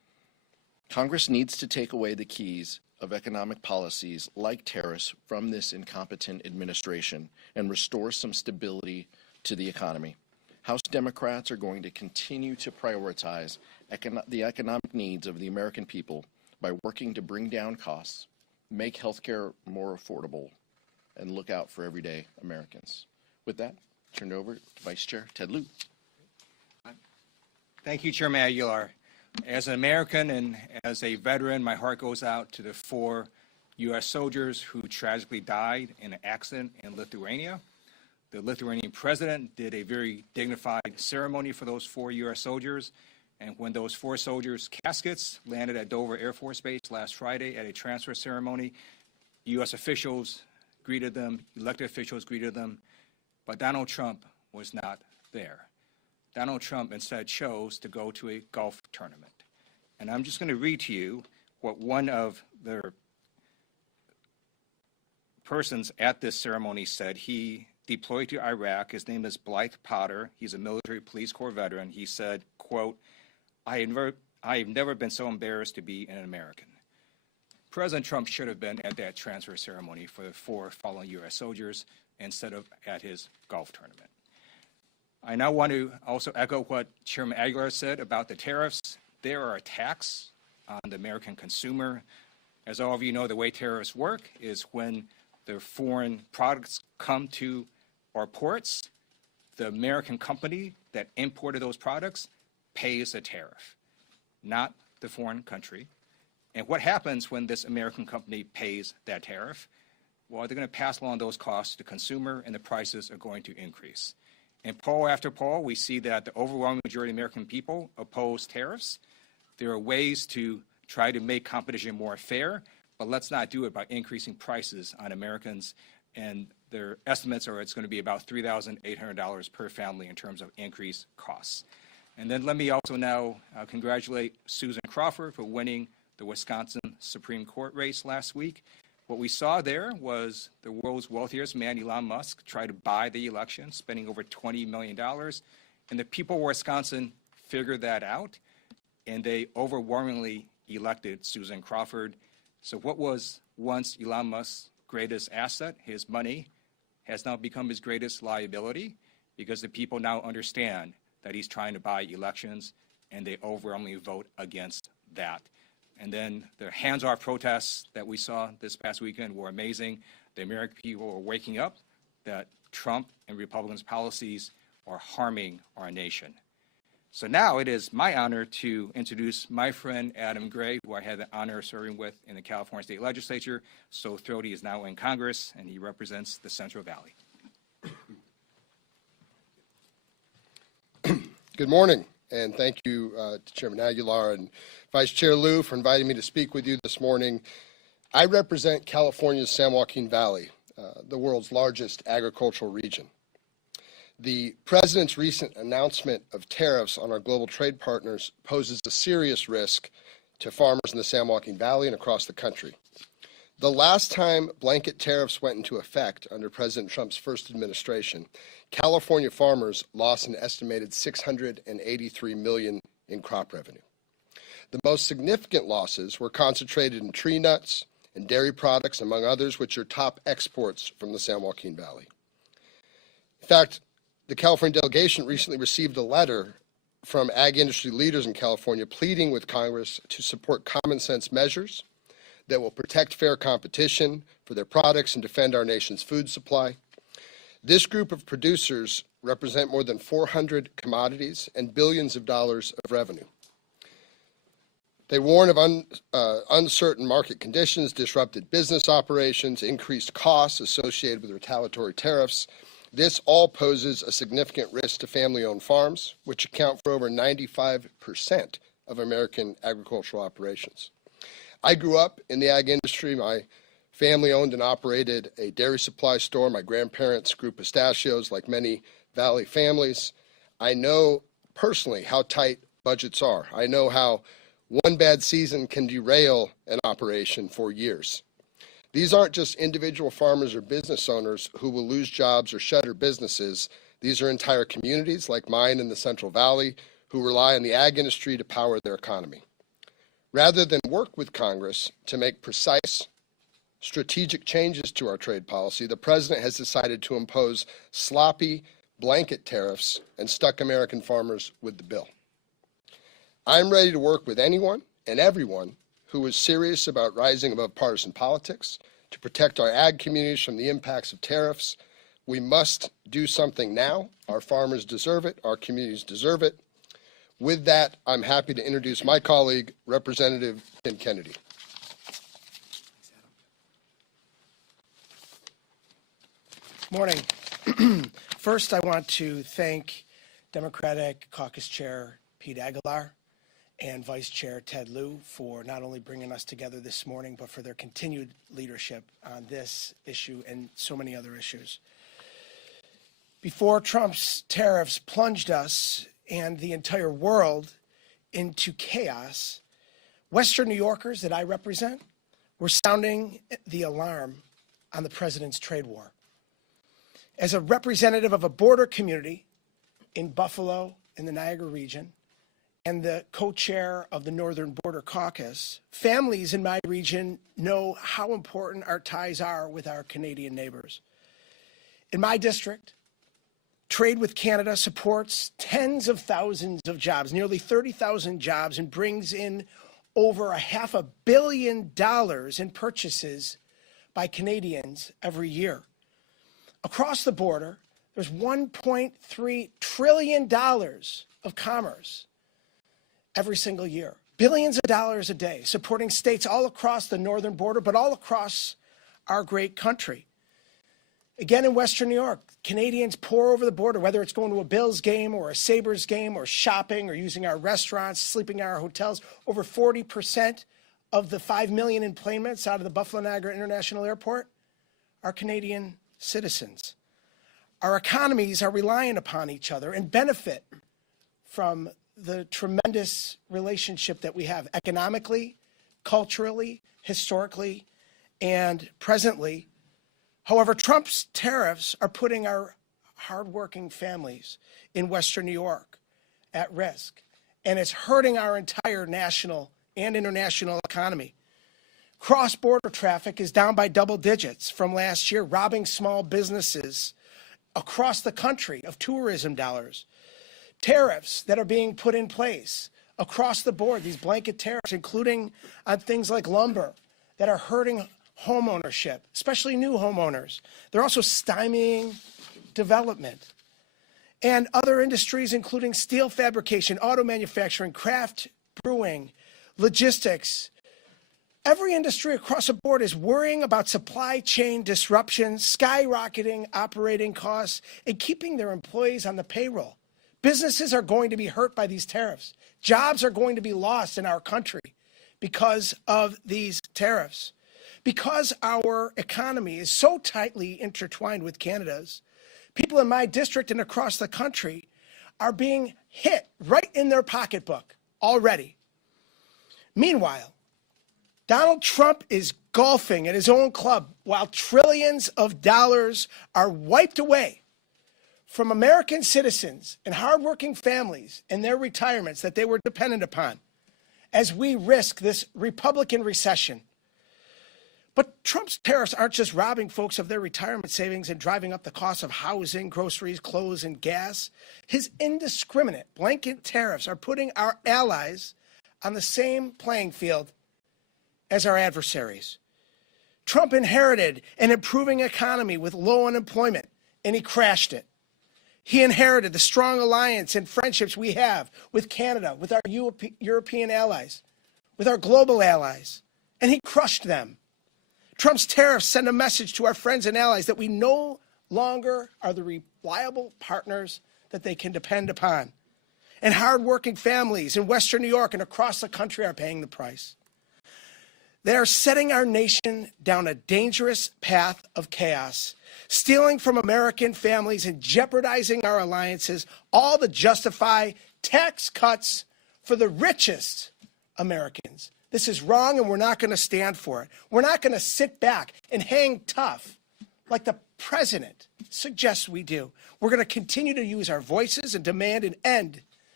Congress needs to take away the keys of economic policies like tariffs from this incompetent administration and restore some stability to the economy. House Democrats are going to continue to prioritize the economic needs of the American people by working to bring down costs, make healthcare more affordable, and look out for everyday Americans. With that, turn it over to Vice Chair Ted Lieu. Thank you, Chairman Aguilar. As an American and as a veteran, my heart goes out to the 4 U.S. soldiers who tragically died in an accident in Lithuania. The Lithuanian president did a very dignified ceremony for those 4 U.S. soldiers. And when those 4 soldiers' caskets landed at Dover Air Force Base last Friday at a transfer ceremony, U.S. officials greeted them, elected officials greeted them, but Donald Trump was not there. Donald Trump instead chose to go to a golf tournament. And I'm just going to read to you what one of the persons at this ceremony said. He deployed to Iraq. His name is Blythe Potter. He's a military police corps veteran. He said, quote, I have never been so embarrassed to be an American. President Trump should have been at that transfer ceremony for the 4 fallen U.S. soldiers instead of at his golf tournament. I now want to also echo what Chairman Aguilar said about the tariffs. There are attacks on the American consumer. As all of you know, the way tariffs work is when the foreign products come to our ports, the American company that imported those products pays a tariff, not the foreign country. And what happens when this American company pays that tariff? Well, they're going to pass along those costs to the consumer, and the prices are going to increase. In poll after poll, we see that the overwhelming majority of American people oppose tariffs. There are ways to try to make competition more fair, but let's not do it by increasing prices on Americans. And their estimates are it's going to be about $3,800 per family in terms of increased costs. And then let me also now congratulate Susan Crawford for winning the Wisconsin Supreme Court race last week. What we saw there was the world's wealthiest man, Elon Musk, try to buy the election, spending over $20 million. And the people of Wisconsin figured that out, and they overwhelmingly elected Susan Crawford. So what was once Elon Musk's greatest asset, his money, has now become his greatest liability, because the people now understand that he's trying to buy elections, and they overwhelmingly vote against that. And then the hands-off protests that we saw this past weekend were amazing. The American people are waking up that Trump and Republicans' policies are harming our nation. So now it is my honor to introduce my friend Adam Gray, who I had the honor of serving with in the California State Legislature. So thrilled he is now in Congress, and he represents the Central Valley. Good morning, and thank you to Chairman Aguilar and Vice Chair Lieu for inviting me to speak with you this morning. I represent California's San Joaquin Valley, the world's largest agricultural region. The President's recent announcement of tariffs on our global trade partners poses a serious risk to farmers in the San Joaquin Valley and across the country. The last time blanket tariffs went into effect under President Trump's first administration, California farmers lost an estimated $683 million in crop revenue. The most significant losses were concentrated in tree nuts and dairy products, among others, which are top exports from the San Joaquin Valley. In fact, the California delegation recently received a letter from ag industry leaders in California pleading with Congress to support common sense measures that will protect fair competition for their products and defend our nation's food supply. This group of producers represent more than 400 commodities and billions of dollars of revenue. They warn of uncertain market conditions, disrupted business operations, increased costs associated with retaliatory tariffs. This all poses a significant risk to family-owned farms, which account for over 95% of American agricultural operations. I grew up in the ag industry. My family owned and operated a dairy supply store. My grandparents grew pistachios like many Valley families. I know personally how tight budgets are. I know how one bad season can derail an operation for years. These aren't just individual farmers or business owners who will lose jobs or shutter businesses. These are entire communities like mine in the Central Valley who rely on the ag industry to power their economy. Rather than work with Congress to make precise, strategic changes to our trade policy, the president has decided to impose sloppy blanket tariffs and stuck American farmers with the bill. I'm ready to work with anyone and everyone who is serious about rising above partisan politics to protect our ag communities from the impacts of tariffs. We must do something now. Our farmers deserve it. Our communities deserve it. With that, I'm happy to introduce my colleague, Representative Tim Kennedy. Morning. First, I want to thank Democratic Caucus Chair Pete Aguilar and Vice Chair Ted Lieu for not only bringing us together this morning, but for their continued leadership on this issue and so many other issues. Before Trump's tariffs plunged us and the entire world into chaos, Western New Yorkers that I represent were sounding the alarm on the president's trade war. As a representative of a border community in Buffalo, in the Niagara region, and the co-chair of the Northern Border Caucus, families in my region know how important our ties are with our Canadian neighbors. In my district, trade with Canada supports tens of thousands of jobs, nearly 30,000 jobs, and brings in over $500 million in purchases by Canadians every year. Across the border, there's $1.3 trillion of commerce every single year. Billions of dollars a day, supporting states all across the northern border, but all across our great country. Again, in Western New York, Canadians pour over the border, whether it's going to a Bills game or a Sabres game or shopping or using our restaurants, sleeping in our hotels. Over 40% of the 5 million enplanements out of the Buffalo Niagara International Airport are Canadian citizens. Our economies are reliant upon each other and benefit from the tremendous relationship that we have economically, culturally, historically, and presently. However, Trump's tariffs are putting our hardworking families in Western New York at risk, and it's hurting our entire national and international economy. Cross-border traffic is down by double digits from last year, robbing small businesses across the country of tourism dollars. Tariffs that are being put in place across the board, these blanket tariffs, including on things like lumber, that are hurting home ownership, especially new homeowners. They're also stymieing development. And other industries, including steel fabrication, auto manufacturing, craft brewing, logistics. Every industry across the board is worrying about supply chain disruptions, skyrocketing operating costs, and keeping their employees on the payroll. Businesses are going to be hurt by these tariffs. Jobs are going to be lost in our country because of these tariffs. Because our economy is so tightly intertwined with Canada's, people in my district and across the country are being hit right in their pocketbook already. Meanwhile, Donald Trump is golfing at his own club while trillions of dollars are wiped away from American citizens and hardworking families and their retirements that they were dependent upon as we risk this Republican recession. But Trump's tariffs aren't just robbing folks of their retirement savings and driving up the cost of housing, groceries, clothes, and gas. His indiscriminate blanket tariffs are putting our allies on the same playing field as our adversaries. Trump inherited an improving economy with low unemployment, and he crashed it. He inherited the strong alliance and friendships we have with Canada, with our European allies, with our global allies, and he crushed them. Trump's tariffs send a message to our friends and allies that we no longer are the reliable partners that they can depend upon. And hardworking families in Western New York and across the country are paying the price. They are setting our nation down a dangerous path of chaos, stealing from American families and jeopardizing our alliances, all to justify tax cuts for the richest Americans. This is wrong, and we're not going to stand for it. We're not going to sit back and hang tough like the president suggests we do. We're going to continue to use our voices and demand an end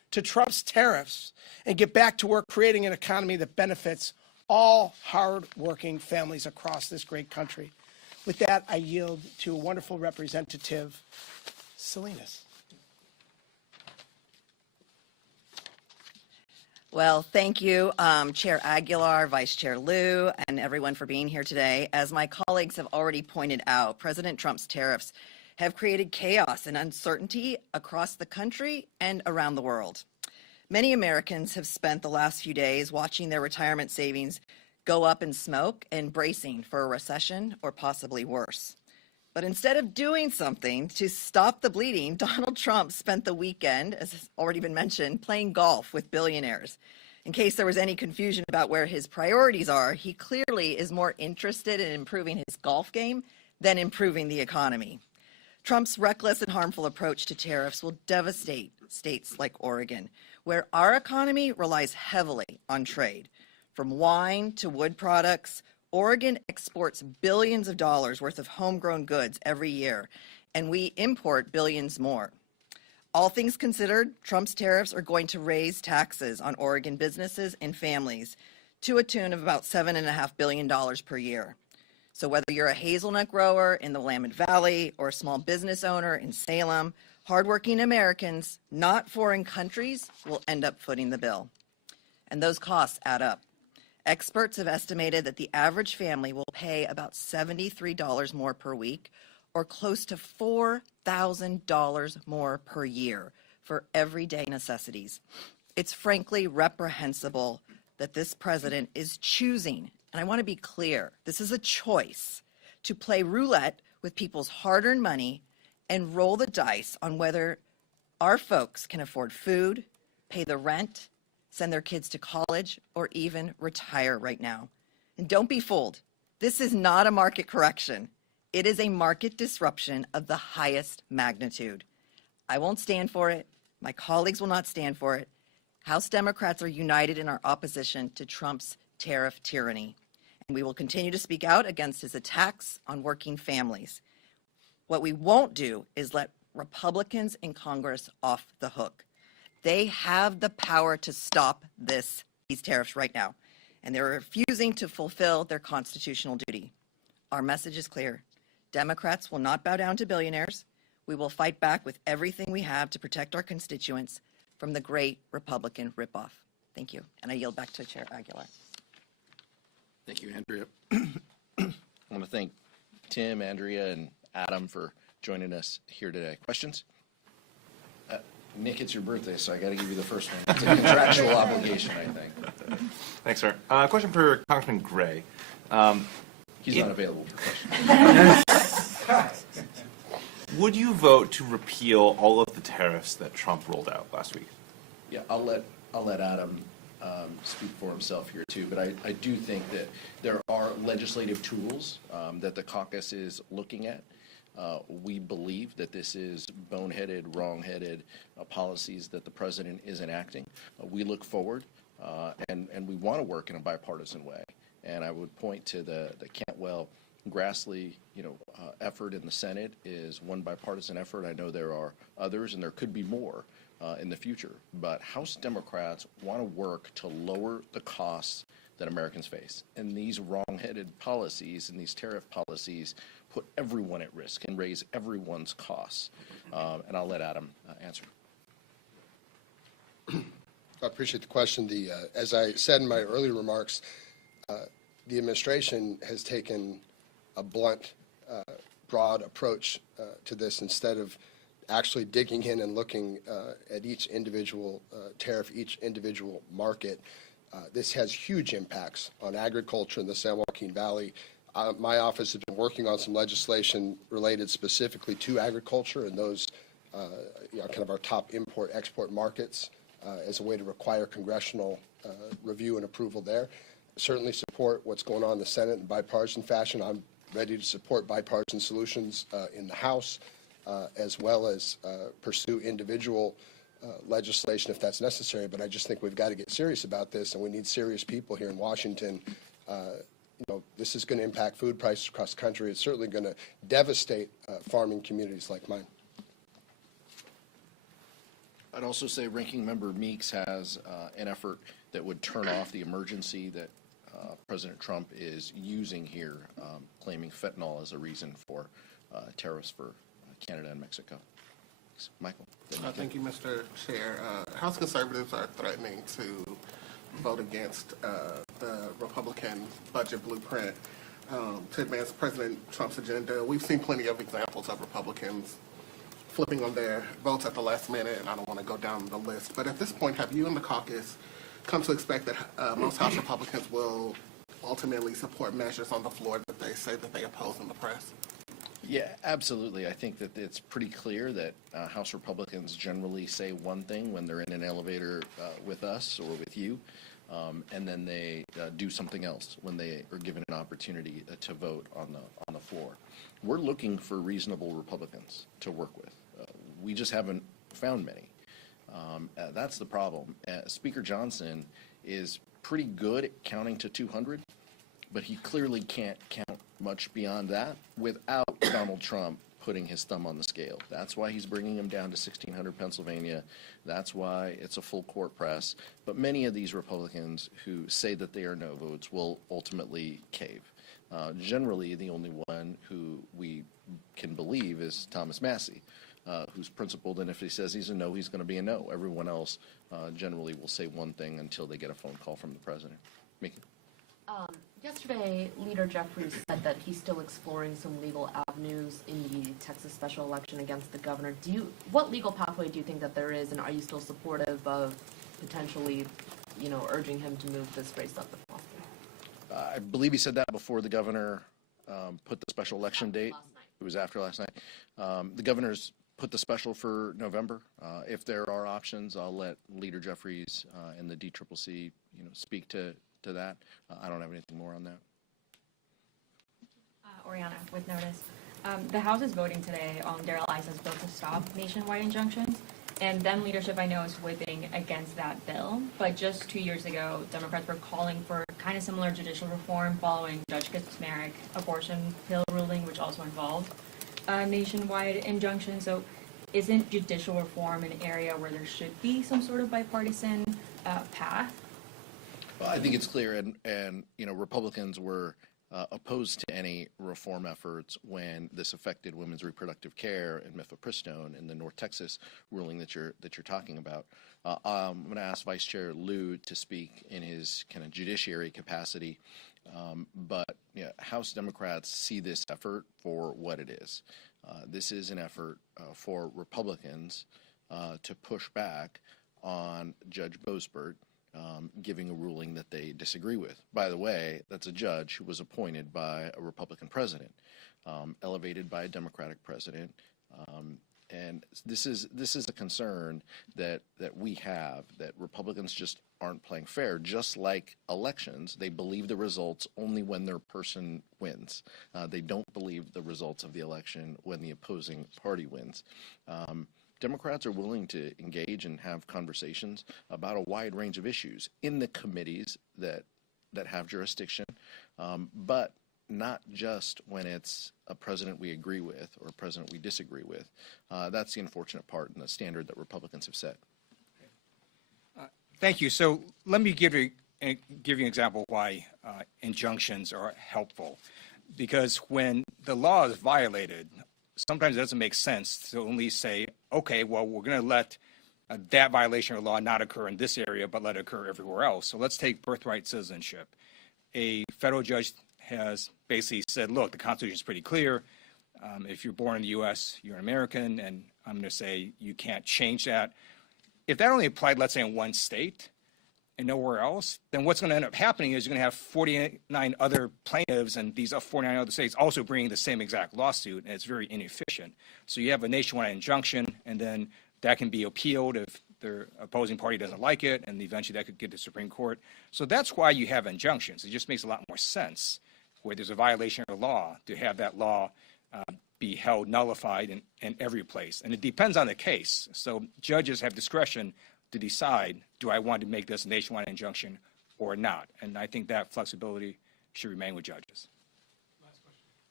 to Trump's tariffs and get back to work creating an economy that benefits all hard-working families across this great country. With that, I yield to a wonderful representative, Salinas. Well, thank you, Chair Aguilar, Vice Chair Lieu, and everyone for being here today. As my colleagues have already pointed out, President Trump's tariffs have created chaos and uncertainty across the country and around the world. Many Americans have spent the last few days watching their retirement savings go up in smoke and bracing for a recession or possibly worse. But instead of doing something to stop the bleeding, Donald Trump spent the weekend, as has already been mentioned, playing golf with billionaires. In case there was any confusion about where his priorities are, he clearly is more interested in improving his golf game than improving the economy. Trump's reckless and harmful approach to tariffs will devastate states like Oregon, where our economy relies heavily on trade. From wine to wood products, Oregon exports billions of dollars worth of homegrown goods every year, and we import billions more. All things considered, Trump's tariffs are going to raise taxes on Oregon businesses and families to a tune of about $7.5 billion per year. So whether you're a hazelnut grower in the Willamette Valley or a small business owner in Salem, hardworking Americans, not foreign countries, will end up footing the bill. And those costs add up. Experts have estimated that the average family will pay about $73 more per week, or close to $4,000 more per year for everyday necessities. It's frankly reprehensible that this president is choosing, and I want to be clear, this is a choice, to play roulette with people's hard-earned money and roll the dice on whether our folks can afford food, pay the rent, send their kids to college, or even retire right now. And don't be fooled. This is not a market correction. It is a market disruption of the highest magnitude. I won't stand for it. My colleagues will not stand for it. House Democrats are united in our opposition to Trump's tariff tyranny, and we will continue to speak out against his attacks on working families. What we won't do is let Republicans in Congress off the hook. They have the power to stop these tariffs right now, and they're refusing to fulfill their constitutional duty. Our message is clear. Democrats will not bow down to billionaires. We will fight back with everything we have to protect our constituents from the great Republican ripoff. Thank you. And I yield back to Chair Aguilar. Thank you, Andrea. I want to thank Tim, Andrea, and Adam for joining us here today. Questions? Nick, it's your birthday, so I got to give you the first one. It's a contractual obligation, I think. Thanks, sir. Question for Congressman Gray. He's not available for questions. Would you vote to repeal all of the tariffs that Trump rolled out last week? Yeah, I'll let Adam speak for himself here too, but I do think that there are legislative tools that the caucus is looking at. We believe that this is boneheaded, wrong-headed policies that the president is enacting. We look forward and we want to work in a bipartisan way. And I would point to the Cantwell-Grassley, effort in the Senate is one bipartisan effort. I know there are others, and there could be more in the future. But House Democrats want to work to lower the costs that Americans face. And these wrong-headed policies and these tariff policies put everyone at risk and raise everyone's costs. And I'll let Adam answer. I appreciate the question. As I said in my earlier remarks, the administration has taken a blunt, broad approach to this instead of actually digging in and looking at each individual tariff, each individual market. This has huge impacts on agriculture in the San Joaquin Valley. My office has been working on some legislation related specifically to agriculture and those kind of our top import-export markets as a way to require congressional review and approval there. Certainly support what's going on in the Senate in bipartisan fashion. I'm ready to support bipartisan solutions in the House as well as pursue individual legislation if that's necessary. But I just think we've got to get serious about this, and we need serious people here in Washington. This is going to impact food prices across the country. It's certainly going to devastate farming communities like mine. I'd also say Ranking Member Meeks has an effort that would turn off the emergency that President Trump is using here, claiming fentanyl as a reason for tariffs for Canada and Mexico. Michael. Thank you, Mr. Chair. House conservatives are threatening to vote against the Republican budget blueprint to advance President Trump's agenda. We've seen plenty of examples of Republicans flipping on their votes at the last minute, and I don't want to go down the list. But at this point, have you and the caucus come to expect that most House Republicans will ultimately support measures on the floor that they say that they oppose in the press? Yeah, absolutely. I think that it's pretty clear that House Republicans generally say one thing when they're in an elevator with us or with you, and then they do something else when they are given an opportunity to vote on the floor. We're looking for reasonable Republicans to work with. We just haven't found many. That's the problem. Speaker Johnson is pretty good at counting to 200, but he clearly can't count much beyond that without Donald Trump putting his thumb on the scale. That's why he's bringing him down to 1600 Pennsylvania. That's why it's a full court press. But many of these Republicans who say that they are no votes will ultimately cave. Generally, the only one who we can believe is Thomas Massey, who's principled, and if he says he's a no, he's going to be a no. Everyone else generally will say one thing until they get a phone call from the president. Mickey? Yesterday, Leader Jeffries said that he's still exploring some legal avenues in the Texas special election against the governor. What legal pathway do you think that there is, and are you still supportive of potentially, urging him to move this race up if possible? I believe he said that before the governor put the special election date. It was after last night. The governor's put the special for November. If there are options, I'll let Leader Jeffries and the DCCC, speak to that. I don't have anything more on that. Oriana, with notice. The House is voting today on Darrell Issa's bill to stop nationwide injunctions, and then leadership I know is whipping against that bill. But just 2 years ago, Democrats were calling for kind of similar judicial reform following Judge Kaczmarek abortion pill ruling, which also involved nationwide injunctions. So isn't judicial reform an area where there should be some sort of bipartisan path? Well, I think it's clear, and Republicans were opposed to any reform efforts when this affected women's reproductive care and mifepristone in the North Texas ruling that you're talking about. I'm going to ask Vice Chair Lieu to speak in his kind of judiciary capacity, but House Democrats see this effort for what it is. This is an effort for Republicans to push back on Judge Boasberg giving a ruling that they disagree with. By the way, that's a judge who was appointed by a Republican president, elevated by a Democratic president, and this is a concern that we have, that Republicans just aren't playing fair. Just like elections, they believe the results only when their person wins. They don't believe the results of the election when the opposing party wins. Democrats are willing to engage and have conversations about a wide range of issues in the committees that have jurisdiction, but not just when it's a president we agree with or a president we disagree with. That's the unfortunate part and the standard that Republicans have set. Thank you. So let me give you an example why injunctions are helpful. Because when the law is violated, sometimes it doesn't make sense to only say, okay, well, we're going to let that violation of law not occur in this area, but let it occur everywhere else. So let's take birthright citizenship. A federal judge has basically said, look, the Constitution is pretty clear. If you're born in the U.S., you're an American, and I'm going to say you can't change that. If that only applied, let's say, in one state and nowhere else, then what's going to end up happening is you're going to have 49 other plaintiffs and these 49 other states also bringing the same exact lawsuit, and it's very inefficient. So you have a nationwide injunction, and then that can be appealed if the opposing party doesn't like it, and eventually that could get to the Supreme Court. So that's why you have injunctions. It just makes a lot more sense where there's a violation of the law to have that law be held nullified in every place. And it depends on the case. So judges have discretion to decide, do I want to make this a nationwide injunction or not? And I think that flexibility should remain with judges.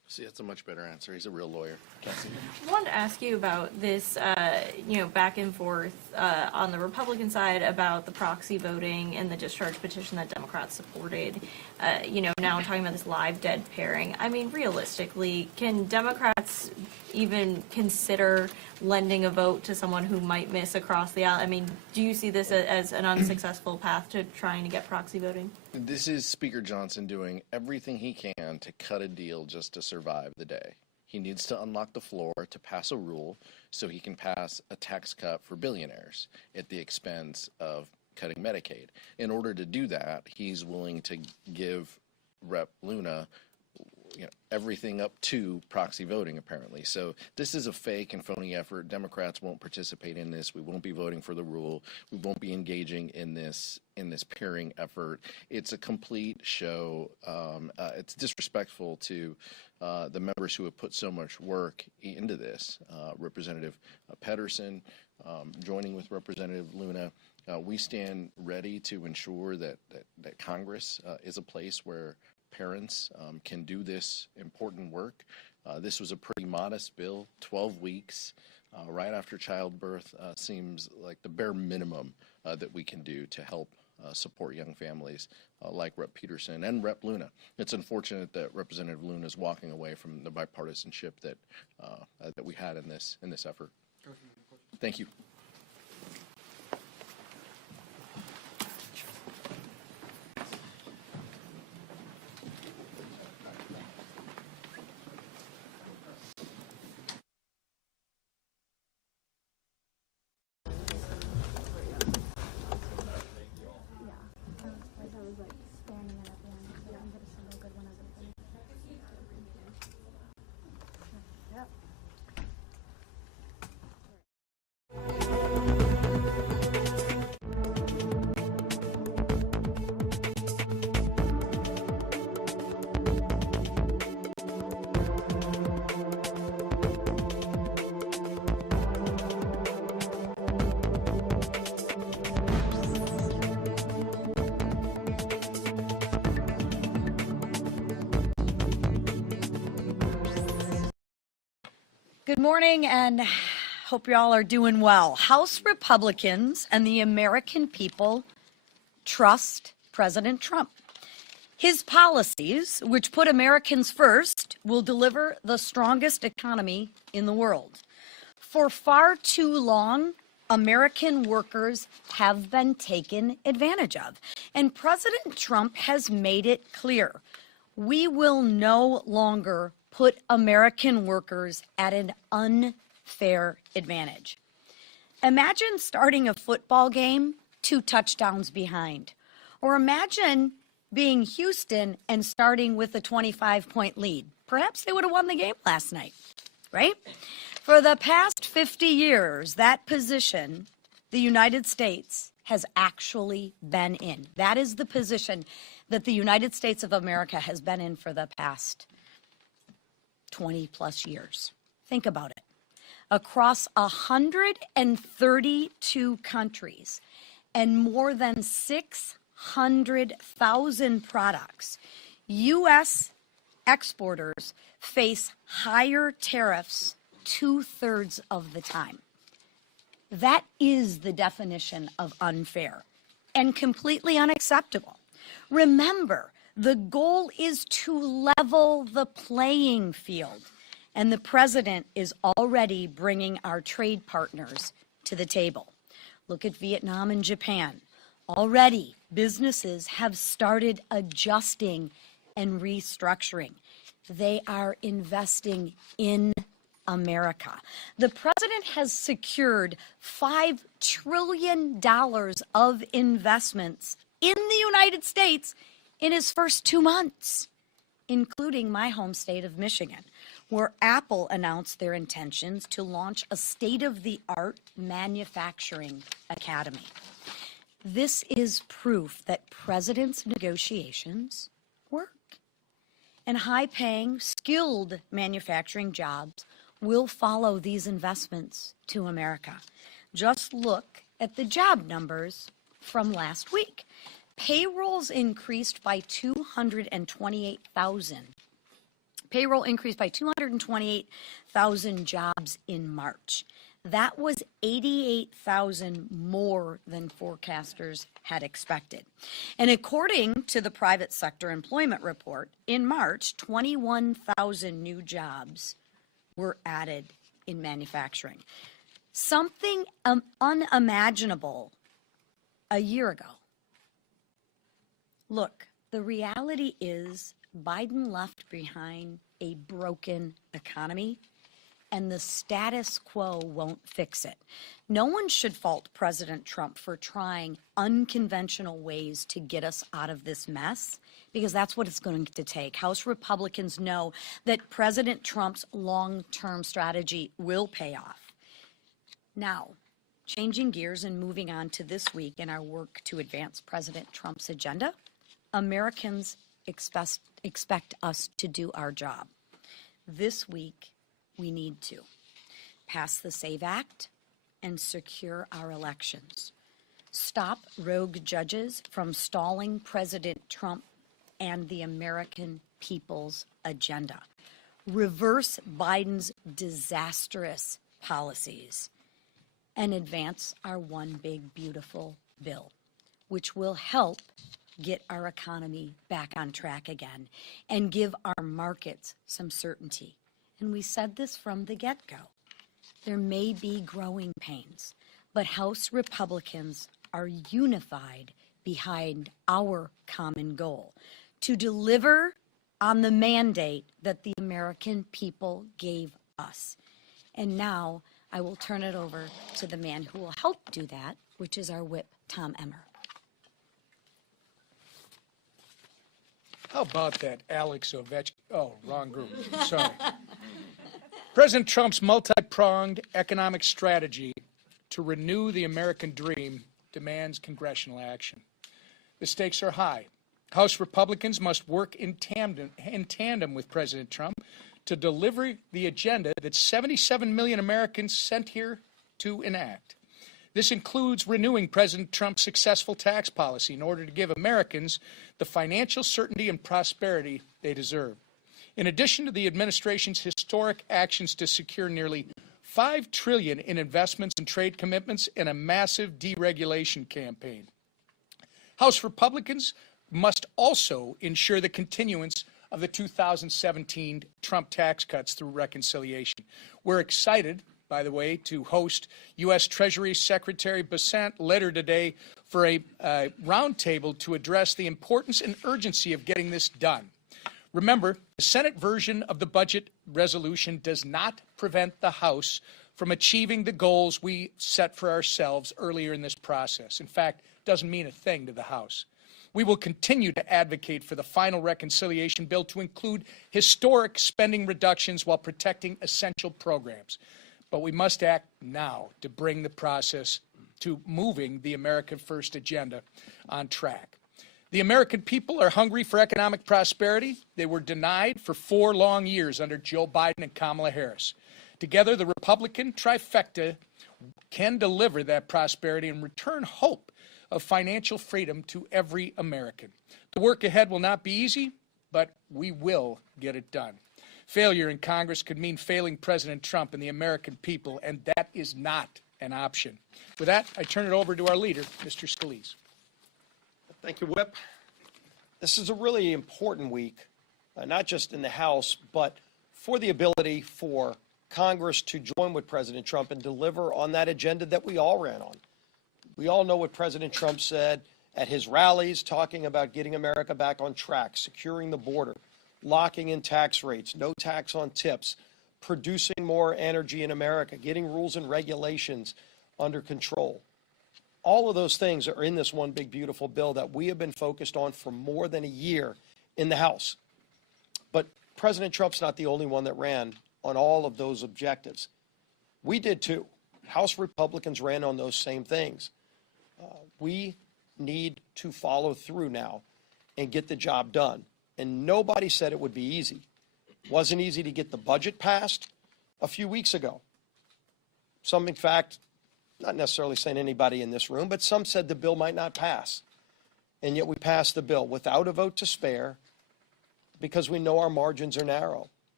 See, that's a much better answer. He's a real lawyer. Cassie. I wanted to ask you about this, back and forth on the Republican side about the proxy voting and the discharge petition that Democrats supported. Now talking about this live dead pairing. I mean, realistically, can Democrats even consider lending a vote to someone who might miss across the aisle? I mean, do you see this as an unsuccessful path to trying to get proxy voting? This is Speaker Johnson doing everything he can to cut a deal just to survive the day. He needs to unlock the floor to pass a rule so he can pass a tax cut for billionaires at the expense of cutting Medicaid. In order to do that, he's willing to give Rep. Luna everything up to proxy voting, apparently. So this is a fake and phony effort. Democrats won't participate in this. We won't be voting for the rule. We won't be engaging in this pairing effort. It's a complete show. It's disrespectful to the members who have put so much work into this. Representative Pedersen, joining with Representative Luna. We stand ready to ensure that Congress is a place where parents can do this important work. This was a pretty modest bill, 12 weeks right after childbirth seems like the bare minimum that we can do to help support young families like Rep. Peterson and Rep. Luna. It's unfortunate that Representative Luna is walking away from the bipartisanship that we had in this effort. Thank you. Good morning, and hope you all are doing well. House Republicans and the American people trust President Trump. His policies, which put Americans first, will deliver the strongest economy in the world. For far too long, American workers have been taken advantage of, and President Trump has made it clear we will no longer put American workers at an unfair advantage. Imagine starting a football game 2 touchdowns behind, or imagine being Houston and starting with a 25-point lead. Perhaps they would have won the game last night, right? For the past 50 years, that position the United States has actually been in. That is the position that the United States of America has been in for the past 20 plus years. Think about it. Across 132 countries and more than 600,000 products, U.S. exporters face higher tariffs 2/3 of the time. That is the definition of unfair and completely unacceptable. Remember, the goal is to level the playing field, and the president is already bringing our trade partners to the table. Look at Vietnam and Japan. Already, businesses have started adjusting and restructuring. They are investing in America. The president has secured $5 trillion of investments in the United States in his first 2 months, including my home state of Michigan, where Apple announced their intentions to launch a state-of-the-art manufacturing academy. This is proof that president's negotiations work. And high-paying, skilled manufacturing jobs will follow these investments to America. Just look at the job numbers from last week. Payrolls increased by 228,000 Payroll increased by 228,000 jobs in March. That was 88,000 more than forecasters had expected. And according to the private sector employment report, in March, 21,000 new jobs were added in manufacturing. Something unimaginable a year ago. Look, the reality is Biden left behind a broken economy, and the status quo won't fix it. No one should fault President Trump for trying unconventional ways to get us out of this mess, because that's what it's going to take. House Republicans know that President Trump's long-term strategy will pay off. Now, changing gears and moving on to this week in our work to advance President Trump's agenda, Americans expect us to do our job. This week, we need to pass the SAVE Act and secure our elections. Stop rogue judges from stalling President Trump and the American people's agenda. Reverse Biden's disastrous policies and advance our one big beautiful bill, which will help get our economy back on track again and give our markets some certainty. And we said this from the get-go. There may be growing pains, but House Republicans are unified behind our common goal to deliver on the mandate that the American people gave us. And now I will turn it over to the man who will help do that, which is our whip, Tom Emmer. How about that Alex Ovechkin? Oh, wrong group. Sorry. President Trump's multi-pronged economic strategy to renew the American dream demands congressional action. The stakes are high. House Republicans must work in tandem with President Trump to deliver the agenda that 77 million Americans sent here to enact. This includes renewing President Trump's successful tax policy in order to give Americans the financial certainty and prosperity they deserve. In addition to the administration's historic actions to secure nearly $5 trillion in investments and trade commitments and a massive deregulation campaign. House Republicans must also ensure the continuance of the 2017 Trump tax cuts through reconciliation. We're excited, by the way, to host U.S. Treasury Secretary Bessent later today for a roundtable to address the importance and urgency of getting this done. Remember, the Senate version of the budget resolution does not prevent the House from achieving the goals we set for ourselves earlier in this process. In fact, it doesn't mean a thing to the House. We will continue to advocate for the final reconciliation bill to include historic spending reductions while protecting essential programs. But we must act now to bring the process to moving the America First agenda on track. The American people are hungry for economic prosperity. They were denied for 4 long years under Joe Biden and Kamala Harris. Together, the Republican trifecta can deliver that prosperity and return hope of financial freedom to every American. The work ahead will not be easy, but we will get it done. Failure in Congress could mean failing President Trump and the American people, and that is not an option. With that, I turn it over to our leader, Mr. Scalise. Thank you, Whip. This is a really important week, not just in the House, but for the ability for Congress to join with President Trump and deliver on that agenda that we all ran on. We all know what President Trump said at his rallies, talking about getting America back on track, securing the border, locking in tax rates, no tax on tips, producing more energy in America, getting rules and regulations under control. All of those things are in this one big beautiful bill that we have been focused on for more than a year in the House. But President Trump's not the only one that ran on all of those objectives. We did too. House Republicans ran on those same things. We need to follow through now and get the job done. And nobody said it would be easy. It wasn't easy to get the budget passed a few weeks ago. Some, in fact, not necessarily saying anybody in this room, but some said the bill might not pass. And yet we passed the bill without a vote to spare because we know our margins are narrow.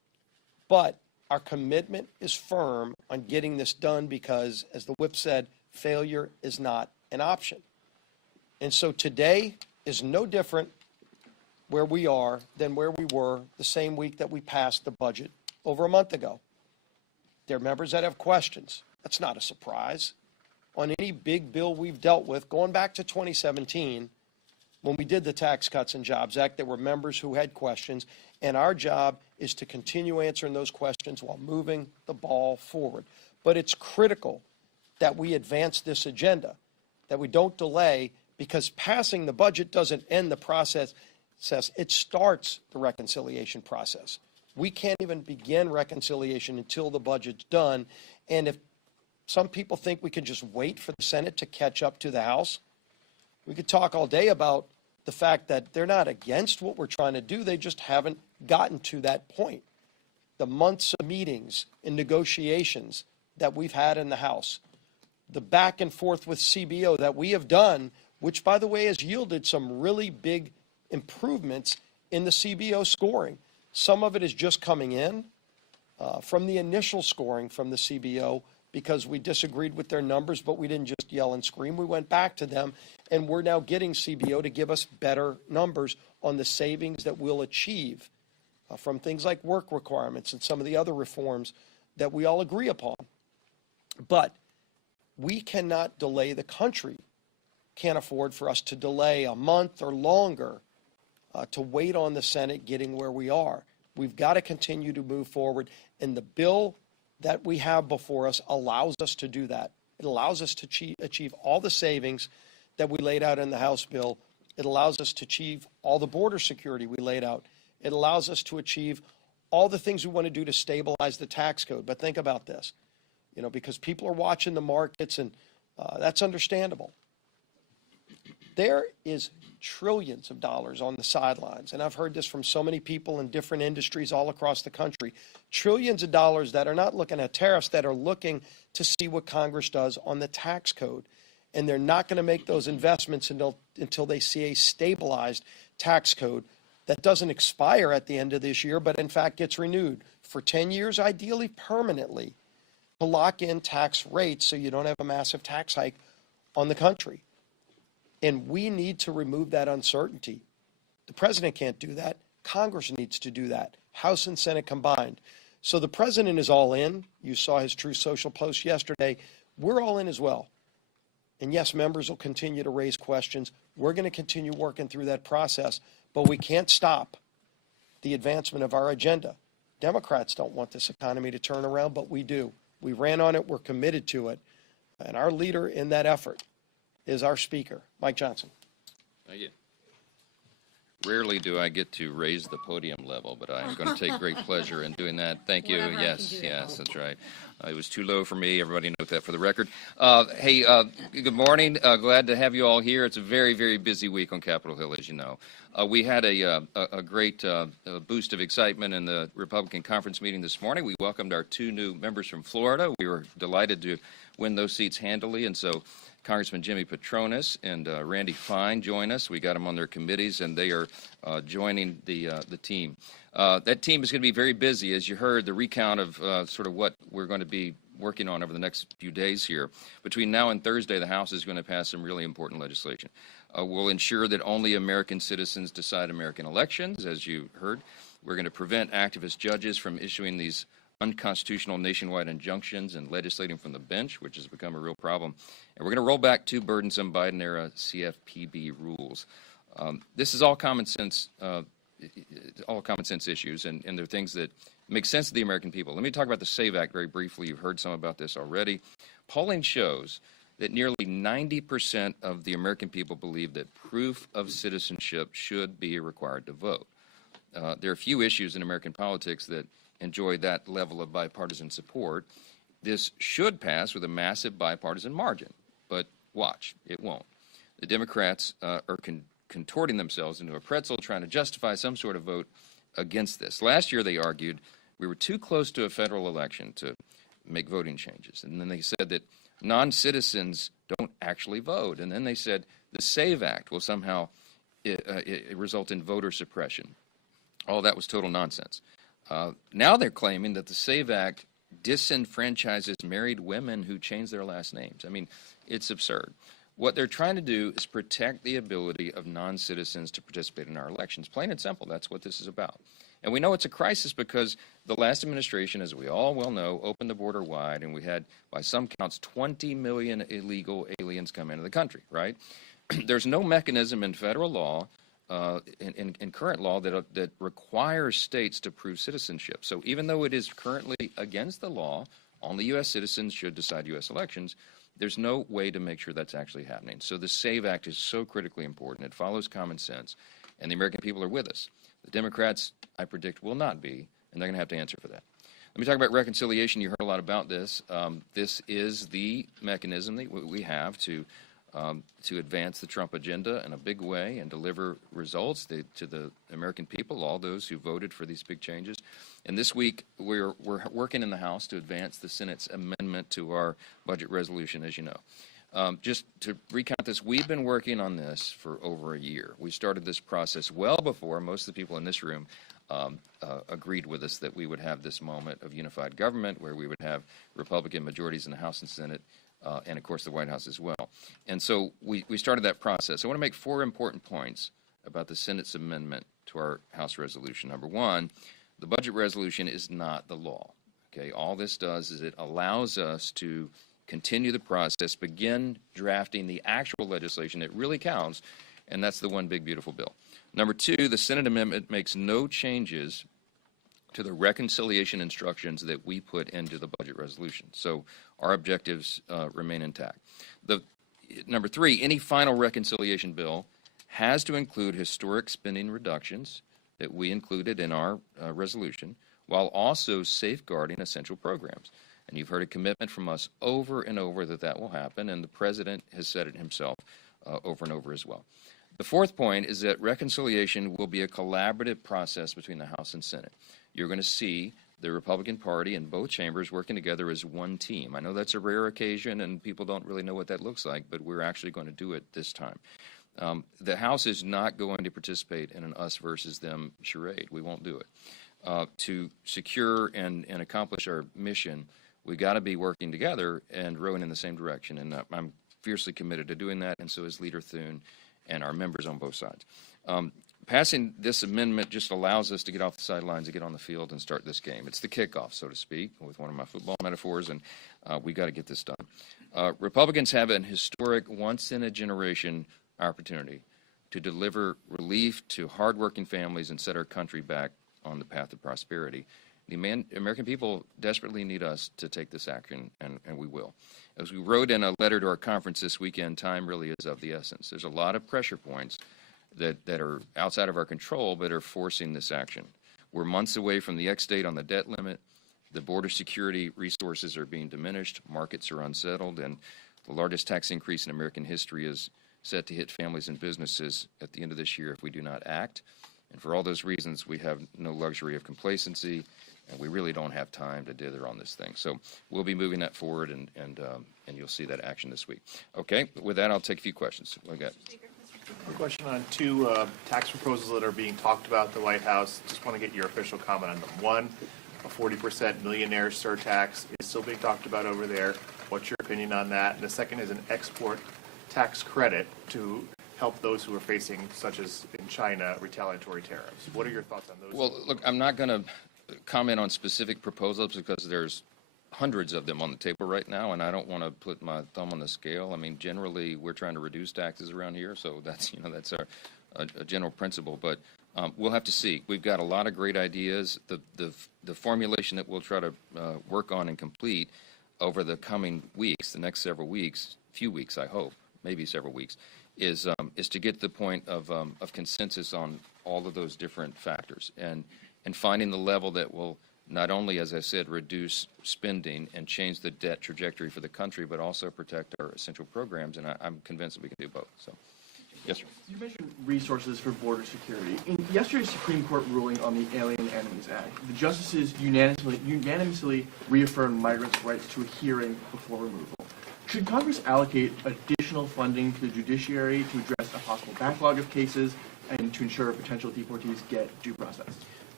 But our commitment is firm on getting this done because, as the whip said, failure is not an option. And so today is no different where we are than where we were the same week that we passed the budget over a month ago. There are members that have questions. That's not a surprise. On any big bill we've dealt with, going back to 2017, when we did the Tax Cuts and Jobs Act, there were members who had questions, and our job is to continue answering those questions while moving the ball forward. But it's critical that we advance this agenda, that we don't delay, because passing the budget doesn't end the process, it starts the reconciliation process. We can't even begin reconciliation until the budget's done, and if some people think we can just wait for the Senate to catch up to the House, we could talk all day about the fact that they're not against what we're trying to do, they just haven't gotten to that point. The months of meetings and negotiations that we've had in the House, the back and forth with CBO that we have done, which, by the way, has yielded some really big improvements in the CBO scoring. Some of it is just coming in from the initial scoring from the CBO because we disagreed with their numbers, but we didn't just yell and scream. We went back to them, and we're now getting CBO to give us better numbers on the savings that we'll achieve from things like work requirements and some of the other reforms that we all agree upon. But we cannot delay the country. Can't afford for us to delay a month or longer to wait on the Senate getting where we are. We've got to continue to move forward, and the bill that we have before us allows us to do that. It allows us to achieve all the savings that we laid out in the House bill. It allows us to achieve all the border security we laid out. It allows us to achieve all the things we want to do to stabilize the tax code. But think about this, because people are watching the markets, and that's understandable. There is trillions of dollars on the sidelines, and I've heard this from so many people in different industries all across the country, trillions of dollars that are not looking at tariffs, that are looking to see what Congress does on the tax code. And they're not going to make those investments until they see a stabilized tax code that doesn't expire at the end of this year, but in fact gets renewed for 10 years, ideally permanently, to lock in tax rates so you don't have a massive tax hike on the country. And we need to remove that uncertainty. The president can't do that. Congress needs to do that, House and Senate combined. So the president is all in. You saw his Truth Social post yesterday. We're all in as well. And yes, members will continue to raise questions. We're going to continue working through that process, but we can't stop the advancement of our agenda. Democrats don't want this economy to turn around, but we do. We ran on it. We're committed to it. And our leader in that effort is our Speaker, Mike Johnson. Thank you. Rarely do I get to raise the podium level, but I'm going to take great pleasure in doing that. Thank you. Whenever I Yes, can do yes, that. that's right. It was too low for me. Everybody note that for the record. Hey, good morning. Glad to have you all here. It's a very, very busy week on Capitol Hill, as you know. We had a great boost of excitement in the Republican conference meeting this morning. We welcomed our 2 new members from Florida. We were delighted to win those seats handily, and so Congressman Jimmy Petronas and Randy Fine join us. We got them on their committees, and they are joining the team. That team is going to be very busy. As you heard, the recount of sort of what we're going to be working on over the next few days here. Between now and Thursday, the House is going to pass some really important legislation. We'll ensure that only American citizens decide American elections, as you heard. We're going to prevent activist judges from issuing these unconstitutional nationwide injunctions and legislating from the bench, which has become a real problem. And we're going to roll back 2 burdensome Biden-era CFPB rules. This is all common sense issues, and they're things that make sense to the American people. Let me talk about the SAVE Act very briefly. You've heard some about this already. Polling shows that nearly 90% of the American people believe that proof of citizenship should be required to vote. There are few issues in American politics that enjoy that level of bipartisan support. This should pass with a massive bipartisan margin, but watch, it won't. The Democrats are contorting themselves into a pretzel trying to justify some sort of vote against this. Last year they argued we were too close to a federal election to make voting changes. And then they said that non-citizens don't actually vote. And then they said the SAVE Act will somehow result in voter suppression. All that was total nonsense. Now they're claiming that the SAVE Act disenfranchises married women who change their last names. I mean, it's absurd. What they're trying to do is protect the ability of non-citizens to participate in our elections. Plain and simple, that's what this is about. And we know it's a crisis because the last administration, as we all well know, opened the border wide, and we had, by some counts, 20 million illegal aliens come into the country, right? There's no mechanism in federal law, in current law, that requires states to prove citizenship. So even though it is currently against the law, only U.S. citizens should decide U.S. elections, there's no way to make sure that's actually happening. So the SAVE Act is so critically important. It follows common sense, and the American people are with us. The Democrats, I predict, will not be, and they're going to have to answer for that. Let me talk about reconciliation. You heard a lot about this. This is the mechanism that we have to advance the Trump agenda in a big way and deliver results to the American people, all those who voted for these big changes. And this week, we're working in the House to advance the Senate's amendment to our budget resolution, as you know. Just to recount this, we've been working on this for over a year. We started this process well before most of the people in this room agreed with us that we would have this moment of unified government where we would have Republican majorities in the House and Senate, and of course the White House as well. And so we started that process. I want to make 4 important points about the Senate's amendment to our House resolution. Number 1, the budget resolution is not the law. Okay, all this does is it allows us to continue the process, begin drafting the actual legislation that really counts, and that's the one big beautiful bill. Number 2, the Senate amendment makes no changes to the reconciliation instructions that we put into the budget resolution. So our objectives remain intact. Number 3, any final reconciliation bill has to include historic spending reductions that we included in our resolution, while also safeguarding essential programs. And you've heard a commitment from us over and over that will happen, and the President has said it himself over and over as well. The 4th point is that reconciliation will be a collaborative process between the House and Senate. You're going to see the Republican Party in both chambers working together as one team. I know that's a rare occasion, and people don't really know what that looks like, but we're actually going to do it this time. The House is not going to participate in an us versus them charade. We won't do it. To secure and accomplish our mission, we got to be working together and rowing in the same direction, and I'm fiercely committed to doing that, and so is Leader Thune and our members on both sides. Passing this amendment just allows us to get off the sidelines and get on the field and start this game. It's the kickoff, so to speak, with one of my football metaphors, and we got to get this done. Republicans have an historic, once-in-a-generation opportunity to deliver relief to hardworking families and set our country back on the path of prosperity. The American people desperately need us to take this action, and we will. As we wrote in a letter to our conference this weekend, time really is of the essence. There's a lot of pressure points that are outside of our control but are forcing this action. We're months away from the X-date on the debt limit. The border security resources are being diminished. Markets are unsettled, and the largest tax increase in American history is set to hit families and businesses at the end of this year if we do not act. And for all those reasons, we have no luxury of complacency, and we really don't have time to dither on this thing. So we'll be moving that forward, and you'll see that action this week. Okay, with that, I'll take a few questions. What do we got? A question on 2 tax proposals that are being talked about at the White House. Just want to get your official comment on them. 1, a 40% millionaire surtax is still being talked about over there. What's your opinion on that? And the second is an export tax credit to help those who are facing, such as in China, retaliatory tariffs. What are your thoughts on those? Well, look, I'm not going to comment on specific proposals because there's hundreds of them on the table right now, and I don't want to put my thumb on the scale. I mean, generally, we're trying to reduce taxes around here, so that's a general principle. But we'll have to see. We've got a lot of great ideas. The formulation that we'll try to work on and complete over the coming weeks, the next several weeks, few weeks, I hope, maybe several weeks, is to get to the point of consensus on all of those different factors and finding the level that will not only, as I said, reduce spending and change the debt trajectory for the country, but also protect our essential programs, and I'm convinced that we can do both. So, yes, sir. You mentioned resources for border security. In yesterday's Supreme Court ruling on the Alien Enemies Act, the justices unanimously reaffirmed migrants' rights to a hearing before removal. Should Congress allocate additional funding to the judiciary to address a possible backlog of cases and to ensure potential deportees get due process?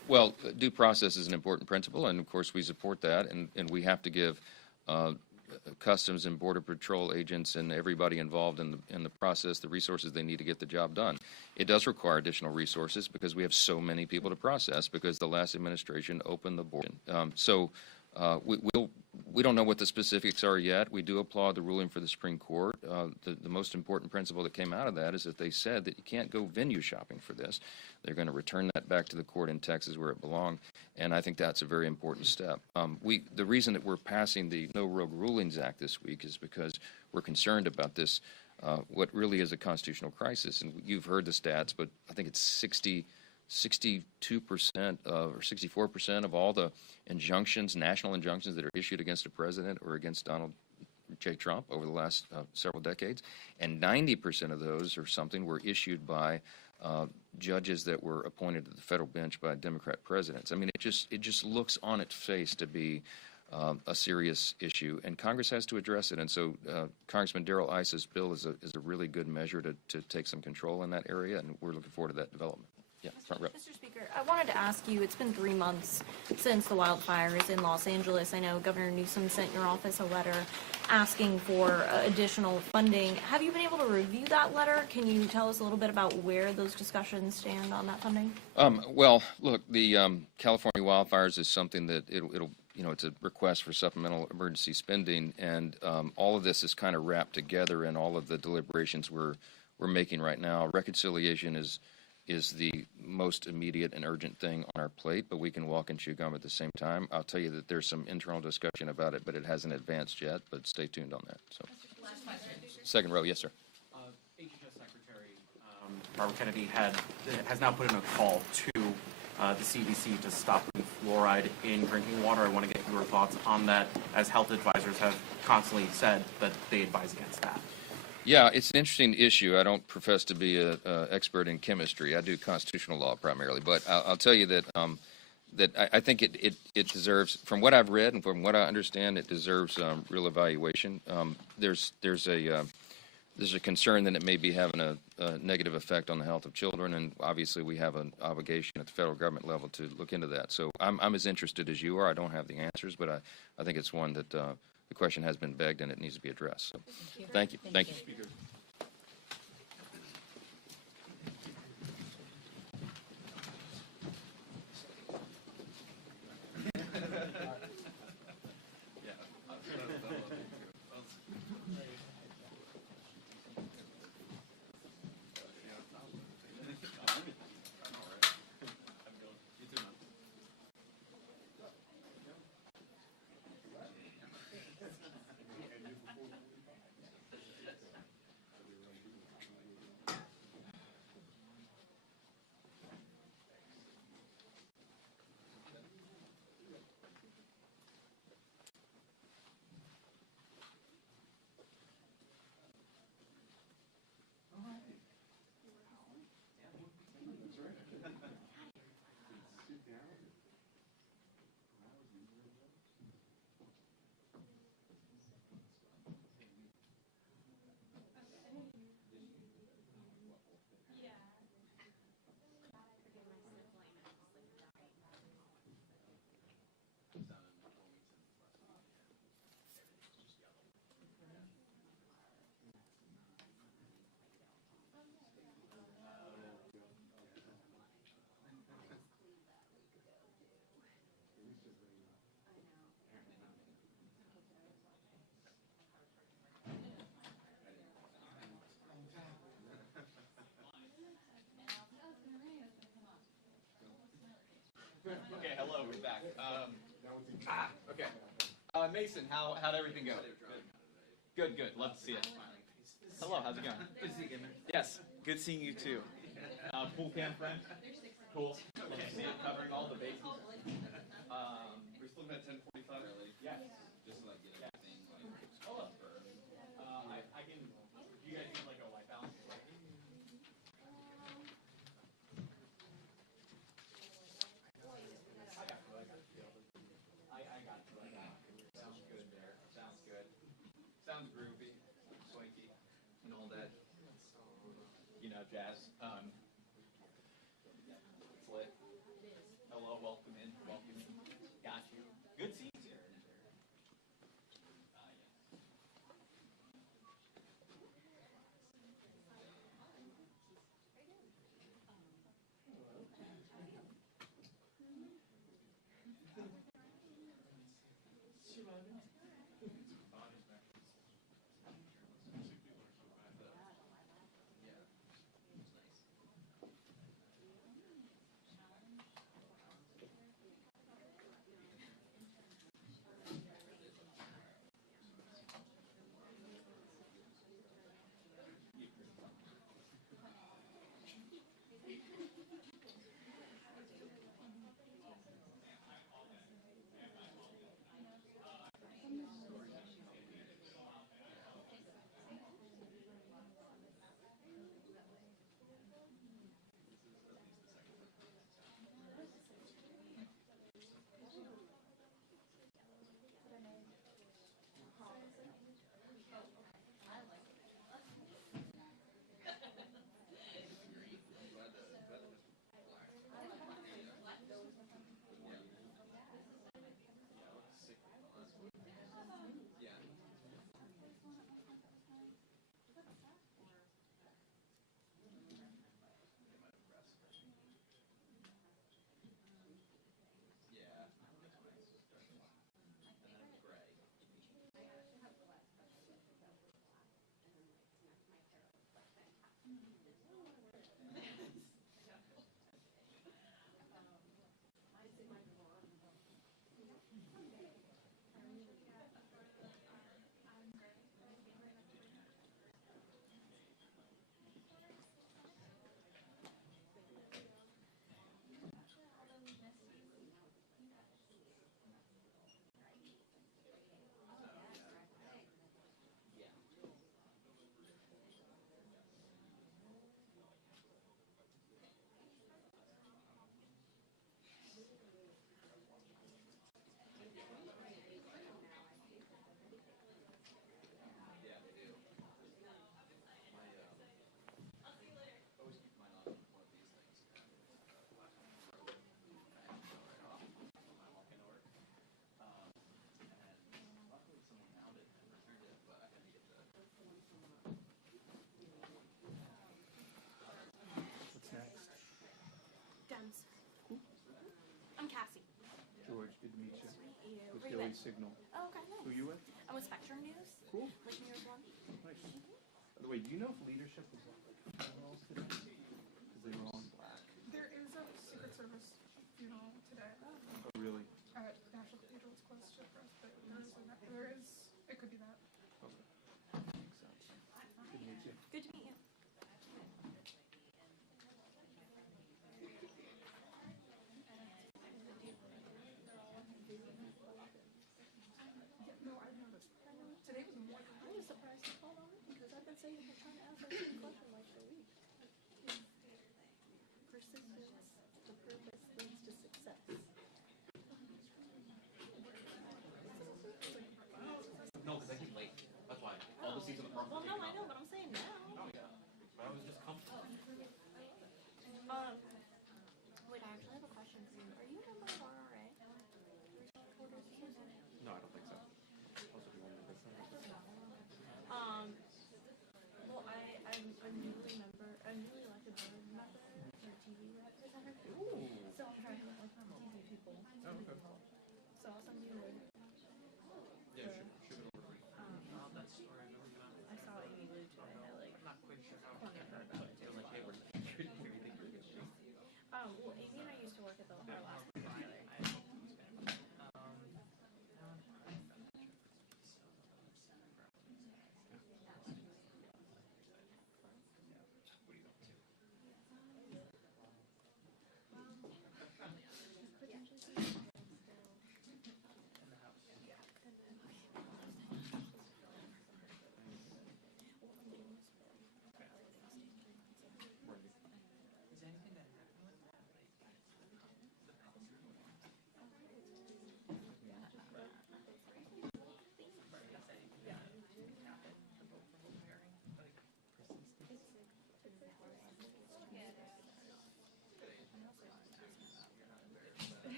Well, due process is an important principle, and of course we support that, and we have to give Customs and Border Patrol agents and everybody involved in the process the resources they need to get the job done. It does require additional resources because we have so many people to process because the last administration opened the border. We don't know what the specifics are yet. We do applaud the ruling for the Supreme Court. The most important principle that came out of that is that they said that you can't go venue shopping for this. They're going to return that back to the court in Texas where it belonged, and I think that's a very important step. The reason that we're passing the No Rogue Rulings Act this week is because we're concerned about this, what really is a constitutional crisis. And you've heard the stats, but I think it's 62% or 64% of all the injunctions, national injunctions that are issued against a president or against Donald J. Trump over the last several decades, and 90% of those or something were issued by judges that were appointed to the federal bench by Democrat presidents. I mean, it just looks on its face to be a serious issue, and Congress has to address it. And so Congressman Darrell Iss's bill is a really good measure to take some control in that area, and we're looking forward to that development. Yeah, front row. Mr. Speaker, I wanted to ask you, it's been 3 months since the wildfires in Los Angeles. I know Governor Newsom sent your office a letter asking for additional funding. Have you been able to review that letter? Can you tell us a little bit about where those discussions stand on that funding? Well, look, the California wildfires is something that it'll it's a request for supplemental emergency spending, and all of this is kind of wrapped together in all of the deliberations we're making right now. Reconciliation is the most immediate and urgent thing on our plate, but we can walk and chew gum at the same time. I'll tell you that there's some internal discussion about it, but it hasn't advanced yet, but stay tuned on that. So, second row, yes, sir. HHS Secretary Barbara Kennedy has now put in a call to the CDC to stop putting fluoride in drinking water. I want to get your thoughts on that, as health advisors have constantly said that they advise against that. Yeah, it's an interesting issue. I don't profess to be an expert in chemistry. I do constitutional law primarily, but I'll tell you that I think it deserves, from what I've read and from what I understand, it deserves real evaluation. There's a concern that it may be having a negative effect on the health of children, and obviously we have an obligation at the federal government level to look into that. So I'm as interested as you are. I don't have the answers, but I think it's one that the question has been begged and it needs to be addressed. So, thank you. Thank you. Okay, hello, we're back. Okay. Mason, how'd everything go? Good, good. Love to see it. Hello, how's it going? Good to see you, Emmer. Yes, good seeing you too. Pool cam friend? Cool. Love to see it, covering all the bases. We're still at 10:45 early. Yes. Just to like get everything like. Hello. I can. Do you guys need like a white balance? Sounds good there. Sounds good. Sounds groovy, swanky, and all that. Jazz. It's lit. Hello, welcome in, welcome in. Got you. Good seats here. Dems. I'm Cassie. George, good to meet you. Meet you. With Where you Daily been? Signal. Oh, okay, nice. Who you with? I'm with Spectrum News. Cool. Like New York One. Nice. By the way, do you know if leadership was at like funerals today? Because they were on black. There is a Secret Service funeral today. Oh, really? At National Cathedral. It's close to the press, but it could be that. Okay. Makes sense. Good to meet you. Good to meet you. No, I've noticed. Today was more. I was surprised to call on it because I've been saying I've been trying to ask that same question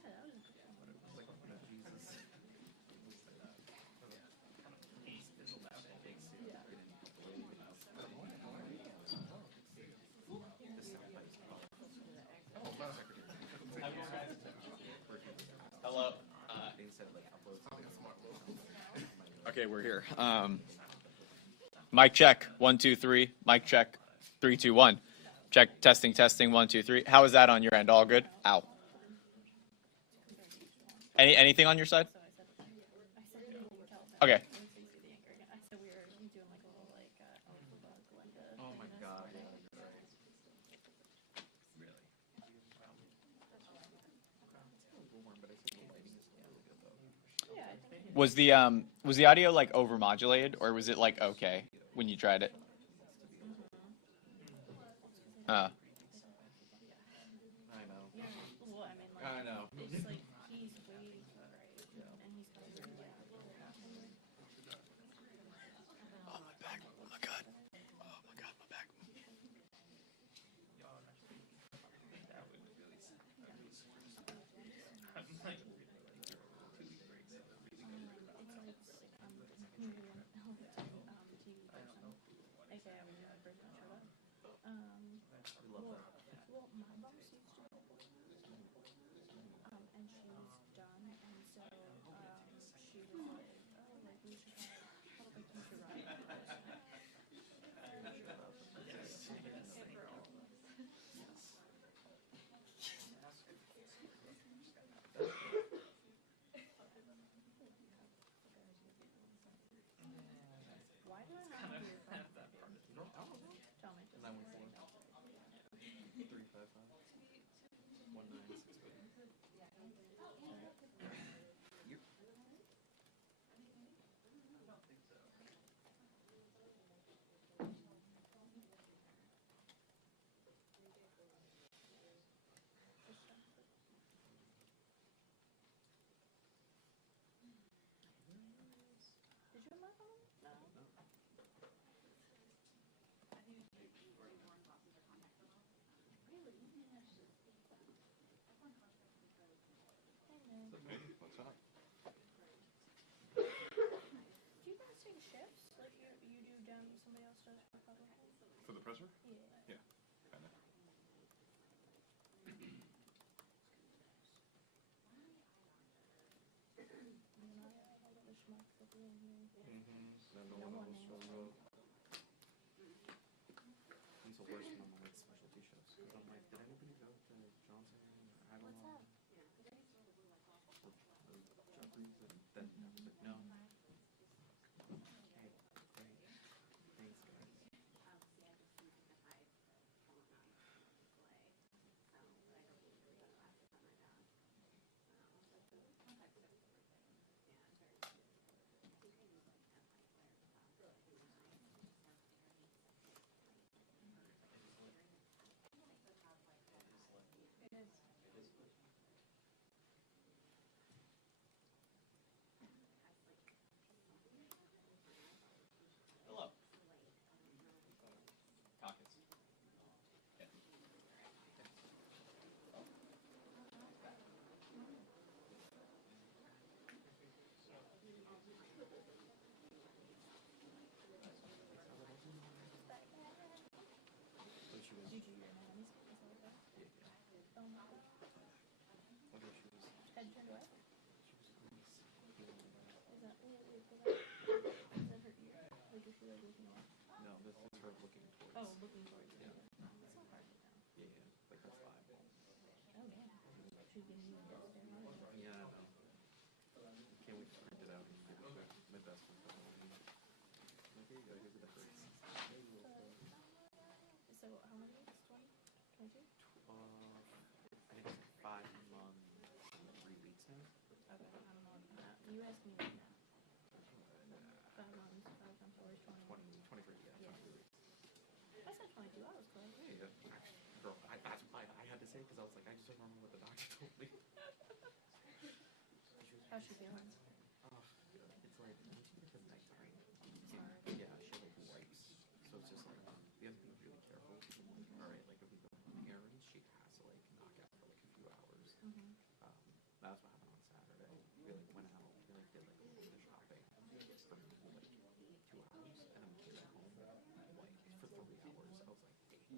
Hello. Okay, we're here. Mic check, 1, 2, 3. Mic check, 3, 2, 1. Check, testing, testing, 1, 2, 3. How is that on your end? All good? Ow. Anything on your side? Okay. Oh my God. Was the audio like overmodulated, or was it like okay when you tried it? I know. I know. It's like he's waiting for it, and he's coming right now. Oh, my back. Oh, my God. Oh, my God, my back. Well, my boss used to go and she's done, and so she was like, oh, like we should have like you should ride. Why do I have to do that? Tell me. 965. Did you have my phone? No. What's up? Do you guys take shifts? Like you do Dem, somebody else does Republican? For the presser? Yeah. Yeah, kind of. No one else will vote. He's the worst one on like specialty shows. I'm like, did anybody vote Johnson or Aguilar? Or Jeffries? And then I was like, no. Hey, great. Thanks, guys. Hello. Caucus. Did you hear my nanny's? Is that okay? Oh my god. Head turned away? Is that, wait, is that her ear? Like, is she like looking away? No, this is her looking towards. Oh, looking towards you. Yeah. It's not hard to know. Yeah, like that's the eyeball. Oh, damn. She's gonna use this there. Yeah, I know. Can't wait to print it out and give it to my best friend. Like, here you go, here's the decorations. So, how many weeks? 20? 22? I think it's 5 months, 3 weeks now. Okay, I'm on that. You asked me right now. 5 months, 5 times 4 is 20. 23, yeah, 23 weeks. I said 22, I was close. Yeah, girl, that's why I had to say it because I was like, I just don't remember what the doctor told me. How's she feeling? It's like, once you get to nighttime, yeah, she like wipes. So it's just like, you have to be really careful. All right, like if we go on errands, she has to like knock out for like a few hours.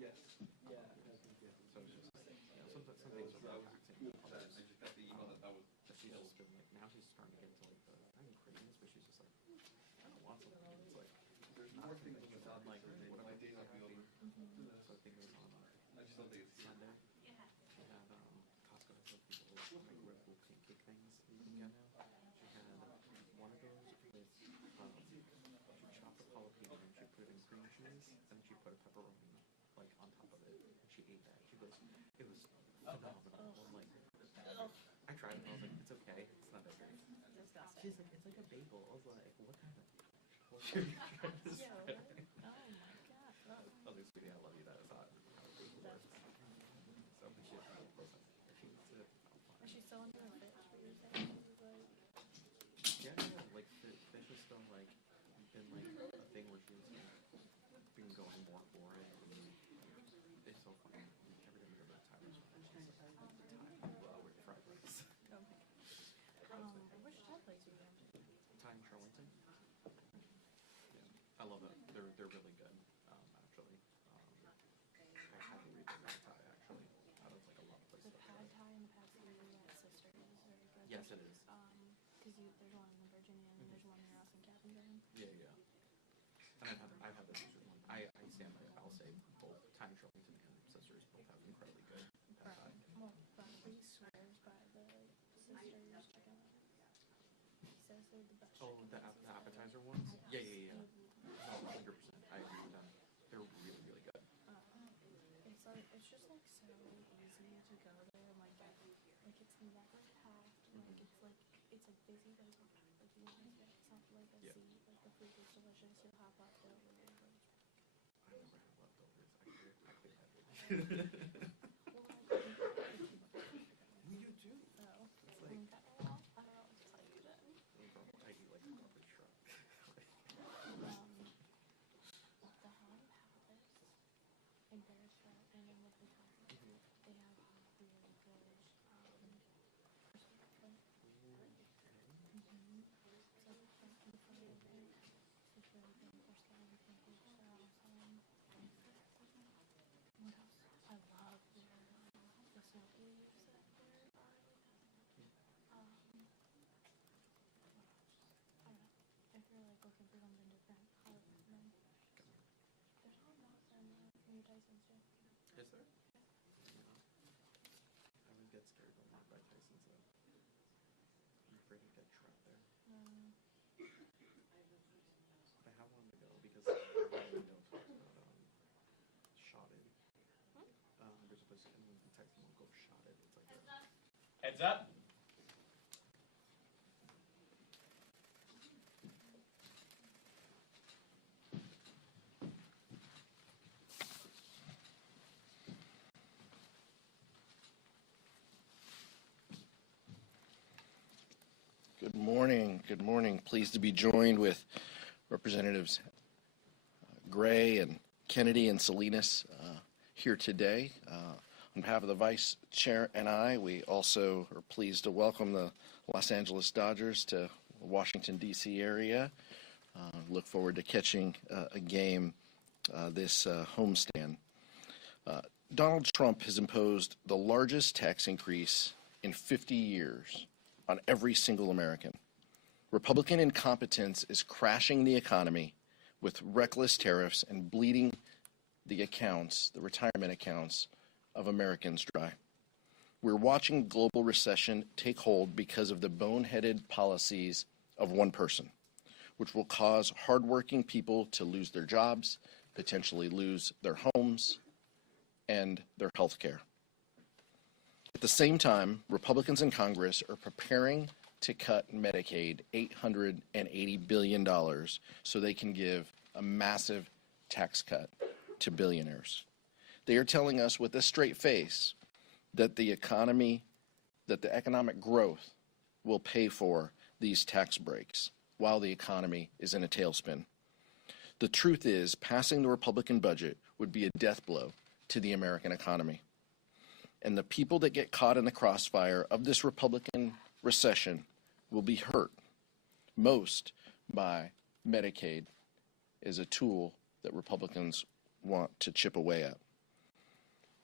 Yes. Yeah. So it's just, some things are really taxing. I just got the email that was. She's just been like, now she's starting to get into like the, I'm craziness, but she's just like, I don't want something. It's like, there's more things that sound like, what my day not be over. So I think it was on, I just don't think it's Sunday. She had, Costco has like these little microwavable pancake things that you can get now. She had one of those with, she chopped up jalapeno and she put it in cream cheese, and she put a pepperoni like on top of it, and she ate that. She goes, it was phenomenal. I'm like, I tried it and I was like, it's okay, it's not that great. She's like, it's like a bagel. I was like, what kind of bullshit are you trying to say? Oh my god. I was like, sweetie, I love you. That is not how a bagel works. So she needs to, Is she still under a fish? What you're saying? Like, yeah, like fish is still like been like a thing where she's like been going more for it. And it's so funny. Every time we go to Tyler's place, she's like, Thai with fried rice. okay. Which Thai place are you going to? Thai in Charlington. Yeah, I love it. They're really good. Actually, I highly recommend Thai. Actually, out of like a lot of places. The pad Thai and the pad see at Sister is very good. Yes, it is. Because there's one in Virginia and there's one near us in Captain. Yeah. And I've had the Sister one. I stand by it. I'll say both Thai in Charlington and Sisters both have incredibly good pad Thai. Well, Bradley swears by the Sisters chicken. He says they're the best. Oh, the appetizer ones? Yeah. No, 100%. I agree with them. They're really, really good. It's like, it's just like so easy to go there and like it's never packed. Like it's a busy place. Like you want to get something like a seat. Like the food is delicious. You'll have leftovers. I never had leftovers. I could have it. You do. Oh. It's like, I don't know what to tell you then. I eat like a garbage truck. The Han Palace in Beresford and in Woodley Park, they have really good It's like pumpkin fried eggs. It's really good. Their scallion pancakes are awesome. What else? I love the snow peas that there are. I don't know. If you're like looking for something different, I would recommend. There's not enough in New Tyson's too. Is there? I would get scared when I'm by Tyson's though. I'm afraid to get trapped there. But I have one to go because I really don't talk about shotted. There's a place in Texas one called shotted. It's like Heads up. Good morning. Good morning. Pleased to be joined with Representatives Gray and Kennedy and Salinas here today. On behalf of the Vice Chair and I, we also are pleased to welcome the Los Angeles Dodgers to the Washington, D.C. area. Look forward to catching a game this homestand. Donald Trump has imposed the largest tax increase in 50 years on every single American. Republican incompetence is crashing the economy with reckless tariffs and bleeding the accounts, the retirement accounts of Americans dry. We're watching global recession take hold because of the boneheaded policies of one person, which will cause hardworking people to lose their jobs, potentially lose their homes and their health care. At the same time, Republicans in Congress are preparing to cut Medicaid $880 billion so they can give a massive tax cut to billionaires. They are telling us with a straight face that the economic growth will pay for these tax breaks while the economy is in a tailspin. The truth is, passing the Republican budget would be a death blow to the American economy. And the people that get caught in the crossfire of this Republican recession will be hurt most by Medicaid as a tool that Republicans want to chip away at.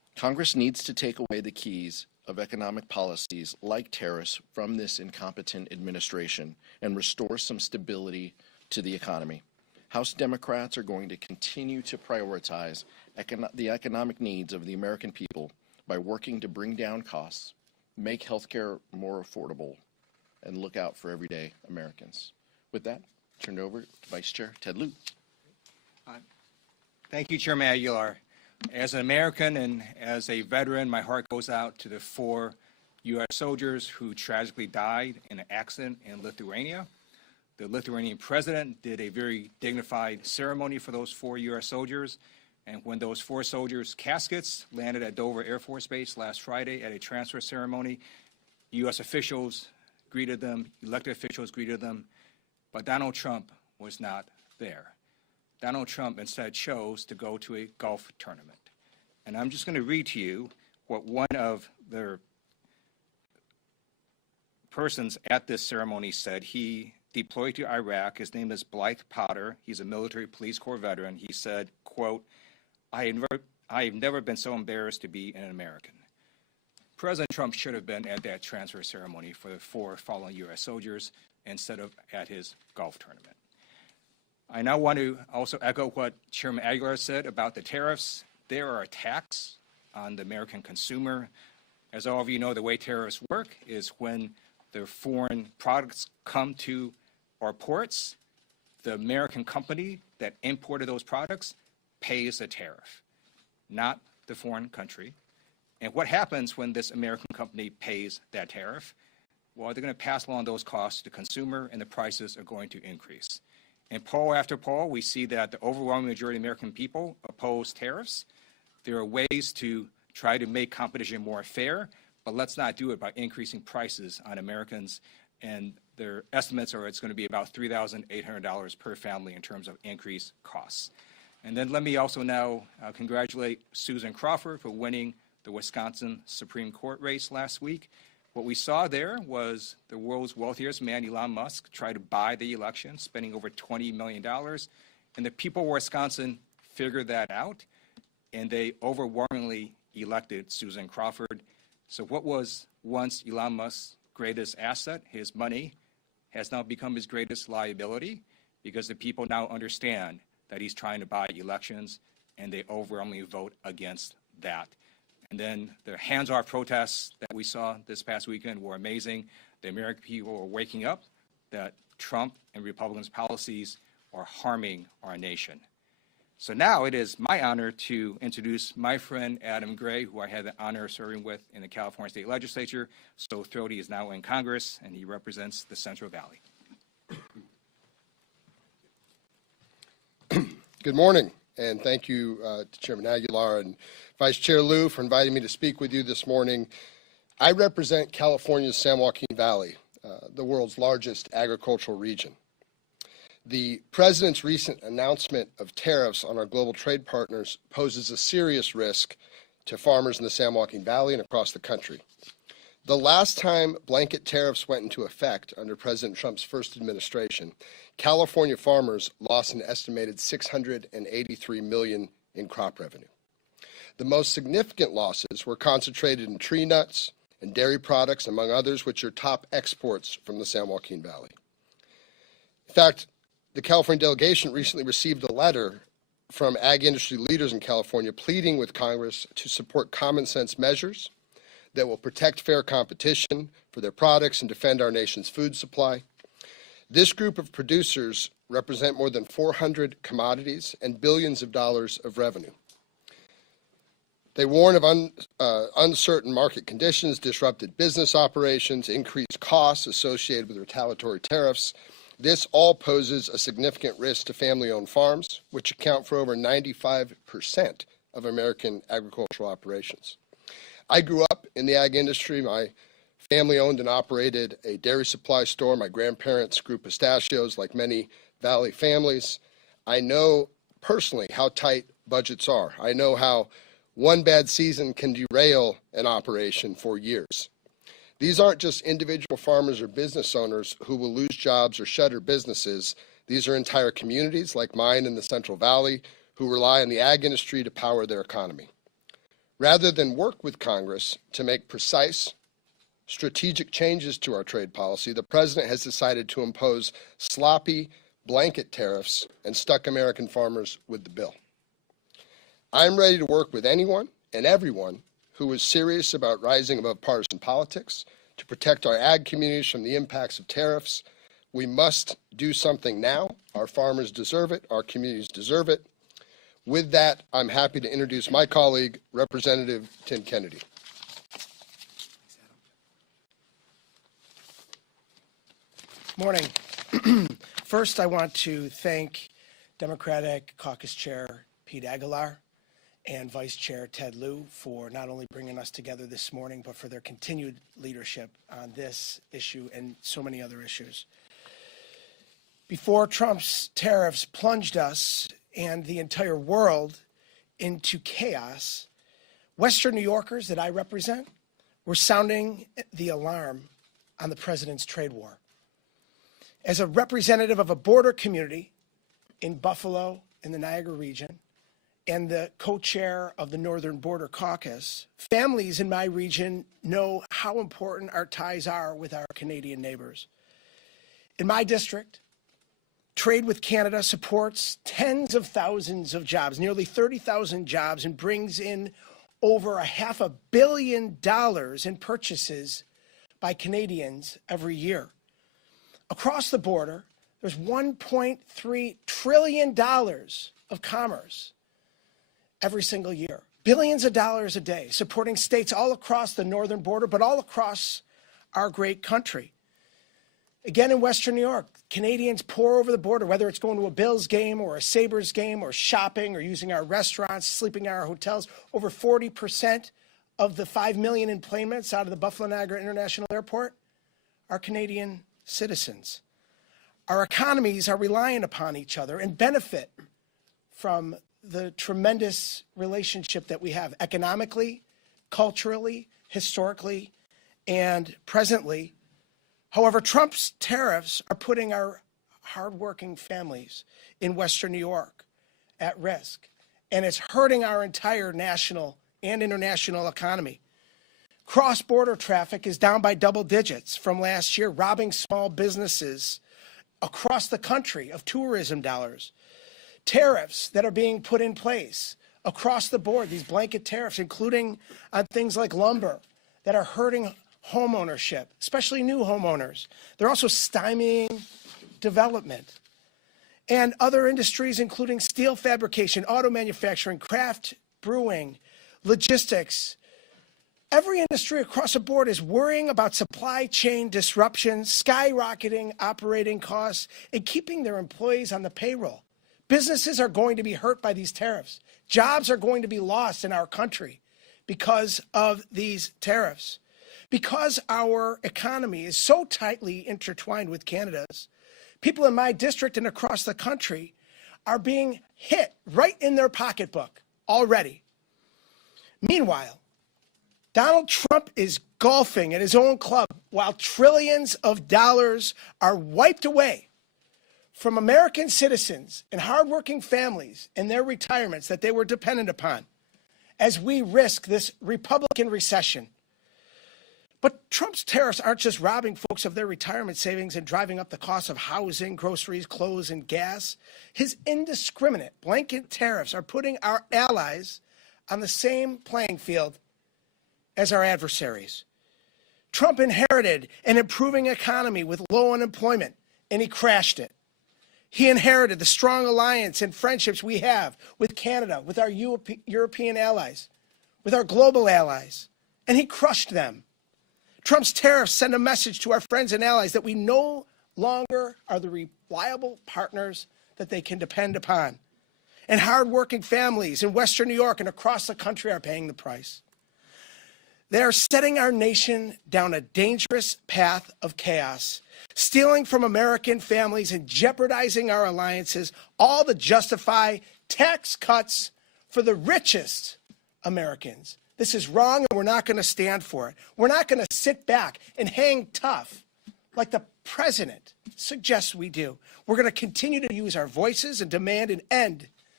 Congress needs to take away the keys of economic policies like tariffs from this incompetent administration and restore some stability to the economy. House Democrats are going to continue to prioritize the economic needs of the American people by working to bring down costs, make healthcare more affordable, and look out for everyday Americans. With that, turn it over to Vice Chair Ted Lieu. Thank you, Chairman Aguilar. As an American and as a veteran, my heart goes out to the 4 U.S. soldiers who tragically died in an accident in Lithuania. The Lithuanian president did a very dignified ceremony for those 4 U.S. soldiers. And when those 4 soldiers' caskets landed at Dover Air Force Base last Friday at a transfer ceremony, U.S. officials greeted them, elected officials greeted them, but Donald Trump was not there. Donald Trump instead chose to go to a golf tournament. And I'm just going to read to you what one of the persons at this ceremony said. He deployed to Iraq. His name is Blythe Potter. He's a military police corps veteran. He said, quote, I have never been so embarrassed to be an American. President Trump should have been at that transfer ceremony for the 4 fallen U.S. soldiers instead of at his golf tournament. I now want to also echo what Chairman Aguilar said about the tariffs. There are attacks on the American consumer. As all of you know, the way tariffs work is when the foreign products come to our ports, the American company that imported those products pays a tariff, not the foreign country. And what happens when this American company pays that tariff? Well, they're going to pass along those costs to the consumer, and the prices are going to increase. In poll after poll, we see that the overwhelming majority of American people oppose tariffs. There are ways to try to make competition more fair, but let's not do it by increasing prices on Americans. And their estimates are it's going to be about $3,800 per family in terms of increased costs. And then let me also now congratulate Susan Crawford for winning the Wisconsin Supreme Court race last week. What we saw there was the world's wealthiest man, Elon Musk, try to buy the election, spending over $20 million. And the people of Wisconsin figured that out, and they overwhelmingly elected Susan Crawford. So what was once Elon Musk's greatest asset, his money, has now become his greatest liability, because the people now understand that he's trying to buy elections, and they overwhelmingly vote against that. And then the hands-off protests that we saw this past weekend were amazing. The American people are waking up that Trump and Republicans' policies are harming our nation. So now it is my honor to introduce my friend Adam Gray, who I had the honor of serving with in the California State Legislature. So thrilled he is now in Congress, and he represents the Central Valley. Good morning, and thank you to Chairman Aguilar and Vice Chair Lieu for inviting me to speak with you this morning. I represent California's San Joaquin Valley, the world's largest agricultural region. The President's recent announcement of tariffs on our global trade partners poses a serious risk to farmers in the San Joaquin Valley and across the country. The last time blanket tariffs went into effect under President Trump's first administration, California farmers lost an estimated $683 million in crop revenue. The most significant losses were concentrated in tree nuts and dairy products, among others, which are top exports from the San Joaquin Valley. In fact, the California delegation recently received a letter from ag industry leaders in California pleading with Congress to support common sense measures that will protect fair competition for their products and defend our nation's food supply. This group of producers represent more than 400 commodities and billions of dollars of revenue. They warn of uncertain market conditions, disrupted business operations, increased costs associated with retaliatory tariffs. This all poses a significant risk to family-owned farms, which account for over 95% of American agricultural operations. I grew up in the ag industry. My family owned and operated a dairy supply store. My grandparents grew pistachios like many Valley families. I know personally how tight budgets are. I know how one bad season can derail an operation for years. These aren't just individual farmers or business owners who will lose jobs or shutter businesses. These are entire communities like mine in the Central Valley who rely on the ag industry to power their economy. Rather than work with Congress to make precise, strategic changes to our trade policy, the president has decided to impose sloppy blanket tariffs and stuck American farmers with the bill. I'm ready to work with anyone and everyone who is serious about rising above partisan politics to protect our ag communities from the impacts of tariffs. We must do something now. Our farmers deserve it. Our communities deserve it. With that, I'm happy to introduce my colleague, Representative Tim Kennedy. Morning. First, I want to thank Democratic Caucus Chair Pete Aguilar and Vice Chair Ted Lieu for not only bringing us together this morning, but for their continued leadership on this issue and so many other issues. Before Trump's tariffs plunged us and the entire world into chaos, Western New Yorkers that I represent were sounding the alarm on the president's trade war. As a representative of a border community in Buffalo, in the Niagara region, and the co-chair of the Northern Border Caucus, families in my region know how important our ties are with our Canadian neighbors. In my district, trade with Canada supports tens of thousands of jobs, nearly 30,000 jobs, and brings in over $500 million in purchases by Canadians every year. Across the border, there's $1.3 trillion of commerce every single year. Billions of dollars a day, supporting states all across the northern border, but all across our great country. Again, in Western New York, Canadians pour over the border, whether it's going to a Bills game or a Sabres game or shopping or using our restaurants, sleeping in our hotels. Over 40% of the 5 million employments out of the Buffalo Niagara International Airport are Canadian citizens. Our economies are reliant upon each other and benefit from the tremendous relationship that we have economically, culturally, historically, and presently. However, Trump's tariffs are putting our hardworking families in Western New York at risk, and it's hurting our entire national and international economy. Cross-border traffic is down by double digits from last year, robbing small businesses across the country of tourism dollars. Tariffs that are being put in place across the board, these blanket tariffs, including on things like lumber, that are hurting home ownership, especially new homeowners. They're also stymieing development. And other industries, including steel fabrication, auto manufacturing, craft brewing, logistics. Every industry across the board is worrying about supply chain disruptions, skyrocketing operating costs, and keeping their employees on the payroll. Businesses are going to be hurt by these tariffs. Jobs are going to be lost in our country because of these tariffs. Because our economy is so tightly intertwined with Canada's, people in my district and across the country are being hit right in their pocketbook already. Meanwhile, Donald Trump is golfing at his own club while trillions of dollars are wiped away from American citizens and hardworking families and their retirements that they were dependent upon as we risk this Republican recession. But Trump's tariffs aren't just robbing folks of their retirement savings and driving up the cost of housing, groceries, clothes, and gas. His indiscriminate blanket tariffs are putting our allies on the same playing field as our adversaries. Trump inherited an improving economy with low unemployment, and he crashed it. He inherited the strong alliance and friendships we have with Canada, with our European allies, with our global allies, and he crushed them. Trump's tariffs send a message to our friends and allies that we no longer are the reliable partners that they can depend upon. And hardworking families in Western New York and across the country are paying the price. They are setting our nation down a dangerous path of chaos, stealing from American families and jeopardizing our alliances, all to justify tax cuts for the richest Americans. This is wrong, and we're not going to stand for it. We're not going to sit back and hang tough like the president suggests we do. We're going to continue to use our voices and demand an end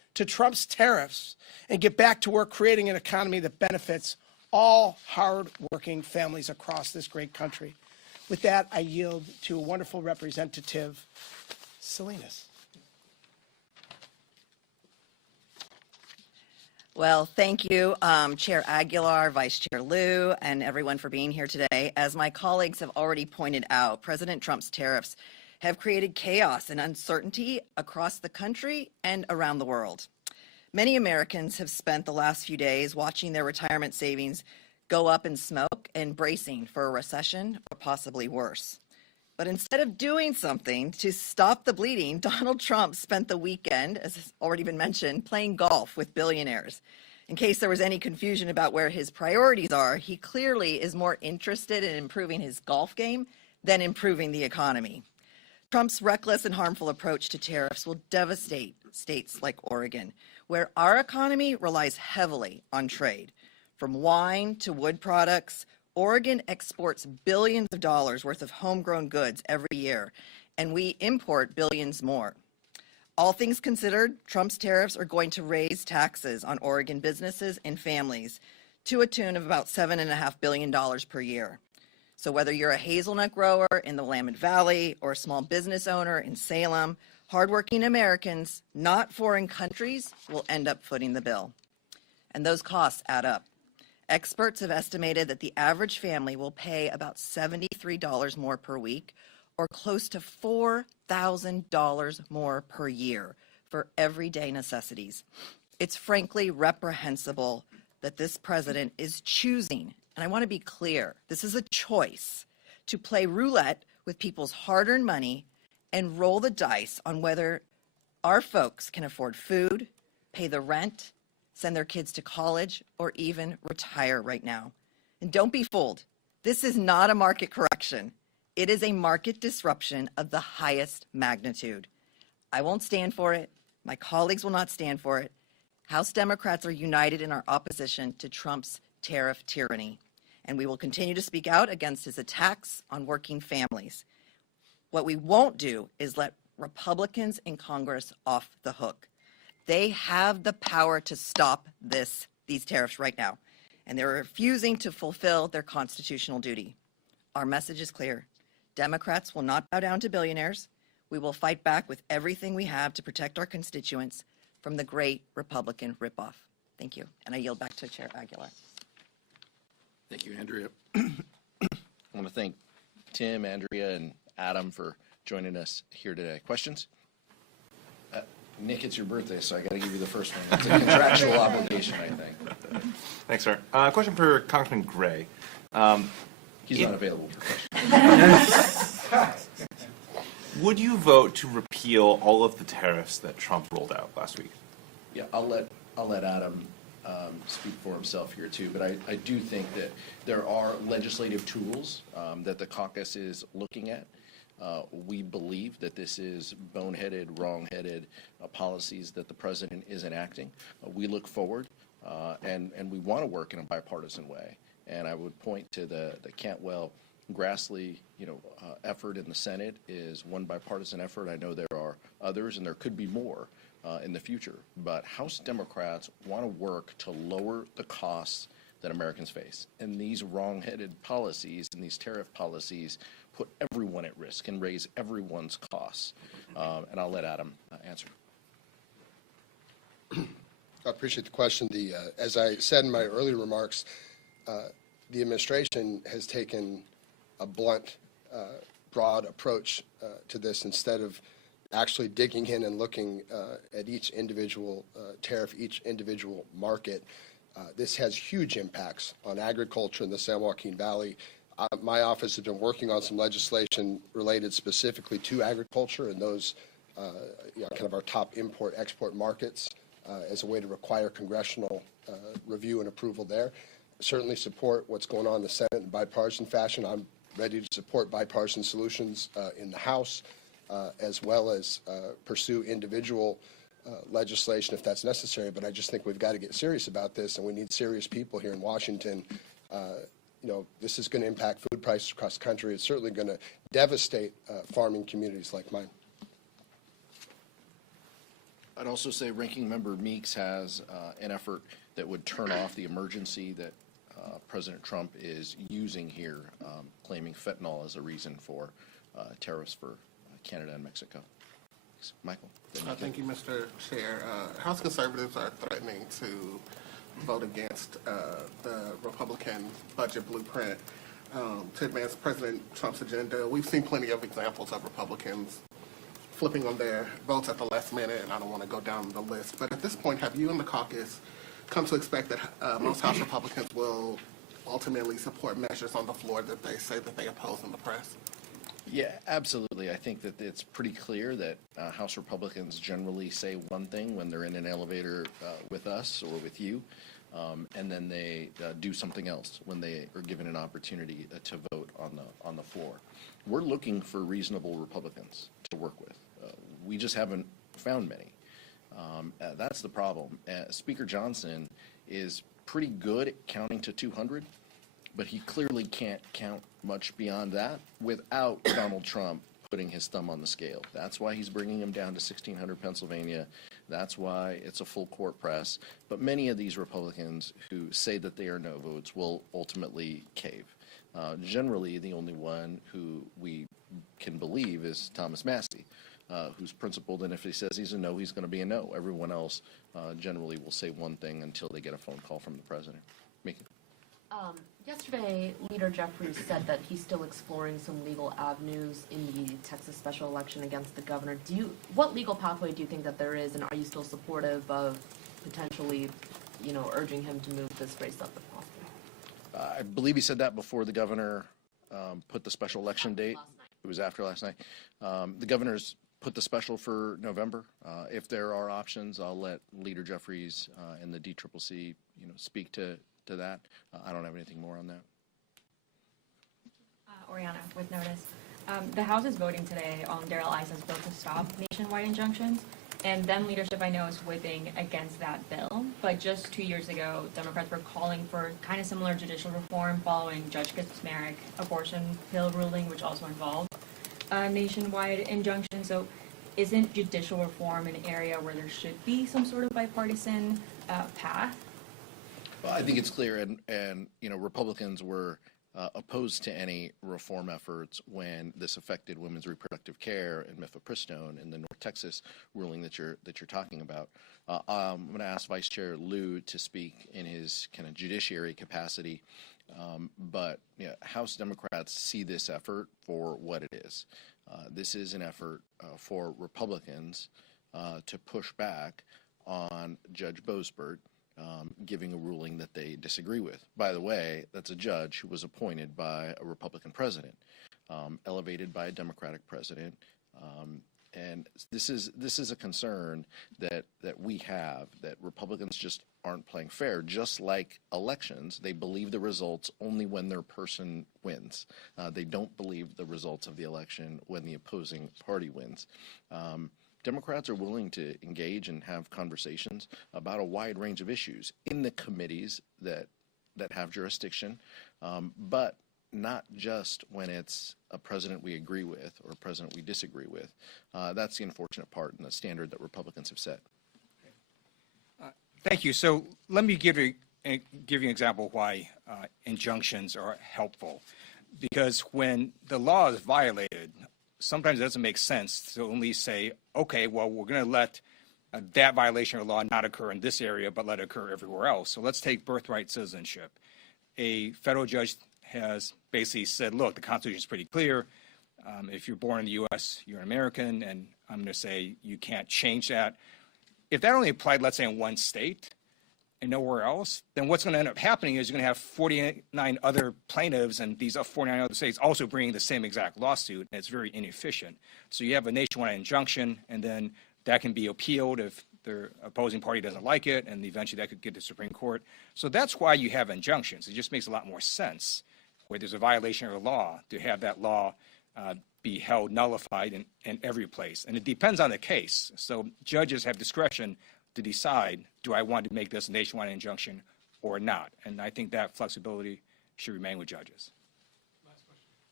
to Trump's tariffs and get back to work creating an economy that benefits all hard-working families across this great country. With that, I yield to a wonderful representative, Salinas. Well, thank you, Chair Aguilar, Vice Chair Lieu, and everyone for being here today. As my colleagues have already pointed out, President Trump's tariffs have created chaos and uncertainty across the country and around the world. Many Americans have spent the last few days watching their retirement savings go up in smoke and bracing for a recession or possibly worse. But instead of doing something to stop the bleeding, Donald Trump spent the weekend, as has already been mentioned, playing golf with billionaires. In case there was any confusion about where his priorities are, he clearly is more interested in improving his golf game than improving the economy. Trump's reckless and harmful approach to tariffs will devastate states like Oregon, where our economy relies heavily on trade. From wine to wood products, Oregon exports billions of dollars worth of homegrown goods every year, and we import billions more. All things considered, Trump's tariffs are going to raise taxes on Oregon businesses and families to a tune of about $7.5 billion per year. So whether you're a hazelnut grower in the Willamette Valley or a small business owner in Salem, hardworking Americans, not foreign countries, will end up footing the bill. And those costs add up. Experts have estimated that the average family will pay about $73 more per week, or close to $4,000 more per year for everyday necessities. It's frankly reprehensible that this president is choosing, and I want to be clear, this is a choice, to play roulette with people's hard-earned money and roll the dice on whether our folks can afford food, pay the rent, send their kids to college, or even retire right now. And don't be fooled. This is not a market correction. It is a market disruption of the highest magnitude. I won't stand for it. My colleagues will not stand for it. House Democrats are united in our opposition to Trump's tariff tyranny, and we will continue to speak out against his attacks on working families. What we won't do is let Republicans in Congress off the hook. They have the power to stop these tariffs right now, and they're refusing to fulfill their constitutional duty. Our message is clear. Democrats will not bow down to billionaires. We will fight back with everything we have to protect our constituents from the great Republican ripoff. Thank you, and I yield back to Chair Aguilar. Thank you, Andrea. I want to thank Tim, Andrea, and Adam for joining us here today. Questions? Nick, it's your birthday, so I got to give you the first one. It's a contractual obligation, I think. Thanks, sir. Question for Congressman Gray. He's not available for questions. Would you vote to repeal all of the tariffs that Trump rolled out last week? Yeah, I'll let Adam speak for himself here too, but I do think that there are legislative tools that the caucus is looking at. We believe that this is boneheaded, wrong-headed policies that the president is enacting. We look forward and we want to work in a bipartisan way. And I would point to the Cantwell-Grassley, effort in the Senate is one bipartisan effort. I know there are others, and there could be more in the future. But House Democrats want to work to lower the costs that Americans face. And these wrong-headed policies and these tariff policies put everyone at risk and raise everyone's costs. And I'll let Adam answer. I appreciate the question. As I said in my earlier remarks, the administration has taken a blunt, broad approach to this instead of actually digging in and looking at each individual tariff, each individual market. This has huge impacts on agriculture in the San Joaquin Valley. My office has been working on some legislation related specifically to agriculture and those kind of our top import-export markets as a way to require congressional review and approval there. Certainly support what's going on in the Senate in bipartisan fashion. I'm ready to support bipartisan solutions in the House, as well as pursue individual legislation if that's necessary. But I just think we've got to get serious about this, and we need serious people here in Washington. This is going to impact food prices across the country. It's certainly going to devastate farming communities like mine. I'd also say Ranking Member Meeks has an effort that would turn off the emergency that President Trump is using here, claiming fentanyl as a reason for tariffs for Canada and Mexico. Michael? Thank you, Mr. Chair. House conservatives are threatening to vote against the Republican budget blueprint to advance President Trump's agenda. We've seen plenty of examples of Republicans flipping on their votes at the last minute, and I don't want to go down the list. But at this point, have you and the caucus come to expect that most House Republicans will ultimately support measures on the floor that they say that they oppose in the press? Yeah, absolutely. I think that it's pretty clear that House Republicans generally say one thing when they're in an elevator with us or with you, and then they do something else when they are given an opportunity to vote on the floor. We're looking for reasonable Republicans to work with. We just haven't found many. That's the problem. Speaker Johnson is pretty good at counting to 200, but he clearly can't count much beyond that without Donald Trump putting his thumb on the scale. That's why he's bringing him down to 1600 Pennsylvania. That's why it's a full court press. But many of these Republicans who say that they are no votes will ultimately cave. Generally, the only one who we can believe is Thomas Massey, who's principled, and if he says he's a no, he's going to be a no. Everyone else generally will say one thing until they get a phone call from the president. Mickey? Yesterday, Leader Jeffries said that he's still exploring some legal avenues in the Texas special election against the governor. What legal pathway do you think that there is, and are you still supportive of potentially, urging him to move this race up if possible? I believe he said that before the governor put the special election date. It was after last night. The governor's put the special for November. If there are options, I'll let Leader Jeffries and the DCCC, speak to that. I don't have anything more on that. Oriana, with notice. The House is voting today on Darrell Issa's bill to stop nationwide injunctions, and then leadership I know is whipping against that bill. But just 2 years ago, Democrats were calling for kind of similar judicial reform following Judge Kaczmarek abortion pill ruling, which also involved nationwide injunction. So isn't judicial reform an area where there should be some sort of bipartisan path? Well, I think it's clear, and Republicans were opposed to any reform efforts when this affected women's reproductive care and mifepristone in the North Texas ruling that you're talking about. I'm going to ask Vice Chair Lieu to speak in his kind of judiciary capacity, but House Democrats see this effort for what it is. This is an effort for Republicans to push back on Judge Boasberg, giving a ruling that they disagree with. By the way, that's a judge who was appointed by a Republican president, elevated by a Democratic president, and this is a concern that we have, that Republicans just aren't playing fair. Just like elections, they believe the results only when their person wins. They don't believe the results of the election when the opposing party wins. Democrats are willing to engage and have conversations about a wide range of issues in the committees that have jurisdiction, but not just when it's a president we agree with or a president we disagree with. That's the unfortunate part and the standard that Republicans have set. Thank you. So let me give you an example of why injunctions are helpful. Because when the law is violated, sometimes it doesn't make sense to only say, okay, well, we're going to let that violation of law not occur in this area, but let it occur everywhere else. So let's take birthright citizenship. A federal judge has basically said, look, the Constitution is pretty clear. If you're born in the U.S., you're an American, and I'm going to say you can't change that. If that only applied, let's say, in one state and nowhere else, then what's going to end up happening is you're going to have 49 other plaintiffs and these 49 other states also bringing the same exact lawsuit, and it's very inefficient. So you have a nationwide injunction, and then that can be appealed if the opposing party doesn't like it, and eventually that could get to the Supreme Court. So that's why you have injunctions. It just makes a lot more sense where there's a violation of a law to have that law be held nullified in every place. And it depends on the case. So judges have discretion to decide, do I want to make this a nationwide injunction or not? And I think that flexibility should remain with judges.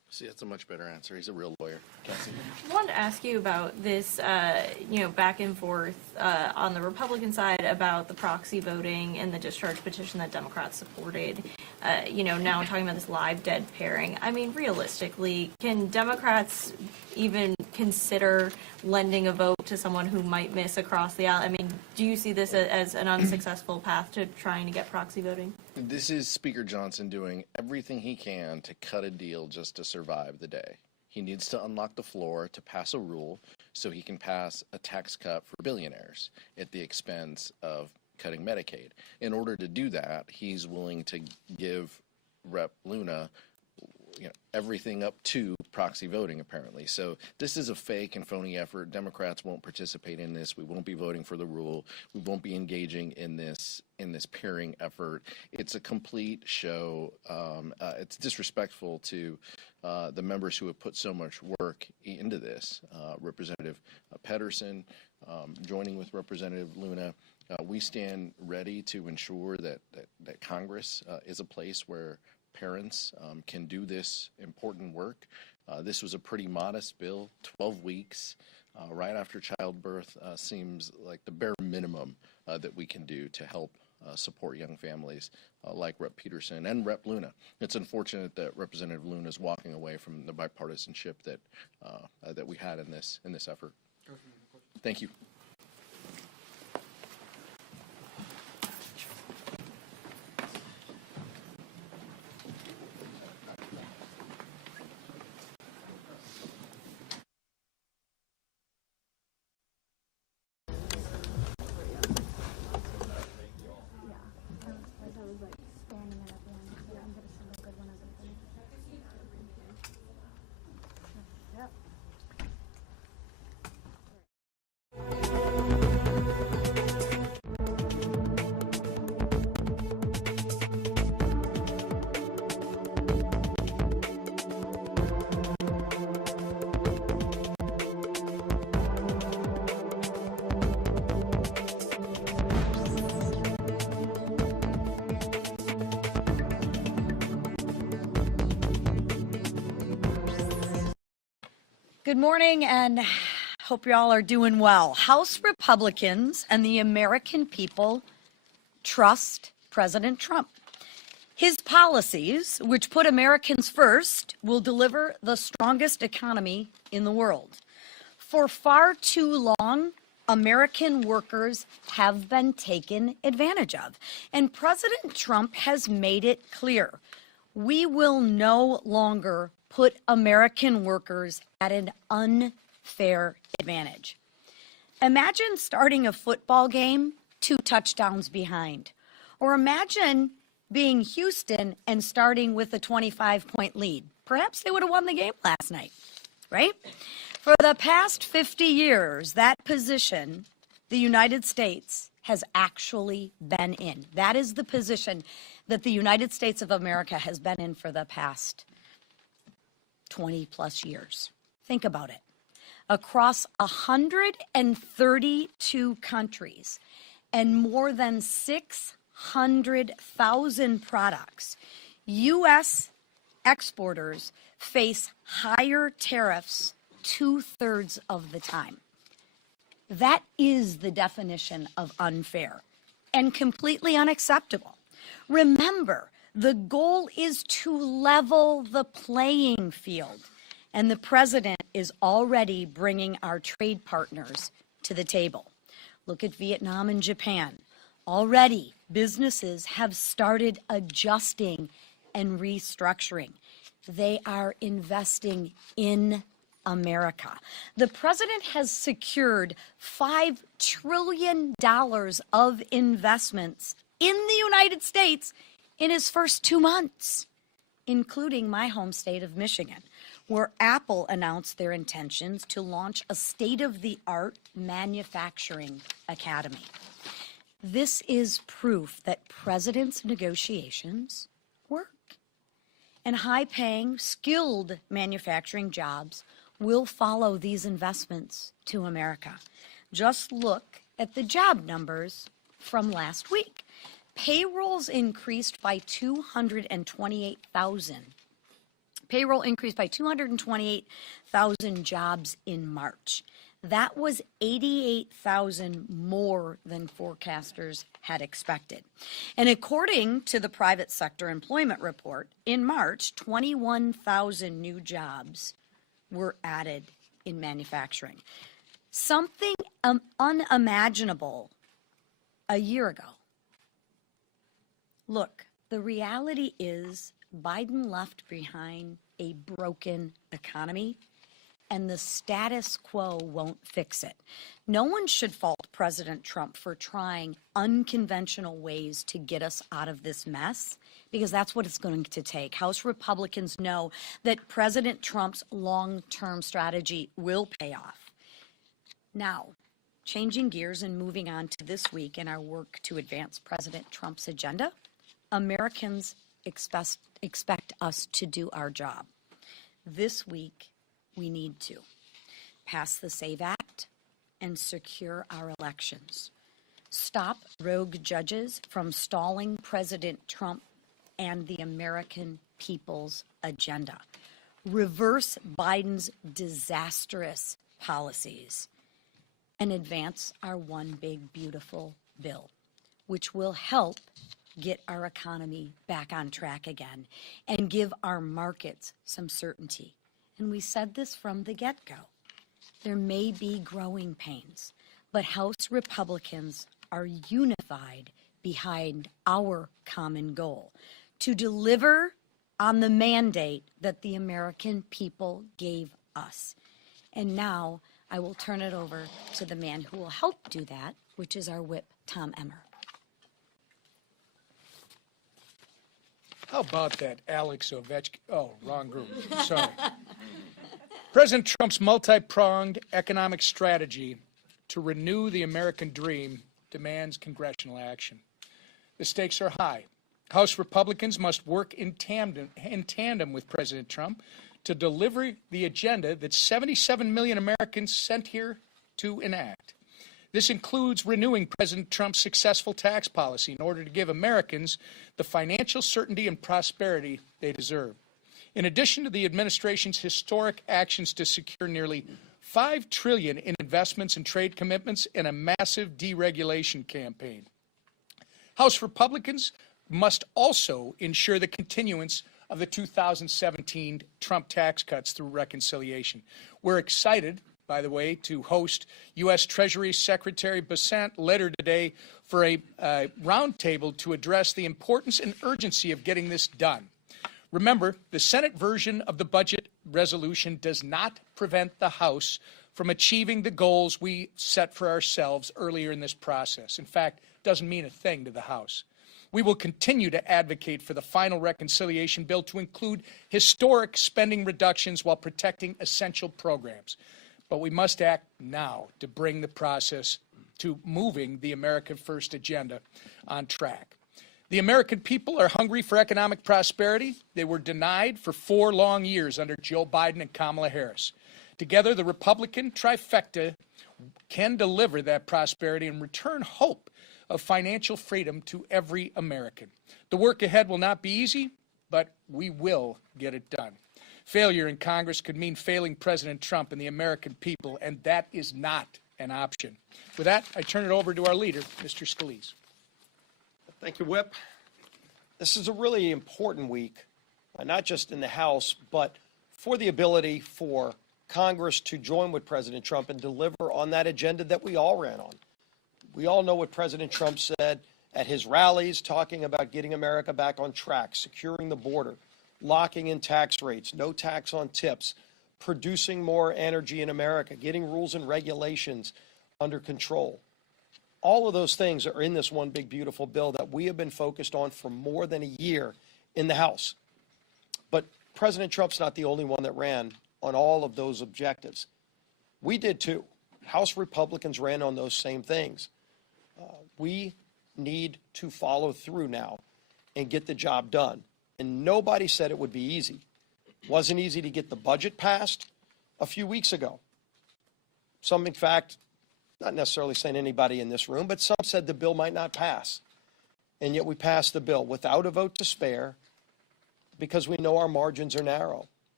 See, that's a much better answer. He's a real lawyer. Cassie. I wanted to ask you about this, back and forth on the Republican side about the proxy voting and the discharge petition that Democrats supported. Now talking about this live dead pairing. I mean, realistically, can Democrats even consider lending a vote to someone who might miss across the aisle? I mean, do you see this as an unsuccessful path to trying to get proxy voting? This is Speaker Johnson doing everything he can to cut a deal just to survive the day. He needs to unlock the floor to pass a rule so he can pass a tax cut for billionaires at the expense of cutting Medicaid. In order to do that, he's willing to give Rep. Luna everything up to proxy voting, apparently. So this is a fake and phony effort. Democrats won't participate in this. We won't be voting for the rule. We won't be engaging in this pairing effort. It's a complete show. It's disrespectful to the members who have put so much work into this. Representative Pedersen, joining with Representative Luna. We stand ready to ensure that Congress is a place where parents can do this important work. This was a pretty modest bill, 12 weeks right after childbirth seems like the bare minimum that we can do to help support young families like Rep. Peterson and Rep. Luna. It's unfortunate that Representative Luna is walking away from the bipartisanship that we had in this effort. Thank you. Good morning, and hope you all are doing well. House Republicans and the American people trust President Trump. His policies, which put Americans first, will deliver the strongest economy in the world. For far too long, American workers have been taken advantage of, and President Trump has made it clear we will no longer put American workers at an unfair advantage. Imagine starting a football game 2 touchdowns behind. Or imagine being Houston and starting with a 25-point lead. Perhaps they would have won the game last night, right? For the past 50 years, that position the United States has actually been in. That is the position that the United States of America has been in for the past 20 plus years. Think about it. Across 132 countries and more than 600,000 products, U.S. exporters face higher tariffs 2/3 of the time. That is the definition of unfair and completely unacceptable. Remember, the goal is to level the playing field, and the president is already bringing our trade partners to the table. Look at Vietnam and Japan. Already, businesses have started adjusting and restructuring. They are investing in America. The president has secured $5 trillion of investments in the United States in his first 2 months, including my home state of Michigan, where Apple announced their intentions to launch a state-of-the-art manufacturing academy. This is proof that president's negotiations work. And high-paying, skilled manufacturing jobs will follow these investments to America. Just look at the job numbers from last week. Payrolls increased by 228,000 Payroll increased by 228,000 jobs in March. That was 88,000 more than forecasters had expected. And according to the private sector employment report, in March, 21,000 new jobs were added in manufacturing. Something unimaginable a year ago. Look, the reality is Biden left behind a broken economy, and the status quo won't fix it. No one should fault President Trump for trying unconventional ways to get us out of this mess, because that's what it's going to take. House Republicans know that President Trump's long-term strategy will pay off. Now, changing gears and moving on to this week in our work to advance President Trump's agenda, Americans expect us to do our job. This week, we need to pass the SAVE Act and secure our elections. Stop rogue judges from stalling President Trump and the American people's agenda. Reverse Biden's disastrous policies and advance our one big beautiful bill, which will help get our economy back on track again and give our markets some certainty. And we said this from the get-go. There may be growing pains, but House Republicans are unified behind our common goal to deliver on the mandate that the American people gave us. And now I will turn it over to the man who will help do that, which is our whip, Tom Emmer. How about that Alex Ovechkin? Oh, wrong group. Sorry. President Trump's multi-pronged economic strategy to renew the American dream demands congressional action. The stakes are high. House Republicans must work in tandem with President Trump to deliver the agenda that 77 million Americans sent here to enact. This includes renewing President Trump's successful tax policy in order to give Americans the financial certainty and prosperity they deserve. In addition to the administration's historic actions to secure nearly $5 trillion in investments and trade commitments and a massive deregulation campaign. House Republicans must also ensure the continuance of the 2017 Trump tax cuts through reconciliation. We're excited, by the way, to host U.S. Treasury Secretary Bessent later today for a roundtable to address the importance and urgency of getting this done. Remember, the Senate version of the budget resolution does not prevent the House from achieving the goals we set for ourselves earlier in this process. In fact, it doesn't mean a thing to the House. We will continue to advocate for the final reconciliation bill to include historic spending reductions while protecting essential programs. But we must act now to bring the process to moving the America First agenda on track. The American people are hungry for economic prosperity. They were denied for 4 long years under Joe Biden and Kamala Harris. Together, the Republican trifecta can deliver that prosperity and return hope of financial freedom to every American. The work ahead will not be easy, but we will get it done. Failure in Congress could mean failing President Trump and the American people, and that is not an option. With that, I turn it over to our leader, Mr. Scalise. Thank you, Whip. This is a really important week, not just in the House, but for the ability for Congress to join with President Trump and deliver on that agenda that we all ran on. We all know what President Trump said at his rallies, talking about getting America back on track, securing the border, locking in tax rates, no tax on tips, producing more energy in America, getting rules and regulations under control. All of those things are in this one big beautiful bill that we have been focused on for more than a year in the House. But President Trump's not the only one that ran on all of those objectives. We did too. House Republicans ran on those same things. We need to follow through now and get the job done. And nobody said it would be easy. It wasn't easy to get the budget passed a few weeks ago. Some, in fact, not necessarily saying anybody in this room, but some said the bill might not pass. And yet we passed the bill without a vote to spare because we know our margins are narrow.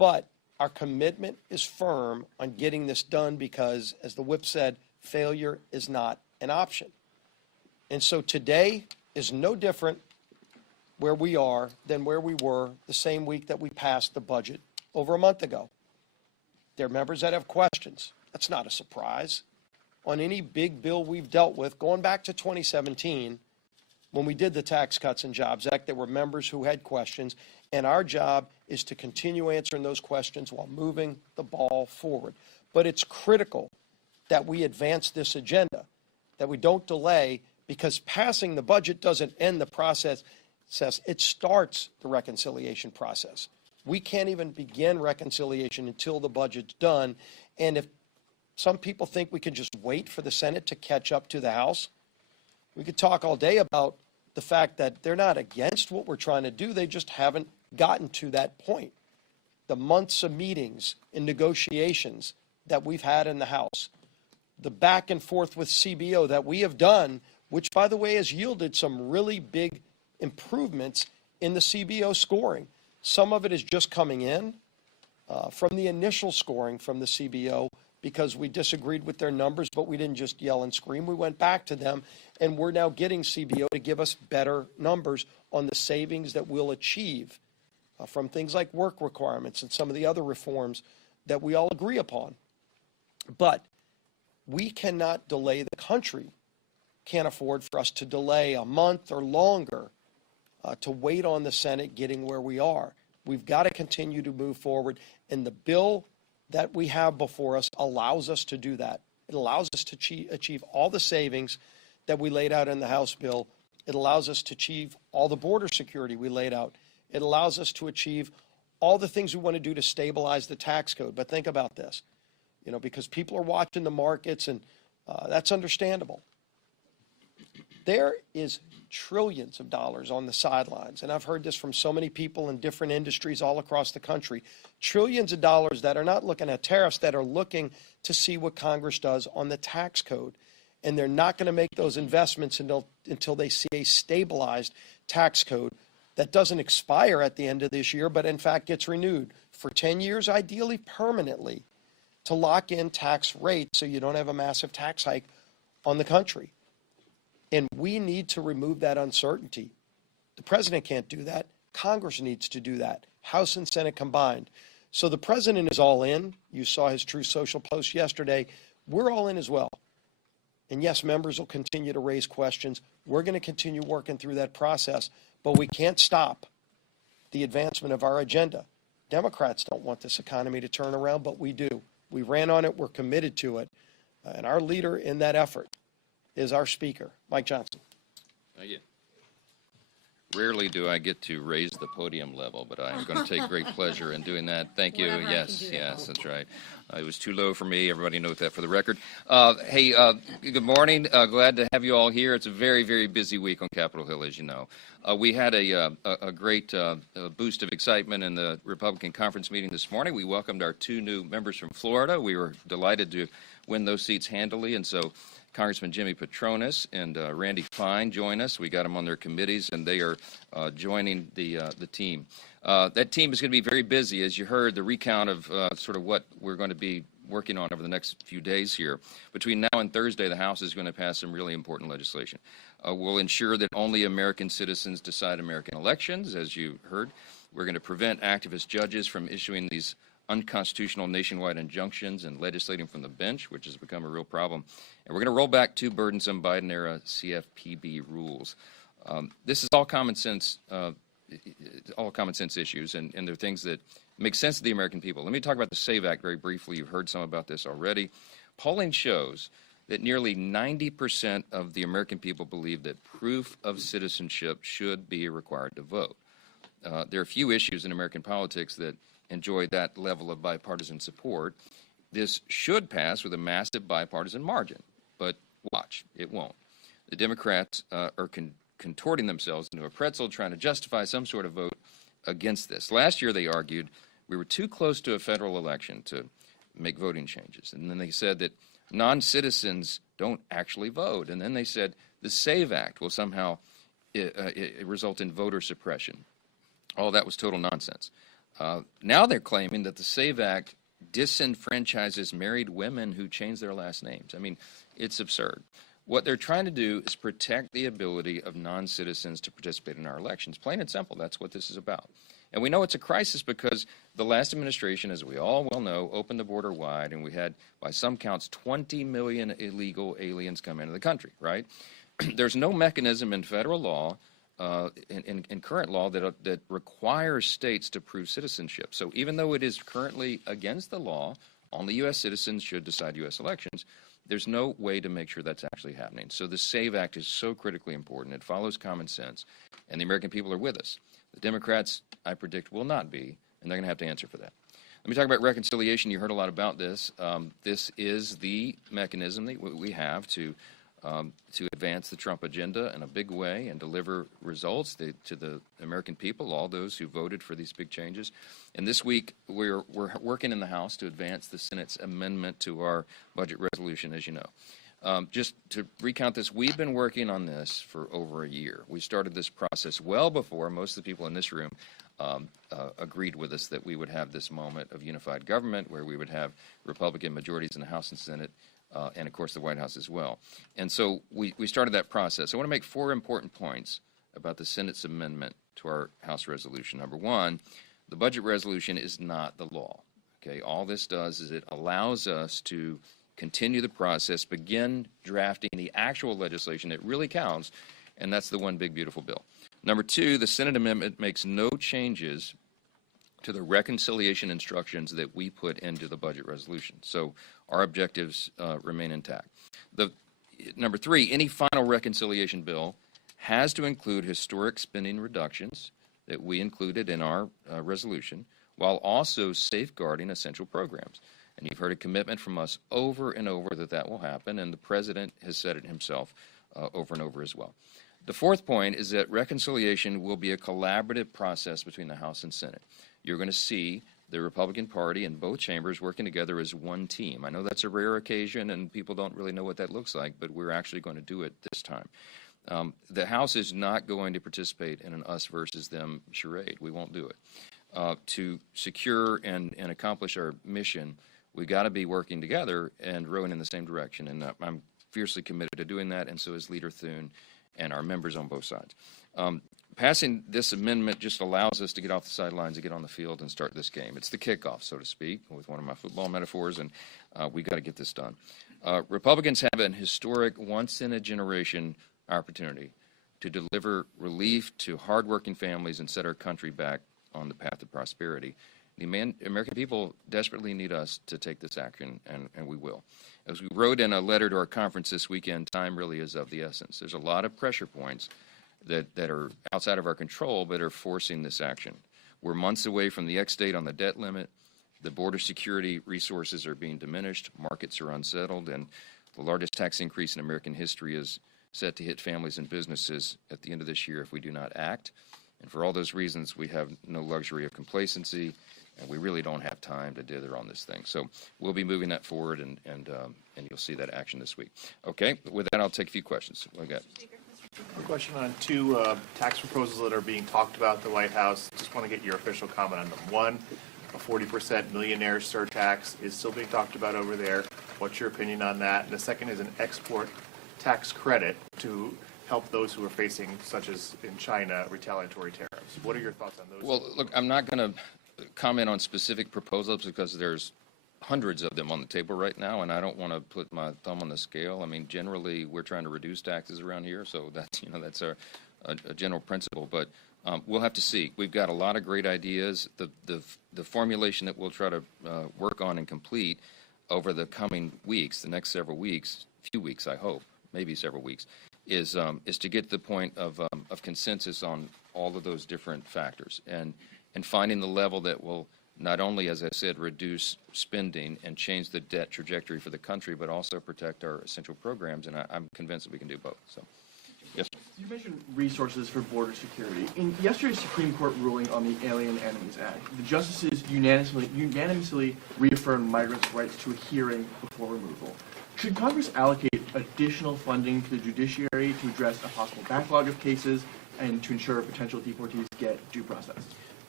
But our commitment is firm on getting this done because, as the whip said, failure is not an option. And so today is no different where we are than where we were the same week that we passed the budget over a month ago. There are members that have questions. That's not a surprise. On any big bill we've dealt with, going back to 2017, when we did the Tax Cuts and Jobs Act, there were members who had questions, and our job is to continue answering those questions while moving the ball forward. But it's critical that we advance this agenda, that we don't delay, because passing the budget doesn't end the process. It starts the reconciliation process. We can't even begin reconciliation until the budget's done. And if some people think we can just wait for the Senate to catch up to the House, we could talk all day about the fact that they're not against what we're trying to do. They just haven't gotten to that point. The months of meetings and negotiations that we've had in the House, the back and forth with CBO that we have done, which, by the way, has yielded some really big improvements in the CBO scoring. Some of it is just coming in from the initial scoring from the CBO because we disagreed with their numbers, but we didn't just yell and scream. We went back to them, and we're now getting CBO to give us better numbers on the savings that we'll achieve from things like work requirements and some of the other reforms that we all agree upon. But we cannot delay. The country can't afford for us to delay a month or longer to wait on the Senate getting where we are. We've got to continue to move forward, and the bill that we have before us allows us to do that. It allows us to achieve all the savings that we laid out in the House bill. It allows us to achieve all the border security we laid out. It allows us to achieve all the things we want to do to stabilize the tax code. But think about this, because people are watching the markets, and that's understandable. There is trillions of dollars on the sidelines, and I've heard this from so many people in different industries all across the country, trillions of dollars that are not looking at tariffs, that are looking to see what Congress does on the tax code. And they're not going to make those investments until they see a stabilized tax code that doesn't expire at the end of this year, but in fact gets renewed for 10 years, ideally permanently, to lock in tax rates so you don't have a massive tax hike on the country. And we need to remove that uncertainty. The president can't do that. Congress needs to do that, House and Senate combined. So the president is all in. You saw his Truth Social post yesterday. We're all in as well. And yes, members will continue to raise questions. We're going to continue working through that process, but we can't stop the advancement of our agenda. Democrats don't want this economy to turn around, but we do. We ran on it. We're committed to it. And our leader in that effort is our Speaker, Mike Johnson. Thank you. Rarely do I get to raise the podium level, but I'm going to take great pleasure in doing that. Thank you. Whatever I Yes, can do to yes, help. that's right. It was too low for me. Everybody note that for the record. Hey, good morning. Glad to have you all here. It's a very, very busy week on Capitol Hill, as you know. We had a great boost of excitement in the Republican conference meeting this morning. We welcomed our 2 new members from Florida. We were delighted to win those seats handily, and so Congressman Jimmy Petronas and Randy Fine join us. We got them on their committees, and they are joining the team. That team is going to be very busy, as you heard, the recount of sort of what we're going to be working on over the next few days here. Between now and Thursday, the House is going to pass some really important legislation. We'll ensure that only American citizens decide American elections, as you heard. We're going to prevent activist judges from issuing these unconstitutional nationwide injunctions and legislating from the bench, which has become a real problem. And we're going to roll back 2 burdensome Biden-era CFPB rules. This is all common sense issues, and they're things that make sense to the American people. Let me talk about the SAVE Act very briefly. You've heard some about this already. Polling shows that nearly 90% of the American people believe that proof of citizenship should be required to vote. There are few issues in American politics that enjoy that level of bipartisan support. This should pass with a massive bipartisan margin, but watch, it won't. The Democrats are contorting themselves into a pretzel, trying to justify some sort of vote against this. Last year, they argued we were too close to a federal election to make voting changes. And then they said that non-citizens don't actually vote. And then they said the SAVE Act will somehow result in voter suppression. All that was total nonsense. Now they're claiming that the SAVE Act disenfranchises married women who change their last names. I mean, it's absurd. What they're trying to do is protect the ability of non-citizens to participate in our elections. Plain and simple, that's what this is about. And we know it's a crisis because the last administration, as we all well know, opened the border wide, and we had, by some counts, 20 million illegal aliens come into the country, right? There's no mechanism in federal law, in current law, that requires states to prove citizenship. So even though it is currently against the law, only U.S. citizens should decide U.S. elections, there's no way to make sure that's actually happening. So the SAVE Act is so critically important. It follows common sense, and the American people are with us. The Democrats, I predict, will not be, and they're going to have to answer for that. Let me talk about reconciliation. You heard a lot about this. This is the mechanism that we have to advance the Trump agenda in a big way and deliver results to the American people, all those who voted for these big changes. And this week, we're working in the House to advance the Senate's amendment to our budget resolution, as you know. Just to recount this, we've been working on this for over a year. We started this process well before most of the people in this room agreed with us that we would have this moment of unified government where we would have Republican majorities in the House and Senate, and of course the White House as well. And so we started that process. I want to make 4 important points about the Senate's amendment to our House resolution. Number 1, the budget resolution is not the law. Okay, all this does is it allows us to continue the process, begin drafting the actual legislation that really counts, and that's the one big beautiful bill. Number 2, the Senate amendment makes no changes to the reconciliation instructions that we put into the budget resolution. So our objectives remain intact. Number 3, any final reconciliation bill has to include historic spending reductions that we included in our resolution, while also safeguarding essential programs. And you've heard a commitment from us over and over that will happen, and the President has said it himself over and over as well. The 4th point is that reconciliation will be a collaborative process between the House and Senate. You're going to see the Republican Party in both chambers working together as one team. I know that's a rare occasion, and people don't really know what that looks like, but we're actually going to do it this time. The House is not going to participate in an us versus them charade. We won't do it. To secure and accomplish our mission, we've got to be working together and rowing in the same direction, and I'm fiercely committed to doing that, and so is Leader Thune and our members on both sides. Passing this amendment just allows us to get off the sidelines and get on the field and start this game. It's the kickoff, so to speak, with one of my football metaphors, and we've got to get this done. Republicans have an historic, once-in-a-generation opportunity to deliver relief to hardworking families and set our country back on the path of prosperity. The American people desperately need us to take this action, and we will. As we wrote in a letter to our conference this weekend, time really is of the essence. There's a lot of pressure points that are outside of our control but are forcing this action. We're months away from the X-date on the debt limit. The border security resources are being diminished. Markets are unsettled, and the largest tax increase in American history is set to hit families and businesses at the end of this year if we do not act. And for all those reasons, we have no luxury of complacency, and we really don't have time to dither on this thing. So we'll be moving that forward, and you'll see that action this week. Okay, with that, I'll take a few questions. What do you got? A question on 2 tax proposals that are being talked about at the White House. Just want to get your official comment on them. 1, a 40% millionaire surtax is still being talked about over there. What's your opinion on that? And the second is an export tax credit to help those who are facing, such as in China, retaliatory tariffs. What are your thoughts on those? Well, look, I'm not going to comment on specific proposals because there's hundreds of them on the table right now, and I don't want to put my thumb on the scale. I mean, generally, we're trying to reduce taxes around here, so that's a general principle. But we'll have to see. We've got a lot of great ideas. The formulation that we'll try to work on and complete over the coming weeks, the next several weeks, few weeks, I hope, maybe several weeks, is to get to the point of consensus on all of those different factors and finding the level that will not only, as I said, reduce spending and change the debt trajectory for the country, but also protect our essential programs, and I'm convinced that we can do both. So, yes. You mentioned resources for border security. In yesterday's Supreme Court ruling on the Alien Enemies Act, the justices unanimously reaffirmed migrants' rights to a hearing before removal. Should Congress allocate additional funding to the judiciary to address a possible backlog of cases and to ensure potential deportees get due process?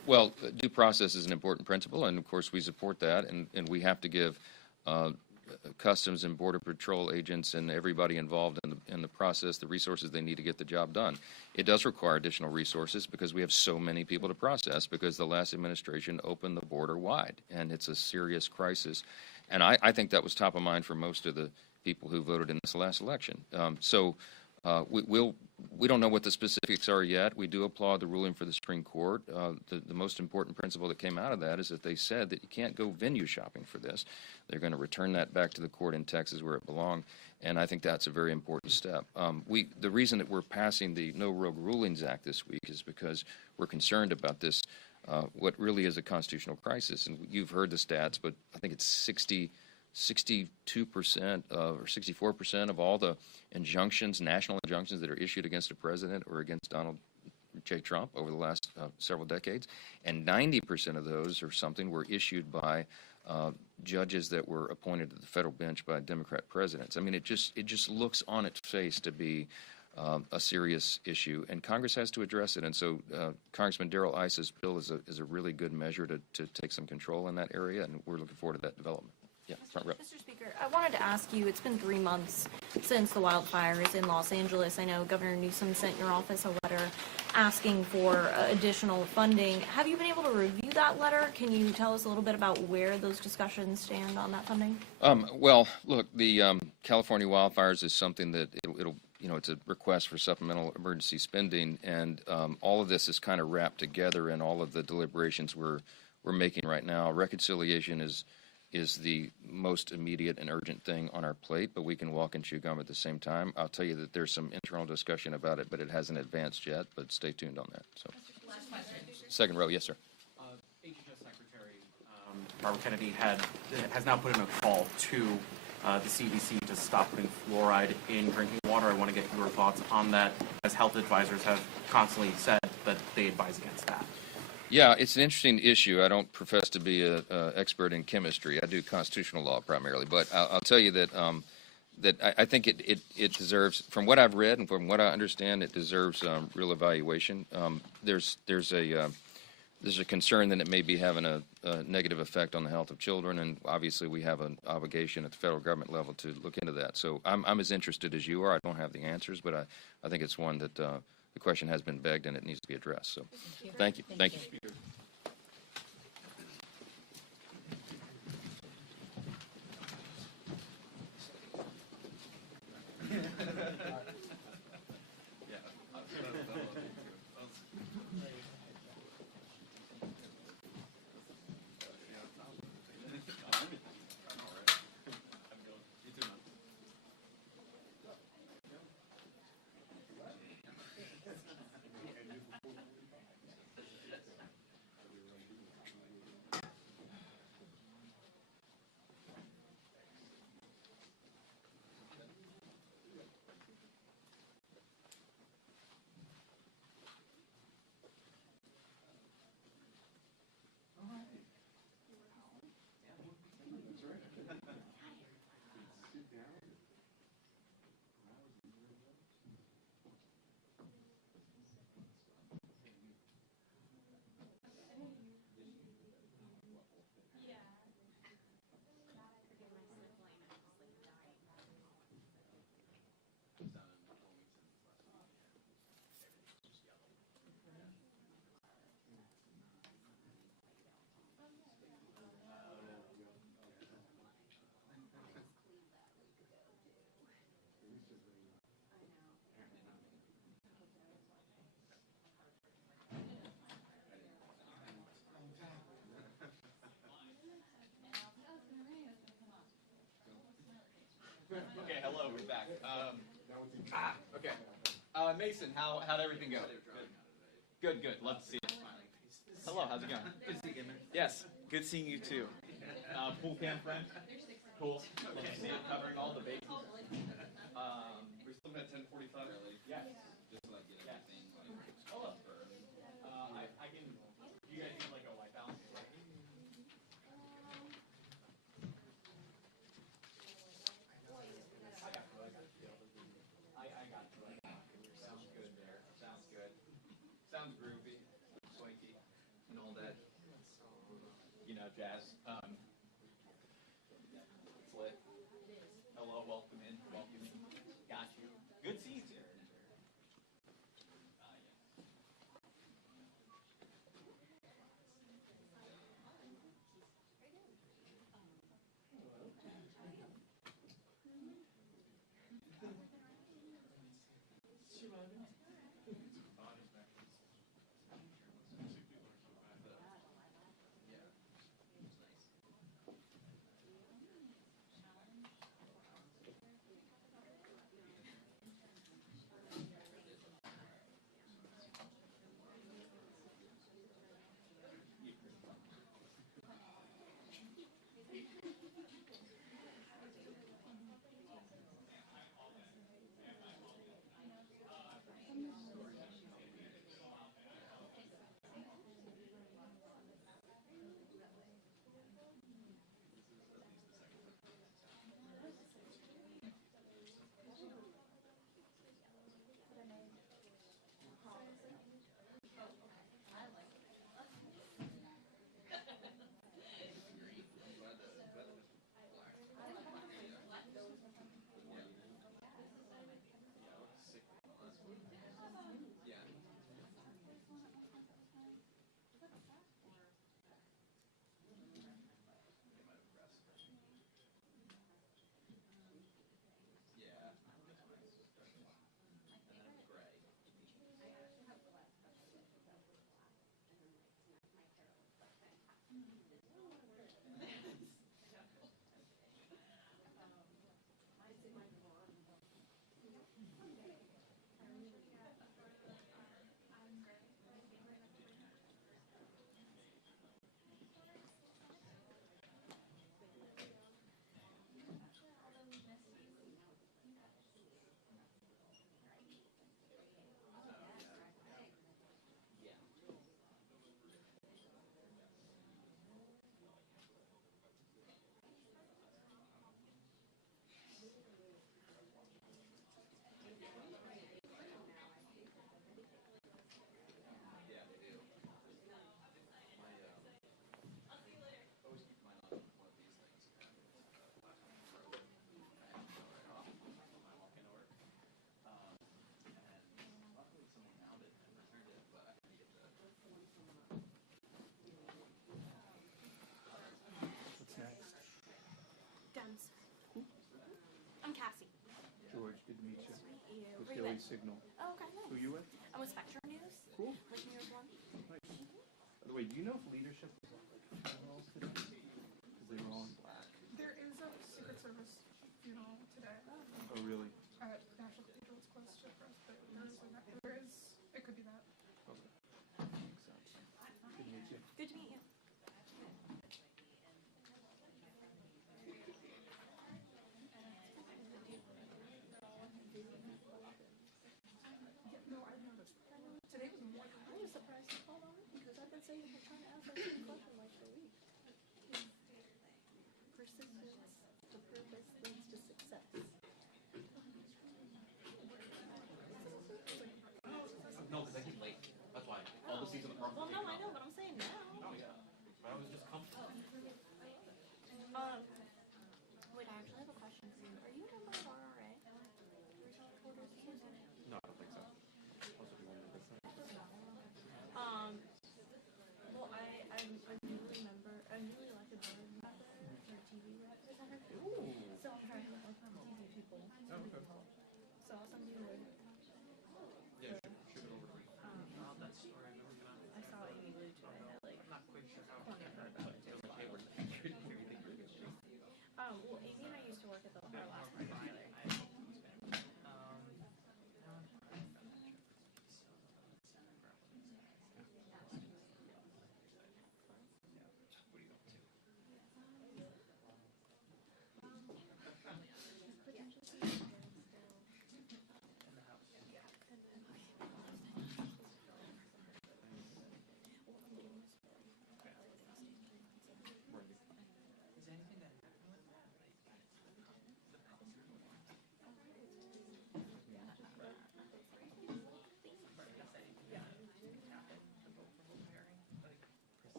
Well, due process is an important principle, and of course we support that, and we have to give Customs and Border Patrol agents and everybody involved in the process the resources they need to get the job done. It does require additional resources because we have so many people to process because the last administration opened the border wide, and it's a serious crisis. And I think that was top of mind for most of the people who voted in this last election. We don't know what the specifics are yet. We do applaud the ruling for the Supreme Court. The most important principle that came out of that is that they said that you can't go venue shopping for this. They're going to return that back to the court in Texas where it belonged, and I think that's a very important step. The reason that we're passing the No Rogue Rulings Act this week is because we're concerned about this, what really is a constitutional crisis. And you've heard the stats, but I think it's 62% or 64% of all the injunctions, national injunctions that are issued against a president or against Donald J. Trump over the last several decades, and 90% of those or something were issued by judges that were appointed to the federal bench by Democrat presidents. I mean, it just looks on its face to be a serious issue, and Congress has to address it. And so Congressman Darrell Iss's bill is a really good measure to take some control in that area, and we're looking forward to that development. Yeah, front row. Mr. Speaker, I wanted to ask you, it's been 3 months since the wildfires in Los Angeles. I know Governor Newsom sent your office a letter asking for additional funding. Have you been able to review that letter? Can you tell us a little bit about where those discussions stand on that funding? Well, look, the California wildfires is something that it's a request for supplemental emergency spending, and all of this is kind of wrapped together in all of the deliberations we're making right now. Reconciliation is the most immediate and urgent thing on our plate, but we can walk and chew gum at the same time. I'll tell you that there's some internal discussion about it, but it hasn't advanced yet, but stay tuned on that. So, second row, yes, sir. HHS Secretary Barbara Kennedy has now put in a call to the CDC to stop putting fluoride in drinking water. I want to get your thoughts on that, as health advisors have constantly said that they advise against that. Yeah, it's an interesting issue. I don't profess to be an expert in chemistry. I do constitutional law primarily, but I'll tell you that I think it deserves, from what I've read and from what I understand, it deserves real evaluation. There's a concern that it may be having a negative effect on the health of children, and obviously we have an obligation at the federal government level to look into that. So I'm as interested as you are. I don't have the answers, but I think it's one that the question has been begged and it needs to be addressed. So thank you. Thank you. Okay, hello, we're back. Okay. Mason, how'd everything go? Good, good. Love to see it. Hello, how's it going? Good to see you, Emmer. Yes, good seeing you too. Pool cam friend? Cool. Love to see it, covering all the bases. We're still at 10:45 early. Yes. Just like get everything like hello. I can. You guys need like a white balance. Sounds good there. Sounds good. Sounds groovy. Swanky. And all all that, jazz. It's lit. Hello, welcome in, welcome in. Got you. Good seats here. Dems. I'm Cassie. George, good to meet you. Nice to meet you. With Where you Daily with? Signal. Oh, okay, nice. Who you with? I'm with Spectrum News. Cool. Like New York One. Nice. By the way, do you know if leadership was on like funerals today? Because they were all in black. There is a Secret Service funeral today. Oh, really? At National Cathedral. It's close to us, but there is, it could be that. Okay. Makes sense. Good to meet you. Good to meet you. No, I noticed. Today was more. I was surprised you called on it because I've been saying we're trying to ask that same question like for a week. Persistence to purpose leads to success. No, because I came late. That's why. All the seats in the front. Well, no, I know, but I'm saying now. Oh, yeah. But I was just comfortable. Wait, I actually have a question for you. Are you a member of RRA? Regional Reporters Association? No, I don't think so. Also, if you wanted to listen. Well, I'm a newly elected board member for TV representative. Ooh. So I'm trying to work on TV people. Oh, okay. So I'll send you a Yeah, shoot it over to me. that story I've never been on. I saw Amy Lieu today. I'm not quite sure how funny her about it too. Okay, we're everything you're good. Well, Amy and I used to work at our last one together. Is anything that happened with that?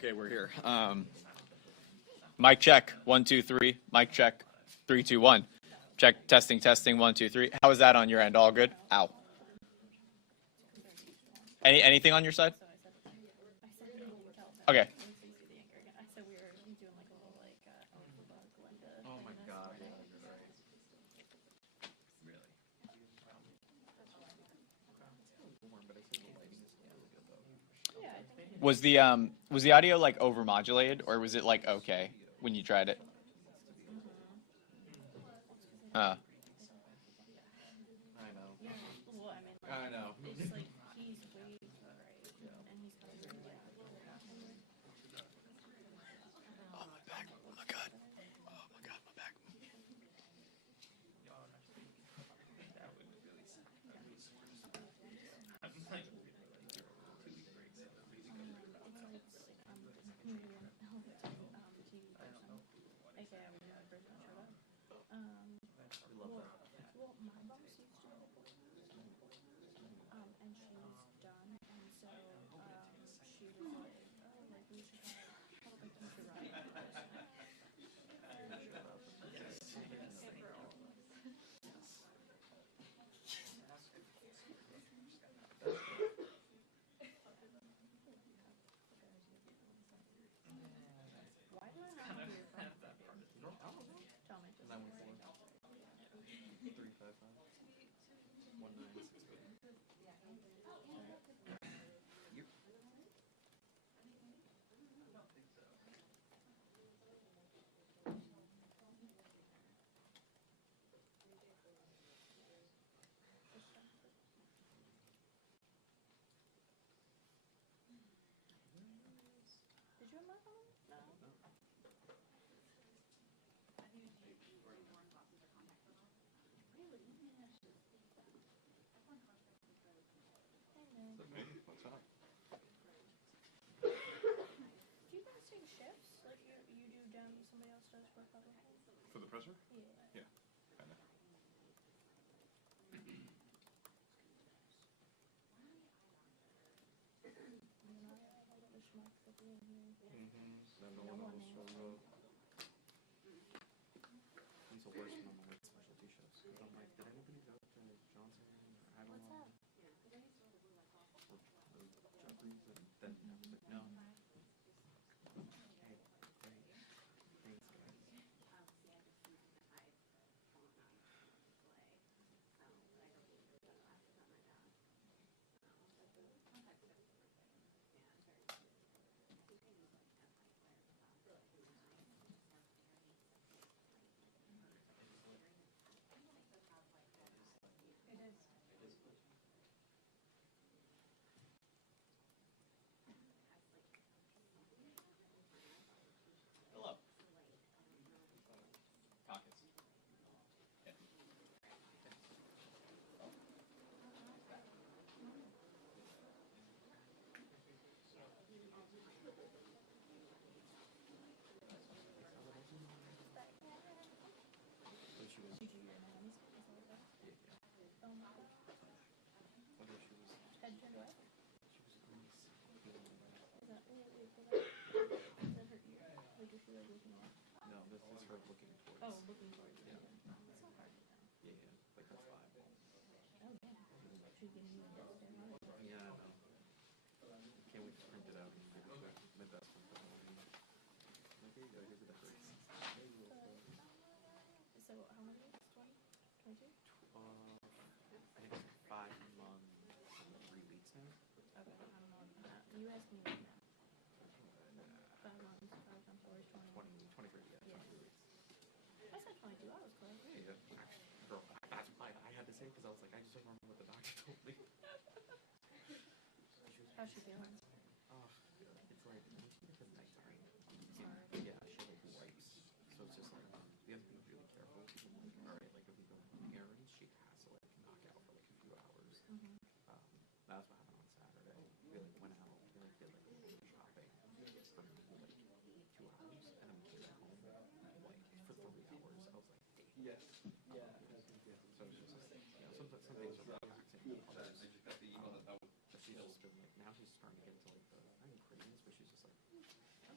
Okay, we're here. Mic check, 1, 2, 3. Mic check, 3, 2, 1. Check, testing, testing, 1, 2, 3. How is that on your end? All good? Ow. Anything on your side? Okay. Oh my God. Was the audio like overmodulated, or was it like okay when you tried it? I know. I know. It's like he's way right, and he's got a really Oh, my back. Oh, my God. Oh, my God, my back. Well, my boss used to know and she's done, and so she was like, oh, like we should have like you should run. Why do I have to tell me? 355 1968. Did you have my phone? No. What's up? Do you guys take shifts? Like you do Dem, somebody else does Republican? For the presser? Yeah. Yeah, kinda. No one names them. I'm so worse when I'm on like specialty shows. Because I'm like, did anybody go to Johnson or Aguilar? Or Jeffries? And then I was like, no. Okay, great. Thanks, guys. Hello. Caucus. Yeah. Did you hear my name's is that okay? Yeah. Oh my god. Whether she was, Head turned away? she was grease. Is that wait, is that her ear? Like is she like looking off? No, this is her looking towards. Oh, looking towards you. Yeah. It's not hard to tell. Yeah, yeah. Like that's the eyeball. Oh damn. She's getting used to this. Yeah, I know. Can't wait to print it out and give it to my best friend. Like, here you go, here's the decorations. So how many? 20? 22? I think it's 5 months and 3 weeks now. Okay, I'm on that. You asked me right now. 5 months, 5 times 4 is 20. 23, yeah. 23 weeks. I said 22, I was close. Yeah, yeah. Girl, that's why I had to say it because I was like, I just don't remember what the doctor told me. How's she feeling? Oh, it's like, when she gets a night time, yeah, she like wipes. So it's just like, we have to be really careful. Because I'm like, all right, like if we go on errands, she has to like knock out for like a few hours. That's what happened on Saturday. We like went out, we like did like a little shopping for like 2 hours, and then we came back home like for 3 hours. I was like, damn. Yes. Yeah. So it's just like, you know, some things are relaxing. Others, but she's just been like, now she's starting to get into like the, not even cravings, but she's just like,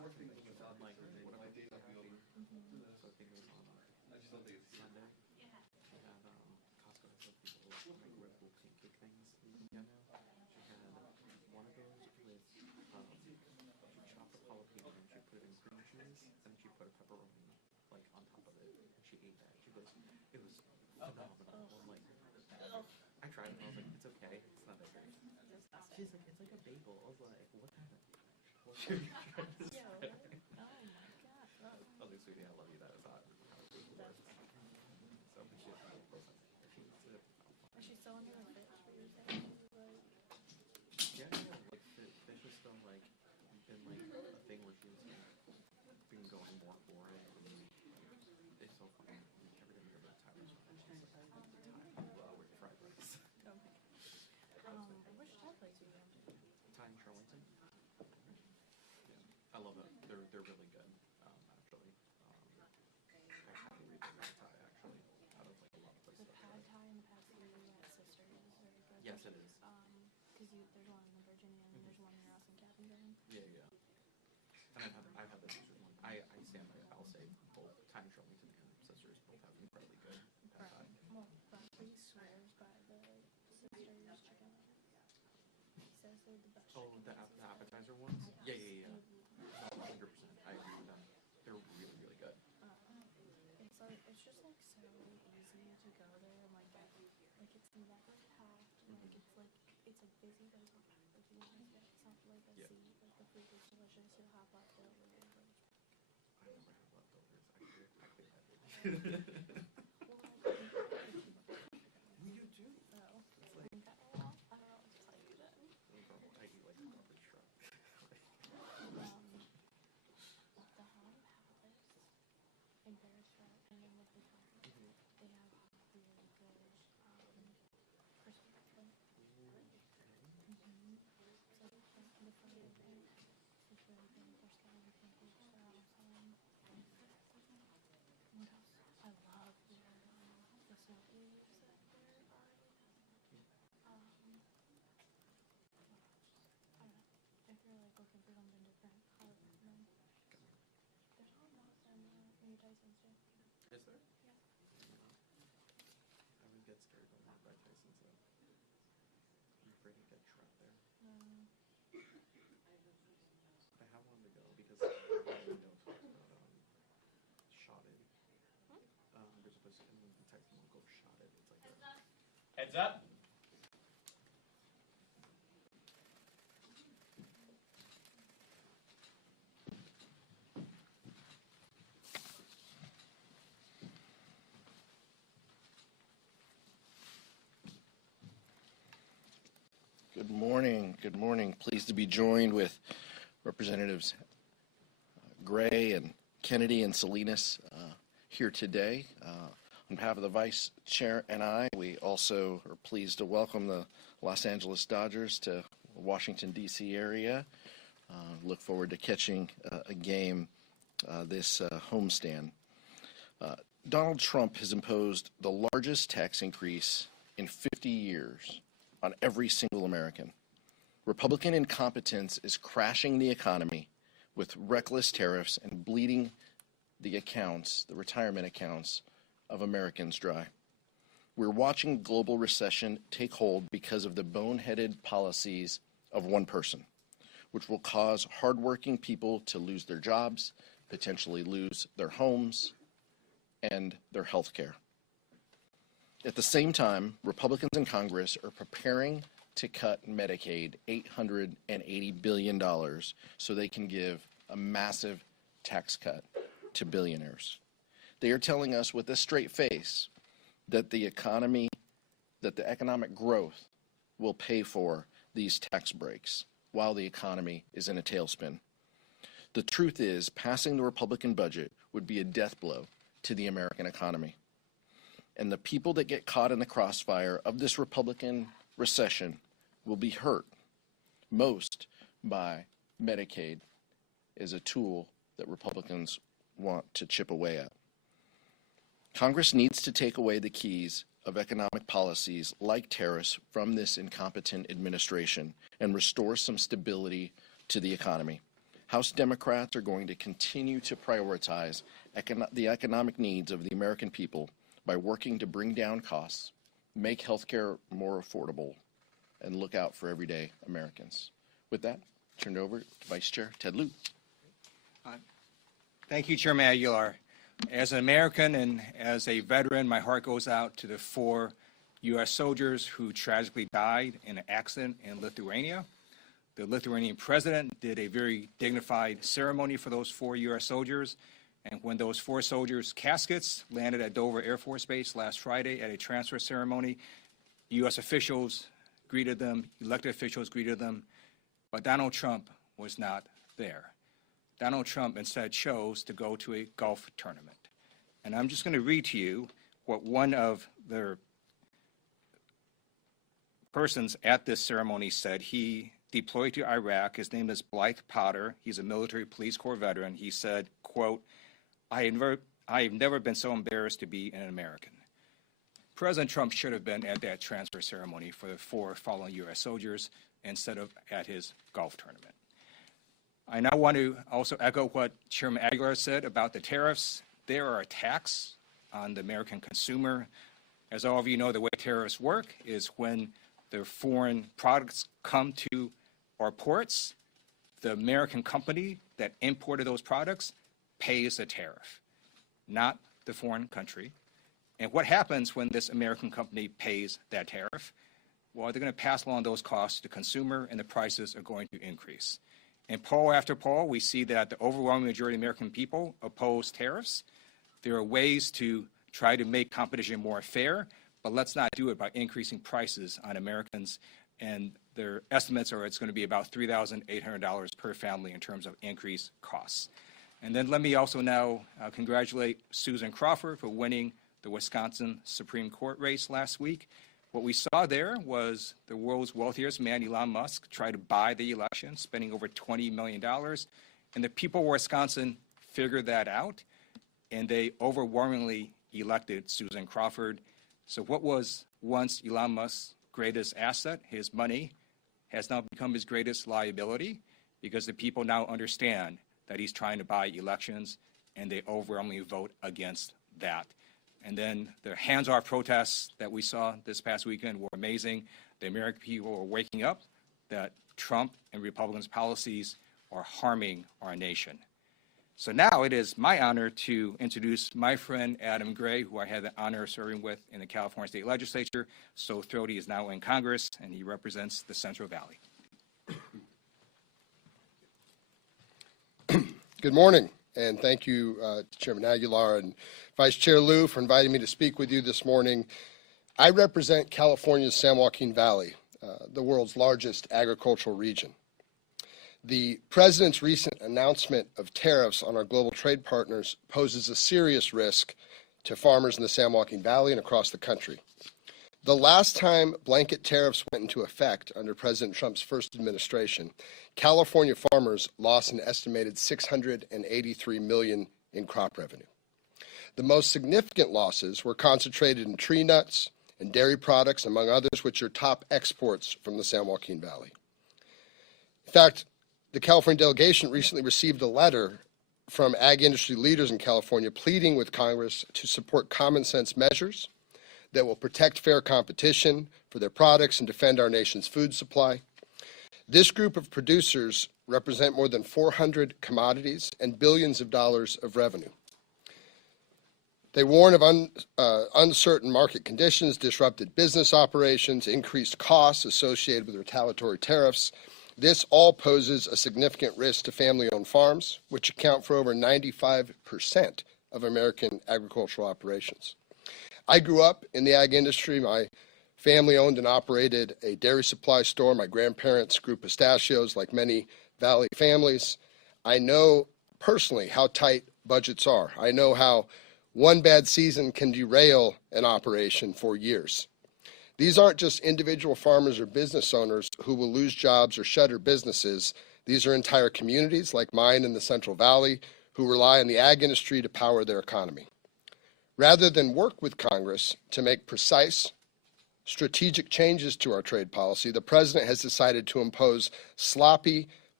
I tried it and I was like, it's okay, it's not that great. She's like, it's like a bagel. I was like, what kind of? What's your Oh my god. I was like, sweetie, I love you. That is not how a bagel works. So, but she's Is she still under the fish for your thing? Like, yeah, like fish is still like been like a thing where she's been going more for it. It's so funny. Every time we go to Tyler's, she's like, with fried rice. which Thai place are you going to? Thai in Charlington. Yeah, I love it. They're really good. Actually, I happily recommend Thai actually. Out of like a lot of places. The pad Thai and the pad see at Sisters is very good. Yes, it is. Because there's one in Virginia and there's one near us in Cabin. Yeah, yeah. And I've had the Sisters one. I stand by it. I'll say both Thai in Charlington and Sisters both have incredibly good pad Thai. Well, Buckley swears by the Sisters chicken. He says they're the best. Oh, the appetizer ones? Yeah. No, 100%. I agree with them. They're really, really good. It's like it's just like so easy to go there and like it's never packed. It's like busy, but it's not packed. Like you know, it's not like a seat. Like the food is delicious. You'll have leftovers. I never have leftovers. I clear that. You do? Oh. It's like, I don't know what to tell you then. I eat like a garbage truck. The Home Palace in Paris, right? And then with the Caucus, they have really good Christmas food. So the fried egg is really good. Their scallion pancakes are awesome. What else? I love the smokies that there are. I don't know. If you're like looking for something different, I would recommend. There's one else in New Tyson's too. Is there? Yeah. I would get scared going out by Tyson's though. I'm afraid to get trapped there. I have wanted to go because I wanted to go Shotted. There's a place in Tyson will go Shotted. It's like a... Heads up. Good morning. Good morning. Pleased to be joined with Representatives Gray and Kennedy and Salinas here today. On behalf of the Vice Chair and I, we also are pleased to welcome the Los Angeles Dodgers to the Washington, D.C. area. Look forward to catching a game this homestand. Donald Trump has imposed the largest tax increase in 50 years on every single American. Republican incompetence is crashing the economy with reckless tariffs and bleeding the accounts, the retirement accounts of Americans dry. We're watching global recession take hold because of the boneheaded policies of one person, which will cause hardworking people to lose their jobs, potentially lose their homes and their health care. At the same time, Republicans in Congress are preparing to cut Medicaid $880 billion so they can give a massive tax cut to billionaires. They are telling us with a straight face that the economic growth will pay for these tax breaks while the economy is in a tailspin. The truth is, passing the Republican budget would be a death blow to the American economy. And the people that get caught in the crossfire of this Republican recession will be hurt most by Medicaid as a tool that Republicans want to chip away at. Congress needs to take away the keys of economic policies like tariffs from this incompetent administration and restore some stability to the economy. House Democrats are going to continue to prioritize the economic needs of the American people by working to bring down costs, make healthcare more affordable, and look out for everyday Americans. With that, turn it over to Vice Chair Ted Lieu. Thank you, Chairman Aguilar. As an American and as a veteran, my heart goes out to the 4 U.S. soldiers who tragically died in an accident in Lithuania. The Lithuanian president did a very dignified ceremony for those 4 U.S. soldiers. And when those 4 soldiers' caskets landed at Dover Air Force Base last Friday at a transfer ceremony, U.S. officials greeted them, elected officials greeted them, but Donald Trump was not there. Donald Trump instead chose to go to a golf tournament. And I'm just going to read to you what one of the persons at this ceremony said. He deployed to Iraq. His name is Blythe Potter. He's a military police corps veteran. He said, quote, I have never been so embarrassed to be an American. President Trump should have been at that transfer ceremony for the 4 fallen U.S. soldiers instead of at his golf tournament. I now want to also echo what Chairman Aguilar said about the tariffs. There are attacks on the American consumer. As all of you know, the way tariffs work is when the foreign products come to our ports, the American company that imported those products pays the tariff, not the foreign country. And what happens when this American company pays that tariff? Well, they're going to pass along those costs to the consumer, and the prices are going to increase. In poll after poll, we see that the overwhelming majority of American people oppose tariffs. There are ways to try to make competition more fair, but let's not do it by increasing prices on Americans. And their estimates are it's going to be about $3,800 per family in terms of increased costs. And then let me also now congratulate Susan Crawford for winning the Wisconsin Supreme Court race last week. What we saw there was the world's wealthiest man, Elon Musk, try to buy the election, spending over $20 million. And the people of Wisconsin figured that out, and they overwhelmingly elected Susan Crawford. So what was once Elon Musk's greatest asset, his money, has now become his greatest liability, because the people now understand that he's trying to buy elections, and they overwhelmingly vote against that. And then the hands-off protests that we saw this past weekend were amazing. The American people are waking up that Trump and Republicans' policies are harming our nation. So now it is my honor to introduce my friend Adam Gray, who I had the honor of serving with in the California State Legislature. So thrilled he is now in Congress, and he represents the Central Valley. Good morning, and thank you to Chairman Aguilar and Vice Chair Lieu for inviting me to speak with you this morning. I represent California's San Joaquin Valley, the world's largest agricultural region. The President's recent announcement of tariffs on our global trade partners poses a serious risk to farmers in the San Joaquin Valley and across the country. The last time blanket tariffs went into effect under President Trump's first administration, California farmers lost an estimated $683 million in crop revenue. The most significant losses were concentrated in tree nuts and dairy products, among others, which are top exports from the San Joaquin Valley. In fact, the California delegation recently received a letter from ag industry leaders in California pleading with Congress to support common sense measures that will protect fair competition for their products and defend our nation's food supply. This group of producers represent more than 400 commodities and billions of dollars of revenue. They warn of uncertain market conditions, disrupted business operations, increased costs associated with retaliatory tariffs. This all poses a significant risk to family-owned farms, which account for over 95% of American agricultural operations. I grew up in the ag industry. My family owned and operated a dairy supply store. My grandparents grew pistachios like many Valley families. I know personally how tight budgets are. I know how one bad season can derail an operation for years. These aren't just individual farmers or business owners who will lose jobs or shutter businesses. These are entire communities like mine in the Central Valley who rely on the ag industry to power their economy. Rather than work with Congress to make precise, strategic changes to our trade policy, the President has decided to impose sloppy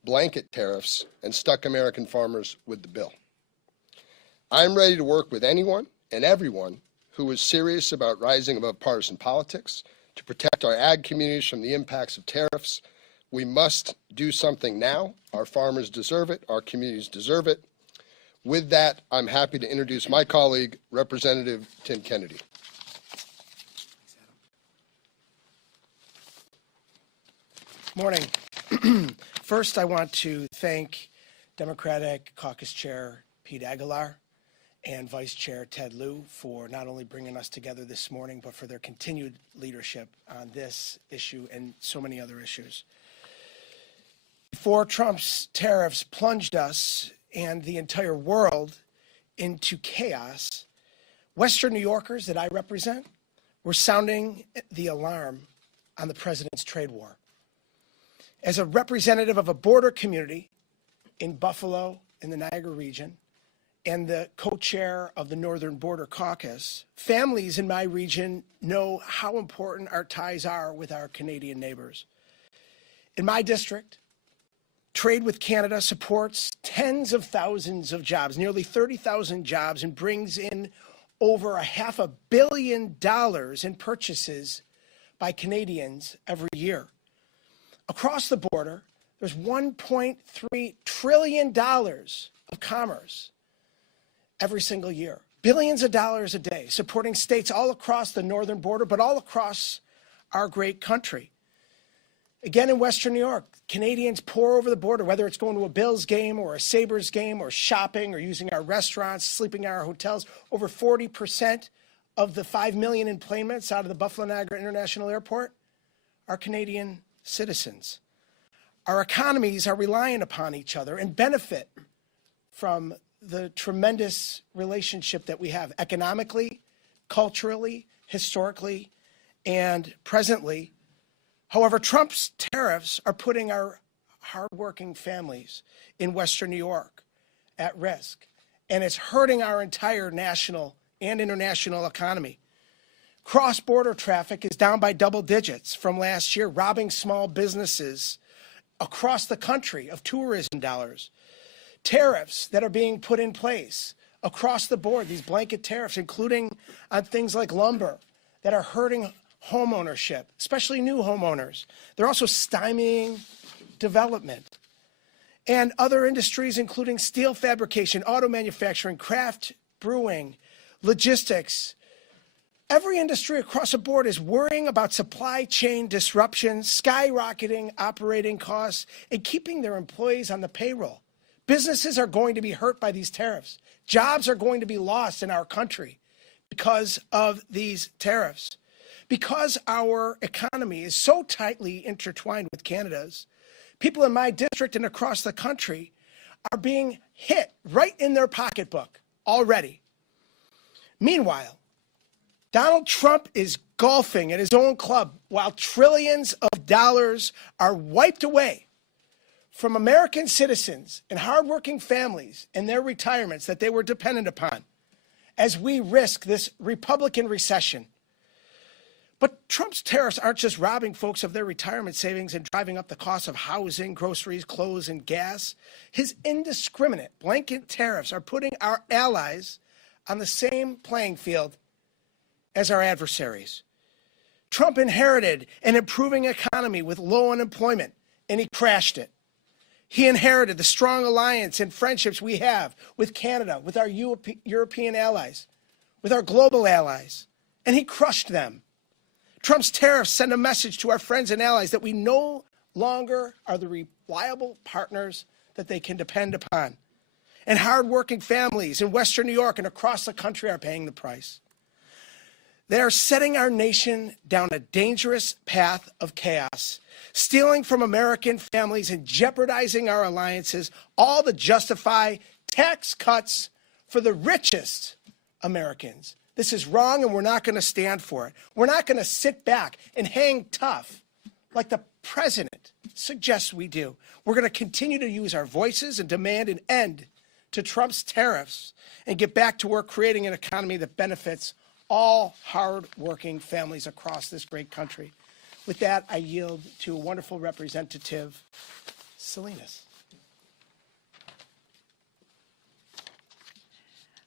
blanket tariffs and stuck American farmers with the bill. I'm ready to work with anyone and everyone who is serious about rising above partisan politics to protect our ag communities from the impacts of tariffs. We must do something now. Our farmers deserve it. Our communities deserve it. With that, I'm happy to introduce my colleague, Representative Tim Kennedy. Morning. First, I want to thank Democratic Caucus Chair Pete Aguilar and Vice Chair Ted Lieu for not only bringing us together this morning, but for their continued leadership on this issue and so many other issues. Before Trump's tariffs plunged us and the entire world into chaos, Western New Yorkers that I represent were sounding the alarm on the president's trade war. As a representative of a border community in Buffalo, in the Niagara region, and the co-chair of the Northern Border Caucus, families in my region know how important our ties are with our Canadian neighbors. In my district, trade with Canada supports tens of thousands of jobs, nearly 30,000 jobs, and brings in over $500 million in purchases by Canadians every year. Across the border, there's $1.3 trillion of commerce every single year. Billions of dollars a day, supporting states all across the northern border, but all across our great country. Again, in Western New York, Canadians pour over the border, whether it's going to a Bills game or a Sabres game or shopping or using our restaurants, sleeping in our hotels. Over 40% of the 5 million enplanements out of the Buffalo Niagara International Airport are Canadian citizens. Our economies are reliant upon each other and benefit from the tremendous relationship that we have economically, culturally, historically, and presently. However, Trump's tariffs are putting our hardworking families in Western New York at risk, and it's hurting our entire national and international economy. Cross-border traffic is down by double digits from last year, robbing small businesses across the country of tourism dollars. Tariffs that are being put in place across the board, these blanket tariffs, including on things like lumber, that are hurting home ownership, especially new homeowners. They're also stymieing development. And other industries, including steel fabrication, auto manufacturing, craft brewing, logistics. Every industry across the board is worrying about supply chain disruptions, skyrocketing operating costs, and keeping their employees on the payroll. Businesses are going to be hurt by these tariffs. Jobs are going to be lost in our country because of these tariffs. Because our economy is so tightly intertwined with Canada's, people in my district and across the country are being hit right in their pocketbook already. Meanwhile, Donald Trump is golfing at his own club while trillions of dollars are wiped away from American citizens and hardworking families and their retirements that they were dependent upon as we risk this Republican recession. But Trump's tariffs aren't just robbing folks of their retirement savings and driving up the cost of housing, groceries, clothes, and gas. His indiscriminate blanket tariffs are putting our allies on the same playing field as our adversaries. Trump inherited an improving economy with low unemployment, and he crashed it. He inherited the strong alliance and friendships we have with Canada, with our European allies, with our global allies, and he crushed them. Trump's tariffs send a message to our friends and allies that we no longer are the reliable partners that they can depend upon. And hardworking families in Western New York and across the country are paying the price. They are setting our nation down a dangerous path of chaos, stealing from American families and jeopardizing our alliances, all to justify tax cuts for the richest Americans. This is wrong, and we're not going to stand for it. We're not going to sit back and hang tough like the president suggests we do. We're going to continue to use our voices and demand an end to Trump's tariffs and get back to work creating an economy that benefits all hard-working families across this great country. With that, I yield to a wonderful representative, Salinas.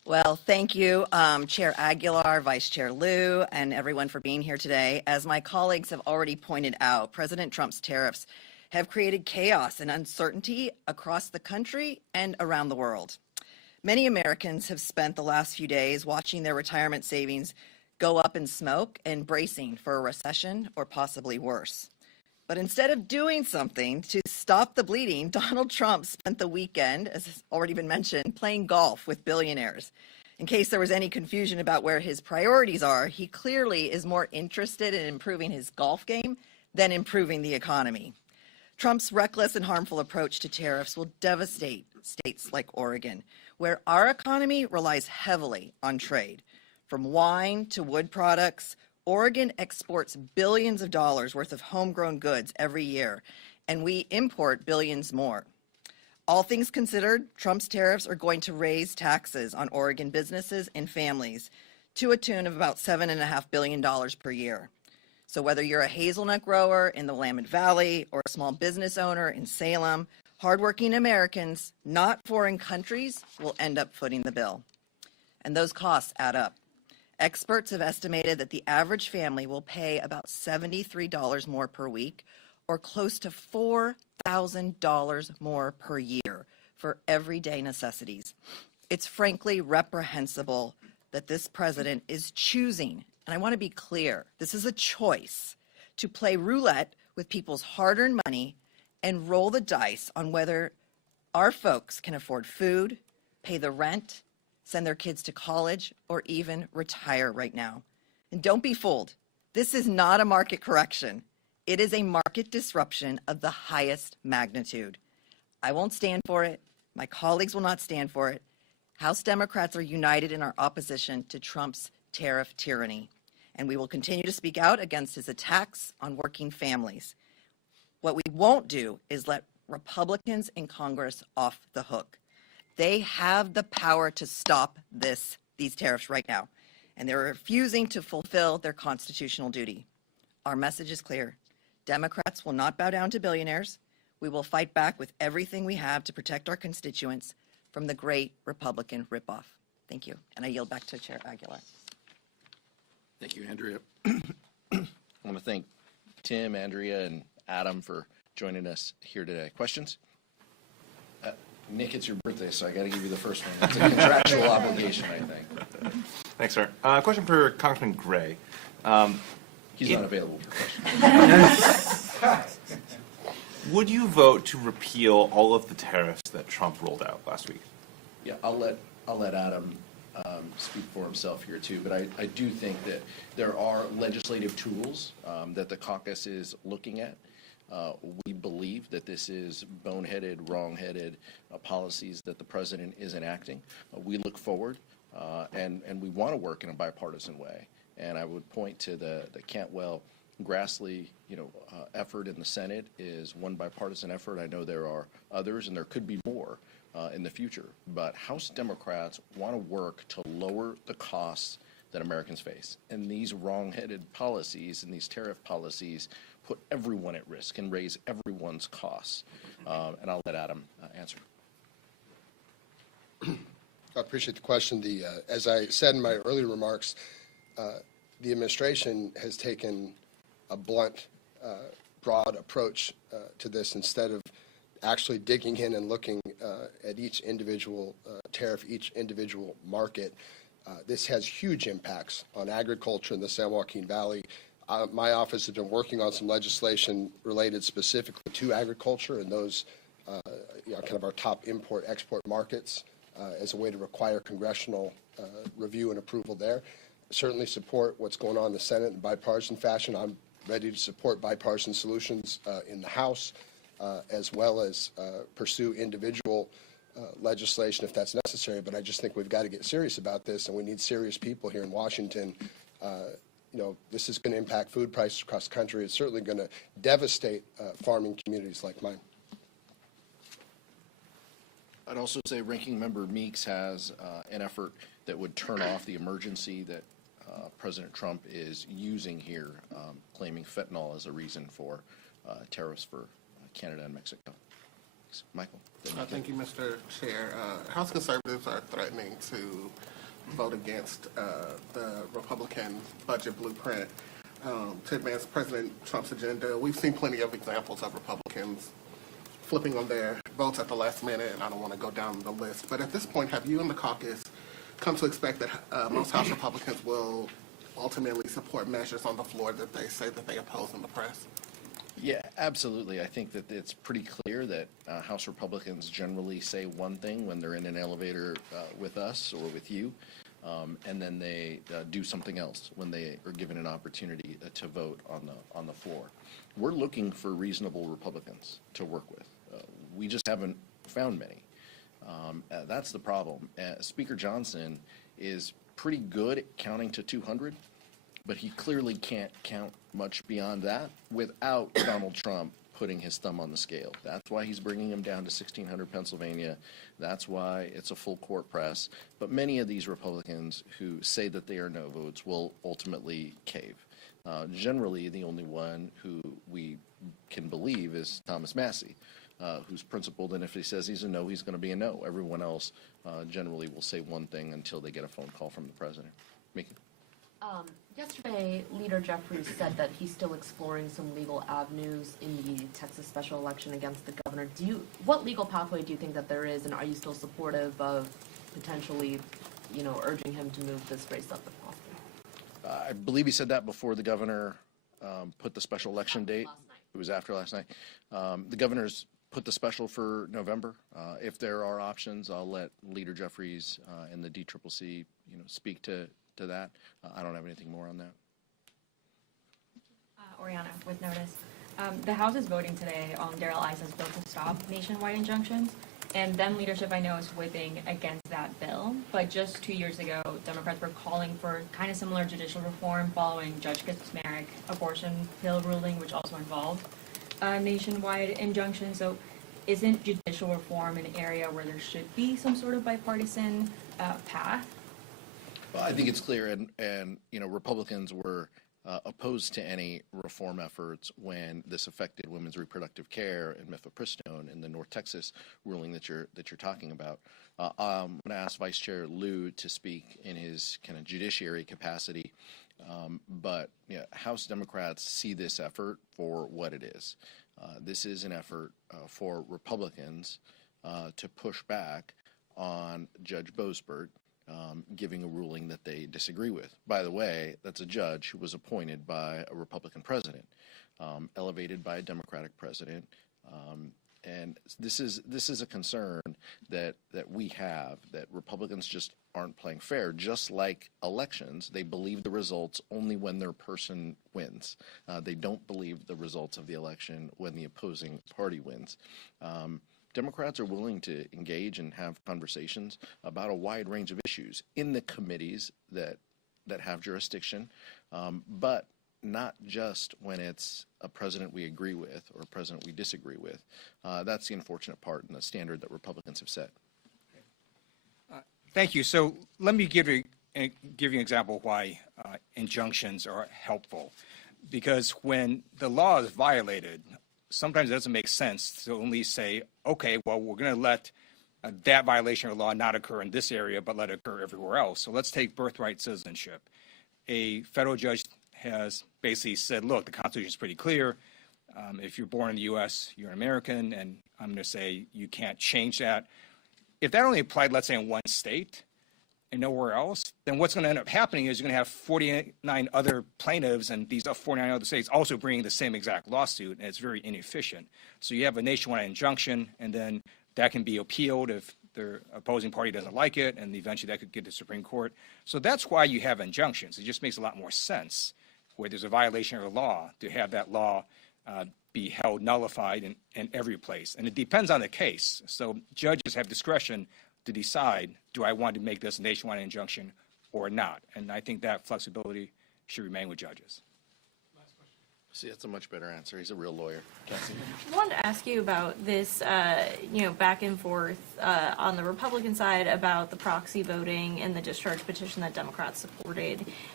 Well, thank you, Chair Aguilar, Vice Chair Lieu, and everyone for being here today. As my colleagues have already pointed out, President Trump's tariffs have created chaos and uncertainty across the country and around the world. Many Americans have spent the last few days watching their retirement savings go up in smoke and bracing for a recession or possibly worse. But instead of doing something to stop the bleeding, Donald Trump spent the weekend, as has already been mentioned, playing golf with billionaires. In case there was any confusion about where his priorities are, he clearly is more interested in improving his golf game than improving the economy. Trump's reckless and harmful approach to tariffs will devastate states like Oregon, where our economy relies heavily on trade. From wine to wood products, Oregon exports billions of dollars worth of homegrown goods every year, and we import billions more. All things considered, Trump's tariffs are going to raise taxes on Oregon businesses and families to a tune of about $7.5 billion per year. So whether you're a hazelnut grower in the Willamette Valley or a small business owner in Salem, hardworking Americans, not foreign countries, will end up footing the bill. And those costs add up. Experts have estimated that the average family will pay about $73 more per week, or close to $4,000 more per year for everyday necessities. It's frankly reprehensible that this president is choosing, and I want to be clear, this is a choice, to play roulette with people's hard-earned money and roll the dice on whether our folks can afford food, pay the rent, send their kids to college, or even retire right now. And don't be fooled. This is not a market correction. It is a market disruption of the highest magnitude. I won't stand for it. My colleagues will not stand for it. House Democrats are united in our opposition to Trump's tariff tyranny, and we will continue to speak out against his attacks on working families. What we won't do is let Republicans in Congress off the hook. They have the power to stop these tariffs right now, and they're refusing to fulfill their constitutional duty. Our message is clear. Democrats will not bow down to billionaires. We will fight back with everything we have to protect our constituents from the great Republican ripoff. Thank you. And I yield back to Chair Aguilar. Thank you, Andrea. I want to thank Tim, Andrea, and Adam for joining us here today. Questions? Nick, it's your birthday, so I got to give you the first one. It's a contractual obligation, I think. Thanks, sir. Question for Congressman Gray. He's not available for questions. Would you vote to repeal all of the tariffs that Trump rolled out last week? Yeah, I'll let Adam speak for himself here too, but I do think that there are legislative tools that the caucus is looking at. We believe that this is boneheaded, wrong-headed policies that the president is enacting. We look forward and we want to work in a bipartisan way. And I would point to the Cantwell-Grassley, effort in the Senate is one bipartisan effort. I know there are others, and there could be more in the future. But House Democrats want to work to lower the costs that Americans face. And these wrong-headed policies and these tariff policies put everyone at risk and raise everyone's costs. And I'll let Adam answer. I appreciate the question. As I said in my earlier remarks, the administration has taken a blunt, broad approach to this instead of actually digging in and looking at each individual tariff, each individual market. This has huge impacts on agriculture in the San Joaquin Valley. My office has been working on some legislation related specifically to agriculture and those kind of our top import-export markets as a way to require congressional review and approval there. Certainly support what's going on in the Senate in bipartisan fashion. I'm ready to support bipartisan solutions in the House, as well as pursue individual legislation if that's necessary. But I just think we've got to get serious about this, and we need serious people here in Washington. This is going to impact food prices across the country. It's certainly going to devastate farming communities like mine. I'd also say Ranking Member Meeks has an effort that would turn off the emergency that President Trump is using here, claiming fentanyl as a reason for tariffs for Canada and Mexico. speaks. Michael. Thank you, Mr. Chair. House conservatives are threatening to vote against the Republican budget blueprint to advance President Trump's agenda. We've seen plenty of examples of Republicans flipping on their votes at the last minute, and I don't want to go down the list. But at this point, have you and the caucus come to expect that most House Republicans will ultimately support measures on the floor that they say that they oppose in the press? Yeah, absolutely. I think that it's pretty clear that House Republicans generally say one thing when they're in an elevator with us or with you, and then they do something else when they are given an opportunity to vote on the floor. We're looking for reasonable Republicans to work with. We just haven't found many. That's the problem. Speaker Johnson is pretty good at counting to 200, but he clearly can't count much beyond that without Donald Trump putting his thumb on the scale. That's why he's bringing him down to 1600 Pennsylvania. That's why it's a full court press. But many of these Republicans who say that they are no votes will ultimately cave. Generally, the only one who we can believe is Thomas Massey, who's principled, and if he says he's a no, he's going to be a no. Everyone else generally will say one thing until they get a phone call from the president. Mickey? Yesterday, Leader Jeffries said that he's still exploring some legal avenues in the Texas special election against the governor. What legal pathway do you think that there is, and are you still supportive of potentially, urging him to move this race up if possible? I believe he said that before the governor put the special election date. It was after last night. The governor's put the special for November. If there are options, I'll let Leader Jeffries and the DCCC, speak to that. I don't have anything more on that. Oriana, with notice. The House is voting today on Darrell Issa's bill to stop nationwide injunctions, and then leadership, I know, is whipping against that bill. But just 2 years ago, Democrats were calling for kind of similar judicial reform following Judge Kaczmarek abortion pill ruling, which also involved nationwide injunctions. So isn't judicial reform an area where there should be some sort of bipartisan path? Well, I think it's clear, and Republicans were opposed to any reform efforts when this affected women's reproductive care and mifepristone in the North Texas ruling that you're talking about. I'm going to ask Vice Chair Lieu to speak in his kind of judiciary capacity, but House Democrats see this effort for what it is. This is an effort for Republicans to push back on Judge Boasberg giving a ruling that they disagree with. By the way, that's a judge who was appointed by a Republican president, elevated by a Democratic president, and this is a concern that we have, that Republicans just aren't playing fair. Just like elections, they believe the results only when their person wins. They don't believe the results of the election when the opposing party wins. Democrats are willing to engage and have conversations about a wide range of issues in the committees that have jurisdiction, but not just when it's a president we agree with or a president we disagree with. That's the unfortunate part and the standard that Republicans have set. Thank you. So let me give you an example of why injunctions are helpful. Because when the law is violated, sometimes it doesn't make sense to only say, okay, well, we're going to let that violation of law not occur in this area, but let it occur everywhere else. So let's take birthright citizenship. A federal judge has basically said, look, the Constitution is pretty clear. If you're born in the U.S., you're an American, and I'm going to say you can't change that. If that only applied, let's say, in one state and nowhere else, then what's going to end up happening is you're going to have 49 other plaintiffs and these 49 other states also bringing the same exact lawsuit, and it's very inefficient. So you have a nationwide injunction, and then that can be appealed if the opposing party doesn't like it, and eventually that could get to the Supreme Court. So that's why you have injunctions. It just makes a lot more sense where there's a violation of a law to have that law be held nullified in every place. And it depends on the case. So judges have discretion to decide, do I want to make this a nationwide injunction or not? And I think that flexibility should remain with judges. See, that's a much better answer. He's a real lawyer. Cassie? I wanted to ask you about this, back and forth on the Republican side about the proxy voting and the discharge petition that Democrats supported.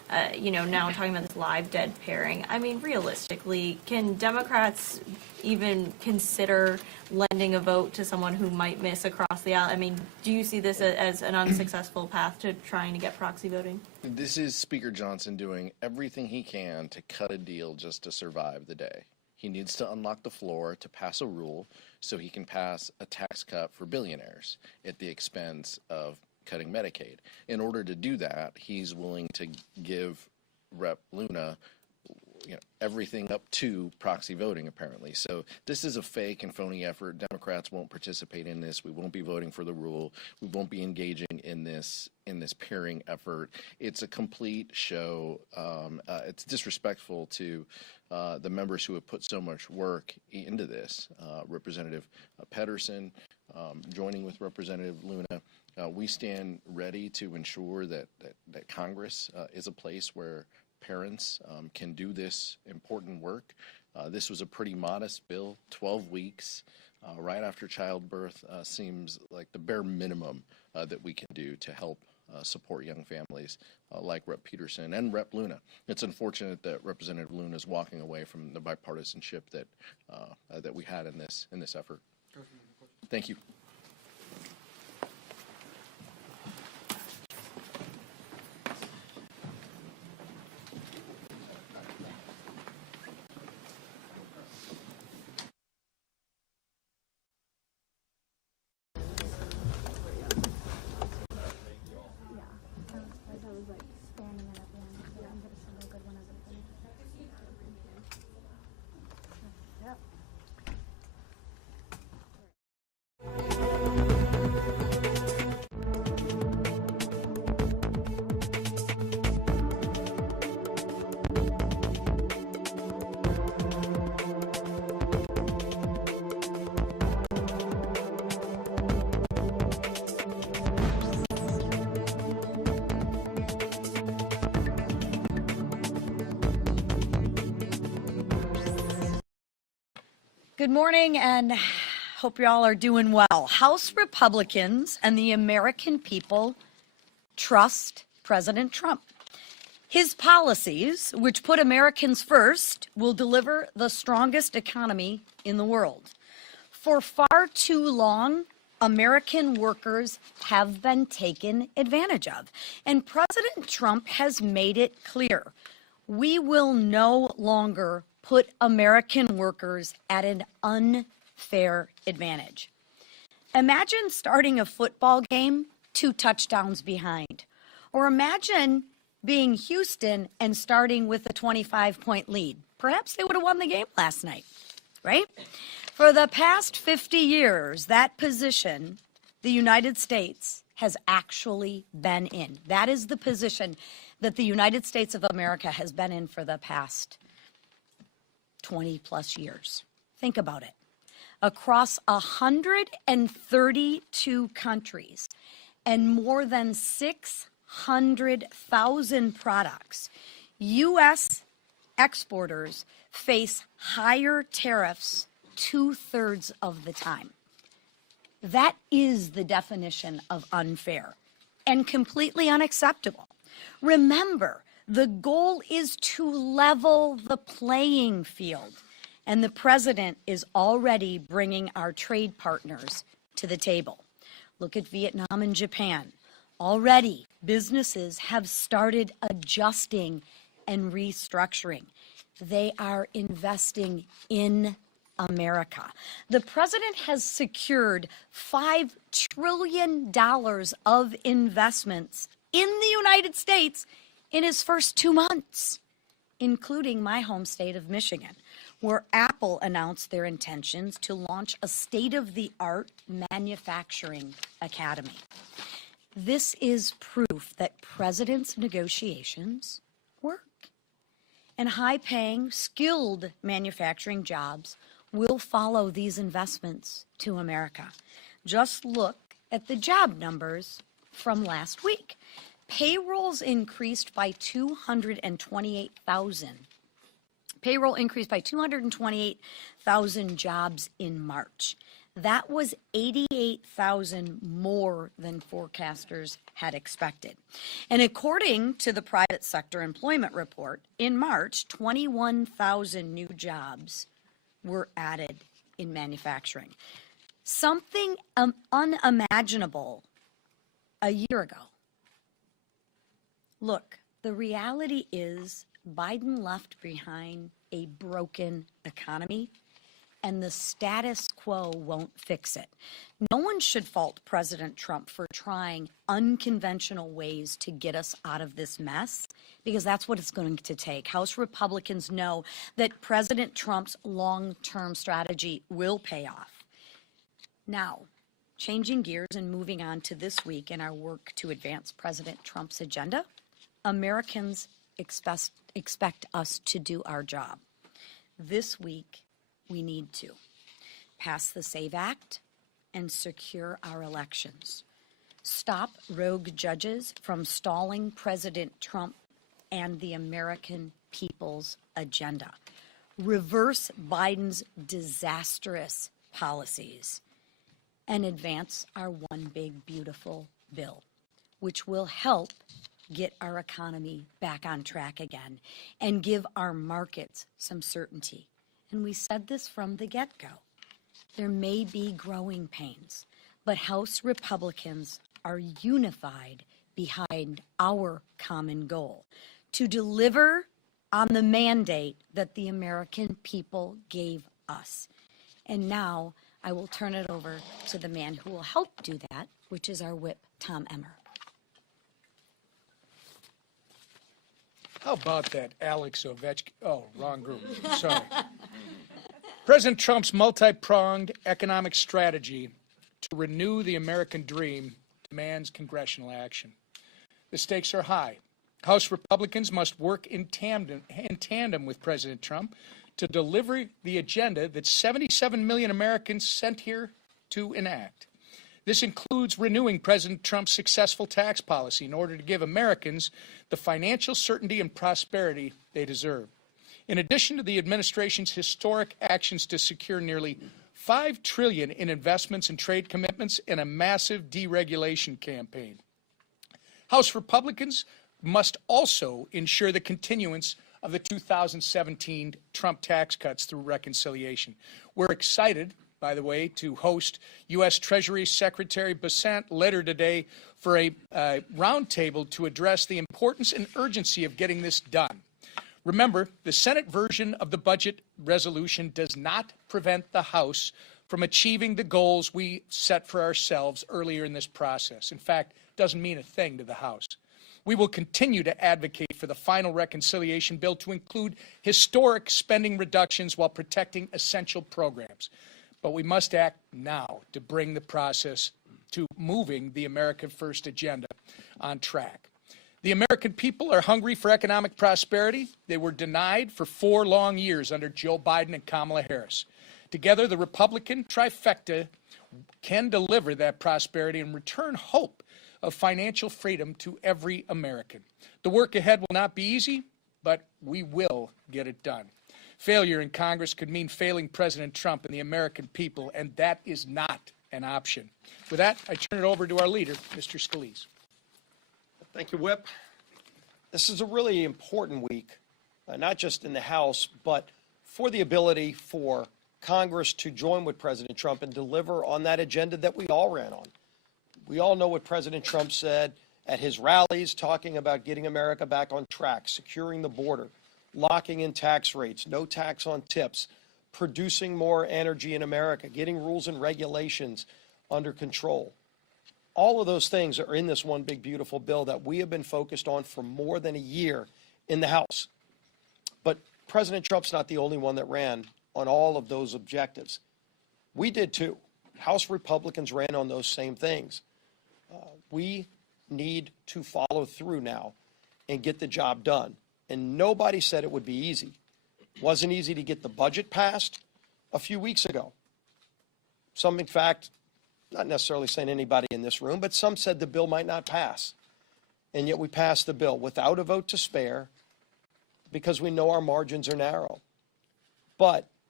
now talking about this live dead pairing. I mean, realistically, can Democrats even consider lending a vote to someone who might miss across the aisle? I mean, do you see this as an unsuccessful path to trying to get proxy voting? This is Speaker Johnson doing everything he can to cut a deal just to survive the day. He needs to unlock the floor to pass a rule so he can pass a tax cut for billionaires at the expense of cutting Medicaid. In order to do that, he's willing to give Rep. Luna everything up to proxy voting, apparently. So this is a fake and phony effort. Democrats won't participate in this. We won't be voting for the rule. We won't be engaging in this pairing effort. It's a complete show. It's disrespectful to the members who have put so much work into this. Representative Pedersen, joining with Representative Luna. We stand ready to ensure that Congress is a place where parents can do this important work. This was a pretty modest bill, 12 weeks right after childbirth seems like the bare minimum that we can do to help support young families like Rep. Peterson and Rep. Luna. It's unfortunate that Representative Luna is walking away from the bipartisanship that we had in this effort. Thank you. Good morning, and hope you all are doing well. House Republicans and the American people trust President Trump. His policies, which put Americans first, will deliver the strongest economy in the world. For far too long, American workers have been taken advantage of, and President Trump has made it clear we will no longer put American workers at an unfair advantage. Imagine starting a football game 2 touchdowns behind. Or imagine being Houston and starting with a 25-point lead. Perhaps they would have won the game last night, right? For the past 50 years, that position the United States has actually been in. That is the position that the United States of America has been in for the past 20 plus years. Think about it. Across 132 countries and more than 600,000 products, U.S. exporters face higher tariffs 2/3 of the time. That is the definition of unfair and completely unacceptable. Remember, the goal is to level the playing field, and the president is already bringing our trade partners to the table. Look at Vietnam and Japan. Already, businesses have started adjusting and restructuring. They are investing in America. The president has secured $5 trillion of investments in the United States in his first 2 months, including my home state of Michigan, where Apple announced their intentions to launch a state-of-the-art manufacturing academy. This is proof that president's negotiations work. And high-paying, skilled manufacturing jobs will follow these investments to America. Just look at the job numbers from last week. Payrolls increased by 228,000. Payroll increased by 228,000 jobs in March. That was 88,000 more than forecasters had expected. And according to the private sector employment report, in March, 21,000 new jobs were added in manufacturing. Something unimaginable a year ago. Look, the reality is Biden left behind a broken economy, and the status quo won't fix it. No one should fault President Trump for trying unconventional ways to get us out of this mess, because that's what it's going to take. House Republicans know that President Trump's long-term strategy will pay off. Now, changing gears and moving on to this week in our work to advance President Trump's agenda, Americans expect us to do our job. This week, we need to pass the SAVE Act and secure our elections. Stop rogue judges from stalling President Trump and the American people's agenda. Reverse Biden's disastrous policies and advance our one big beautiful bill, which will help get our economy back on track again and give our markets some certainty. And we said this from the get-go. There may be growing pains, but House Republicans are unified behind our common goal to deliver on the mandate that the American people gave us. And now I will turn it over to the man who will help do that, which is our whip, Tom Emmer. How about that Alex Ovechkin? Oh, wrong group. Sorry. President Trump's multi-pronged economic strategy to renew the American dream demands congressional action. The stakes are high. House Republicans must work in tandem with President Trump to deliver the agenda that 77 million Americans sent here to enact. This includes renewing President Trump's successful tax policy in order to give Americans the financial certainty and prosperity they deserve. In addition to the administration's historic actions to secure nearly $5 trillion in investments and trade commitments and a massive deregulation campaign. House Republicans must also ensure the continuance of the 2017 Trump tax cuts through reconciliation. We're excited, by the way, to host U.S. Treasury Secretary Bessent later today for a roundtable to address the importance and urgency of getting this done. Remember, the Senate version of the budget resolution does not prevent the House from achieving the goals we set for ourselves earlier in this process. In fact, it doesn't mean a thing to the House. We will continue to advocate for the final reconciliation bill to include historic spending reductions while protecting essential programs. But we must act now to bring the process to moving the America First agenda on track. The American people are hungry for economic prosperity. They were denied for 4 long years under Joe Biden and Kamala Harris. Together, the Republican trifecta can deliver that prosperity and return hope of financial freedom to every American. The work ahead will not be easy, but we will get it done. Failure in Congress could mean failing President Trump and the American people, and that is not an option. With that, I turn it over to our leader, Mr. Scalise. Thank you, Whip. This is a really important week, not just in the House, but for the ability for Congress to join with President Trump and deliver on that agenda that we all ran on. We all know what President Trump said at his rallies, talking about getting America back on track, securing the border, locking in tax rates, no tax on tips, producing more energy in America, getting rules and regulations under control. All of those things are in this one big beautiful bill that we have been focused on for more than a year in the House. But President Trump's not the only one that ran on all of those objectives. We did too. House Republicans ran on those same things. We need to follow through now and get the job done. And nobody said it would be easy. It wasn't easy to get the budget passed a few weeks ago. Some, in fact, not necessarily saying anybody in this room, but some said the bill might not pass. And yet we passed the bill without a vote to spare because we know our margins are narrow. But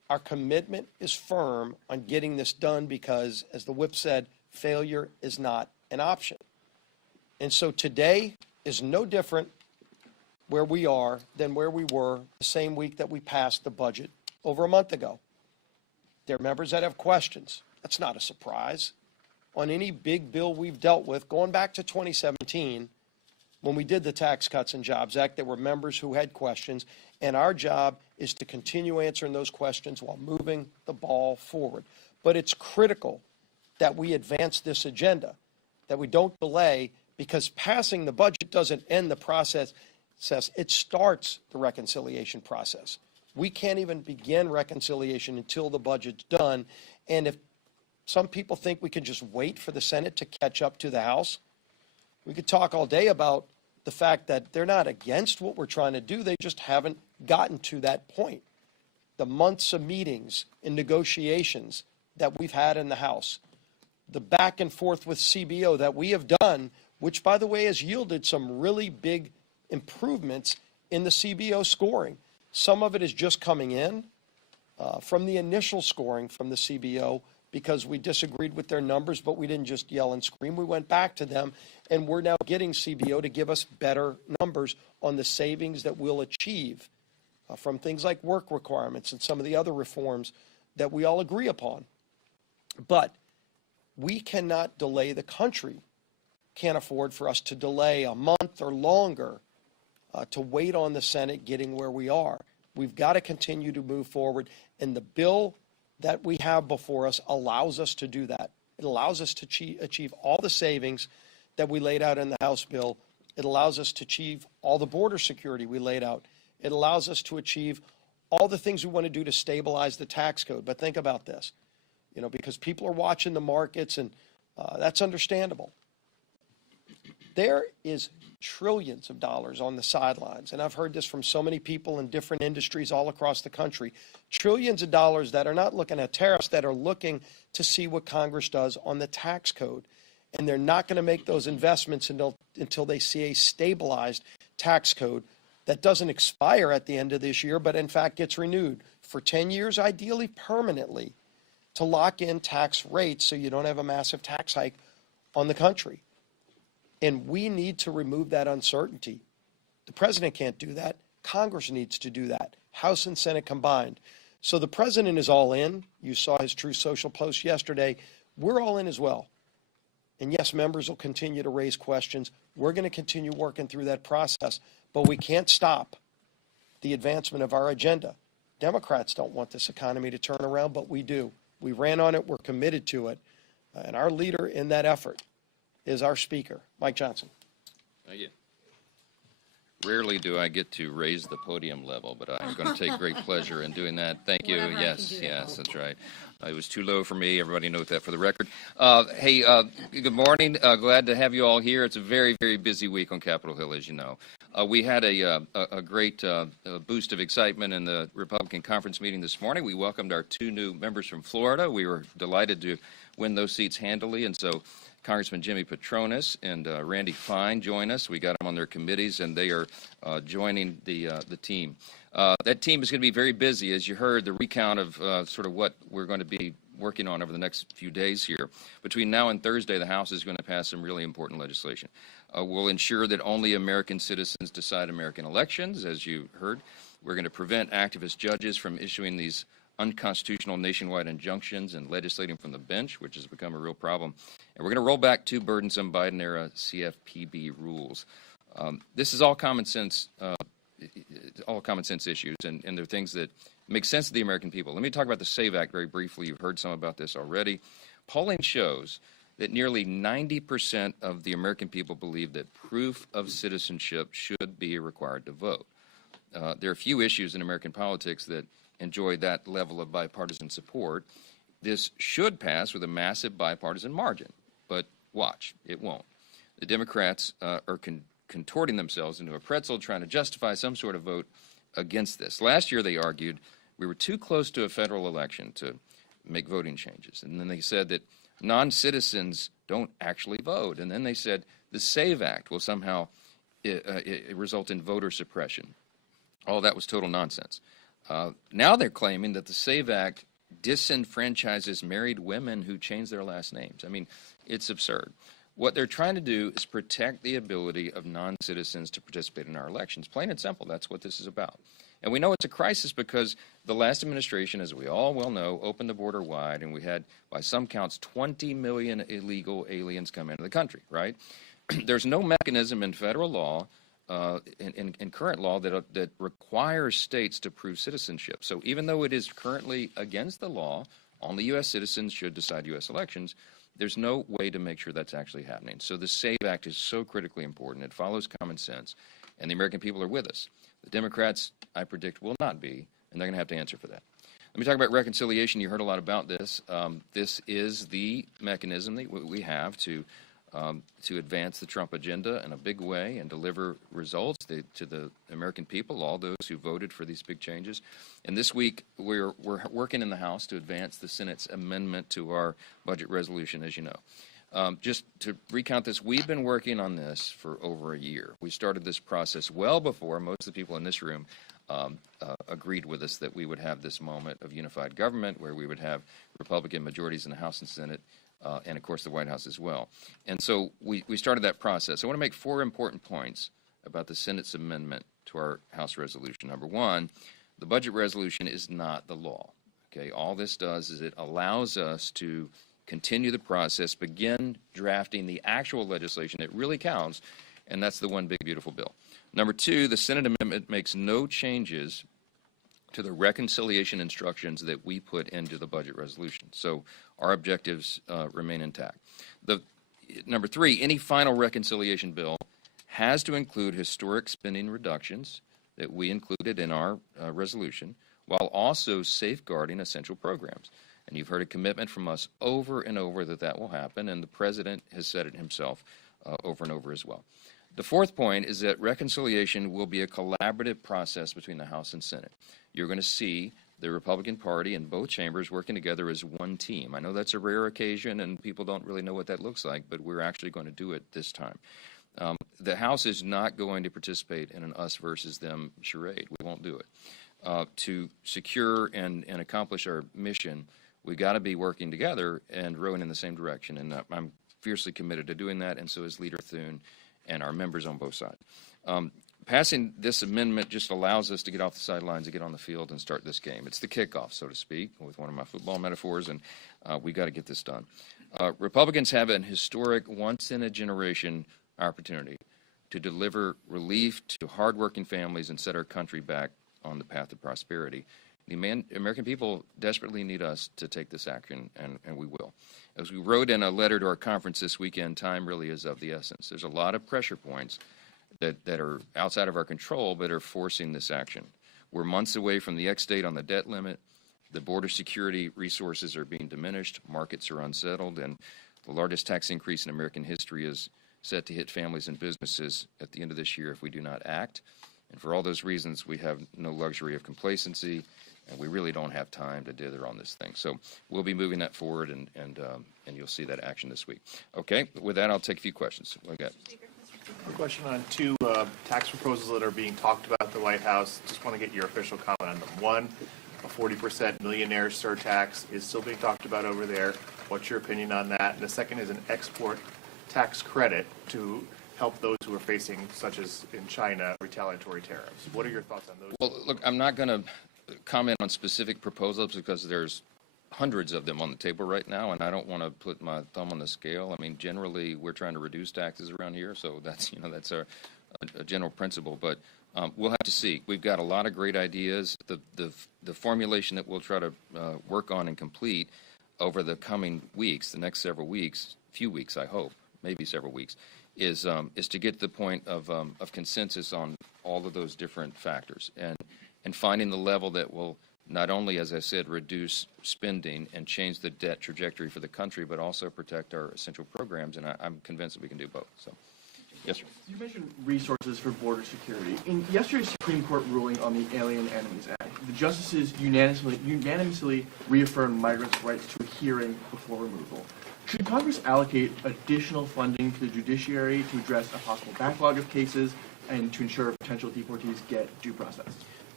Our commitment is firm on getting this done because, as the whip said, failure is not an option. And so today is no different where we are than where we were the same week that we passed the budget over a month ago. There are members that have questions. That's not a surprise. On any big bill we've dealt with, going back to 2017, when we did the Tax Cuts and Jobs Act, there were members who had questions, and our job is to continue answering those questions while moving the ball forward. But it's critical that we advance this agenda, that we don't delay, because passing the budget doesn't end the process. It starts the reconciliation process. We can't even begin reconciliation until the budget's done. And if some people think we can just wait for the Senate to catch up to the House, we could talk all day about the fact that they're not against what we're trying to do. They just haven't gotten to that point. The months of meetings and negotiations that we've had in the House, the back and forth with CBO that we have done, which, by the way, has yielded some really big improvements in the CBO scoring. Some of it is just coming in from the initial scoring from the CBO because we disagreed with their numbers, but we didn't just yell and scream. We went back to them, and we're now getting CBO to give us better numbers on the savings that we'll achieve from things like work requirements and some of the other reforms that we all agree upon. But we cannot delay the country. Can't afford for us to delay a month or longer to wait on the Senate getting where we are. We've got to continue to move forward, and the bill that we have before us allows us to do that. It allows us to achieve all the savings that we laid out in the House bill. It allows us to achieve all the border security we laid out. It allows us to achieve all the things we want to do to stabilize the tax code. But think about this, because people are watching the markets, and that's understandable. There is trillions of dollars on the sidelines, and I've heard this from so many people in different industries all across the country. Trillions of dollars that are not looking at tariffs, that are looking to see what Congress does on the tax code. And they're not going to make those investments until they see a stabilized tax code that doesn't expire at the end of this year, but in fact gets renewed for 10 years, ideally permanently, to lock in tax rates so you don't have a massive tax hike on the country. And we need to remove that uncertainty. The president can't do that. Congress needs to do that, House and Senate combined. So the president is all in. You saw his True Social post yesterday. We're all in as well. And yes, members will continue to raise questions. We're going to continue working through that process, but we can't stop the advancement of our agenda. Democrats don't want this economy to turn around, but we do. We ran on it. We're committed to it. And our leader in that effort is our Speaker, Mike Johnson. Thank you. Rarely do I get to raise the podium level, but I'm going to take great pleasure in doing that. Thank you. Yes, that's right. It was too low for me. Everybody knows that for the record. Hey, good morning. Glad to have you all here. It's a very, very busy week on Capitol Hill, as you know. We had a great boost of excitement in the Republican conference meeting this morning. We welcomed our 2 new members from Florida. We were delighted to win those seats handily, and so Congressman Jimmy Petronas and Randy Fine join us. We got them on their committees, and they are joining the team. That team is going to be very busy, as you heard, the recount of sort of what we're going to be working on over the next few days here. Between now and Thursday, the House is going to pass some really important legislation. We'll ensure that only American citizens decide American elections, as you heard. We're going to prevent activist judges from issuing these unconstitutional nationwide injunctions and legislating from the bench, which has become a real problem. And we're going to roll back 2 burdensome Biden-era CFPB rules. This is all common sense issues, and they're things that make sense to the American people. Let me talk about the SAVE Act very briefly. You've heard some about this already. Polling shows that nearly 90% of the American people believe that proof of citizenship should be required to vote. There are few issues in American politics that enjoy that level of bipartisan support. This should pass with a massive bipartisan margin, but watch, it won't. The Democrats are contorting themselves into a pretzel trying to justify some sort of vote against this. Last year they argued we were too close to a federal election to make voting changes. And then they said that non-citizens don't actually vote. And then they said the SAVE Act will somehow result in voter suppression. All that was total nonsense. Now they're claiming that the SAVE Act disenfranchises married women who change their last names. I mean, it's absurd. What they're trying to do is protect the ability of non-citizens to participate in our elections. Plain and simple, that's what this is about. And we know it's a crisis because the last administration, as we all well know, opened the border wide, and we had, by some counts, 20 million illegal aliens come into the country, right? There's no mechanism in federal law, in current law, that requires states to prove citizenship. So even though it is currently against the law, only U.S. citizens should decide U.S. elections, there's no way to make sure that's actually happening. So the SAVE Act is so critically important. It follows common sense, and the American people are with us. The Democrats, I predict, will not be, and they're going to have to answer for that. Let me talk about reconciliation. You heard a lot about this. This is the mechanism that we have to advance the Trump agenda in a big way and deliver results to the American people, all those who voted for these big changes. And this week, we're working in the House to advance the Senate's amendment to our budget resolution, as you know. Just to recount this, we've been working on this for over a year. We started this process well before most of the people in this room agreed with us that we would have this moment of unified government where we would have Republican majorities in the House and Senate, and of course the White House as well. And so we started that process. I want to make 4 important points about the Senate's amendment to our House resolution. Number 1, the budget resolution is not the law. Okay, all this does is it allows us to continue the process, begin drafting the actual legislation that really counts, and that's the one big beautiful bill. Number 2, the Senate amendment makes no changes to the reconciliation instructions that we put into the budget resolution. So our objectives remain intact. Number 3, any final reconciliation bill has to include historic spending reductions that we included in our resolution, while also safeguarding essential programs. And you've heard a commitment from us over and over that will happen, and the President has said it himself over and over as well. The 4th point is that reconciliation will be a collaborative process between the House and Senate. You're going to see the Republican Party in both chambers working together as one team. I know that's a rare occasion, and people don't really know what that looks like, but we're actually going to do it this time. The House is not going to participate in an us versus them charade. We won't do it. To secure and accomplish our mission, we've got to be working together and rowing in the same direction, and I'm fiercely committed to doing that, and so is Leader Thune and our members on both sides. Passing this amendment just allows us to get off the sidelines and get on the field and start this game. It's the kickoff, so to speak, with one of my football metaphors, and we got to get this done. Republicans have an historic, once-in-a-generation opportunity to deliver relief to hardworking families and set our country back on the path of prosperity. The American people desperately need us to take this action, and we will. As we wrote in a letter to our conference this weekend, time really is of the essence. There's a lot of pressure points that are outside of our control but are forcing this action. We're months away from the ex-date on the debt limit. The border security resources are being diminished. Markets are unsettled, and the largest tax increase in American history is set to hit families and businesses at the end of this year if we do not act. And for all those reasons, we have no luxury of complacency, and we really don't have time to dither on this thing. So we'll be moving that forward, and you'll see that action this week. Okay, with that, I'll take a few questions. What do you got? A question on 2 tax proposals that are being talked about at the White House. Just want to get your official comment on them. 1, a 40% millionaire surtax is still being talked about over there. What's your opinion on that? And the second is an export tax credit to help those who are facing, such as in China, retaliatory tariffs. What are your thoughts on those? Well, look, I'm not going to comment on specific proposals because there's hundreds of them on the table right now, and I don't want to put my thumb on the scale. I mean, generally, we're trying to reduce taxes around here, so that's a general principle. But we'll have to see. We've got a lot of great ideas. The formulation that we'll try to work on and complete over the coming weeks, the next several weeks, few weeks, I hope, maybe several weeks, is to get to the point of consensus on all of those different factors and finding the level that will not only, as I said, reduce spending and change the debt trajectory for the country, but also protect our essential programs, and I'm convinced that we can do both. So, yes, sir. You mentioned resources for border security. In yesterday's Supreme Court ruling on the Alien Enemies Act, the justices unanimously reaffirmed migrants' rights to a hearing before removal. Should Congress allocate additional funding to the judiciary to address a possible backlog of cases and to ensure potential deportees get due process?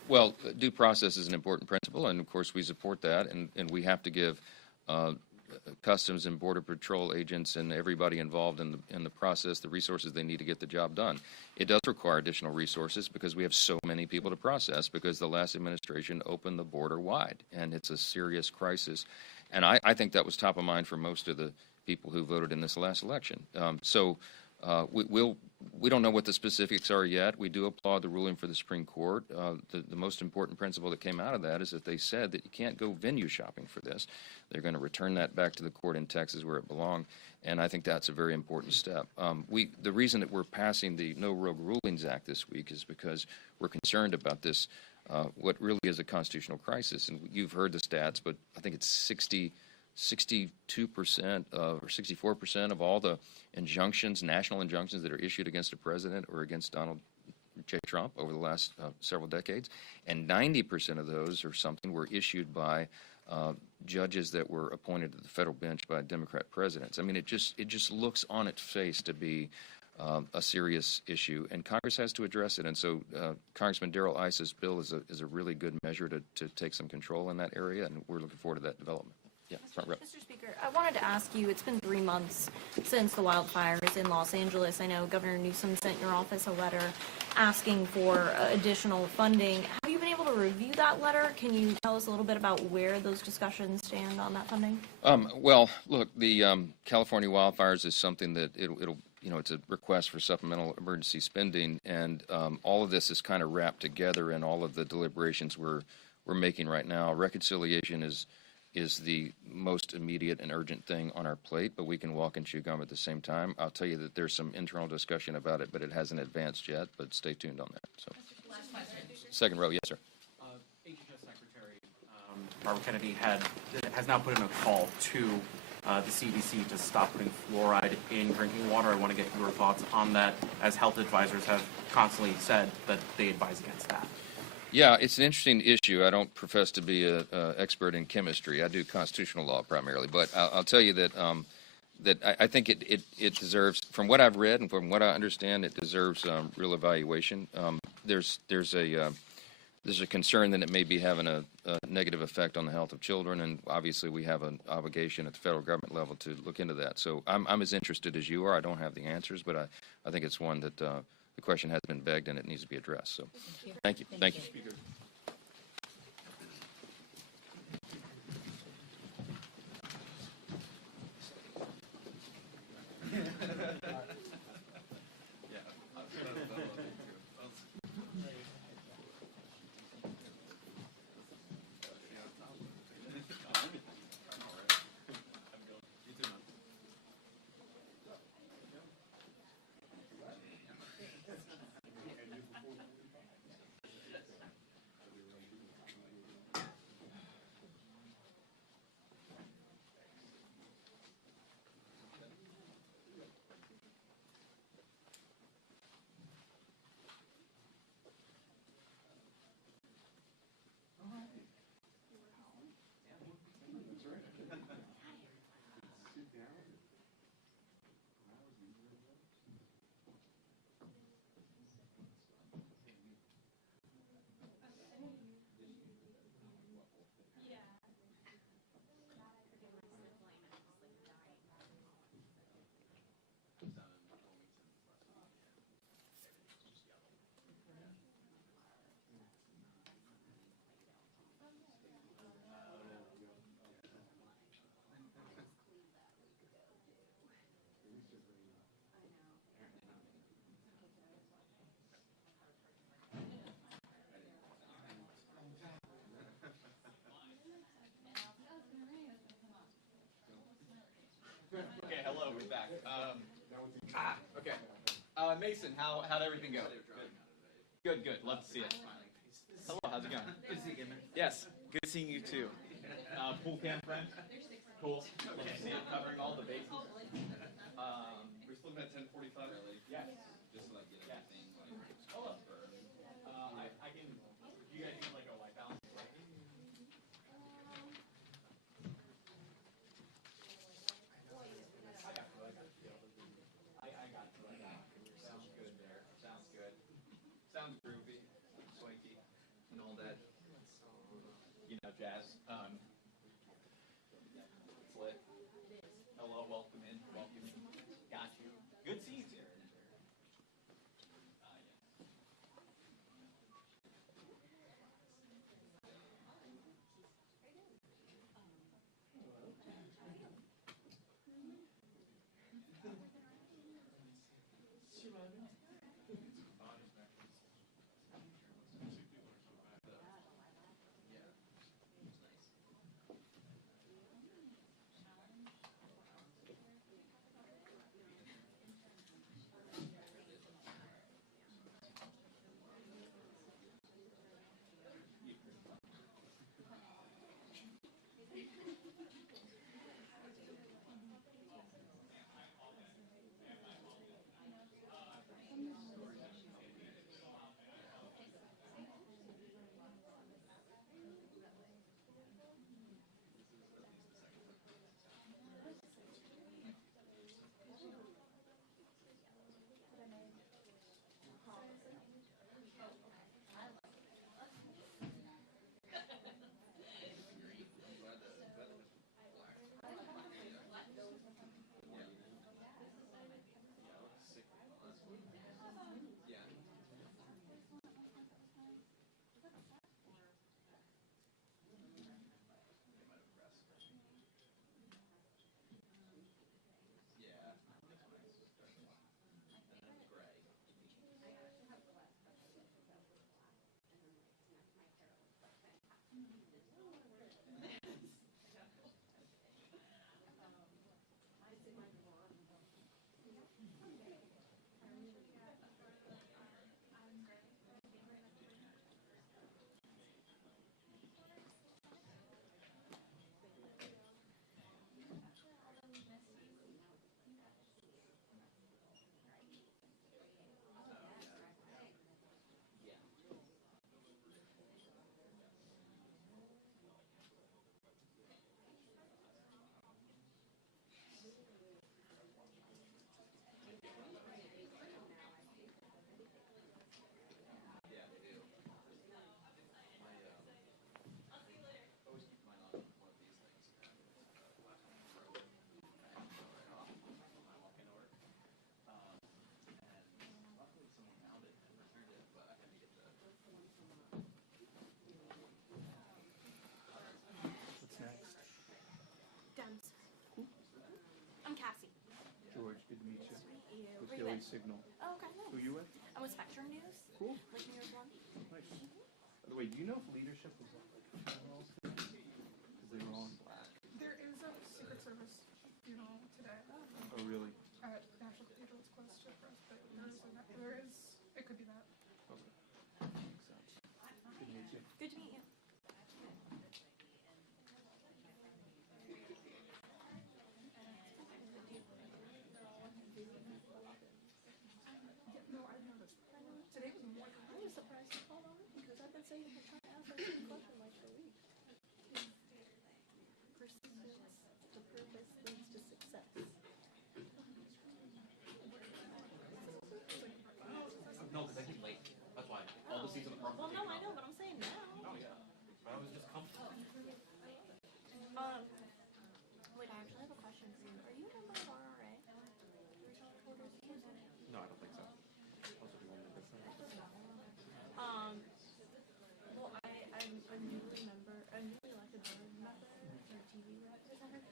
Well, due process is an important principle, and of course we support that, and we have to give Customs and Border Patrol agents and everybody involved in the process the resources they need to get the job done. It does require additional resources because we have so many people to process because the last administration opened the border wide, and it's a serious crisis. And I think that was top of mind for most of the people who voted in this last election. We don't know what the specifics are yet. We do applaud the ruling for the Supreme Court. The most important principle that came out of that is that they said that you can't go venue shopping for this. They're going to return that back to the court in Texas where it belonged, and I think that's a very important step. The reason that we're passing the No Rogue Rulings Act this week is because we're concerned about this, what really is a constitutional crisis. And you've heard the stats, but I think it's 62% or 64% of all the injunctions, national injunctions that are issued against a president or against Donald J. Trump over the last several decades, and 90% of those or something were issued by judges that were appointed to the federal bench by Democrat presidents. I mean, it just looks on its face to be a serious issue, and Congress has to address it. And so Congressman Darrell Iss's bill is a really good measure to take some control in that area, and we're looking forward to that development. Yeah, front row. Mr. Speaker, I wanted to ask you, it's been 3 months since the wildfires in Los Angeles. I know Governor Newsom sent your office a letter asking for additional funding. Have you been able to review that letter? Can you tell us a little bit about where those discussions stand on that funding? Well, look, the California wildfires is something that it'll it's a request for supplemental emergency spending, and all of this is kind of wrapped together in all of the deliberations we're making right now. Reconciliation is the most immediate and urgent thing on our plate, but we can walk and chew gum at the same time. I'll tell you that there's some internal discussion about it, but it hasn't advanced yet, but stay tuned on that. So, second row, yes, sir. HHS Secretary Barbara Kennedy has now put in a call to the CDC to stop putting fluoride in drinking water. I want to get your thoughts on that, as health advisors have constantly said that they advise against that. Yeah, it's an interesting issue. I don't profess to be an expert in chemistry. I do constitutional law primarily, but I'll tell you that I think it deserves, from what I've read and from what I understand, it deserves real evaluation. There's a concern that it may be having a negative effect on the health of children, and obviously we have an obligation at the federal government level to look into that. So I'm as interested as you are. I don't have the answers, but I think it's one that the question has been begged and it needs to be addressed. So thank you. Thank you. Okay, hello, we're back. Okay. Mason, how'd everything go? Good, good. Love to see it. Hello, how's it going? Good to see you, Emmer. Yes, good seeing you too. Pool cam friend? Cool. Love to see it covering all the bases. We're still at 10:45? Yes. Just like get everything like hello. I can, you guys need like a white balance? Sounds groovy, swanky, and all all that, jazz. It's lit. Hello, welcome in. Welcome in. Got you. Good seats here. Dems. I'm Cassie. George, good to meet you. Nice to meet you. With Where you Daily with? Signal. Oh, okay, nice. Who you with? I'm with Spectrum News. Cool. Like New York One. Nice. By the way, do you know if leadership was like funerals? Because they were all in black. There is a Secret Service funeral today. Oh, really? At National Cathedral. It's close to us, but there is, it could be that. Okay. Makes sense. Good to meet you. Good to meet you. No, I noticed. Today was more. I was surprised you called on me because I've been saying I've trying to ask that same question like for a week. Persistence to purpose leads to success. No, because I keep late. That's why. All the seats on the front. Well, no, I know, but I'm saying now. Oh, yeah. But I was just comfortable. Wait, I actually have a question for you. Are you a member of RRA? No, I don't think so. Also, do you want to listen? Well, I'm a newly elected board member for TV representative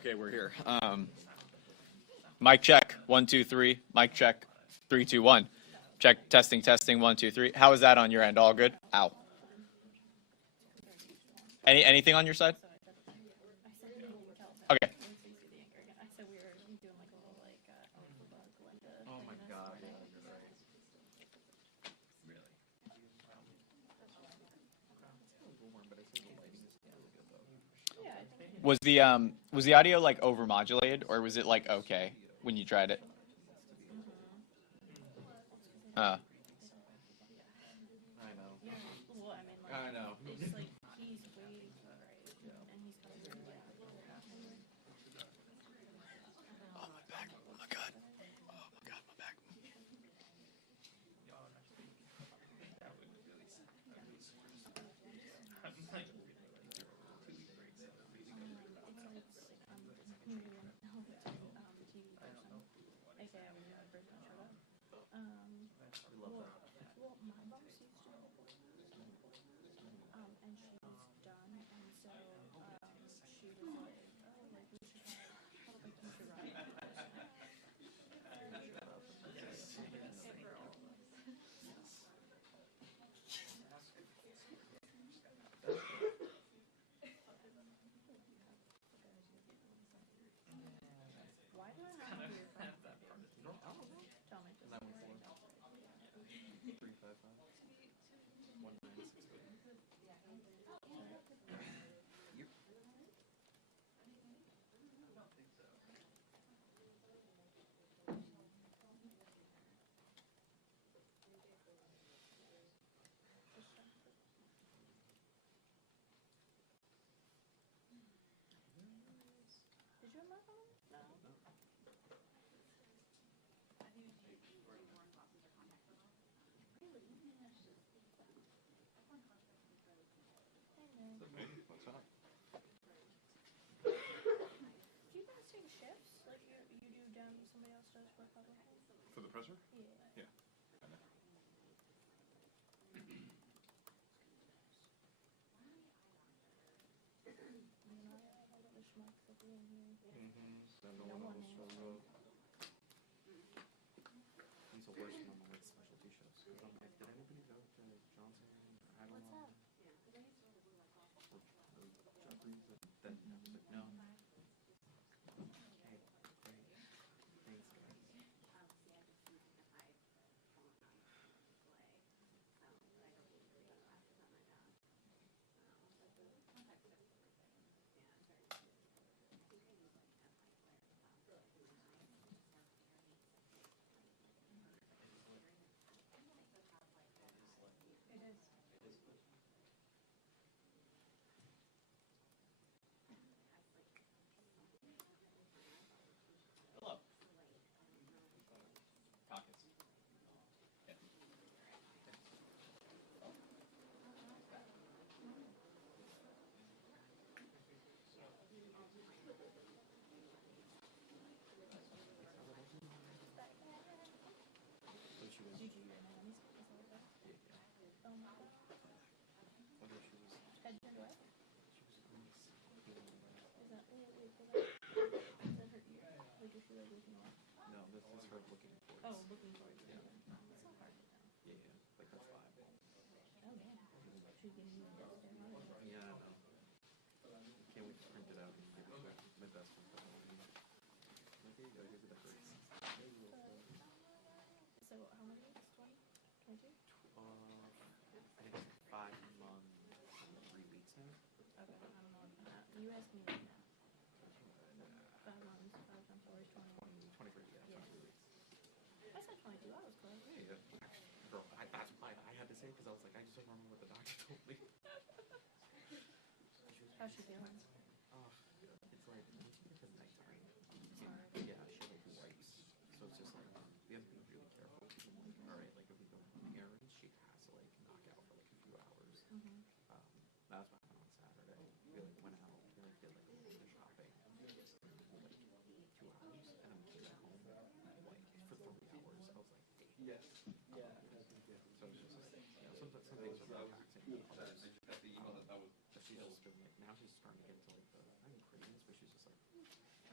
Okay, we're here. Mic check, 1, 2, 3. Mic check, 3, 2, 1. Check, testing, testing, 1, 2, 3. How is that on your end? All good? Ow. Anything on your side? Okay. Oh my God. Was the audio like overmodulated, or was it like okay when you tried it? I know. Well, I mean, like, I know. it's like he's way right, and he's coming from the Oh, my back. Oh, my God. Oh, my God, my back. Well, my boss used to and she's done, and so she was like, oh, like we should have like you should run. Why do I have a weird phone? Tell me. Is that 355? 1968. Did you have my phone? No. What's up? Do you guys take shifts? Like you do Dem, somebody else does Republican? For the presser? Yeah. Yeah. No one He's the worst one on my specialty shows. I'm like, did anybody go to Johnson? I don't know. Jeffries? Then I was like, no. Okay, great. Thanks, guys. Hello. Caucus. Did you hear my mommy's? Is that okay? Oh my god. Head turned away? Is that, wait, go back. Is that her ear? Like, is she like looking away? No, this is her looking towards. Oh, looking towards you. Yeah. It's not hard to tell. Yeah, like that's live. Oh, yeah. She's getting you this there. Yeah, I know. Can't wait to print it out and give it to my best friend. Like, here you go, here's the decorations. So, how many weeks? 20? 22? I think it's 5 months and 3 weeks now. Okay, I don't know. You asked me right now. 5 months, 5 times 4 is 20. 23, yeah, Yeah. 3 weeks. I said 22, I was close. Yeah, girl, that's why I had to say it because I was like, I just don't remember what the doctor told me. How's she feeling? It's like, when she gets at nighttime, yeah, she like wipes. So it's just like, we have to be really careful. Like, all right, like if we go running errands, she has to like knock out for like a few hours. That's what happened on Saturday. We like went out, we like did like a little bit of shopping, like 2 hours, and then we came back home like for 3 hours. I was like, yes, yeah. So it's just, some things are relaxing. Others, but she's just been like, now she's starting to get into like the, not even craziness, but she's just like,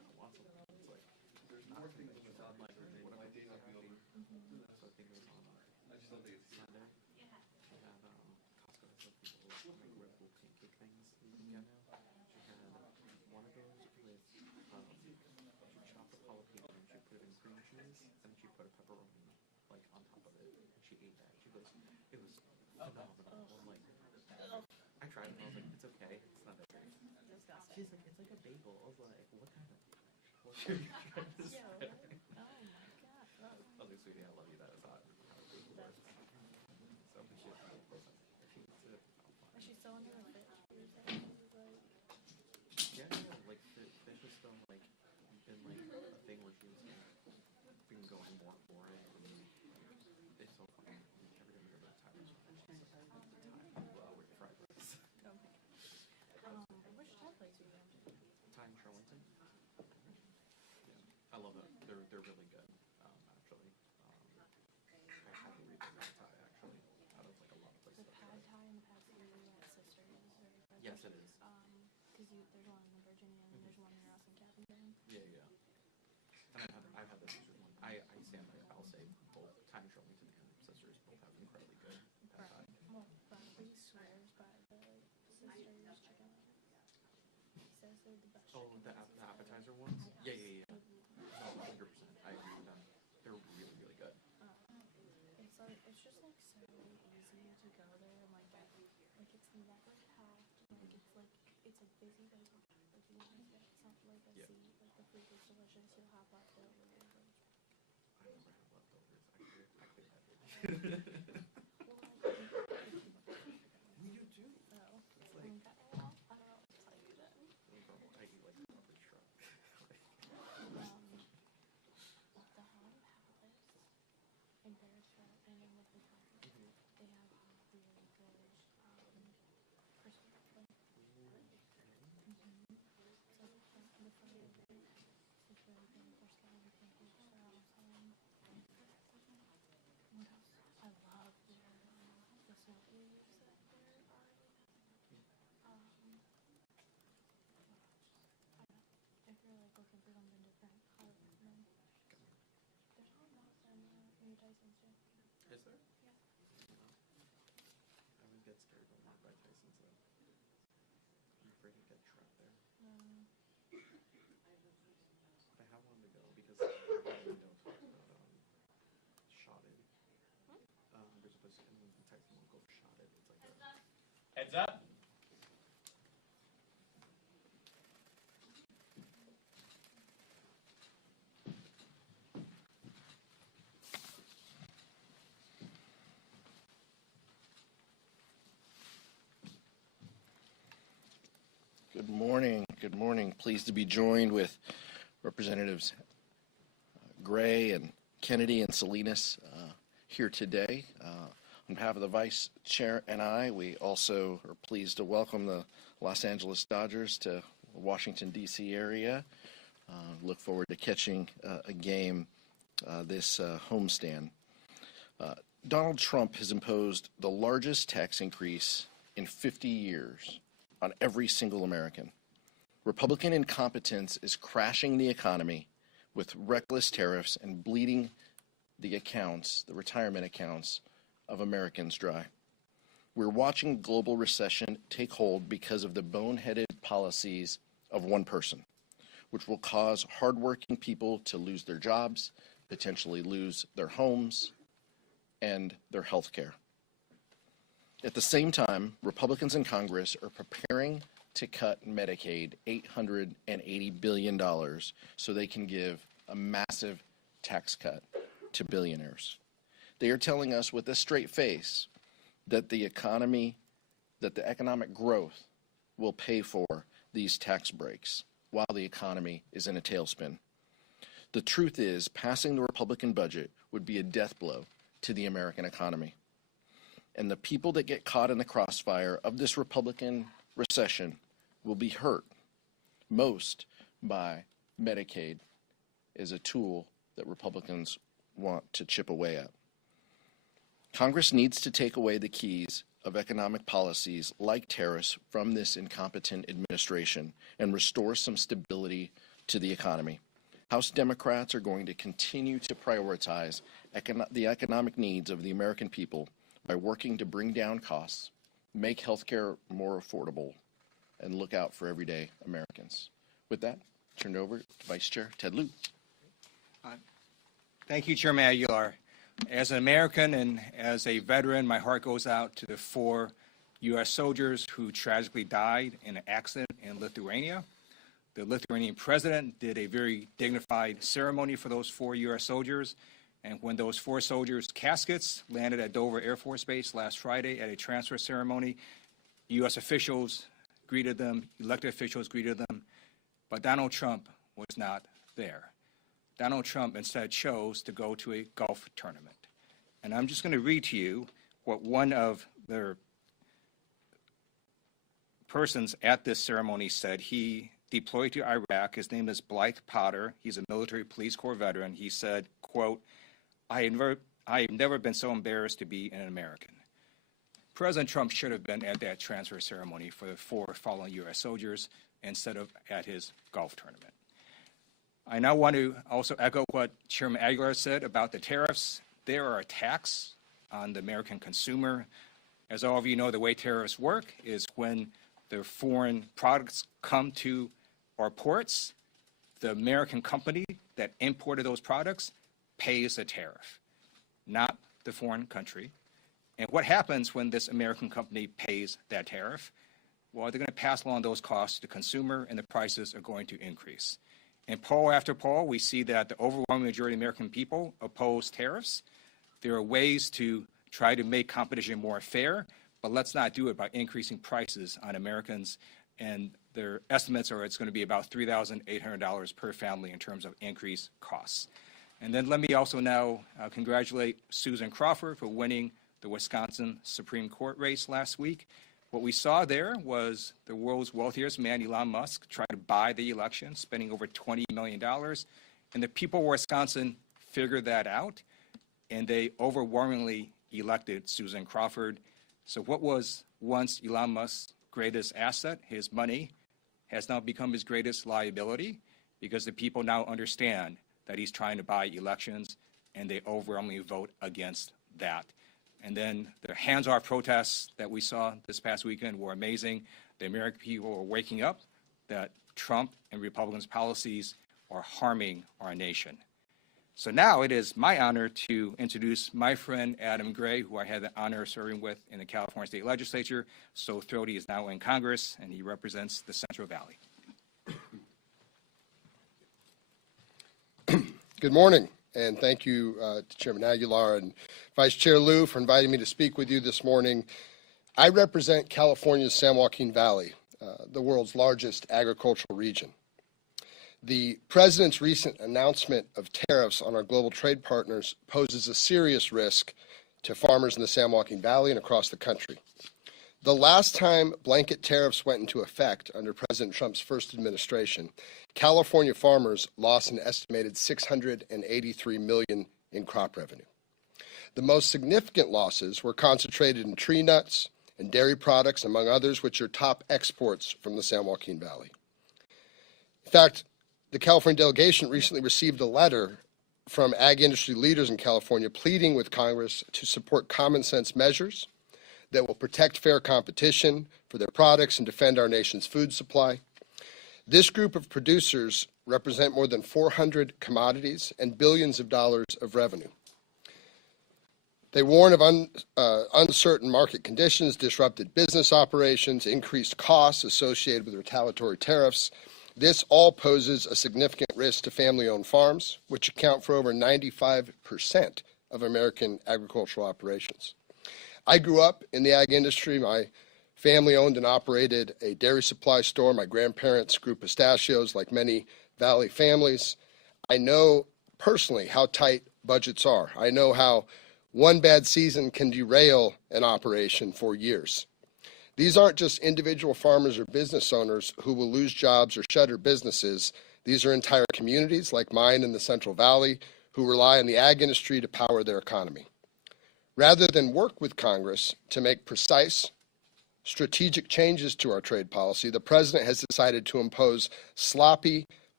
I tried it and I was like, it's okay, it's not that great. She's like, it's like a bagel. I was like, what kind of? What are you trying to say? Oh my god. I was like, sweetie, I love you. That is not how a bagel works. So we should. If she eats it, I'll find. Is she still under the fridge? You're saying, like, Yeah, like fish is still like been like a thing where she's been going more for it. And it's so funny. Every time we go to Tyler's, she's like, with fried rice. okay. Which Thai place are you going to? Time Charlington. Yeah, I love it. They're really good. Actually, I highly rate their pad Thai actually. Out of like a lot of places. The pad Thai and the pad see at Sisters is very good. Yes, it is. Because there's one in Virginia and there's one near us in Captain. Yeah, yeah. And I've had the Sisters one. I stand by it. I'll say both Time Charlington and Sisters both have incredibly good pad Thai. Well, Bradley swears by the Sisters chicken. He says they're the best. Oh, the appetizer ones? Yeah, yeah, yeah. No, 100%. I agree with them. They're really, really good. It's just like so easy to go there and like it's never packed. Like it's busy, but it's not like you want to get. It's not like a Yeah. seat. Like the food is delicious. You'll have leftovers. I never have leftovers. I clear that. You do. Oh. It's like, I don't know what to tell you then. I eat like a public truck. The Home Palace in Paris, and in the hotel, they have really good Christmas like. So the fried rice is really good. Their scalloped pancakes are awesome. What else? I love the smokies that there are. If you're like looking for something different, I would recommend. There's not enough in Tyson's too. Is there? Yeah. I would get scared when I'm by Tyson's though. I'm afraid to get trapped there. But I have wanted to go because I don't talk about shotted. There's a place in Tyson one called shotted. It's like a Heads up. Good morning. Good morning. Pleased to be joined with Representatives Gray and Kennedy and Salinas here today. On behalf of the Vice Chair and I, we also are pleased to welcome the Los Angeles Dodgers to the Washington, D.C. area. Look forward to catching a game this homestand. Donald Trump has imposed the largest tax increase in 50 years on every single American. Republican incompetence is crashing the economy with reckless tariffs and bleeding the accounts, the retirement accounts of Americans dry. We're watching global recession take hold because of the boneheaded policies of one person, which will cause hardworking people to lose their jobs, potentially lose their homes and their health care. At the same time, Republicans in Congress are preparing to cut Medicaid $880 billion so they can give a massive tax cut to billionaires. They are telling us with a straight face that the economic growth will pay for these tax breaks while the economy is in a tailspin. The truth is, passing the Republican budget would be a death blow to the American economy. And the people that get caught in the crossfire of this Republican recession will be hurt most by Medicaid as a tool that Republicans want to chip away at. Congress needs to take away the keys of economic policies like tariffs from this incompetent administration and restore some stability to the economy. House Democrats are going to continue to prioritize the economic needs of the American people by working to bring down costs, make healthcare more affordable, and look out for everyday Americans. With that, turn it over to Vice Chair Ted Lieu. Thank you, Chairman Aguilar. As an American and as a veteran, my heart goes out to the 4 U.S. soldiers who tragically died in an accident in Lithuania. The Lithuanian president did a very dignified ceremony for those 4 U.S. soldiers. And when those 4 soldiers' caskets landed at Dover Air Force Base last Friday at a transfer ceremony, U.S. officials greeted them, elected officials greeted them, but Donald Trump was not there. Donald Trump instead chose to go to a golf tournament. And I'm just going to read to you what one of their persons at this ceremony said. He deployed to Iraq. His name is Blythe Potter. He's a military police corps veteran. He said, quote, I have never been so embarrassed to be an American. President Trump should have been at that transfer ceremony for the 4 fallen U.S. soldiers instead of at his golf tournament. I now want to also echo what Chairman Aguilar said about the tariffs. There are attacks on the American consumer. As all of you know, the way tariffs work is when the foreign products come to our ports, the American company that imported those products pays a tariff, not the foreign country. And what happens when this American company pays that tariff? Well, they're going to pass along those costs to the consumer, and the prices are going to increase. In poll after poll, we see that the overwhelming majority of American people oppose tariffs. There are ways to try to make competition more fair, but let's not do it by increasing prices on Americans. And their estimates are it's going to be about $3,800 per family in terms of increased costs. And then let me also now congratulate Susan Crawford for winning the Wisconsin Supreme Court race last week. What we saw there was the world's wealthiest man, Elon Musk, try to buy the election, spending over $20 million. And the people of Wisconsin figured that out, and they overwhelmingly elected Susan Crawford. So what was once Elon Musk's greatest asset, his money, has now become his greatest liability, because the people now understand that he's trying to buy elections, and they overwhelmingly vote against that. And then the hands-off protests that we saw this past weekend were amazing. The American people are waking up that Trump and Republicans' policies are harming our nation. So now it is my honor to introduce my friend Adam Gray, who I had the honor of serving with in the California State Legislature. So thrilled he is now in Congress, and he represents the Central Valley. Good morning, and thank you to Chairman Aguilar and Vice Chair Lieu for inviting me to speak with you this morning. I represent California's San Joaquin Valley, the world's largest agricultural region. The President's recent announcement of tariffs on our global trade partners poses a serious risk to farmers in the San Joaquin Valley and across the country. The last time blanket tariffs went into effect under President Trump's first administration, California farmers lost an estimated $683 million in crop revenue. The most significant losses were concentrated in tree nuts and dairy products, among others, which are top exports from the San Joaquin Valley. In fact, the California delegation recently received a letter from ag industry leaders in California pleading with Congress to support common sense measures that will protect fair competition for their products and defend our nation's food supply. This group of producers represent more than 400 commodities and billions of dollars of revenue. They warn of uncertain market conditions, disrupted business operations, increased costs associated with retaliatory tariffs. This all poses a significant risk to family-owned farms, which account for over 95% of American agricultural operations. I grew up in the ag industry. My family owned and operated a dairy supply store. My grandparents grew pistachios like many Valley families. I know personally how tight budgets are. I know how one bad season can derail an operation for years. These aren't just individual farmers or business owners who will lose jobs or shutter businesses. These are entire communities like mine in the Central Valley who rely on the ag industry to power their economy. Rather than work with Congress to make precise, strategic changes to our trade policy, the President has decided to impose sloppy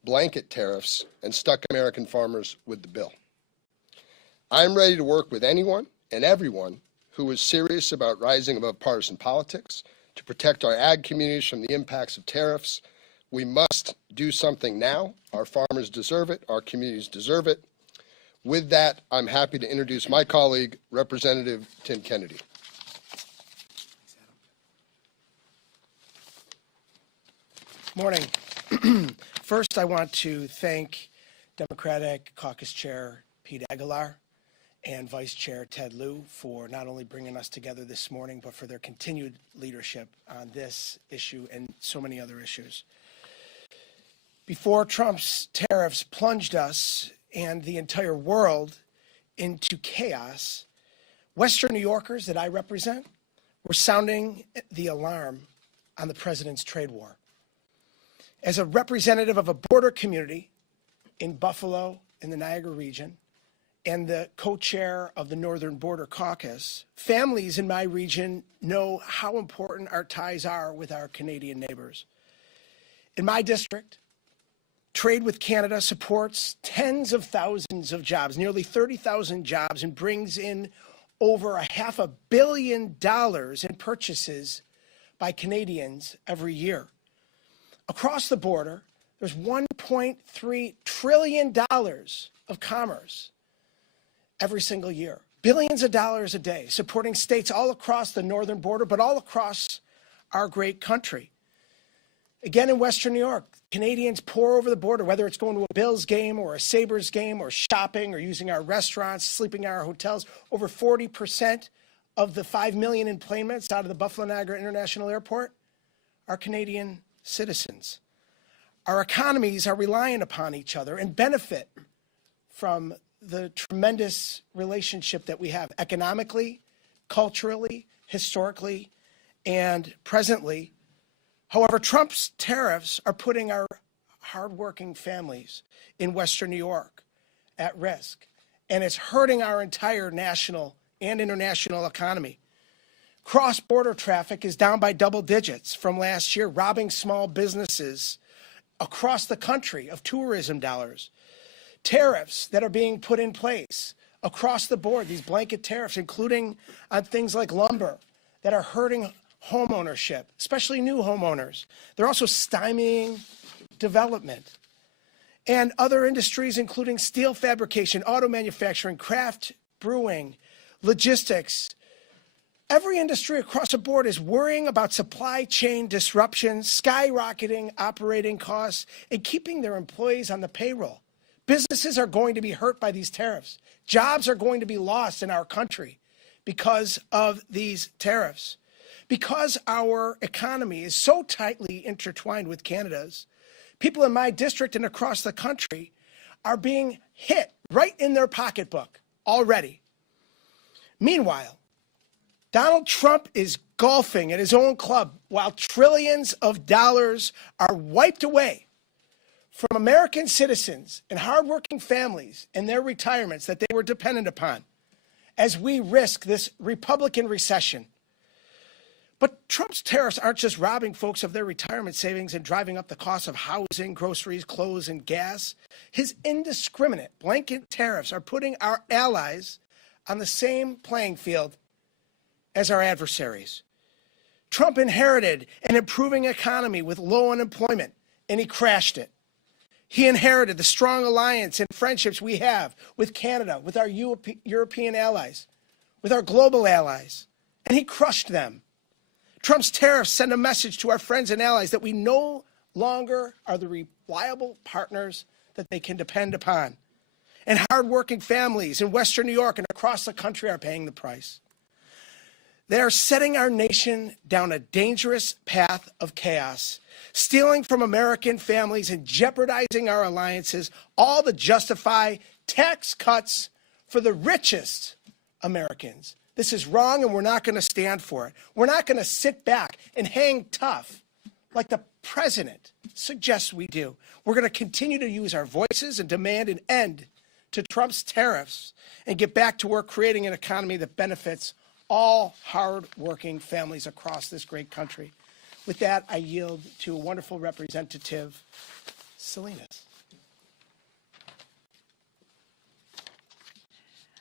blanket tariffs and stuck American farmers with the bill. I'm ready to work with anyone and everyone who is serious about rising above partisan politics to protect our ag communities from the impacts of tariffs. We must do something now. Our farmers deserve it. Our communities deserve it. With that, I'm happy to introduce my colleague, Representative Tim Kennedy. Morning. First, I want to thank Democratic Caucus Chair Pete Aguilar and Vice Chair Ted Lieu for not only bringing us together this morning, but for their continued leadership on this issue and so many other issues. Before Trump's tariffs plunged us and the entire world into chaos, Western New Yorkers that I represent were sounding the alarm on the president's trade war. As a representative of a border community in Buffalo, in the Niagara region, and the co-chair of the Northern Border Caucus, families in my region know how important our ties are with our Canadian neighbors. In my district, trade with Canada supports tens of thousands of jobs, nearly 30,000 jobs, and brings in over $500 million in purchases by Canadians every year. Across the border, there's $1.3 trillion of commerce every single year. Billions of dollars a day, supporting states all across the northern border, but all across our great country. Again, in Western New York, Canadians pour over the border, whether it's going to a Bills game or a Sabres game or shopping or using our restaurants, sleeping in our hotels. Over 40% of the 5 million enplanements out of the Buffalo Niagara International Airport are Canadian citizens. Our economies are reliant upon each other and benefit from the tremendous relationship that we have economically, culturally, historically, and presently. However, Trump's tariffs are putting our hardworking families in Western New York at risk, and it's hurting our entire national and international economy. Cross-border traffic is down by double digits from last year, robbing small businesses across the country of tourism dollars. Tariffs that are being put in place across the board, these blanket tariffs, including on things like lumber, that are hurting home ownership, especially new homeowners. They're also stymieing development. And other industries, including steel fabrication, auto manufacturing, craft brewing, logistics. Every industry across the board is worrying about supply chain disruptions, skyrocketing operating costs, and keeping their employees on the payroll. Businesses are going to be hurt by these tariffs. Jobs are going to be lost in our country because of these tariffs. Because our economy is so tightly intertwined with Canada's, people in my district and across the country are being hit right in their pocketbook already. Meanwhile, Donald Trump is golfing at his own club while trillions of dollars are wiped away from American citizens and hardworking families and their retirements that they were dependent upon as we risk this Republican recession. But Trump's tariffs aren't just robbing folks of their retirement savings and driving up the cost of housing, groceries, clothes, and gas. His indiscriminate blanket tariffs are putting our allies on the same playing field as our adversaries. Trump inherited an improving economy with low unemployment, and he crashed it. He inherited the strong alliance and friendships we have with Canada, with our European allies, with our global allies, and he crushed them. Trump's tariffs send a message to our friends and allies that we no longer are the reliable partners that they can depend upon. And hardworking families in Western New York and across the country are paying the price. They are setting our nation down a dangerous path of chaos, stealing from American families and jeopardizing our alliances, all to justify tax cuts for the richest Americans. This is wrong, and we're not going to stand for it. We're not going to sit back and hang tough like the president suggests we do. We're going to continue to use our voices and demand an end to Trump's tariffs and get back to work creating an economy that benefits all hard-working families across this great country. With that, I yield to a wonderful representative, Salinas.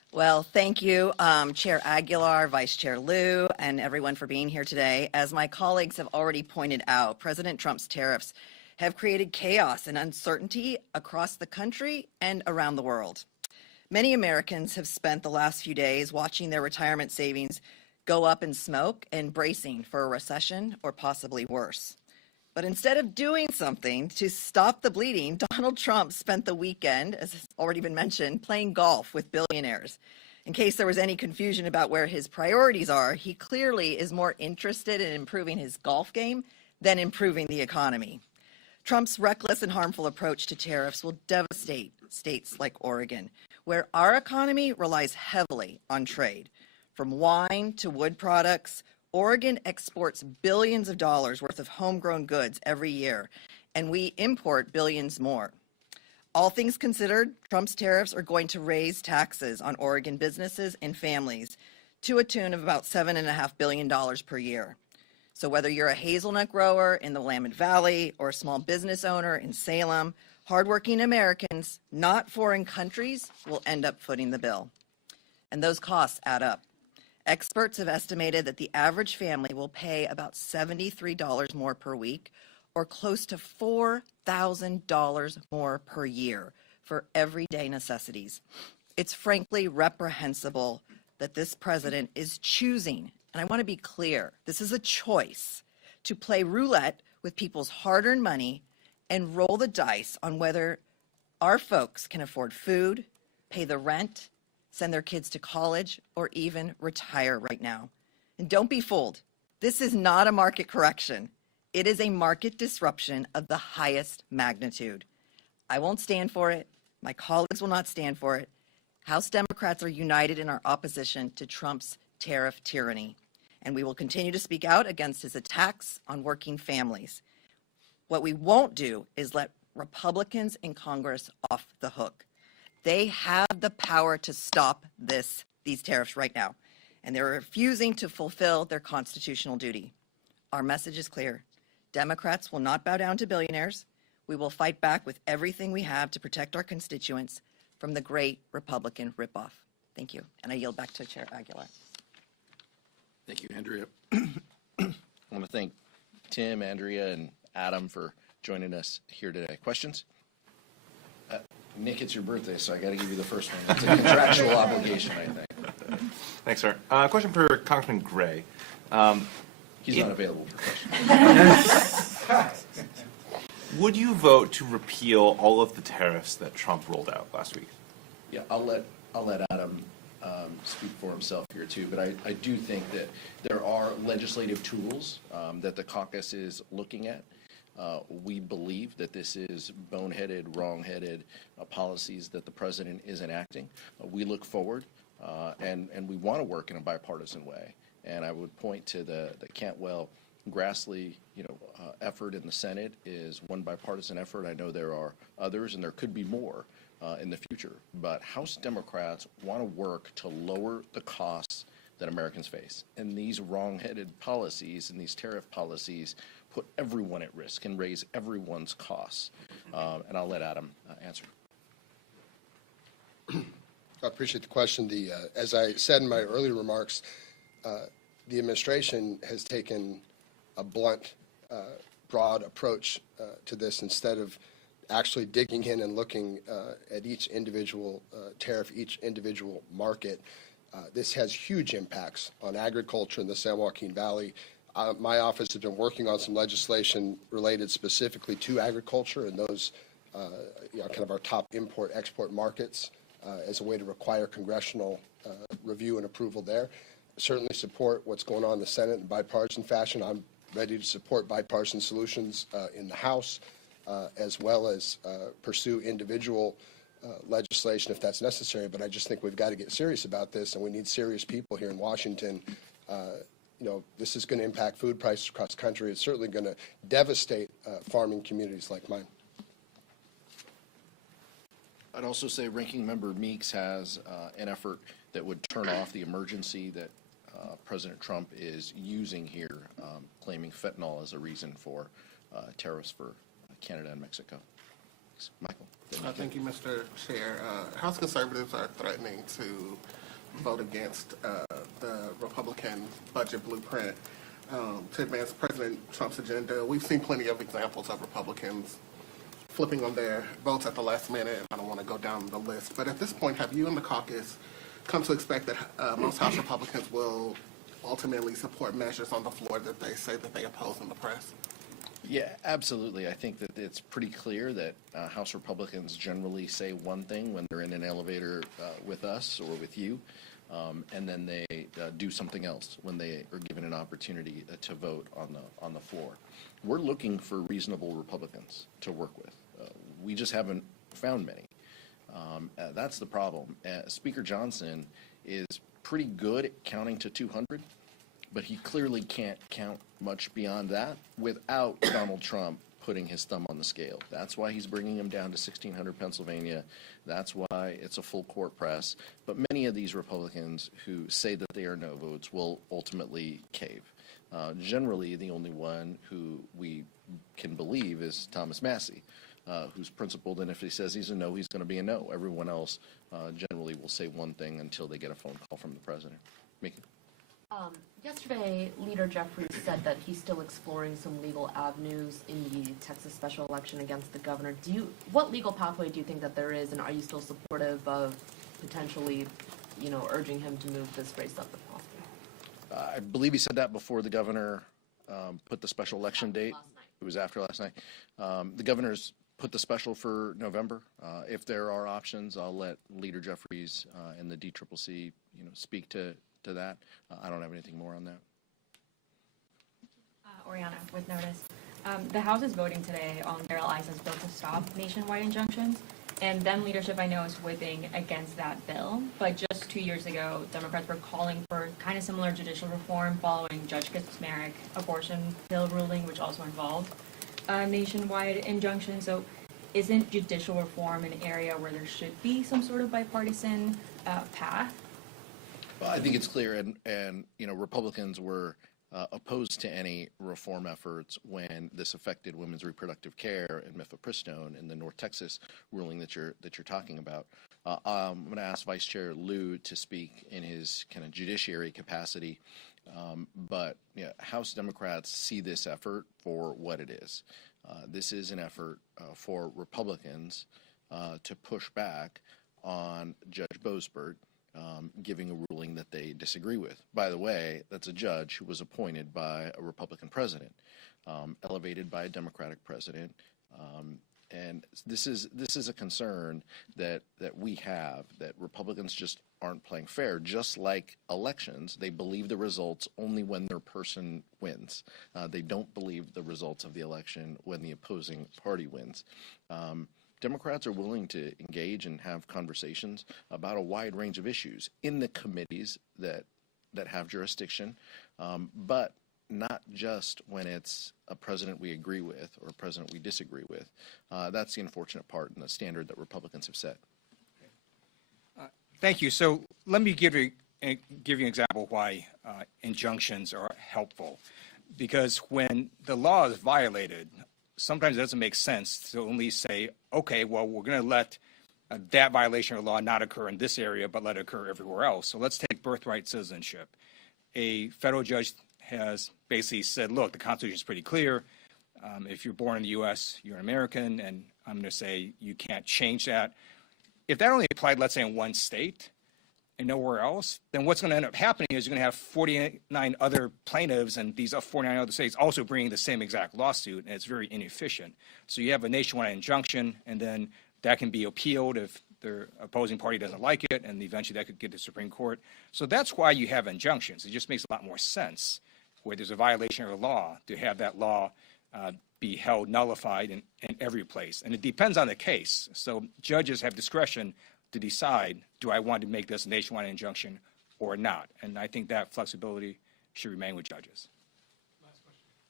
Well, thank you, Chair Aguilar, Vice Chair Lieu, and everyone for being here today. As my colleagues have already pointed out, President Trump's tariffs have created chaos and uncertainty across the country and around the world. Many Americans have spent the last few days watching their retirement savings go up in smoke and bracing for a recession or possibly worse. But instead of doing something to stop the bleeding, Donald Trump spent the weekend, as has already been mentioned, playing golf with billionaires. In case there was any confusion about where his priorities are, he clearly is more interested in improving his golf game than improving the economy. Trump's reckless and harmful approach to tariffs will devastate states like Oregon, where our economy relies heavily on trade. From wine to wood products, Oregon exports billions of dollars worth of homegrown goods every year, and we import billions more. All things considered, Trump's tariffs are going to raise taxes on Oregon businesses and families to a tune of about $7.5 billion per year. So whether you're a hazelnut grower in the Willamette Valley or a small business owner in Salem, hardworking Americans, not foreign countries, will end up footing the bill. And those costs add up. Experts have estimated that the average family will pay about $73 more per week, or close to $4,000 more per year for everyday necessities. It's frankly reprehensible that this president is choosing, and I want to be clear, this is a choice, to play roulette with people's hard-earned money and roll the dice on whether our folks can afford food, pay the rent, send their kids to college, or even retire right now. And don't be fooled. This is not a market correction. It is a market disruption of the highest magnitude. I won't stand for it. My colleagues will not stand for it. House Democrats are united in our opposition to Trump's tariff tyranny, and we will continue to speak out against his attacks on working families. What we won't do is let Republicans in Congress off the hook. They have the power to stop these tariffs right now, and they're refusing to fulfill their constitutional duty. Our message is clear. Democrats will not bow down to billionaires. We will fight back with everything we have to protect our constituents from the great Republican ripoff. Thank you. And I yield back to Chair Aguilar. Thank you, Andrea. I want to thank Tim, Andrea, and Adam for joining us here today. Questions? Nick, it's your birthday, so I got to give you the first one. It's a contractual obligation, I think. Thanks, sir. Question for Congressman Gray. He's not available for questions. Would you vote to repeal all of the tariffs that Trump rolled out last week? Yeah, I'll let Adam speak for himself here too, but I do think that there are legislative tools that the caucus is looking at. We believe that this is boneheaded, wrong-headed policies that the president is enacting. We look forward and we want to work in a bipartisan way. And I would point to the Cantwell-Grassley effort in the Senate is one bipartisan effort. I know there are others, and there could be more in the future. But House Democrats want to work to lower the costs that Americans face. And these wrong-headed policies and these tariff policies put everyone at risk and raise everyone's costs. And I'll let Adam answer. I appreciate the question. As I said in my earlier remarks, the administration has taken a blunt, broad approach to this instead of actually digging in and looking at each individual tariff, each individual market. This has huge impacts on agriculture in the San Joaquin Valley. My office has been working on some legislation related specifically to agriculture and those kind of our top import-export markets as a way to require congressional review and approval there. Certainly support what's going on in the Senate in bipartisan fashion. I'm ready to support bipartisan solutions in the House, as well as pursue individual legislation if that's necessary. But I just think we've got to get serious about this, and we need serious people here in Washington. This is going to impact food prices across the country. It's certainly going to devastate farming communities like mine. I'd also say Ranking Member Meeks has an effort that would turn off the emergency that President Trump is using here, claiming fentanyl as a reason for tariffs for Canada and Mexico. topics. Michael. Thank you, Mr. Chair. House conservatives are threatening to vote against the Republican budget blueprint to advance President Trump's agenda. We've seen plenty of examples of Republicans flipping on their votes at the last minute. I don't want to go down the list, but at this point, have you and the caucus come to expect that most House Republicans will ultimately support measures on the floor that they say that they oppose in the press? Yeah, absolutely. I think that it's pretty clear that House Republicans generally say one thing when they're in an elevator with us or with you, and then they do something else when they are given an opportunity to vote on the floor. We're looking for reasonable Republicans to work with. We just haven't found many. That's the problem. Speaker Johnson is pretty good at counting to 200, but he clearly can't count much beyond that without Donald Trump putting his thumb on the scale. That's why he's bringing him down to 1600 Pennsylvania. That's why it's a full court press. But many of these Republicans who say that they are no votes will ultimately cave. Generally, the only one who we can believe is Thomas Massey, who's principled, and if he says he's a no, he's going to be a no. Everyone else generally will say one thing until they get a phone call from the president. Mickey? Yesterday, Leader Jeffries said that he's still exploring some legal avenues in the Texas special election against the governor. What legal pathway do you think that there is, and are you still supportive of potentially, urging him to move this race up if possible? I believe he said that before the governor put the special election date. It was after last night. The governor's put the special for November. If there are options, I'll let Leader Jeffries and the DCCC, speak to that. I don't have anything more on that. Oriana, with notice. The House is voting today on Darrell Issa's bill to stop nationwide injunctions, and then leadership I know is whipping against that bill. But just 2 years ago, Democrats were calling for kind of similar judicial reform following Judge Kaczmarek abortion bill ruling, which also involved nationwide injunction. So isn't judicial reform an area where there should be some sort of bipartisan path? Well, I think it's clear, and Republicans were opposed to any reform efforts when this affected women's reproductive care and mifepristone in the North Texas ruling that you're talking about. I'm going to ask Vice Chair Lieu to speak in his kind of judiciary capacity, but House Democrats see this effort for what it is. This is an effort for Republicans to push back on Judge Boasberg giving a ruling that they disagree with. By the way, that's a judge who was appointed by a Republican president, elevated by a Democratic president, and this is a concern that we have, that Republicans just aren't playing fair. Just like elections, they believe the results only when their person wins. They don't believe the results of the election when the opposing party wins. Democrats are willing to engage and have conversations about a wide range of issues in the committees that have jurisdiction, but not just when it's a president we agree with or a president we disagree with. That's the unfortunate part and the standard that Republicans have set. Thank you. So let me give you an example why injunctions are helpful. Because when the law is violated, sometimes it doesn't make sense to only say, okay, well, we're going to let that violation of law not occur in this area, but let it occur everywhere else. So let's take birthright citizenship. A federal judge has basically said, look, the Constitution is pretty clear. If you're born in the U.S., you're an American, and I'm going to say you can't change that. If that only applied, let's say, in one state and nowhere else, then what's going to end up happening is you're going to have 49 other plaintiffs and these 49 other states also bringing the same exact lawsuit, and it's very inefficient. So you have a nationwide injunction, and then that can be appealed if the opposing party doesn't like it, and eventually that could get to the Supreme Court. So that's why you have injunctions. It just makes a lot more sense where there's a violation of a law to have that law be held nullified in every place. And it depends on the case. So judges have discretion to decide, do I want to make this a nationwide injunction or not? And I think that flexibility should remain with judges.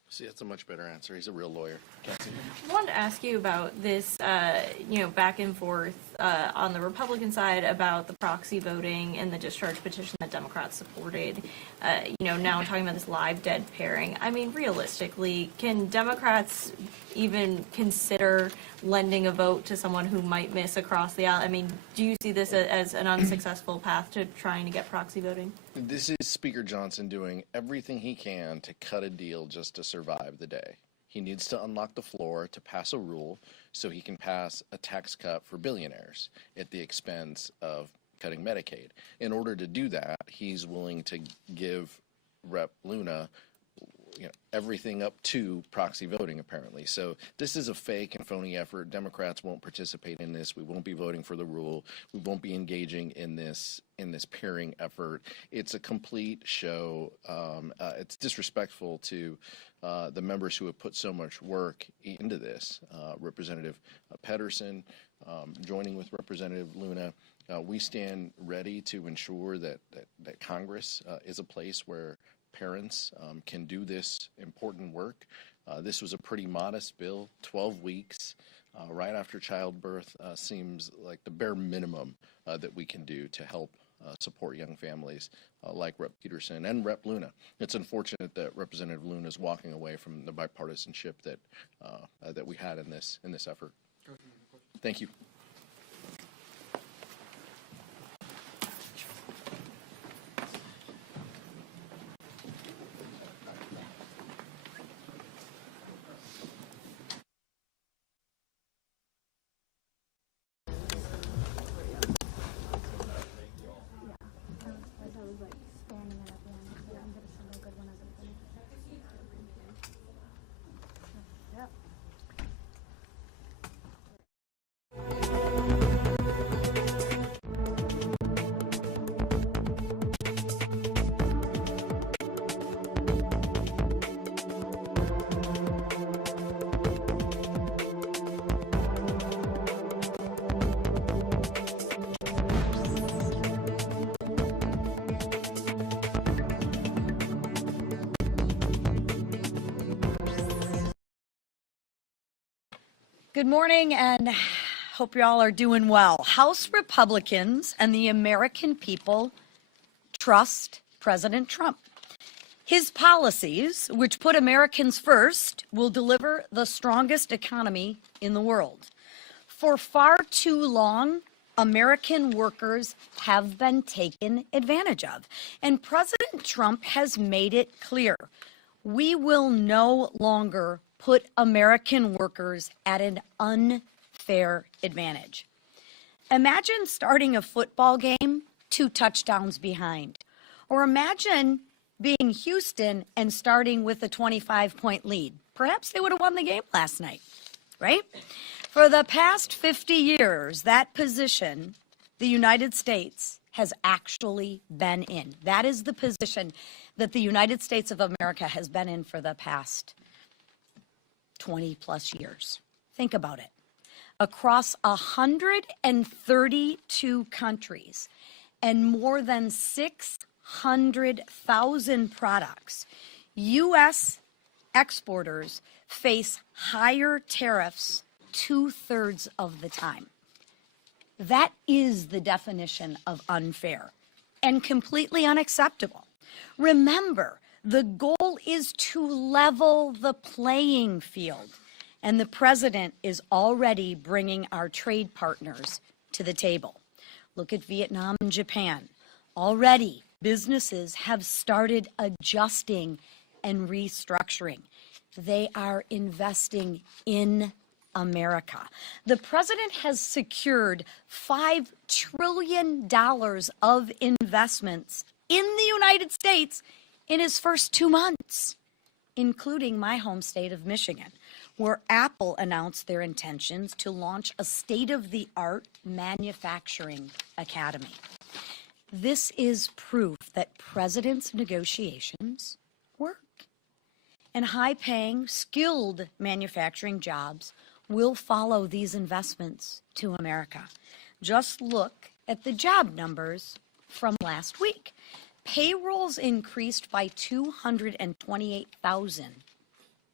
See, that's a much better answer. He's a real lawyer. I wanted to ask you about this, back and forth on the Republican side about the proxy voting and the discharge petition that Democrats supported. Now talking about this live dead pairing. I mean, realistically, can Democrats even consider lending a vote to someone who might miss across the aisle? I mean, do you see this as an unsuccessful path to trying to get proxy voting? This is Speaker Johnson doing everything he can to cut a deal just to survive the day. He needs to unlock the floor to pass a rule so he can pass a tax cut for billionaires at the expense of cutting Medicaid. In order to do that, he's willing to give Rep. Luna everything up to proxy voting, apparently. So this is a fake and phony effort. Democrats won't participate in this. We won't be voting for the rule. We won't be engaging in this pairing effort. It's a complete show. It's disrespectful to the members who have put so much work into this. Representative Pedersen, joining with Representative Luna, we stand ready to ensure that Congress is a place where parents can do this important work. This was a pretty modest bill, 12 weeks right after childbirth seems like the bare minimum that we can do to help support young families like Rep. Peterson and Rep. Luna. It's unfortunate that Representative Luna is walking away from the bipartisanship that we had in this effort. Thank you. Good morning, and hope you all are doing well. House Republicans and the American people trust President Trump. His policies, which put Americans first, will deliver the strongest economy in the world. For far too long, American workers have been taken advantage of, and President Trump has made it clear we will no longer put American workers at an unfair advantage. Imagine starting a football game 2 touchdowns behind. Or imagine being Houston and starting with a 25-point lead. Perhaps they would have won the game last night, right? For the past 50 years, that position the United States has actually been in. That is the position that the United States of America has been in for the past 20 plus years. Think about it. Across 132 countries and more than 600,000 products, U.S. exporters face higher tariffs 2/3 of the time. That is the definition of unfair and completely unacceptable. Remember, the goal is to level the playing field, and the president is already bringing our trade partners to the table. Look at Vietnam and Japan. Already, businesses have started adjusting and restructuring. They are investing in America. The president has secured $5 trillion of investments in the United States in his first 2 months, including my home state of Michigan, where Apple announced their intentions to launch a state-of-the-art manufacturing academy. This is proof that president's negotiations work. And high-paying, skilled manufacturing jobs will follow these investments to America. Just look at the job numbers from last week. Payrolls increased by 228,000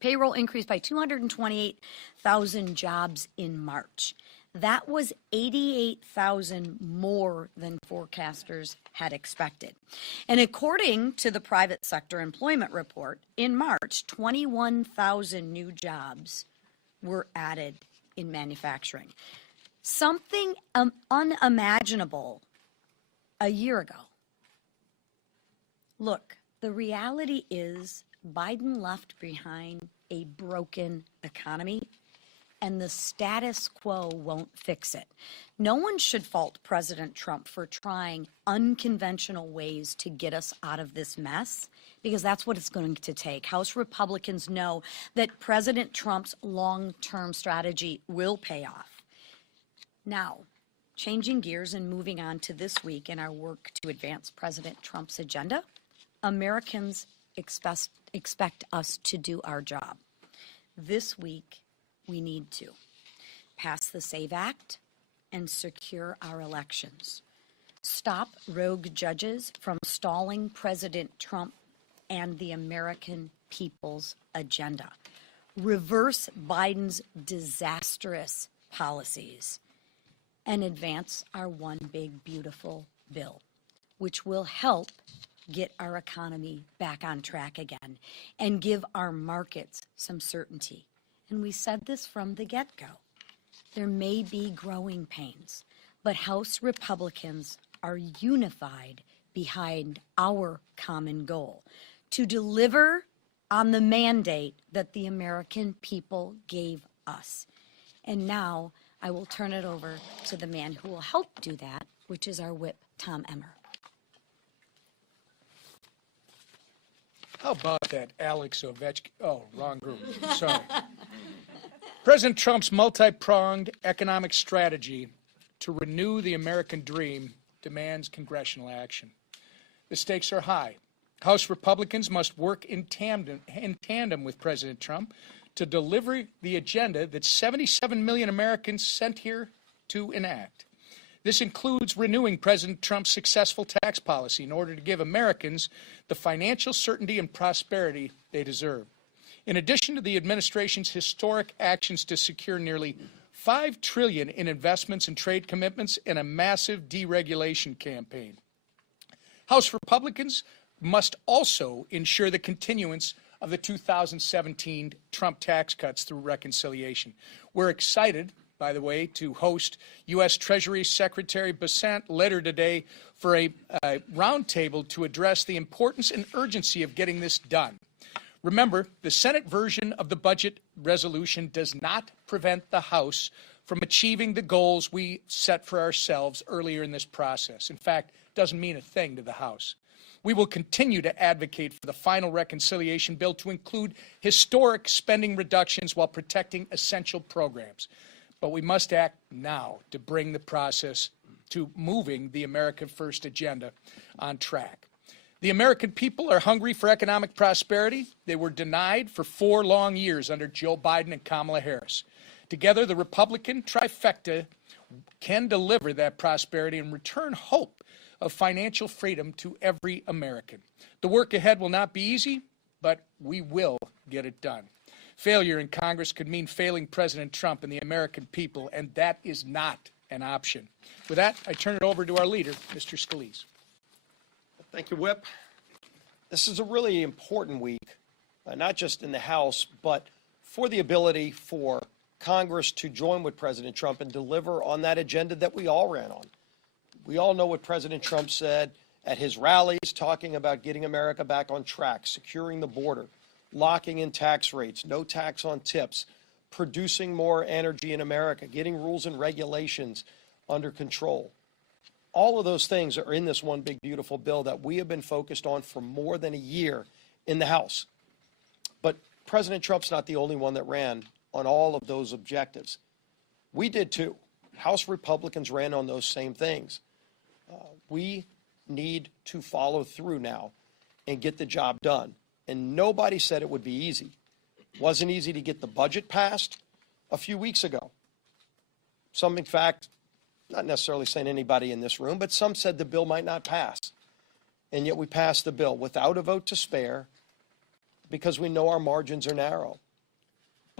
Payroll increased by 228,000 jobs in March. That was 88,000 more than forecasters had expected. And according to the private sector employment report, in March, 21,000 new jobs were added in manufacturing. Something unimaginable a year ago. Look, the reality is Biden left behind a broken economy, and the status quo won't fix it. No one should fault President Trump for trying unconventional ways to get us out of this mess, because that's what it's going to take. House Republicans know that President Trump's long-term strategy will pay off. Now, changing gears and moving on to this week in our work to advance President Trump's agenda, Americans expect us to do our job. This week, we need to pass the SAVE Act and secure our elections. Stop rogue judges from stalling President Trump and the American people's agenda. Reverse Biden's disastrous policies and advance our one big beautiful bill, which will help get our economy back on track again and give our markets some certainty. And we said this from the get-go. There may be growing pains, but House Republicans are unified behind our common goal to deliver on the mandate that the American people gave us. And now I will turn it over to the man who will help do that, which is our whip, Tom Emmer. How about that Alex Ovechkin? Oh, wrong group. Sorry. President Trump's multi-pronged economic strategy to renew the American dream demands congressional action. The stakes are high. House Republicans must work in tandem with President Trump to deliver the agenda that 77 million Americans sent here to enact. This includes renewing President Trump's successful tax policy in order to give Americans the financial certainty and prosperity they deserve. In addition to the administration's historic actions to secure nearly $5 trillion in investments and trade commitments and a massive deregulation campaign. House Republicans must also ensure the continuance of the 2017 Trump tax cuts through reconciliation. We're excited, by the way, to host U.S. Treasury Secretary Bessent later today for a roundtable to address the importance and urgency of getting this done. Remember, the Senate version of the budget resolution does not prevent the House from achieving the goals we set for ourselves earlier in this process. In fact, it doesn't mean a thing to the House. We will continue to advocate for the final reconciliation bill to include historic spending reductions while protecting essential programs. But we must act now to bring the process to moving the America First agenda on track. The American people are hungry for economic prosperity. They were denied for 4 long years under Joe Biden and Kamala Harris. Together, the Republican trifecta can deliver that prosperity and return hope of financial freedom to every American. The work ahead will not be easy, but we will get it done. Failure in Congress could mean failing President Trump and the American people, and that is not an option. With that, I turn it over to our leader, Mr. Scalise. Thank you, Whip. This is a really important week, not just in the House, but for the ability for Congress to join with President Trump and deliver on that agenda that we all ran on. We all know what President Trump said at his rallies, talking about getting America back on track, securing the border, locking in tax rates, no tax on tips, producing more energy in America, getting rules and regulations under control. All of those things are in this one big beautiful bill that we have been focused on for more than a year in the House. But President Trump's not the only one that ran on all of those objectives. We did too. House Republicans ran on those same things. We need to follow through now and get the job done. And nobody said it would be easy. It wasn't easy to get the budget passed a few weeks ago. Some, in fact, not necessarily saying anybody in this room, but some said the bill might not pass. And yet we passed the bill without a vote to spare because we know our margins are narrow.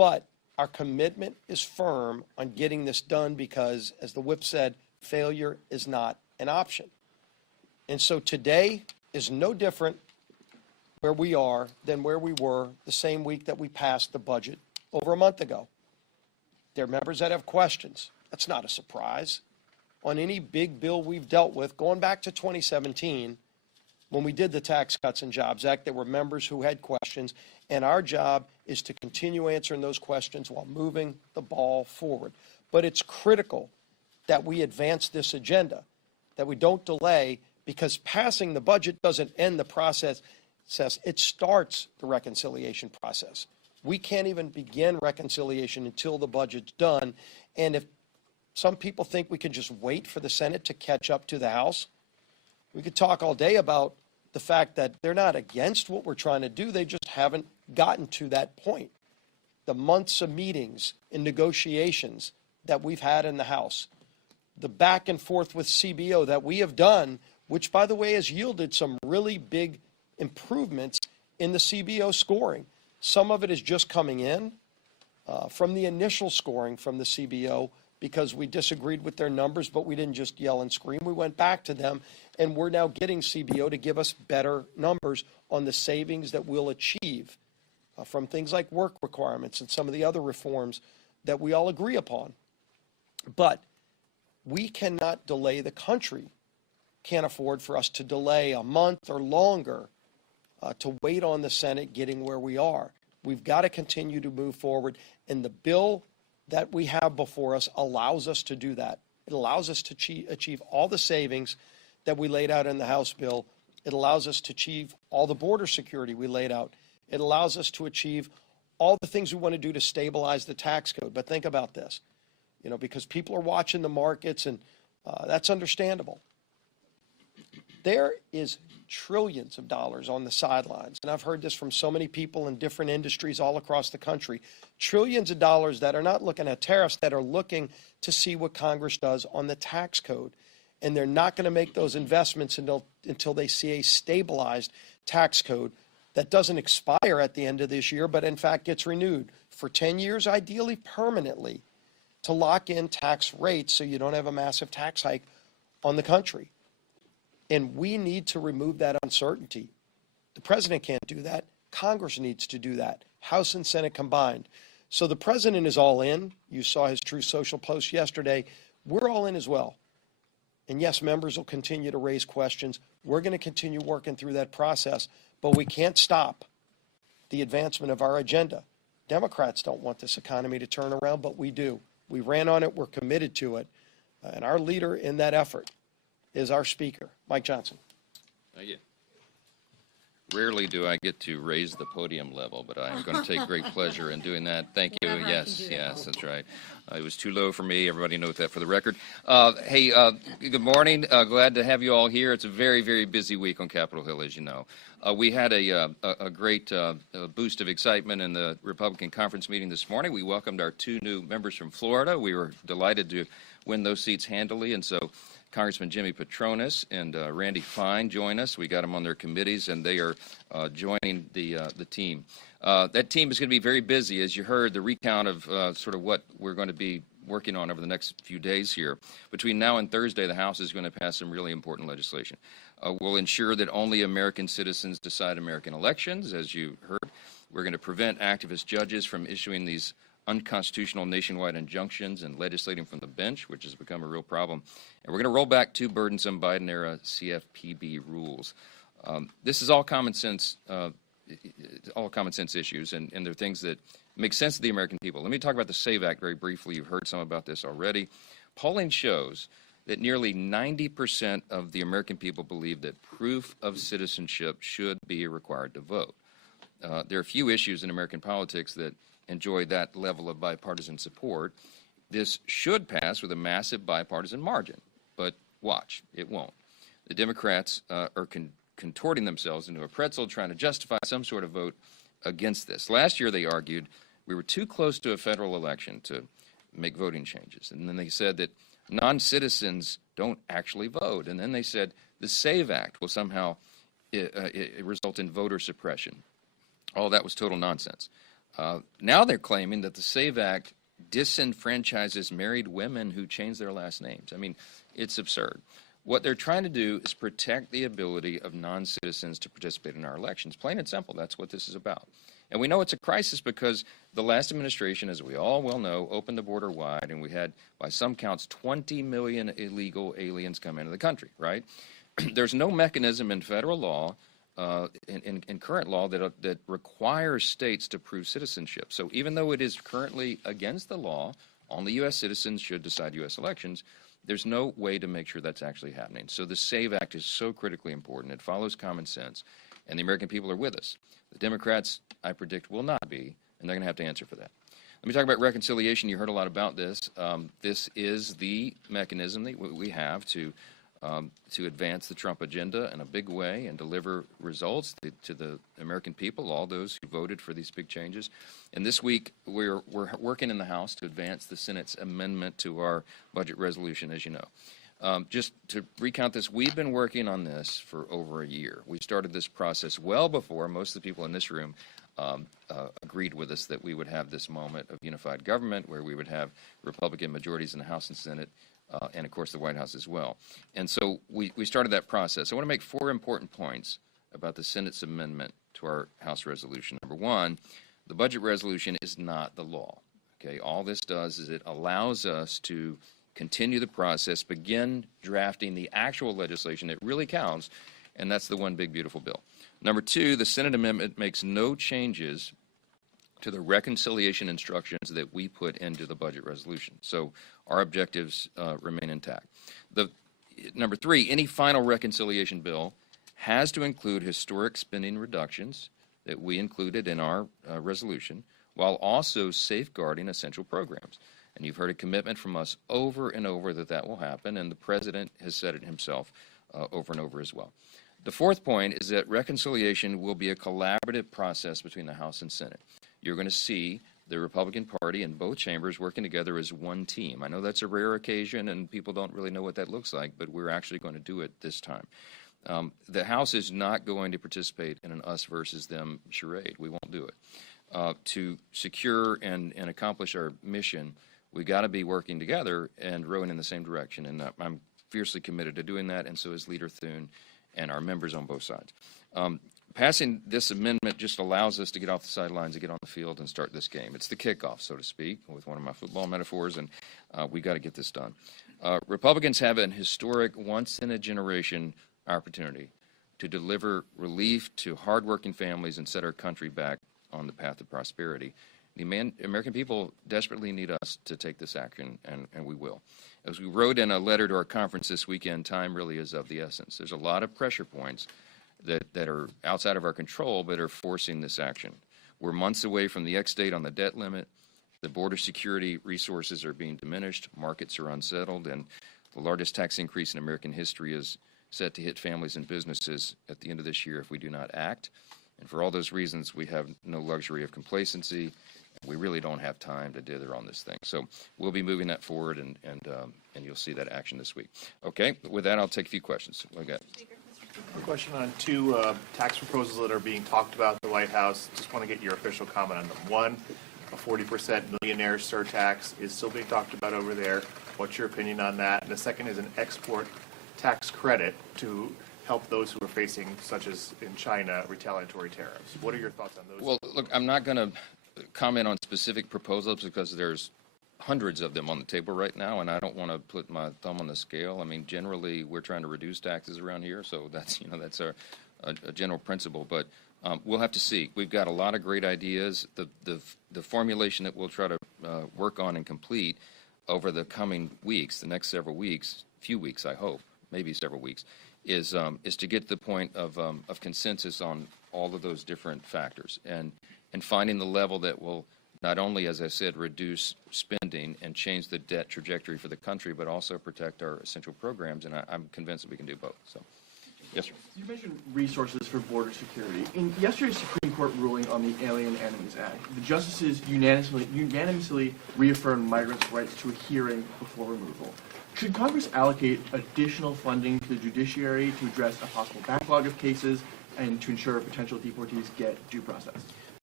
But our commitment is firm on getting this done because, as the whip said, failure is not an option. And so today is no different where we are than where we were the same week that we passed the budget over a month ago. There are members that have questions. That's not a surprise. On any big bill we've dealt with, going back to 2017, when we did the Tax Cuts and Jobs Act, there were members who had questions, and our job is to continue answering those questions while moving the ball forward. But it's critical that we advance this agenda, that we don't delay, because passing the budget doesn't end the process. It starts the reconciliation process. We can't even begin reconciliation until the budget's done. And if some people think we can just wait for the Senate to catch up to the House, we could talk all day about the fact that they're not against what we're trying to do. They just haven't gotten to that point. The months of meetings and negotiations that we've had in the House, the back and forth with CBO that we have done, which, by the way, has yielded some really big improvements in the CBO scoring. Some of it is just coming in from the initial scoring from the CBO because we disagreed with their numbers, but we didn't just yell and scream. We went back to them, and we're now getting CBO to give us better numbers on the savings that we'll achieve from things like work requirements and some of the other reforms that we all agree upon. But we cannot delay the country. Can't afford for us to delay a month or longer to wait on the Senate getting where we are. We've got to continue to move forward, and the bill that we have before us allows us to do that. It allows us to achieve all the savings that we laid out in the House bill. It allows us to achieve all the border security we laid out. It allows us to achieve all the things we want to do to stabilize the tax code. But think about this, because people are watching the markets, and that's understandable. There is trillions of dollars on the sidelines, and I've heard this from so many people in different industries all across the country, trillions of dollars that are not looking at tariffs, that are looking to see what Congress does on the tax code. And they're not going to make those investments until they see a stabilized tax code that doesn't expire at the end of this year, but in fact gets renewed for 10 years, ideally permanently, to lock in tax rates so you don't have a massive tax hike on the country. And we need to remove that uncertainty. The president can't do that. Congress needs to do that, House and Senate combined. So the president is all in. You saw his Truth Social post yesterday. We're all in as well. And yes, members will continue to raise questions. We're going to continue working through that process, but we can't stop the advancement of our agenda. Democrats don't want this economy to turn around, but we do. We ran on it. We're committed to it. And our leader in that effort is our Speaker, Mike Johnson. Thank you. Rarely do I get to raise the podium level, but I'm going to take great pleasure in doing that. Thank you. Yes, that's right. It was too low for me. Everybody knows that for the record. Hey, good morning. Glad to have you all here. It's a very, very busy week on Capitol Hill, as you know. We had a great boost of excitement in the Republican conference meeting this morning. We welcomed our 2 new members from Florida. We were delighted to win those seats handily, and so Congressman Jimmy Petronis and Randy Fine join us. We got them on their committees, and they are joining the team. That team is going to be very busy. As you heard, the recount of sort of what we're going to be working on over the next few days here. Between now and Thursday, the House is going to pass some really important legislation. We'll ensure that only American citizens decide American elections, as you heard. We're going to prevent activist judges from issuing these unconstitutional nationwide injunctions and legislating from the bench, which has become a real problem. And we're going to roll back 2 burdensome Biden-era CFPB rules. This is all common sense issues, and they're things that make sense to the American people. Let me talk about the SAVE Act very briefly. You've heard some about this already. Polling shows that nearly 90% of the American people believe that proof of citizenship should be required to vote. There are few issues in American politics that enjoy that level of bipartisan support. This should pass with a massive bipartisan margin, but watch, it won't. The Democrats are contorting themselves into a pretzel trying to justify some sort of vote against this. Last year they argued we were too close to a federal election to make voting changes. And then they said that non-citizens don't actually vote. And then they said the SAVE Act will somehow result in voter suppression. All that was total nonsense. Now they're claiming that the SAVE Act disenfranchises married women who change their last names. I mean, it's absurd. What they're trying to do is protect the ability of non-citizens to participate in our elections. Plain and simple, that's what this is about. And we know it's a crisis because the last administration, as we all well know, opened the border wide, and we had, by some counts, 20 million illegal aliens come into the country, right? There's no mechanism in federal law, in current law, that requires states to prove citizenship. So even though it is currently against the law, only U.S. citizens should decide U.S. elections, there's no way to make sure that's actually happening. So the SAVE Act is so critically important. It follows common sense, and the American people are with us. The Democrats, I predict, will not be, and they're going to have to answer for that. Let me talk about reconciliation. You heard a lot about this. This is the mechanism that we have to advance the Trump agenda in a big way and deliver results to the American people, all those who voted for these big changes. And this week, we're working in the House to advance the Senate's amendment to our budget resolution, as you know. Just to recount this, we've been working on this for over a year. We started this process well before most of the people in this room agreed with us that we would have this moment of unified government where we would have Republican majorities in the House and Senate, and of course the White House as well. And so we started that process. I want to make 4 important points about the Senate's amendment to our House resolution. Number 1, the budget resolution is not the law. Okay, all this does is it allows us to continue the process, begin drafting the actual legislation that really counts, and that's the one big beautiful bill. Number 2, the Senate amendment makes no changes to the reconciliation instructions that we put into the budget resolution. So our objectives remain intact. Number 3, any final reconciliation bill has to include historic spending reductions that we included in our resolution, while also safeguarding essential programs. And you've heard a commitment from us over and over that that will happen, and the President has said it himself over and over as well. The 4th point is that reconciliation will be a collaborative process between the House and Senate. You're going to see the Republican Party in both chambers working together as one team. I know that's a rare occasion, and people don't really know what that looks like, but we're actually going to do it this time. The House is not going to participate in an us versus them charade. We won't do it. To secure and accomplish our mission, we got to be working together and rowing in the same direction, and I'm fiercely committed to doing that, and so is Leader Thune and our members on both sides. Passing this amendment just allows us to get off the sidelines and get on the field and start this game. It's the kickoff, so to speak, with one of my football metaphors, and we got to get this done. Republicans have an historic, once-in-a-generation opportunity to deliver relief to hardworking families and set our country back on the path of prosperity. The American people desperately need us to take this action, and we will. As we wrote in a letter to our conference this weekend, time really is of the essence. There's a lot of pressure points that are outside of our control but are forcing this action. We're months away from the X-date on the debt limit. The border security resources are being diminished. Markets are unsettled, and the largest tax increase in American history is set to hit families and businesses at the end of this year if we do not act. And for all those reasons, we have no luxury of complacency. We really don't have time to dither on this thing. So we'll be moving that forward, and you'll see that action this week. Okay, with that, I'll take a few questions. What do you got? A question on 2 tax proposals that are being talked about at the White House. Just want to get your official comment on them. 1, a 40% millionaire surtax is still being talked about over there. What's your opinion on that? And the second is an export tax credit to help those who are facing, such as in China, retaliatory tariffs. What are your thoughts on those? Well, look, I'm not going to comment on specific proposals because there's hundreds of them on the table right now, and I don't want to put my thumb on the scale. I mean, generally, we're trying to reduce taxes around here, so that's a general principle. But we'll have to see. We've got a lot of great ideas. The formulation that we'll try to work on and complete over the coming weeks, the next several weeks, few weeks, I hope, maybe several weeks, is to get to the point of consensus on all of those different factors and finding the level that will not only, as I said, reduce spending and change the debt trajectory for the country, but also protect our essential programs, and I'm convinced that we can do both. So, yes, sir. You mentioned resources for border security. In yesterday's Supreme Court ruling on the Alien Enemies Act, the justices unanimously reaffirmed migrants' rights to a hearing before removal. Should Congress allocate additional funding to the judiciary to address a possible backlog of cases and to ensure potential deportees get due process?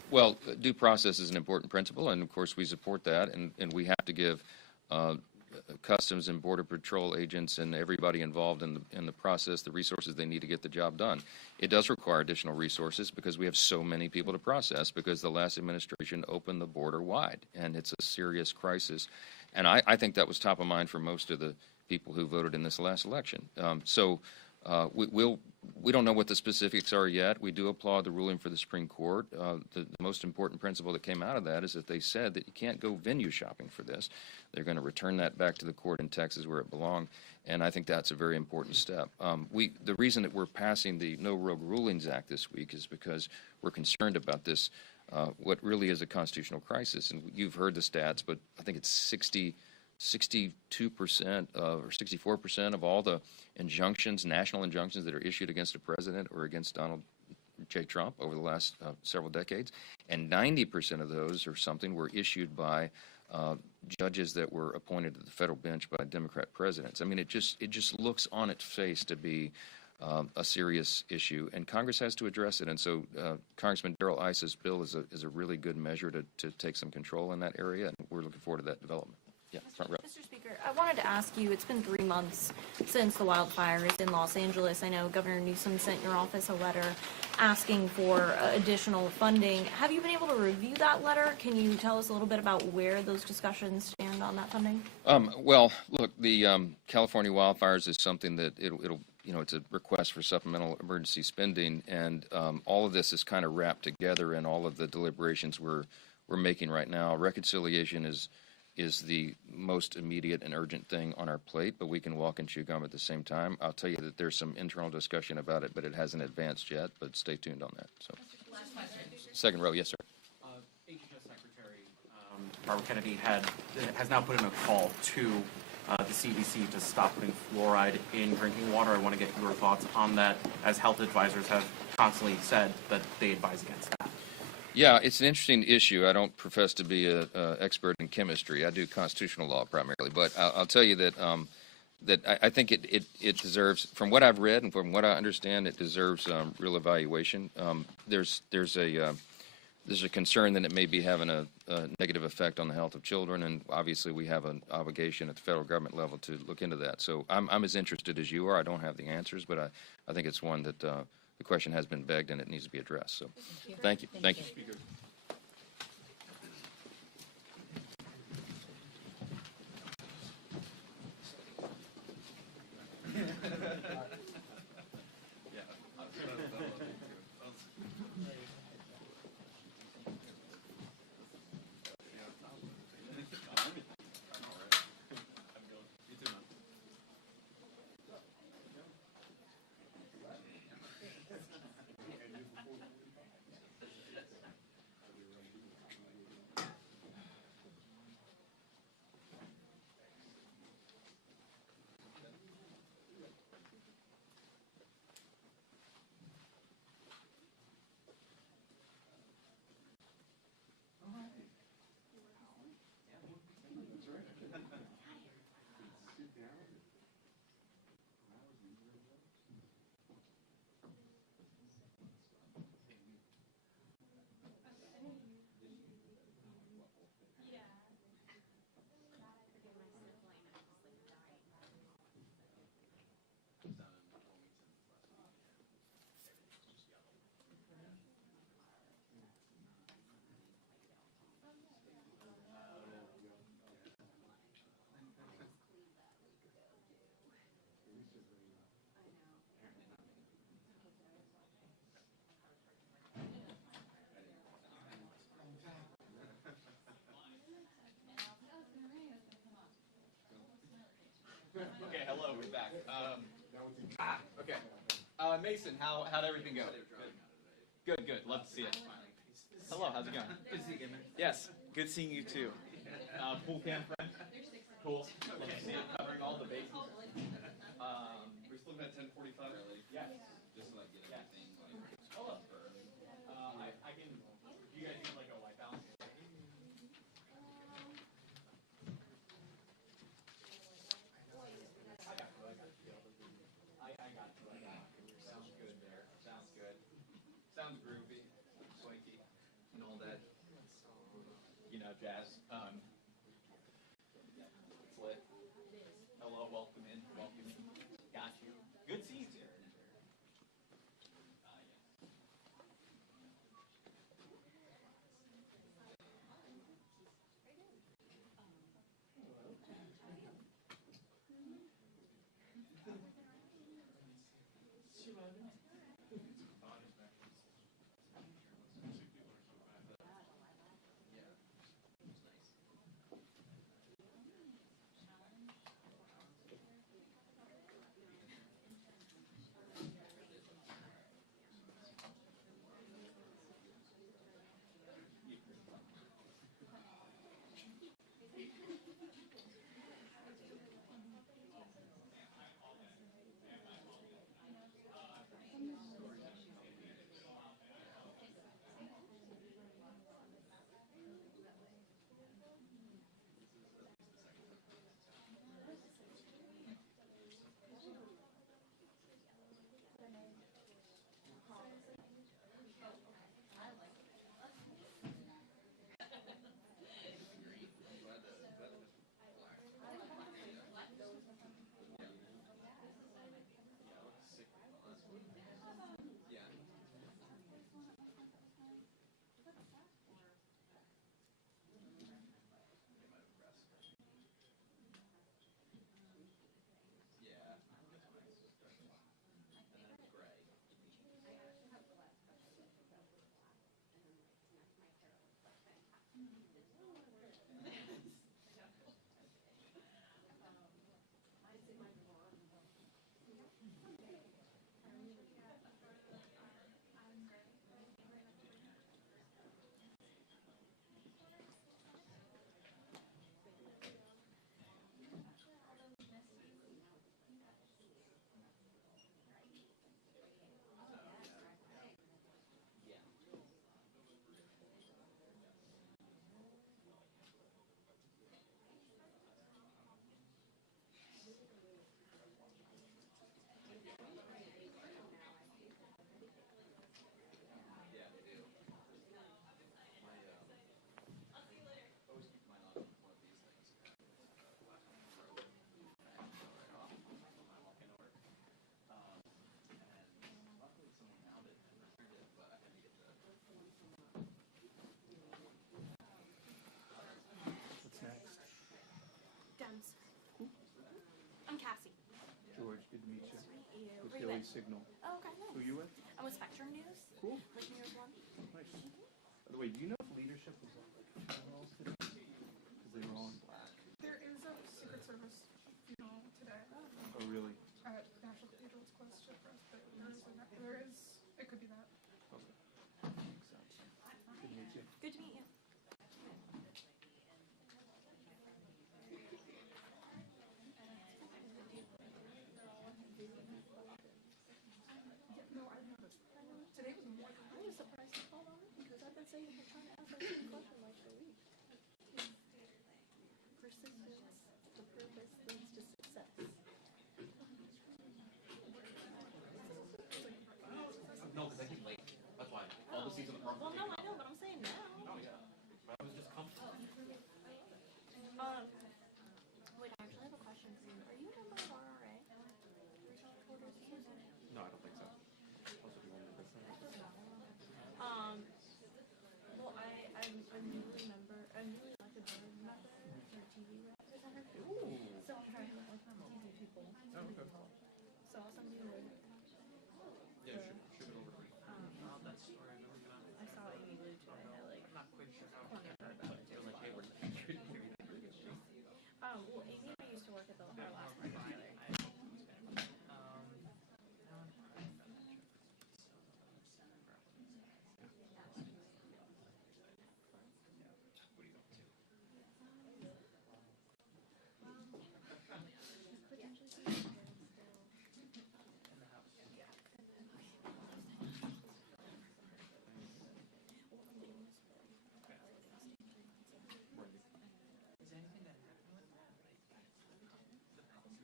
Well, due process is an important principle, and of course we support that, and we have to give Customs and Border Patrol agents and everybody involved in the process the resources they need to get the job done. It does require additional resources because we have so many people to process because the last administration opened the border wide, and it's a serious crisis. And I think that was top of mind for most of the people who voted in this last election. We don't know what the specifics are yet. We do applaud the ruling for the Supreme Court. The most important principle that came out of that is that they said that you can't go venue shopping for this. They're going to return that back to the court in Texas where it belonged, and I think that's a very important step. The reason that we're passing the No Rogue Rulings Act this week is because we're concerned about this, what really is a constitutional crisis. And you've heard the stats, but I think it's 62% or 64% of all the injunctions, national injunctions that are issued against a president or against Donald J. Trump over the last several decades, and 90% of those or something were issued by judges that were appointed to the federal bench by Democrat presidents. I mean, it just looks on its face to be a serious issue, and Congress has to address it. And so Congressman Darrell Iss's bill is a really good measure to take some control in that area, and we're looking forward to that development. Yeah, front row. Mr. Speaker, I wanted to ask you, it's been 3 months since the wildfires in Los Angeles. I know Governor Newsom sent your office a letter asking for additional funding. Have you been able to review that letter? Can you tell us a little bit about where those discussions stand on that funding? Well, look, the California wildfires is something that it'll it's a request for supplemental emergency spending, and all of this is kind of wrapped together in all of the deliberations we're making right now. Reconciliation is the most immediate and urgent thing on our plate, but we can walk and chew gum at the same time. I'll tell you that there's some internal discussion about it, but it hasn't advanced yet, but stay tuned on that. So, second row, yes, sir. HHS Secretary Barbara Kennedy has now put in a call to the CDC to stop putting fluoride in drinking water. I want to get your thoughts on that, as health advisors have constantly said that they advise against that. Yeah, it's an interesting issue. I don't profess to be an expert in chemistry. I do constitutional law primarily, but I'll tell you that I think it deserves, from what I've read and from what I understand, it deserves real evaluation. There's a concern that it may be having a negative effect on the health of children, and obviously we have an obligation at the federal government level to look into that. So I'm as interested as you are. I don't have the answers, but I think it's one that the question has been begged and it needs to be addressed. So thank you. Thank you. Okay, hello, we're back. Okay. Mason, how'd everything go? Good, good. Love to see it. Hello, how's it going? Good to see you, Emmer. Yes, good seeing you too. Pool cam friend? Cool. Love to see it. Covering all the bases. We're still at 10:45 early. Yes. Just like get everything. Hold up. I can. You guys need like a white balance. Sounds good there. Sounds good. Sounds groovy. Swanky. all that, jazz. It's lit. Hello, welcome in, welcome in. Got you. Good seats here. I'm Cassie. George, good to meet you. Nice to meet you. With Where you Daily with? Signal. Oh, okay, nice. Who you with? I'm with Spectrum News. Cool. Like New York One. Nice. By the way, do you know if leadership was on like funerals today? Because they were all in black. There is a Secret Service funeral today. Oh, really? At National Cathedral. It's close to us, but there is, it could be that. Okay. Makes sense. Good to meet you. Good to meet you. No, I noticed. Today was more. I was surprised you called on it because I've been saying you're trying to ask that same question like for weeks. Persistence, the purpose leads to success. No, because I came late. That's why. All the seats in the front. Well, no, I know, but I'm saying now. Oh, yeah. But I was just comfortable. Wait, I actually have a question for you. Are you a member of RRA? Regional Reporters Association? No, I don't think so. Also, do you want me to listen? Well, I'm newly elected board member for TV representative. Ooh. So I'm trying to like TV people. Oh, okay. So I'll send you a Yeah, shoot it over to me. that story I've never been on. I saw Amy Lieu today. I'm not quite sure how funny I heard about it. You're like, hey, we're Well, Amy and I used to work at our last party together. Is anything that happened with that?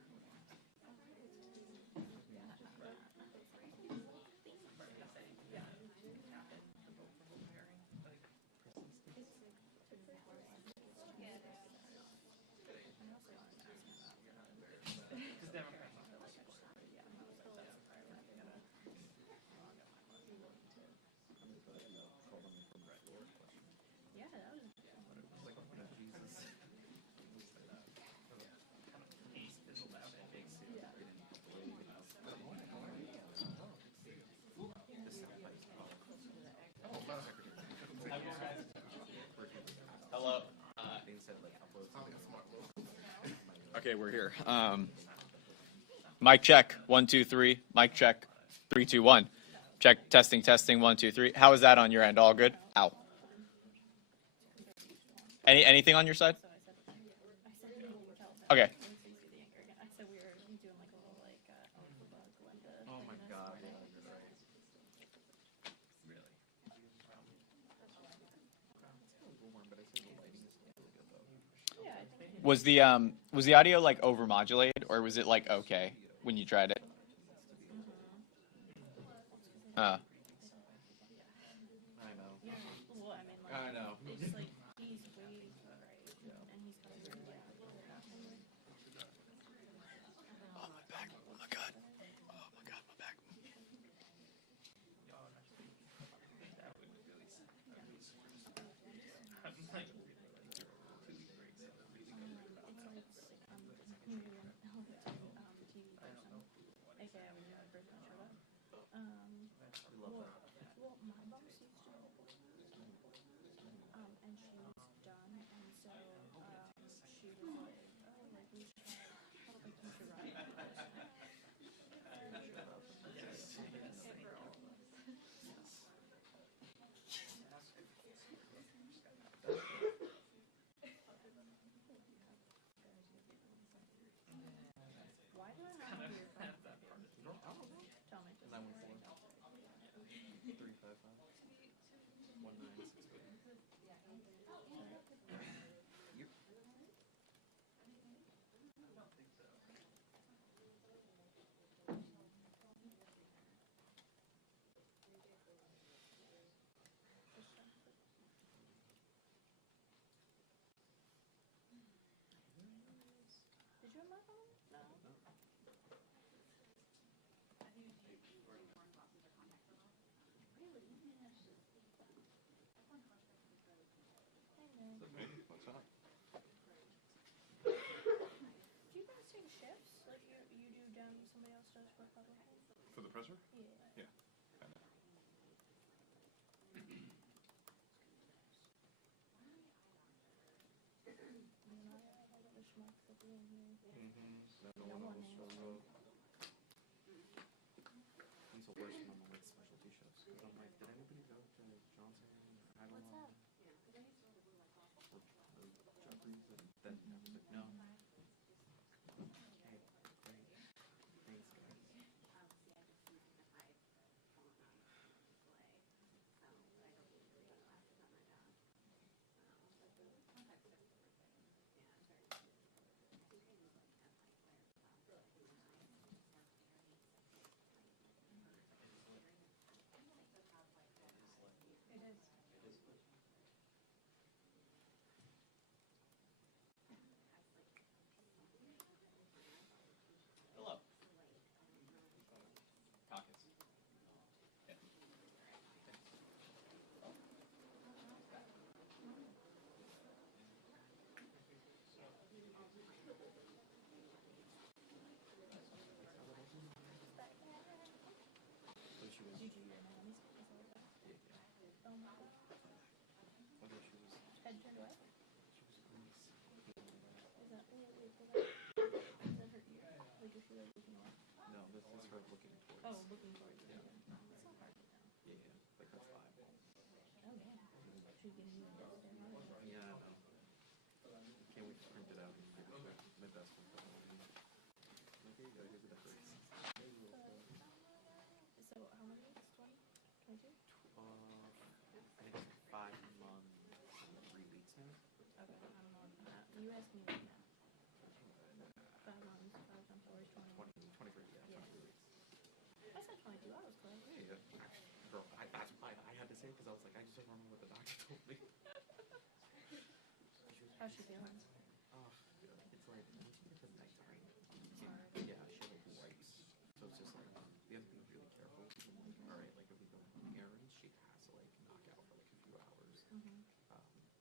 Yeah, that was. Hello. Okay, we're here. Mic check, 1, 2, 3. Mic check, 3, 2, 1. Check, testing, testing, 1, 2, 3. How is that on your end? All good? Ow. Anything on your side? Okay. I said we were doing like a little like Oh my God. Was the audio like overmodulated, or was it like okay when you tried it? I know. It's like he's way to the right, and he's got a really Oh my back. Oh my God. Oh my God, my back. Well, my boss used to help with and she's done, and so she was like, oh, like we should help like you should run. Why do I have a weird phone? Tell me. 355. Did you have my phone? No. Really? What's up? Do you guys take shifts? Like you do Dem, somebody else does Republican? For the presser? Yeah. Yeah. I know. No one names him. It's the worst when I'm with specialty chefs because I'm like, did anybody go to Johnson or Aguilar? Or Jeffries? And then I was like, no. Okay, great. Thanks, guys. Hello. Caucus. Yeah. Did you do your nannies? Is that what that? Oh my God. Head turned away? Is that, wait, is that her ear? Like, is she like looking away? No, this is her looking towards. Oh, looking towards you. Yeah. That's not hard to tell. Yeah, like that's the eyeball. Oh, damn. She's getting used to this. Yeah, I know. Can't wait to print it out and give it to my best friend. Like, here you go, here's the decorations. So, how many weeks? 20? 22? I think it's 5 months and 3 weeks now. Okay, I'm on. You asked me right now. 5 months, 5 times 4 is 20. 23, yeah. 23 weeks. I said 22, I was close. Yeah, girl, that's why I had to say it because I was like, I just don't remember what the doctor told me. How's she feeling? Oh, it's like, when she gets a nighttime, Sorry. yeah, she has like wipes. So it's just like, we have to be really careful. All right, like if we go on errands, she has to like knock out for like a few hours.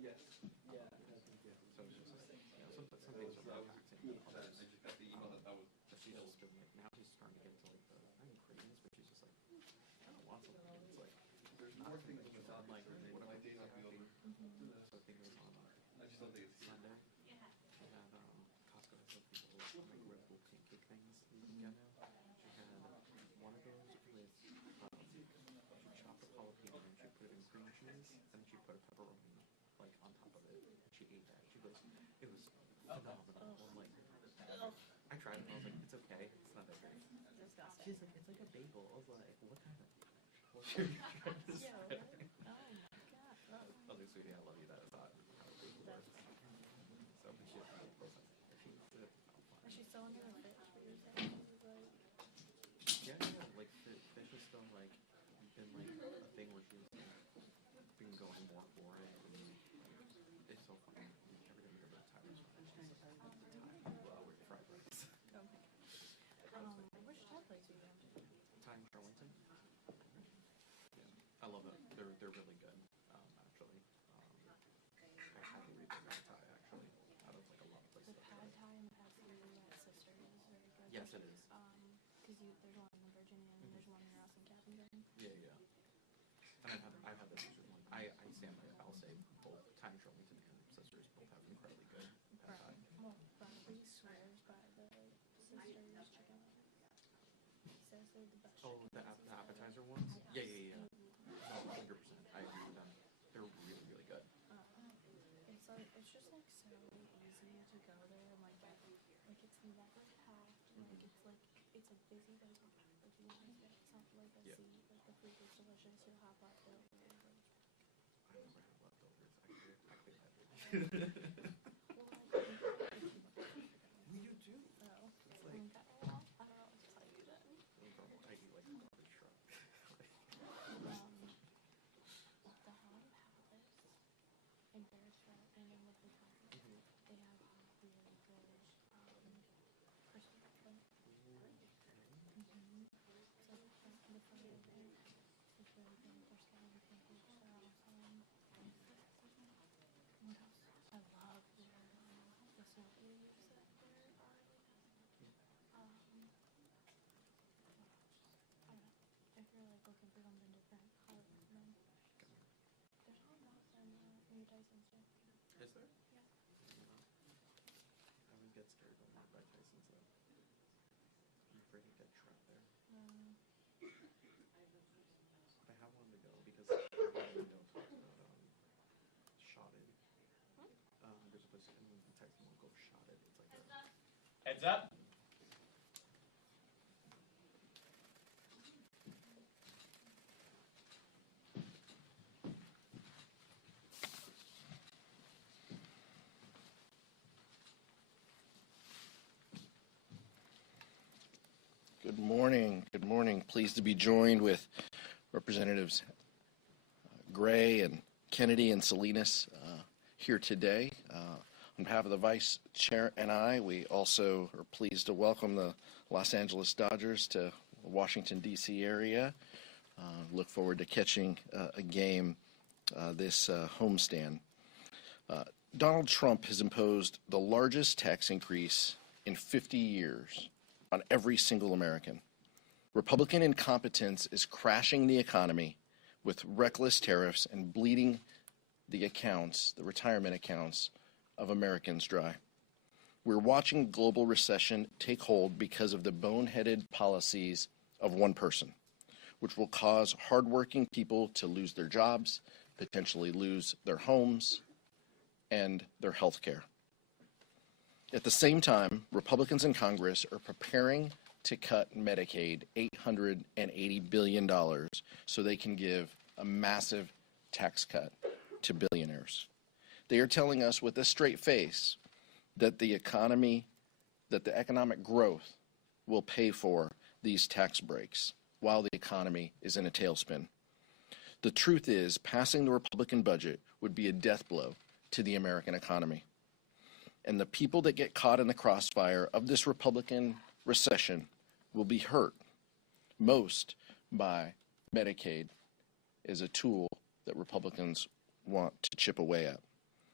Yes. Yeah. So it's just, some things are more taxing. Others, I just got the email that was. She's just been like, now she's starting to get into like the, not even cravings, but she's just like, I don't want something. It's like, there's more things that was on like, what my day not be over. So I think it was on, I just don't think it's Sunday. She had, Costco has like these little microwavable pancake things that you can get now. She had one of those with, she chopped up jalapeno and she put it in cream cheese, and then she put a pepperoni like on top of it, and she ate that. She goes, it was phenomenal. I'm like, I tried it and I was like, it's okay, it's not that great. Disgusting. She's like, it's like a bagel. I was like, what kind of, what are you trying to say? Oh my god. I was like, sweetie, I love you, that is not how a bagel works. So, but she has to make process. If she eats it, I'll fine. Is she still under the fish? What you're saying? Yeah, like fish is still like been like a thing where she's like, been going more for it, and like it's so funny. Every time we go to the Thai restaurant, it's just like Thai with fried rice. Which Thai place are you going to? Thai in Charlington. Yeah, I love it. They're really good. Actually, I highly rate their Thai actually. Out of like a lot of places. The pad Thai and the pad see at Sister is very good. Yes, it is. Because there's one in Virginia and there's one near us in Captain. Yeah, yeah. And I've had the Sisters one. I stand by it. I'll say both Thai in Charlington and Sisters both have incredibly good pad Thai. Well, Bradley swears by the Sisters chicken. He says they're the best. Oh, the appetizer ones? Yeah. No, 100%. I agree with them. They're really, really good. It's like it's just like so easy to go there and like it's never packed. Like it's a busy place. Like you want to get something like a seat. Like the food is delicious. You'll have leftovers. I never have leftovers. I could have it. You do. Oh. It's like, I don't know what to tell you then. I eat like a garbage truck. The Han Palace in Beresford and in Woodley County, they have really good Christmas pudding. So the fried egg is really good. Their scallion pancakes are awesome. What else? I love the snow eaves that there are. I don't know. If you're like looking for something different, highly recommend. There's one near Tyson's too. Is there? Yeah. I would get scared going by Tyson's though. I'm afraid to get trapped there. But I wanted to go because I wanted to go Shotted. There's a place in Texas called Shotted. It's like Heads up. Good morning. Good morning. Pleased to be joined with Representatives Gray and Kennedy and Salinas here today. On behalf of the Vice Chair and I, we also are pleased to welcome the Los Angeles Dodgers to the Washington, D.C. area. Look forward to catching a game this homestand. Donald Trump has imposed the largest tax increase in 50 years on every single American. Republican incompetence is crashing the economy with reckless tariffs and bleeding the accounts, the retirement accounts of Americans dry. We're watching global recession take hold because of the boneheaded policies of one person, which will cause hardworking people to lose their jobs, potentially lose their homes and their health care. At the same time, Republicans in Congress are preparing to cut Medicaid $880 billion so they can give a massive tax cut to billionaires. They are telling us with a straight face that the economic growth will pay for these tax breaks while the economy is in a tailspin. The truth is, passing the Republican budget would be a death blow to the American economy. And the people that get caught in the crossfire of this Republican recession will be hurt most by Medicaid as a tool that Republicans want to chip away at.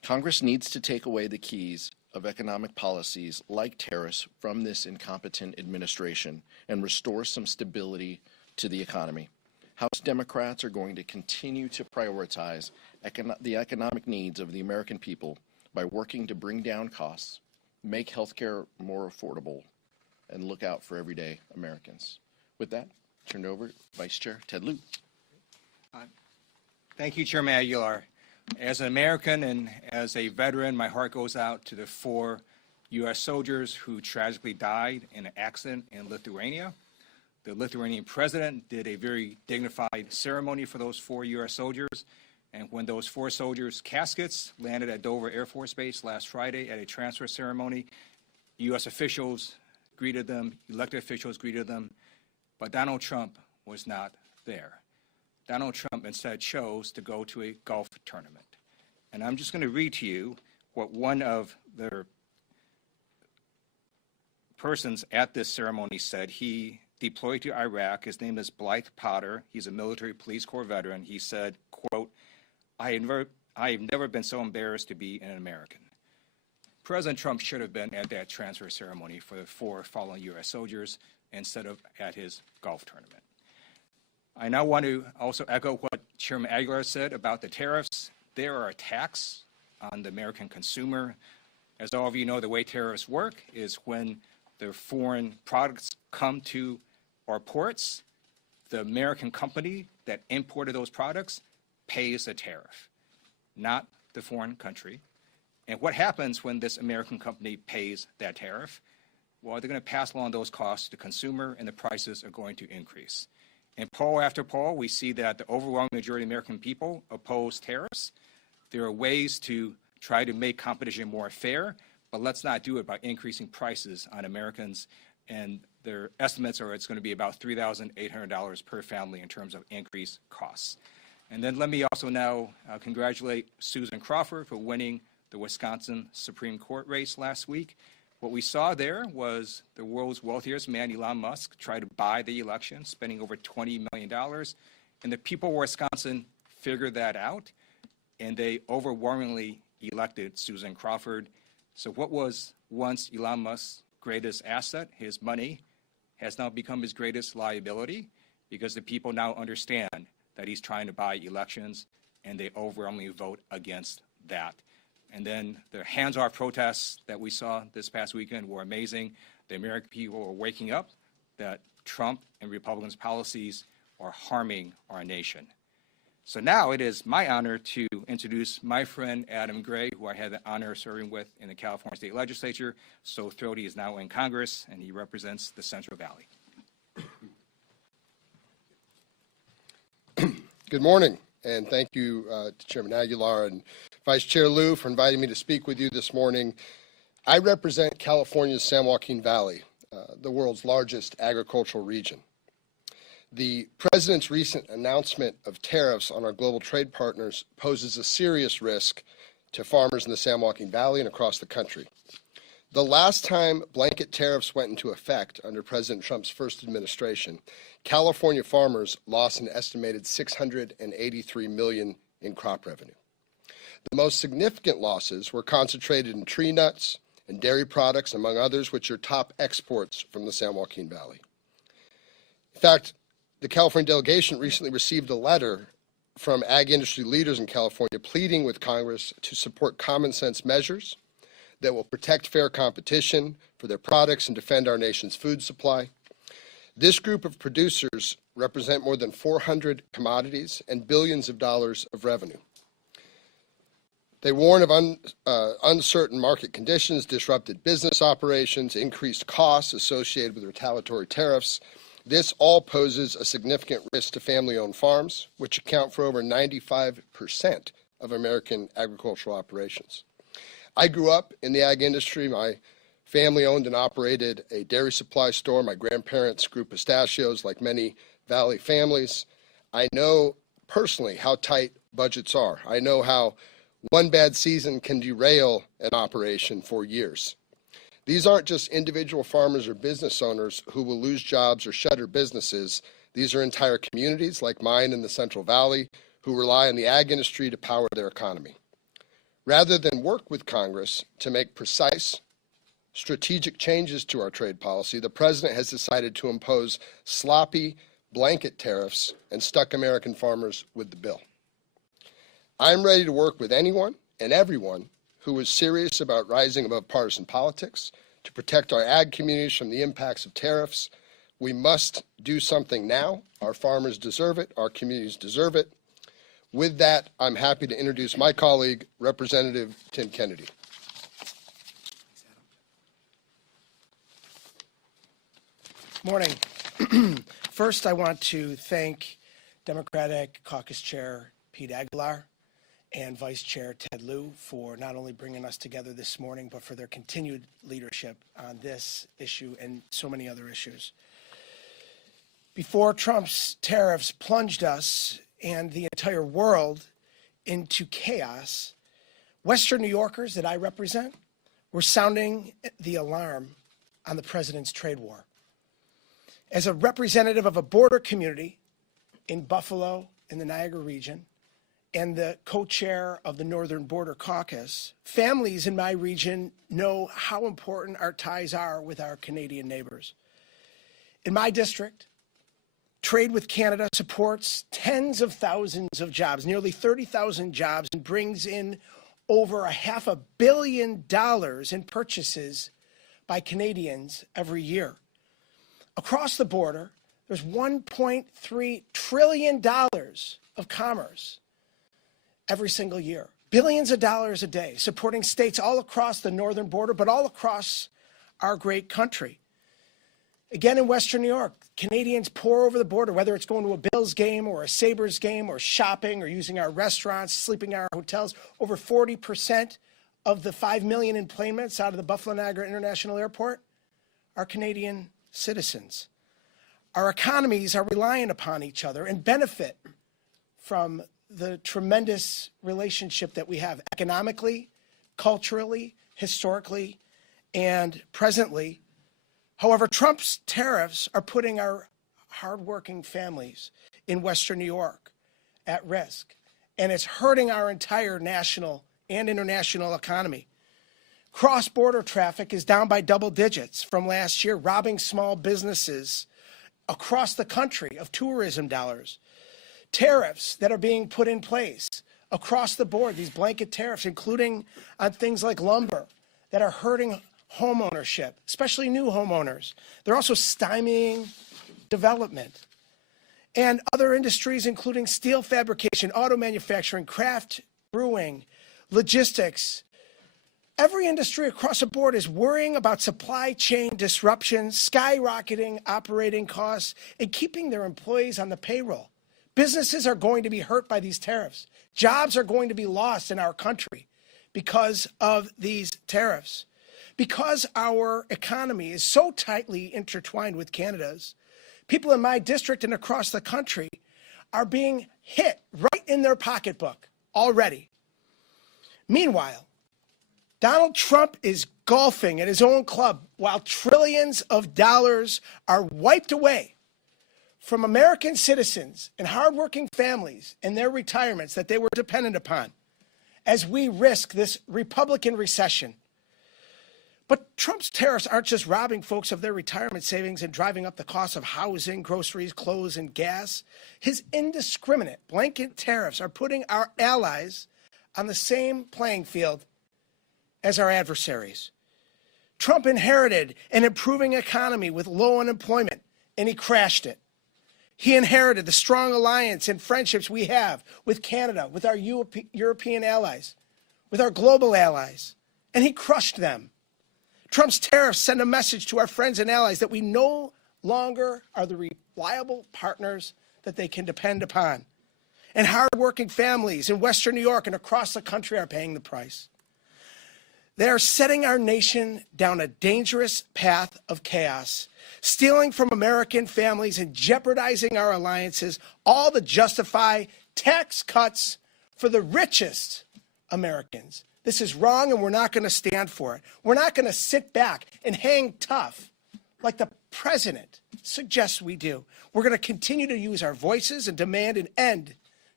Congress needs to take away the keys of economic policies like tariffs from this incompetent administration and restore some stability to the economy. House Democrats are going to continue to prioritize the economic needs of the American people by working to bring down costs, make healthcare more affordable, and look out for everyday Americans. With that, turn it over to Vice Chair Ted Lieu. Thank you, Chairman Aguilar. As an American and as a veteran, my heart goes out to the 4 U.S. soldiers who tragically died in an accident in Lithuania. The Lithuanian president did a very dignified ceremony for those 4 U.S. soldiers. And when those 4 soldiers' caskets landed at Dover Air Force Base last Friday at a transfer ceremony, U.S. officials greeted them, elected officials greeted them, but Donald Trump was not there. Donald Trump instead chose to go to a golf tournament. And I'm just going to read to you what one of the persons at this ceremony said. He deployed to Iraq. His name is Blythe Potter. He's a military police corps veteran. He said, quote, I have never been so embarrassed to be an American. President Trump should have been at that transfer ceremony for the 4 fallen U.S. soldiers instead of at his golf tournament. I now want to also echo what Chairman Aguilar said about the tariffs. There are attacks on the American consumer. As all of you know, the way tariffs work is when the foreign products come to our ports, the American company that imported those products pays the tariff, not the foreign country. And what happens when this American company pays that tariff? Well, they're going to pass along those costs to the consumer, and the prices are going to increase. In poll after poll, we see that the overwhelming majority of American people oppose tariffs. There are ways to try to make competition more fair, but let's not do it by increasing prices on Americans. And their estimates are it's going to be about $3,800 per family in terms of increased costs. And then let me also now congratulate Susan Crawford for winning the Wisconsin Supreme Court race last week. What we saw there was the world's wealthiest man, Elon Musk, try to buy the election, spending over $20 million. And the people of Wisconsin figured that out, and they overwhelmingly elected Susan Crawford. So what was once Elon Musk's greatest asset, his money, has now become his greatest liability because the people now understand that he's trying to buy elections, and they overwhelmingly vote against that. And then the hands-off protests that we saw this past weekend were amazing. The American people are waking up that Trump and Republicans' policies are harming our nation. So now it is my honor to introduce my friend Adam Gray, who I had the honor of serving with in the California State Legislature. So thrilled he is now in Congress, and he represents the Central Valley. Good morning, and thank you to Chairman Aguilar and Vice Chair Lieu for inviting me to speak with you this morning. I represent California's San Joaquin Valley, the world's largest agricultural region. The President's recent announcement of tariffs on our global trade partners poses a serious risk to farmers in the San Joaquin Valley and across the country. The last time blanket tariffs went into effect under President Trump's first administration, California farmers lost an estimated $683 million in crop revenue. The most significant losses were concentrated in tree nuts and dairy products, among others, which are top exports from the San Joaquin Valley. In fact, the California delegation recently received a letter from ag industry leaders in California pleading with Congress to support common sense measures that will protect fair competition for their products and defend our nation's food supply. This group of producers represent more than 400 commodities and billions of dollars of revenue. They warn of uncertain market conditions, disrupted business operations, increased costs associated with retaliatory tariffs. This all poses a significant risk to family-owned farms, which account for over 95% of American agricultural operations. I grew up in the ag industry. My family owned and operated a dairy supply store. My grandparents grew pistachios like many Valley families. I know personally how tight budgets are. I know how one bad season can derail an operation for years. These aren't just individual farmers or business owners who will lose jobs or shutter businesses. These are entire communities like mine in the Central Valley who rely on the ag industry to power their economy. Rather than work with Congress to make precise, strategic changes to our trade policy, the president has decided to impose sloppy blanket tariffs and stuck American farmers with the bill. I'm ready to work with anyone and everyone who is serious about rising above partisan politics to protect our ag communities from the impacts of tariffs. We must do something now. Our farmers deserve it. Our communities deserve it. With that, I'm happy to introduce my colleague, Representative Tim Kennedy. Morning. First, I want to thank Democratic Caucus Chair Pete Aguilar and Vice Chair Ted Lieu for not only bringing us together this morning, but for their continued leadership on this issue and so many other issues. Before Trump's tariffs plunged us and the entire world into chaos, Western New Yorkers that I represent were sounding the alarm on the president's trade war. As a representative of a border community in Buffalo, in the Niagara region, and the co-chair of the Northern Border Caucus, families in my region know how important our ties are with our Canadian neighbors. In my district, trade with Canada supports tens of thousands of jobs, nearly 30,000 jobs, and brings in over $500 million in purchases by Canadians every year. Across the border, there's $1.3 trillion of commerce every single year. Billions of dollars a day, supporting states all across the northern border, but all across our great country. Again, in Western New York, Canadians pour over the border, whether it's going to a Bills game or a Sabres game or shopping or using our restaurants, sleeping in our hotels. Over 40% of the 5 million enplanements out of the Buffalo Niagara International Airport are Canadian citizens. Our economies are reliant upon each other and benefit from the tremendous relationship that we have economically, culturally, historically, and presently. However, Trump's tariffs are putting our hardworking families in Western New York at risk, and it's hurting our entire national and international economy. Cross-border traffic is down by double digits from last year, robbing small businesses across the country of tourism dollars. Tariffs that are being put in place across the board, these blanket tariffs, including on things like lumber, that are hurting home ownership, especially new homeowners. They're also stymieing development. And other industries, including steel fabrication, auto manufacturing, craft brewing, logistics. Every industry across the board is worrying about supply chain disruptions, skyrocketing operating costs, and keeping their employees on the payroll. Businesses are going to be hurt by these tariffs. Jobs are going to be lost in our country because of these tariffs. Because our economy is so tightly intertwined with Canada's, people in my district and across the country are being hit right in their pocketbook already. Meanwhile, Donald Trump is golfing at his own club while trillions of dollars are wiped away from American citizens and hardworking families and their retirements that they were dependent upon as we risk this Republican recession. But Trump's tariffs aren't just robbing folks of their retirement savings and driving up the cost of housing, groceries, clothes, and gas. His indiscriminate blanket tariffs are putting our allies on the same playing field as our adversaries. Trump inherited an improving economy with low unemployment, and he crashed it. He inherited the strong alliance and friendships we have with Canada, with our European allies, with our global allies, and he crushed them. Trump's tariffs send a message to our friends and allies that we no longer are the reliable partners that they can depend upon. And hardworking families in Western New York and across the country are paying the price. They are setting our nation down a dangerous path of chaos, stealing from American families and jeopardizing our alliances, all to justify tax cuts for the richest Americans. This is wrong, and we're not going to stand for it. We're not going to sit back and hang tough like the president suggests we do. We're going to continue to use our voices and demand an end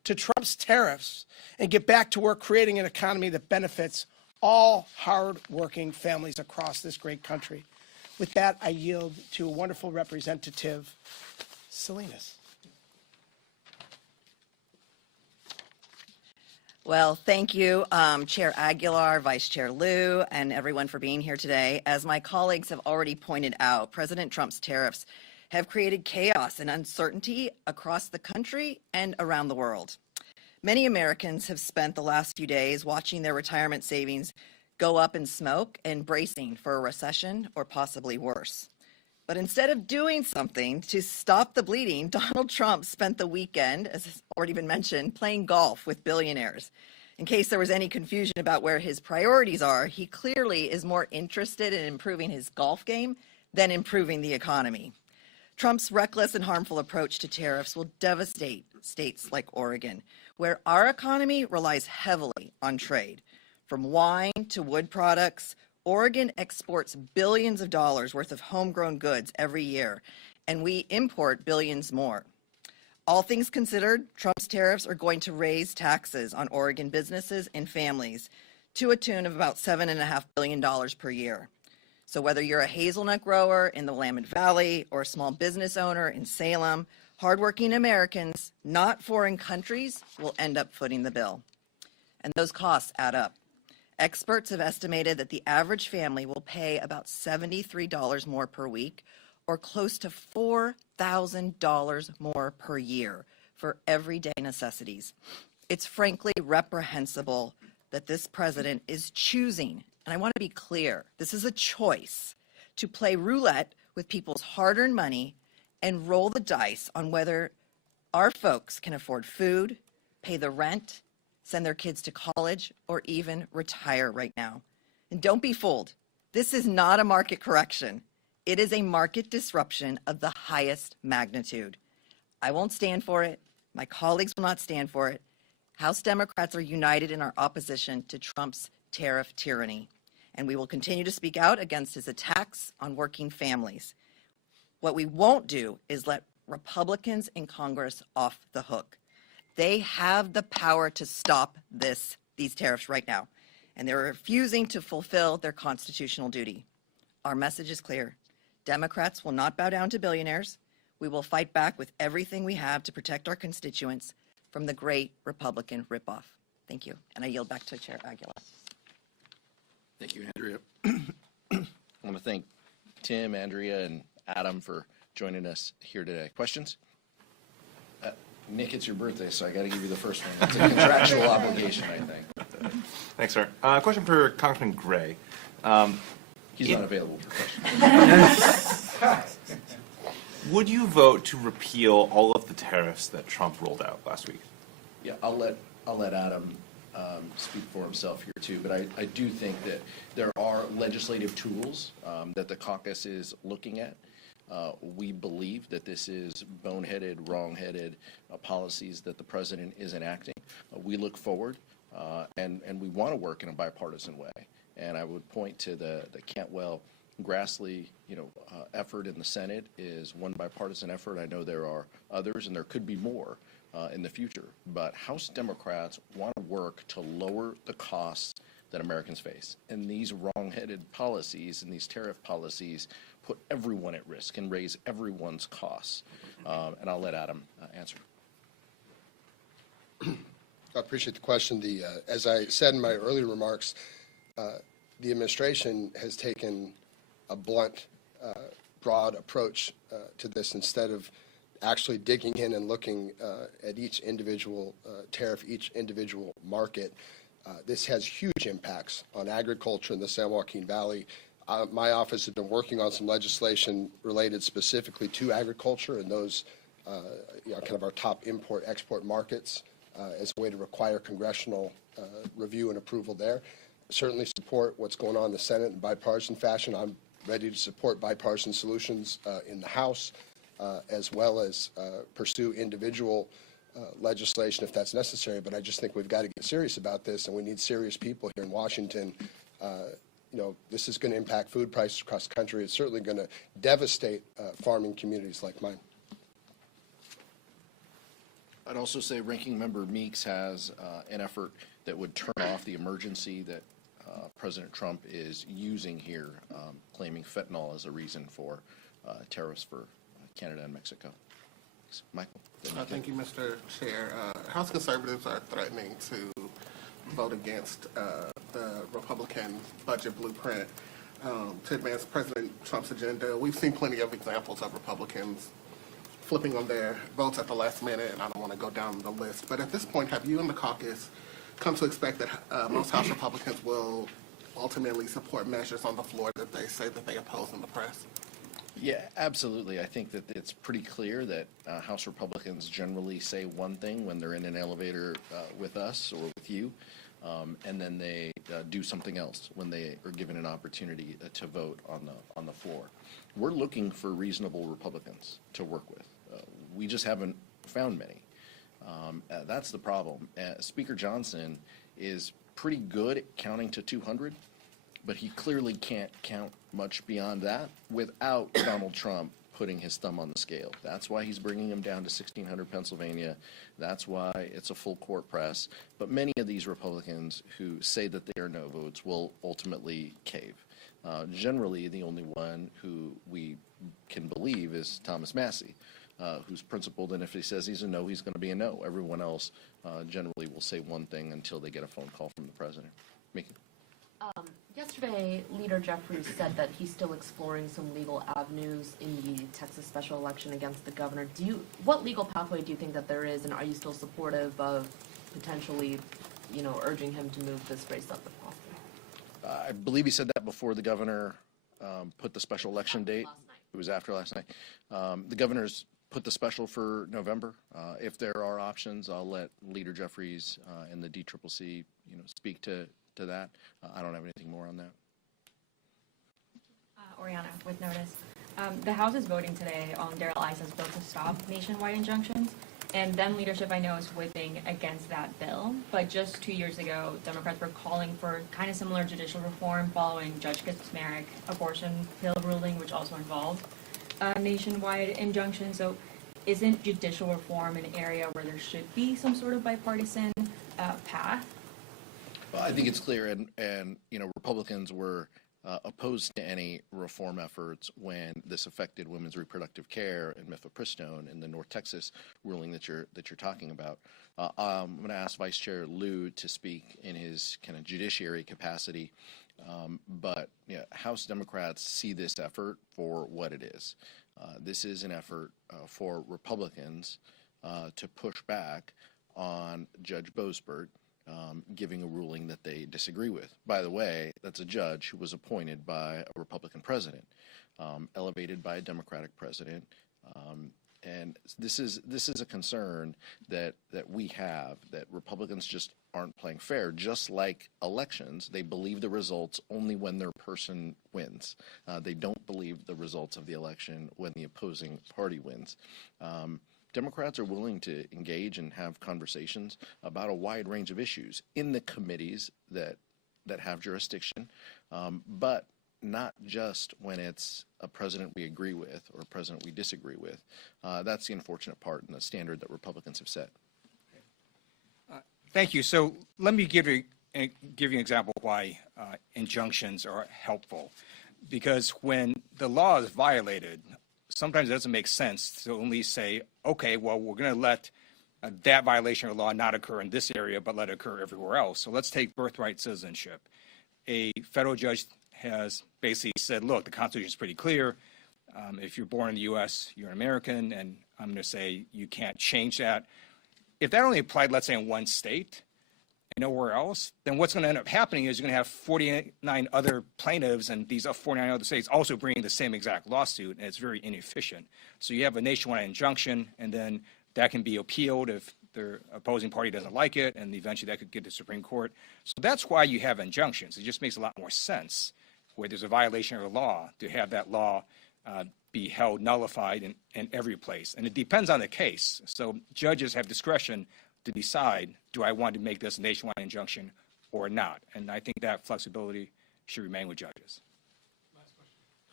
to Trump's tariffs and get back to work creating an economy that benefits all hard-working families across this great country. With that, I yield to a wonderful representative, Salinas. Well, thank you, Chair Aguilar, Vice Chair Lieu, and everyone for being here today. As my colleagues have already pointed out, President Trump's tariffs have created chaos and uncertainty across the country and around the world. Many Americans have spent the last few days watching their retirement savings go up in smoke and bracing for a recession or possibly worse. But instead of doing something to stop the bleeding, Donald Trump spent the weekend, as has already been mentioned, playing golf with billionaires. In case there was any confusion about where his priorities are, he clearly is more interested in improving his golf game than improving the economy. Trump's reckless and harmful approach to tariffs will devastate states like Oregon, where our economy relies heavily on trade. From wine to wood products, Oregon exports billions of dollars worth of homegrown goods every year, and we import billions more. All things considered, Trump's tariffs are going to raise taxes on Oregon businesses and families to a tune of about $7.5 billion per year. So whether you're a hazelnut grower in the Willamette Valley or a small business owner in Salem, hardworking Americans, not foreign countries, will end up footing the bill. And those costs add up. Experts have estimated that the average family will pay about $73 more per week, or close to $4,000 more per year for everyday necessities. It's frankly reprehensible that this president is choosing, and I want to be clear, this is a choice, to play roulette with people's hard-earned money and roll the dice on whether our folks can afford food, pay the rent, send their kids to college, or even retire right now. And don't be fooled. This is not a market correction. It is a market disruption of the highest magnitude. I won't stand for it. My colleagues will not stand for it. House Democrats are united in our opposition to Trump's tariff tyranny, and we will continue to speak out against his attacks on working families. What we won't do is let Republicans in Congress off the hook. They have the power to stop these tariffs right now, and they're refusing to fulfill their constitutional duty. Our message is clear. Democrats will not bow down to billionaires. We will fight back with everything we have to protect our constituents from the great Republican ripoff. Thank you, and I yield back to Chair Aguilar. Thank you, Andrea. I want to thank Tim, Andrea, and Adam for joining us here today. Questions? Nick, it's your birthday, so I got to give you the first one. It's a contractual obligation, I think. Thanks, sir. Question for Congressman Gray. He's not available for questions. Would you vote to repeal all of the tariffs that Trump rolled out last week? Yeah, I'll let Adam speak for himself here too, but I do think that there are legislative tools that the caucus is looking at. We believe that this is boneheaded, wrong-headed policies that the president is enacting. We look forward and we want to work in a bipartisan way. And I would point to the Cantwell-Grassley effort in the Senate is one bipartisan effort. I know there are others, and there could be more in the future. But House Democrats want to work to lower the costs that Americans face. And these wrong-headed policies and these tariff policies put everyone at risk and raise everyone's costs. And I'll let Adam answer. I appreciate the question. As I said in my earlier remarks, the administration has taken a blunt, broad approach to this instead of actually digging in and looking at each individual tariff, each individual market. This has huge impacts on agriculture in the San Joaquin Valley. My office has been working on some legislation related specifically to agriculture and those kind of our top import-export markets as a way to require congressional review and approval there. Certainly support what's going on in the Senate in bipartisan fashion. I'm ready to support bipartisan solutions in the House as well as pursue individual legislation if that's necessary. But I just think we've got to get serious about this, and we need serious people here in Washington. This is going to impact food prices across the country. It's certainly going to devastate farming communities like mine. I'd also say Ranking Member Meeks has an effort that would turn off the emergency that President Trump is using here, claiming fentanyl as a reason for tariffs for Canada and Mexico. Thanks. Michael? Thank you, Mr. Chair. House conservatives are threatening to vote against the Republican budget blueprint to advance President Trump's agenda. We've seen plenty of examples of Republicans flipping on their votes at the last minute, and I don't want to go down the list. But at this point, have you and the caucus come to expect that most House Republicans will ultimately support measures on the floor that they say that they oppose in the press? Yeah, absolutely. I think that it's pretty clear that House Republicans generally say one thing when they're in an elevator with us or with you, and then they do something else when they are given an opportunity to vote on the floor. We're looking for reasonable Republicans to work with. We just haven't found many. That's the problem. Speaker Johnson is pretty good at counting to 200, but he clearly can't count much beyond that without Donald Trump putting his thumb on the scale. That's why he's bringing him down to 1600 Pennsylvania. That's why it's a full court press. But many of these Republicans who say that they are no votes will ultimately cave. Generally, the only one who we can believe is Thomas Massey, who's principled, and if he says he's a no, he's going to be a no. Everyone else generally will say one thing until they get a phone call from the president. Mickey? Yesterday, Leader Jeffries said that he's still exploring some legal avenues in the Texas special election against the governor. What legal pathway do you think that there is, and are you still supportive of potentially, urging him to move this race up if possible? I believe he said that before the governor put the special election date. It was after last night. The governor's put the special for November. If there are options, I'll let Leader Jeffries and the DCCC, speak to that. I don't have anything more on that. Oriana, with notice. The House is voting today on Darrell Issa's bill to stop nationwide injunctions, and then leadership, I know, is whipping against that bill. But just 2 years ago, Democrats were calling for kind of similar judicial reform following Judge Kaczmarek abortion pill ruling, which also involved nationwide injunctions. So isn't judicial reform an area where there should be some sort of bipartisan path? Well, I think it's clear, and Republicans were opposed to any reform efforts when this affected women's reproductive care and mifepristone in the North Texas ruling that you're talking about. I'm going to ask Vice Chair Lieu to speak in his kind of judiciary capacity, but House Democrats see this effort for what it is. This is an effort for Republicans to push back on Judge Boasberg giving a ruling that they disagree with. By the way, that's a judge who was appointed by a Republican president, elevated by a Democratic president, and this is a concern that we have, that Republicans just aren't playing fair. Just like elections, they believe the results only when their person wins. They don't believe the results of the election when the opposing party wins. Democrats are willing to engage and have conversations about a wide range of issues in the committees that have jurisdiction, but not just when it's a president we agree with or a president we disagree with. That's the unfortunate part and the standard that Republicans have set. Thank you. So let me give you an example of why injunctions are helpful. Because when the law is violated, sometimes it doesn't make sense to only say, okay, well, we're going to let that violation of the law not occur in this area, but let it occur everywhere else. So let's take birthright citizenship. A federal judge has basically said, look, the Constitution is pretty clear. If you're born in the U.S., you're an American, and I'm going to say you can't change that. If that only applied, let's say, in one state and nowhere else, then what's going to end up happening is you're going to have 49 other plaintiffs and these 49 other states also bringing the same exact lawsuit, and it's very inefficient. So you have a nationwide injunction, and then that can be appealed if the opposing party doesn't like it, and eventually that could get to the Supreme Court. So that's why you have injunctions. It just makes a lot more sense where there's a violation of the law to have that law be held nullified in every place. And it depends on the case. So judges have discretion to decide, do I want to make this a nationwide injunction or not? And I think that flexibility should remain with judges.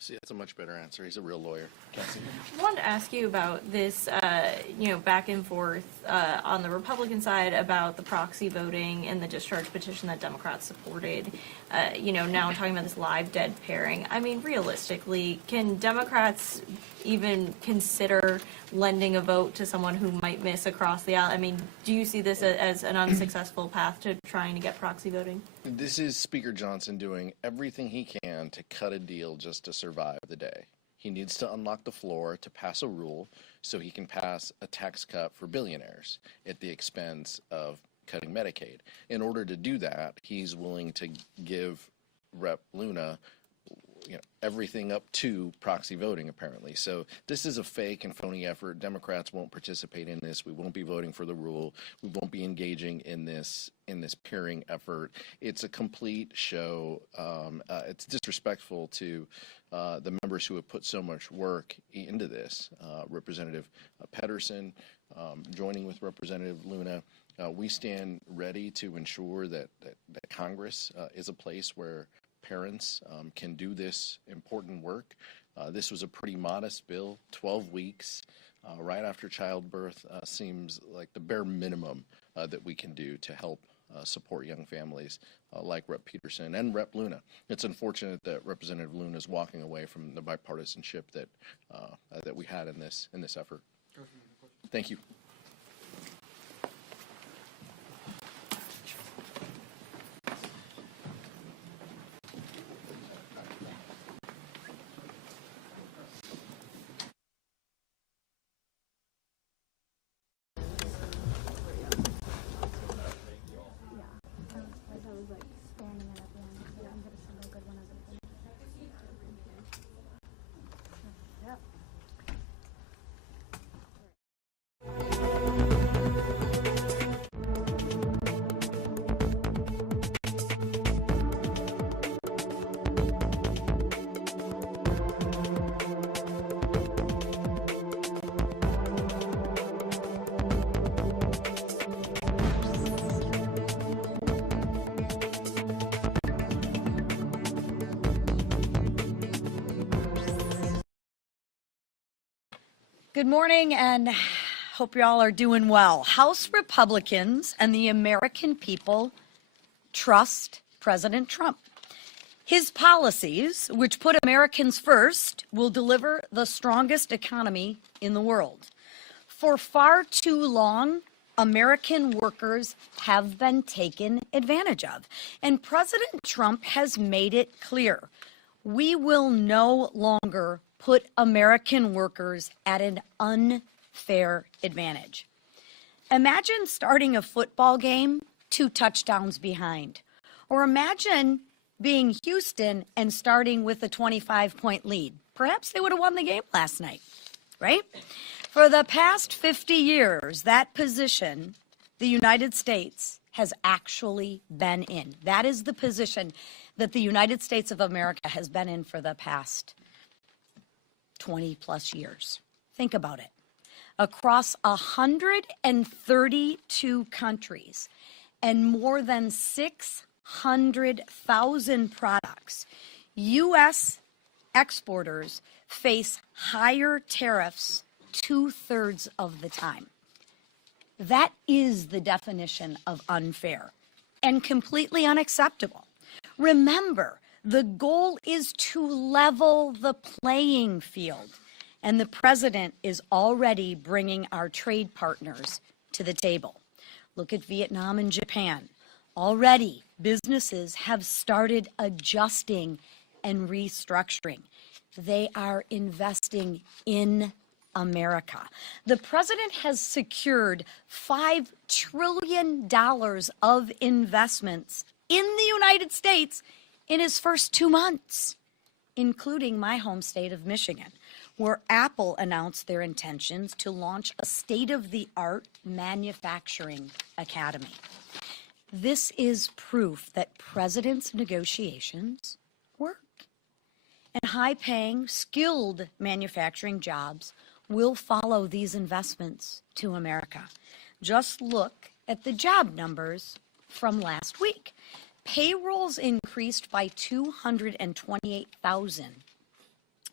See, that's a much better answer. He's a real lawyer. Cassie. I wanted to ask you about this, back and forth on the Republican side about the proxy voting and the discharge petition that Democrats supported. Now talking about this live dead pairing. I mean, realistically, can Democrats even consider lending a vote to someone who might miss across the aisle? I mean, do you see this as an unsuccessful path to trying to get proxy voting? This is Speaker Johnson doing everything he can to cut a deal just to survive the day. He needs to unlock the floor to pass a rule so he can pass a tax cut for billionaires at the expense of cutting Medicaid. In order to do that, he's willing to give Rep. Luna everything up to proxy voting, apparently. So this is a fake and phony effort. Democrats won't participate in this. We won't be voting for the rule. We won't be engaging in this pairing effort. It's a complete show. It's disrespectful to the members who have put so much work into this. Representative Pedersen, joining with Representative Luna, we stand ready to ensure that Congress is a place where parents can do this important work. This was a pretty modest bill, 12 weeks right after childbirth seems like the bare minimum that we can do to help support young families like Rep. Peterson and Rep. Luna. It's unfortunate that Representative Luna is walking away from the bipartisanship that we had in this effort. Thank you. Good morning, and hope you all are doing well. House Republicans and the American people trust President Trump. His policies, which put Americans first, will deliver the strongest economy in the world. For far too long, American workers have been taken advantage of, and President Trump has made it clear we will no longer put American workers at an unfair advantage. Imagine starting a football game 2 touchdowns behind. Or imagine being Houston and starting with a 25-point lead. Perhaps they would have won the game last night, right? For the past 50 years, that position the United States has actually been in. That is the position that the United States of America has been in for the past 20 plus years. Think about it. Across 132 countries and more than 600,000 products, U.S. exporters face higher tariffs 2/3 of the time. That is the definition of unfair and completely unacceptable. Remember, the goal is to level the playing field, and the president is already bringing our trade partners to the table. Look at Vietnam and Japan. Already, businesses have started adjusting and restructuring. They are investing in America. The president has secured $5 trillion of investments in the United States in his first 2 months, including my home state of Michigan, where Apple announced their intentions to launch a state-of-the-art manufacturing academy. This is proof that president's negotiations work. And high-paying, skilled manufacturing jobs will follow these investments to America. Just look at the job numbers from last week. Payrolls increased by 228,000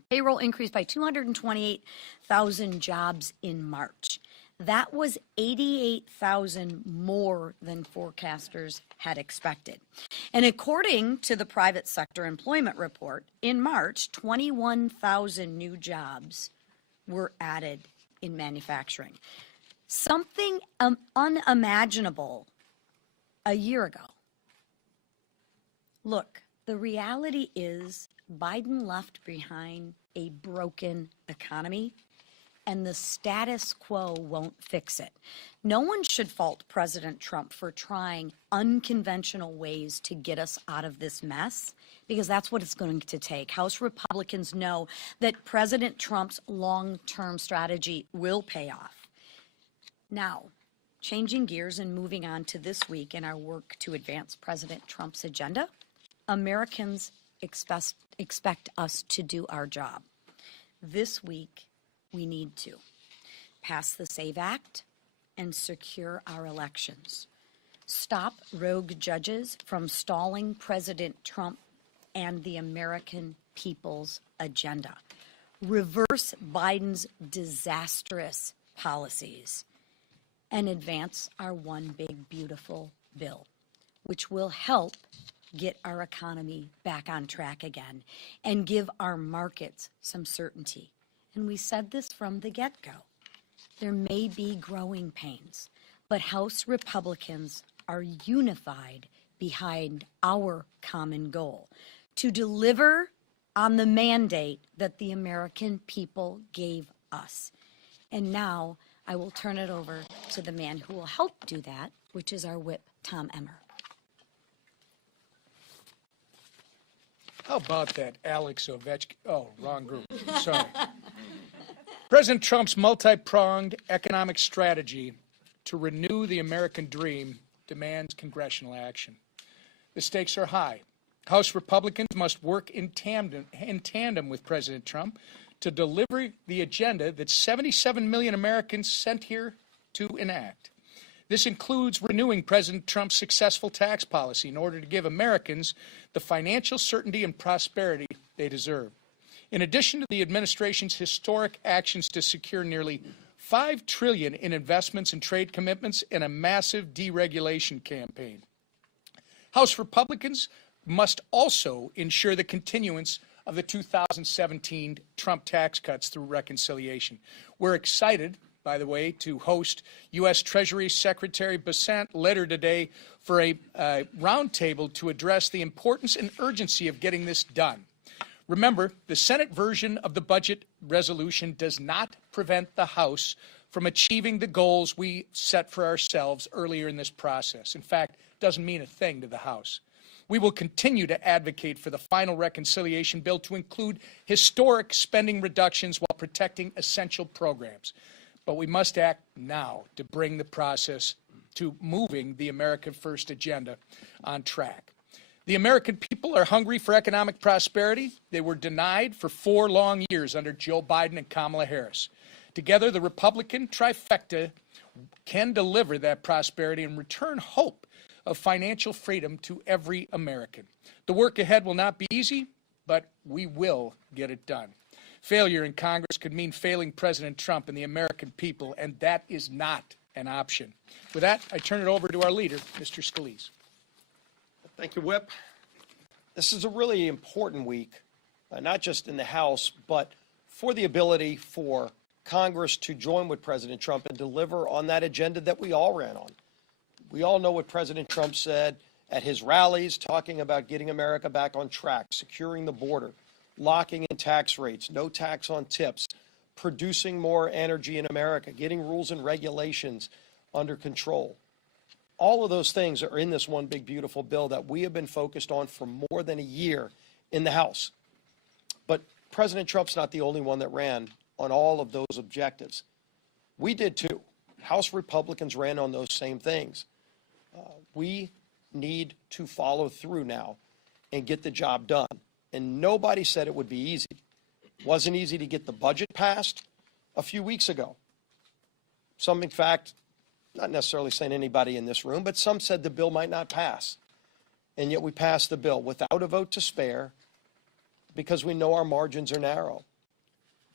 Payroll increased by 228,000 jobs in March. That was 88,000 more than forecasters had expected. And according to the private sector employment report, in March, 21,000 new jobs were added in manufacturing. Something unimaginable a year ago. Look, the reality is Biden left behind a broken economy, and the status quo won't fix it. No one should fault President Trump for trying unconventional ways to get us out of this mess, because that's what it's going to take. House Republicans know that President Trump's long-term strategy will pay off. Now, changing gears and moving on to this week in our work to advance President Trump's agenda, Americans expect us to do our job. This week, we need to pass the SAVE Act and secure our elections. Stop rogue judges from stalling President Trump and the American people's agenda. Reverse Biden's disastrous policies and advance our one big beautiful bill, which will help get our economy back on track again and give our markets some certainty. And we said this from the get-go. There may be growing pains, but House Republicans are unified behind our common goal to deliver on the mandate that the American people gave us. And now I will turn it over to the man who will help do that, which is our whip, Tom Emmer. How about that Alex Ovechkin? Oh, wrong group. Sorry. President Trump's multi-pronged economic strategy to renew the American dream demands congressional action. The stakes are high. House Republicans must work in tandem with President Trump to deliver the agenda that 77 million Americans sent here to enact. This includes renewing President Trump's successful tax policy in order to give Americans the financial certainty and prosperity they deserve. In addition to the administration's historic actions to secure nearly $5 trillion in investments and trade commitments and a massive deregulation campaign, House Republicans must also ensure the continuance of the 2017 Trump tax cuts through reconciliation. We're excited, by the way, to host U.S. Treasury Secretary Bessent later today for a roundtable to address the importance and urgency of getting this done. Remember, the Senate version of the budget resolution does not prevent the House from achieving the goals we set for ourselves earlier in this process. In fact, it doesn't mean a thing to the House. We will continue to advocate for the final reconciliation bill to include historic spending reductions while protecting essential programs. But we must act now to bring the process to moving the America First agenda on track. The American people are hungry for economic prosperity. They were denied for 4 long years under Joe Biden and Kamala Harris. Together, the Republican trifecta can deliver that prosperity and return hope of financial freedom to every American. The work ahead will not be easy, but we will get it done. Failure in Congress could mean failing President Trump and the American people, and that is not an option. With that, I turn it over to our leader, Mr. Scalise. Thank you, Whip. This is a really important week, not just in the House, but for the ability for Congress to join with President Trump and deliver on that agenda that we all ran on. We all know what President Trump said at his rallies, talking about getting America back on track, securing the border, locking in tax rates, no tax on tips, producing more energy in America, getting rules and regulations under control. All of those things are in this one big beautiful bill that we have been focused on for more than a year in the House. But President Trump's not the only one that ran on all of those objectives. We did too. House Republicans ran on those same things. We need to follow through now and get the job done. And nobody said it would be easy. It wasn't easy to get the budget passed a few weeks ago. Some, in fact, not necessarily saying anybody in this room, but some said the bill might not pass. And yet we passed the bill without a vote to spare because we know our margins are narrow.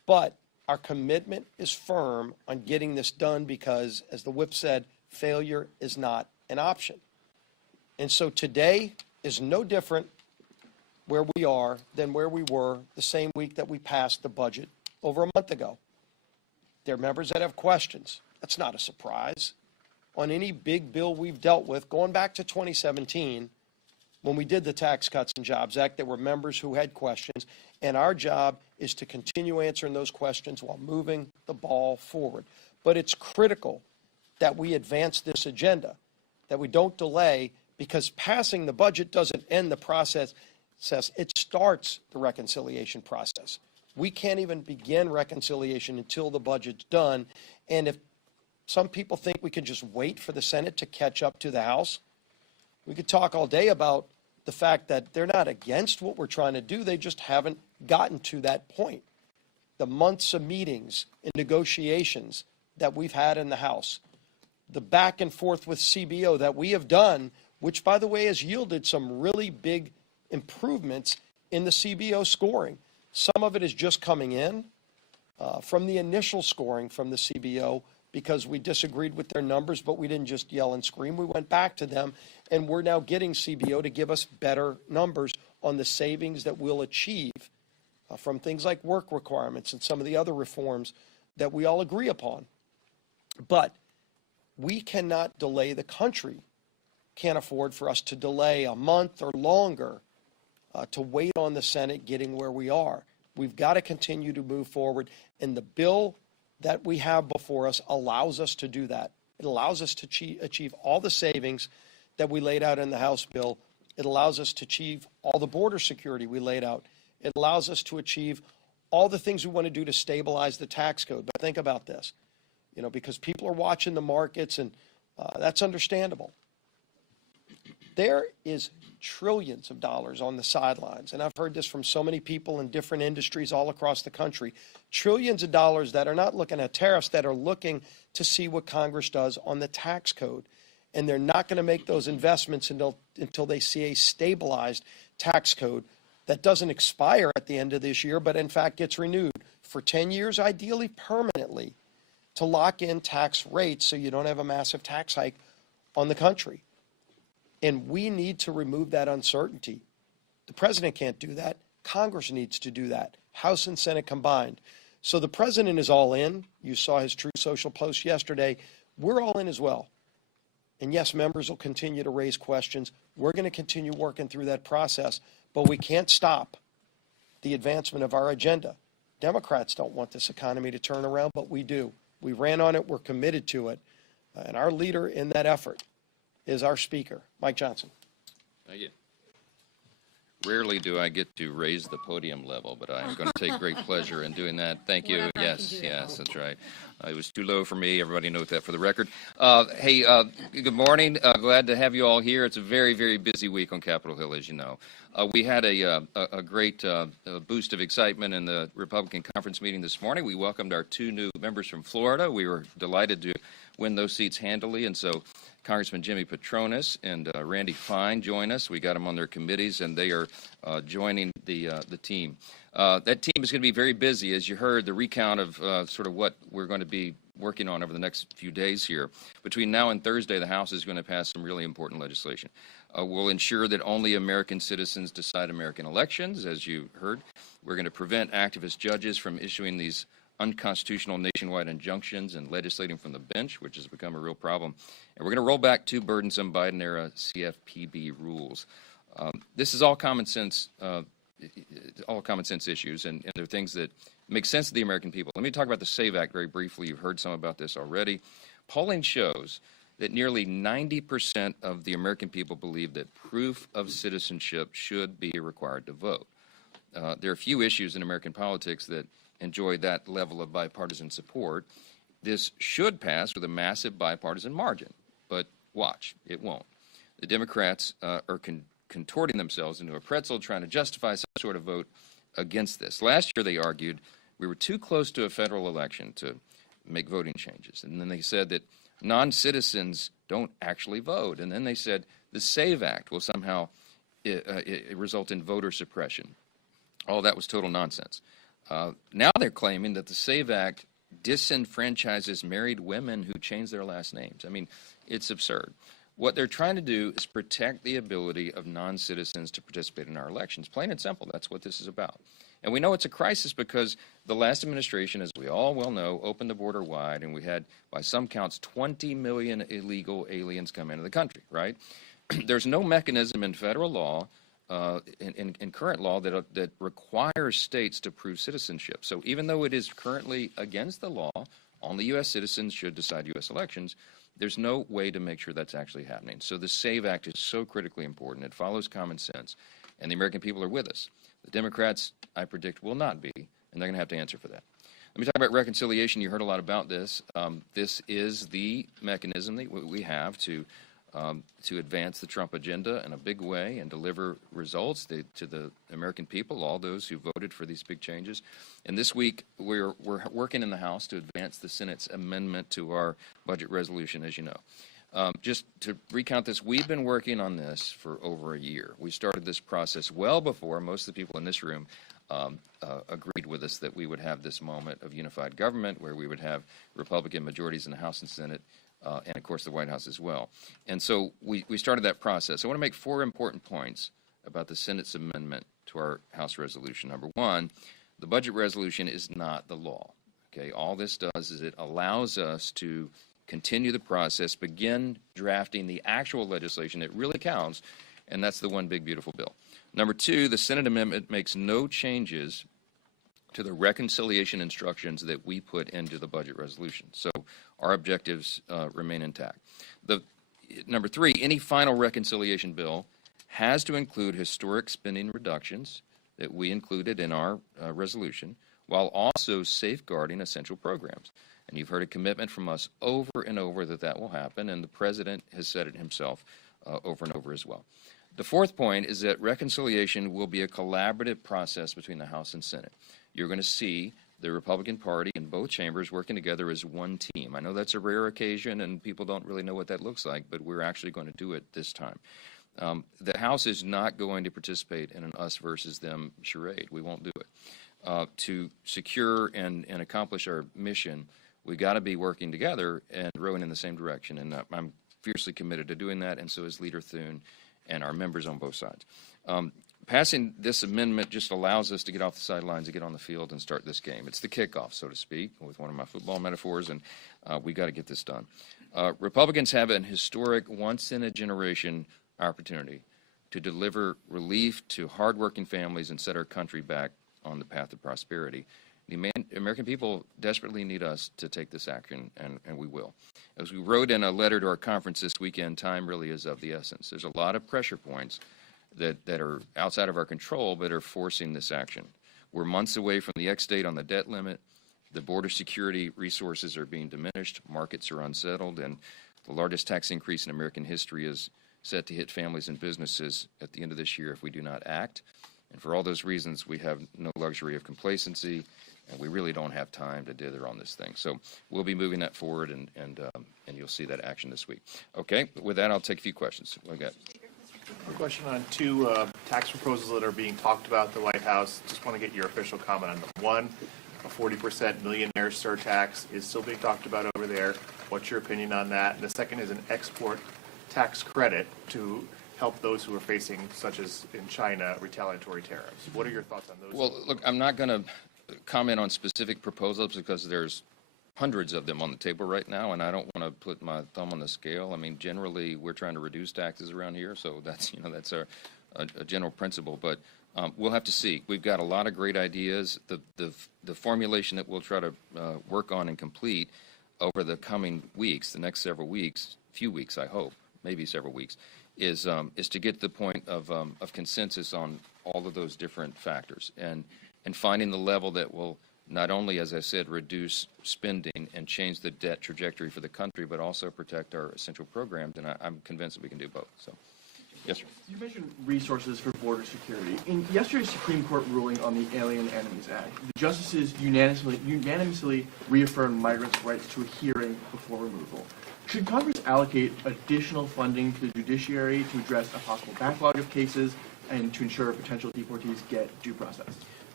But our commitment is firm on getting this done because, as the whip said, failure is not an option. And so today is no different where we are than where we were the same week that we passed the budget over a month ago. There are members that have questions. That's not a surprise. On any big bill we've dealt with, going back to 2017, when we did the Tax Cuts and Jobs Act, there were members who had questions, and our job is to continue answering those questions while moving the ball forward. But it's critical that we advance this agenda, that we don't delay, because passing the budget doesn't end the process. It starts the reconciliation process. We can't even begin reconciliation until the budget's done. And if some people think we can just wait for the Senate to catch up to the House, we could talk all day about the fact that they're not against what we're trying to do. They just haven't gotten to that point. The months of meetings and negotiations that we've had in the House, the back and forth with CBO that we have done, which, by the way, has yielded some really big improvements in the CBO scoring. Some of it is just coming in from the initial scoring from the CBO because we disagreed with their numbers, but we didn't just yell and scream. We went back to them, and we're now getting CBO to give us better numbers on the savings that we'll achieve from things like work requirements and some of the other reforms that we all agree upon. But we cannot delay. The country can't afford for us to delay a month or longer to wait on the Senate getting where we are. We've got to continue to move forward, and the bill that we have before us allows us to do that. It allows us to achieve all the savings that we laid out in the House bill. It allows us to achieve all the border security we laid out. It allows us to achieve all the things we want to do to stabilize the tax code. But think about this, because people are watching the markets, and that's understandable. There is trillions of dollars on the sidelines, and I've heard this from so many people in different industries all across the country. Trillions of dollars that are not looking at tariffs, that are looking to see what Congress does on the tax code. And they're not going to make those investments until they see a stabilized tax code that doesn't expire at the end of this year, but in fact gets renewed for 10 years, ideally permanently, to lock in tax rates so you don't have a massive tax hike on the country. And we need to remove that uncertainty. The president can't do that. Congress needs to do that, House and Senate combined. So the president is all in. You saw his Truth Social post yesterday. We're all in as well. And yes, members will continue to raise questions. We're going to continue working through that process, but we can't stop the advancement of our agenda. Democrats don't want this economy to turn around, but we do. We ran on it. We're committed to it. And our leader in that effort is our Speaker, Mike Johnson. Thank you. Rarely do I get to raise the podium level, but I'm going to take great pleasure in doing that. Thank you. Yes, that's right. It was too low for me. Everybody note that for the record. Hey, good morning. Glad to have you all here. It's a very, very busy week on Capitol Hill, as you know. We had a great boost of excitement in the Republican conference meeting this morning. We welcomed our 2 new members from Florida. We were delighted to win those seats handily, and so Congressman Jimmy Petronis and Randy Fine join us. We got them on their committees, and they are joining the team. That team is going to be very busy, as you heard, the recount of sort of what we're going to be working on over the next few days here. Between now and Thursday, the House is going to pass some really important legislation. We'll ensure that only American citizens decide American elections, as you heard. We're going to prevent activist judges from issuing these unconstitutional nationwide injunctions and legislating from the bench, which has become a real problem. And we're going to roll back 2 burdensome Biden-era CFPB rules. This is all common sense issues, and they're things that make sense to the American people. Let me talk about the SAVE Act very briefly. You've heard some about this already. Polling shows that nearly 90% of the American people believe that proof of citizenship should be required to vote. There are few issues in American politics that enjoy that level of bipartisan support. This should pass with a massive bipartisan margin, but watch, it won't. The Democrats are contorting themselves into a pretzel trying to justify some sort of vote against this. Last year they argued we were too close to a federal election to make voting changes. And then they said that non-citizens don't actually vote. And then they said the SAVE Act will somehow result in voter suppression. All that was total nonsense. Now they're claiming that the SAVE Act disenfranchises married women who change their last names. I mean, it's absurd. What they're trying to do is protect the ability of non-citizens to participate in our elections. Plain and simple, that's what this is about. And we know it's a crisis because the last administration, as we all well know, opened the border wide, and we had, by some counts, 20 million illegal aliens come into the country, right? There's no mechanism in federal law, in current law, that requires states to prove citizenship. So even though it is currently against the law, only U.S. citizens should decide U.S. elections, there's no way to make sure that's actually happening. So the SAVE Act is so critically important. It follows common sense, and the American people are with us. The Democrats, I predict, will not be, and they're going to have to answer for that. Let me talk about reconciliation. You heard a lot about this. This is the mechanism that we have to advance the Trump agenda in a big way and deliver results to the American people, all those who voted for these big changes. And this week, we're working in the House to advance the Senate's amendment to our budget resolution, as you know. Just to recount this, we've been working on this for over a year. We started this process well before most of the people in this room agreed with us that we would have this moment of unified government where we would have Republican majorities in the House and Senate, and of course the White House as well. And so we started that process. I want to make 4 important points about the Senate's amendment to our House resolution. Number 1, the budget resolution is not the law. Okay, all this does is it allows us to continue the process, begin drafting the actual legislation that really counts, and that's the one big beautiful bill. Number 2, the Senate amendment makes no changes to the reconciliation instructions that we put into the budget resolution. So our objectives remain intact. Number 3, any final reconciliation bill has to include historic spending reductions that we included in our resolution, while also safeguarding essential programs. And you've heard a commitment from us over and over that that will happen, and the President has said it himself over and over as well. The 4th point is that reconciliation will be a collaborative process between the House and Senate. You're going to see the Republican Party in both chambers working together as one team. I know that's a rare occasion, and people don't really know what that looks like, but we're actually going to do it this time. The House is not going to participate in an us versus them charade. We won't do it. To secure and accomplish our mission, we've got to be working together and rowing in the same direction, and I'm fiercely committed to doing that, and so is Leader Thune and our members on both sides. Passing this amendment just allows us to get off the sidelines and get on the field and start this game. It's the kickoff, so to speak, with one of my football metaphors, and we got to get this done. Republicans have an historic, once-in-a-generation opportunity to deliver relief to hardworking families and set our country back on the path of prosperity. The American people desperately need us to take this action, and we will. As we wrote in a letter to our conference this weekend, time really is of the essence. There's a lot of pressure points that are outside of our control but are forcing this action. We're months away from the X-date on the debt limit. The border security resources are being diminished. Markets are unsettled, and the largest tax increase in American history is set to hit families and businesses at the end of this year if we do not act. And for all those reasons, we have no luxury of complacency, and we really don't have time to dither on this thing. So we'll be moving that forward, and you'll see that action this week. Okay, with that, I'll take a few questions. What do we got? A question on 2 tax proposals that are being talked about at the White House. Just want to get your official comment on them. 1, a 40% millionaire surtax is still being talked about over there. What's your opinion on that? And the second is an export tax credit to help those who are facing, such as in China, retaliatory tariffs. What are your thoughts on those? Well, look, I'm not going to comment on specific proposals because there's hundreds of them on the table right now, and I don't want to put my thumb on the scale. I mean, generally, we're trying to reduce taxes around here, so that's a general principle. But we'll have to see. We've got a lot of great ideas. The formulation that we'll try to work on and complete over the coming weeks, the next several weeks, few weeks, I hope, maybe several weeks, is to get to the point of consensus on all of those different factors and finding the level that will not only, as I said, reduce spending and change the debt trajectory for the country, but also protect our essential programs, and I'm convinced that we can do both. So, yes, sir. You mentioned resources for border security. In yesterday's Supreme Court ruling on the Alien Enemies Act, the justices unanimously reaffirmed migrants' rights to a hearing before removal. Should Congress allocate additional funding to the judiciary to address a possible backlog of cases and to ensure potential deportees get due process?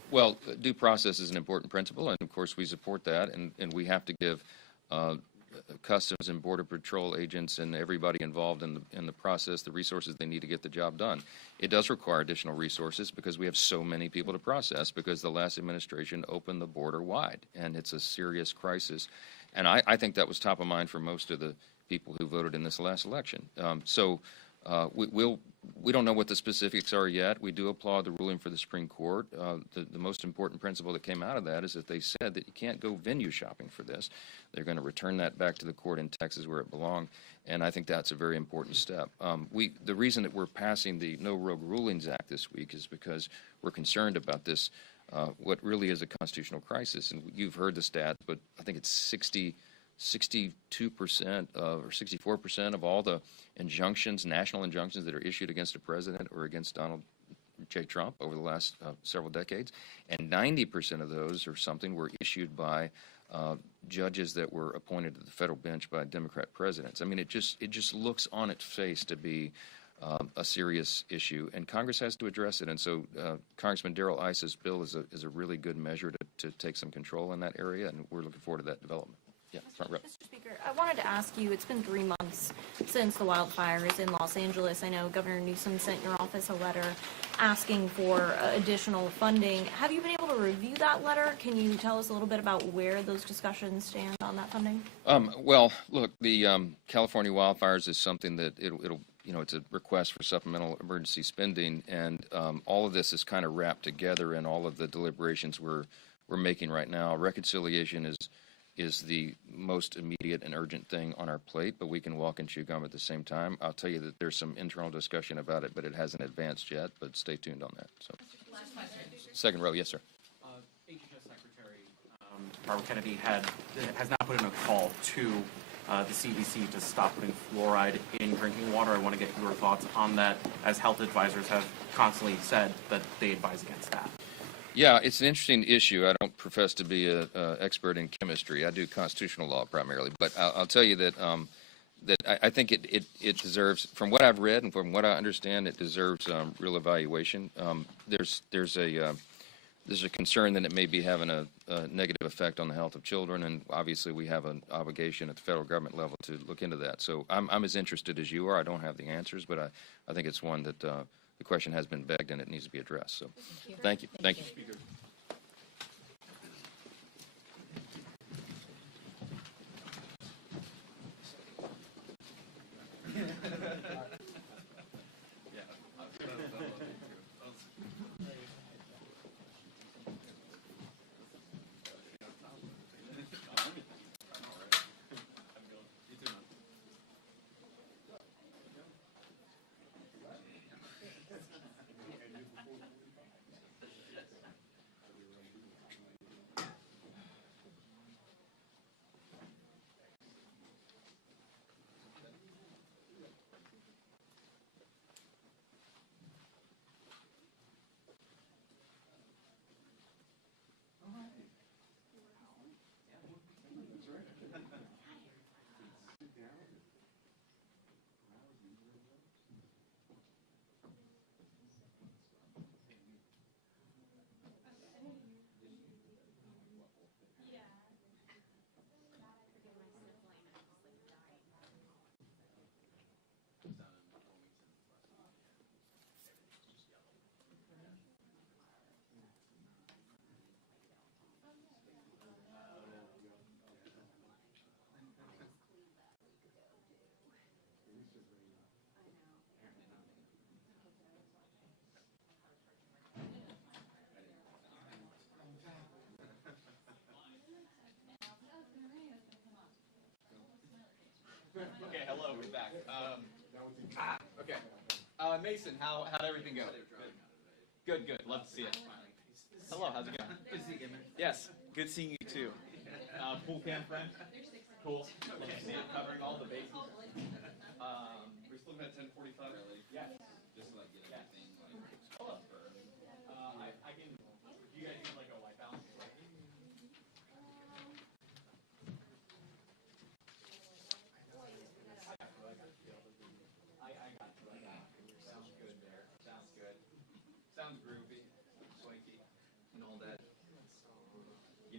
Well, due process is an important principle, and of course we support that, and we have to give Customs and Border Patrol agents and everybody involved in the process the resources they need to get the job done. It does require additional resources because we have so many people to process because the last administration opened the border wide, and it's a serious crisis. And I think that was top of mind for most of the people who voted in this last election. We don't know what the specifics are yet. We do applaud the ruling for the Supreme Court. The most important principle that came out of that is that they said that you can't go venue shopping for this. They're going to return that back to the court in Texas where it belonged, and I think that's a very important step. The reason that we're passing the No Rogue Rulings Act this week is because we're concerned about this, what really is a constitutional crisis. And you've heard the stats, but I think it's 62% or 64% of all the injunctions, national injunctions that are issued against a president or against Donald J. Trump over the last several decades, and 90% of those or something were issued by judges that were appointed to the federal bench by Democrat presidents. I mean, it just looks on its face to be a serious issue, and Congress has to address it. And so Congressman Darrell Iss's bill is a really good measure to take some control in that area, and we're looking forward to that development. Yeah, front row. Mr. Speaker, I wanted to ask you, it's been 3 months since the wildfires in Los Angeles. I know Governor Newsom sent your office a letter asking for additional funding. Have you been able to review that letter? Can you tell us a little bit about where those discussions stand on that funding? Well, look, the California wildfires is something that it's a request for supplemental emergency spending, and all of this is kind of wrapped together in all of the deliberations we're making right now. Reconciliation is the most immediate and urgent thing on our plate, but we can walk and chew gum at the same time. I'll tell you that there's some internal discussion about it, but it hasn't advanced yet, but stay tuned on that. So, second row, yes, sir. HHS Secretary Barbara Kennedy has now put in a call to the CDC to stop putting fluoride in drinking water. I want to get your thoughts on that, as health advisors have constantly said that they advise against that. Yeah, it's an interesting issue. I don't profess to be an expert in chemistry. I do constitutional law primarily, but I'll tell you that I think it deserves, from what I've read and from what I understand, it deserves real evaluation. There's a concern that it may be having a negative effect on the health of children, and obviously we have an obligation at the federal government level to look into that. So I'm as interested as you are. I don't have the answers, but I think it's one that the question has been begged and it needs to be addressed. So thank you. Thank you. Okay, hello, we're back. Okay. Mason, how'd everything go? Good, good. Love to see it. Hello, how's it going? Good to see you, Emmer. Yes, good seeing you too. Pool cam friend? Cool. Love to see it covering all the bases. We're still at 10:45 early. Yes. Just like get everything like I can. You guys need like a white balance. Sounds good there. Sounds good. Sounds groovy, swanky, and all that.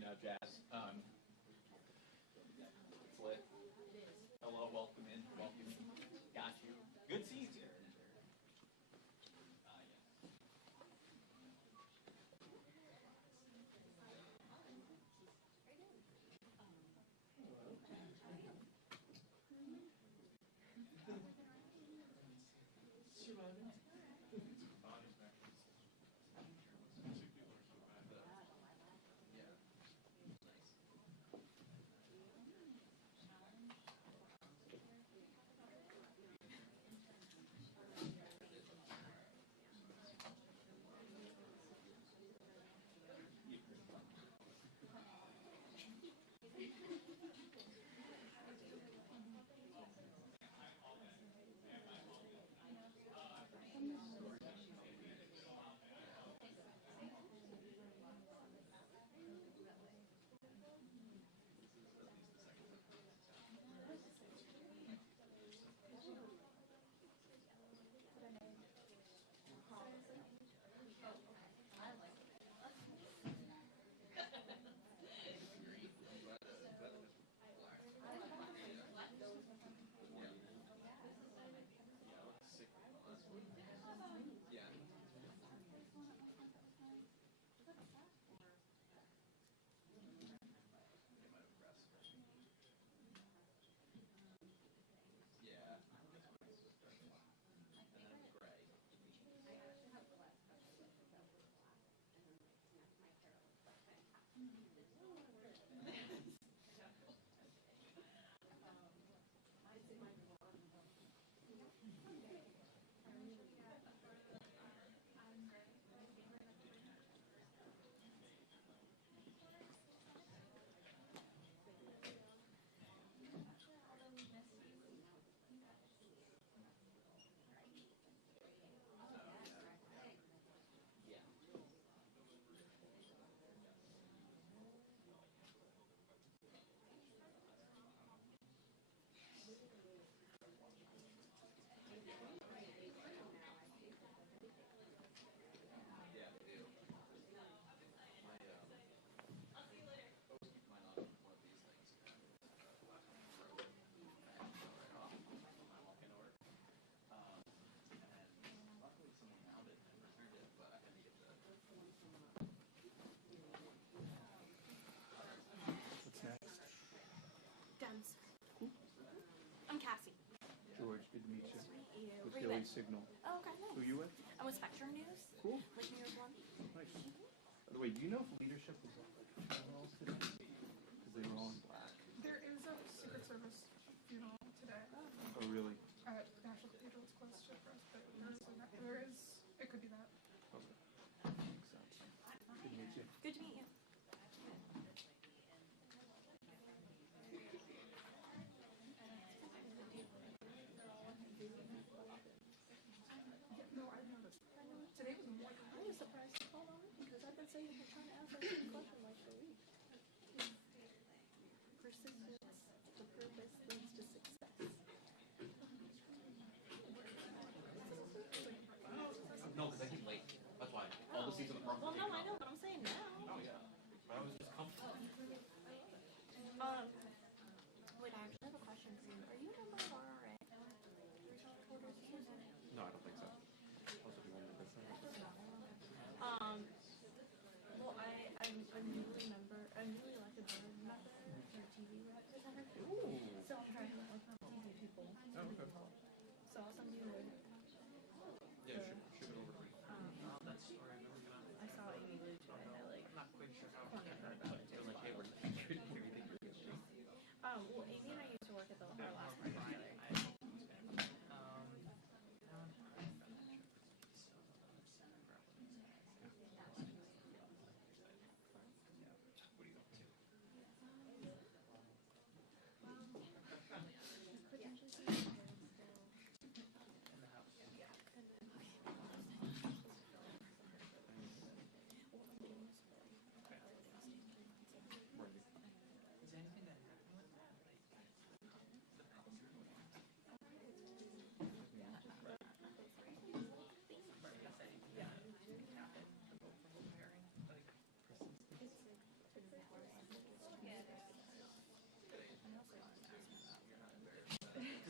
now, Jazz. It's lit. Hello, welcome in. Welcome. Got you. Good seats here. Dems. I'm Cassie. George, good to meet you. Nice to meet you. With Where you Daily been? Signal. Oh, okay, nice. Who you with? I'm with Spectrum News. Cool. Like New York One. Nice. By the way, do you know if leadership was on the funerals today? Because they were all in black. There is a Secret Service funeral today. Oh, really? At National Cathedral. It's close to us, but there is, it could be that. Okay. Makes sense. Good to meet you. Good to meet you. No, I've noticed. Today was more. I was surprised to call on it because I've been saying you're trying to ask that same question like for a week. Persistence, the purpose leads to success. No, because I came late. That's why. All the seats in the front were Well, no, taken I up. know, but I'm saying now. Oh, yeah. But I was just comfortable. Wait, I actually have a question for you. Are you a member of RRA? Regional Reporters Association? No, I don't think so. Also, do you want me to say? Well, I'm newly elected board member for TV representative. Ooh. So I'm trying to like TV people. Oh, okay. So I'll send you Yeah, shoot it over to me. That story I've never been on. I saw Amy Lieu today. I'm not quite sure how. Cornered her about it too. They're like, hey, we're everything you're getting. Well, Amy and I used to work at our last party together.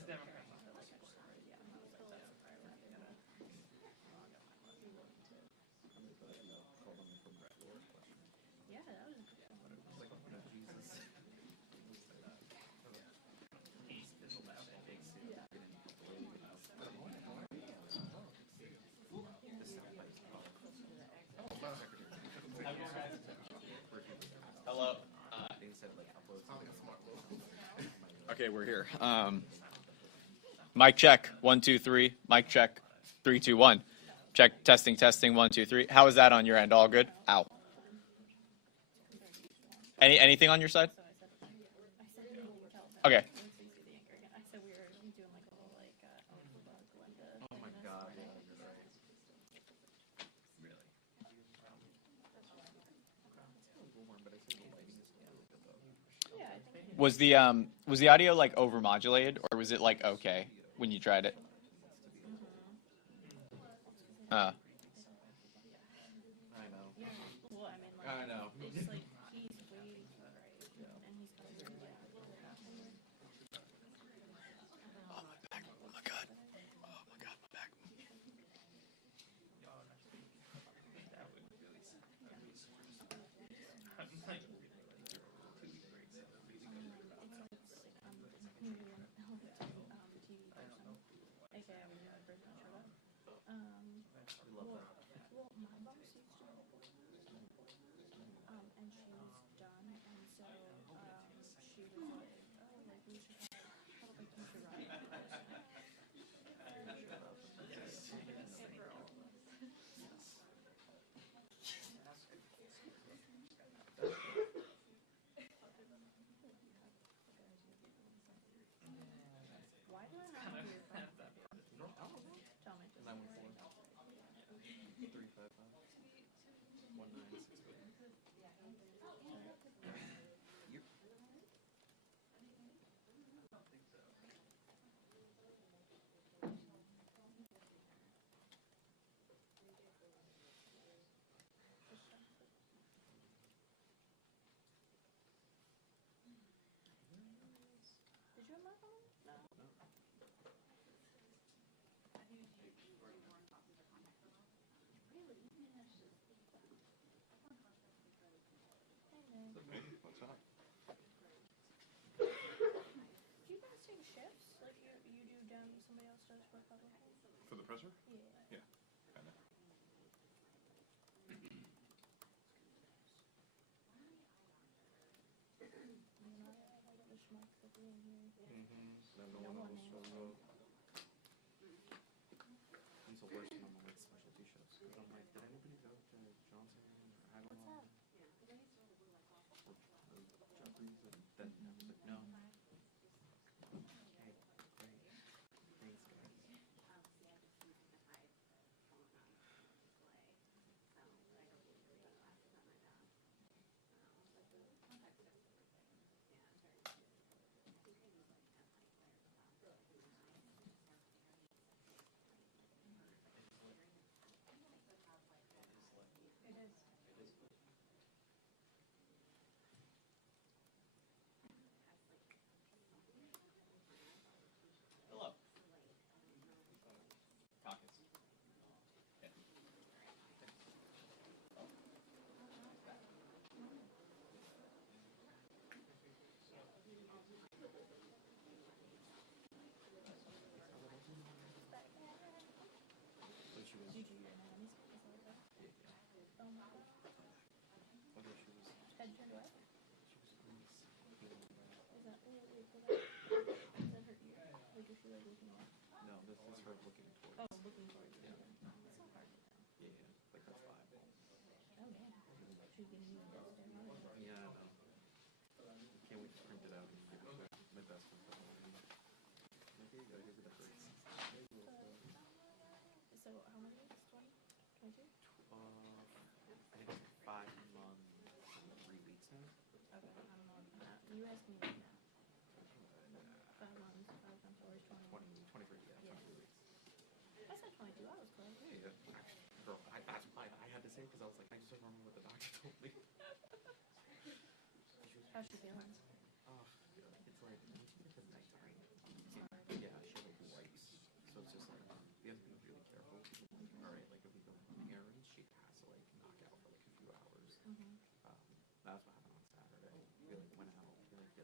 Hello. Okay, we're here. Mic check, 1, 2, 3. Mic check, 3, 2, 1. Check, testing, testing, 1, 2, 3. How is that on your end? All good? Ow. Anything on your side? Okay. Oh my God. Was the audio like overmodulated, or was it like okay when you tried it? I know. Well, I mean, like, I know. it's like he's waiting for it, right? And he's coming to Oh my back! Oh my God! Oh my God! My back! Well, my boss used to work with her, and she's done, and so, she was like, oh, like, we should have, like, you should run for president. Why do I have to hear from? Tell me. 355 Did you have my phone? No. What's up? Do you guys take shifts? Like, you do Dem, somebody else does Republican? For the presser? Yeah. Yeah. Kinda. No one else shows up. It's the worst when I'm with specialty shows. Because I'm like, did anybody go to Johnson or Aguilar? Or Jeffries? And then I was like, no. Okay, great. Thanks, guys. Hello. Caucus. So she was. Did you hear my nanny's? Is that okay? Yeah. Oh my God. Although she was. Head turned away? She was feeling bad. Is that, wait, is that her ear? Like, is she like looking up? No, this is her looking towards. Oh, looking towards you. Yeah. That's not hard to know. Yeah, yeah. Like that's the eyeball. Oh, damn. She's getting you this day. Yeah, I know. Can't wait to print it out and give it to my best friend. Like, here you go, here's the decorations. So, how many weeks? 20? 22? I think it's 5 months and 3 weeks now. Okay, I'm on that. You asked me right now. 5 months, 5 times 4 is 20. 23, yeah, 23 weeks. I said 22, I was close. Yeah, actually, girl, that's why I had to say it because I was like, I just don't remember what the doctor told me. How's she feeling? Oh, it's like, when she gets a nighttime. Yeah,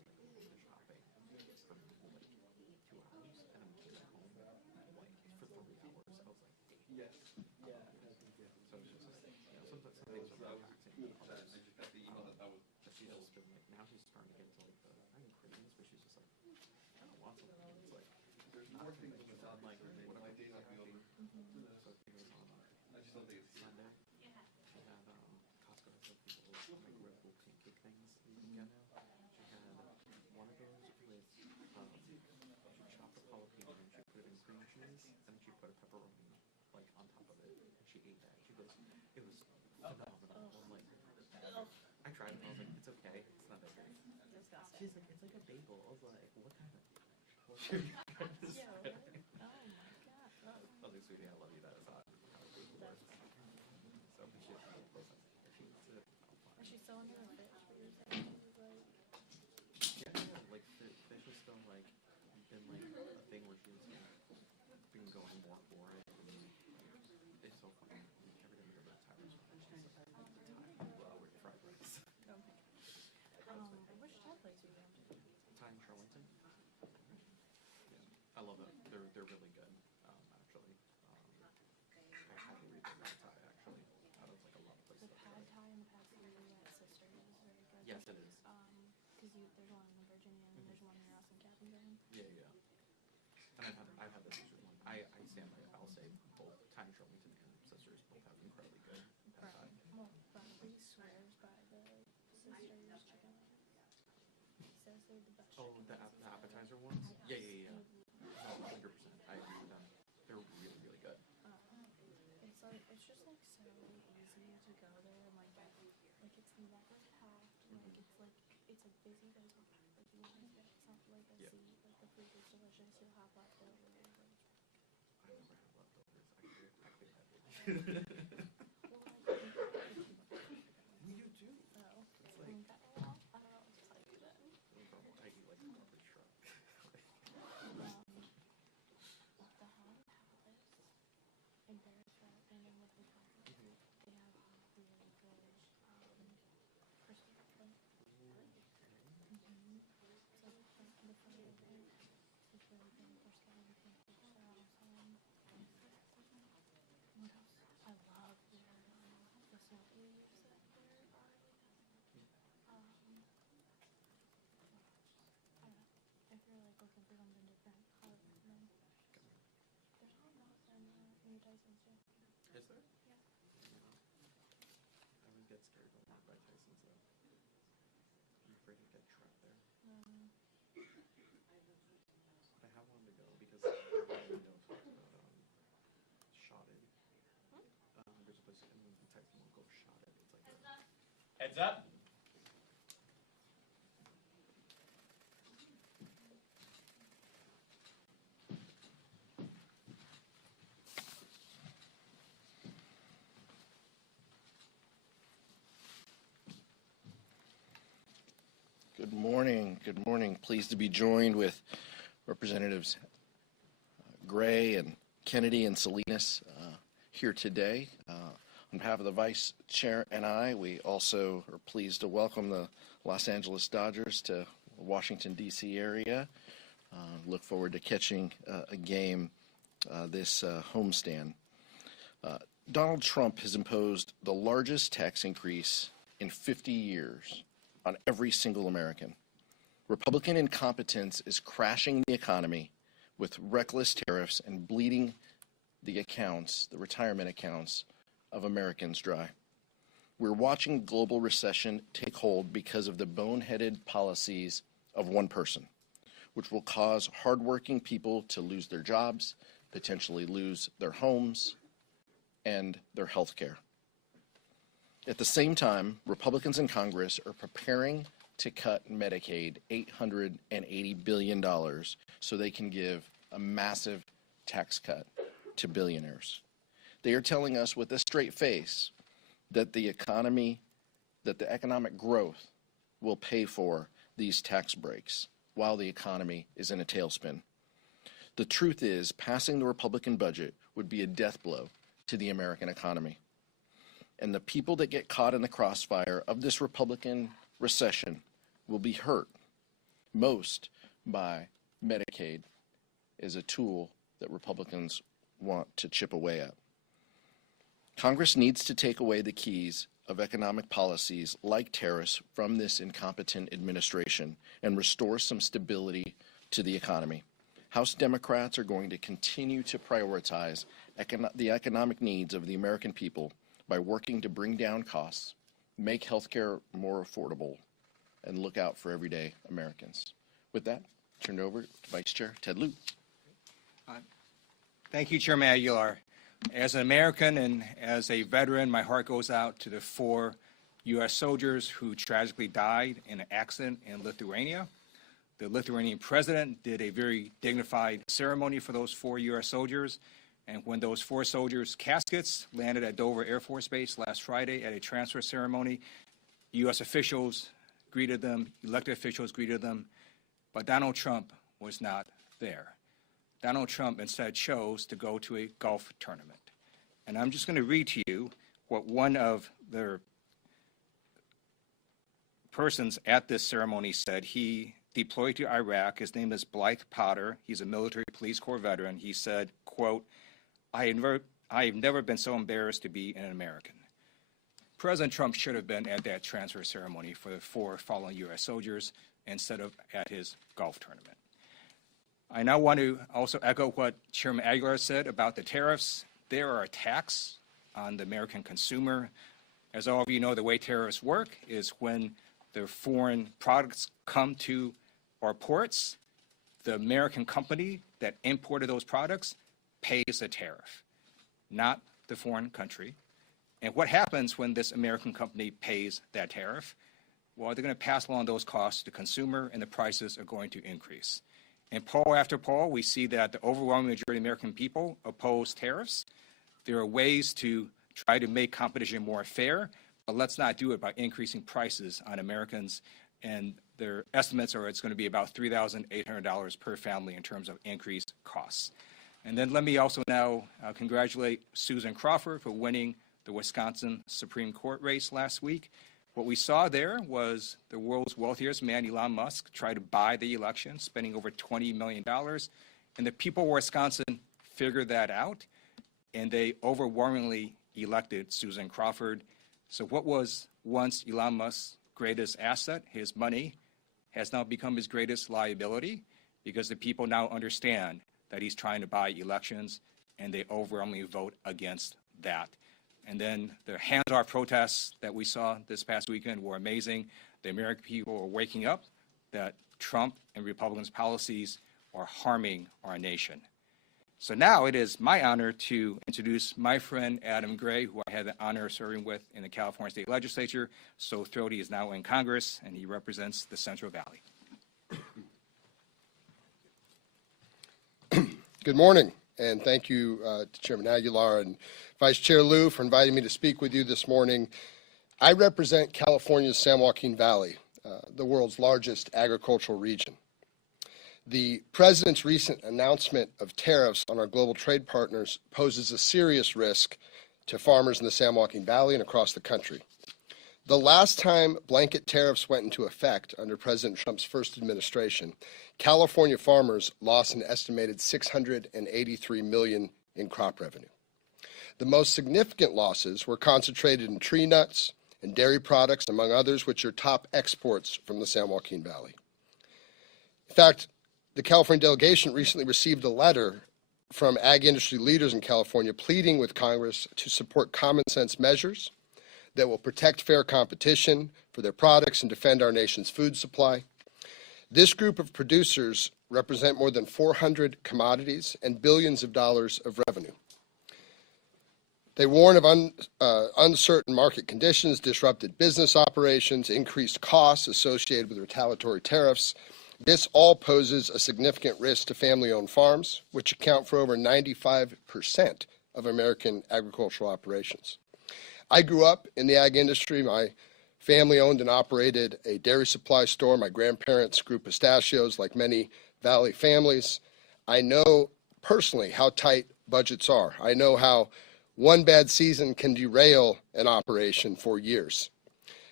shopping for like 2 hours, and I'm came home like for 3 hours. I was like, damn. Yes. Yeah. So it's just like, some things are more taxing than others. But she's just been like, now she's starting to get into like the not even cravings, but she's just like, I don't want something. It's like there's nothing that was on like what my days might be over. So I think it was on Sunday. She had Costco has like these little microwavable pancake things that you can get now. She had one of those with she chopped up jalapeno and she put it in cream cheese and then she put a pepperoni like on top of it and she ate that. She goes, it was phenomenal. I'm like, I tried it and I was like, it's okay, it's not that great. She's like, it's like a bagel. I was like, what kind of? Oh my god. I was like, sweetie, I love you. That is not how a bagel works. So, but she eats it. Is she still under the fish? But you're saying she was like. Yeah, like fish is still like been like a thing where she's been going more for it. And it's so funny. Every time we go to a Thai restaurant, she's like, Thai with fried rice. Which Thai place are you going to? Thai in Charlington. Yeah, I love it. They're really good. Actually, I highly rate their Thai. Actually, out of like a lot of places. The pad Thai and the pad see at Sisters is very good. Yes, it is. Because there's one in Virginia and there's one near us in Captain. Yeah, yeah. And I've had the Sisters one. I stand by it. I'll say both Thai in Charlington and Sisters both have incredibly good pad Thai. Well, Bradley swears by the Sisters chicken wings. He says they're the best. Oh, the appetizer ones? Yeah. No, 100%. I agree with them. They're really, really good. It's like it's just like so easy to go there and like it's never packed. It's a busy place. Like you want to get something like a seat. Like the food is delicious. You'll have leftovers. I never have leftovers. I could have. We do too. Oh. It's like I don't know what to tell you then. I eat like a garbage truck. The Holland Palace in Paris, and then what they call it, they have really good Christmas food. So the food is really good. Their scallion pancakes are awesome. What else? I love the snow eaves that there are. I don't know. If you're like looking for something different, I would recommend. There's not enough in New Tyson's too. Is there? Yeah. I would get scared going by Tyson's though. I'm afraid to get trapped there. But I have wanted to go because everybody I know talks about shotted. There's a place in Tyson will go shotted. It's like Heads up. Good morning. Good morning. Pleased to be joined with Representatives Gray and Kennedy and Salinas here today. On behalf of the Vice Chair and I, we also are pleased to welcome the Los Angeles Dodgers to the Washington, D.C. area. Look forward to catching a game this homestand. Donald Trump has imposed the largest tax increase in 50 years on every single American. Republican incompetence is crashing the economy with reckless tariffs and bleeding the accounts, the retirement accounts of Americans dry. We're watching global recession take hold because of the boneheaded policies of one person, which will cause hardworking people to lose their jobs, potentially lose their homes, and their health care. At the same time, Republicans in Congress are preparing to cut Medicaid $880 billion so they can give a massive tax cut to billionaires. They are telling us with a straight face that the economic growth will pay for these tax breaks while the economy is in a tailspin. The truth is, passing the Republican budget would be a death blow to the American economy. And the people that get caught in the crossfire of this Republican recession will be hurt most by Medicaid is a tool that Republicans want to chip away at. Congress needs to take away the keys of economic policies like tariffs from this incompetent administration and restore some stability to the economy. House Democrats are going to continue to prioritize the economic needs of the American people by working to bring down costs, make healthcare more affordable, and look out for everyday Americans. With that, turn it over to Vice Chair Ted Lieu. Thank you, Chairman Aguilar. As an American and as a veteran, my heart goes out to the 4 U.S. soldiers who tragically died in an accident in Lithuania. The Lithuanian president did a very dignified ceremony for those 4 U.S. soldiers. And when those 4 soldiers' caskets landed at Dover Air Force Base last Friday at a transfer ceremony, U.S. officials greeted them, elected officials greeted them, but Donald Trump was not there. Donald Trump instead chose to go to a golf tournament. And I'm just going to read to you what one of the persons at this ceremony said. He deployed to Iraq. His name is Blythe Potter. He's a military police corps veteran. He said, quote, I have never been so embarrassed to be an American. President Trump should have been at that transfer ceremony for the 4 fallen U.S. soldiers instead of at his golf tournament. I now want to also echo what Chairman Aguilar said about the tariffs. There are attacks on the American consumer. As all of you know, the way tariffs work is when the foreign products come to our ports, the American company that imported those products pays a tariff, not the foreign country. And what happens when this American company pays that tariff? Well, they're going to pass along those costs to the consumer, and the prices are going to increase. In poll after poll, we see that the overwhelming majority of American people oppose tariffs. There are ways to try to make competition more fair, but let's not do it by increasing prices on Americans. And their estimates are it's going to be about $3,800 per family in terms of increased costs. And then let me also now congratulate Susan Crawford for winning the Wisconsin Supreme Court race last week. What we saw there was the world's wealthiest man, Elon Musk, try to buy the election, spending over $20 million. And the people of Wisconsin figured that out, and they overwhelmingly elected Susan Crawford. So what was once Elon Musk's greatest asset, his money, has now become his greatest liability because the people now understand that he's trying to buy elections, and they overwhelmingly vote against that. And then the hands-off protests that we saw this past weekend were amazing. The American people are waking up that Trump and Republicans' policies are harming our nation. So now it is my honor to introduce my friend Adam Gray, who I had the honor of serving with in the California State Legislature. So thrilled he is now in Congress, and he represents the Central Valley. Good morning, and thank you to Chairman Aguilar and Vice Chair Lieu for inviting me to speak with you this morning. I represent California's San Joaquin Valley, the world's largest agricultural region. The President's recent announcement of tariffs on our global trade partners poses a serious risk to farmers in the San Joaquin Valley and across the country. The last time blanket tariffs went into effect under President Trump's first administration, California farmers lost an estimated $683 million in crop revenue. The most significant losses were concentrated in tree nuts and dairy products, among others, which are top exports from the San Joaquin Valley. In fact, the California delegation recently received a letter from ag industry leaders in California pleading with Congress to support common sense measures that will protect fair competition for their products and defend our nation's food supply. This group of producers represent more than 400 commodities and billions of dollars of revenue. They warn of uncertain market conditions, disrupted business operations, increased costs associated with retaliatory tariffs. This all poses a significant risk to family-owned farms, which account for over 95% of American agricultural operations. I grew up in the ag industry. My family owned and operated a dairy supply store. My grandparents grew pistachios like many Valley families. I know personally how tight budgets are. I know how one bad season can derail an operation for years.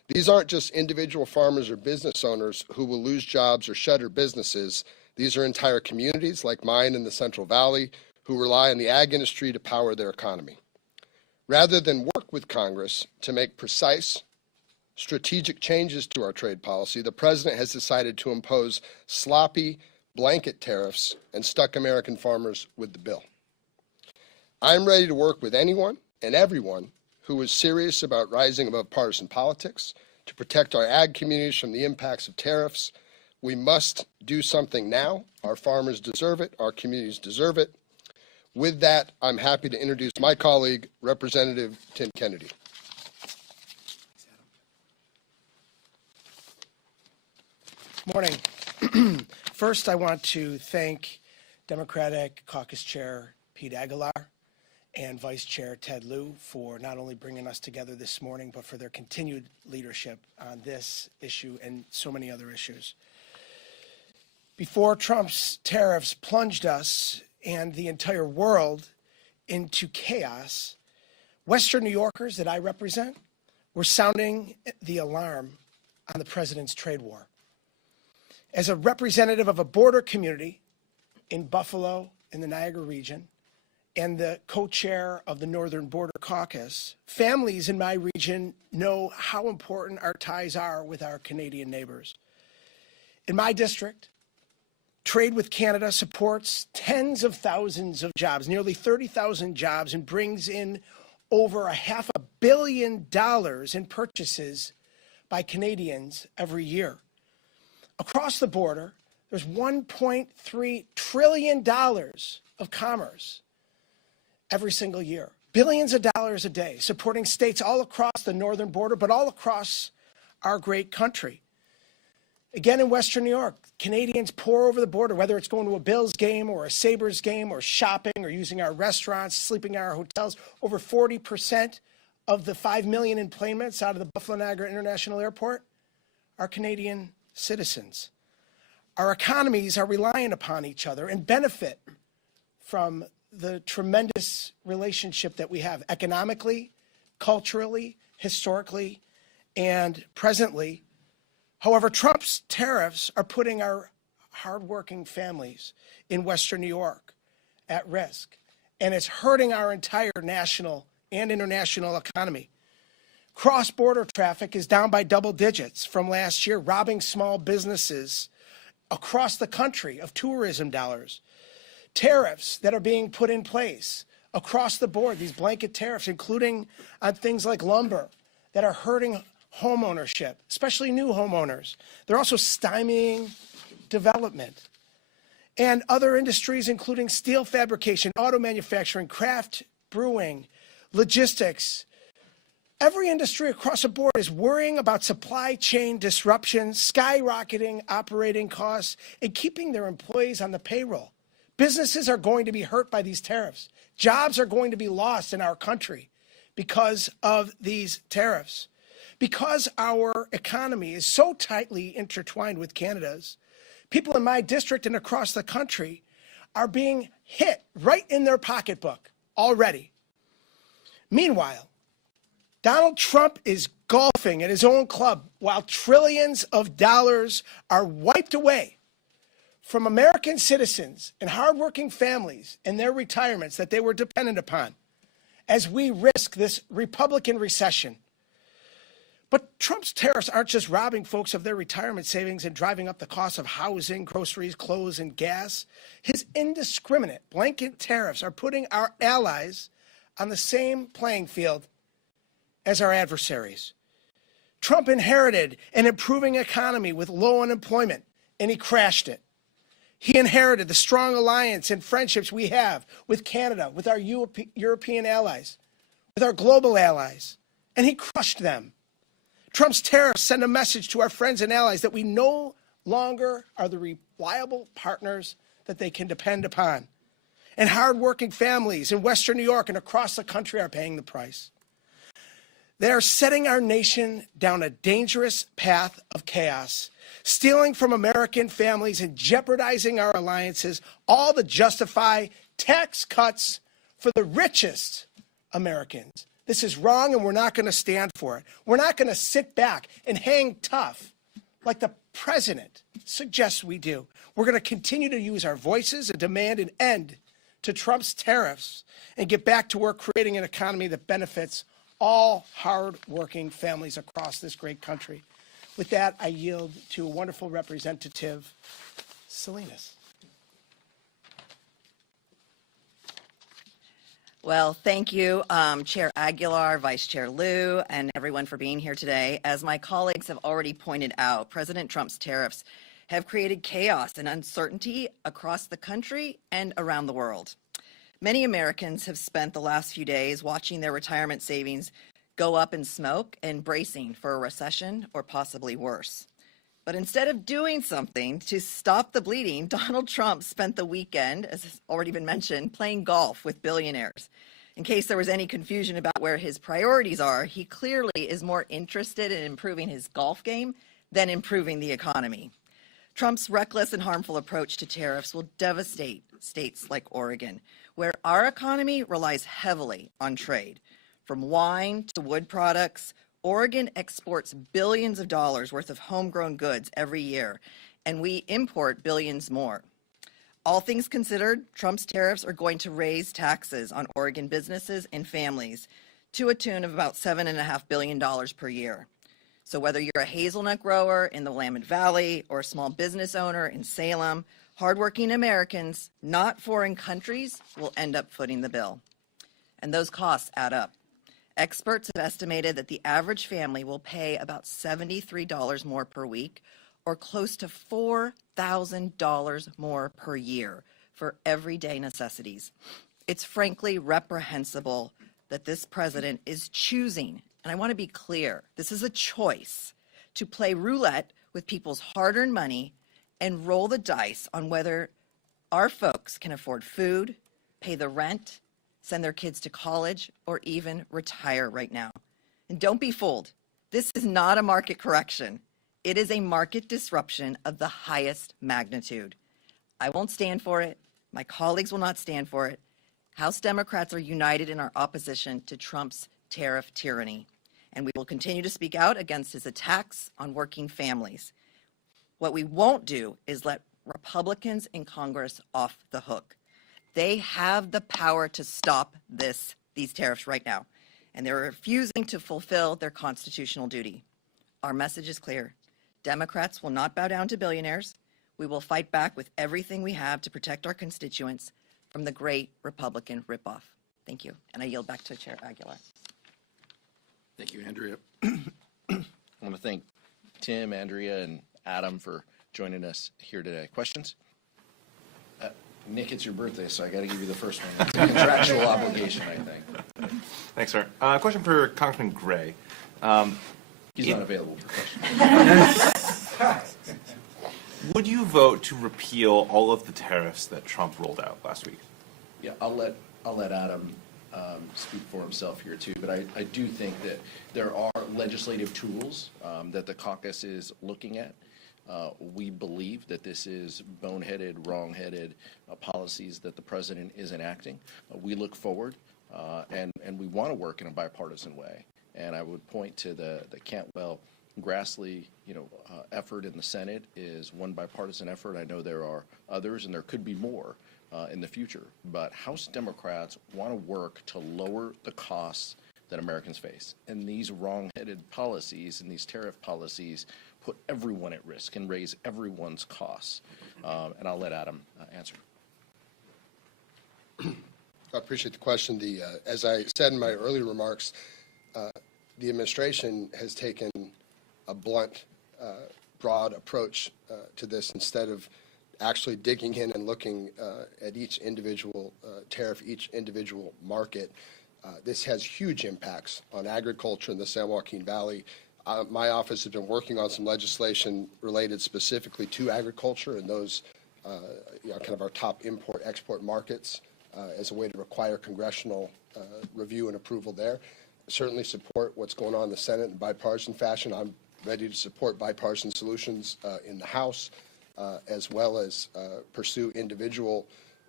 These aren't just individual farmers or business owners who will lose jobs or shutter businesses. These are entire communities like mine in the Central Valley who rely on the ag industry to power their economy. Rather than work with Congress to make precise, strategic changes to our trade policy, the president has decided to impose sloppy blanket tariffs and stuck American farmers with the bill. I'm ready to work with anyone and everyone who is serious about rising above partisan politics to protect our ag communities from the impacts of tariffs. We must do something now. Our farmers deserve it. Our communities deserve it. With that, I'm happy to introduce my colleague, Representative Tim Kennedy. Morning. First, I want to thank Democratic Caucus Chair Pete Aguilar and Vice Chair Ted Lieu for not only bringing us together this morning, but for their continued leadership on this issue and so many other issues. Before Trump's tariffs plunged us and the entire world into chaos, Western New Yorkers that I represent were sounding the alarm on the president's trade war. As a representative of a border community in Buffalo, in the Niagara region, and the co-chair of the Northern Border Caucus, families in my region know how important our ties are with our Canadian neighbors. In my district, trade with Canada supports tens of thousands of jobs, nearly 30,000 jobs, and brings in over $500 million in purchases by Canadians every year. Across the border, there's $1.3 trillion of commerce every single year. Billions of dollars a day, supporting states all across the northern border, but all across our great country. Again, in Western New York, Canadians pour over the border, whether it's going to a Bills game or a Sabres game or shopping or using our restaurants, sleeping in our hotels. Over 40% of the 5 million enplanements out of the Buffalo Niagara International Airport are Canadian citizens. Our economies are reliant upon each other and benefit from the tremendous relationship that we have economically, culturally, historically, and presently. However, Trump's tariffs are putting our hardworking families in Western New York at risk, and it's hurting our entire national and international economy. Cross-border traffic is down by double digits from last year, robbing small businesses across the country of tourism dollars. Tariffs that are being put in place across the board, these blanket tariffs, including on things like lumber, that are hurting home ownership, especially new homeowners. They're also stymieing development. And other industries, including steel fabrication, auto manufacturing, craft brewing, logistics. Every industry across the board is worrying about supply chain disruptions, skyrocketing operating costs, and keeping their employees on the payroll. Businesses are going to be hurt by these tariffs. Jobs are going to be lost in our country because of these tariffs. Because our economy is so tightly intertwined with Canada's, people in my district and across the country are being hit right in their pocketbook already. Meanwhile, Donald Trump is golfing at his own club while trillions of dollars are wiped away from American citizens and hardworking families and their retirements that they were dependent upon as we risk this Republican recession. But Trump's tariffs aren't just robbing folks of their retirement savings and driving up the cost of housing, groceries, clothes, and gas. His indiscriminate blanket tariffs are putting our allies on the same playing field as our adversaries. Trump inherited an improving economy with low unemployment, and he crashed it. He inherited the strong alliance and friendships we have with Canada, with our European allies, with our global allies, and he crushed them. Trump's tariffs send a message to our friends and allies that we no longer are the reliable partners that they can depend upon. And hardworking families in Western New York and across the country are paying the price. They are setting our nation down a dangerous path of chaos, stealing from American families and jeopardizing our alliances, all to justify tax cuts for the richest Americans, This is wrong, and we're not going to stand for it. We're not going to sit back and hang tough like the president suggests we do. We're going to continue to use our voices and demand an end to Trump's tariffs and get back to work creating an economy that benefits all hard-working families across this great country. With that, I yield to a wonderful representative, Salinas. Well, thank you, Chair Aguilar, Vice Chair Lieu, and everyone for being here today. As my colleagues have already pointed out, President Trump's tariffs have created chaos and uncertainty across the country and around the world. Many Americans have spent the last few days watching their retirement savings go up in smoke and bracing for a recession or possibly worse. But instead of doing something to stop the bleeding, Donald Trump spent the weekend, as has already been mentioned, playing golf with billionaires. In case there was any confusion about where his priorities are, he clearly is more interested in improving his golf game than improving the economy. Trump's reckless and harmful approach to tariffs will devastate states like Oregon, where our economy relies heavily on trade. From wine to wood products, Oregon exports billions of dollars worth of homegrown goods every year, and we import billions more. All things considered, Trump's tariffs are going to raise taxes on Oregon businesses and families to a tune of about $7.5 billion per year. So whether you're a hazelnut grower in the Willamette Valley or a small business owner in Salem, hardworking Americans, not foreign countries, will end up footing the bill. And those costs add up. Experts have estimated that the average family will pay about $73 more per week, or close to $4,000 more per year for everyday necessities. It's frankly reprehensible that this president is choosing, and I want to be clear, this is a choice, to play roulette with people's hard-earned money and roll the dice on whether our folks can afford food, pay the rent, send their kids to college, or even retire right now. And don't be fooled. This is not a market correction. It is a market disruption of the highest magnitude. I won't stand for it. My colleagues will not stand for it. House Democrats are united in our opposition to Trump's tariff tyranny, and we will continue to speak out against his attacks on working families. What we won't do is let Republicans in Congress off the hook. They have the power to stop these tariffs right now, and they're refusing to fulfill their constitutional duty. Our message is clear. Democrats will not bow down to billionaires. We will fight back with everything we have to protect our constituents from the great Republican ripoff. Thank you. And I yield back to Chair Aguilar. Thank you, Andrea. I want to thank Tim, Andrea, and Adam for joining us here today. Questions? Nick, it's your birthday, so I got to give you the first one. It's a contractual obligation, I think. Thanks, sir. Question for Congressman Gray. He's not available for questions. Would you vote to repeal all of the tariffs that Trump rolled out last week? Yeah, I'll let Adam speak for himself here too, but I do think that there are legislative tools that the caucus is looking at. We believe that this is boneheaded, wrong-headed policies that the president is enacting. We look forward and we want to work in a bipartisan way. And I would point to the Cantwell-Grassley, effort in the Senate is one bipartisan effort. I know there are others, and there could be more in the future. But House Democrats want to work to lower the costs that Americans face. And these wrong-headed policies and these tariff policies put everyone at risk and raise everyone's costs. And I'll let Adam answer. I appreciate the question. As I said in my earlier remarks, the administration has taken a blunt, broad approach to this instead of actually digging in and looking at each individual tariff, each individual market. This has huge impacts on agriculture in the San Joaquin Valley. My office has been working on some legislation related specifically to agriculture and those kind of our top import-export markets as a way to require congressional review and approval there. Certainly support what's going on in the Senate in bipartisan fashion. I'm ready to support bipartisan solutions in the House, as well as pursue individual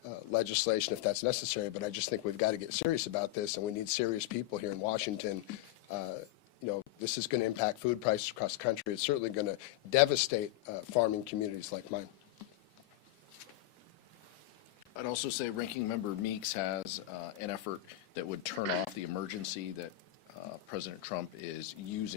legislation if that's necessary, but I just think we've got to get serious about this, and we need serious people here in Washington. You know, this is going to impact food prices across the country. It's certainly going to devastate farming communities like mine. I'd also say Ranking Member Meeks has an effort that would turn off the emergency that President Trump is using